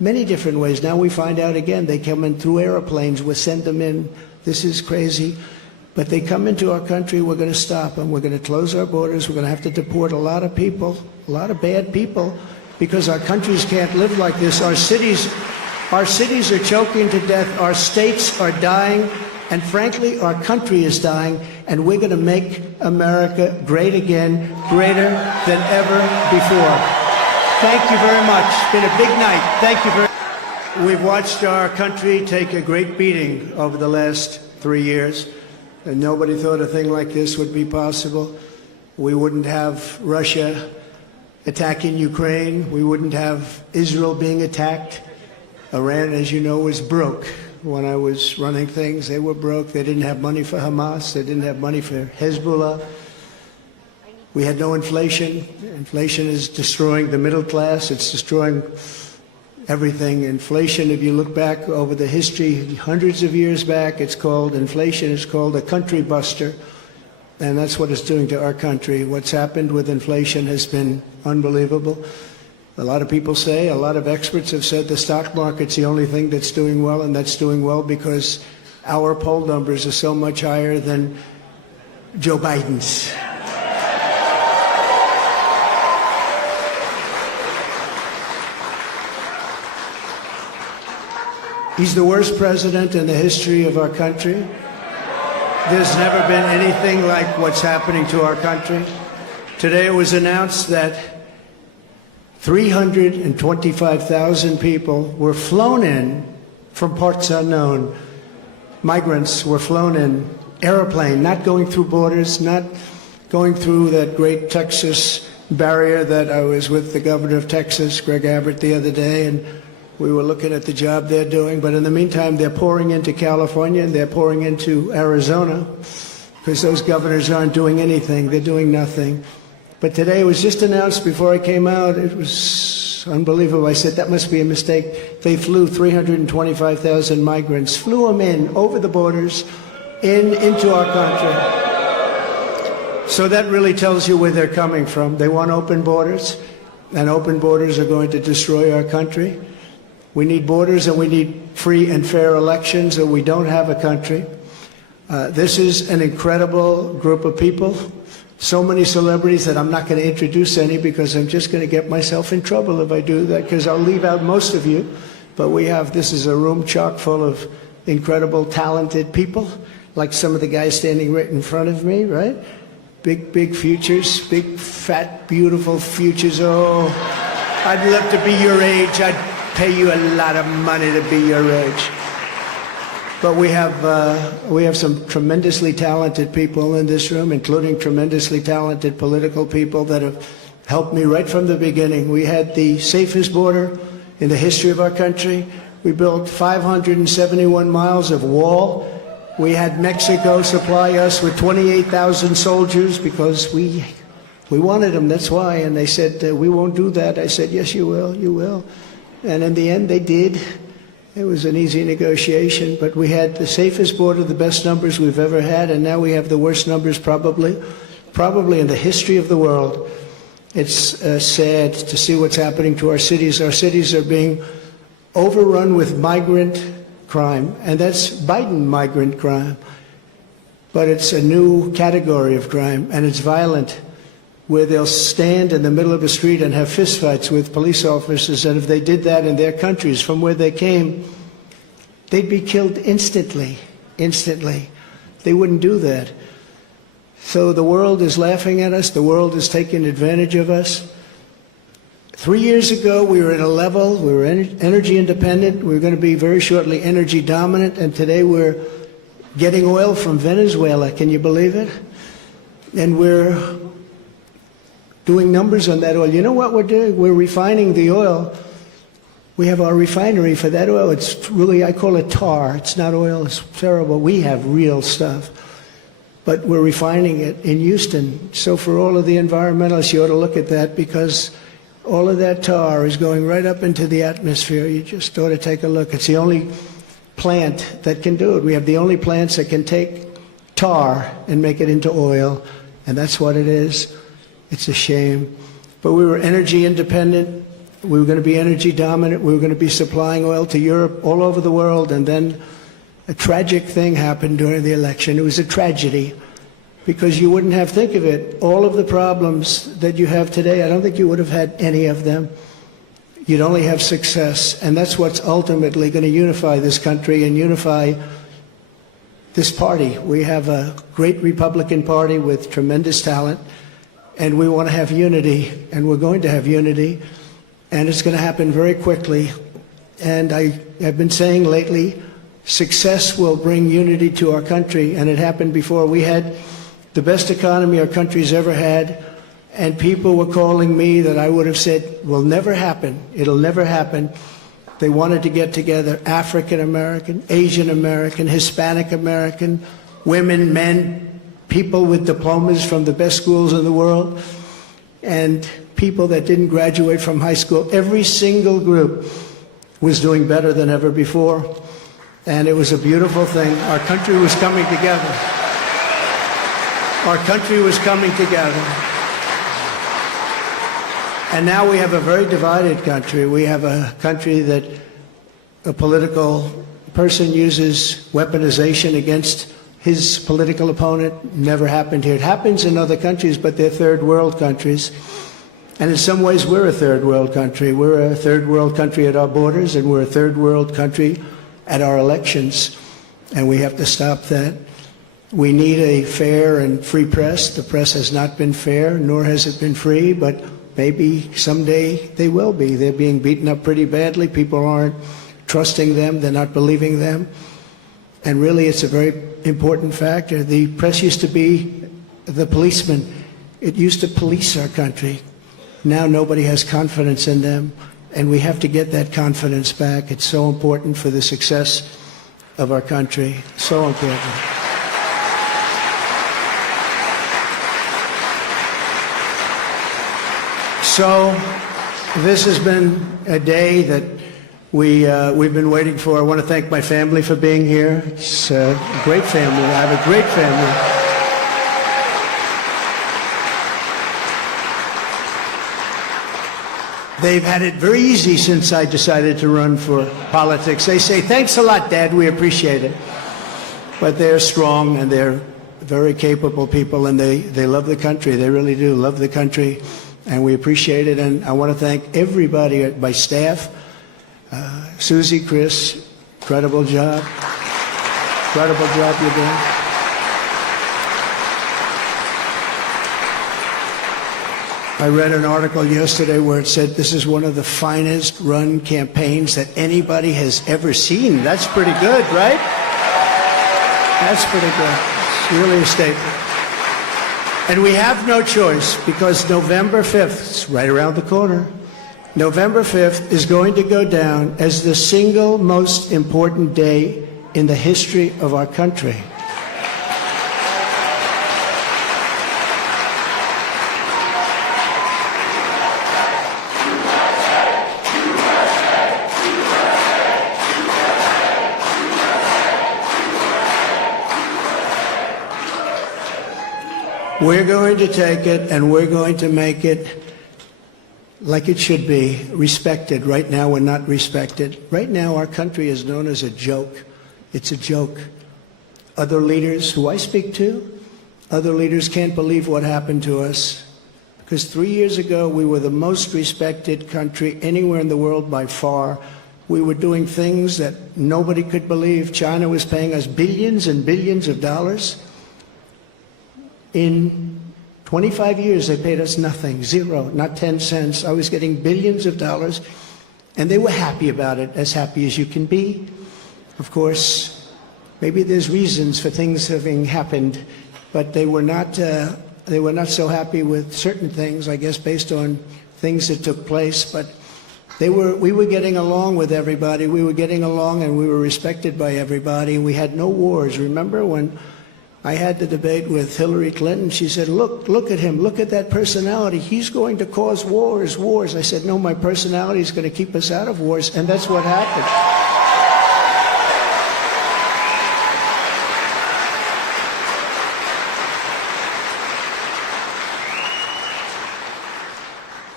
many different ways. Now we find out again, they come in through airplanes, we send them in. This is crazy. But they come into our country, we're going to stop them. We're going to close our borders. We're going to have to deport a lot of people, a lot of bad people, because our countries can't live like this. Our cities are choking to death. Our states are dying. And frankly, our country is dying. And we're going to make America great again, greater than ever before. Thank you very much. It's been a big night. Thank you very much. We've watched our country take a great beating over the last 3 years. And nobody thought a thing like this would be possible. We wouldn't have Russia attacking Ukraine. We wouldn't have Israel being attacked. Iran, as you know, was broke. When I was running things, they were broke. They didn't have money for Hamas. They didn't have money for Hezbollah. We had no inflation. Inflation is destroying the middle class. It's destroying everything. Inflation, if you look back over the history, hundreds of years back, it's called inflation. It's called a country buster. And that's what it's doing to our country. What's happened with inflation has been unbelievable. A lot of people say, a lot of experts have said the stock market's the only thing that's doing well, and that's doing well because our poll numbers are so much higher than Joe Biden's. He's the worst president in the history of our country. There's never been anything like what's happening to our country. Today it was announced that 325,000 people were flown in from parts unknown. Migrants were flown in, airplane, not going through borders, not going through that great Texas barrier that I was with the governor of Texas, Greg Abbott, the other day, and we were looking at the job they're doing. But in the meantime, they're pouring into California and they're pouring into Arizona because those governors aren't doing anything. They're doing nothing. But today it was just announced before I came out. It was unbelievable. I said, that must be a mistake. They flew 325,000 migrants, flew them in over the borders into our country. So that really tells you where they're coming from. They want open borders, and open borders are going to destroy our country. We need borders and we need free and fair elections, or we don't have a country. This is an incredible group of people. So many celebrities that I'm not going to introduce any because I'm just going to get myself in trouble if I do that, because I'll leave out most of you. But this is a room chock full of incredible, talented people, like some of the guys standing right in front of me, right? Big, big futures, big, fat, beautiful futures. Oh, I'd love to be your age. I'd pay you a lot of money to be your age. But we have some tremendously talented people in this room, including tremendously talented political people that have helped me right from the beginning. We had the safest border in the history of our country. We built 571 miles of wall. We had Mexico supply us with 28,000 soldiers because we wanted them, that's why. And they said, we won't do that. I said, yes, you will, you will. And in the end, they did. It was an easy negotiation, but we had the safest border, the best numbers we've ever had, and now we have the worst numbers probably in the history of the world. It's sad to see what's happening to our cities. Our cities are being overrun with migrant crime, and that's Biden migrant crime. But it's a new category of crime, and it's violent, where they'll stand in the middle of a street and have fistfights with police officers, and if they did that in their countries from where they came, they'd be killed instantly. They wouldn't do that. So the world is laughing at us. The world is taking advantage of us. 3 years ago, we were at a level, we were energy independent. We were going to be very shortly energy dominant, and today we're getting oil from Venezuela. Can you believe it? And we're doing numbers on that oil. You know what we're doing? We're refining the oil. We have our refinery for that oil. It's really, I call it tar. It's not oil. It's terrible. We have real stuff. But we're refining it in Houston. So for all of the environmentalists, you ought to look at that, because all of that tar is going right up into the atmosphere. You just ought to take a look. It's the only plant that can do it. We have the only plants that can take tar and make it into oil, and that's what it is. It's a shame. But we were energy independent We were going to be energy dominant. We were going to be supplying oil to Europe, all over the world. And then a tragic thing happened during the election. It was a tragedy because you wouldn't have, think of it, all of the problems that you have today, I don't think you would have had any of them. You'd only have success. And that's what's ultimately going to unify this country and unify this party. We have a great Republican Party with tremendous talent, and we want to have unity, and we're going to have unity, and it's going to happen very quickly. And I have been saying lately, success will bring unity to our country, and it happened before. We had the best economy our country's ever had, and people were calling me that I would have said will never happen. It'll never happen. They wanted to get together, African American, Asian American, Hispanic American, women, men, people with diplomas from the best schools in the world, and people that didn't graduate from high school. Every single group was doing better than ever before, and it was a beautiful thing. Our country was coming together. Our country was coming together. And now we have a very divided country. We have a country that a political person uses weaponization against his political opponent. Never happened here. It happens in other countries, but they're third world countries. And in some ways, we're a third world country. We're a third world country at our borders, and we're a third world country at our elections. And we have to stop that. We need a fair and free press. The press has not been fair, nor has it been free, but maybe someday they will be. They're being beaten up pretty badly. People aren't trusting them. They're not believing them. And really, it's a very important factor. The press used to be the policeman. It used to police our country. Now nobody has confidence in them, and we have to get that confidence back. It's so important for the success of our country. So important. So this has been a day that we've been waiting for. I want to thank my family for being here. It's a great family. I have a great family. They've had it very easy since I decided to run for politics. They say, thanks a lot, Dad, we appreciate it. But they're strong, and they're very capable people, and they love the country. They really do love the country, and we appreciate it. And I want to thank everybody, my staff, Susie, Chris, incredible job. Incredible job you're doing. I read an article yesterday where it said this is one of the finest run campaigns that anybody has ever seen. That's pretty good, right? That's pretty good. It's really a statement. And we have no choice, because November 5th, it's right around the corner, November 5th is going to go down as the single most important day in the history of our country. We're going to take it, and we're going to make it like it should be, respected. Right now, we're not respected. Right now, our country is known as a joke. It's a joke. Other leaders who I speak to, other leaders can't believe what happened to us. Because 3 years ago, we were the most respected country anywhere in the world by far. We were doing things that nobody could believe. China was paying us billions and billions of dollars. In 25 years, they paid us nothing, zero, not 10 cents. I was getting billions of dollars, and they were happy about it, as happy as you can be. Of course, maybe there's reasons for things having happened, but they were not so happy with certain things, I guess, based on things that took place. But we were getting along with everybody. We were getting along, and we were respected by everybody. We had no wars. Remember when I had the debate with Hillary Clinton? She said, look at him, look at that personality. He's going to cause wars. I said, no, my personality is going to keep us out of wars, and that's what happened.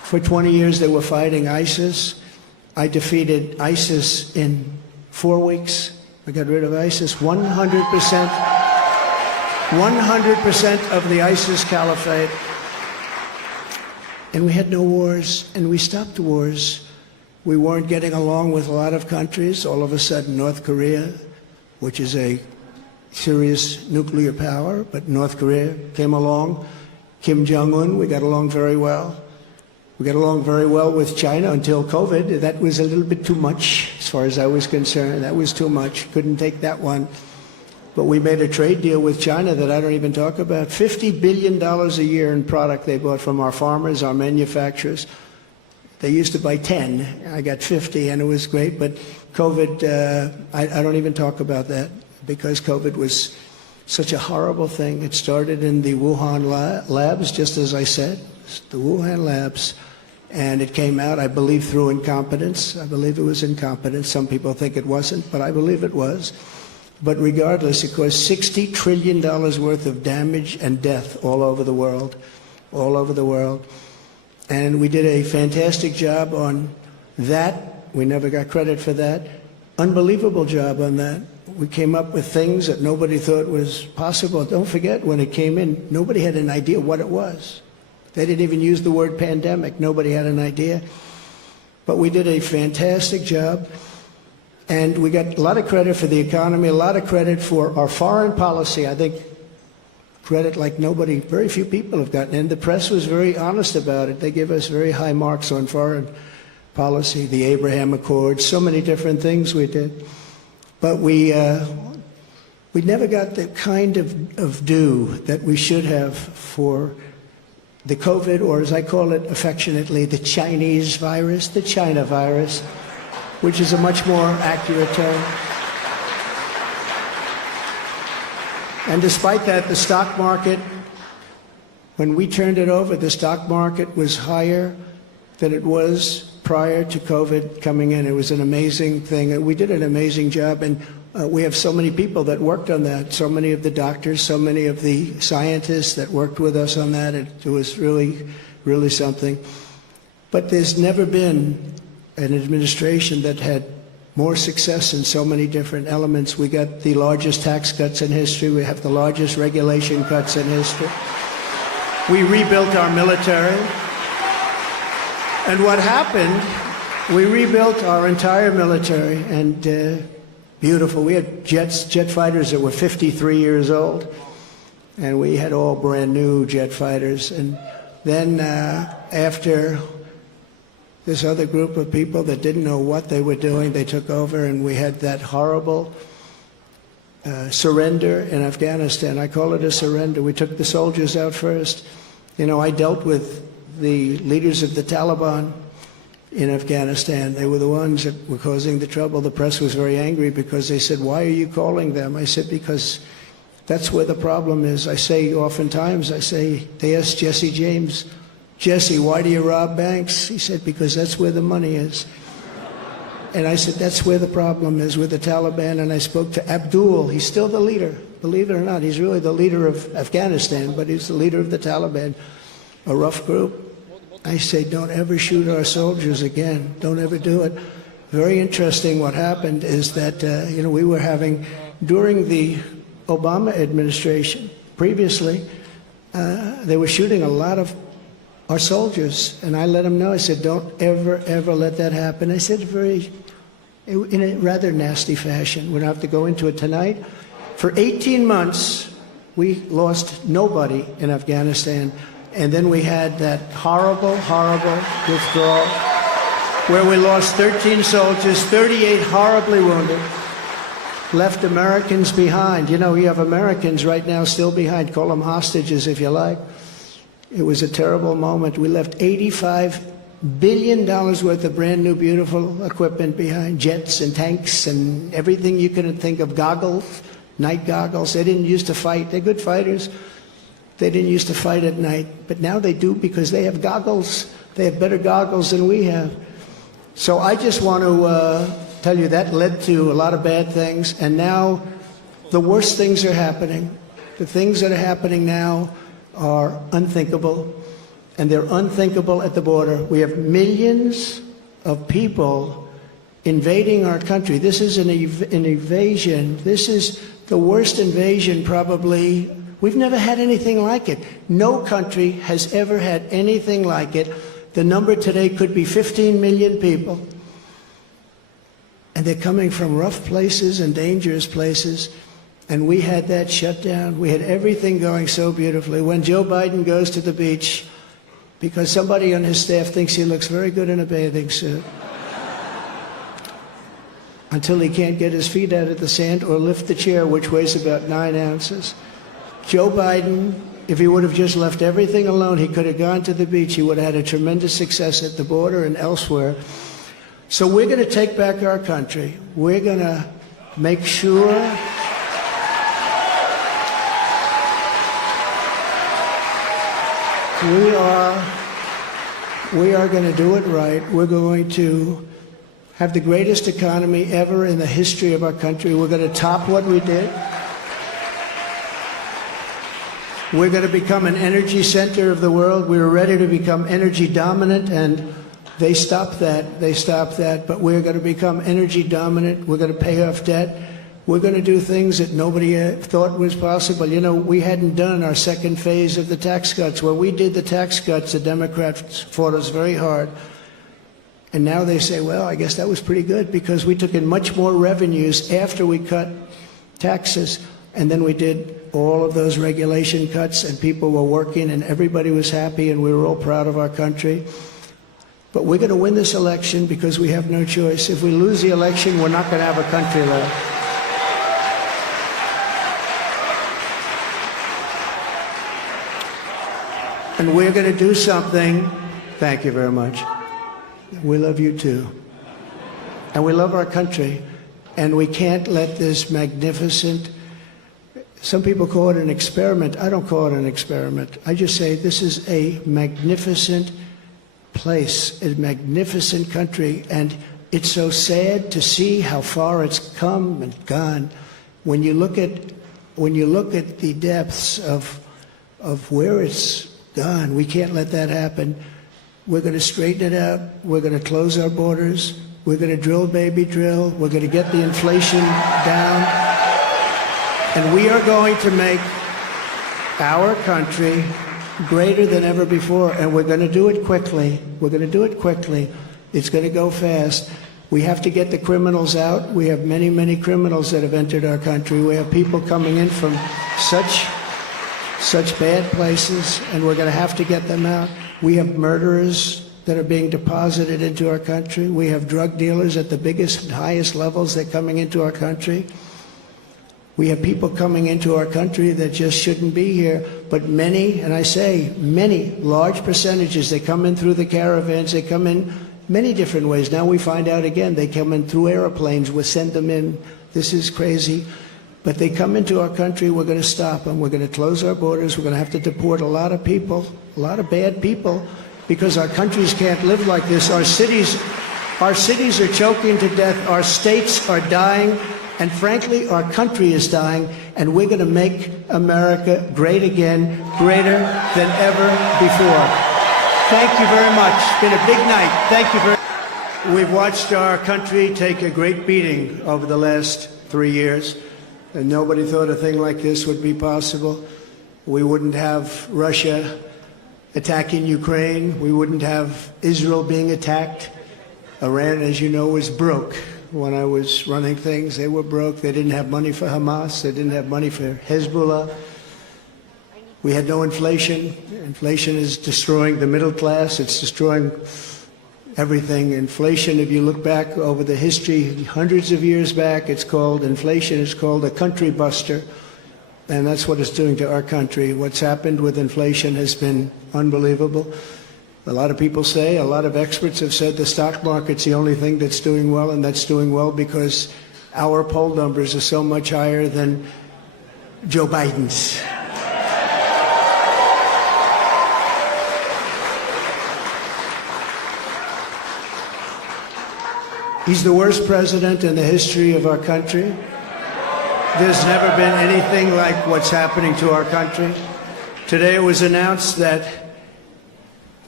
For 20 years they were fighting ISIS. I defeated ISIS in 4 weeks. I got rid of ISIS. 100% of the ISIS caliphate. And we had no wars, and we stopped wars. We weren't getting along with a lot of countries. All of a sudden, North Korea, which is a serious nuclear power, but North Korea came along. Kim Jong-un, we got along very well. We got along very well with China until COVID. That was a little bit too much, as far as I was concerned. That was too much. Couldn't take that one. But we made a trade deal with China that I don't even talk about. $50 billion a year in product they bought from our farmers, our manufacturers. They used to buy 10. I got 50, and it was great. But COVID, I don't even talk about that, because COVID was such a horrible thing. It started in the Wuhan labs, just as I said, the Wuhan labs. And it came out, I believe, through incompetence. I believe it was incompetence. Some people think it wasn't, but I believe it was. But regardless, it caused $60 trillion worth of damage and death all over the world, all over the world. And we did a fantastic job on that. We never got credit for that. Unbelievable job on that. We came up with things that nobody thought was possible. Don't forget, when it came in, nobody had an idea what it was. They didn't even use the word pandemic. Nobody had an idea. But we did a fantastic job. And we got a lot of credit for the economy, a lot of credit for our foreign policy. I think credit like nobody, very few people have gotten. And the press was very honest about it. They give us very high marks on foreign policy, the Abraham Accords, so many different things we did. But we never got the kind of due that we should have for the COVID, or as I call it affectionately, the Chinese virus, the China virus, which is a much more accurate term. And despite that, the stock market, when we turned it over, the stock market was higher than it was prior to COVID coming in. It was an amazing thing. We did an amazing job, and we have so many people that worked on that, so many of the doctors, so many of the scientists that worked with us on that. It was really, really something. But there's never been an administration that had more success in so many different elements. We got the largest tax cuts in history. We have the largest regulation cuts in history. We rebuilt our military. And what happened, we rebuilt our entire military, and beautiful. We had jet fighters that were 53 years old, and we had all brand new jet fighters. And then after this other group of people that didn't know what they were doing, they took over, and we had that horrible surrender in Afghanistan. I call it a surrender. We took the soldiers out first. You know, I dealt with the leaders of the Taliban in Afghanistan. They were the ones that were causing the trouble. The press was very angry because they said, "Why are you calling them?" I said, "Because that's where the problem is." I say oftentimes, they asked Jesse James, "Jesse, why do you rob banks?" He said, "Because that's where the money is." And I said, that's where the problem is, with the Taliban. And I spoke to Abdul. He's still the leader, believe it or not. He's really the leader of Afghanistan, but he's the leader of the Taliban, a rough group. I say, don't ever shoot our soldiers again. Don't ever do it. Very interesting what happened is that, we were having, during the Obama administration, previously, they were shooting a lot of our soldiers. And I let them know, I said, don't ever, ever let that happen. I said in a rather nasty fashion. We don't have to go into it tonight. For 18 months, we lost nobody in Afghanistan. And then we had that horrible, horrible withdrawal where we lost 13 soldiers, 38 horribly wounded, left Americans behind. You know, you have Americans right now still behind. Call them hostages if you like. It was a terrible moment. We left $85 billion worth of brand new, beautiful equipment behind, jets and tanks and everything you could think of, goggles, night goggles. They didn't used to fight. They're good fighters. They didn't used to fight at night, but now they do because they have goggles. They have better goggles than we have. So I just want to tell you that led to a lot of bad things, and now the worst things are happening. The things that are happening now are unthinkable. and they're unthinkable at the border. We have millions of people invading our country. This is an invasion. This is the worst invasion probably. We've never had anything like it. No country has ever had anything like it. The number today could be 15 million people. And they're coming from rough places and dangerous places. And we had that shut down. We had everything going so beautifully. When Joe Biden goes to the beach, because somebody on his staff thinks he looks very good in a bathing suit, until he can't get his feet out of the sand or lift the chair, which weighs about 9 ounces. Joe Biden, if he would have just left everything alone, he could have gone to the beach. He would have had a tremendous success at the border and elsewhere. So we're going to take back our country. We're going to make sure we are going to do it right. We're going to have the greatest economy ever in the history of our country. We're going to top what we did. We're going to become an energy center of the world. We were ready to become energy dominant, and they stopped that. They stopped that. But we're going to become energy dominant. We're going to pay off debt. We're going to do things that nobody thought was possible. You know, we hadn't done our second phase of the tax cuts. When we did the tax cuts, the Democrats fought us very hard. And now they say, well, I guess that was pretty good because we took in much more revenues after we cut taxes. And then we did all of those regulation cuts, and people were working, and everybody was happy, and we were all proud of our country. But we're going to win this election because we have no choice. If we lose the election, we're not going to have a country left. And we're going to do something. Thank you very much. We love you too. And we love our country. And we can't let this magnificent, some people call it an experiment. I don't call it an experiment. I just say this is a magnificent place, a magnificent country. And it's so sad to see how far it's come and gone. When you look at the depths of where it's gone, we can't let that happen. We're going to straighten it out. We're going to close our borders. We're going to drill, baby, drill. We're going to get the inflation down. And we are going to make our country greater than ever before. And we're going to do it quickly. We're going to do it quickly. It's going to go fast. We have to get the criminals out. We have many, many criminals that have entered our country. We have people coming in from such bad places, and we're going to have to get them out. We have murderers that are being deposited into our country. We have drug dealers at the biggest and highest levels. They're coming into our country. We have people coming into our country that just shouldn't be here. But many, and I say many, large percentages, they come in through the caravans. They come in many different ways. Now we find out again, they come in through airplanes. We send them in. This is crazy. But they come into our country, we're going to stop them. We're going to close our borders. We're going to have to deport a lot of people, a lot of bad people, because our countries can't live like this. Our cities are choking to death. Our states are dying. And frankly, our country is dying. And we're going to make America great again, greater than ever before. Thank you very much. It's been a big night. Thank you very much. We've watched our country take a great beating over the last 3 years. And nobody thought a thing like this would be possible. We wouldn't have Russia attacking Ukraine. We wouldn't have Israel being attacked. Iran, as you know, was broke. When I was running things, they were broke. They didn't have money for Hamas. They didn't have money for Hezbollah. We had no inflation. Inflation is destroying the middle class. It's destroying everything. Inflation, if you look back over the history, hundreds of years back, it's called inflation. It's called a country buster. And that's what it's doing to our country. What's happened with inflation has been unbelievable. A lot of people say, a lot of experts have said the stock market's the only thing that's doing well, and that's doing well because our poll numbers are so much higher than Joe Biden's. He's the worst president in the history of our country. There's never been anything like what's happening to our country. Today it was announced that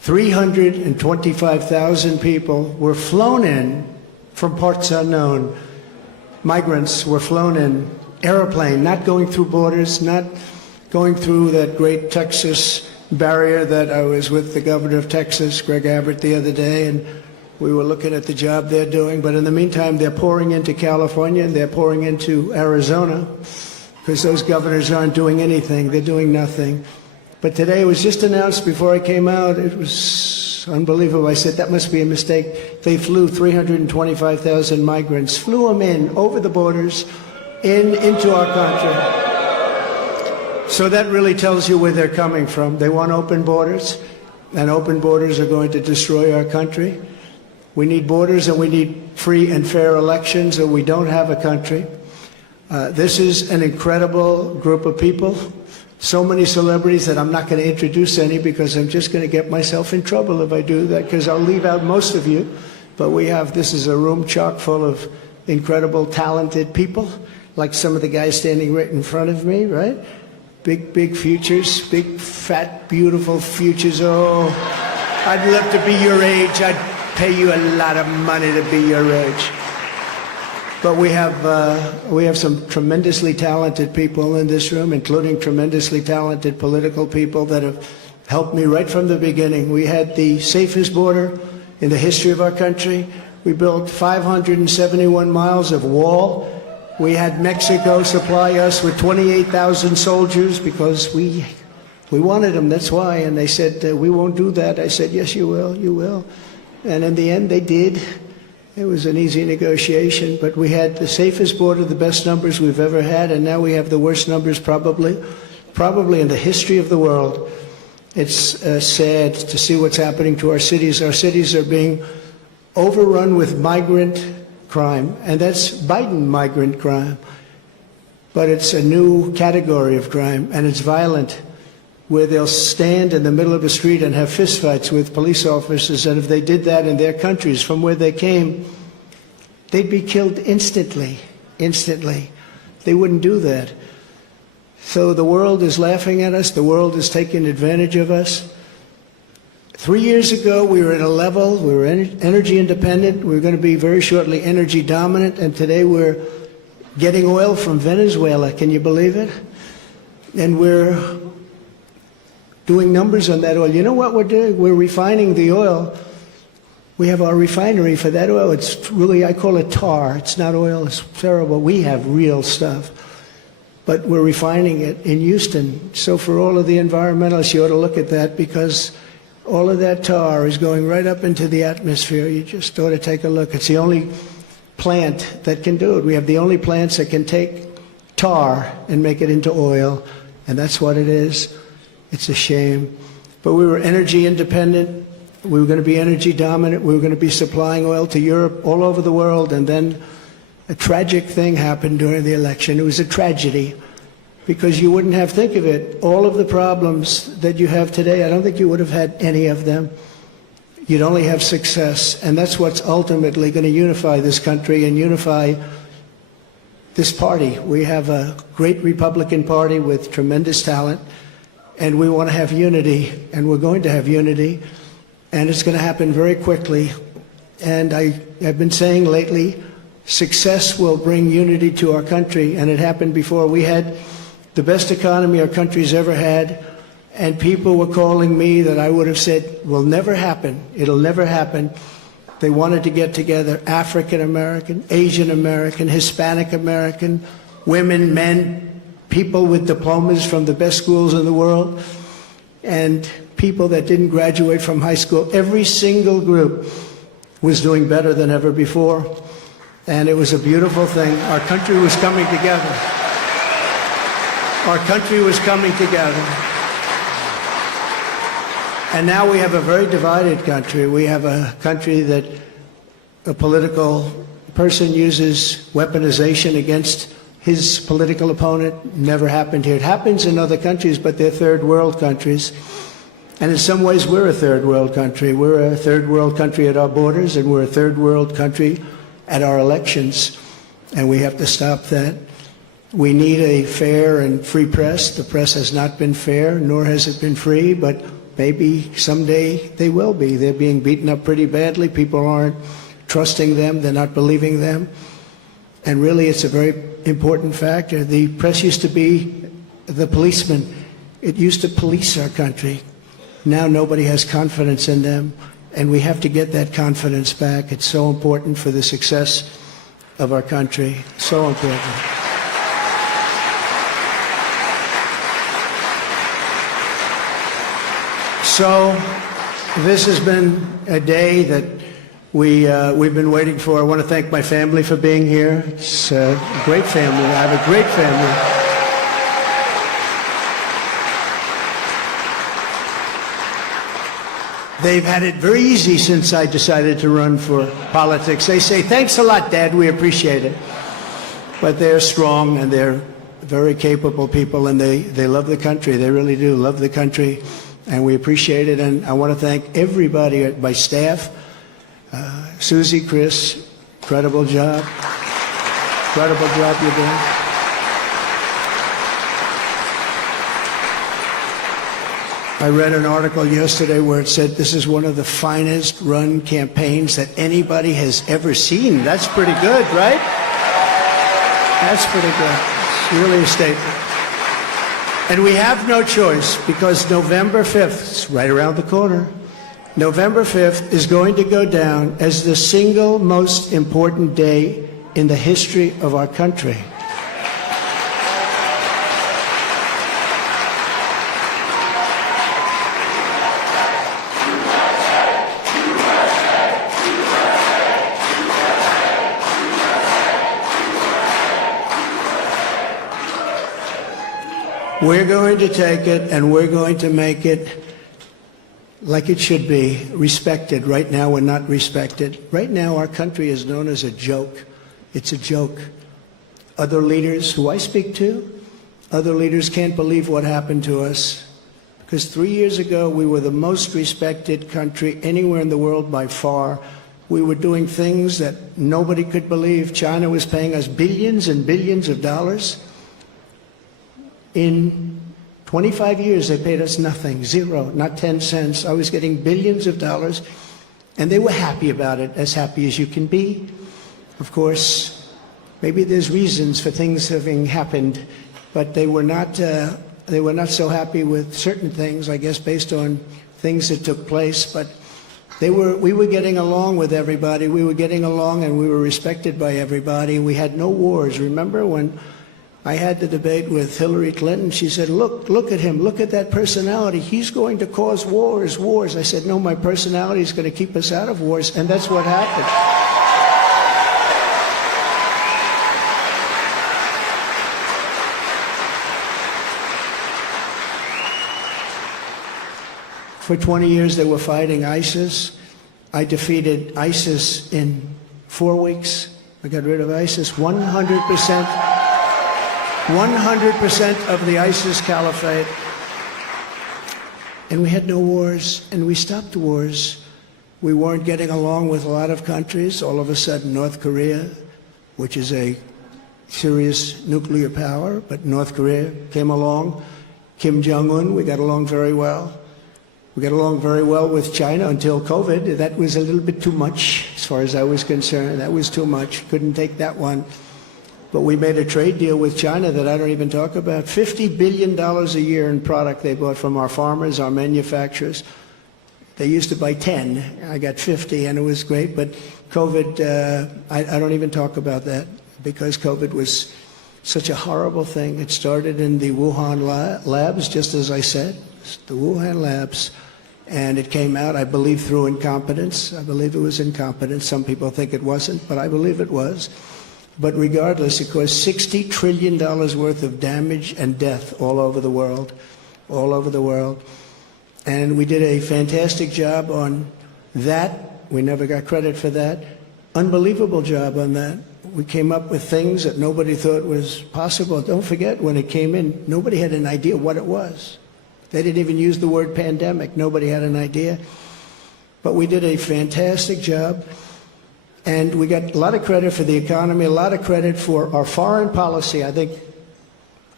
325,000 people were flown in from parts unknown. Migrants were flown in airplane, not going through borders, not going through that great Texas barrier that I was with the governor of Texas, Greg Abbott, the other day, and we were looking at the job they're doing. But in the meantime, they're pouring into California and they're pouring into Arizona because those governors aren't doing anything. They're doing nothing. But today it was just announced before I came out. It was unbelievable. I said, that must be a mistake. They flew 325,000 migrants, flew them in over the borders, into our country. So that really tells you where they're coming from. They want open borders, and open borders are going to destroy our country. We need borders and we need free and fair elections, or we don't have a country. This is an incredible group of people. So many celebrities that I'm not going to introduce any because I'm just going to get myself in trouble if I do that, because I'll leave out most of you. But this is a room chock full of incredible, talented people, like some of the guys standing right in front of me, right? Big futures, big, fat, beautiful futures. Oh, I'd love to be your age. I'd pay you a lot of money to be your age. But we have some tremendously talented people in this room, including tremendously talented political people that have helped me right from the beginning. We had the safest border in the history of our country. We built 571 miles of wall. We had Mexico supply us with 28,000 soldiers because we wanted them, that's why. And they said, we won't do that. I said, yes, you will, you will. And in the end, they did. It was an easy negotiation, but we had the safest border, the best numbers we've ever had, and now we have the worst numbers probably in the history of the world. It's sad to see what's happening to our cities. Our cities are being overrun with migrant crime, and that's Biden migrant crime. But it's a new category of crime, and it's violent, where they'll stand in the middle of a street and have fistfights with police officers, and if they did that in their countries from where they came, they'd be killed instantly. They wouldn't do that. So the world is laughing at us. The world is taking advantage of us. 3 years ago, we were at a level, we were energy independent. We were going to be very shortly energy dominant, and today we're getting oil from Venezuela. Can you believe it? And we're doing numbers on that oil. You know what we're doing? We're refining the oil. We have our refinery for that oil. It's really, I call it tar. It's not oil. It's terrible. We have real stuff. But we're refining it in Houston. So for all of the environmentalists, you ought to look at that, because all of that tar is going right up into the atmosphere. You just ought to take a look. It's the only plant that can do it. We have the only plants that can take tar and make it into oil, and that's what it is. It's a shame. But we were energy independent. We were going to be energy dominant. We were going to be supplying oil to Europe, all over the world. And then a tragic thing happened during the election. It was a tragedy, because you wouldn't have, think of it, all of the problems that you have today, I don't think you would have had any of them. You'd only have success. And that's what's ultimately going to unify this country and unify this party. We have a great Republican Party with tremendous talent. And we want to have unity, and we're going to have unity, and it's going to happen very quickly. And I've been saying lately, success will bring unity to our country, and it happened before. We had the best economy our country's ever had, and people were calling me that I would have said will never happen. It'll never happen. They wanted to get together, African American, Asian American, Hispanic American, women, men, people with diplomas from the best schools in the world, and people that didn't graduate from high school. Every single group was doing better than ever before, and it was a beautiful thing. Our country was coming together. Our country was coming together. And now we have a very divided country. We have a country that a political person uses weaponization against his political opponent. Never happened here. It happens in other countries, but they're third world countries. And in some ways, we're a third world country. We're a third world country at our borders, and we're a third world country at our elections. And we have to stop that. We need a fair and free press. The press has not been fair, nor has it been free, but maybe someday they will be. They're being beaten up pretty badly. People aren't trusting them. They're not believing them. And really, it's a very important factor. The press used to be the policeman. It used to police our country. Now nobody has confidence in them, and we have to get that confidence back. It's so important for the success of our country. So important. So this has been a day that we've been waiting for. I want to thank my family for being here. It's a great family. I have a great family. They've had it very easy since I decided to run for politics. They say, thanks a lot, Dad, we appreciate it. But they're strong and they're very capable people, and they love the country. They really do love the country, and we appreciate it. And I want to thank everybody at my staff. Susie, Chris, incredible job. Incredible job you're doing. I read an article yesterday where it said this is one of the finest run campaigns that anybody has ever seen. That's pretty good, right? That's pretty good. It's really a statement. And we have no choice, because November 5th, it's right around the corner, November 5th is going to go down as the single most important day in the history of our country. We're going to take it and we're going to make it like it should be, respected. Right now, we're not respected. Right now, our country is known as a joke. It's a joke. Other leaders who I speak to, other leaders can't believe what happened to us. Because 3 years ago, we were the most respected country anywhere in the world by far. We were doing things that nobody could believe. China was paying us billions and billions of dollars. In 25 years, they paid us nothing, zero, not 10 cents. I was getting billions of dollars, and they were happy about it, as happy as you can be. Of course, maybe there's reasons for things having happened, but they were not so happy with certain things, I guess, based on things that took place. But we were getting along with everybody. We were getting along, and we were respected by everybody. We had no wars. Remember when I had the debate with Hillary Clinton? She said, look at him, look at that personality. He's going to cause wars. I said, no, my personality is going to keep us out of wars, and that's what happened. For 20 years, they were fighting ISIS. I defeated ISIS in 4 weeks. I got rid of ISIS 100%. 100% of the ISIS caliphate. And we had no wars, and we stopped wars. We weren't getting along with a lot of countries. All of a sudden, North Korea, which is a serious nuclear power, but North Korea came along. Kim Jong-un, we got along very well. We got along very well with China until COVID. That was a little bit too much, as far as I was concerned. That was too much. Couldn't take that one. But we made a trade deal with China that I don't even talk about. $50 billion a year in product they bought from our farmers, our manufacturers. They used to buy 10. I got 50, and it was great. But COVID, I don't even talk about that, because COVID was such a horrible thing. It started in the Wuhan labs, just as I said, the Wuhan labs. And it came out, I believe, through incompetence. I believe it was incompetence. Some people think it wasn't, but I believe it was. But regardless, it caused $60 trillion worth of damage and death all over the world, all over the world. And we did a fantastic job on that. We never got credit for that. Unbelievable job on that. We came up with things that nobody thought was possible. Don't forget, when it came in, nobody had an idea what it was. They didn't even use the word pandemic. Nobody had an idea. But we did a fantastic job. And we got a lot of credit for the economy, a lot of credit for our foreign policy. I think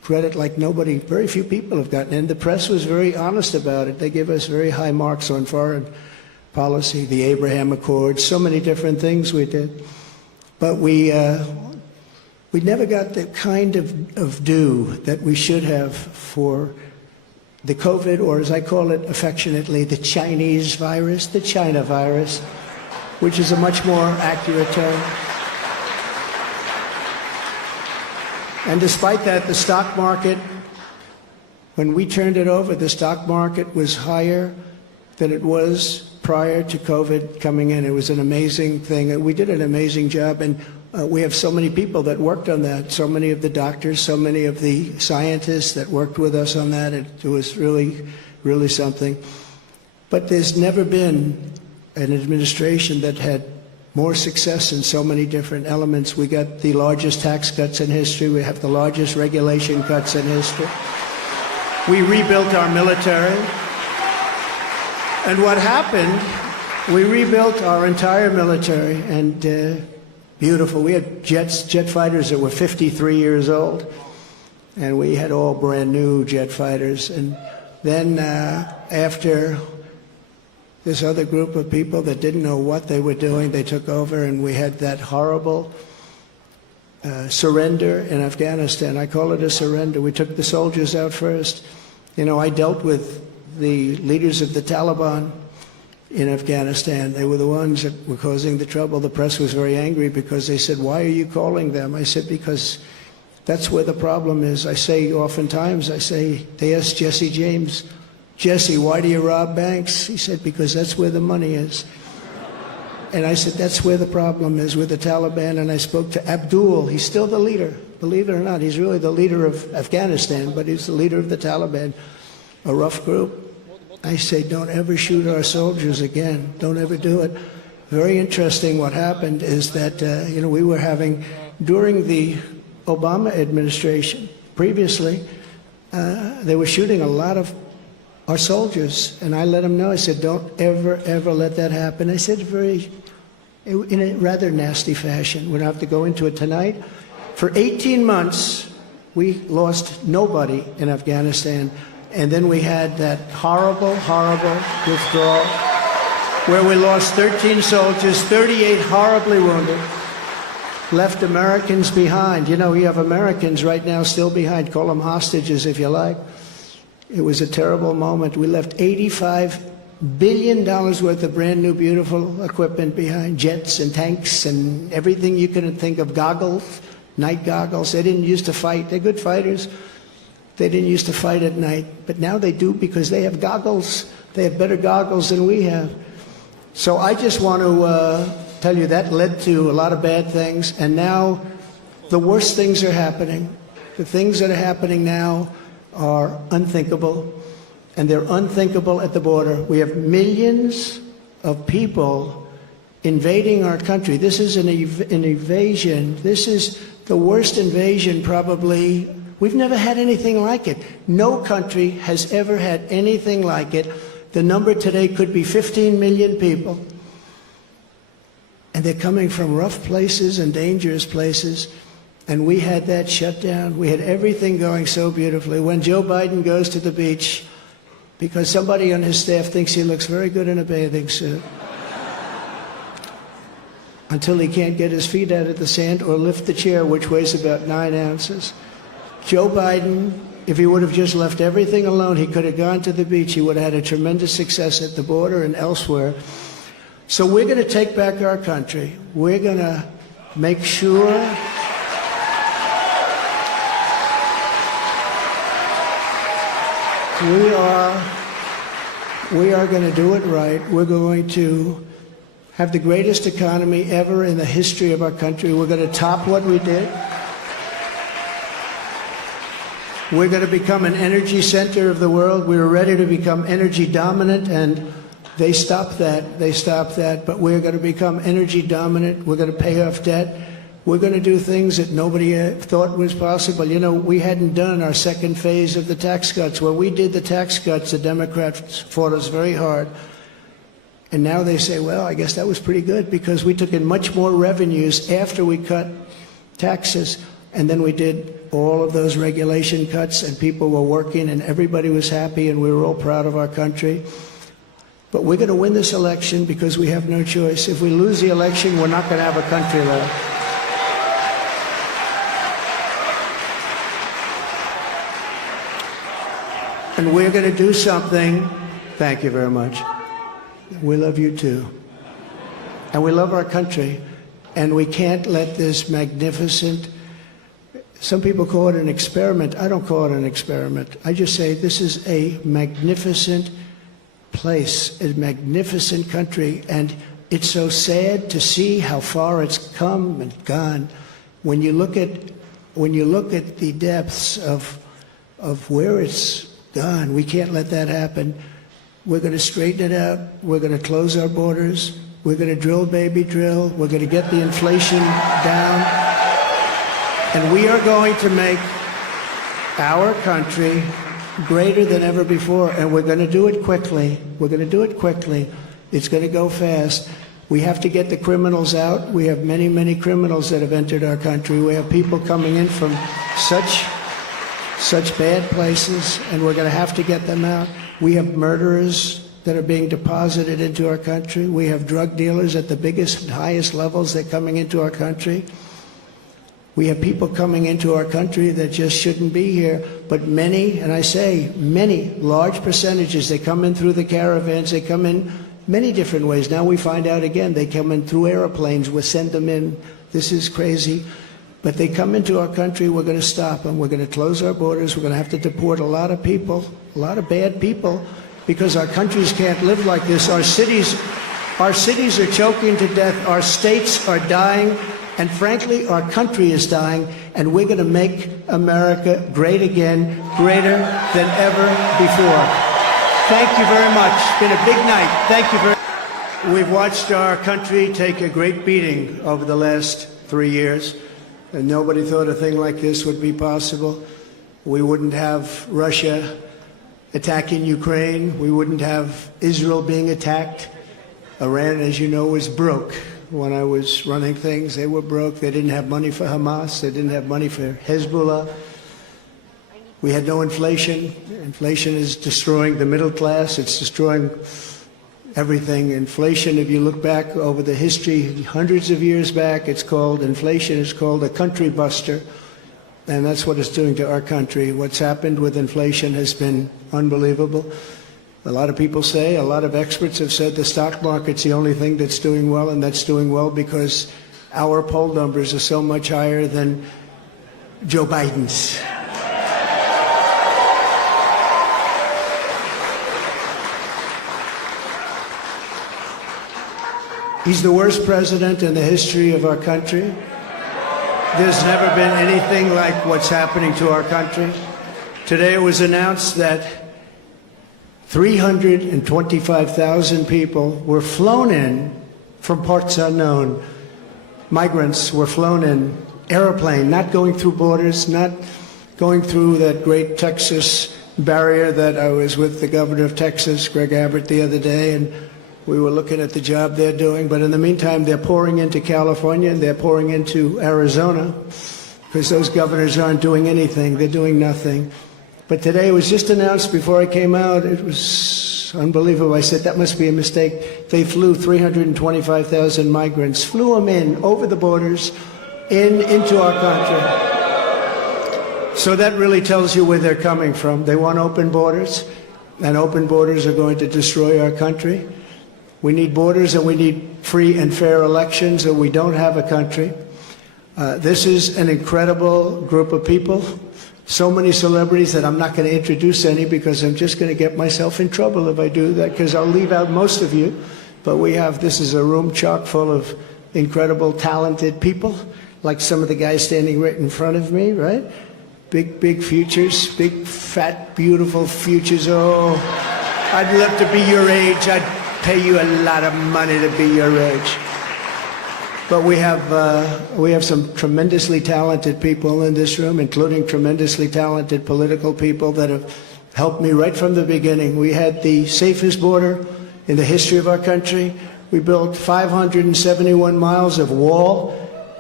credit like nobody, very few people have gotten. And the press was very honest about it. They give us very high marks on foreign policy, the Abraham Accords, so many different things we did. But we never got the kind of due that we should have for the COVID, or as I call it affectionately, the Chinese virus, the China virus, which is a much more accurate term. And despite that, the stock market, when we turned it over, the stock market was higher than it was prior to COVID coming in. It was an amazing thing. We did an amazing job, and we have so many people that worked on that, so many of the doctors, so many of the scientists that worked with us on that. It was really, really something. But there's never been an administration that had more success in so many different elements. We got the largest tax cuts in history. We have the largest regulation cuts in history. We rebuilt our military. And what happened, we rebuilt our entire military, and beautiful. We had jet fighters that were 53 years old, and we had all brand new jet fighters. And then after this other group of people that didn't know what they were doing, they took over, and we had that horrible surrender in Afghanistan. I call it a surrender. We took the soldiers out first. You know, I dealt with the leaders of the Taliban in Afghanistan. They were the ones that were causing the trouble. The press was very angry because they said, "Why are you calling them?" I said, "Because that's where the problem is." I say oftentimes, they asked Jesse James, "Jesse, why do you rob banks?" He said, "Because that's where the money is." And I said, that's where the problem is, with the Taliban. And I spoke to Abdul. He's still the leader. Believe it or not, he's really the leader of Afghanistan, but he's the leader of the Taliban, a rough group. I say, don't ever shoot our soldiers again. Don't ever do it. Very interesting what happened is that, we were having, during the Obama administration, previously, they were shooting a lot of our soldiers, and I let them know. I said, don't ever, ever let that happen. I said in a rather nasty fashion. We don't have to go into it tonight. For 18 months, we lost nobody in Afghanistan. And then we had that horrible, horrible withdrawal where we lost 13 soldiers, 38 horribly wounded, left Americans behind. You know, you have Americans right now still behind. Call them hostages if you like. It was a terrible moment. We left $85 billion worth of brand new, beautiful equipment behind, jets and tanks and everything you can think of, goggles, night goggles. They didn't used to fight. They're good fighters. They didn't used to fight at night, but now they do because they have goggles. They have better goggles than we have. So I just want to tell you that led to a lot of bad things, and now the worst things are happening. The things that are happening now are unthinkable, and they're unthinkable at the border. We have millions of people invading our country. This is an invasion. This is the worst invasion probably. We've never had anything like it. No country has ever had anything like it. The number today could be 15 million people. And they're coming from rough places and dangerous places. And we had that shut down. We had everything going so beautifully. When Joe Biden goes to the beach, because somebody on his staff thinks he looks very good in a bathing suit, until he can't get his feet out of the sand or lift the chair, which weighs about 9 ounces. Joe Biden, if he would have just left everything alone, he could have gone to the beach. He would have had a tremendous success at the border and elsewhere. So we're going to take back our country. We're going to make sure we are going to do it right. We're going to have the greatest economy ever in the history of our country. We're going to top what we did. We're going to become an energy center of the world. We were ready to become energy dominant, and they stopped that. They stopped that. But we're going to become energy dominant. We're going to pay off debt. We're going to do things that nobody thought was possible. You know, we hadn't done our second phase of the tax cuts. When we did the tax cuts, the Democrats fought us very hard. And now they say, well, I guess that was pretty good because we took in much more revenues after we cut taxes. And then we did all of those regulation cuts, and people were working, and everybody was happy, and we were all proud of our country. But we're going to win this election because we have no choice. If we lose the election, we're not going to have a country left. And we're going to do something. Thank you very much. We love you too. And we love our country. And we can't let this magnificent, some people call it an experiment. I don't call it an experiment. I just say this is a magnificent place, a magnificent country. And it's so sad to see how far it's come and gone. When you look at the depths of where it's gone, we can't let that happen. We're going to straighten it out. We're going to close our borders. We're going to drill, baby, drill. We're going to get the inflation down. And we are going to make our country greater than ever before. And we're going to do it quickly. We're going to do it quickly. It's going to go fast. We have to get the criminals out. We have many, many criminals that have entered our country. We have people coming in from such bad places, and we're going to have to get them out. We have murderers that are being deposited into our country. We have drug dealers at the biggest and highest levels that are coming into our country. We have people coming into our country that just shouldn't be here. But many, and I say many, large percentages, they come in through the caravans. They come in many different ways. Now we find out again, they come in through airplanes. We send them in. This is crazy. But they come into our country, we're going to stop them. We're going to close our borders. We're going to have to deport a lot of people, a lot of bad people, because our countries can't live like this. Our cities are choking to death. Our states are dying. And frankly, our country is dying. And we're going to make America great again, greater than ever before. Thank you very much. It's been a big night. Thank you very much. We've watched our country take a great beating over the last 3 years. And nobody thought a thing like this would be possible. We wouldn't have Russia attacking Ukraine. We wouldn't have Israel being attacked. Iran, as you know, was broke. When I was running things, they were broke. They didn't have money for Hamas. They didn't have money for Hezbollah. We had no inflation. Inflation is destroying the middle class. It's destroying everything. Inflation, if you look back over the history, hundreds of years back, inflation is called a country buster. And that's what it's doing to our country. What's happened with inflation has been unbelievable. A lot of people say, a lot of experts have said the stock market's the only thing that's doing well, and that's doing well because our poll numbers are so much higher than Joe Biden's. He's the worst president in the history of our country. There's never been anything like what's happening to our country. Today it was announced that 325,000 people were flown in from parts unknown. Migrants were flown in, airplane, not going through borders, not going through that great Texas barrier that I was with the governor of Texas, Greg Abbott, the other day, and we were looking at the job they're doing. But in the meantime, they're pouring into California and they're pouring into Arizona because those governors aren't doing anything. They're doing nothing. But today it was just announced before I came out. It was unbelievable. I said, that must be a mistake. They flew 325,000 migrants, flew them in over the borders into our country. So that really tells you where they're coming from. They want open borders, and open borders are going to destroy our country. We need borders and we need free and fair elections, or we don't have a country. This is an incredible group of people. So many celebrities that I'm not going to introduce any because I'm just going to get myself in trouble if I do that, because I'll leave out most of you. But this is a room chock full of incredible, talented people, like some of the guys standing right in front of me, right? Big, big futures, big, fat, beautiful futures. Oh, I'd love to be your age. I'd pay you a lot of money to be your age. But we have some tremendously talented people in this room, including tremendously talented political people that have helped me right from the beginning. We had the safest border in the history of our country. We built 571 miles of wall.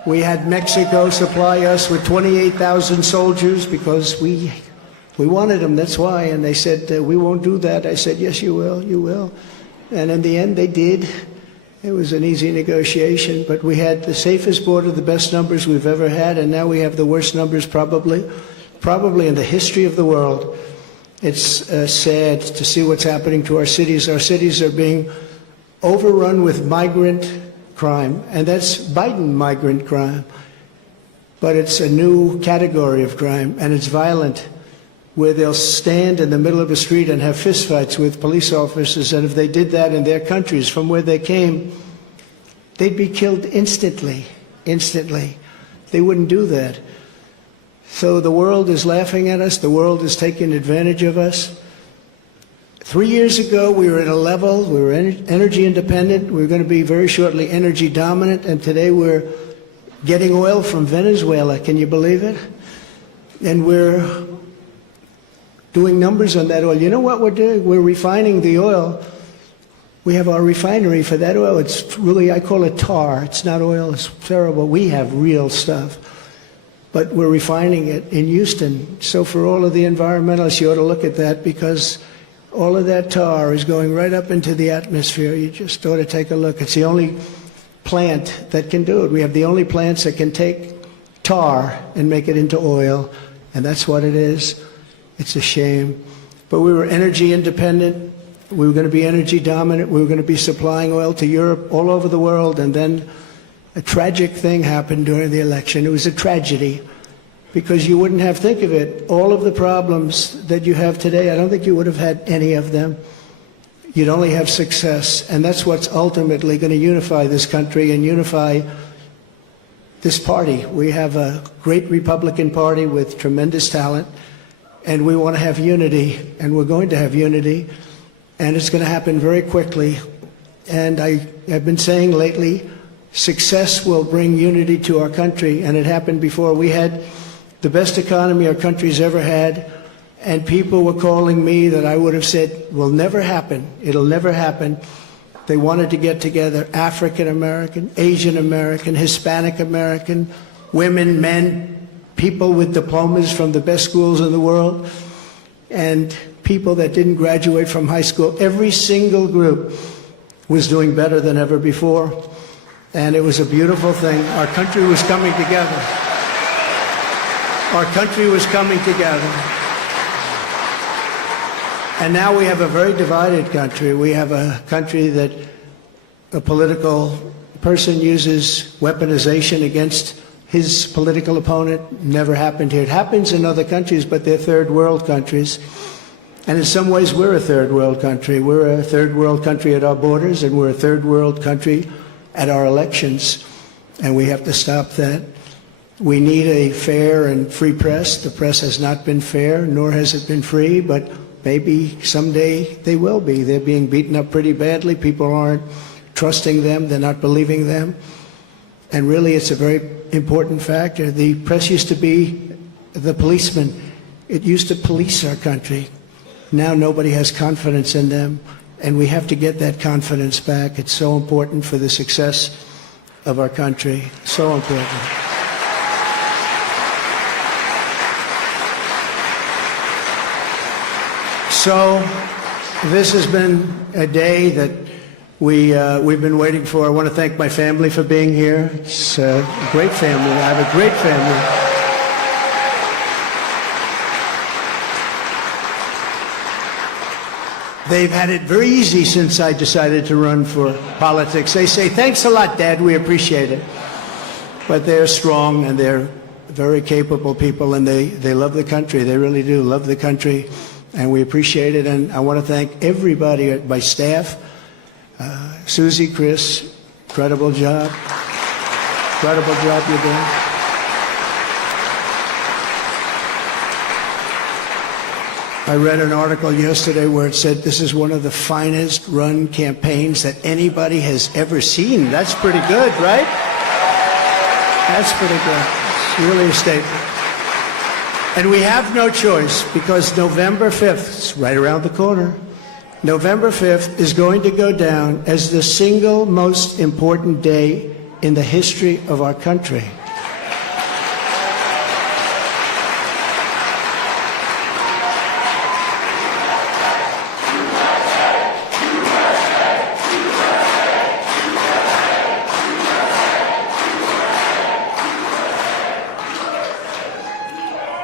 We had Mexico supply us with 28,000 soldiers because we wanted them, that's why. And they said, we won't do that. I said, yes, you will, you will. And in the end, they did. It was an easy negotiation, but we had the safest border, the best numbers we've ever had, and now we have the worst numbers probably in the history of the world. It's sad to see what's happening to our cities. Our cities are being overrun with migrant crime, and that's Biden migrant crime. But it's a new category of crime, and it's violent, where they'll stand in the middle of a street and have fistfights with police officers, and if they did that in their countries from where they came, they'd be killed instantly. They wouldn't do that. So the world is laughing at us. The world is taking advantage of us. 3 years ago, we were at a level, we were energy independent. We were going to be very shortly energy dominant, and today we're getting oil from Venezuela. Can you believe it? And we're doing numbers on that oil. You know what we're doing? We're refining the oil. We have our refinery for that oil. It's really, I call it tar. It's not oil. It's terrible. We have real stuff. But we're refining it in Houston. So for all of the environmentalists, you ought to look at that, because all of that tar is going right up into the atmosphere. You just ought to take a look. It's the only plant that can do it. We have the only plants that can take tar and make it into oil, and that's what it is. It's a shame. But we were energy independent. We were going to be energy dominant. We were going to be supplying oil to Europe, all over the world. And then a tragic thing happened during the election. It was a tragedy, because you wouldn't have, think of it, all of the problems that you have today, I don't think you would have had any of them. You'd only have success. And that's what's ultimately going to unify this country and unify this party. We have a great Republican Party with tremendous talent. And we want to have unity, and we're going to have unity, and it's going to happen very quickly. And I have been saying lately, success will bring unity to our country, and it happened before. We had the best economy our country's ever had, and people were calling me that I would have said will never happen. It'll never happen. They wanted to get together, African American, Asian American, Hispanic American, women, men, people with diplomas from the best schools in the world, and people that didn't graduate from high school. Every single group was doing better than ever before, and it was a beautiful thing. Our country was coming together. Our country was coming together. And now we have a very divided country. We have a country that a political person uses weaponization against his political opponent. Never happened here. It happens in other countries, but they're third world countries. And in some ways, we're a third world country. We're a third world country at our borders, and we're a third world country at our elections. And we have to stop that. We need a fair and free press. The press has not been fair, nor has it been free, but maybe someday they will be. They're being beaten up pretty badly. People aren't trusting them. They're not believing them. And really, it's a very important factor. The press used to be the policeman. It used to police our country. Now nobody has confidence in them, and we have to get that confidence back. It's so important for the success of our country. So important. So this has been a day that we've been waiting for. I want to thank my family for being here. It's a great family. I have a great family. They've had it very easy since I decided to run for politics. They say, thanks a lot, Dad, we appreciate it. But they're strong, and they're very capable people, and they love the country. They really do love the country, and we appreciate it. And I want to thank everybody, my staff, Susie, Chris, incredible job. Incredible job you're doing. I read an article yesterday where it said this is one of the finest run campaigns that anybody has ever seen. That's pretty good, right? That's pretty good. It's really a statement. And we have no choice, because November 5th, it's right around the corner, November 5th is going to go down as the single most important day in the history of our country.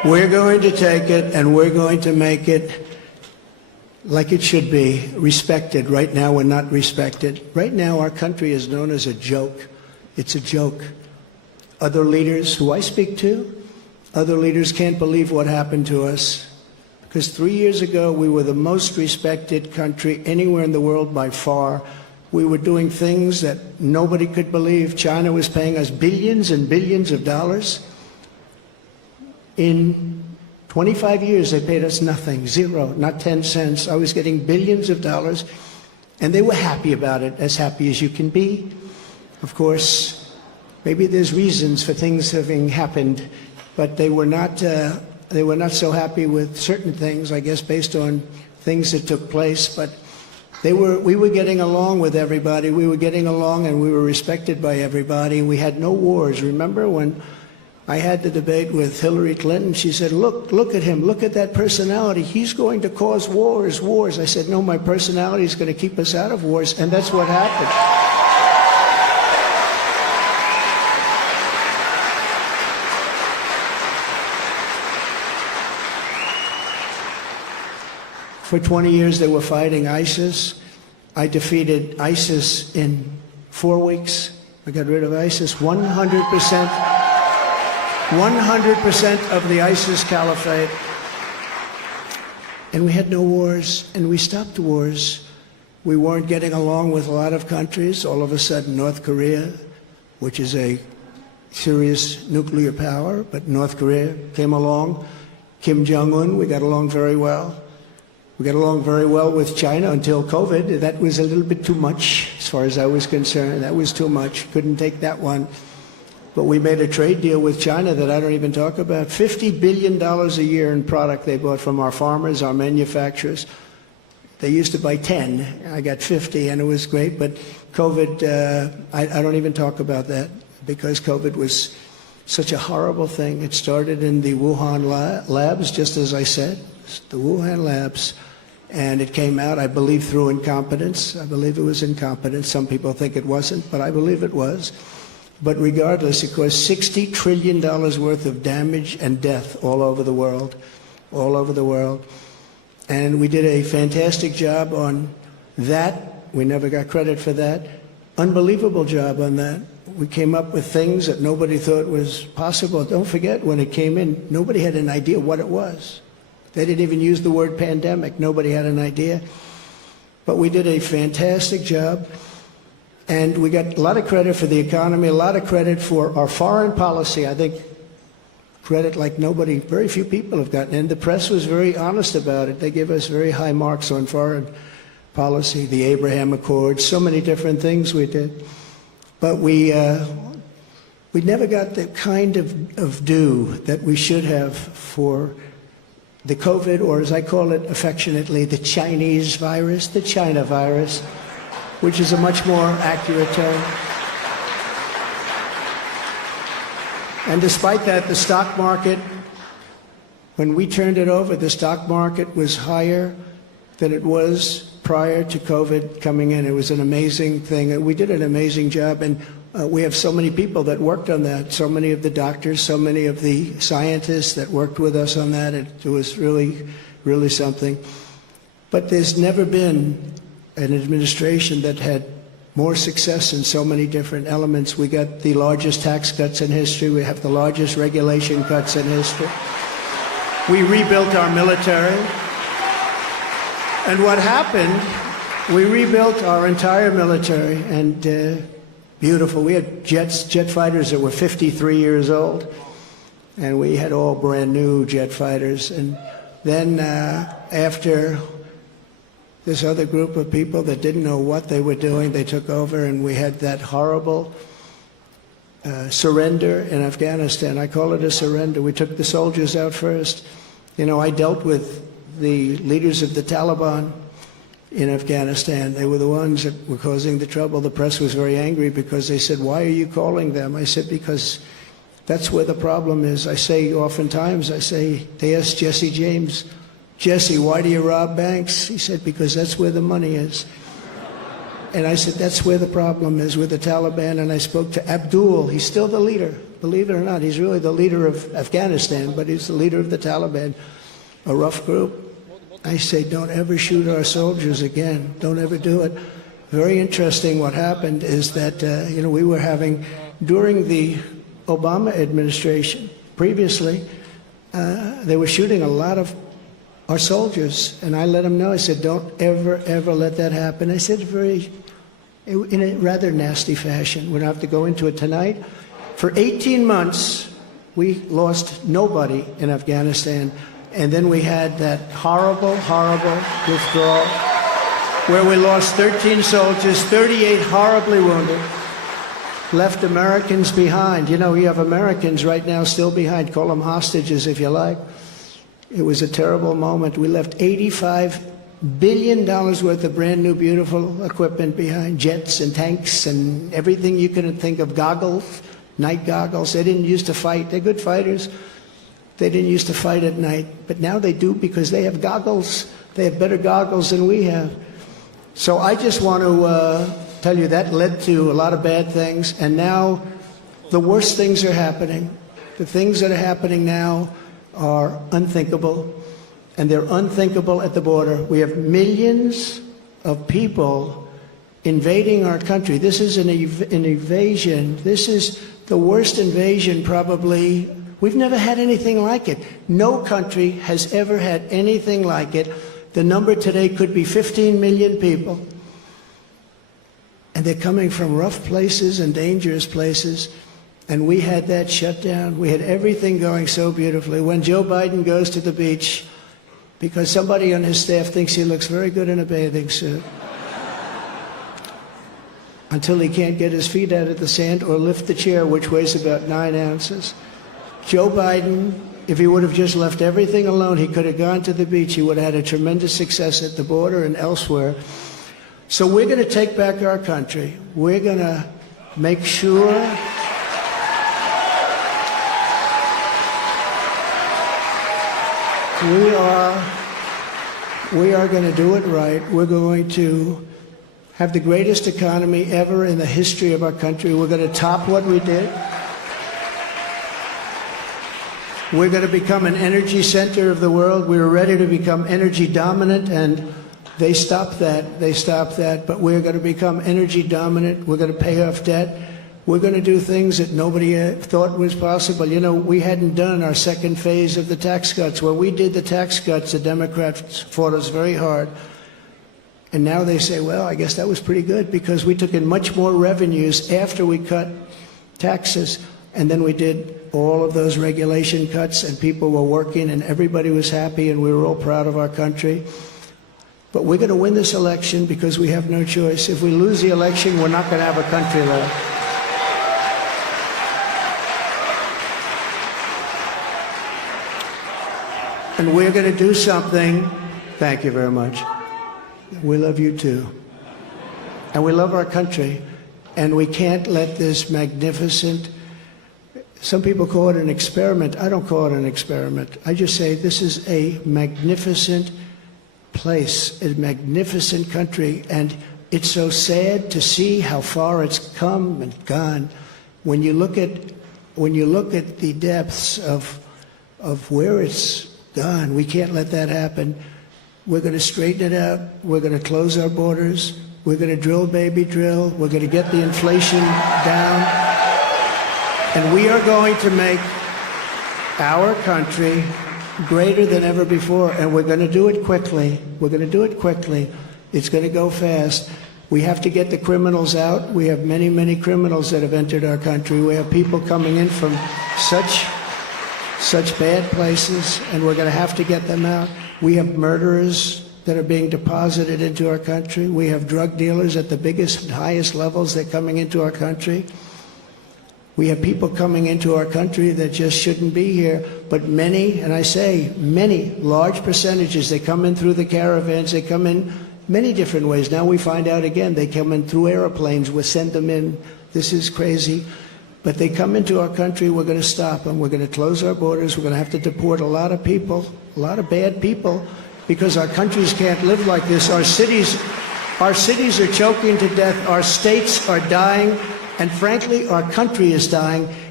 We're going to take it and we're going to make it like it should be, respected. Right now, we're not respected. Right now, our country is known as a joke. It's a joke. Other leaders who I speak to, other leaders can't believe what happened to us. Because 3 years ago, we were the most respected country anywhere in the world by far. We were doing things that nobody could believe. China was paying us billions and billions of dollars. In 25 years, they paid us nothing, zero, not 10 cents. I was getting billions of dollars, and they were happy about it, as happy as you can be. Of course, maybe there's reasons for things having happened, but they were not so happy with certain things, I guess, based on things that took place. But we were getting along with everybody. We were getting along, and we were respected by everybody. We had no wars. Remember when I had the debate with Hillary Clinton? She said, look at him, look at that personality. He's going to cause wars. I said, no, my personality is going to keep us out of wars, and that's what happened. For 20 years, they were fighting ISIS. I defeated ISIS in 4 weeks. I got rid of ISIS 100%. 100% of the ISIS caliphate. And we had no wars, and we stopped wars. We weren't getting along with a lot of countries. All of a sudden, North Korea, which is a serious nuclear power, but North Korea came along. Kim Jong-un, we got along very well. We got along very well with China until COVID. That was a little bit too much, as far as I was concerned. That was too much. Couldn't take that one. But we made a trade deal with China that I don't even talk about. $50 billion a year in product they bought from our farmers, our manufacturers. They used to buy 10. I got 50, and it was great. But COVID, I don't even talk about that, because COVID was such a horrible thing. It started in the Wuhan labs, just as I said, the Wuhan labs. And it came out, I believe, through incompetence. I believe it was incompetence. Some people think it wasn't, but I believe it was. But regardless, it caused $60 trillion worth of damage and death all over the world, all over the world. And we did a fantastic job on that. We never got credit for that. Unbelievable job on that. We came up with things that nobody thought was possible. Don't forget, when it came in, nobody had an idea what it was. They didn't even use the word pandemic. Nobody had an idea. But we did a fantastic job. And we got a lot of credit for the economy, a lot of credit for our foreign policy. I think credit like nobody, very few people have gotten. And the press was very honest about it. They gave us very high marks on foreign policy, the Abraham Accords, so many different things we did. But we never got the kind of due that we should have for the COVID, or as I call it affectionately, the Chinese virus, the China virus, which is a much more accurate term. And despite that, the stock market, when we turned it over, the stock market was higher than it was prior to COVID coming in. It was an amazing thing. We did an amazing job, and we have so many people that worked on that, so many of the doctors, so many of the scientists that worked with us on that. It was really, really something. But there's never been an administration that had more success in so many different elements. We got the largest tax cuts in history. We have the largest regulation cuts in history. We rebuilt our military. And what happened, we rebuilt our entire military, and beautiful. We had jet fighters that were 53 years old, and we had all brand new jet fighters. And then after this other group of people that didn't know what they were doing, they took over, and we had that horrible surrender in Afghanistan. I call it a surrender. We took the soldiers out first. You know, I dealt with the leaders of the Taliban in Afghanistan. They were the ones that were causing the trouble. The press was very angry because they said, "Why are you calling them?" I said, "Because that's where the problem is." I say oftentimes, they asked Jesse James, "Jesse, why do you rob banks?" He said, "Because that's where the money is." And I said, that's where the problem is, with the Taliban. And I spoke to Abdul. He's still the leader. believe it or not. He's really the leader of Afghanistan, but he's the leader of the Taliban, a rough group. I say, don't ever shoot our soldiers again. Don't ever do it. Very interesting what happened is that, we were having, during the Obama administration, previously, they were shooting a lot of our soldiers, and I let them know. I said, don't ever, ever let that happen. I said in a rather nasty fashion. We don't have to go into it tonight. For 18 months, we lost nobody in Afghanistan, and then we had that horrible, horrible withdrawal where we lost 13 soldiers, 38 horribly wounded, left Americans behind. You have Americans right now still behind. Call them hostages if you like. It was a terrible moment. We left $85 billion worth of brand new, beautiful equipment behind, jets and tanks and everything you can think of, goggles, night goggles. They didn't used to fight. They're good fighters. They didn't used to fight at night, but now they do because they have goggles. They have better goggles than we have. So I just want to tell you that led to a lot of bad things, and now the worst things are happening. The things that are happening now are unthinkable, and they're unthinkable at the border. We have millions of people invading our country. This is an invasion. This is the worst invasion probably. We've never had anything like it. No country has ever had anything like it. The number today could be 15 million people. And they're coming from rough places and dangerous places. And we had that shut down. We had everything going so beautifully. When Joe Biden goes to the beach, because somebody on his staff thinks he looks very good in a bathing suit, until he can't get his feet out of the sand or lift the chair, which weighs about 9 ounces. Joe Biden, if he would have just left everything alone, he could have gone to the beach. He would have had a tremendous success at the border and elsewhere. So we're going to take back our country. We're going to make sure we are going to do it right. We're going to have the greatest economy ever in the history of our country. We're going to top what we did. We're going to become an energy center of the world. We were ready to become energy dominant, and they stopped that. They stopped that. But we're going to become energy dominant. We're going to pay off debt. We're going to do things that nobody thought was possible. We hadn't done our second phase of the tax cuts. When we did the tax cuts, the Democrats fought us very hard. And now they say, well, I guess that was pretty good because we took in much more revenues after we cut taxes. And then we did all of those regulation cuts, and people were working, and everybody was happy, and we were all proud of our country. But we're going to win this election because we have no choice. If we lose the election, we're not going to have a country left. And we're going to do something. Thank you very much. We love you too. And we love our country. And we can't let this magnificent, some people call it an experiment. I don't call it an experiment. I just say this is a magnificent place, a magnificent country. And it's so sad to see how far it's come and gone. When you look at the depths of where it's gone, we can't let that happen. We're going to straighten it out. We're going to close our borders. We're going to drill, baby, drill. We're going to get the inflation down. And we are going to make our country greater than ever before. And we're going to do it quickly. We're going to do it quickly. It's going to go fast. We have to get the criminals out. We have many, many criminals that have entered our country. We have people coming in from such bad places, and we're going to have to get them out. We have murderers that are being deposited into our country. We have drug dealers at the biggest, highest levels. They're coming into our country. We have people coming into our country that just shouldn't be here. But many, and I say many, large percentages, they come in through the caravans. They come in many different ways. Now we find out again, they come in through airplanes. We send them in. This is crazy. But they come into our country, we're going to stop them. We're going to close our borders. We're going to have to deport a lot of people, a lot of bad people, because our countries can't live like this. Our cities are choking to death. Our states are dying. And frankly, our country is dying.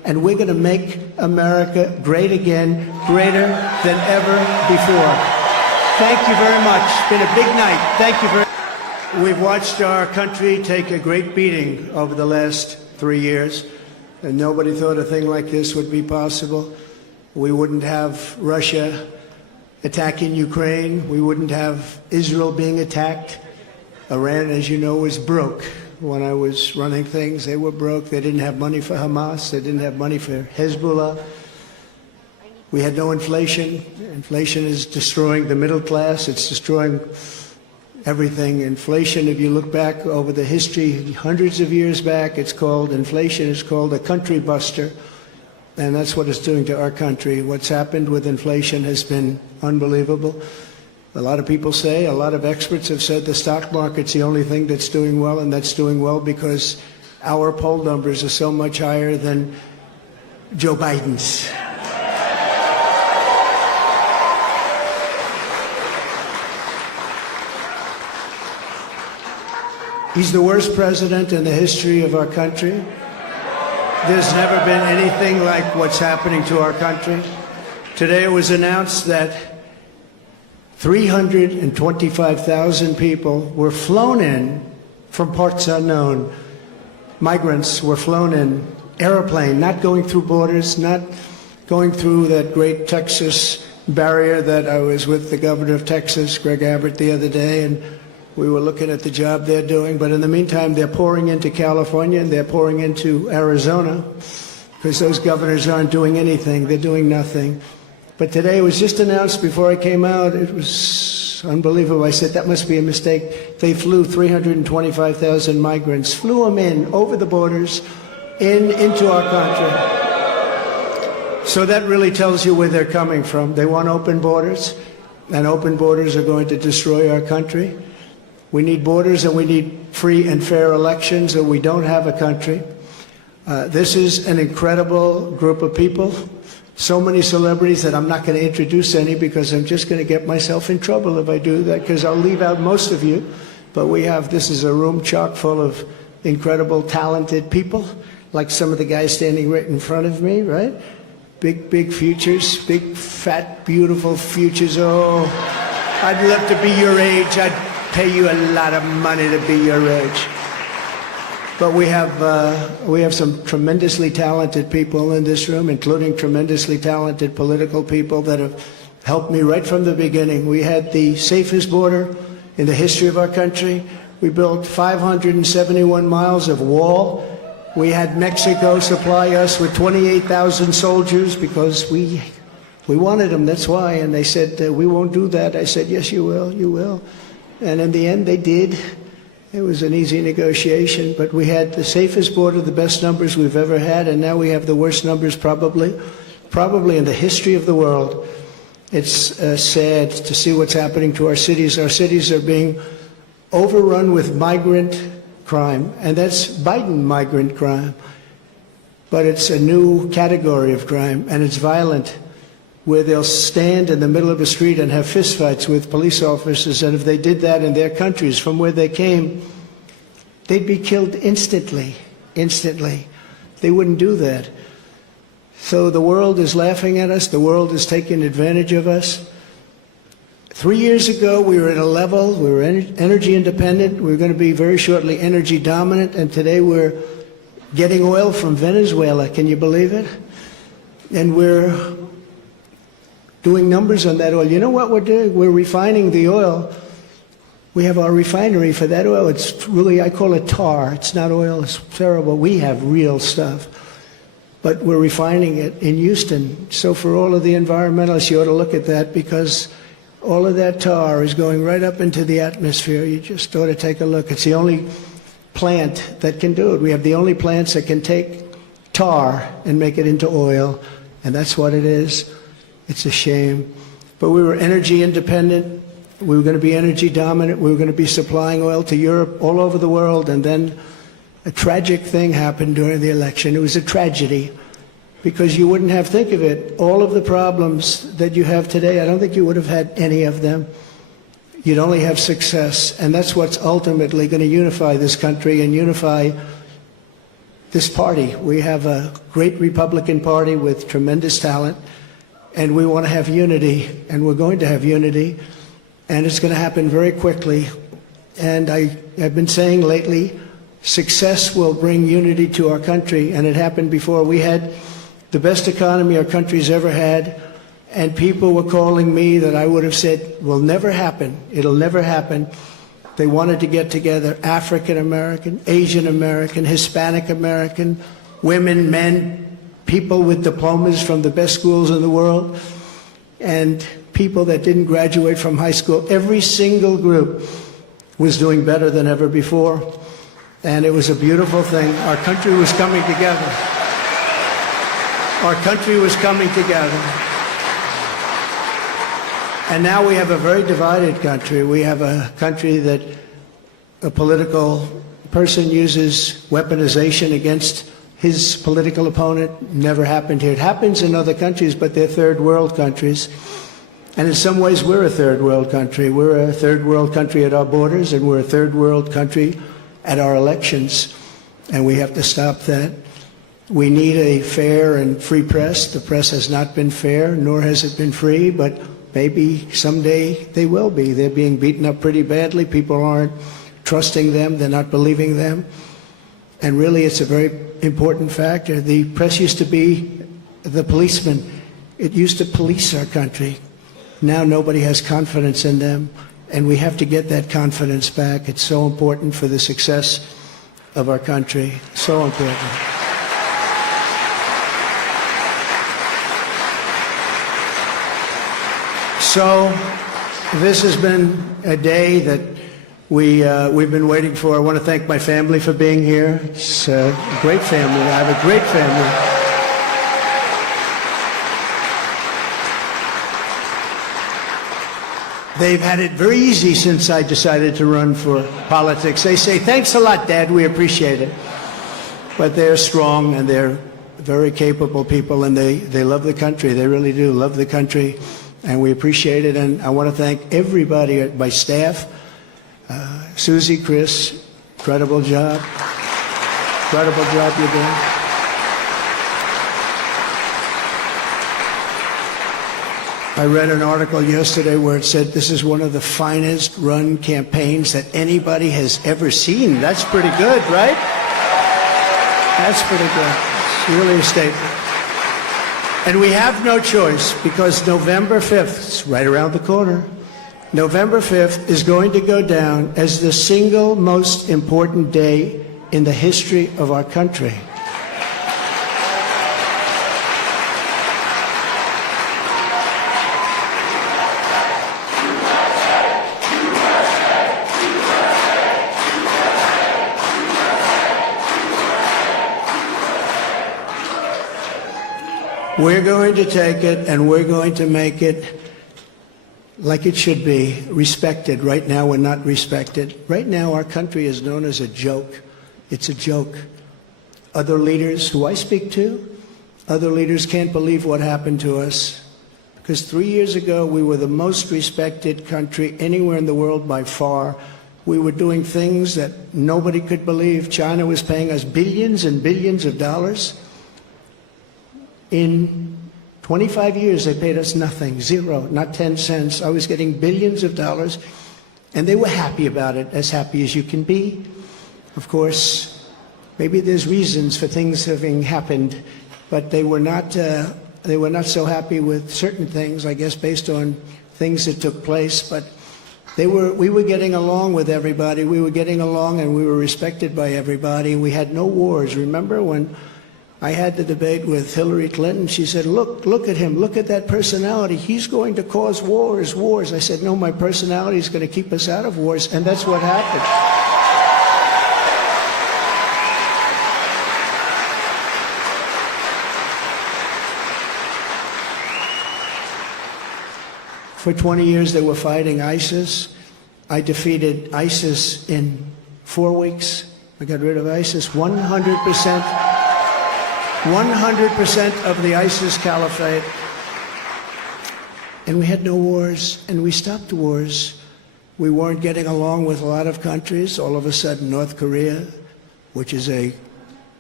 and we're going to make America great again, greater than ever before. Thank you very much. It's been a big night. Thank you very much. We've watched our country take a great beating over the last 3 years, and nobody thought a thing like this would be possible. We wouldn't have Russia attacking Ukraine. We wouldn't have Israel being attacked. Iran, as you know, was broke. When I was running things, they were broke. They didn't have money for Hamas. They didn't have money for Hezbollah. We had no inflation. Inflation is destroying the middle class. It's destroying everything. Inflation, if you look back over the history, hundreds of years back, inflation is called a country buster. And that's what it's doing to our country. What's happened with inflation has been unbelievable. A lot of people say, a lot of experts have said the stock market's the only thing that's doing well, and that's doing well because our poll numbers are so much higher than Joe Biden's. He's the worst president in the history of our country. There's never been anything like what's happening to our country. Today it was announced that 325,000 people were flown in from parts unknown. Migrants were flown in, airplane, not going through borders, not going through that great Texas barrier that I was with the governor of Texas, Greg Abbott, the other day, and we were looking at the job they're doing. But in the meantime, they're pouring into California and they're pouring into Arizona because those governors aren't doing anything. They're doing nothing. But today it was just announced before I came out. It was unbelievable. I said, that must be a mistake. They flew 325,000 migrants, flew them in over the borders into our country. So that really tells you where they're coming from. They want open borders, and open borders are going to destroy our country. We need borders and we need free and fair elections, or we don't have a country. This is an incredible group of people. So many celebrities that I'm not going to introduce any because I'm just going to get myself in trouble if I do that, because I'll leave out most of you. But this is a room chock full of incredible, talented people, like some of the guys standing right in front of me, right? Big futures, big, fat, beautiful futures. Oh, I'd love to be your age. I'd pay you a lot of money to be your age. But we have some tremendously talented people in this room, including tremendously talented political people that have helped me right from the beginning. We had the safest border in the history of our country. We built 571 miles of wall. We had Mexico supply us with 28,000 soldiers because we wanted them, that's why. And they said, we won't do that. I said, yes, you will, you will. And in the end, they did. It was an easy negotiation, but we had the safest border, the best numbers we've ever had, and now we have the worst numbers probably in the history of the world. It's sad to see what's happening to our cities. Our cities are being overrun with migrant crime, and that's Biden migrant crime. But it's a new category of crime, and it's violent, where they'll stand in the middle of a street and have fistfights with police officers, and if they did that in their countries from where they came, they'd be killed instantly. They wouldn't do that. So the world is laughing at us. The world is taking advantage of us. 3 years ago, we were at a level, we were energy independent. We were going to be very shortly energy dominant, and today we're getting oil from Venezuela. Can you believe it? And we're doing numbers on that oil. You know what we're doing? We're refining the oil. We have our refinery for that oil. It's really, I call it tar. It's not oil. It's terrible. We have real stuff. But we're refining it in Houston. So for all of the environmentalists, you ought to look at that, because all of that tar is going right up into the atmosphere. You just ought to take a look. It's the only plant that can do it. We have the only plants that can take tar and make it into oil, and that's what it is. It's a shame. But we were energy independent. We were going to be energy dominant. We were going to be supplying oil to Europe, all over the world. And then a tragic thing happened during the election. It was a tragedy, because you wouldn't have, think of it, all of the problems that you have today, I don't think you would have had any of them. You'd only have success. And that's what's ultimately going to unify this country and unify this party. We have a great Republican Party with tremendous talent, and we want to have unity, and we're going to have unity, and it's going to happen very quickly. And I have been saying lately, success will bring unity to our country, and it happened before. We had the best economy our country's ever had, and people were calling me that I would have said will never happen. It'll never happen. They wanted to get together, African American, Asian American, Hispanic American, women, men, people with diplomas from the best schools in the world, and people that didn't graduate from high school. Every single group was doing better than ever before, and it was a beautiful thing. Our country was coming together. Our country was coming together. And now we have a very divided country. We have a country that a political person uses weaponization against his political opponent. Never happened here. It happens in other countries, but they're third world countries. And in some ways, we're a third world country. We're a third world country at our borders, and we're a third world country at our elections. And we have to stop that. We need a fair and free press. The press has not been fair, nor has it been free, but maybe someday they will be. They're being beaten up pretty badly. People aren't trusting them. They're not believing them. And really, it's a very important factor. The press used to be the policeman. It used to police our country. Now nobody has confidence in them, and we have to get that confidence back. It's so important for the success of our country. So important. So this has been a day that we've been waiting for. I want to thank my family for being here. It's a great family. I have a great family. They've had it very easy since I decided to run for politics. They say, "Thanks a lot, Dad. We appreciate it." But they're strong, and they're very capable people, and they love the country. They really do love the country. And we appreciate it, and I want to thank everybody at my staff. Susie, Chris, incredible job. Incredible job you're doing. I read an article yesterday where it said this is one of the finest run campaigns that anybody has ever seen. That's pretty good, right? That's pretty good. It's really a statement. And we have no choice, because November 5th, it's right around the corner, November 5th is going to go down as the single most important day in the history of our country. We're going to take it, and we're going to make it like it should be, respected. Right now, we're not respected. Right now, our country is known as a joke. It's a joke. Other leaders who I speak to, other leaders can't believe what happened to us. Because 3 years ago, we were the most respected country anywhere in the world by far. We were doing things that nobody could believe. China was paying us billions and billions of dollars. In 25 years, they paid us nothing, zero, not 10 cents. I was getting billions of dollars, and they were happy about it, as happy as you can be. Of course, maybe there's reasons for things having happened, but they were not so happy with certain things, I guess, based on things that took place. But we were getting along with everybody. We were getting along, and we were respected by everybody. We had no wars. Remember when I had the debate with Hillary Clinton? She said, look at him, look at that personality. He's going to cause wars. I said, no, my personality is going to keep us out of wars, and that's what happened. For 20 years, they were fighting ISIS. I defeated ISIS in 4 weeks. I got rid of ISIS 100%. 100% of the ISIS caliphate. And we had no wars, and we stopped wars. We weren't getting along with a lot of countries. All of a sudden, North Korea, which is a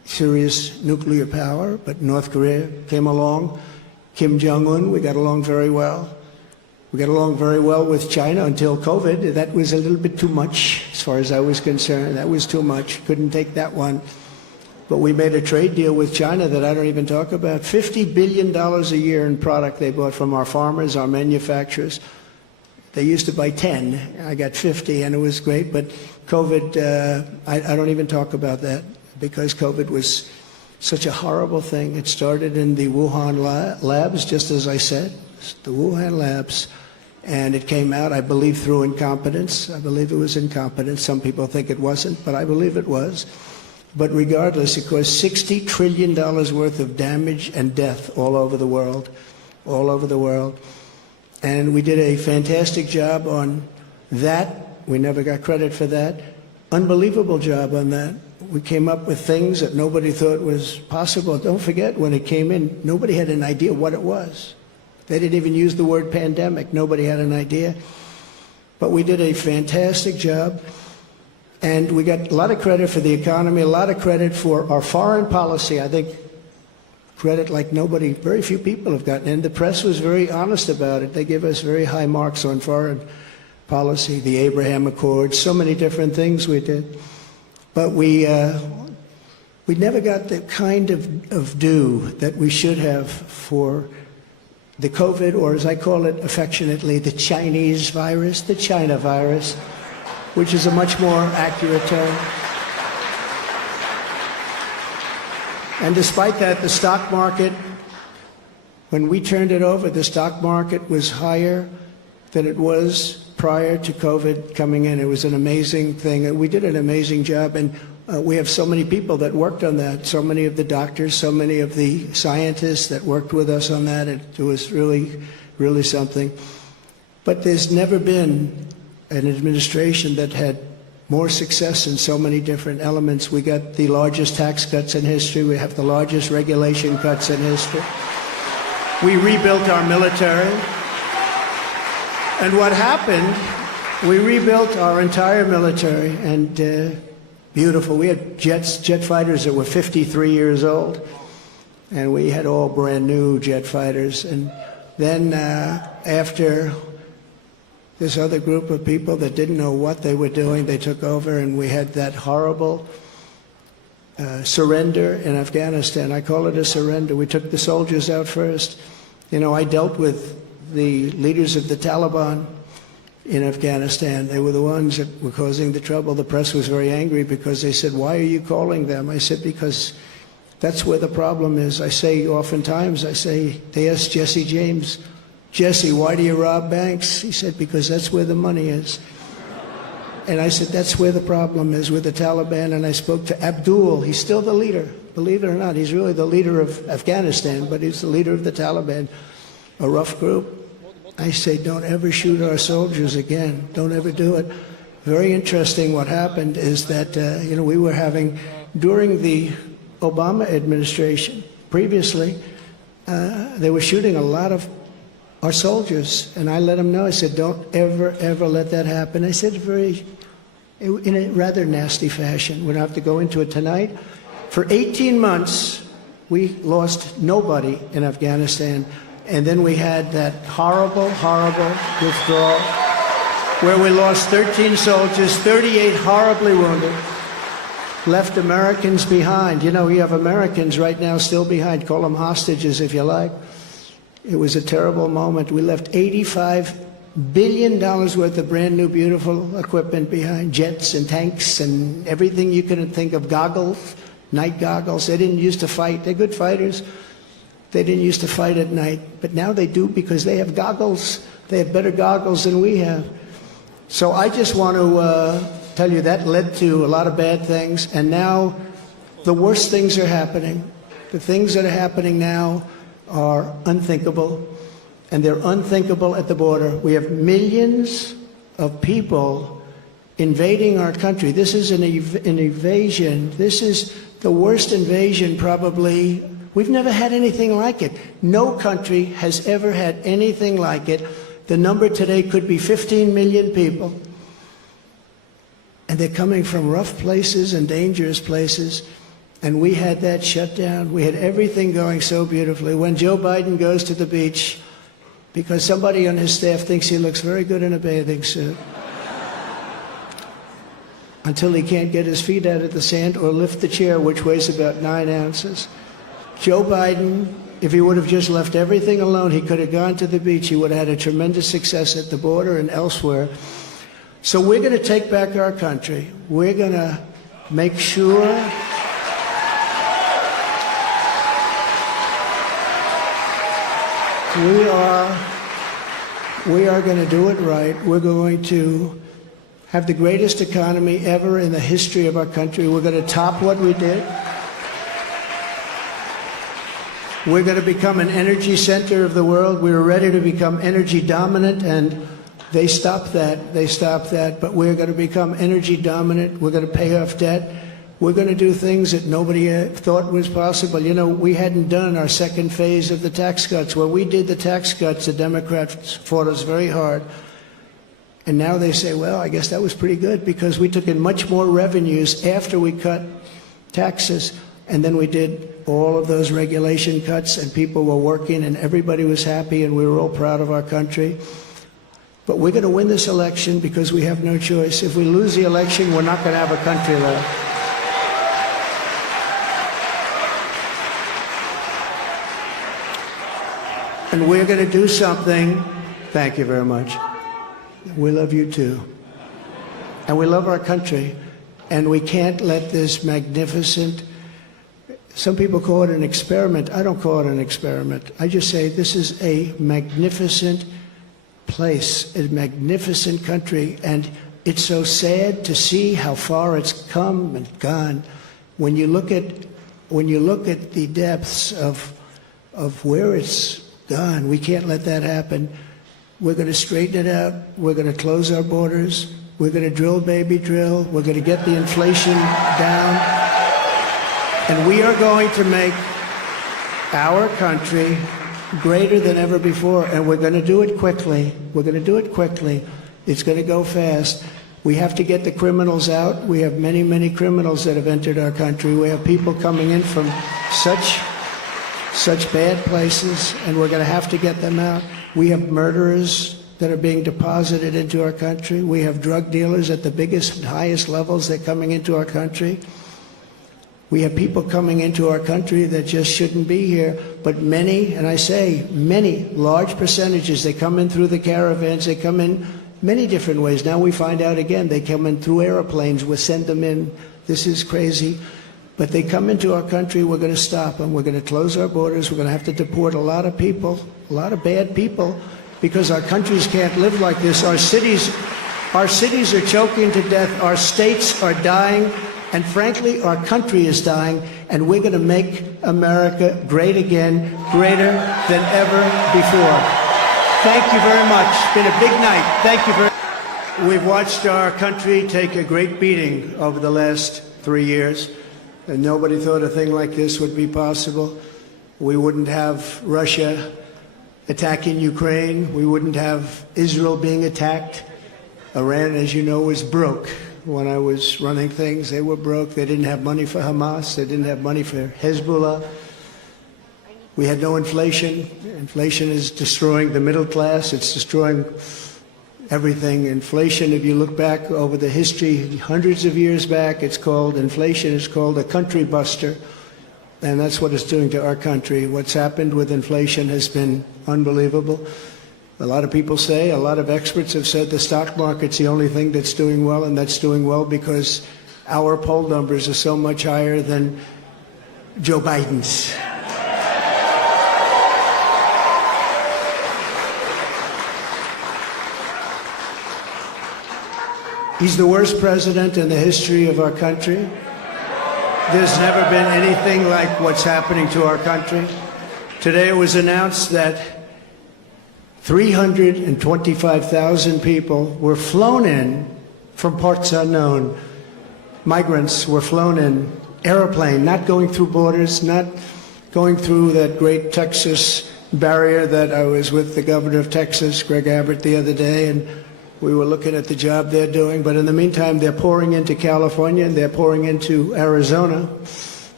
serious nuclear power, but North Korea came along. Kim Jong-un, we got along very well. We got along very well with China until COVID. That was a little bit too much as far as I was concerned. That was too much. Couldn't take that one. But we made a trade deal with China that I don't even talk about. $50 billion a year in product they bought from our farmers, our manufacturers. They used to buy 10. I got 50, and it was great. But COVID, I don't even talk about that because COVID was such a horrible thing. It started in the Wuhan labs, just as I said, the Wuhan labs. And it came out, I believe, through incompetence. I believe it was incompetence. Some people think it wasn't, but I believe it was. But regardless, it caused $60 trillion worth of damage and death all over the world, all over the world. And we did a fantastic job on that. We never got credit for that. Unbelievable job on that. We came up with things that nobody thought was possible. Don't forget, when it came in, nobody had an idea what it was. They didn't even use the word pandemic. Nobody had an idea. But we did a fantastic job. And we got a lot of credit for the economy, a lot of credit for our foreign policy. I think credit like nobody, very few people have gotten. And the press was very honest about it. They give us very high marks on foreign policy, the Abraham Accords, so many different things we did. But we never got the kind of due that we should have for the COVID, or as I call it affectionately, the Chinese virus, the China virus, which is a much more accurate term. And despite that, the stock market, when we turned it over, the stock market was higher than it was prior to COVID coming in. It was an amazing thing. We did an amazing job, and we have so many people that worked on that, so many of the doctors, so many of the scientists that worked with us on that. It was really, really something. But there's never been an administration that had more success in so many different elements. We got the largest tax cuts in history. We have the largest regulation cuts in history. We rebuilt our military. And what happened, we rebuilt our entire military, and beautiful. We had jet fighters that were 53 years old, and we had all brand new jet fighters. And then after this other group of people that didn't know what they were doing, they took over, and we had that horrible surrender in Afghanistan. I call it a surrender. We took the soldiers out first. You know, I dealt with the leaders of the Taliban in Afghanistan. They were the ones that were causing the trouble. The press was very angry because they said, "Why are you calling them?" I said, "Because that's where the problem is." I say oftentimes, they asked Jesse James, "Jesse, why do you rob banks?" He said, "Because that's where the money is." And I said, that's where the problem is with the Taliban. And I spoke to Abdul. He's still the leader. Believe it or not, he's really the leader of Afghanistan, but he's the leader of the Taliban, a rough group. I say, don't ever shoot our soldiers again. Don't ever do it. Very interesting what happened is that, we were having, during the Obama administration, previously, they were shooting a lot of our soldiers, and I let them know. I said, don't ever, ever let that happen. I said in a rather nasty fashion. We don't have to go into it tonight. For 18 months, we lost nobody in Afghanistan, and then we had that horrible, horrible withdrawal where we lost 13 soldiers, 38 horribly wounded, left Americans behind. You know, you have Americans right now still behind. Call them hostages if you like. It was a terrible moment. We left $85 billion worth of brand new, beautiful equipment behind, jets and tanks and everything you couldn't think of, goggles, night goggles. They didn't used to fight. They're good fighters. They didn't used to fight at night, but now they do because they have goggles. They have better goggles than we have. So I just want to tell you that led to a lot of bad things, and now the worst things are happening. The things that are happening now are unthinkable, and they're unthinkable at the border. We have millions of people invading our country. This is an invasion. This is the worst invasion probably. We've never had anything like it. No country has ever had anything like it. The number today could be 15 million people. And they're coming from rough places and dangerous places. And we had that shut down. We had everything going so beautifully. When Joe Biden goes to the beach, because somebody on his staff thinks he looks very good in a bathing suit, until he can't get his feet out of the sand or lift the chair, which weighs about 9 ounces. Joe Biden, if he would have just left everything alone, he could have gone to the beach. He would have had a tremendous success at the border and elsewhere. So we're going to take back our country. We're going to make sure we are going to do it right. We're going to have the greatest economy ever in the history of our country. We're going to top what we did. We're going to become an energy center of the world. We were ready to become energy dominant, and they stopped that. They stopped that. But we're going to become energy dominant. We're going to pay off debt. We're going to do things that nobody thought was possible. You know, we hadn't done our second phase of the tax cuts. When we did the tax cuts, the Democrats fought us very hard. And now they say, well, I guess that was pretty good because we took in much more revenues after we cut taxes. And then we did all of those regulation cuts, and people were working, and everybody was happy, and we were all proud of our country. But we're going to win this election because we have no choice. If we lose the election, we're not going to have a country left. And we're going to do something. Thank you very much. We love you too. And we love our country. And we can't let this magnificent, some people call it an experiment. I don't call it an experiment. I just say this is a magnificent place, a magnificent country. And it's so sad to see how far it's come and gone. When you look at the depths of where it's gone, we can't let that happen. We're going to straighten it out. We're going to close our borders. We're going to drill, baby, drill. We're going to get the inflation down. And we are going to make our country greater than ever before. And we're going to do it quickly. We're going to do it quickly. It's going to go fast. We have to get the criminals out. We have many, many criminals that have entered our country. We have people coming in from such bad places, and we're going to have to get them out. We have murderers that are being deposited into our country. We have drug dealers at the biggest and highest levels that are coming into our country. We have people coming into our country that just shouldn't be here. But many, and I say many, large percentages, they come in through the caravans. They come in many different ways. Now we find out again, they come in through airplanes. We send them in. This is crazy. But they come into our country, we're going to stop them. We're going to close our borders. We're going to have to deport a lot of people, a lot of bad people, because our countries can't live like this. Our cities are choking to death. Our states are dying. And frankly, our country is dying. And we're going to make America great again, greater than ever before. Thank you very much. It's been a big night. Thank you very much. We've watched our country take a great beating over the last 3 years. And nobody thought a thing like this would be possible. We wouldn't have Russia attacking Ukraine. We wouldn't have Israel being attacked. Iran, as you know, was broke. When I was running things, they were broke. They didn't have money for Hamas. They didn't have money for Hezbollah. We had no inflation. Inflation is destroying the middle class. It's destroying everything. Inflation, if you look back over the history, hundreds of years back, it's called inflation. It's called a country buster. And that's what it's doing to our country. What's happened with inflation has been unbelievable. A lot of people say, a lot of experts have said the stock market's the only thing that's doing well, and that's doing well because our poll numbers are so much higher than Joe Biden's. He's the worst president in the history of our country. There's never been anything like what's happening to our country. Today it was announced that 325,000 people were flown in from parts unknown. Migrants were flown in, airplane, not going through borders, not going through that great Texas barrier that I was with the governor of Texas, Greg Abbott, the other day, and we were looking at the job they're doing. But in the meantime, they're pouring into California, and they're pouring into Arizona.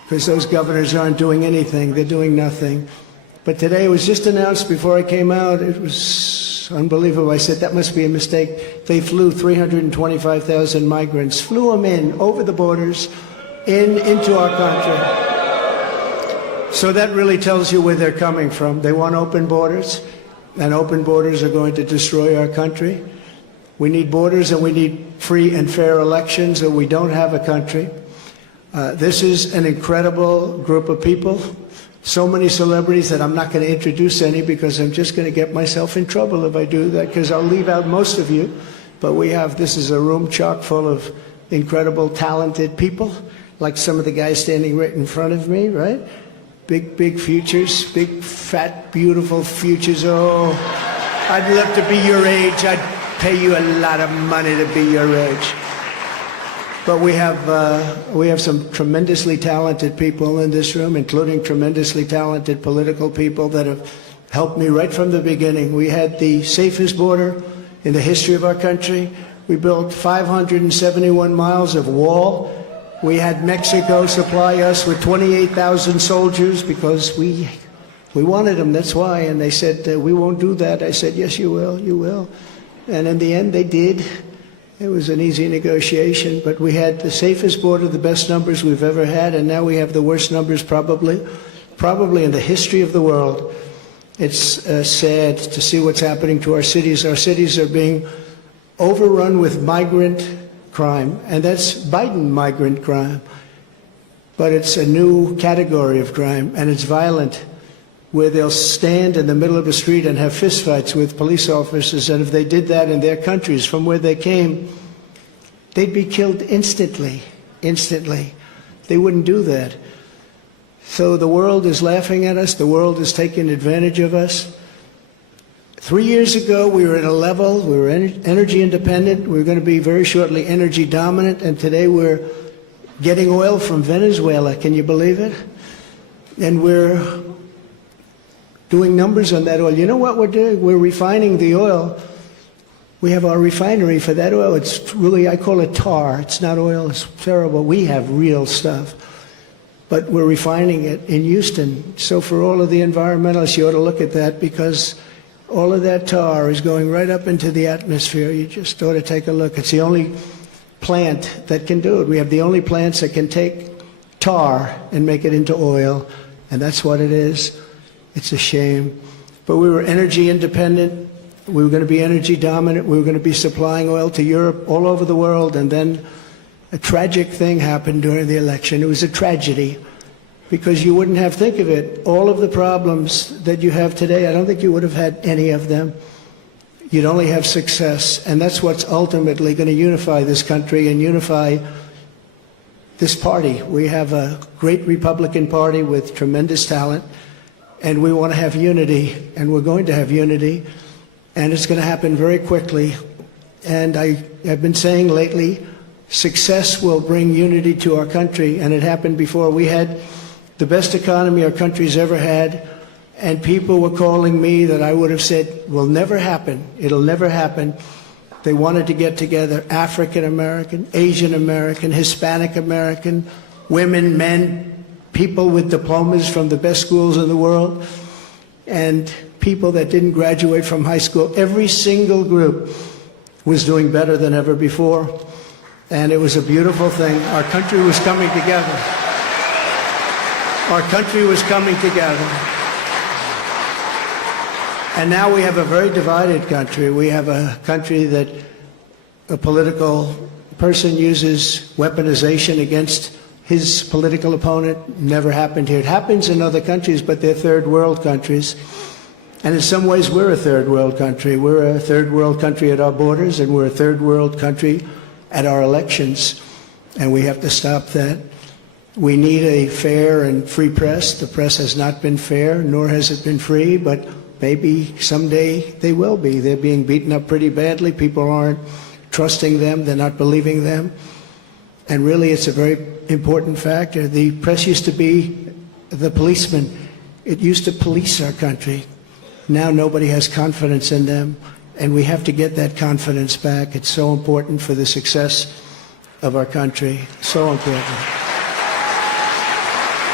because those governors aren't doing anything. They're doing nothing. But today it was just announced before I came out. It was unbelievable. I said, that must be a mistake. They flew 325,000 migrants, flew them in over the borders into our country. So that really tells you where they're coming from. They want open borders, and open borders are going to destroy our country. We need borders, and we need free and fair elections, or we don't have a country. This is an incredible group of people. So many celebrities that I'm not going to introduce any, because I'm just going to get myself in trouble if I do that, because I'll leave out most of you. But this is a room chock full of incredible, talented people, like some of the guys standing right in front of me, right? Big, big futures, big, fat, beautiful futures. Oh, I'd love to be your age. I'd pay you a lot of money to be your age. But we have some tremendously talented people in this room, including tremendously talented political people that have helped me right from the beginning. We had the safest border in the history of our country. We built 571 miles of wall. We had Mexico supply us with 28,000 soldiers because we wanted them, that's why. And they said, we won't do that. I said, yes, you will, you will. And in the end, they did. It was an easy negotiation, but we had the safest border, the best numbers we've ever had, and now we have the worst numbers probably in the history of the world. It's sad to see what's happening to our cities. Our cities are being overrun with migrant crime, and that's Biden migrant crime. But it's a new category of crime, and it's violent, where they'll stand in the middle of a street and have fistfights with police officers, and if they did that in their countries from where they came, they'd be killed instantly. They wouldn't do that. So the world is laughing at us. The world is taking advantage of us. 3 years ago, we were at a level, we were energy independent. We were going to be very shortly energy dominant, and today we're getting oil from Venezuela. Can you believe it? And we're doing numbers on that oil. You know what we're doing? We're refining the oil. We have our refinery for that oil. It's really, I call it tar. It's not oil. It's terrible. We have real stuff. But we're refining it in Houston. So for all of the environmentalists, you ought to look at that, because all of that tar is going right up into the atmosphere. You just ought to take a look. It's the only plant that can do it. We have the only plants that can take tar and make it into oil, and that's what it is. It's a shame. But we were energy independent. We were going to be energy dominant. We were going to be supplying oil to Europe, all over the world. And then a tragic thing happened during the election. It was a tragedy, because you wouldn't have, think of it, all of the problems that you have today, I don't think you would have had any of them. You'd only have success. And that's what's ultimately going to unify this country and unify this party. We have a great Republican Party with tremendous talent. And we want to have unity, and we're going to have unity, and it's going to happen very quickly. And I have been saying lately, success will bring unity to our country, and it happened before. We had the best economy our country's ever had, and people were calling me that I would have said will never happen. It'll never happen. They wanted to get together, African American, Asian American, Hispanic American, women, men, people with diplomas from the best schools in the world, and people that didn't graduate from high school. Every single group was doing better than ever before, and it was a beautiful thing. Our country was coming together. Our country was coming together. And now we have a very divided country. We have a country that a political person uses weaponization against his political opponent. Never happened here. It happens in other countries, but they're third world countries. And in some ways, we're a third world country. We're a third world country at our borders, and we're a third world country at our elections. And we have to stop that. We need a fair and free press. The press has not been fair, nor has it been free, but maybe someday they will be. They're being beaten up pretty badly. People aren't trusting them. They're not believing them. And really, it's a very important factor. The press used to be the policeman. It used to police our country. Now nobody has confidence in them, and we have to get that confidence back. It's so important for the success of our country. So important.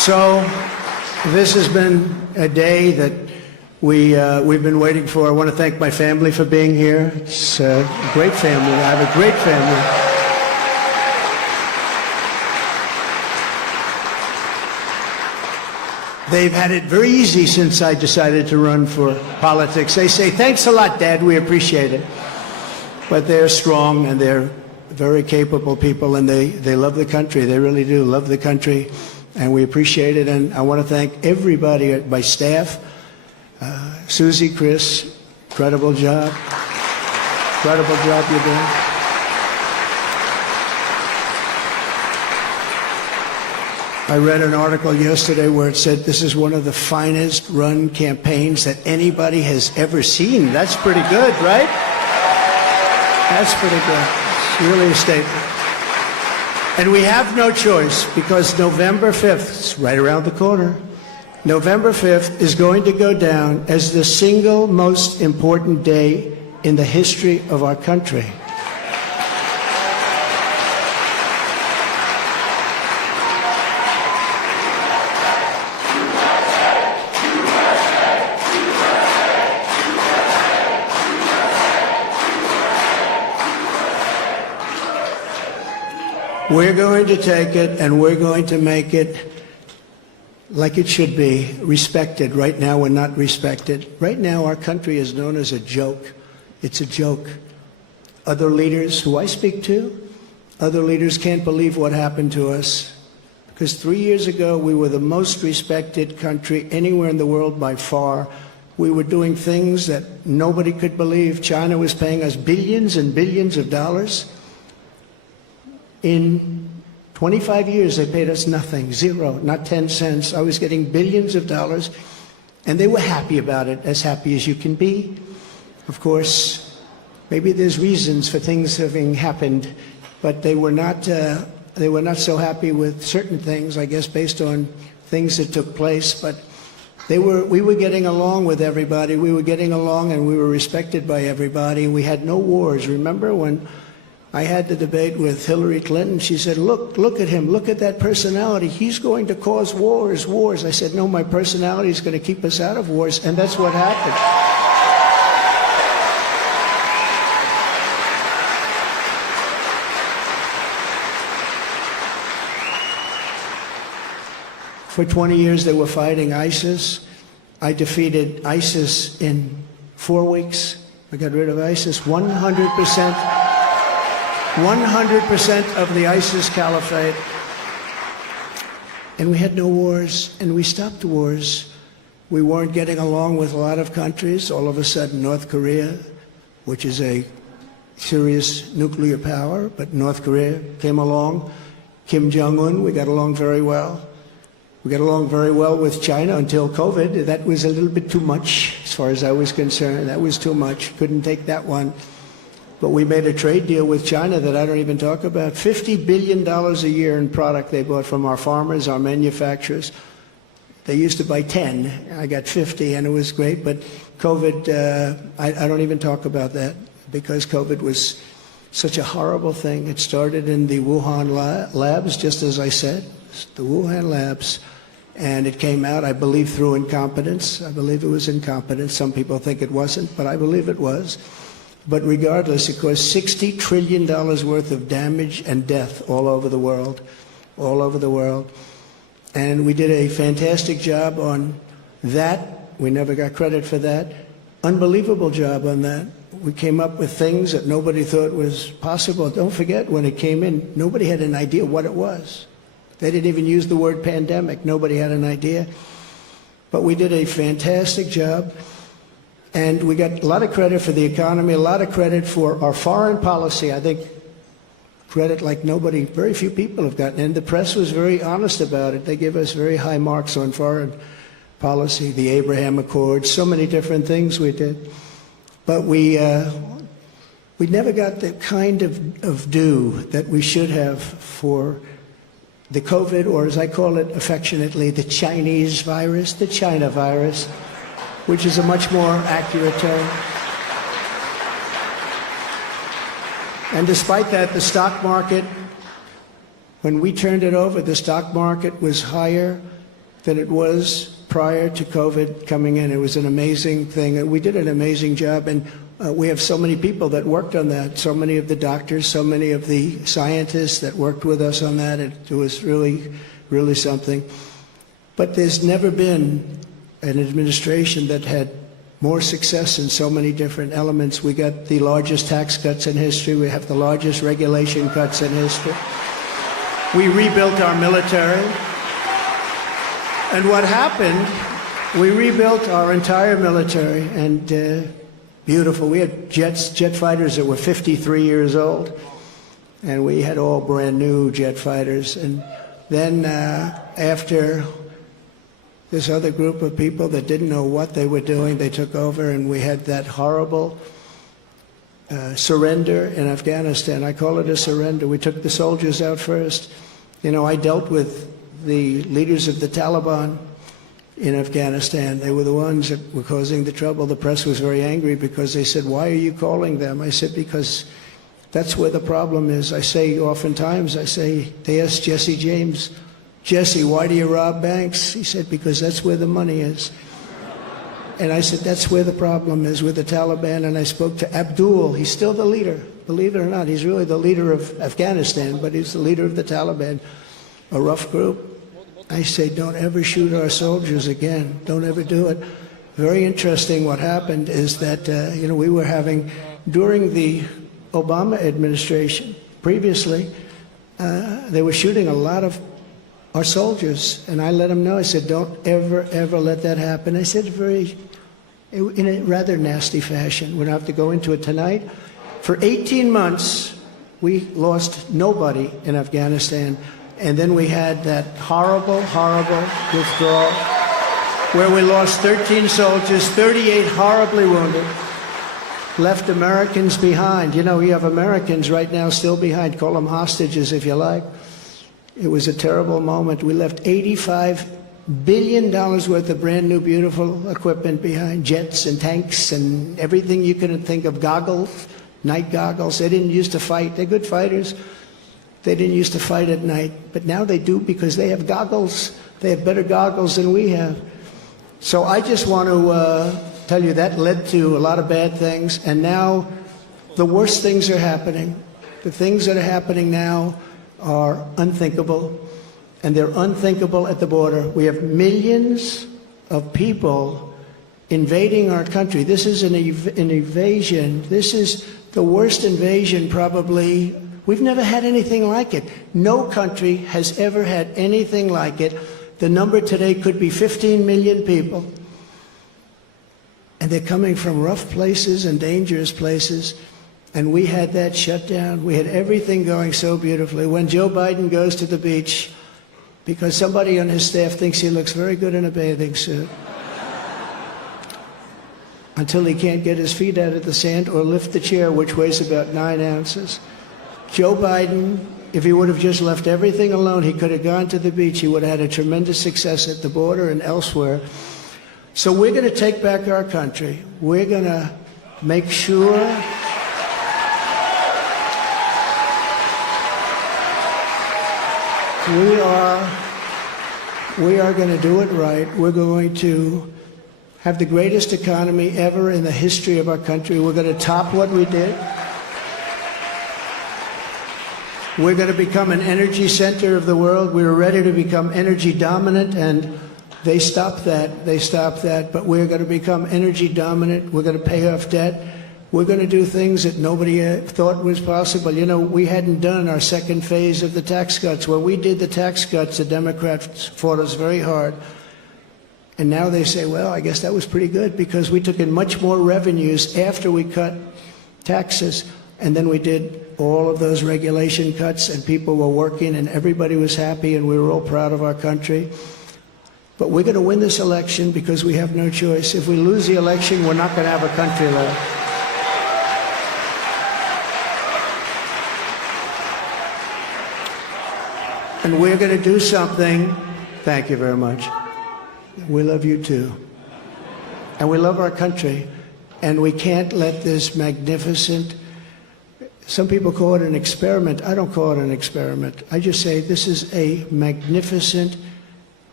So this has been a day that we've been waiting for. I want to thank my family for being here. It's a great family. I have a great family. They've had it very easy since I decided to run for politics. They say, thanks a lot, Dad, we appreciate it. But they're strong and they're very capable people, and they love the country. They really do love the country, and we appreciate it. And I want to thank everybody, my staff, Susie, Chris, incredible job. Incredible job you're doing. I read an article yesterday where it said this is one of the finest run campaigns that anybody has ever seen. That's pretty good, right? That's pretty good. It's really a statement. And we have no choice, because November 5th, it's right around the corner, November 5th is going to go down as the single most important day in the history of our country. We're going to take it and we're going to make it like it should be, respected. Right now we're not respected. Right now our country is known as a joke. It's a joke. Other leaders who I speak to, other leaders can't believe what happened to us. Because 3 years ago we were the most respected country anywhere in the world by far. We were doing things that nobody could believe. China was paying us billions and billions of dollars. In 25 years, they paid us nothing, zero, not 10 cents. I was getting billions of dollars, and they were happy about it, as happy as you can be. Of course, maybe there's reasons for things having happened, but they were not so happy with certain things, I guess, based on things that took place. But we were getting along with everybody. We were getting along, and we were respected by everybody. We had no wars. Remember when I had the debate with Hillary Clinton? She said, look at him, look at that personality. He's going to cause wars. I said, no, my personality is going to keep us out of wars, and that's what happened. For 20 years they were fighting ISIS. I defeated ISIS in 4 weeks. I got rid of ISIS 100%. 100% of the ISIS caliphate. And we had no wars, and we stopped wars. We weren't getting along with a lot of countries. All of a sudden, North Korea, which is a serious nuclear power, but North Korea came along. Kim Jong-un, we got along very well. We got along very well with China until COVID. That was a little bit too much, as far as I was concerned. That was too much. Couldn't take that one. But we made a trade deal with China that I don't even talk about. $50 billion a year in product they bought from our farmers, our manufacturers. They used to buy 10. I got 50, and it was great. But COVID, I don't even talk about that, because COVID was such a horrible thing. It started in the Wuhan labs, just as I said, the Wuhan labs. And it came out, I believe, through incompetence. I believe it was incompetence. Some people think it wasn't, but I believe it was. But regardless, it caused $60 trillion worth of damage and death all over the world, all over the world. And we did a fantastic job on that. We never got credit for that. Unbelievable job on that. We came up with things that nobody thought was possible. Don't forget, when it came in, nobody had an idea what it was. They didn't even use the word pandemic. Nobody had an idea. But we did a fantastic job. And we got a lot of credit for the economy, a lot of credit for our foreign policy. I think credit like nobody, very few people have gotten. And the press was very honest about it. They give us very high marks on foreign policy, the Abraham Accords, so many different things we did. But we never got the kind of due that we should have for the COVID, or as I call it affectionately, the Chinese virus, the China virus, which is a much more accurate term. And despite that, the stock market, when we turned it over, the stock market was higher than it was prior to COVID coming in. It was an amazing thing. And we did an amazing job. And we have so many people that worked on that, so many of the doctors, so many of the scientists that worked with us on that. It was really, really something. But there's never been an administration that had more success in so many different elements. We got the largest tax cuts in history. We have the largest regulation cuts in history. We rebuilt our military. And what happened, we rebuilt our entire military, and beautiful. We had jet fighters that were 53 years old, and we had all brand new jet fighters. And then after this other group of people that didn't know what they were doing, they took over, and we had that horrible surrender in Afghanistan. I call it a surrender. We took the soldiers out first. You know, I dealt with the leaders of the Taliban in Afghanistan. They were the ones that were causing the trouble. The press was very angry because they said, "Why are you calling them?" I said, "Because that's where the problem is." I say oftentimes, they asked Jesse James, "Jesse, why do you rob banks?" He said, "Because that's where the money is." And I said, that's where the problem is with the Taliban. And I spoke to Abdul. He's still the leader. Believe it or not, he's really the leader of Afghanistan, but he's the leader of the Taliban, a rough group. I say, don't ever shoot our soldiers again. Don't ever do it. Very interesting what happened is that, we were having, during the Obama administration, previously, they were shooting a lot of our soldiers. And I let them know, I said, don't ever, ever let that happen. I said in a rather nasty fashion. We don't have to go into it tonight. For 18 months, we lost nobody in Afghanistan. And then we had that horrible, horrible withdrawal where we lost 13 soldiers, 38 horribly wounded, left Americans behind. You know, you have Americans right now still behind. Call them hostages if you like. It was a terrible moment. We left $85 billion worth of brand new, beautiful equipment behind, jets and tanks and everything you can think of, goggles, night goggles. They didn't used to fight. They're good fighters. They didn't used to fight at night, but now they do because they have goggles. They have better goggles than we have. So I just want to tell you that led to a lot of bad things, and now the worst things are happening. The things that are happening now are unthinkable, and they're unthinkable at the border. We have millions of people invading our country. This is an invasion. This is the worst invasion probably. We've never had anything like it. No country has ever had anything like it. The number today could be 15 million people. And they're coming from rough places and dangerous places. And we had that shut down. We had everything going so beautifully. When Joe Biden goes to the beach, because somebody on his staff thinks he looks very good in a bathing suit, until he can't get his feet out of the sand or lift the chair, which weighs about 9 ounces. Joe Biden, if he would have just left everything alone, he could have gone to the beach. He would have had a tremendous success at the border and elsewhere. So we're going to take back our country. We're going to make sure we are going to do it right. We're going to have the greatest economy ever in the history of our country. We're going to top what we did. We're going to become an energy center of the world. We were ready to become energy dominant, and they stopped that. They stopped that. But we're going to become energy dominant. We're going to pay off debt. We're going to do things that nobody thought was possible. You know, we hadn't done our second phase of the tax cuts. When we did the tax cuts, the Democrats fought us very hard. And now they say, well, I guess that was pretty good because we took in much more revenues after we cut taxes. And then we did all of those regulation cuts, and people were working, and everybody was happy, and we were all proud of our country. But we're going to win this election because we have no choice. If we lose the election, we're not going to have a country left. And we're going to do something. Thank you very much. We love you too. And we love our country. And we can't let this magnificent, some people call it an experiment. I don't call it an experiment. I just say this is a magnificent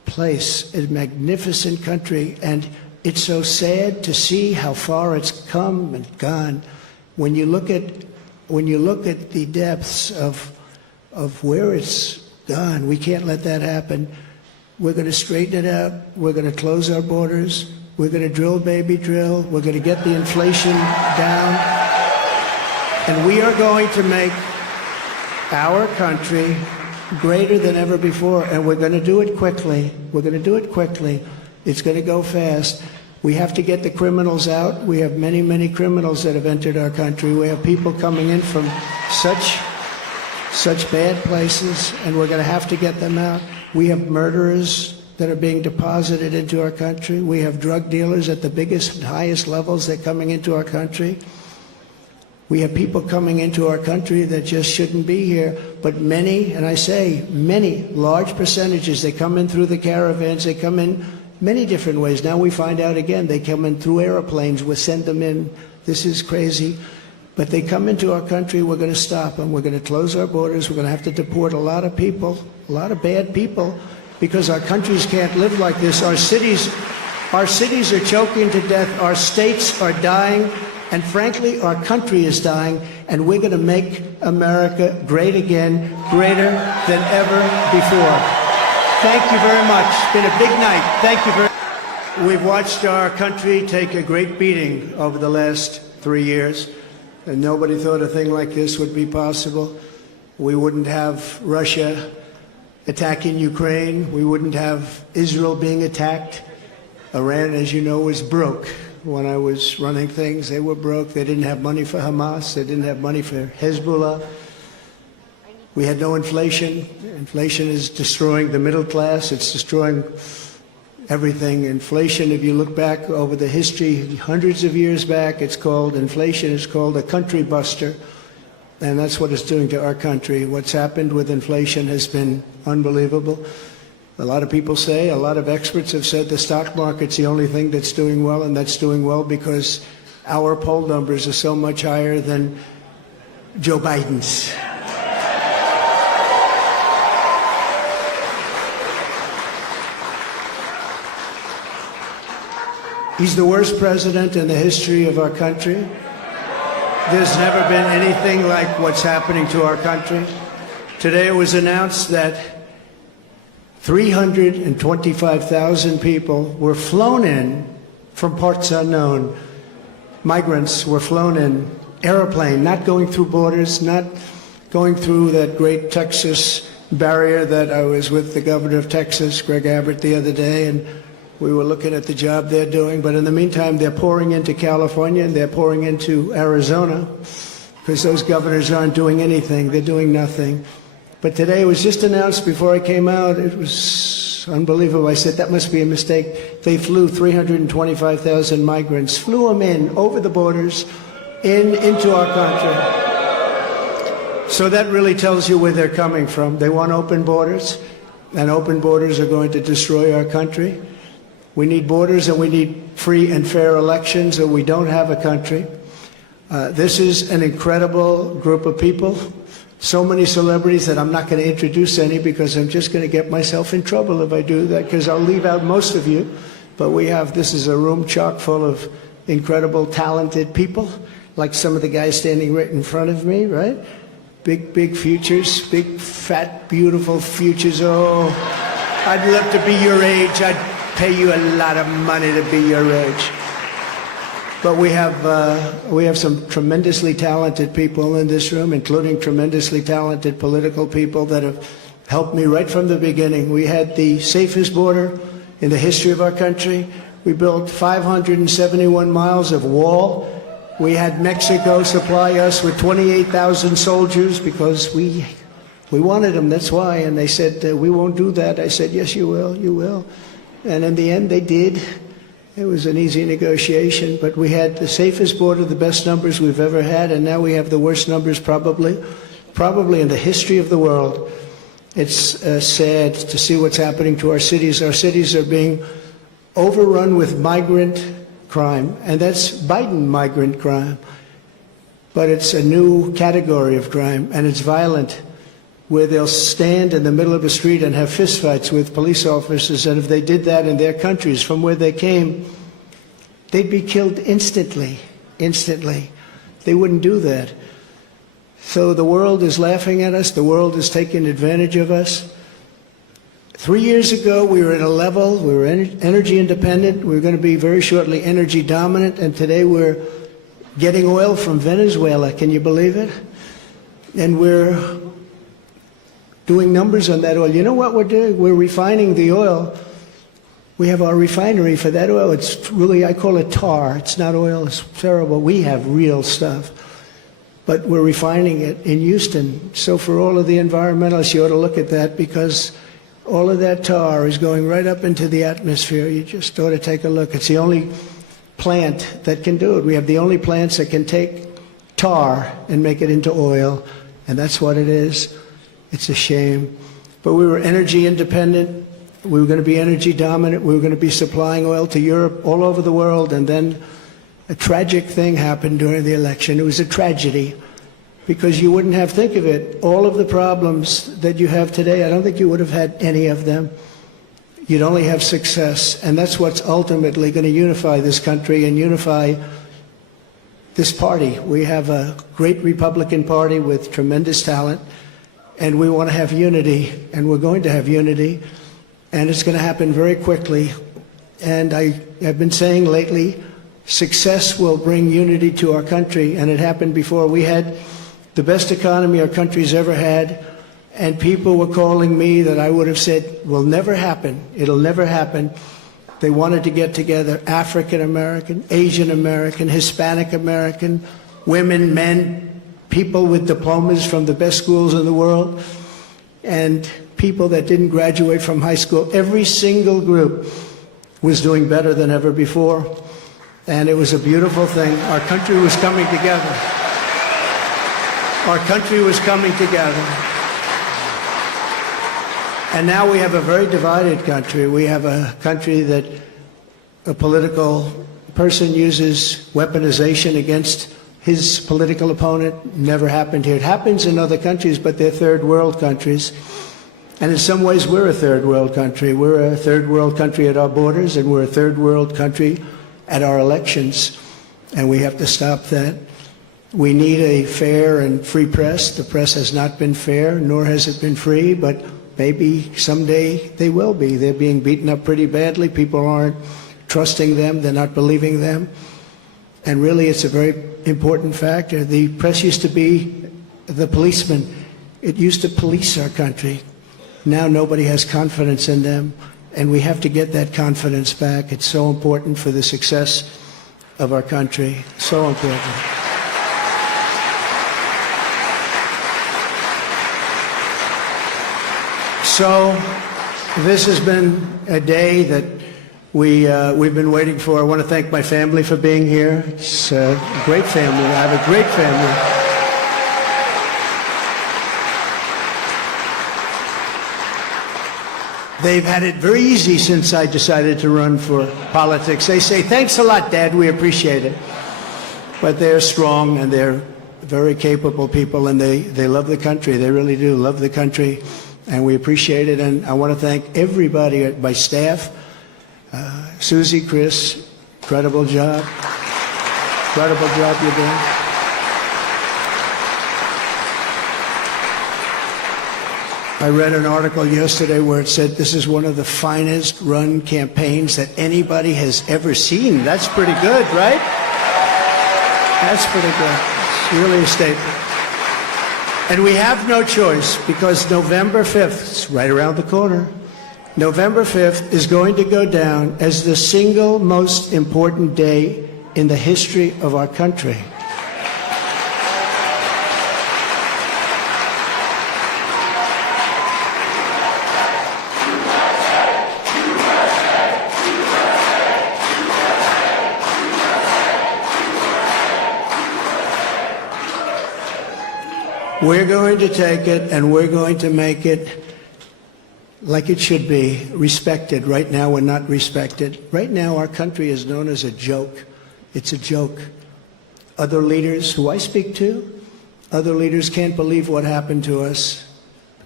place, a magnificent country, and it's so sad to see how far it's come and gone. When you look at the depths of where it's gone, we can't let that happen. We're going to straighten it out. We're going to close our borders. We're going to drill, baby, drill. We're going to get the inflation down. And we are going to make our country greater than ever before. And we're going to do it quickly. We're going to do it quickly. It's going to go fast. We have to get the criminals out. We have many, many criminals that have entered our country. We have people coming in from such bad places, and we're going to have to get them out. We have murderers that are being deposited into our country. We have drug dealers at the biggest and highest levels that are coming into our country. We have people coming into our country that just shouldn't be here. But many, and I say many, large percentages, they come in through the caravans. They come in many different ways. Now we find out again, they come in through airplanes. We send them in. This is crazy. But they come into our country. We're going to stop them. We're going to close our borders. We're going to have to deport a lot of people, a lot of bad people, because our countries can't live like this. Our cities are choking to death. Our states are dying. And frankly, our country is dying. And we're going to make America great again, greater than ever before. Thank you very much. It's been a big night. Thank you very much. We've watched our country take a great beating over the last 3 years. And nobody thought a thing like this would be possible. We wouldn't have Russia attacking Ukraine. We wouldn't have Israel being attacked. Iran, as you know, was broke. When I was running things, they were broke. They didn't have money for Hamas. They didn't have money for Hezbollah. We had no inflation. Inflation is destroying the middle class. It's destroying everything. Inflation, if you look back over the history, hundreds of years back, inflation is called a country buster. And that's what it's doing to our country. What's happened with inflation has been unbelievable. A lot of people say, a lot of experts have said the stock market's the only thing that's doing well, and that's doing well because our poll numbers are so much higher than Joe Biden's. He's the worst president in the history of our country. There's never been anything like what's happening to our country. Today it was announced that 325,000 people were flown in from parts unknown. Migrants were flown in, airplane, not going through borders, not going through that great Texas barrier that I was with the governor of Texas, Greg Abbott, the other day, and we were looking at the job they're doing. But in the meantime, they're pouring into California and they're pouring into Arizona because those governors aren't doing anything. They're doing nothing. But today it was just announced before I came out. It was unbelievable. I said, that must be a mistake. They flew 325,000 migrants, flew them in over the borders into our country. So that really tells you where they're coming from. They want open borders, and open borders are going to destroy our country. We need borders and we need free and fair elections, or we don't have a country. This is an incredible group of people. So many celebrities that I'm not going to introduce any because I'm just going to get myself in trouble if I do that, because I'll leave out most of you. But this is a room chock full of incredible, talented people, like some of the guys standing right in front of me, right? Big futures, big, fat, beautiful futures. Oh, I'd love to be your age. I'd pay you a lot of money to be your age. But we have some tremendously talented people in this room, including tremendously talented political people that have helped me right from the beginning. We had the safest border in the history of our country. We built 571 miles of wall. We had Mexico supply us with 28,000 soldiers because we wanted them, that's why. And they said, we won't do that. I said, yes, you will, you will. And in the end, they did. It was an easy negotiation, but we had the safest border, the best numbers we've ever had, and now we have the worst numbers probably in the history of the world. It's sad to see what's happening to our cities. Our cities are being overrun with migrant crime, and that's Biden migrant crime. But it's a new category of crime, and it's violent. where they'll stand in the middle of a street and have fistfights with police officers, and if they did that in their countries from where they came, they'd be killed instantly, instantly. They wouldn't do that. So the world is laughing at us. The world is taking advantage of us. 3 years ago, we were at a level, we were energy independent. We were going to be very shortly energy dominant, and today we're getting oil from Venezuela. Can you believe it? And we're doing numbers on that oil. You know what we're doing? We're refining the oil. We have our refinery for that oil. It's really, I call it tar. It's not oil. It's terrible. We have real stuff. But we're refining it in Houston. So for all of the environmentalists, you ought to look at that, because all of that tar is going right up into the atmosphere. You just ought to take a look. It's the only plant that can do it. We have the only plants that can take tar and make it into oil, and that's what it is. It's a shame. But we were energy independent. We were going to be energy dominant. We were going to be supplying oil to Europe, all over the world. And then a tragic thing happened during the election. It was a tragedy, because you wouldn't have, think of it, all of the problems that you have today, I don't think you would have had any of them. You'd only have success. And that's what's ultimately going to unify this country and unify this party. We have a great Republican Party with tremendous talent. And we want to have unity, and we're going to have unity, and it's going to happen very quickly. And I have been saying lately, success will bring unity to our country, and it happened before. We had the best economy our country's ever had, and people were calling me that I would have said will never happen. It'll never happen. They wanted to get together, African American, Asian American, Hispanic American, women, men, people with diplomas from the best schools in the world, and people that didn't graduate from high school. Every single group was doing better than ever before, and it was a beautiful thing. Our country was coming together. Our country was coming together. And now we have a very divided country. We have a country that a political person uses weaponization against his political opponent. Never happened here. It happens in other countries, but they're third world countries. And in some ways, we're a third world country. We're a third world country at our borders, and we're a third world country at our elections. And we have to stop that. We need a fair and free press. The press has not been fair, nor has it been free, but maybe someday they will be. They're being beaten up pretty badly. People aren't trusting them. They're not believing them. And really, it's a very important factor. The press used to be the policeman. It used to police our country. Now nobody has confidence in them, and we have to get that confidence back. It's so important for the success of our country. So important. So this has been a day that we've been waiting for. I want to thank my family for being here. It's a great family. I have a great family. They've had it very easy since I decided to run for politics. They say, thanks a lot, Dad, we appreciate it. But they're strong, and they're very capable people, and they love the country. They really do love the country, and we appreciate it. And I want to thank everybody at my staff. Susie, Chris, incredible job. Incredible job you're doing. I read an article yesterday where it said this is one of the finest run campaigns that anybody has ever seen. That's pretty good, right? That's pretty good. It's really a statement. And we have no choice, because November 5th, it's right around the corner, November 5th is going to go down as the single most important day in the history of our country. We're going to take it, and we're going to make it like it should be, respected. Right now, we're not respected. Right now, our country is known as a joke. It's a joke. Other leaders who I speak to, other leaders can't believe what happened to us.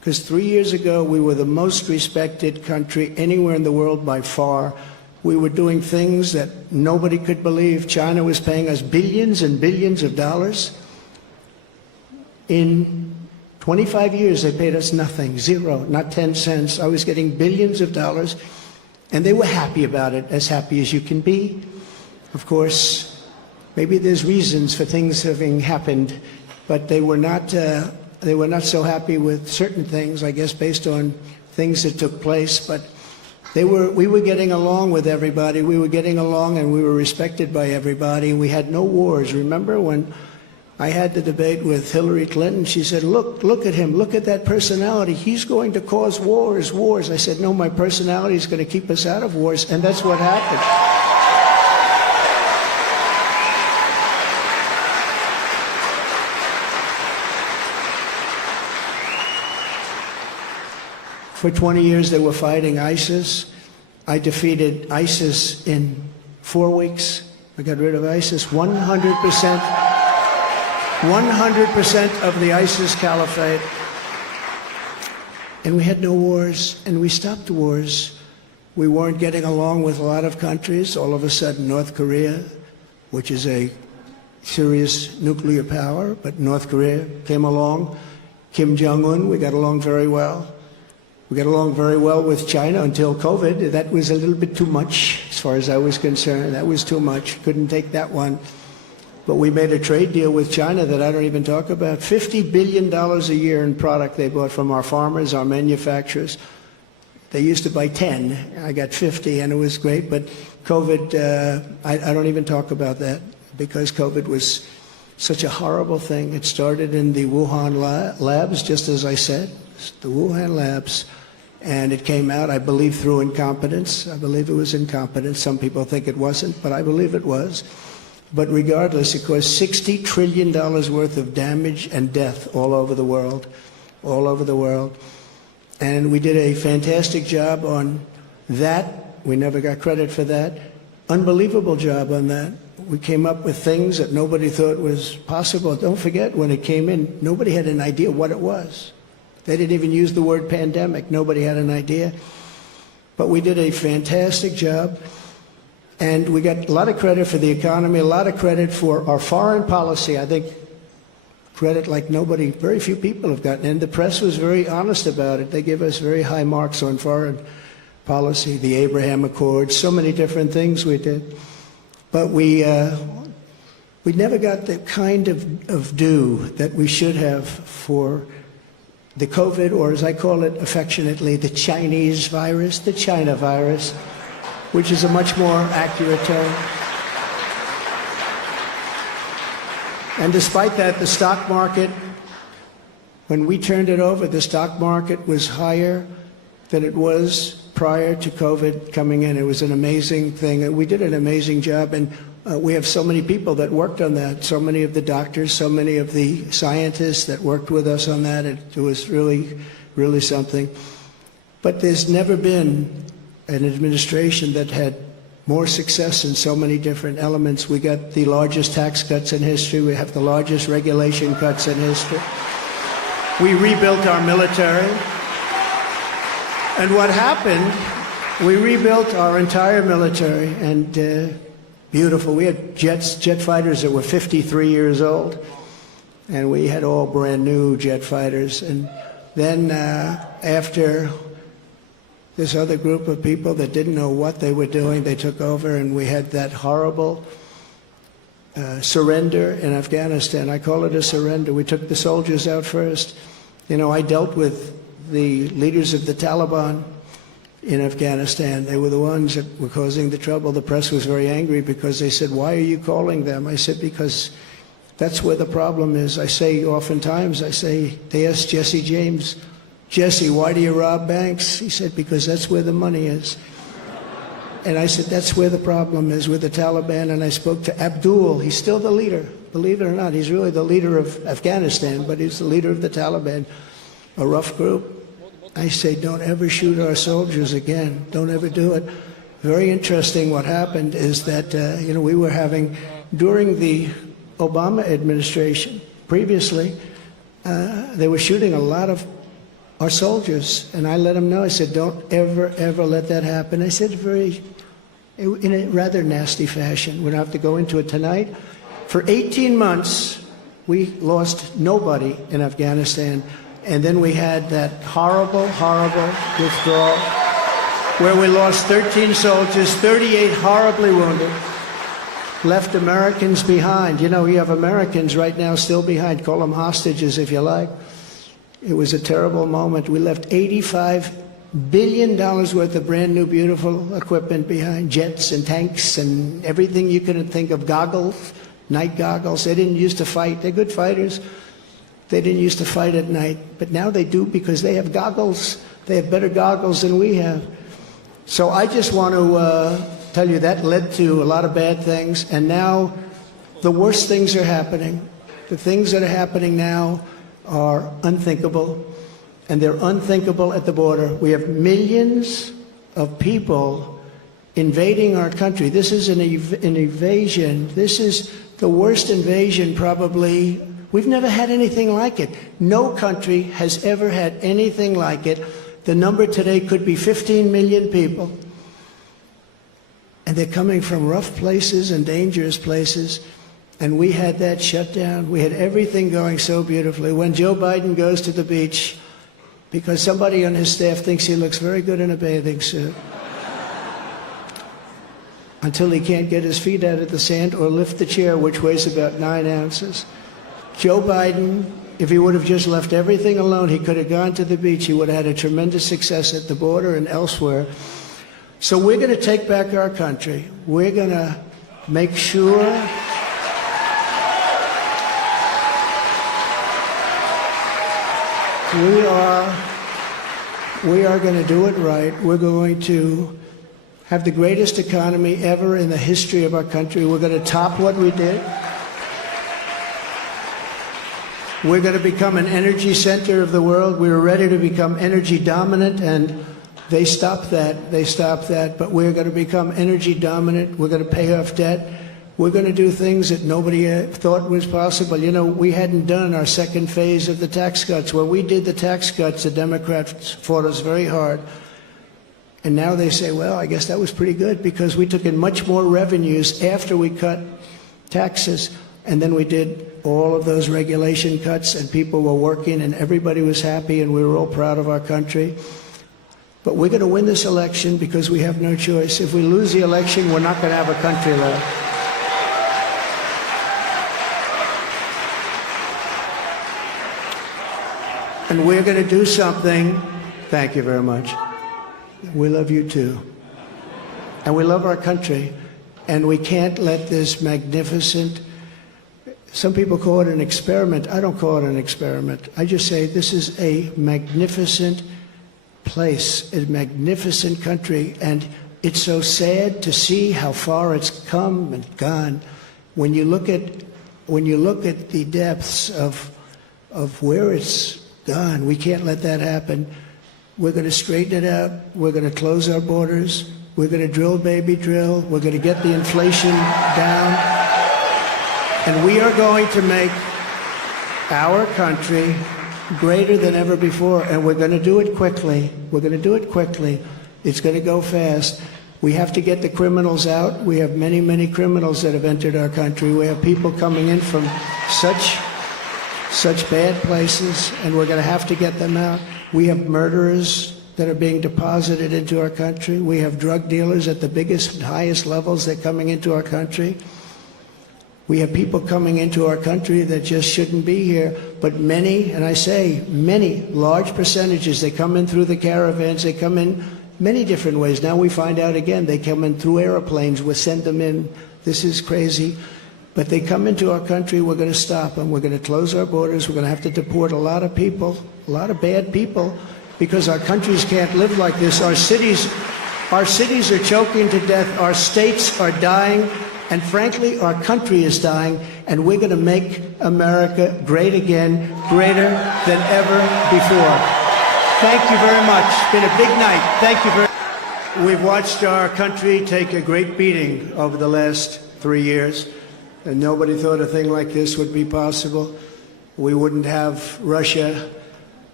Because 3 years ago, we were the most respected country anywhere in the world by far. We were doing things that nobody could believe. China was paying us billions and billions of dollars. In 25 years, they paid us nothing, zero, not 10 cents. I was getting billions of dollars, and they were happy about it, as happy as you can be. Of course, maybe there's reasons for things having happened, but they were not so happy with certain things, I guess, based on things that took place. But we were getting along with everybody. We were getting along, and we were respected by everybody. We had no wars. Remember when I had the debate with Hillary Clinton? She said, look at him. Look at that personality. He's going to cause wars. I said, no, my personality is going to keep us out of wars. And that's what happened. For 20 years, they were fighting ISIS. I defeated ISIS in 4 weeks. I got rid of ISIS 100%. 100% of the ISIS caliphate. And we had no wars, and we stopped wars. We weren't getting along with a lot of countries. All of a sudden, North Korea, which is a serious nuclear power, but North Korea came along. Kim Jong-un, we got along very well. We got along very well with China until COVID. That was a little bit too much, as far as I was concerned. That was too much. Couldn't take that one. But we made a trade deal with China that I don't even talk about. $50 billion a year in product they bought from our farmers, our manufacturers. They used to buy 10. I got 50, and it was great. But COVID, I don't even talk about that, because COVID was such a horrible thing. It started in the Wuhan labs, just as I said, the Wuhan labs. And it came out, I believe, through incompetence. I believe it was incompetence. Some people think it wasn't, but I believe it was. But regardless, it caused $60 trillion worth of damage and death all over the world, all over the world. And we did a fantastic job on that. We never got credit for that. Unbelievable job on that. We came up with things that nobody thought was possible. Don't forget, when it came in, nobody had an idea what it was. They didn't even use the word pandemic. Nobody had an idea. But we did a fantastic job. And we got a lot of credit for the economy, a lot of credit for our foreign policy. I think credit like nobody, very few people have gotten. And the press was very honest about it. They gave us very high marks on foreign policy, the Abraham Accords, so many different things we did. But we never got the kind of due that we should have for the COVID, or as I call it affectionately, the Chinese virus, the China virus, which is a much more accurate term. And despite that, the stock market, when we turned it over, the stock market was higher than it was prior to COVID coming in. It was an amazing thing. We did an amazing job, and we have so many people that worked on that, so many of the doctors, so many of the scientists that worked with us on that. It was really, really something. But there's never been an administration that had more success in so many different elements. We got the largest tax cuts in history. We have the largest regulation cuts in history. We rebuilt our military. And what happened, we rebuilt our entire military, and beautiful. We had jet fighters that were 53 years old, and we had all brand new jet fighters. And then after this other group of people that didn't know what they were doing, they took over, and we had that horrible surrender in Afghanistan. I call it a surrender. We took the soldiers out first. You know, I dealt with the leaders of the Taliban in Afghanistan. They were the ones that were causing the trouble. The press was very angry because they said, "Why are you calling them?" I said, "Because that's where the problem is." I say oftentimes, they asked Jesse James, "Jesse, why do you rob banks?" He said, "Because that's where the money is." And I said, that's where the problem is, with the Taliban. And I spoke to Abdul. He's still the leader. Believe it or not, he's really the leader of Afghanistan, but he's the leader of the Taliban, a rough group. I say, don't ever shoot our soldiers again. Don't ever do it. Very interesting what happened is that, we were having, during the Obama administration, previously, they were shooting a lot of our soldiers. And I let them know, I said, don't ever, ever let that happen. I said in a rather nasty fashion. We don't have to go into it tonight. For 18 months, we lost nobody in Afghanistan. And then we had that horrible, horrible withdrawal where we lost 13 soldiers, 38 horribly wounded, left Americans behind. You know, you have Americans right now still behind. Call them hostages if you like. It was a terrible moment. We left $85 billion worth of brand new, beautiful equipment behind, jets and tanks and everything you could think of, goggles, night goggles. They didn't used to fight. They're good fighters. They didn't used to fight at night, but now they do because they have goggles. They have better goggles than we have. So I just want to tell you that led to a lot of bad things, and now the worst things are happening. The things that are happening now are unthinkable, and they're unthinkable at the border. We have millions of people invading our country. This is an invasion. This is the worst invasion probably. We've never had anything like it. No country has ever had anything like it. The number today could be 15 million people. And they're coming from rough places and dangerous places. And we had that shut down. We had everything going so beautifully. When Joe Biden goes to the beach, because somebody on his staff thinks he looks very good in a bathing suit, until he can't get his feet out of the sand or lift the chair, which weighs about 9 ounces. Joe Biden, if he would have just left everything alone, he could have gone to the beach. He would have had a tremendous success at the border and elsewhere. So we're going to take back our country. We're going to make sure we are going to do it right. We're going to have the greatest economy ever in the history of our country. We're going to top what we did. We're going to become an energy center of the world. We were ready to become energy dominant, and they stopped that. They stopped that. But we're going to become energy dominant. We're going to pay off debt. We're going to do things that nobody thought was possible. You know, we hadn't done our second phase of the tax cuts. When we did the tax cuts, the Democrats fought us very hard. And now they say, well, I guess that was pretty good because we took in much more revenues after we cut taxes. And then we did all of those regulation cuts, and people were working, and everybody was happy, and we were all proud of our country. But we're going to win this election because we have no choice. If we lose the election, we're not going to have a country left. And we're going to do something. Thank you very much. We love you too. And we love our country. And we can't let this magnificent, some people call it an experiment. I don't call it an experiment. I just say this is a magnificent place, a magnificent country. And it's so sad to see how far it's come and gone. When you look at the depths of where it's gone, we can't let that happen. We're going to straighten it out. We're going to close our borders. We're going to drill, baby, drill. We're going to get the inflation down. And we are going to make our country greater than ever before. And we're going to do it quickly. We're going to do it quickly. It's going to go fast. We have to get the criminals out. We have many, many criminals that have entered our country. We have people coming in from such bad places, and we're going to have to get them out. We have murderers that are being deposited into our country. We have drug dealers at the biggest and highest levels that are coming into our country. We have people coming into our country that just shouldn't be here, but many, and I say many, large percentages, they come in through the caravans, they come in many different ways. Now we find out again, they come in through airplanes, we send them in. This is crazy. But they come into our country, we're going to stop them. We're going to close our borders. We're going to have to deport a lot of people, a lot of bad people, because our countries can't live like this. Our cities are choking to death. Our states are dying. And frankly, our country is dying. And we're going to make America great again, greater than ever before. Thank you very much. It's been a big night. Thank you very much. We've watched our country take a great beating over the last 3 years. And nobody thought a thing like this would be possible. We wouldn't have Russia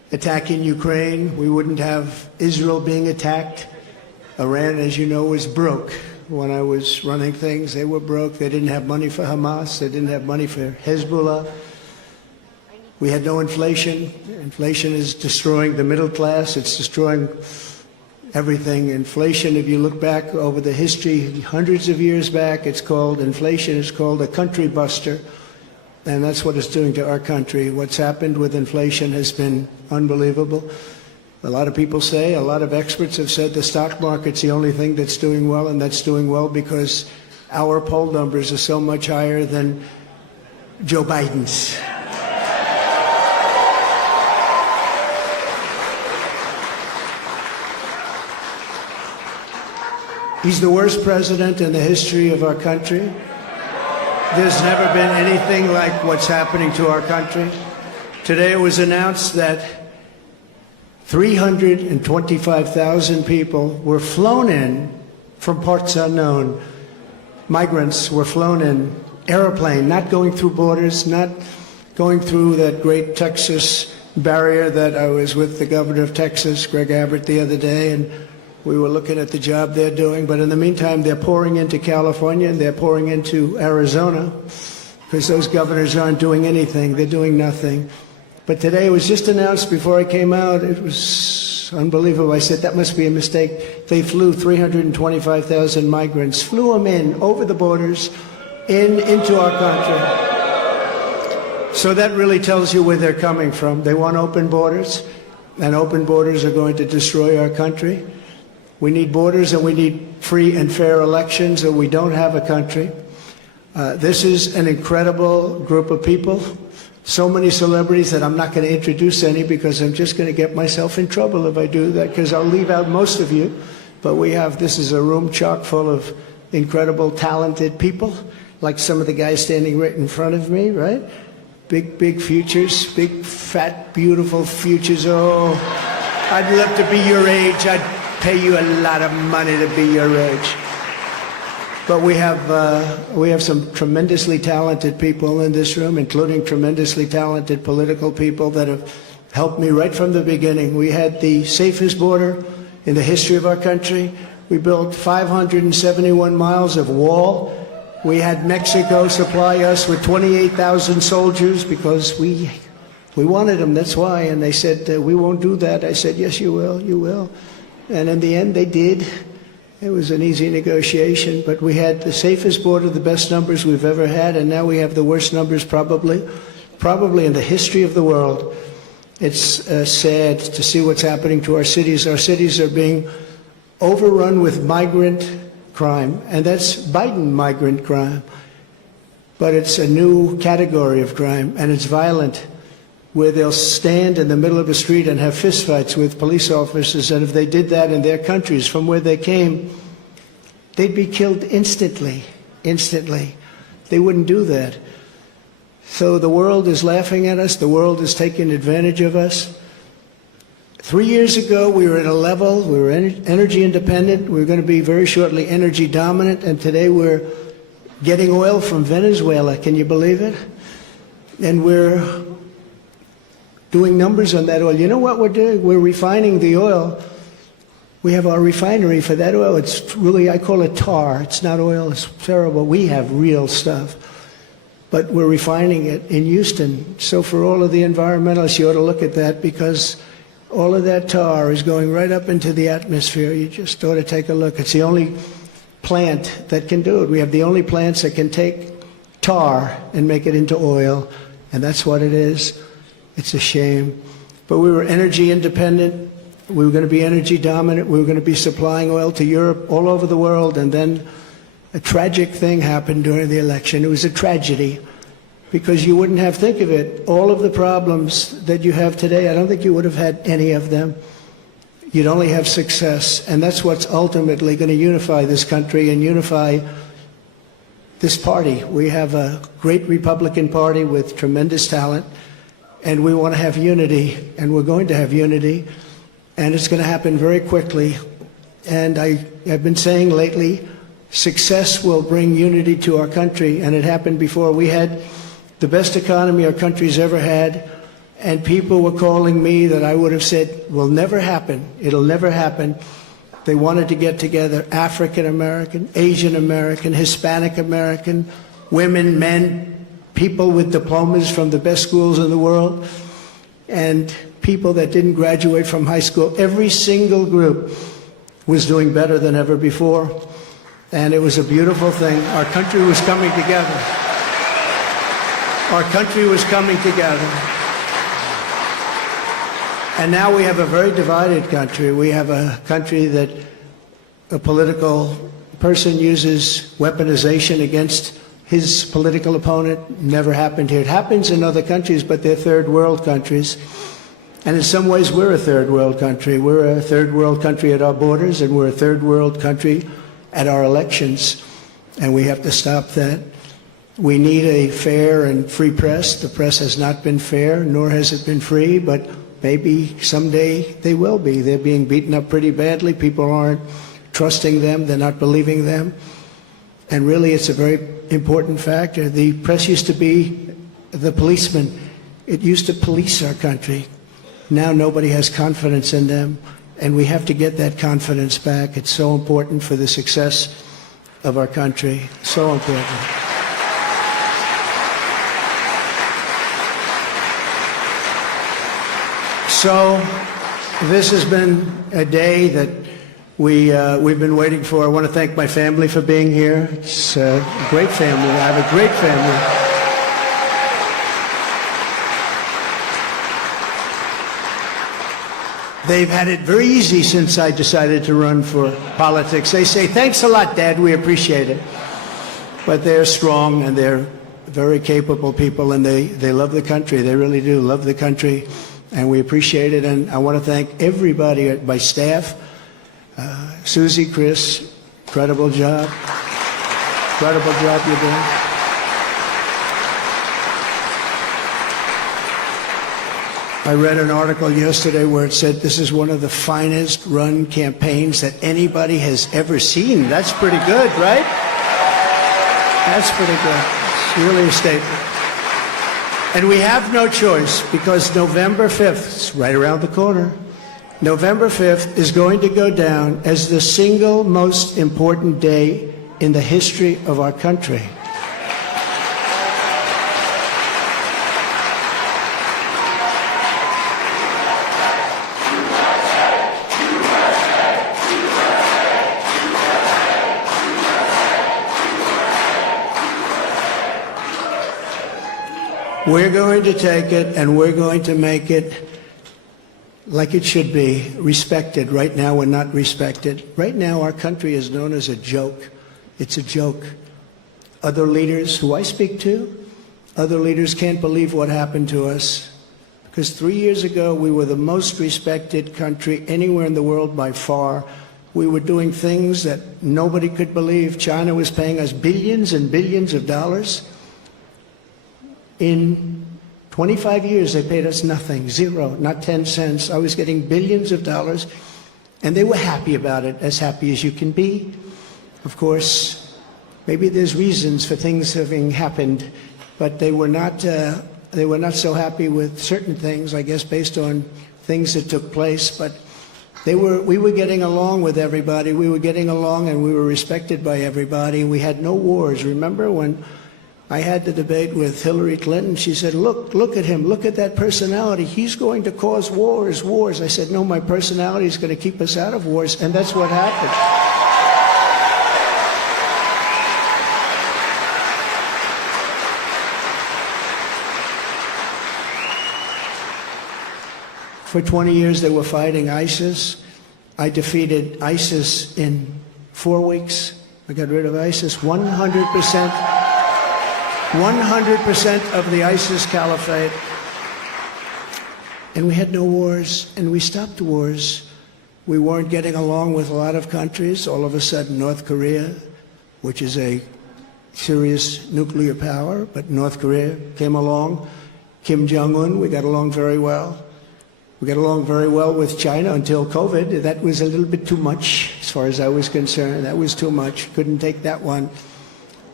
attacking Ukraine. We wouldn't have Israel being attacked. Iran, as you know, was broke. When I was running things, they were broke. They didn't have money for Hamas. They didn't have money for Hezbollah. We had no inflation. Inflation is destroying the middle class. It's destroying everything. Inflation, if you look back over the history, hundreds of years back, inflation is called a country buster. And that's what it's doing to our country. What's happened with inflation has been unbelievable. A lot of people say, a lot of experts have said the stock market's the only thing that's doing well, and that's doing well because our poll numbers are so much higher than Joe Biden's. He's the worst president in the history of our country. There's never been anything like what's happening to our country. Today it was announced that 325,000 people were flown in from parts unknown. Migrants were flown in, airplane, not going through borders, not going through that great Texas barrier that I was with the governor of Texas, Greg Abbott, the other day, and we were looking at the job they're doing. But in the meantime, they're pouring into California and they're pouring into Arizona because those governors aren't doing anything. They're doing nothing. But today it was just announced before I came out. It was unbelievable. I said, that must be a mistake. They flew 325,000 migrants, flew them in over the borders into our country. So that really tells you where they're coming from. They want open borders, and open borders are going to destroy our country. We need borders and we need free and fair elections, or we don't have a country. This is an incredible group of people. So many celebrities that I'm not going to introduce any because I'm just going to get myself in trouble if I do that, because I'll leave out most of you. But this is a room chock full of incredible, talented people, like some of the guys standing right in front of me, right? Big futures, big, fat, beautiful futures. Oh, I'd love to be your age. I'd pay you a lot of money to be your age. But we have some tremendously talented people in this room, including tremendously talented political people that have helped me right from the beginning. We had the safest border in the history of our country. We built 571 miles of wall. We had Mexico supply us with 28,000 soldiers because we wanted them, that's why. And they said, we won't do that. I said, yes, you will, you will. And in the end, they did. It was an easy negotiation, but we had the safest border, the best numbers we've ever had, and now we have the worst numbers probably in the history of the world. It's sad to see what's happening to our cities. Our cities are being overrun with migrant crime, and that's Biden migrant crime. But it's a new category of crime, and it's violent, where they'll stand in the middle of the street and have fistfights with police officers, and if they did that in their countries from where they came, they'd be killed instantly. They wouldn't do that. So the world is laughing at us. The world is taking advantage of us. 3 years ago, we were at a level, we were energy independent. We were going to be very shortly energy dominant, and today we're getting oil from Venezuela. Can you believe it? And we're doing numbers on that oil. You know what we're doing? We're refining the oil. We have our refinery for that oil. It's really, I call it tar. It's not oil. It's terrible. We have real stuff. But we're refining it in Houston. So for all of the environmentalists, you ought to look at that, because all of that tar is going right up into the atmosphere. You just ought to take a look. It's the only plant that can do it. We have the only plants that can take tar and make it into oil, and that's what it is. It's a shame. But we were energy independent. We were going to be energy dominant. We were going to be supplying oil to Europe, all over the world. And then a tragic thing happened during the election. It was a tragedy, because you wouldn't have, think of it, all of the problems that you have today, I don't think you would have had any of them. You'd only have success. And that's what's ultimately going to unify this country and unify this party. We have a great Republican Party with tremendous talent. And we want to have unity, and we're going to have unity, and it's going to happen very quickly. And I have been saying lately, success will bring unity to our country, and it happened before. We had the best economy our country's ever had, and people were calling me that I would have said will never happen. It'll never happen. They wanted to get together, African American, Asian American, Hispanic American, women, men, people with diplomas from the best schools in the world, and people that didn't graduate from high school. Every single group was doing better than ever before, and it was a beautiful thing. Our country was coming together. Our country was coming together. And now we have a very divided country. We have a country that a political person uses weaponization against his political opponent. Never happened here. It happens in other countries, but they're third world countries. And in some ways, we're a third world country. We're a third world country at our borders, and we're a third world country at our elections. And we have to stop that. We need a fair and free press. The press has not been fair, nor has it been free, but maybe someday they will be. They're being beaten up pretty badly. People aren't trusting them. They're not believing them. And really, it's a very important factor. The press used to be the policeman. It used to police our country. Now nobody has confidence in them, and we have to get that confidence back. It's so important for the success of our country. So important. So this has been a day that we've been waiting for. I want to thank my family for being here. It's a great family. I have a great family. They've had it very easy since I decided to run for politics. They say, thanks a lot, Dad, we appreciate it. But they're strong, and they're very capable people, and they love the country. They really do love the country, and we appreciate it. And I want to thank everybody at my staff. Susie, Chris, incredible job. Incredible job you're doing. I read an article yesterday where it said this is one of the finest run campaigns that anybody has ever seen. That's pretty good, right? That's pretty good. It's really a statement. And we have no choice, because November 5th, it's right around the corner, November 5th is going to go down as the single most important day in the history of our country. We're going to take it, and we're going to make it like it should be, respected. Right now, we're not respected. Right now, our country is known as a joke. It's a joke. Other leaders who I speak to, other leaders can't believe what happened to us. Because 3 years ago, we were the most respected country anywhere in the world by far. We were doing things that nobody could believe. China was paying us billions and billions of dollars. In 25 years, they paid us nothing, zero, not 10 cents. I was getting billions of dollars, and they were happy about it, as happy as you can be. Of course, maybe there's reasons for things having happened, but they were not so happy with certain things, I guess, based on things that took place. But we were getting along with everybody. We were getting along, and we were respected by everybody. We had no wars. Remember when I had the debate with Hillary Clinton? She said, look at him, look at that personality. He's going to cause wars. I said, no, my personality is going to keep us out of wars, and that's what happened. For 20 years, they were fighting ISIS. I defeated ISIS in 4 weeks. I got rid of ISIS 100%. 100% of the ISIS caliphate. And we had no wars, and we stopped wars. We weren't getting along with a lot of countries. All of a sudden, North Korea, which is a serious nuclear power, but North Korea came along. Kim Jong-un, we got along very well. We got along very well with China until COVID. That was a little bit too much, as far as I was concerned. That was too much. Couldn't take that one.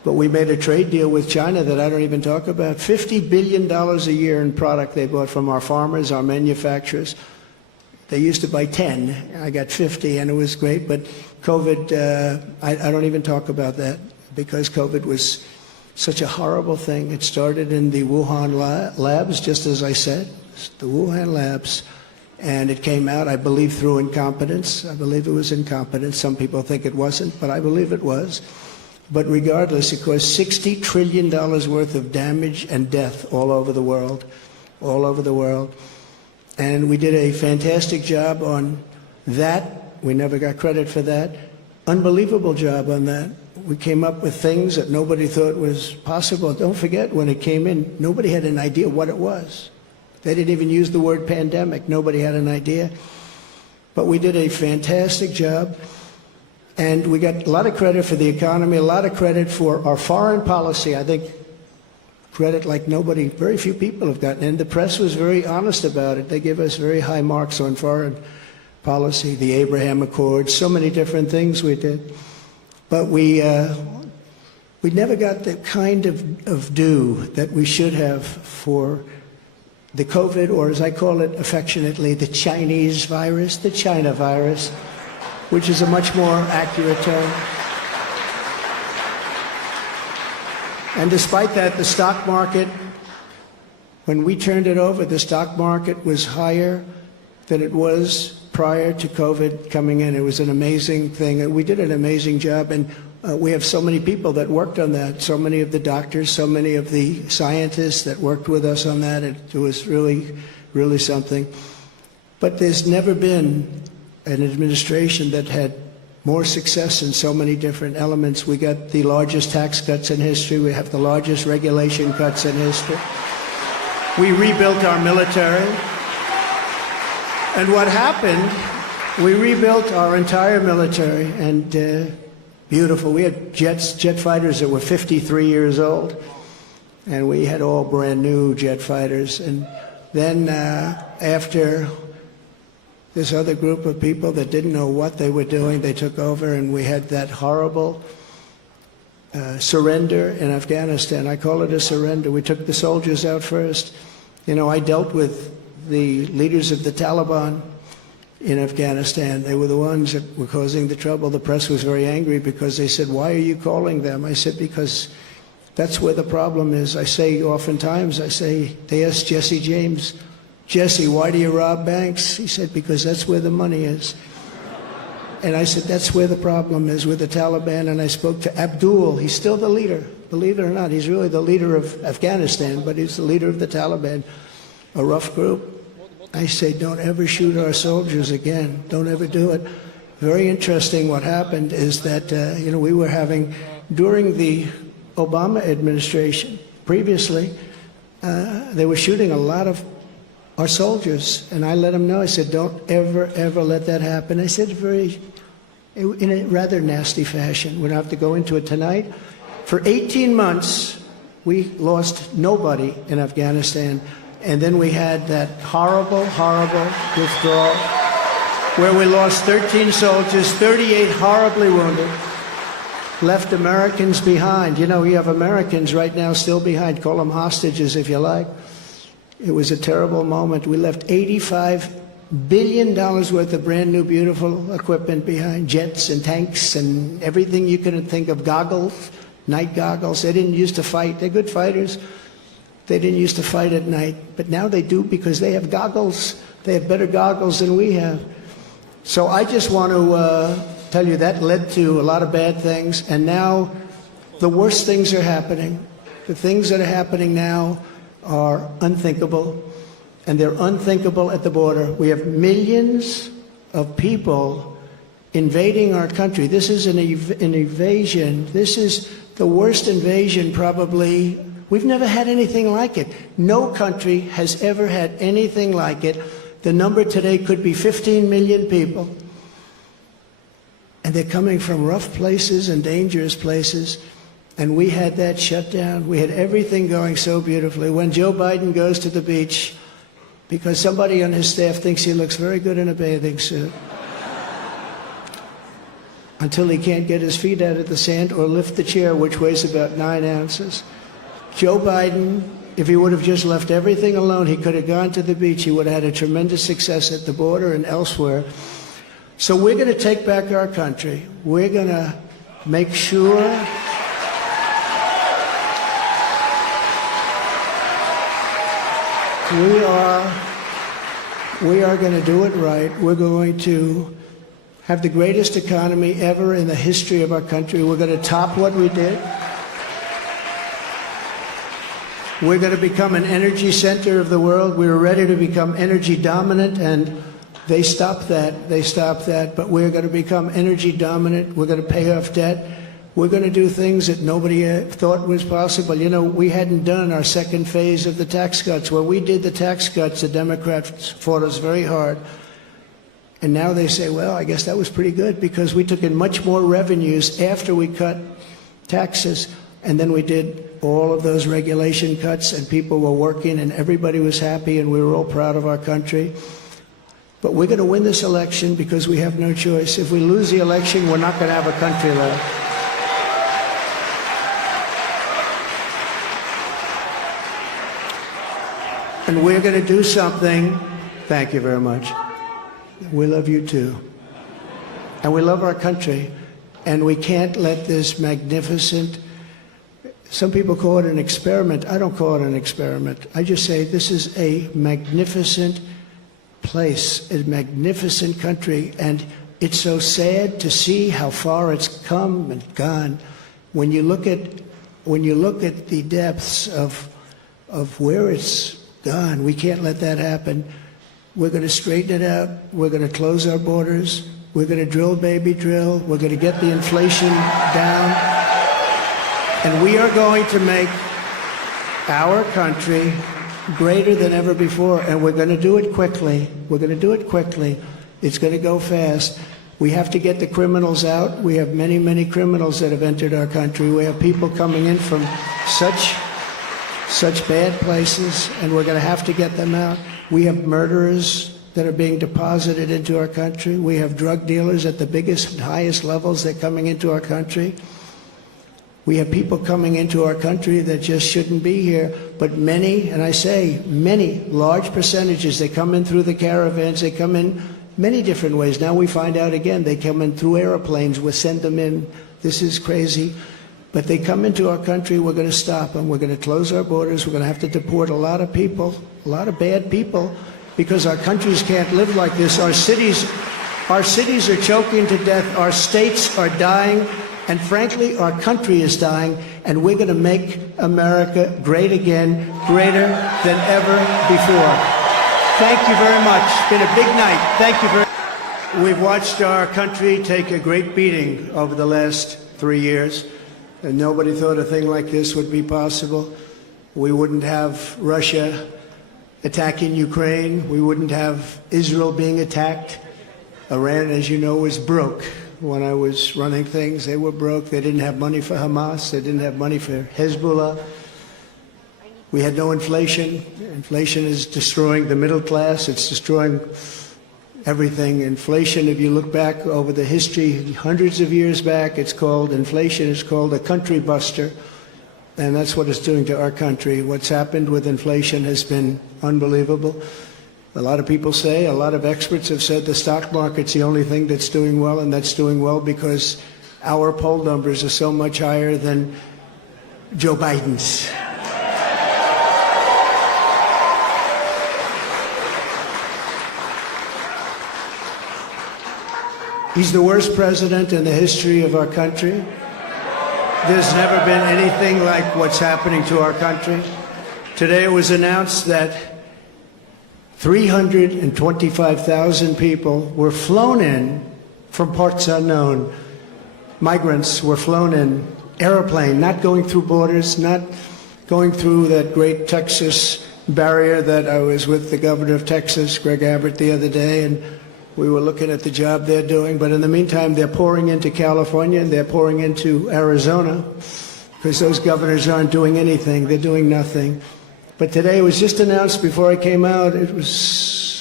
But we made a trade deal with China that I don't even talk about. $50 billion a year in product they bought from our farmers, our manufacturers. They used to buy 10. I got 50, and it was great. But COVID, I don't even talk about that because COVID was such a horrible thing. It started in the Wuhan labs, just as I said, the Wuhan labs. And it came out, I believe, through incompetence. I believe it was incompetence. Some people think it wasn't, but I believe it was. But regardless, it caused $60 trillion worth of damage and death all over the world, all over the world. And we did a fantastic job on that. We never got credit for that. Unbelievable job on that. We came up with things that nobody thought was possible. Don't forget, when it came in, nobody had an idea what it was. They didn't even use the word pandemic. Nobody had an idea. But we did a fantastic job. And we got a lot of credit for the economy, a lot of credit for our foreign policy. I think credit like nobody, very few people have gotten. And the press was very honest about it. They give us very high marks on foreign policy, the Abraham Accords, so many different things we did. But we never got the kind of due that we should have for the COVID, or as I call it affectionately, the Chinese virus, the China virus, which is a much more accurate term. And despite that, the stock market, when we turned it over, the stock market was higher than it was prior to COVID coming in. It was an amazing thing. We did an amazing job, and we have so many people that worked on that, so many of the doctors, so many of the scientists that worked with us on that. It was really, really something. But there's never been an administration that had more success in so many different elements. We got the largest tax cuts in history. We have the largest regulation cuts in history. We rebuilt our military. And what happened, we rebuilt our entire military, and beautiful. We had jet fighters that were 53 years old, and we had all brand new jet fighters. And then after this other group of people that didn't know what they were doing, they took over, and we had that horrible surrender in Afghanistan. I call it a surrender. We took the soldiers out first. You know, I dealt with the leaders of the Taliban in Afghanistan. They were the ones that were causing the trouble. The press was very angry because they said, "Why are you calling them?" I said, "Because that's where the problem is." I say oftentimes, they asked Jesse James, "Jesse, why do you rob banks?" He said, "Because that's where the money is." And I said, that's where the problem is with the Taliban. And I spoke to Abdul. He's still the leader. Believe it or not, he's really the leader of Afghanistan, but he's the leader of the Taliban, a rough group. I say, don't ever shoot our soldiers again. Don't ever do it. Very interesting what happened is that, we were having, during the Obama administration, previously, they were shooting a lot of our soldiers, and I let them know. I said, don't ever, ever let that happen. I said in a rather nasty fashion. We don't have to go into it tonight. For 18 months, we lost nobody in Afghanistan, and then we had that horrible, horrible withdrawal where we lost 13 soldiers, 38 horribly wounded, left Americans behind. You know, you have Americans right now still behind. Call them hostages if you like. It was a terrible moment. We left $85 billion worth of brand new, beautiful equipment behind, jets and tanks and everything you can think of, goggles, night goggles. They didn't used to fight. They're good fighters. They didn't used to fight at night, but now they do because they have goggles. They have better goggles than we have. So I just want to tell you that led to a lot of bad things, and now the worst things are happening. The things that are happening now are unthinkable, and they're unthinkable at the border. We have millions of people invading our country. This is an invasion. This is the worst invasion probably. We've never had anything like it. No country has ever had anything like it. The number today could be 15 million people. And they're coming from rough places and dangerous places. And we had that shut down. We had everything going so beautifully. When Joe Biden goes to the beach, because somebody on his staff thinks he looks very good in a bathing suit. until he can't get his feet out of the sand or lift the chair, which weighs about 9 ounces. Joe Biden, if he would have just left everything alone, he could have gone to the beach. He would have had a tremendous success at the border and elsewhere. So we're going to take back our country. We're going to make sure we are going to do it right. We're going to have the greatest economy ever in the history of our country. We're going to top what we did. We're going to become an energy center of the world. We were ready to become energy dominant, and they stopped that. They stopped that. But we're going to become energy dominant. We're going to pay off debt. We're going to do things that nobody thought was possible. You know, we hadn't done our second phase of the tax cuts. When we did the tax cuts, the Democrats fought us very hard. And now they say, well, I guess that was pretty good because we took in much more revenues after we cut taxes. And then we did all of those regulation cuts, and people were working, and everybody was happy, and we were all proud of our country. But we're going to win this election because we have no choice. If we lose the election, we're not going to have a country left. And we're going to do something. Thank you very much. We love you too. And we love our country. And we can't let this magnificent, some people call it an experiment. I don't call it an experiment. I just say this is a magnificent place, a magnificent country. And it's so sad to see how far it's come and gone. When you look at the depths of where it's gone, we can't let that happen. We're going to straighten it out. We're going to close our borders. We're going to drill, baby, drill. We're going to get the inflation down. And we are going to make our country greater than ever before. And we're going to do it quickly. We're going to do it quickly. It's going to go fast. We have to get the criminals out. We have many, many criminals that have entered our country. We have people coming in from such bad places, and we're going to have to get them out. We have murderers that are being deposited into our country. We have drug dealers at the biggest and highest levels that are coming into our country. We have people coming into our country that just shouldn't be here. But many, and I say many, large percentages, they come in through the caravans. They come in many different ways. Now we find out again, they come in through airplanes. We send them in. This is crazy. But they come into our country, we're going to stop them. We're going to close our borders. We're going to have to deport a lot of people, a lot of bad people, because our countries can't live like this. Our cities are choking to death. Our states are dying. And frankly, our country is dying. And we're going to make America great again, greater than ever before. Thank you very much. It's been a big night. Thank you very much. We've watched our country take a great beating over the last 3 years. And nobody thought a thing like this would be possible. We wouldn't have Russia attacking Ukraine. We wouldn't have Israel being attacked. Iran, as you know, was broke. When I was running things, they were broke. They didn't have money for Hamas. They didn't have money for Hezbollah. We had no inflation. Inflation is destroying the middle class. It's destroying everything. Inflation, if you look back over the history, hundreds of years back, inflation is called a country buster. And that's what it's doing to our country. What's happened with inflation has been unbelievable. A lot of people say, a lot of experts have said the stock market's the only thing that's doing well, and that's doing well because our poll numbers are so much higher than Joe Biden's. He's the worst president in the history of our country. There's never been anything like what's happening to our country. Today it was announced that 325,000 people were flown in from parts unknown. Migrants were flown in, airplane, not going through borders, not going through that great Texas barrier that I was with the governor of Texas, Greg Abbott, the other day, and we were looking at the job they're doing. But in the meantime, they're pouring into California and they're pouring into Arizona because those governors aren't doing anything. They're doing nothing. But today it was just announced before I came out, it was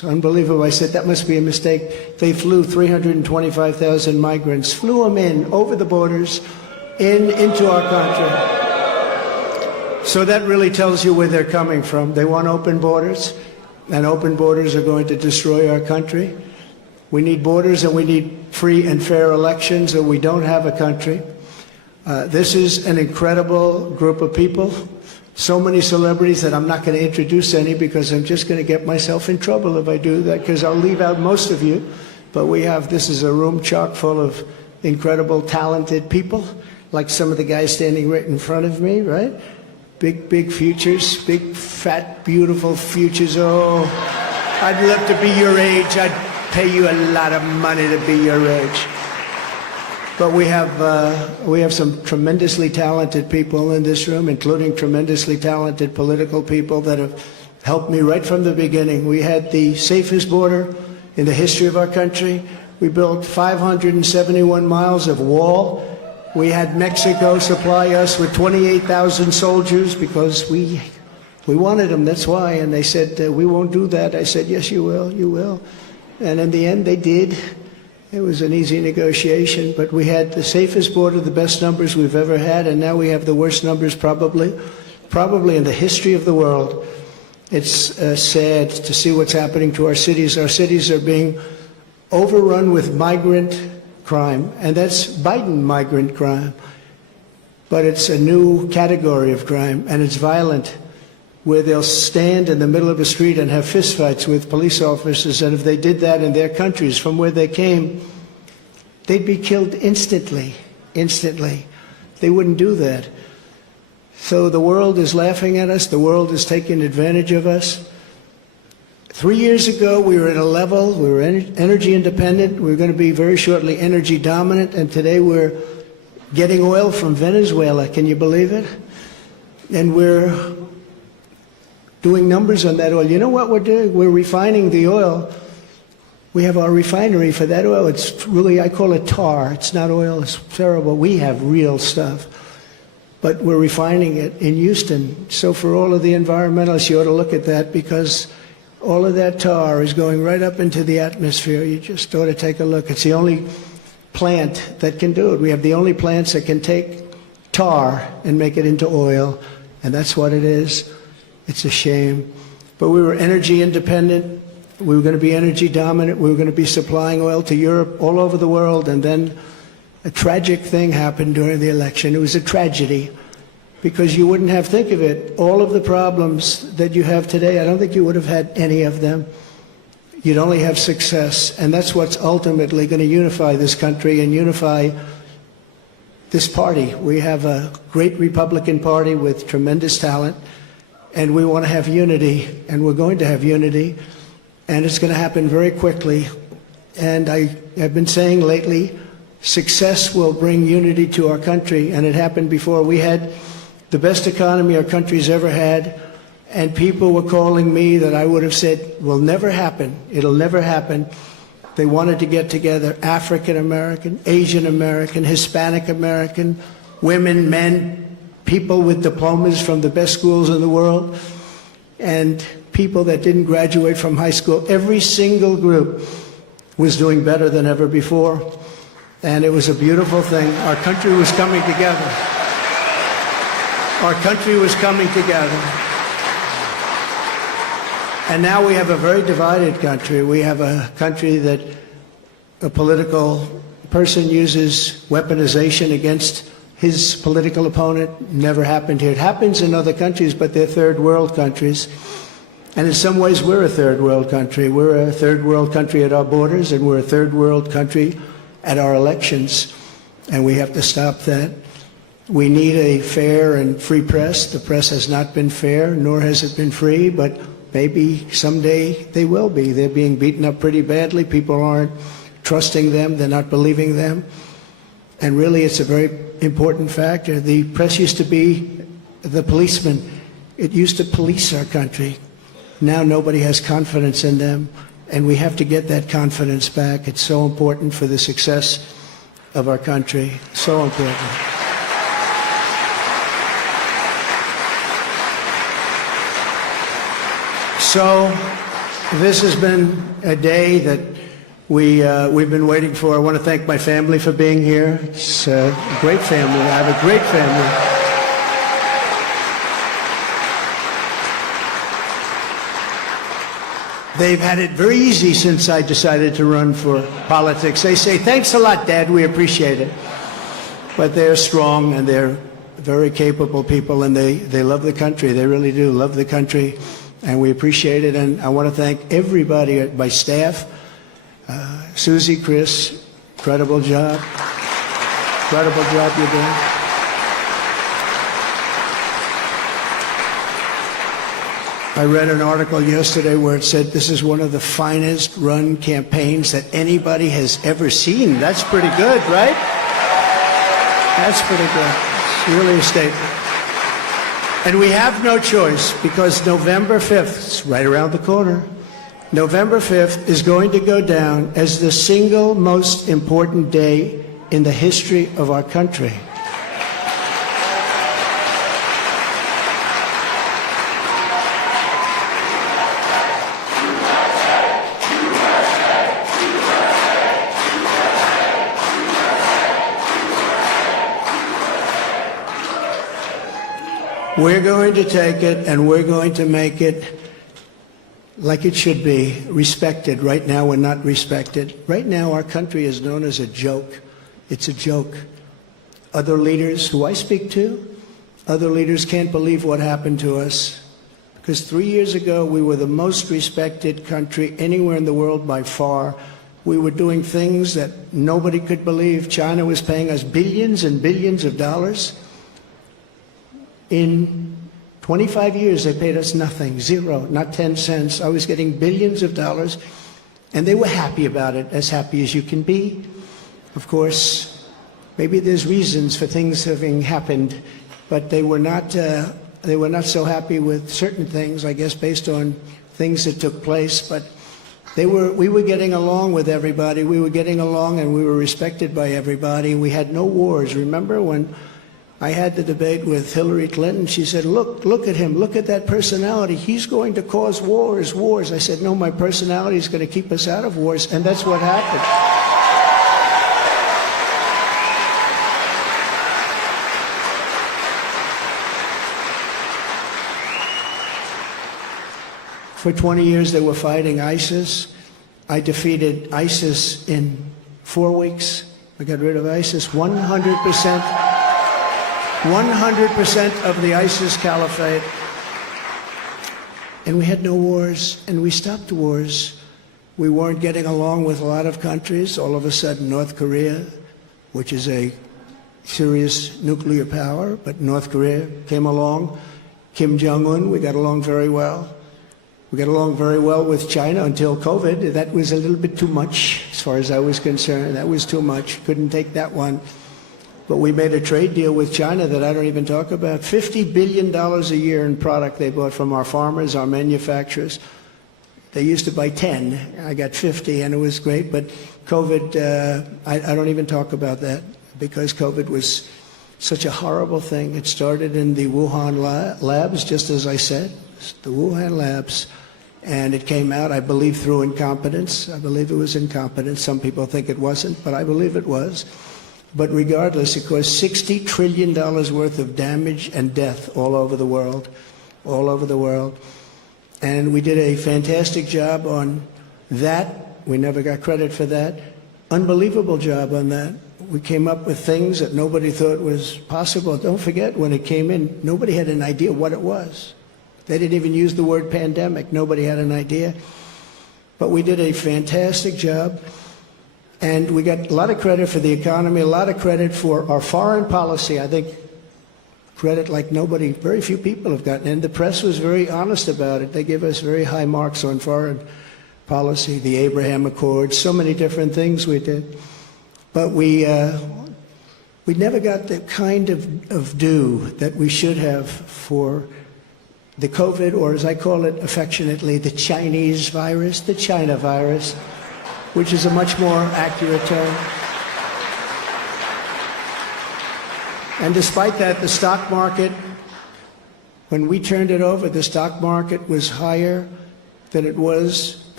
Unbelievable. I said, that must be a mistake. They flew 325,000 migrants, flew them in over the borders, into our country. So that really tells you where they're coming from. They want open borders, and open borders are going to destroy our country. We need borders, and we need free and fair elections, or we don't have a country. This is an incredible group of people. So many celebrities that I'm not going to introduce any, because I'm just going to get myself in trouble if I do that, because I'll leave out most of you. But this is a room chock full of incredible, talented people, like some of the guys standing right in front of me, right? Big futures, big, fat, beautiful futures. Oh, I'd love to be your age. I'd pay you a lot of money to be your age. But we have some tremendously talented people in this room, including tremendously talented political people that have helped me right from the beginning. We had the safest border in the history of our country. We built 571 miles of wall. We had Mexico supply us with 28,000 soldiers because we wanted them, that's why. And they said, we won't do that. I said, yes, you will, you will. And in the end, they did. It was an easy negotiation, but we had the safest border, the best numbers we've ever had, and now we have the worst numbers probably in the history of the world. It's sad to see what's happening to our cities. Our cities are being overrun with migrant crime, and that's Biden migrant crime. But it's a new category of crime, and it's violent, where they'll stand in the middle of a street and have fistfights with police officers, and if they did that in their countries from where they came, they'd be killed instantly. They wouldn't do that. So the world is laughing at us. The world is taking advantage of us. 3 years ago, we were at a level, we were energy independent. We were going to be very shortly energy dominant, and today we're getting oil from Venezuela. Can you believe it? And we're doing numbers on that oil. You know what we're doing? We're refining the oil. We have our refinery for that oil. It's really, I call it tar. It's not oil. It's terrible. We have real stuff. But we're refining it in Houston. So for all of the environmentalists, you ought to look at that, because all of that tar is going right up into the atmosphere. You just ought to take a look. It's the only plant that can do it. We have the only plants that can take tar and make it into oil, and that's what it is. It's a shame. But we were energy independent. We were going to be energy dominant. We were going to be supplying oil to Europe, all over the world. And then a tragic thing happened during the election. It was a tragedy, because you wouldn't have, think of it, all of the problems that you have today, I don't think you would have had any of them. You'd only have success. And that's what's ultimately going to unify this country and unify this party. We have a great Republican Party with tremendous talent. And we want to have unity, and we're going to have unity, and it's going to happen very quickly. And I have been saying lately, success will bring unity to our country, and it happened before. We had the best economy our country's ever had, and people were calling me that I would have said will never happen. It'll never happen. They wanted to get together, African American, Asian American, Hispanic American, women, men, people with diplomas from the best schools in the world, and people that didn't graduate from high school. Every single group was doing better than ever before, and it was a beautiful thing. Our country was coming together. Our country was coming together. And now we have a very divided country. We have a country that a political person uses weaponization against his political opponent. Never happened here. It happens in other countries, but they're third world countries. And in some ways, we're a third world country. We're a third world country at our borders, and we're a third world country at our elections. And we have to stop that. We need a fair and free press. The press has not been fair, nor has it been free, but maybe someday they will be. They're being beaten up pretty badly. People aren't trusting them. They're not believing them. And really, it's a very important factor. The press used to be the policeman. It used to police our country. Now nobody has confidence in them, and we have to get that confidence back. It's so important for the success of our country. So important. So This has been a day that we've been waiting for. I want to thank my family for being here. It's a great family. I have a great family. They've had it very easy since I decided to run for politics. They say, thanks a lot, Dad, we appreciate it. But they're strong and they're very capable people, and they love the country. They really do love the country, and we appreciate it. And I want to thank everybody, my staff, Susie, Chris, incredible job. Incredible job you're doing. I read an article yesterday where it said this is one of the finest run campaigns that anybody has ever seen. That's pretty good, right? That's pretty good. It's really a statement. And we have no choice, because November 5th, it's right around the corner, November 5th is going to go down as the single most important day in the history of our country. We're going to take it and we're going to make it like it should be, respected. Right now we're not respected. Right now our country is known as a joke. It's a joke. Other leaders who I speak to, other leaders can't believe what happened to us. Because 3 years ago we were the most respected country anywhere in the world by far. We were doing things that nobody could believe. China was paying us billions and billions of dollars. In 25 years, they paid us nothing, zero, not 10 cents. I was getting billions of dollars, and they were happy about it, as happy as you can be. Of course, maybe there's reasons for things having happened, but they were not so happy with certain things, I guess, based on things that took place. But we were getting along with everybody. We were getting along, and we were respected by everybody. We had no wars. Remember when I had the debate with Hillary Clinton? She said, look at him, look at that personality. He's going to cause wars. I said, no, my personality is going to keep us out of wars, and that's what happened. For 20 years, they were fighting ISIS. I defeated ISIS in 4 weeks. I got rid of ISIS 100%. 100% of the ISIS caliphate. And we had no wars, and we stopped wars. We weren't getting along with a lot of countries. All of a sudden, North Korea, which is a serious nuclear power, but North Korea came along. Kim Jong-un, we got along very well. We got along very well with China until COVID. That was a little bit too much, as far as I was concerned. That was too much. Couldn't take that one. But we made a trade deal with China that I don't even talk about. $50 billion a year in product they bought from our farmers, our manufacturers. They used to buy 10. I got 50, and it was great. But COVID, I don't even talk about that, because COVID was such a horrible thing. It started in the Wuhan labs, just as I said, the Wuhan labs. And it came out, I believe, through incompetence. I believe it was incompetence. Some people think it wasn't, but I believe it was. But regardless, it caused $60 trillion worth of damage and death all over the world, all over the world. And we did a fantastic job on that. We never got credit for that. Unbelievable job on that. We came up with things that nobody thought was possible. Don't forget, when it came in, nobody had an idea what it was. They didn't even use the word pandemic. Nobody had an idea. But we did a fantastic job. And we got a lot of credit for the economy, a lot of credit for our foreign policy. I think credit like nobody, very few people have gotten. And the press was very honest about it. They give us very high marks on foreign policy, the Abraham Accords, so many different things we did. But we never got the kind of due that we should have for the COVID, or as I call it affectionately, the Chinese virus, the China virus, which is a much more accurate term. And despite that, the stock market, when we turned it over, the stock market was higher than it was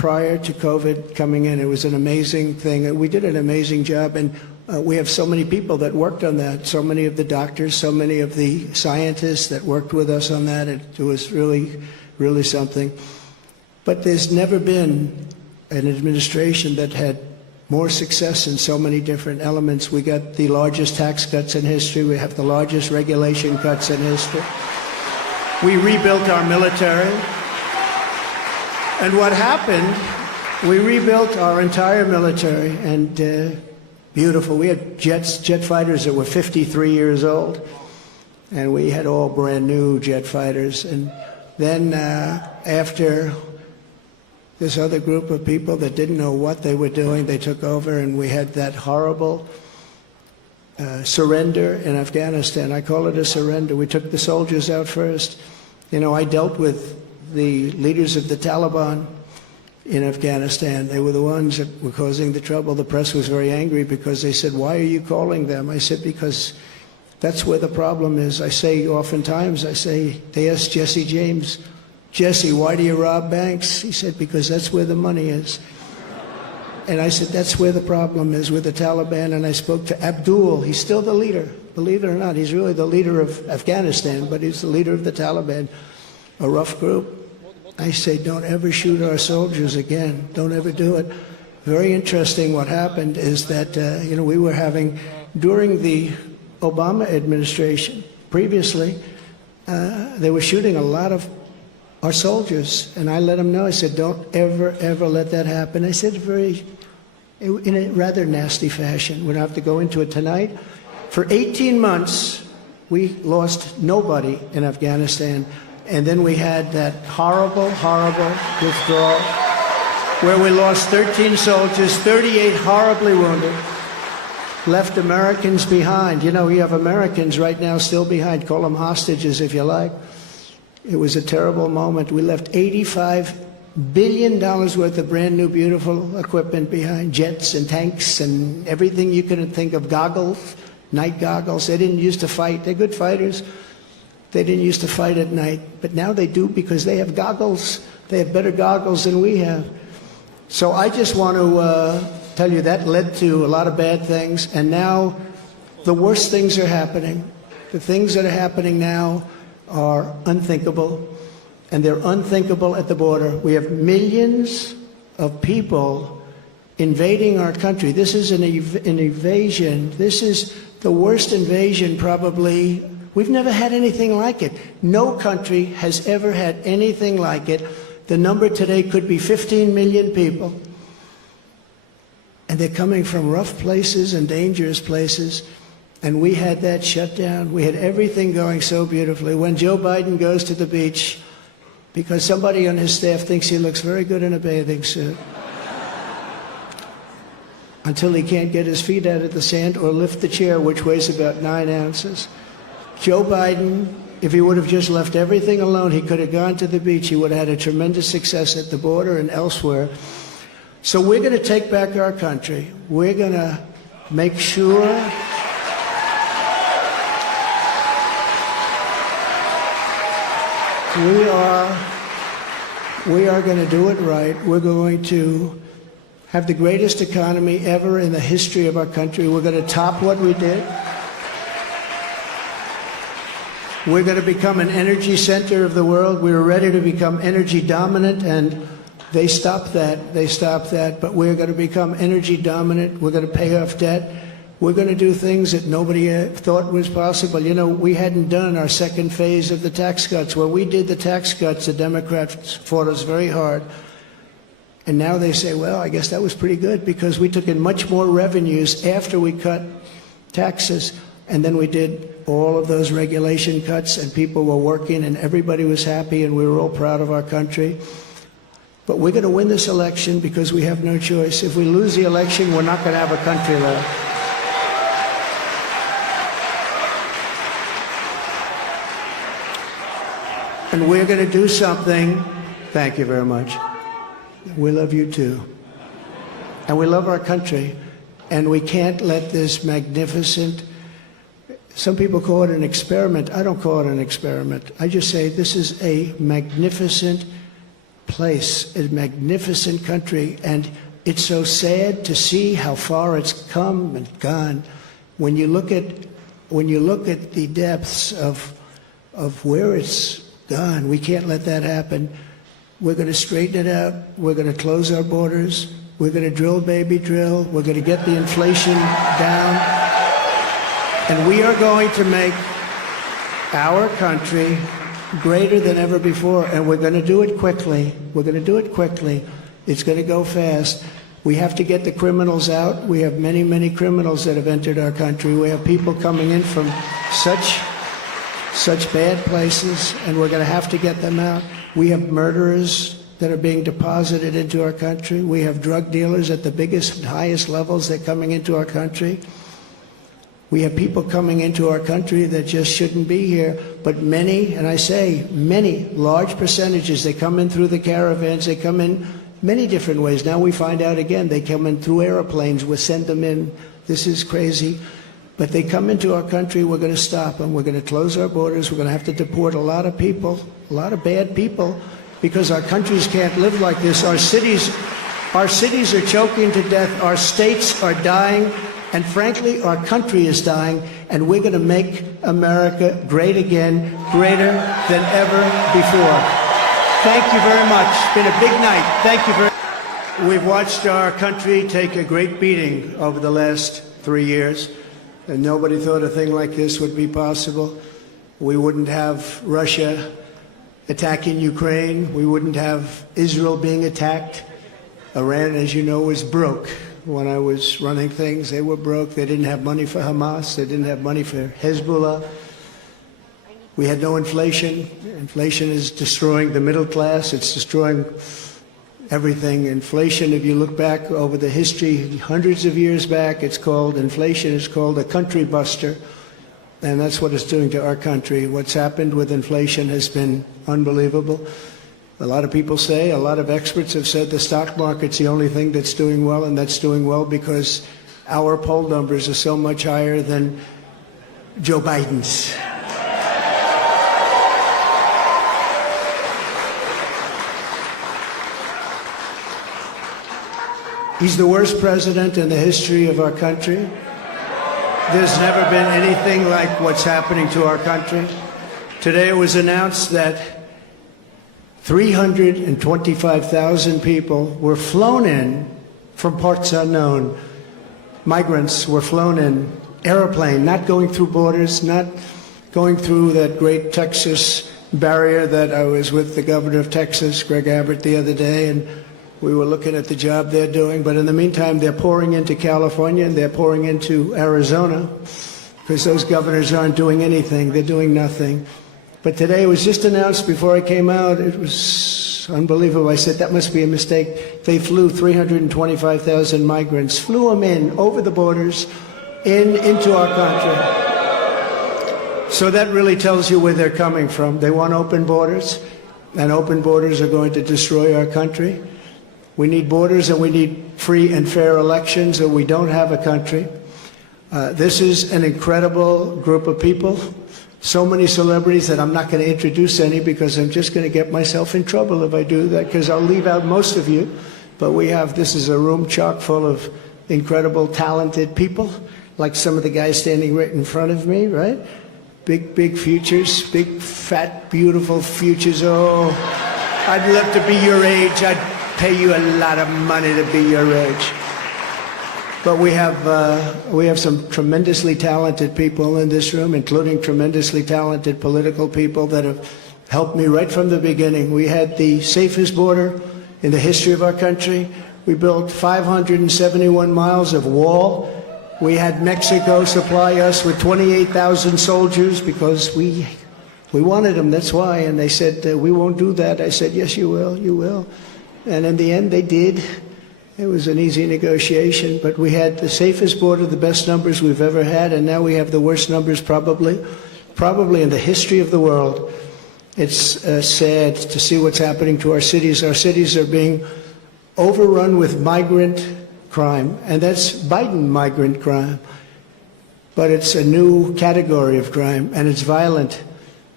prior to COVID coming in. It was an amazing thing. We did an amazing job, and we have so many people that worked on that, so many of the doctors, so many of the scientists that worked with us on that. It was really, really something. But there's never been an administration that had more success in so many different elements. We got the largest tax cuts in history. We have the largest regulation cuts in history. We rebuilt our military. And what happened, we rebuilt our entire military, and beautiful. We had jet fighters that were 53 years old, and we had all brand new jet fighters. And then after this other group of people that didn't know what they were doing, they took over, and we had that horrible surrender in Afghanistan. I call it a surrender. We took the soldiers out first. You know, I dealt with the leaders of the Taliban in Afghanistan. They were the ones that were causing the trouble. The press was very angry because they said, "Why are you calling them?" I said, "Because that's where the problem is." I say oftentimes, they asked Jesse James, "Jesse, why do you rob banks?" He said, "Because that's where the money is." And I said, that's where the problem is with the Taliban. And I spoke to Abdul. He's still the leader. Believe it or not, he's really the leader of Afghanistan, but he's the leader of the Taliban, a rough group. I say, don't ever shoot our soldiers again. Don't ever do it. Very interesting what happened is that, we were having, during the Obama administration, previously, they were shooting a lot of our soldiers. And I let them know, I said, don't ever, ever let that happen. I said in a rather nasty fashion. We don't have to go into it tonight. For 18 months, we lost nobody in Afghanistan. And then we had that horrible, horrible withdrawal where we lost 13 soldiers, 38 horribly wounded, left Americans behind. You know, we have Americans right now still behind. Call them hostages if you like. It was a terrible moment. We left $85 billion worth of brand new, beautiful equipment behind, jets and tanks and everything you can think of, goggles, night goggles. They didn't used to fight. They're good fighters. They didn't used to fight at night, but now they do because they have goggles. They have better goggles than we have. So I just want to tell you that led to a lot of bad things, and now the worst things are happening. The things that are happening now are unthinkable, and they're unthinkable at the border. We have millions of people invading our country. This is an invasion. This is the worst invasion probably. We've never had anything like it. No country has ever had anything like it. The number today could be 15 million people. And they're coming from rough places and dangerous places. And we had that shut down. We had everything going so beautifully. When Joe Biden goes to the beach, because somebody on his staff thinks he looks very good in a bathing suit, until he can't get his feet out of the sand or lift the chair, which weighs about 9 ounces. Joe Biden, if he would have just left everything alone, he could have gone to the beach. He would have had a tremendous success at the border and elsewhere. So we're going to take back our country. We're going to make sure we are going to do it right. We're going to have the greatest economy ever in the history of our country. We're going to top what we did. We're going to become an energy center of the world. We were ready to become energy dominant, and they stopped that. They stopped that. But we're going to become energy dominant. We're going to pay off debt. We're going to do things that nobody thought was possible. You know, we hadn't done our second phase of the tax cuts. When we did the tax cuts, the Democrats fought us very hard. And now they say, well, I guess that was pretty good because we took in much more revenues after we cut taxes. And then we did all of those regulation cuts, and people were working, and everybody was happy, and we were all proud of our country. But we're going to win this election because we have no choice. If we lose the election, we're not going to have a country left. And we're going to do something. Thank you very much. We love you too. And we love our country. And we can't let this magnificent, some people call it an experiment. I don't call it an experiment. I just say this is a magnificent place, a magnificent country, and it's so sad to see how far it's come and gone. When you look at the depths of where it's gone, we can't let that happen. We're going to straighten it out. We're going to close our borders. We're going to drill, baby, drill. We're going to get the inflation down. And we are going to make our country greater than ever before. And we're going to do it quickly. We're going to do it quickly. It's going to go fast. We have to get the criminals out. We have many, many criminals that have entered our country. We have people coming in from such bad places, and we're going to have to get them out. We have murderers that are being deposited into our country. We have drug dealers at the biggest and highest levels that are coming into our country. We have people coming into our country that just shouldn't be here. But many, and I say many, large percentages, they come in through the caravans, they come in many different ways. Now we find out again, they come in through airplanes, we send them in. This is crazy. But they come into our country, we're going to stop them. We're going to close our borders. We're going to have to deport a lot of people, a lot of bad people, because our countries can't live like this. Our cities are choking to death. Our states are dying. And frankly, our country is dying. And we're going to make America great again, greater than ever before. Thank you very much. It's been a big night. Thank you very much. We've watched our country take a great beating over the last 3 years. And nobody thought a thing like this would be possible. We wouldn't have Russia attacking Ukraine. We wouldn't have Israel being attacked. Iran, as you know, was broke. When I was running things, they were broke. They didn't have money for Hamas. They didn't have money for Hezbollah. We had no inflation. Inflation is destroying the middle class. It's destroying everything. Inflation, if you look back over the history, hundreds of years back, inflation is called a country buster. And that's what it's doing to our country. What's happened with inflation has been unbelievable. A lot of people say, a lot of experts have said the stock market's the only thing that's doing well, and that's doing well because our poll numbers are so much higher than Joe Biden's. He's the worst president in the history of our country. There's never been anything like what's happening to our country. Today it was announced that 325,000 people were flown in from parts unknown. Migrants were flown in, airplane, not going through borders, not going through that great Texas barrier that I was with the governor of Texas, Greg Abbott, the other day, and we were looking at the job they're doing. But in the meantime, they're pouring into California and they're pouring into Arizona because those governors aren't doing anything. They're doing nothing. But today it was just announced before I came out. It was unbelievable. I said, that must be a mistake. They flew 325,000 migrants, flew them in over the borders into our country. So that really tells you where they're coming from. They want open borders, and open borders are going to destroy our country. We need borders and we need free and fair elections, or we don't have a country. This is an incredible group of people. So many celebrities that I'm not going to introduce any because I'm just going to get myself in trouble if I do that, because I'll leave out most of you. But this is a room chock full of incredible, talented people, like some of the guys standing right in front of me, right? Big, big futures, big, fat, beautiful futures. Oh, I'd love to be your age. I'd pay you a lot of money to be your age. But we have some tremendously talented people in this room, including tremendously talented political people that have helped me right from the beginning. We had the safest border in the history of our country. We built 571 miles of wall. We had Mexico supply us with 28,000 soldiers because we wanted them, that's why. And they said, we won't do that. I said, yes, you will, you will. And in the end, they did. It was an easy negotiation, but we had the safest border, the best numbers we've ever had, and now we have the worst numbers probably in the history of the world. It's sad to see what's happening to our cities. Our cities are being overrun with migrant crime, and that's Biden migrant crime. But it's a new category of crime, and it's violent.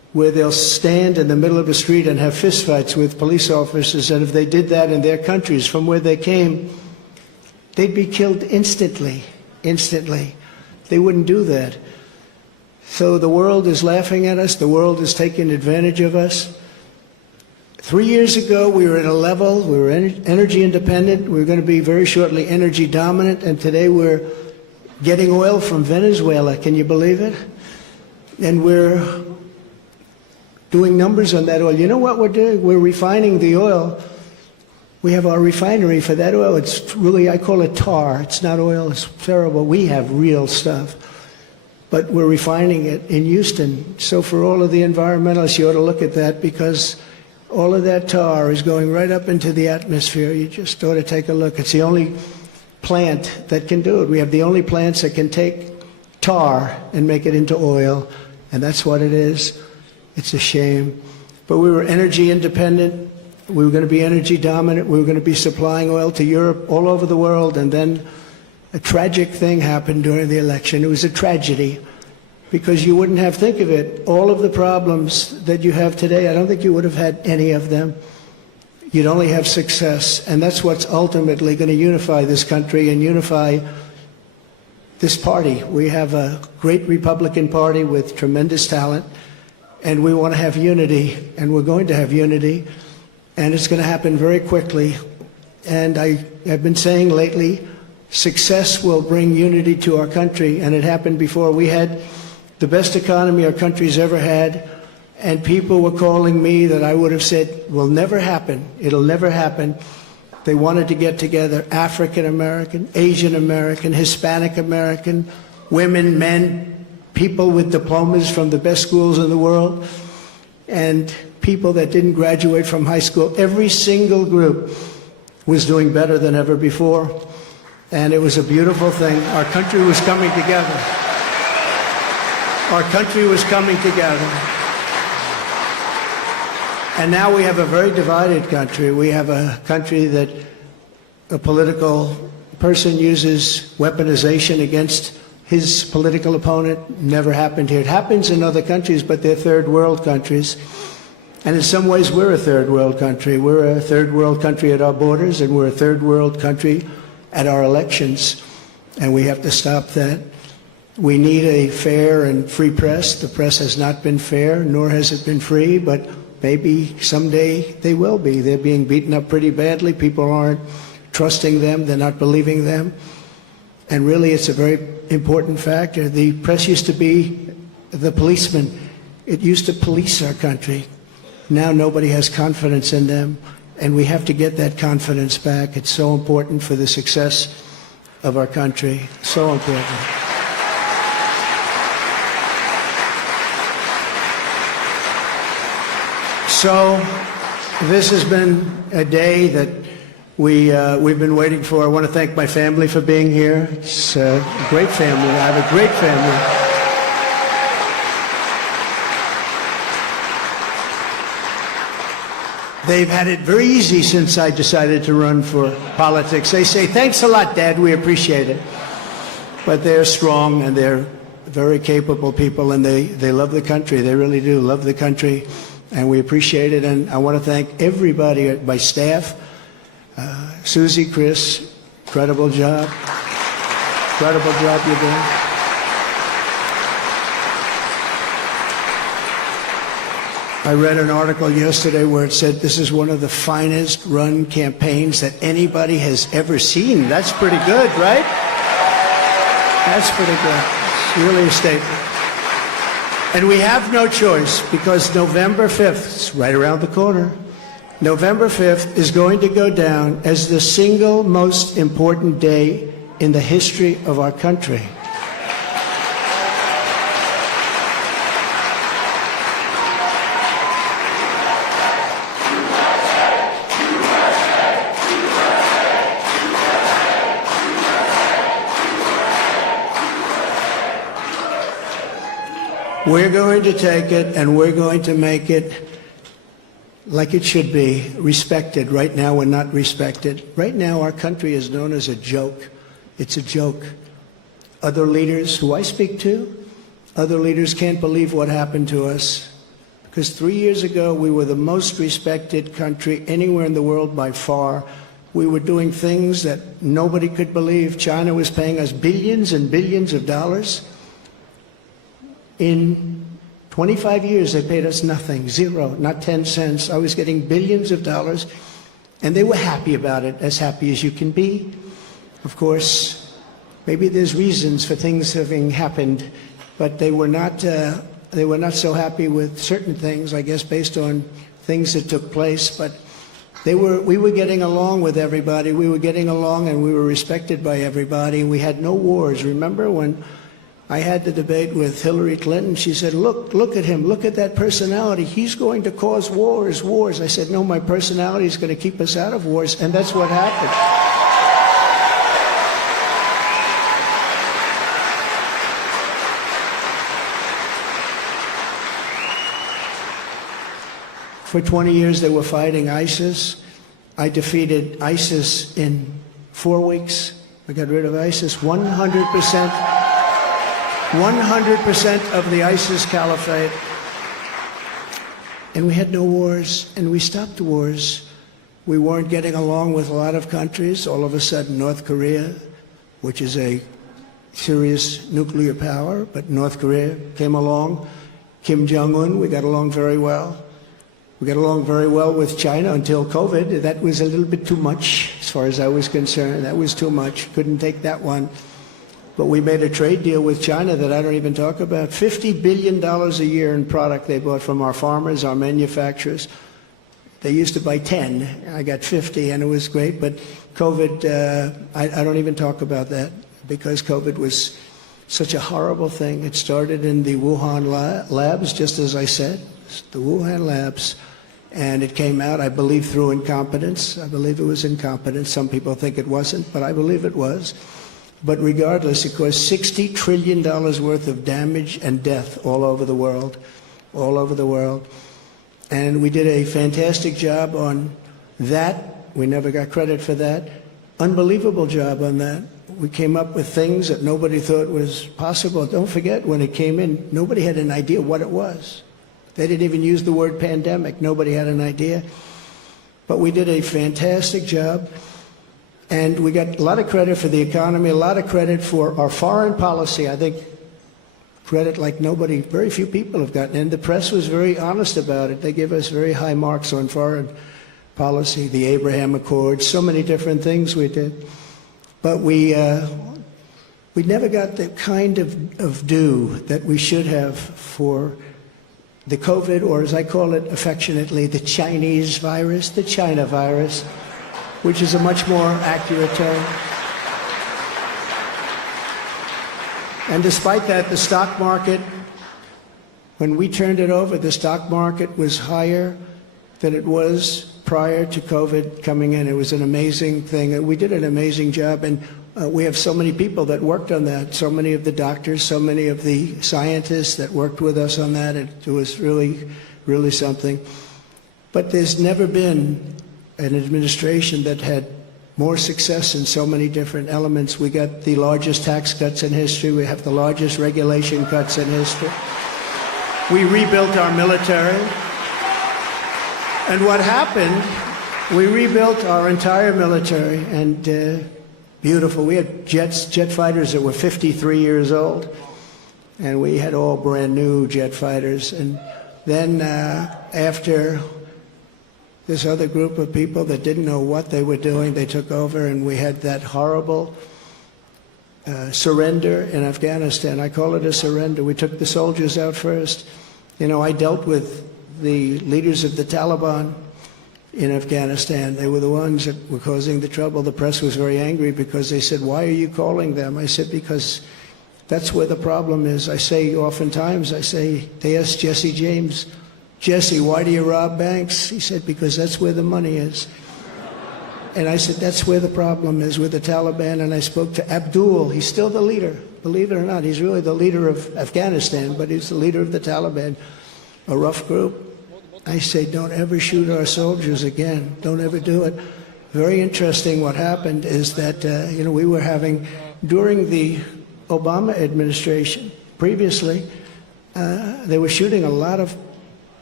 where they'll stand in the middle of the street and have fistfights with police officers, and if they did that in their countries from where they came, they'd be killed instantly, instantly. They wouldn't do that. So the world is laughing at us. The world is taking advantage of us. 3 years ago, we were at a level, we were energy independent. We were going to be very shortly energy dominant, and today we're getting oil from Venezuela. Can you believe it? And we're doing numbers on that oil. You know what we're doing? We're refining the oil. We have our refinery for that oil. It's really, I call it tar. It's not oil. It's terrible. We have real stuff. But we're refining it in Houston. So for all of the environmentalists, you ought to look at that, because all of that tar is going right up into the atmosphere. You just ought to take a look. It's the only plant that can do it. We have the only plants that can take tar and make it into oil, and that's what it is. It's a shame. But we were energy independent. We were going to be energy dominant. We were going to be supplying oil to Europe, all over the world, and then a tragic thing happened during the election. It was a tragedy, because you wouldn't have, think of it, all of the problems that you have today, I don't think you would have had any of them. You'd only have success, and that's what's ultimately going to unify this country and unify this party. We have a great Republican Party with tremendous talent, and we want to have unity, and we're going to have unity, and it's going to happen very quickly. And I have been saying lately, success will bring unity to our country, and it happened before. We had the best economy our country's ever had, and people were calling me that I would have said will never happen. It'll never happen. They wanted to get together, African American, Asian American, Hispanic American, women, men, people with diplomas from the best schools in the world, and people that didn't graduate from high school. Every single group was doing better than ever before. And it was a beautiful thing. Our country was coming together. Our country was coming together. And now we have a very divided country. We have a country that a political person uses weaponization against his political opponent. Never happened here. It happens in other countries, but they're third world countries. And in some ways, we're a third world country. We're a third world country at our borders, and we're a third world country at our elections, and we have to stop that. We need a fair and free press. The press has not been fair, nor has it been free, but maybe someday they will be. They're being beaten up pretty badly. People aren't trusting them. They're not believing them. And really, it's a very important factor. The press used to be the policeman. It used to police our country. Now nobody has confidence in them. And we have to get that confidence back. It's so important for the success of our country. So important. So this has been a day that we've been waiting for. I want to thank my family for being here. It's a great family. I have a great family. They've had it very easy since I decided to run for politics. They say, thanks a lot, Dad, we appreciate it. But they're strong, and they're very capable people, and they love the country. They really do love the country, and we appreciate it. And I want to thank everybody, my staff, Susie, Chris, incredible job. Incredible job you're doing. I read an article yesterday where it said this is one of the finest run campaigns that anybody has ever seen. That's pretty good, right? That's pretty good. It's really a statement. And we have no choice, because November 5th, it's right around the corner, November 5th is going to go down as the single most important day in the history of our country. We're going to take it, and we're going to make it like it should be, respected. Right now, we're not respected. Right now, our country is known as a joke. It's a joke. Other leaders who I speak to, other leaders can't believe what happened to us. Because 3 years ago, we were the most respected country anywhere in the world by far. We were doing things that nobody could believe. China was paying us billions and billions of dollars. In 25 years, they paid us nothing, zero, not 10 cents. I was getting billions of dollars, and they were happy about it, as happy as you can be. Of course, maybe there's reasons for things having happened, but they were not so happy with certain things, I guess, based on things that took place. But we were getting along with everybody. We were getting along, and we were respected by everybody. We had no wars. Remember when I had the debate with Hillary Clinton? She said, look at him. Look at that personality. He's going to cause wars. I said, no, my personality is going to keep us out of wars, and that's what happened. For 20 years, they were fighting ISIS. I defeated ISIS in 4 weeks. I got rid of ISIS 100%. 100% of the ISIS caliphate. And we had no wars, and we stopped wars. We weren't getting along with a lot of countries. All of a sudden, North Korea, which is a serious nuclear power, but North Korea came along. Kim Jong-un, we got along very well. We got along very well with China until COVID. That was a little bit too much, as far as I was concerned. That was too much. Couldn't take that one. But we made a trade deal with China that I don't even talk about. $50 billion a year in product they bought from our farmers, our manufacturers. They used to buy 10. I got 50, and it was great. But COVID, I don't even talk about that, because COVID was such a horrible thing. It started in the Wuhan labs, just as I said, the Wuhan labs. And it came out, I believe, through incompetence. I believe it was incompetence. Some people think it wasn't, but I believe it was. But regardless, it caused $60 trillion worth of damage and death all over the world, all over the world. And we did a fantastic job on that. We never got credit for that. Unbelievable job on that. We came up with things that nobody thought was possible. Don't forget, when it came in, nobody had an idea what it was. They didn't even use the word pandemic. Nobody had an idea. But we did a fantastic job. And we got a lot of credit for the economy, a lot of credit for our foreign policy. I think credit like nobody, very few people have gotten. And the press was very honest about it. They give us very high marks on foreign policy, the Abraham Accords, so many different things we did. But we never got the kind of due that we should have for the COVID, or as I call it affectionately, the Chinese virus, the China virus, which is a much more accurate term. And despite that, the stock market, when we turned it over, the stock market was higher than it was prior to COVID coming in. It was an amazing thing. We did an amazing job, and we have so many people that worked on that, so many of the doctors, so many of the scientists that worked with us on that. It was really, really something. But there's never been an administration that had more success in so many different elements. We got the largest tax cuts in history. We have the largest regulation cuts in history. We rebuilt our military. And what happened, we rebuilt our entire military, and beautiful. We had jet fighters that were 53 years old, and we had all brand new jet fighters. And then after this other group of people that didn't know what they were doing, they took over, and we had that horrible surrender in Afghanistan. I call it a surrender. We took the soldiers out first. You know, I dealt with the leaders of the Taliban in Afghanistan. They were the ones that were causing the trouble. The press was very angry because they said, "Why are you calling them?" I said, "Because that's where the problem is." I say oftentimes, they asked Jesse James, "Jesse, why do you rob banks?" He said, "Because that's where the money is." And I said, that's where the problem is, with the Taliban. And I spoke to Abdul. He's still the leader. Believe it or not, he's really the leader of Afghanistan, but he's the leader of the Taliban, a rough group. I say, don't ever shoot our soldiers again. Don't ever do it. Very interesting what happened is that, we were having, during the Obama administration, previously, they were shooting a lot of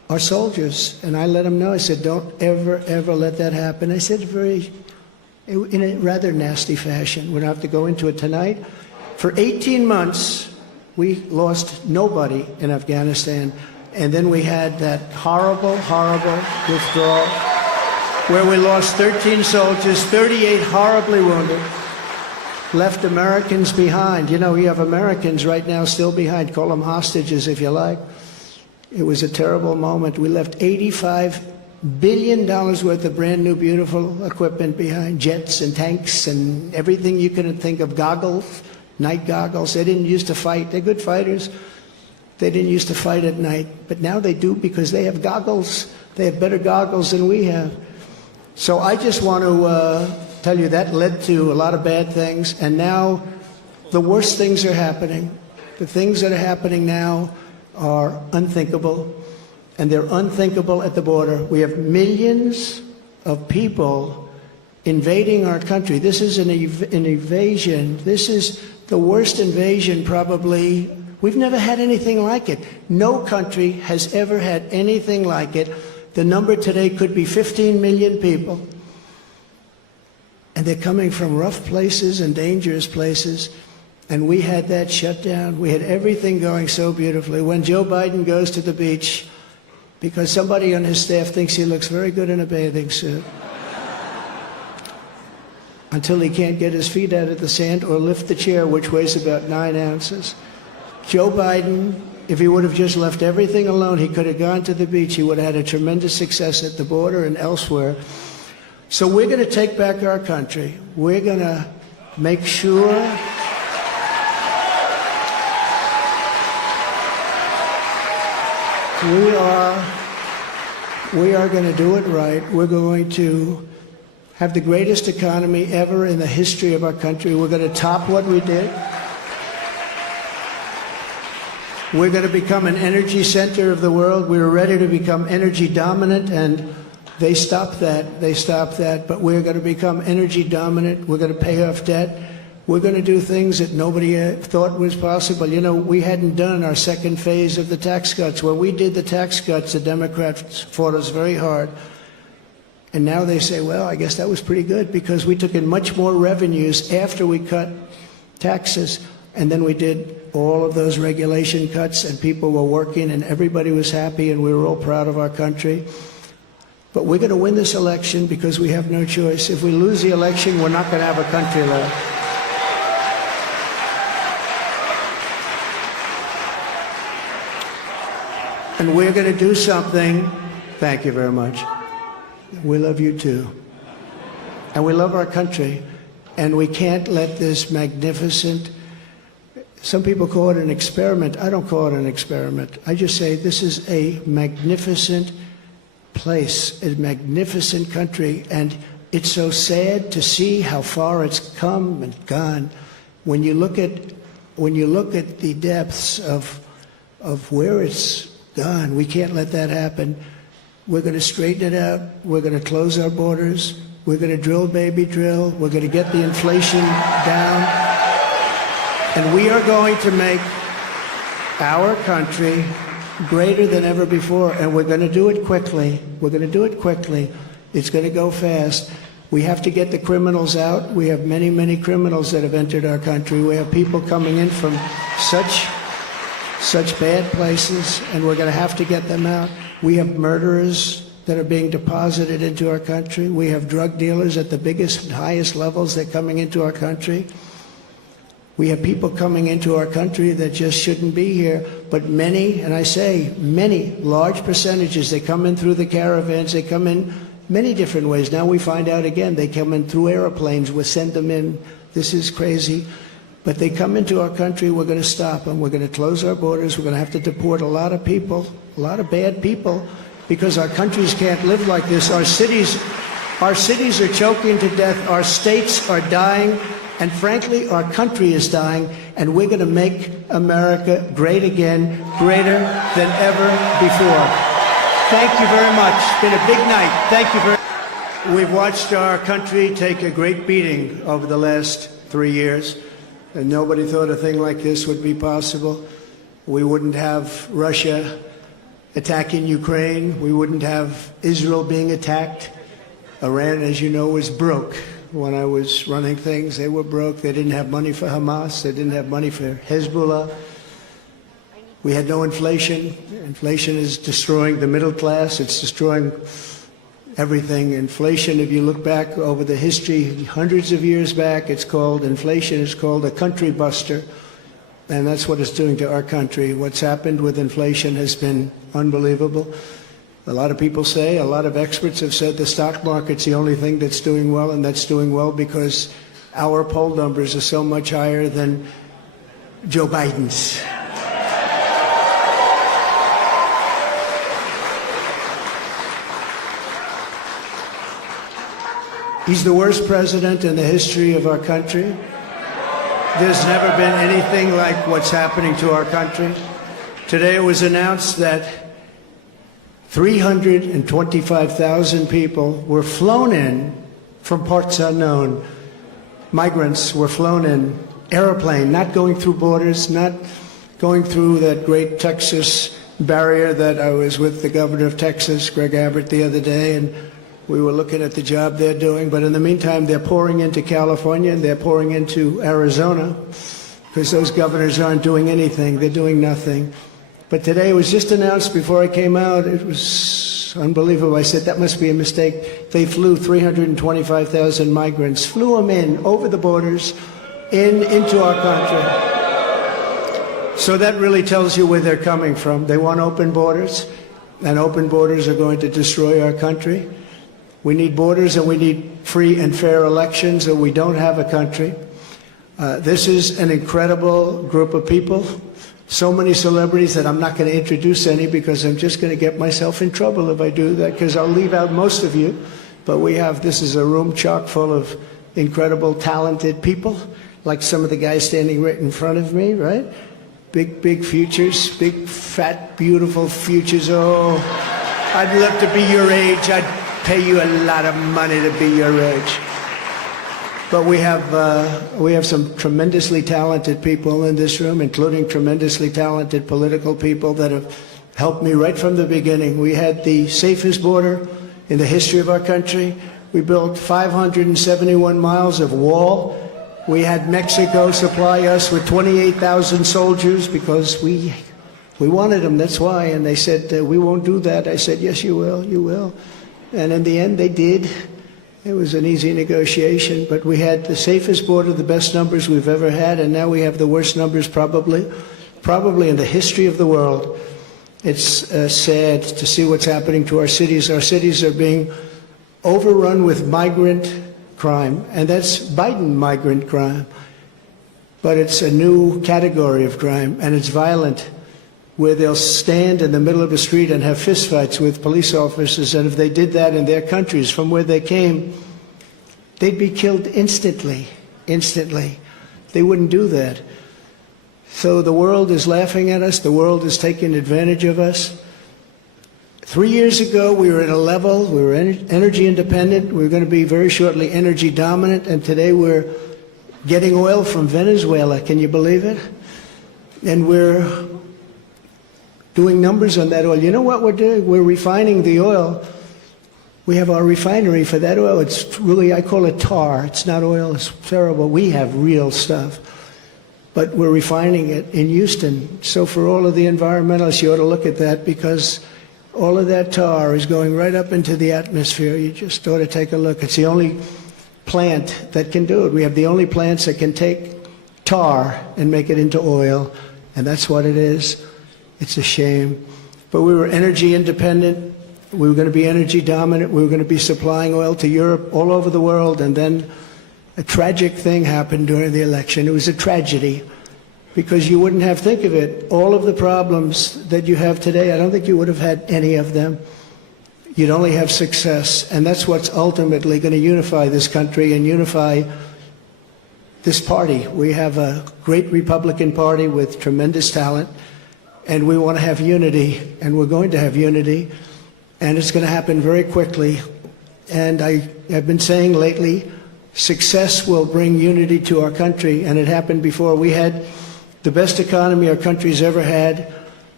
our soldiers. And I let them know, I said, don't ever, ever let that happen. I said in a rather nasty fashion. We don't have to go into it tonight. For 18 months, we lost nobody in Afghanistan. And then we had that horrible, horrible withdrawal where we lost 13 soldiers, 38 horribly wounded, left Americans behind. You know, you have Americans right now still behind. Call them hostages if you like. It was a terrible moment. We left $85 billion worth of brand new, beautiful equipment behind, jets and tanks and everything you can think of, goggles, night goggles. They didn't used to fight. They're good fighters. They didn't used to fight at night, but now they do because they have goggles. They have better goggles than we have. So I just want to tell you that led to a lot of bad things, and now the worst things are happening. The things that are happening now are unthinkable, and they're unthinkable at the border. We have millions of people invading our country. This is an invasion. This is the worst invasion probably. We've never had anything like it. No country has ever had anything like it. The number today could be 15 million people. And they're coming from rough places and dangerous places. And we had that shut down. We had everything going so beautifully. When Joe Biden goes to the beach, because somebody on his staff thinks he looks very good in a bathing suit, until he can't get his feet out of the sand or lift the chair, which weighs about 9 ounces. Joe Biden, if he would have just left everything alone, he could have gone to the beach. He would have had a tremendous success at the border and elsewhere. So we're going to take back our country. We're going to make sure we are going to do it right. We're going to have the greatest economy ever in the history of our country. We're going to top what we did. We're going to become an energy center of the world. We were ready to become energy dominant, and they stopped that. They stopped that. But we're going to become energy dominant. We're going to pay off debt. We're going to do things that nobody thought was possible. You know, we hadn't done our second phase of the tax cuts. When we did the tax cuts, the Democrats fought us very hard. And now they say, well, I guess that was pretty good because we took in much more revenues after we cut taxes. And then we did all of those regulation cuts, and people were working, and everybody was happy, and we were all proud of our country. But we're going to win this election because we have no choice. If we lose the election, we're not going to have a country left. And we're going to do something. Thank you very much. We love you too. And we love our country. And we can't let this magnificent, some people call it an experiment. I don't call it an experiment. I just say this is a magnificent place, a magnificent country. And it's so sad to see how far it's come and gone. When you look at the depths of where it's gone, we can't let that happen. We're going to straighten it out. We're going to close our borders. We're going to drill, baby, drill. We're going to get the inflation down. And we are going to make our country greater than ever before. And we're going to do it quickly. We're going to do it quickly. It's going to go fast. We have to get the criminals out. We have many, many criminals that have entered our country. We have people coming in from such bad places, and we're going to have to get them out. We have murderers that are being deposited into our country. We have drug dealers at the biggest and highest levels that are coming into our country. We have people coming into our country that just shouldn't be here, but many, and I say many, large percentages, they come in through the caravans, they come in many different ways. Now we find out again, they come in through airplanes, we send them in. This is crazy. But they come into our country, we're going to stop them. We're going to close our borders. We're going to have to deport a lot of people, a lot of bad people, because our countries can't live like this. Our cities are choking to death. Our states are dying. And frankly, our country is dying. And we're going to make America great again, greater than ever before. Thank you very much. It's been a big night. Thank you very much. We've watched our country take a great beating over the last 3 years. And nobody thought a thing like this would be possible. We wouldn't have Russia attacking Ukraine. We wouldn't have Israel being attacked. Iran, as you know, was broke. When I was running things, they were broke. They didn't have money for Hamas. They didn't have money for Hezbollah. We had no inflation. Inflation is destroying the middle class. It's destroying everything. Inflation, if you look back over the history, hundreds of years back, inflation is called a country buster. And that's what it's doing to our country. What's happened with inflation has been unbelievable. A lot of people say, a lot of experts have said the stock market's the only thing that's doing well, and that's doing well because our poll numbers are so much higher than Joe Biden's. He's the worst president in the history of our country. There's never been anything like what's happening to our country. Today it was announced that 325,000 people were flown in from parts unknown. Migrants were flown in, airplane, not going through borders, not going through that great Texas barrier that I was with the governor of Texas, Greg Abbott, the other day, and we were looking at the job they're doing. But in the meantime, they're pouring into California and they're pouring into Arizona because those governors aren't doing anything. They're doing nothing. But today it was just announced before I came out. It was unbelievable. I said, that must be a mistake. They flew 325,000 migrants, flew them in over the borders into our country. So that really tells you where they're coming from. They want open borders, and open borders are going to destroy our country. We need borders and we need free and fair elections, or we don't have a country. This is an incredible group of people. So many celebrities that I'm not going to introduce any because I'm just going to get myself in trouble if I do that, because I'll leave out most of you. But this is a room chock full of incredible, talented people, like some of the guys standing right in front of me, right? Big futures, big, fat, beautiful futures. Oh, I'd love to be your age. I'd pay you a lot of money to be your age. But we have some tremendously talented people in this room, including tremendously talented political people that have helped me right from the beginning. We had the safest border in the history of our country. We built 571 miles of wall. We had Mexico supply us with 28,000 soldiers because we wanted them, that's why. And they said, we won't do that. I said, yes, you will, you will. And in the end, they did. It was an easy negotiation, but we had the safest border, the best numbers we've ever had, and now we have the worst numbers probably in the history of the world. It's sad to see what's happening to our cities. Our cities are being overrun with migrant crime, and that's Biden migrant crime. But it's a new category of crime, and it's violent, where they'll stand in the middle of a street and have fistfights with police officers, and if they did that in their countries from where they came, they'd be killed instantly. They wouldn't do that. So the world is laughing at us. The world is taking advantage of us. 3 years ago, we were at a level, we were energy independent. We were going to be very shortly energy dominant, and today we're getting oil from Venezuela. Can you believe it? And we're doing numbers on that oil. You know what we're doing? We're refining the oil. We have our refinery for that oil. It's really, I call it tar. It's not oil. It's terrible. We have real stuff. But we're refining it in Houston. So for all of the environmentalists, you ought to look at that, because all of that tar is going right up into the atmosphere. You just ought to take a look. It's the only plant that can do it. We have the only plants that can take tar and make it into oil, and that's what it is. It's a shame. But we were energy independent. We were going to be energy dominant. We were going to be supplying oil to Europe, all over the world. And then a tragic thing happened during the election. It was a tragedy, because you wouldn't have, think of it, all of the problems that you have today, I don't think you would have had any of them. You'd only have success. And that's what's ultimately going to unify this country and unify this party. We have a great Republican Party with tremendous talent. And we want to have unity, and we're going to have unity, and it's going to happen very quickly. And I have been saying lately, success will bring unity to our country, and it happened before. We had the best economy our country's ever had,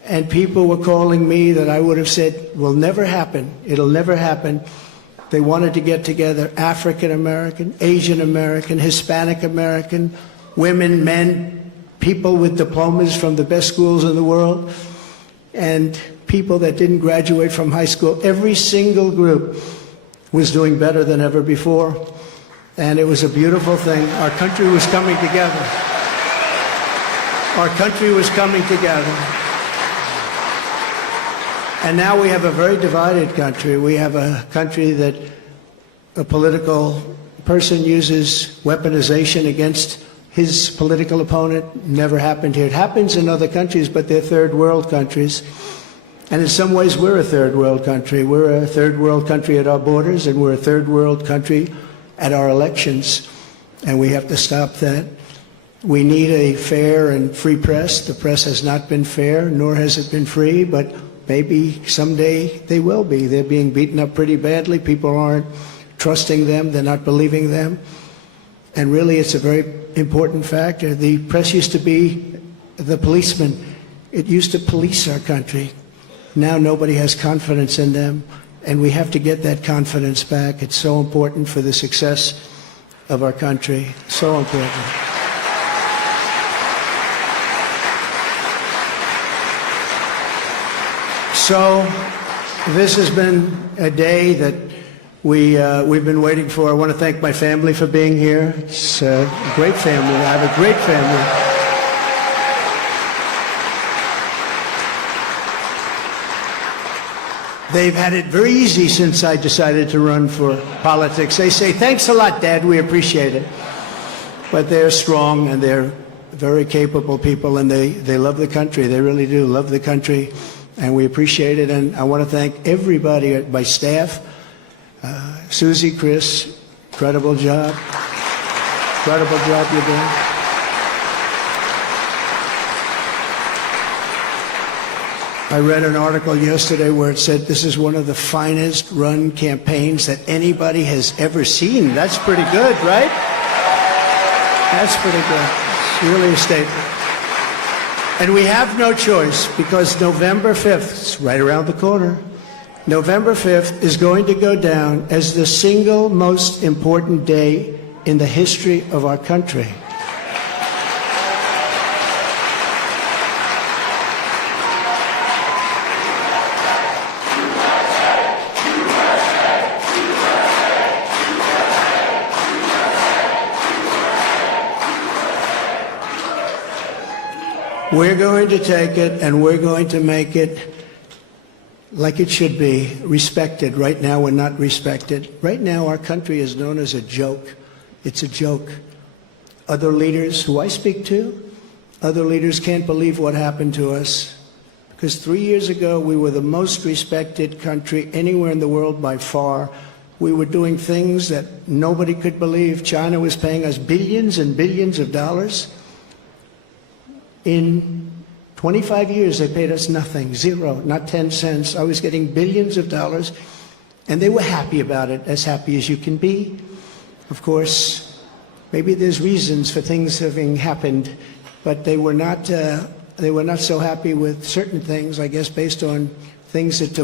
and people were calling me that I would have said will never happen. It'll never happen. They wanted to get together, African American, Asian American, Hispanic American, women, men, people with diplomas from the best schools in the world, and people that didn't graduate from high school. Every single group was doing better than ever before, and it was a beautiful thing. Our country was coming together. Our country was coming together. And now we have a very divided country. We have a country that a political person uses weaponization against his political opponent. Never happened here. It happens in other countries, but they're third world countries. And in some ways, we're a third world country. We're a third world country at our borders, and we're a third world country at our elections. And we have to stop that. We need a fair and free press. The press has not been fair, nor has it been free, but maybe someday they will be. They're being beaten up pretty badly. People aren't trusting them. They're not believing them. And really, it's a very important factor. The press used to be the policeman. It used to police our country. Now nobody has confidence in them, and we have to get that confidence back. It's so important for the success of our country. So important. So this has been a day that we've been waiting for. I want to thank my family for being here. It's a great family. I have a great family. They've had it very easy since I decided to run for politics. They say, thanks a lot, Dad, we appreciate it. But they're strong, and they're very capable people, and they love the country. They really do love the country. And we appreciate it, and I want to thank everybody at my staff. Susie, Chris, incredible job. Incredible job you're doing. I read an article yesterday where it said this is one of the finest run campaigns that anybody has ever seen. That's pretty good, right? That's pretty good. It's really a statement. And we have no choice, because November 5th, it's right around the corner, November 5th is going to go down as the single most important day in the history of our country. We're going to take it, and we're going to make it like it should be, respected. Right now, we're not respected. Right now, our country is known as a joke. It's a joke. Other leaders who I speak to, other leaders can't believe what happened to us. Because 3 years ago, we were the most respected country anywhere in the world by far. We were doing things that nobody could believe. China was paying us billions and billions of dollars. In 25 years, they paid us nothing, zero, not 10 cents. I was getting billions of dollars, and they were happy about it, as happy as you can be. Of course, maybe there's reasons for things having happened, but they were not so happy with certain things, I guess, based on things that took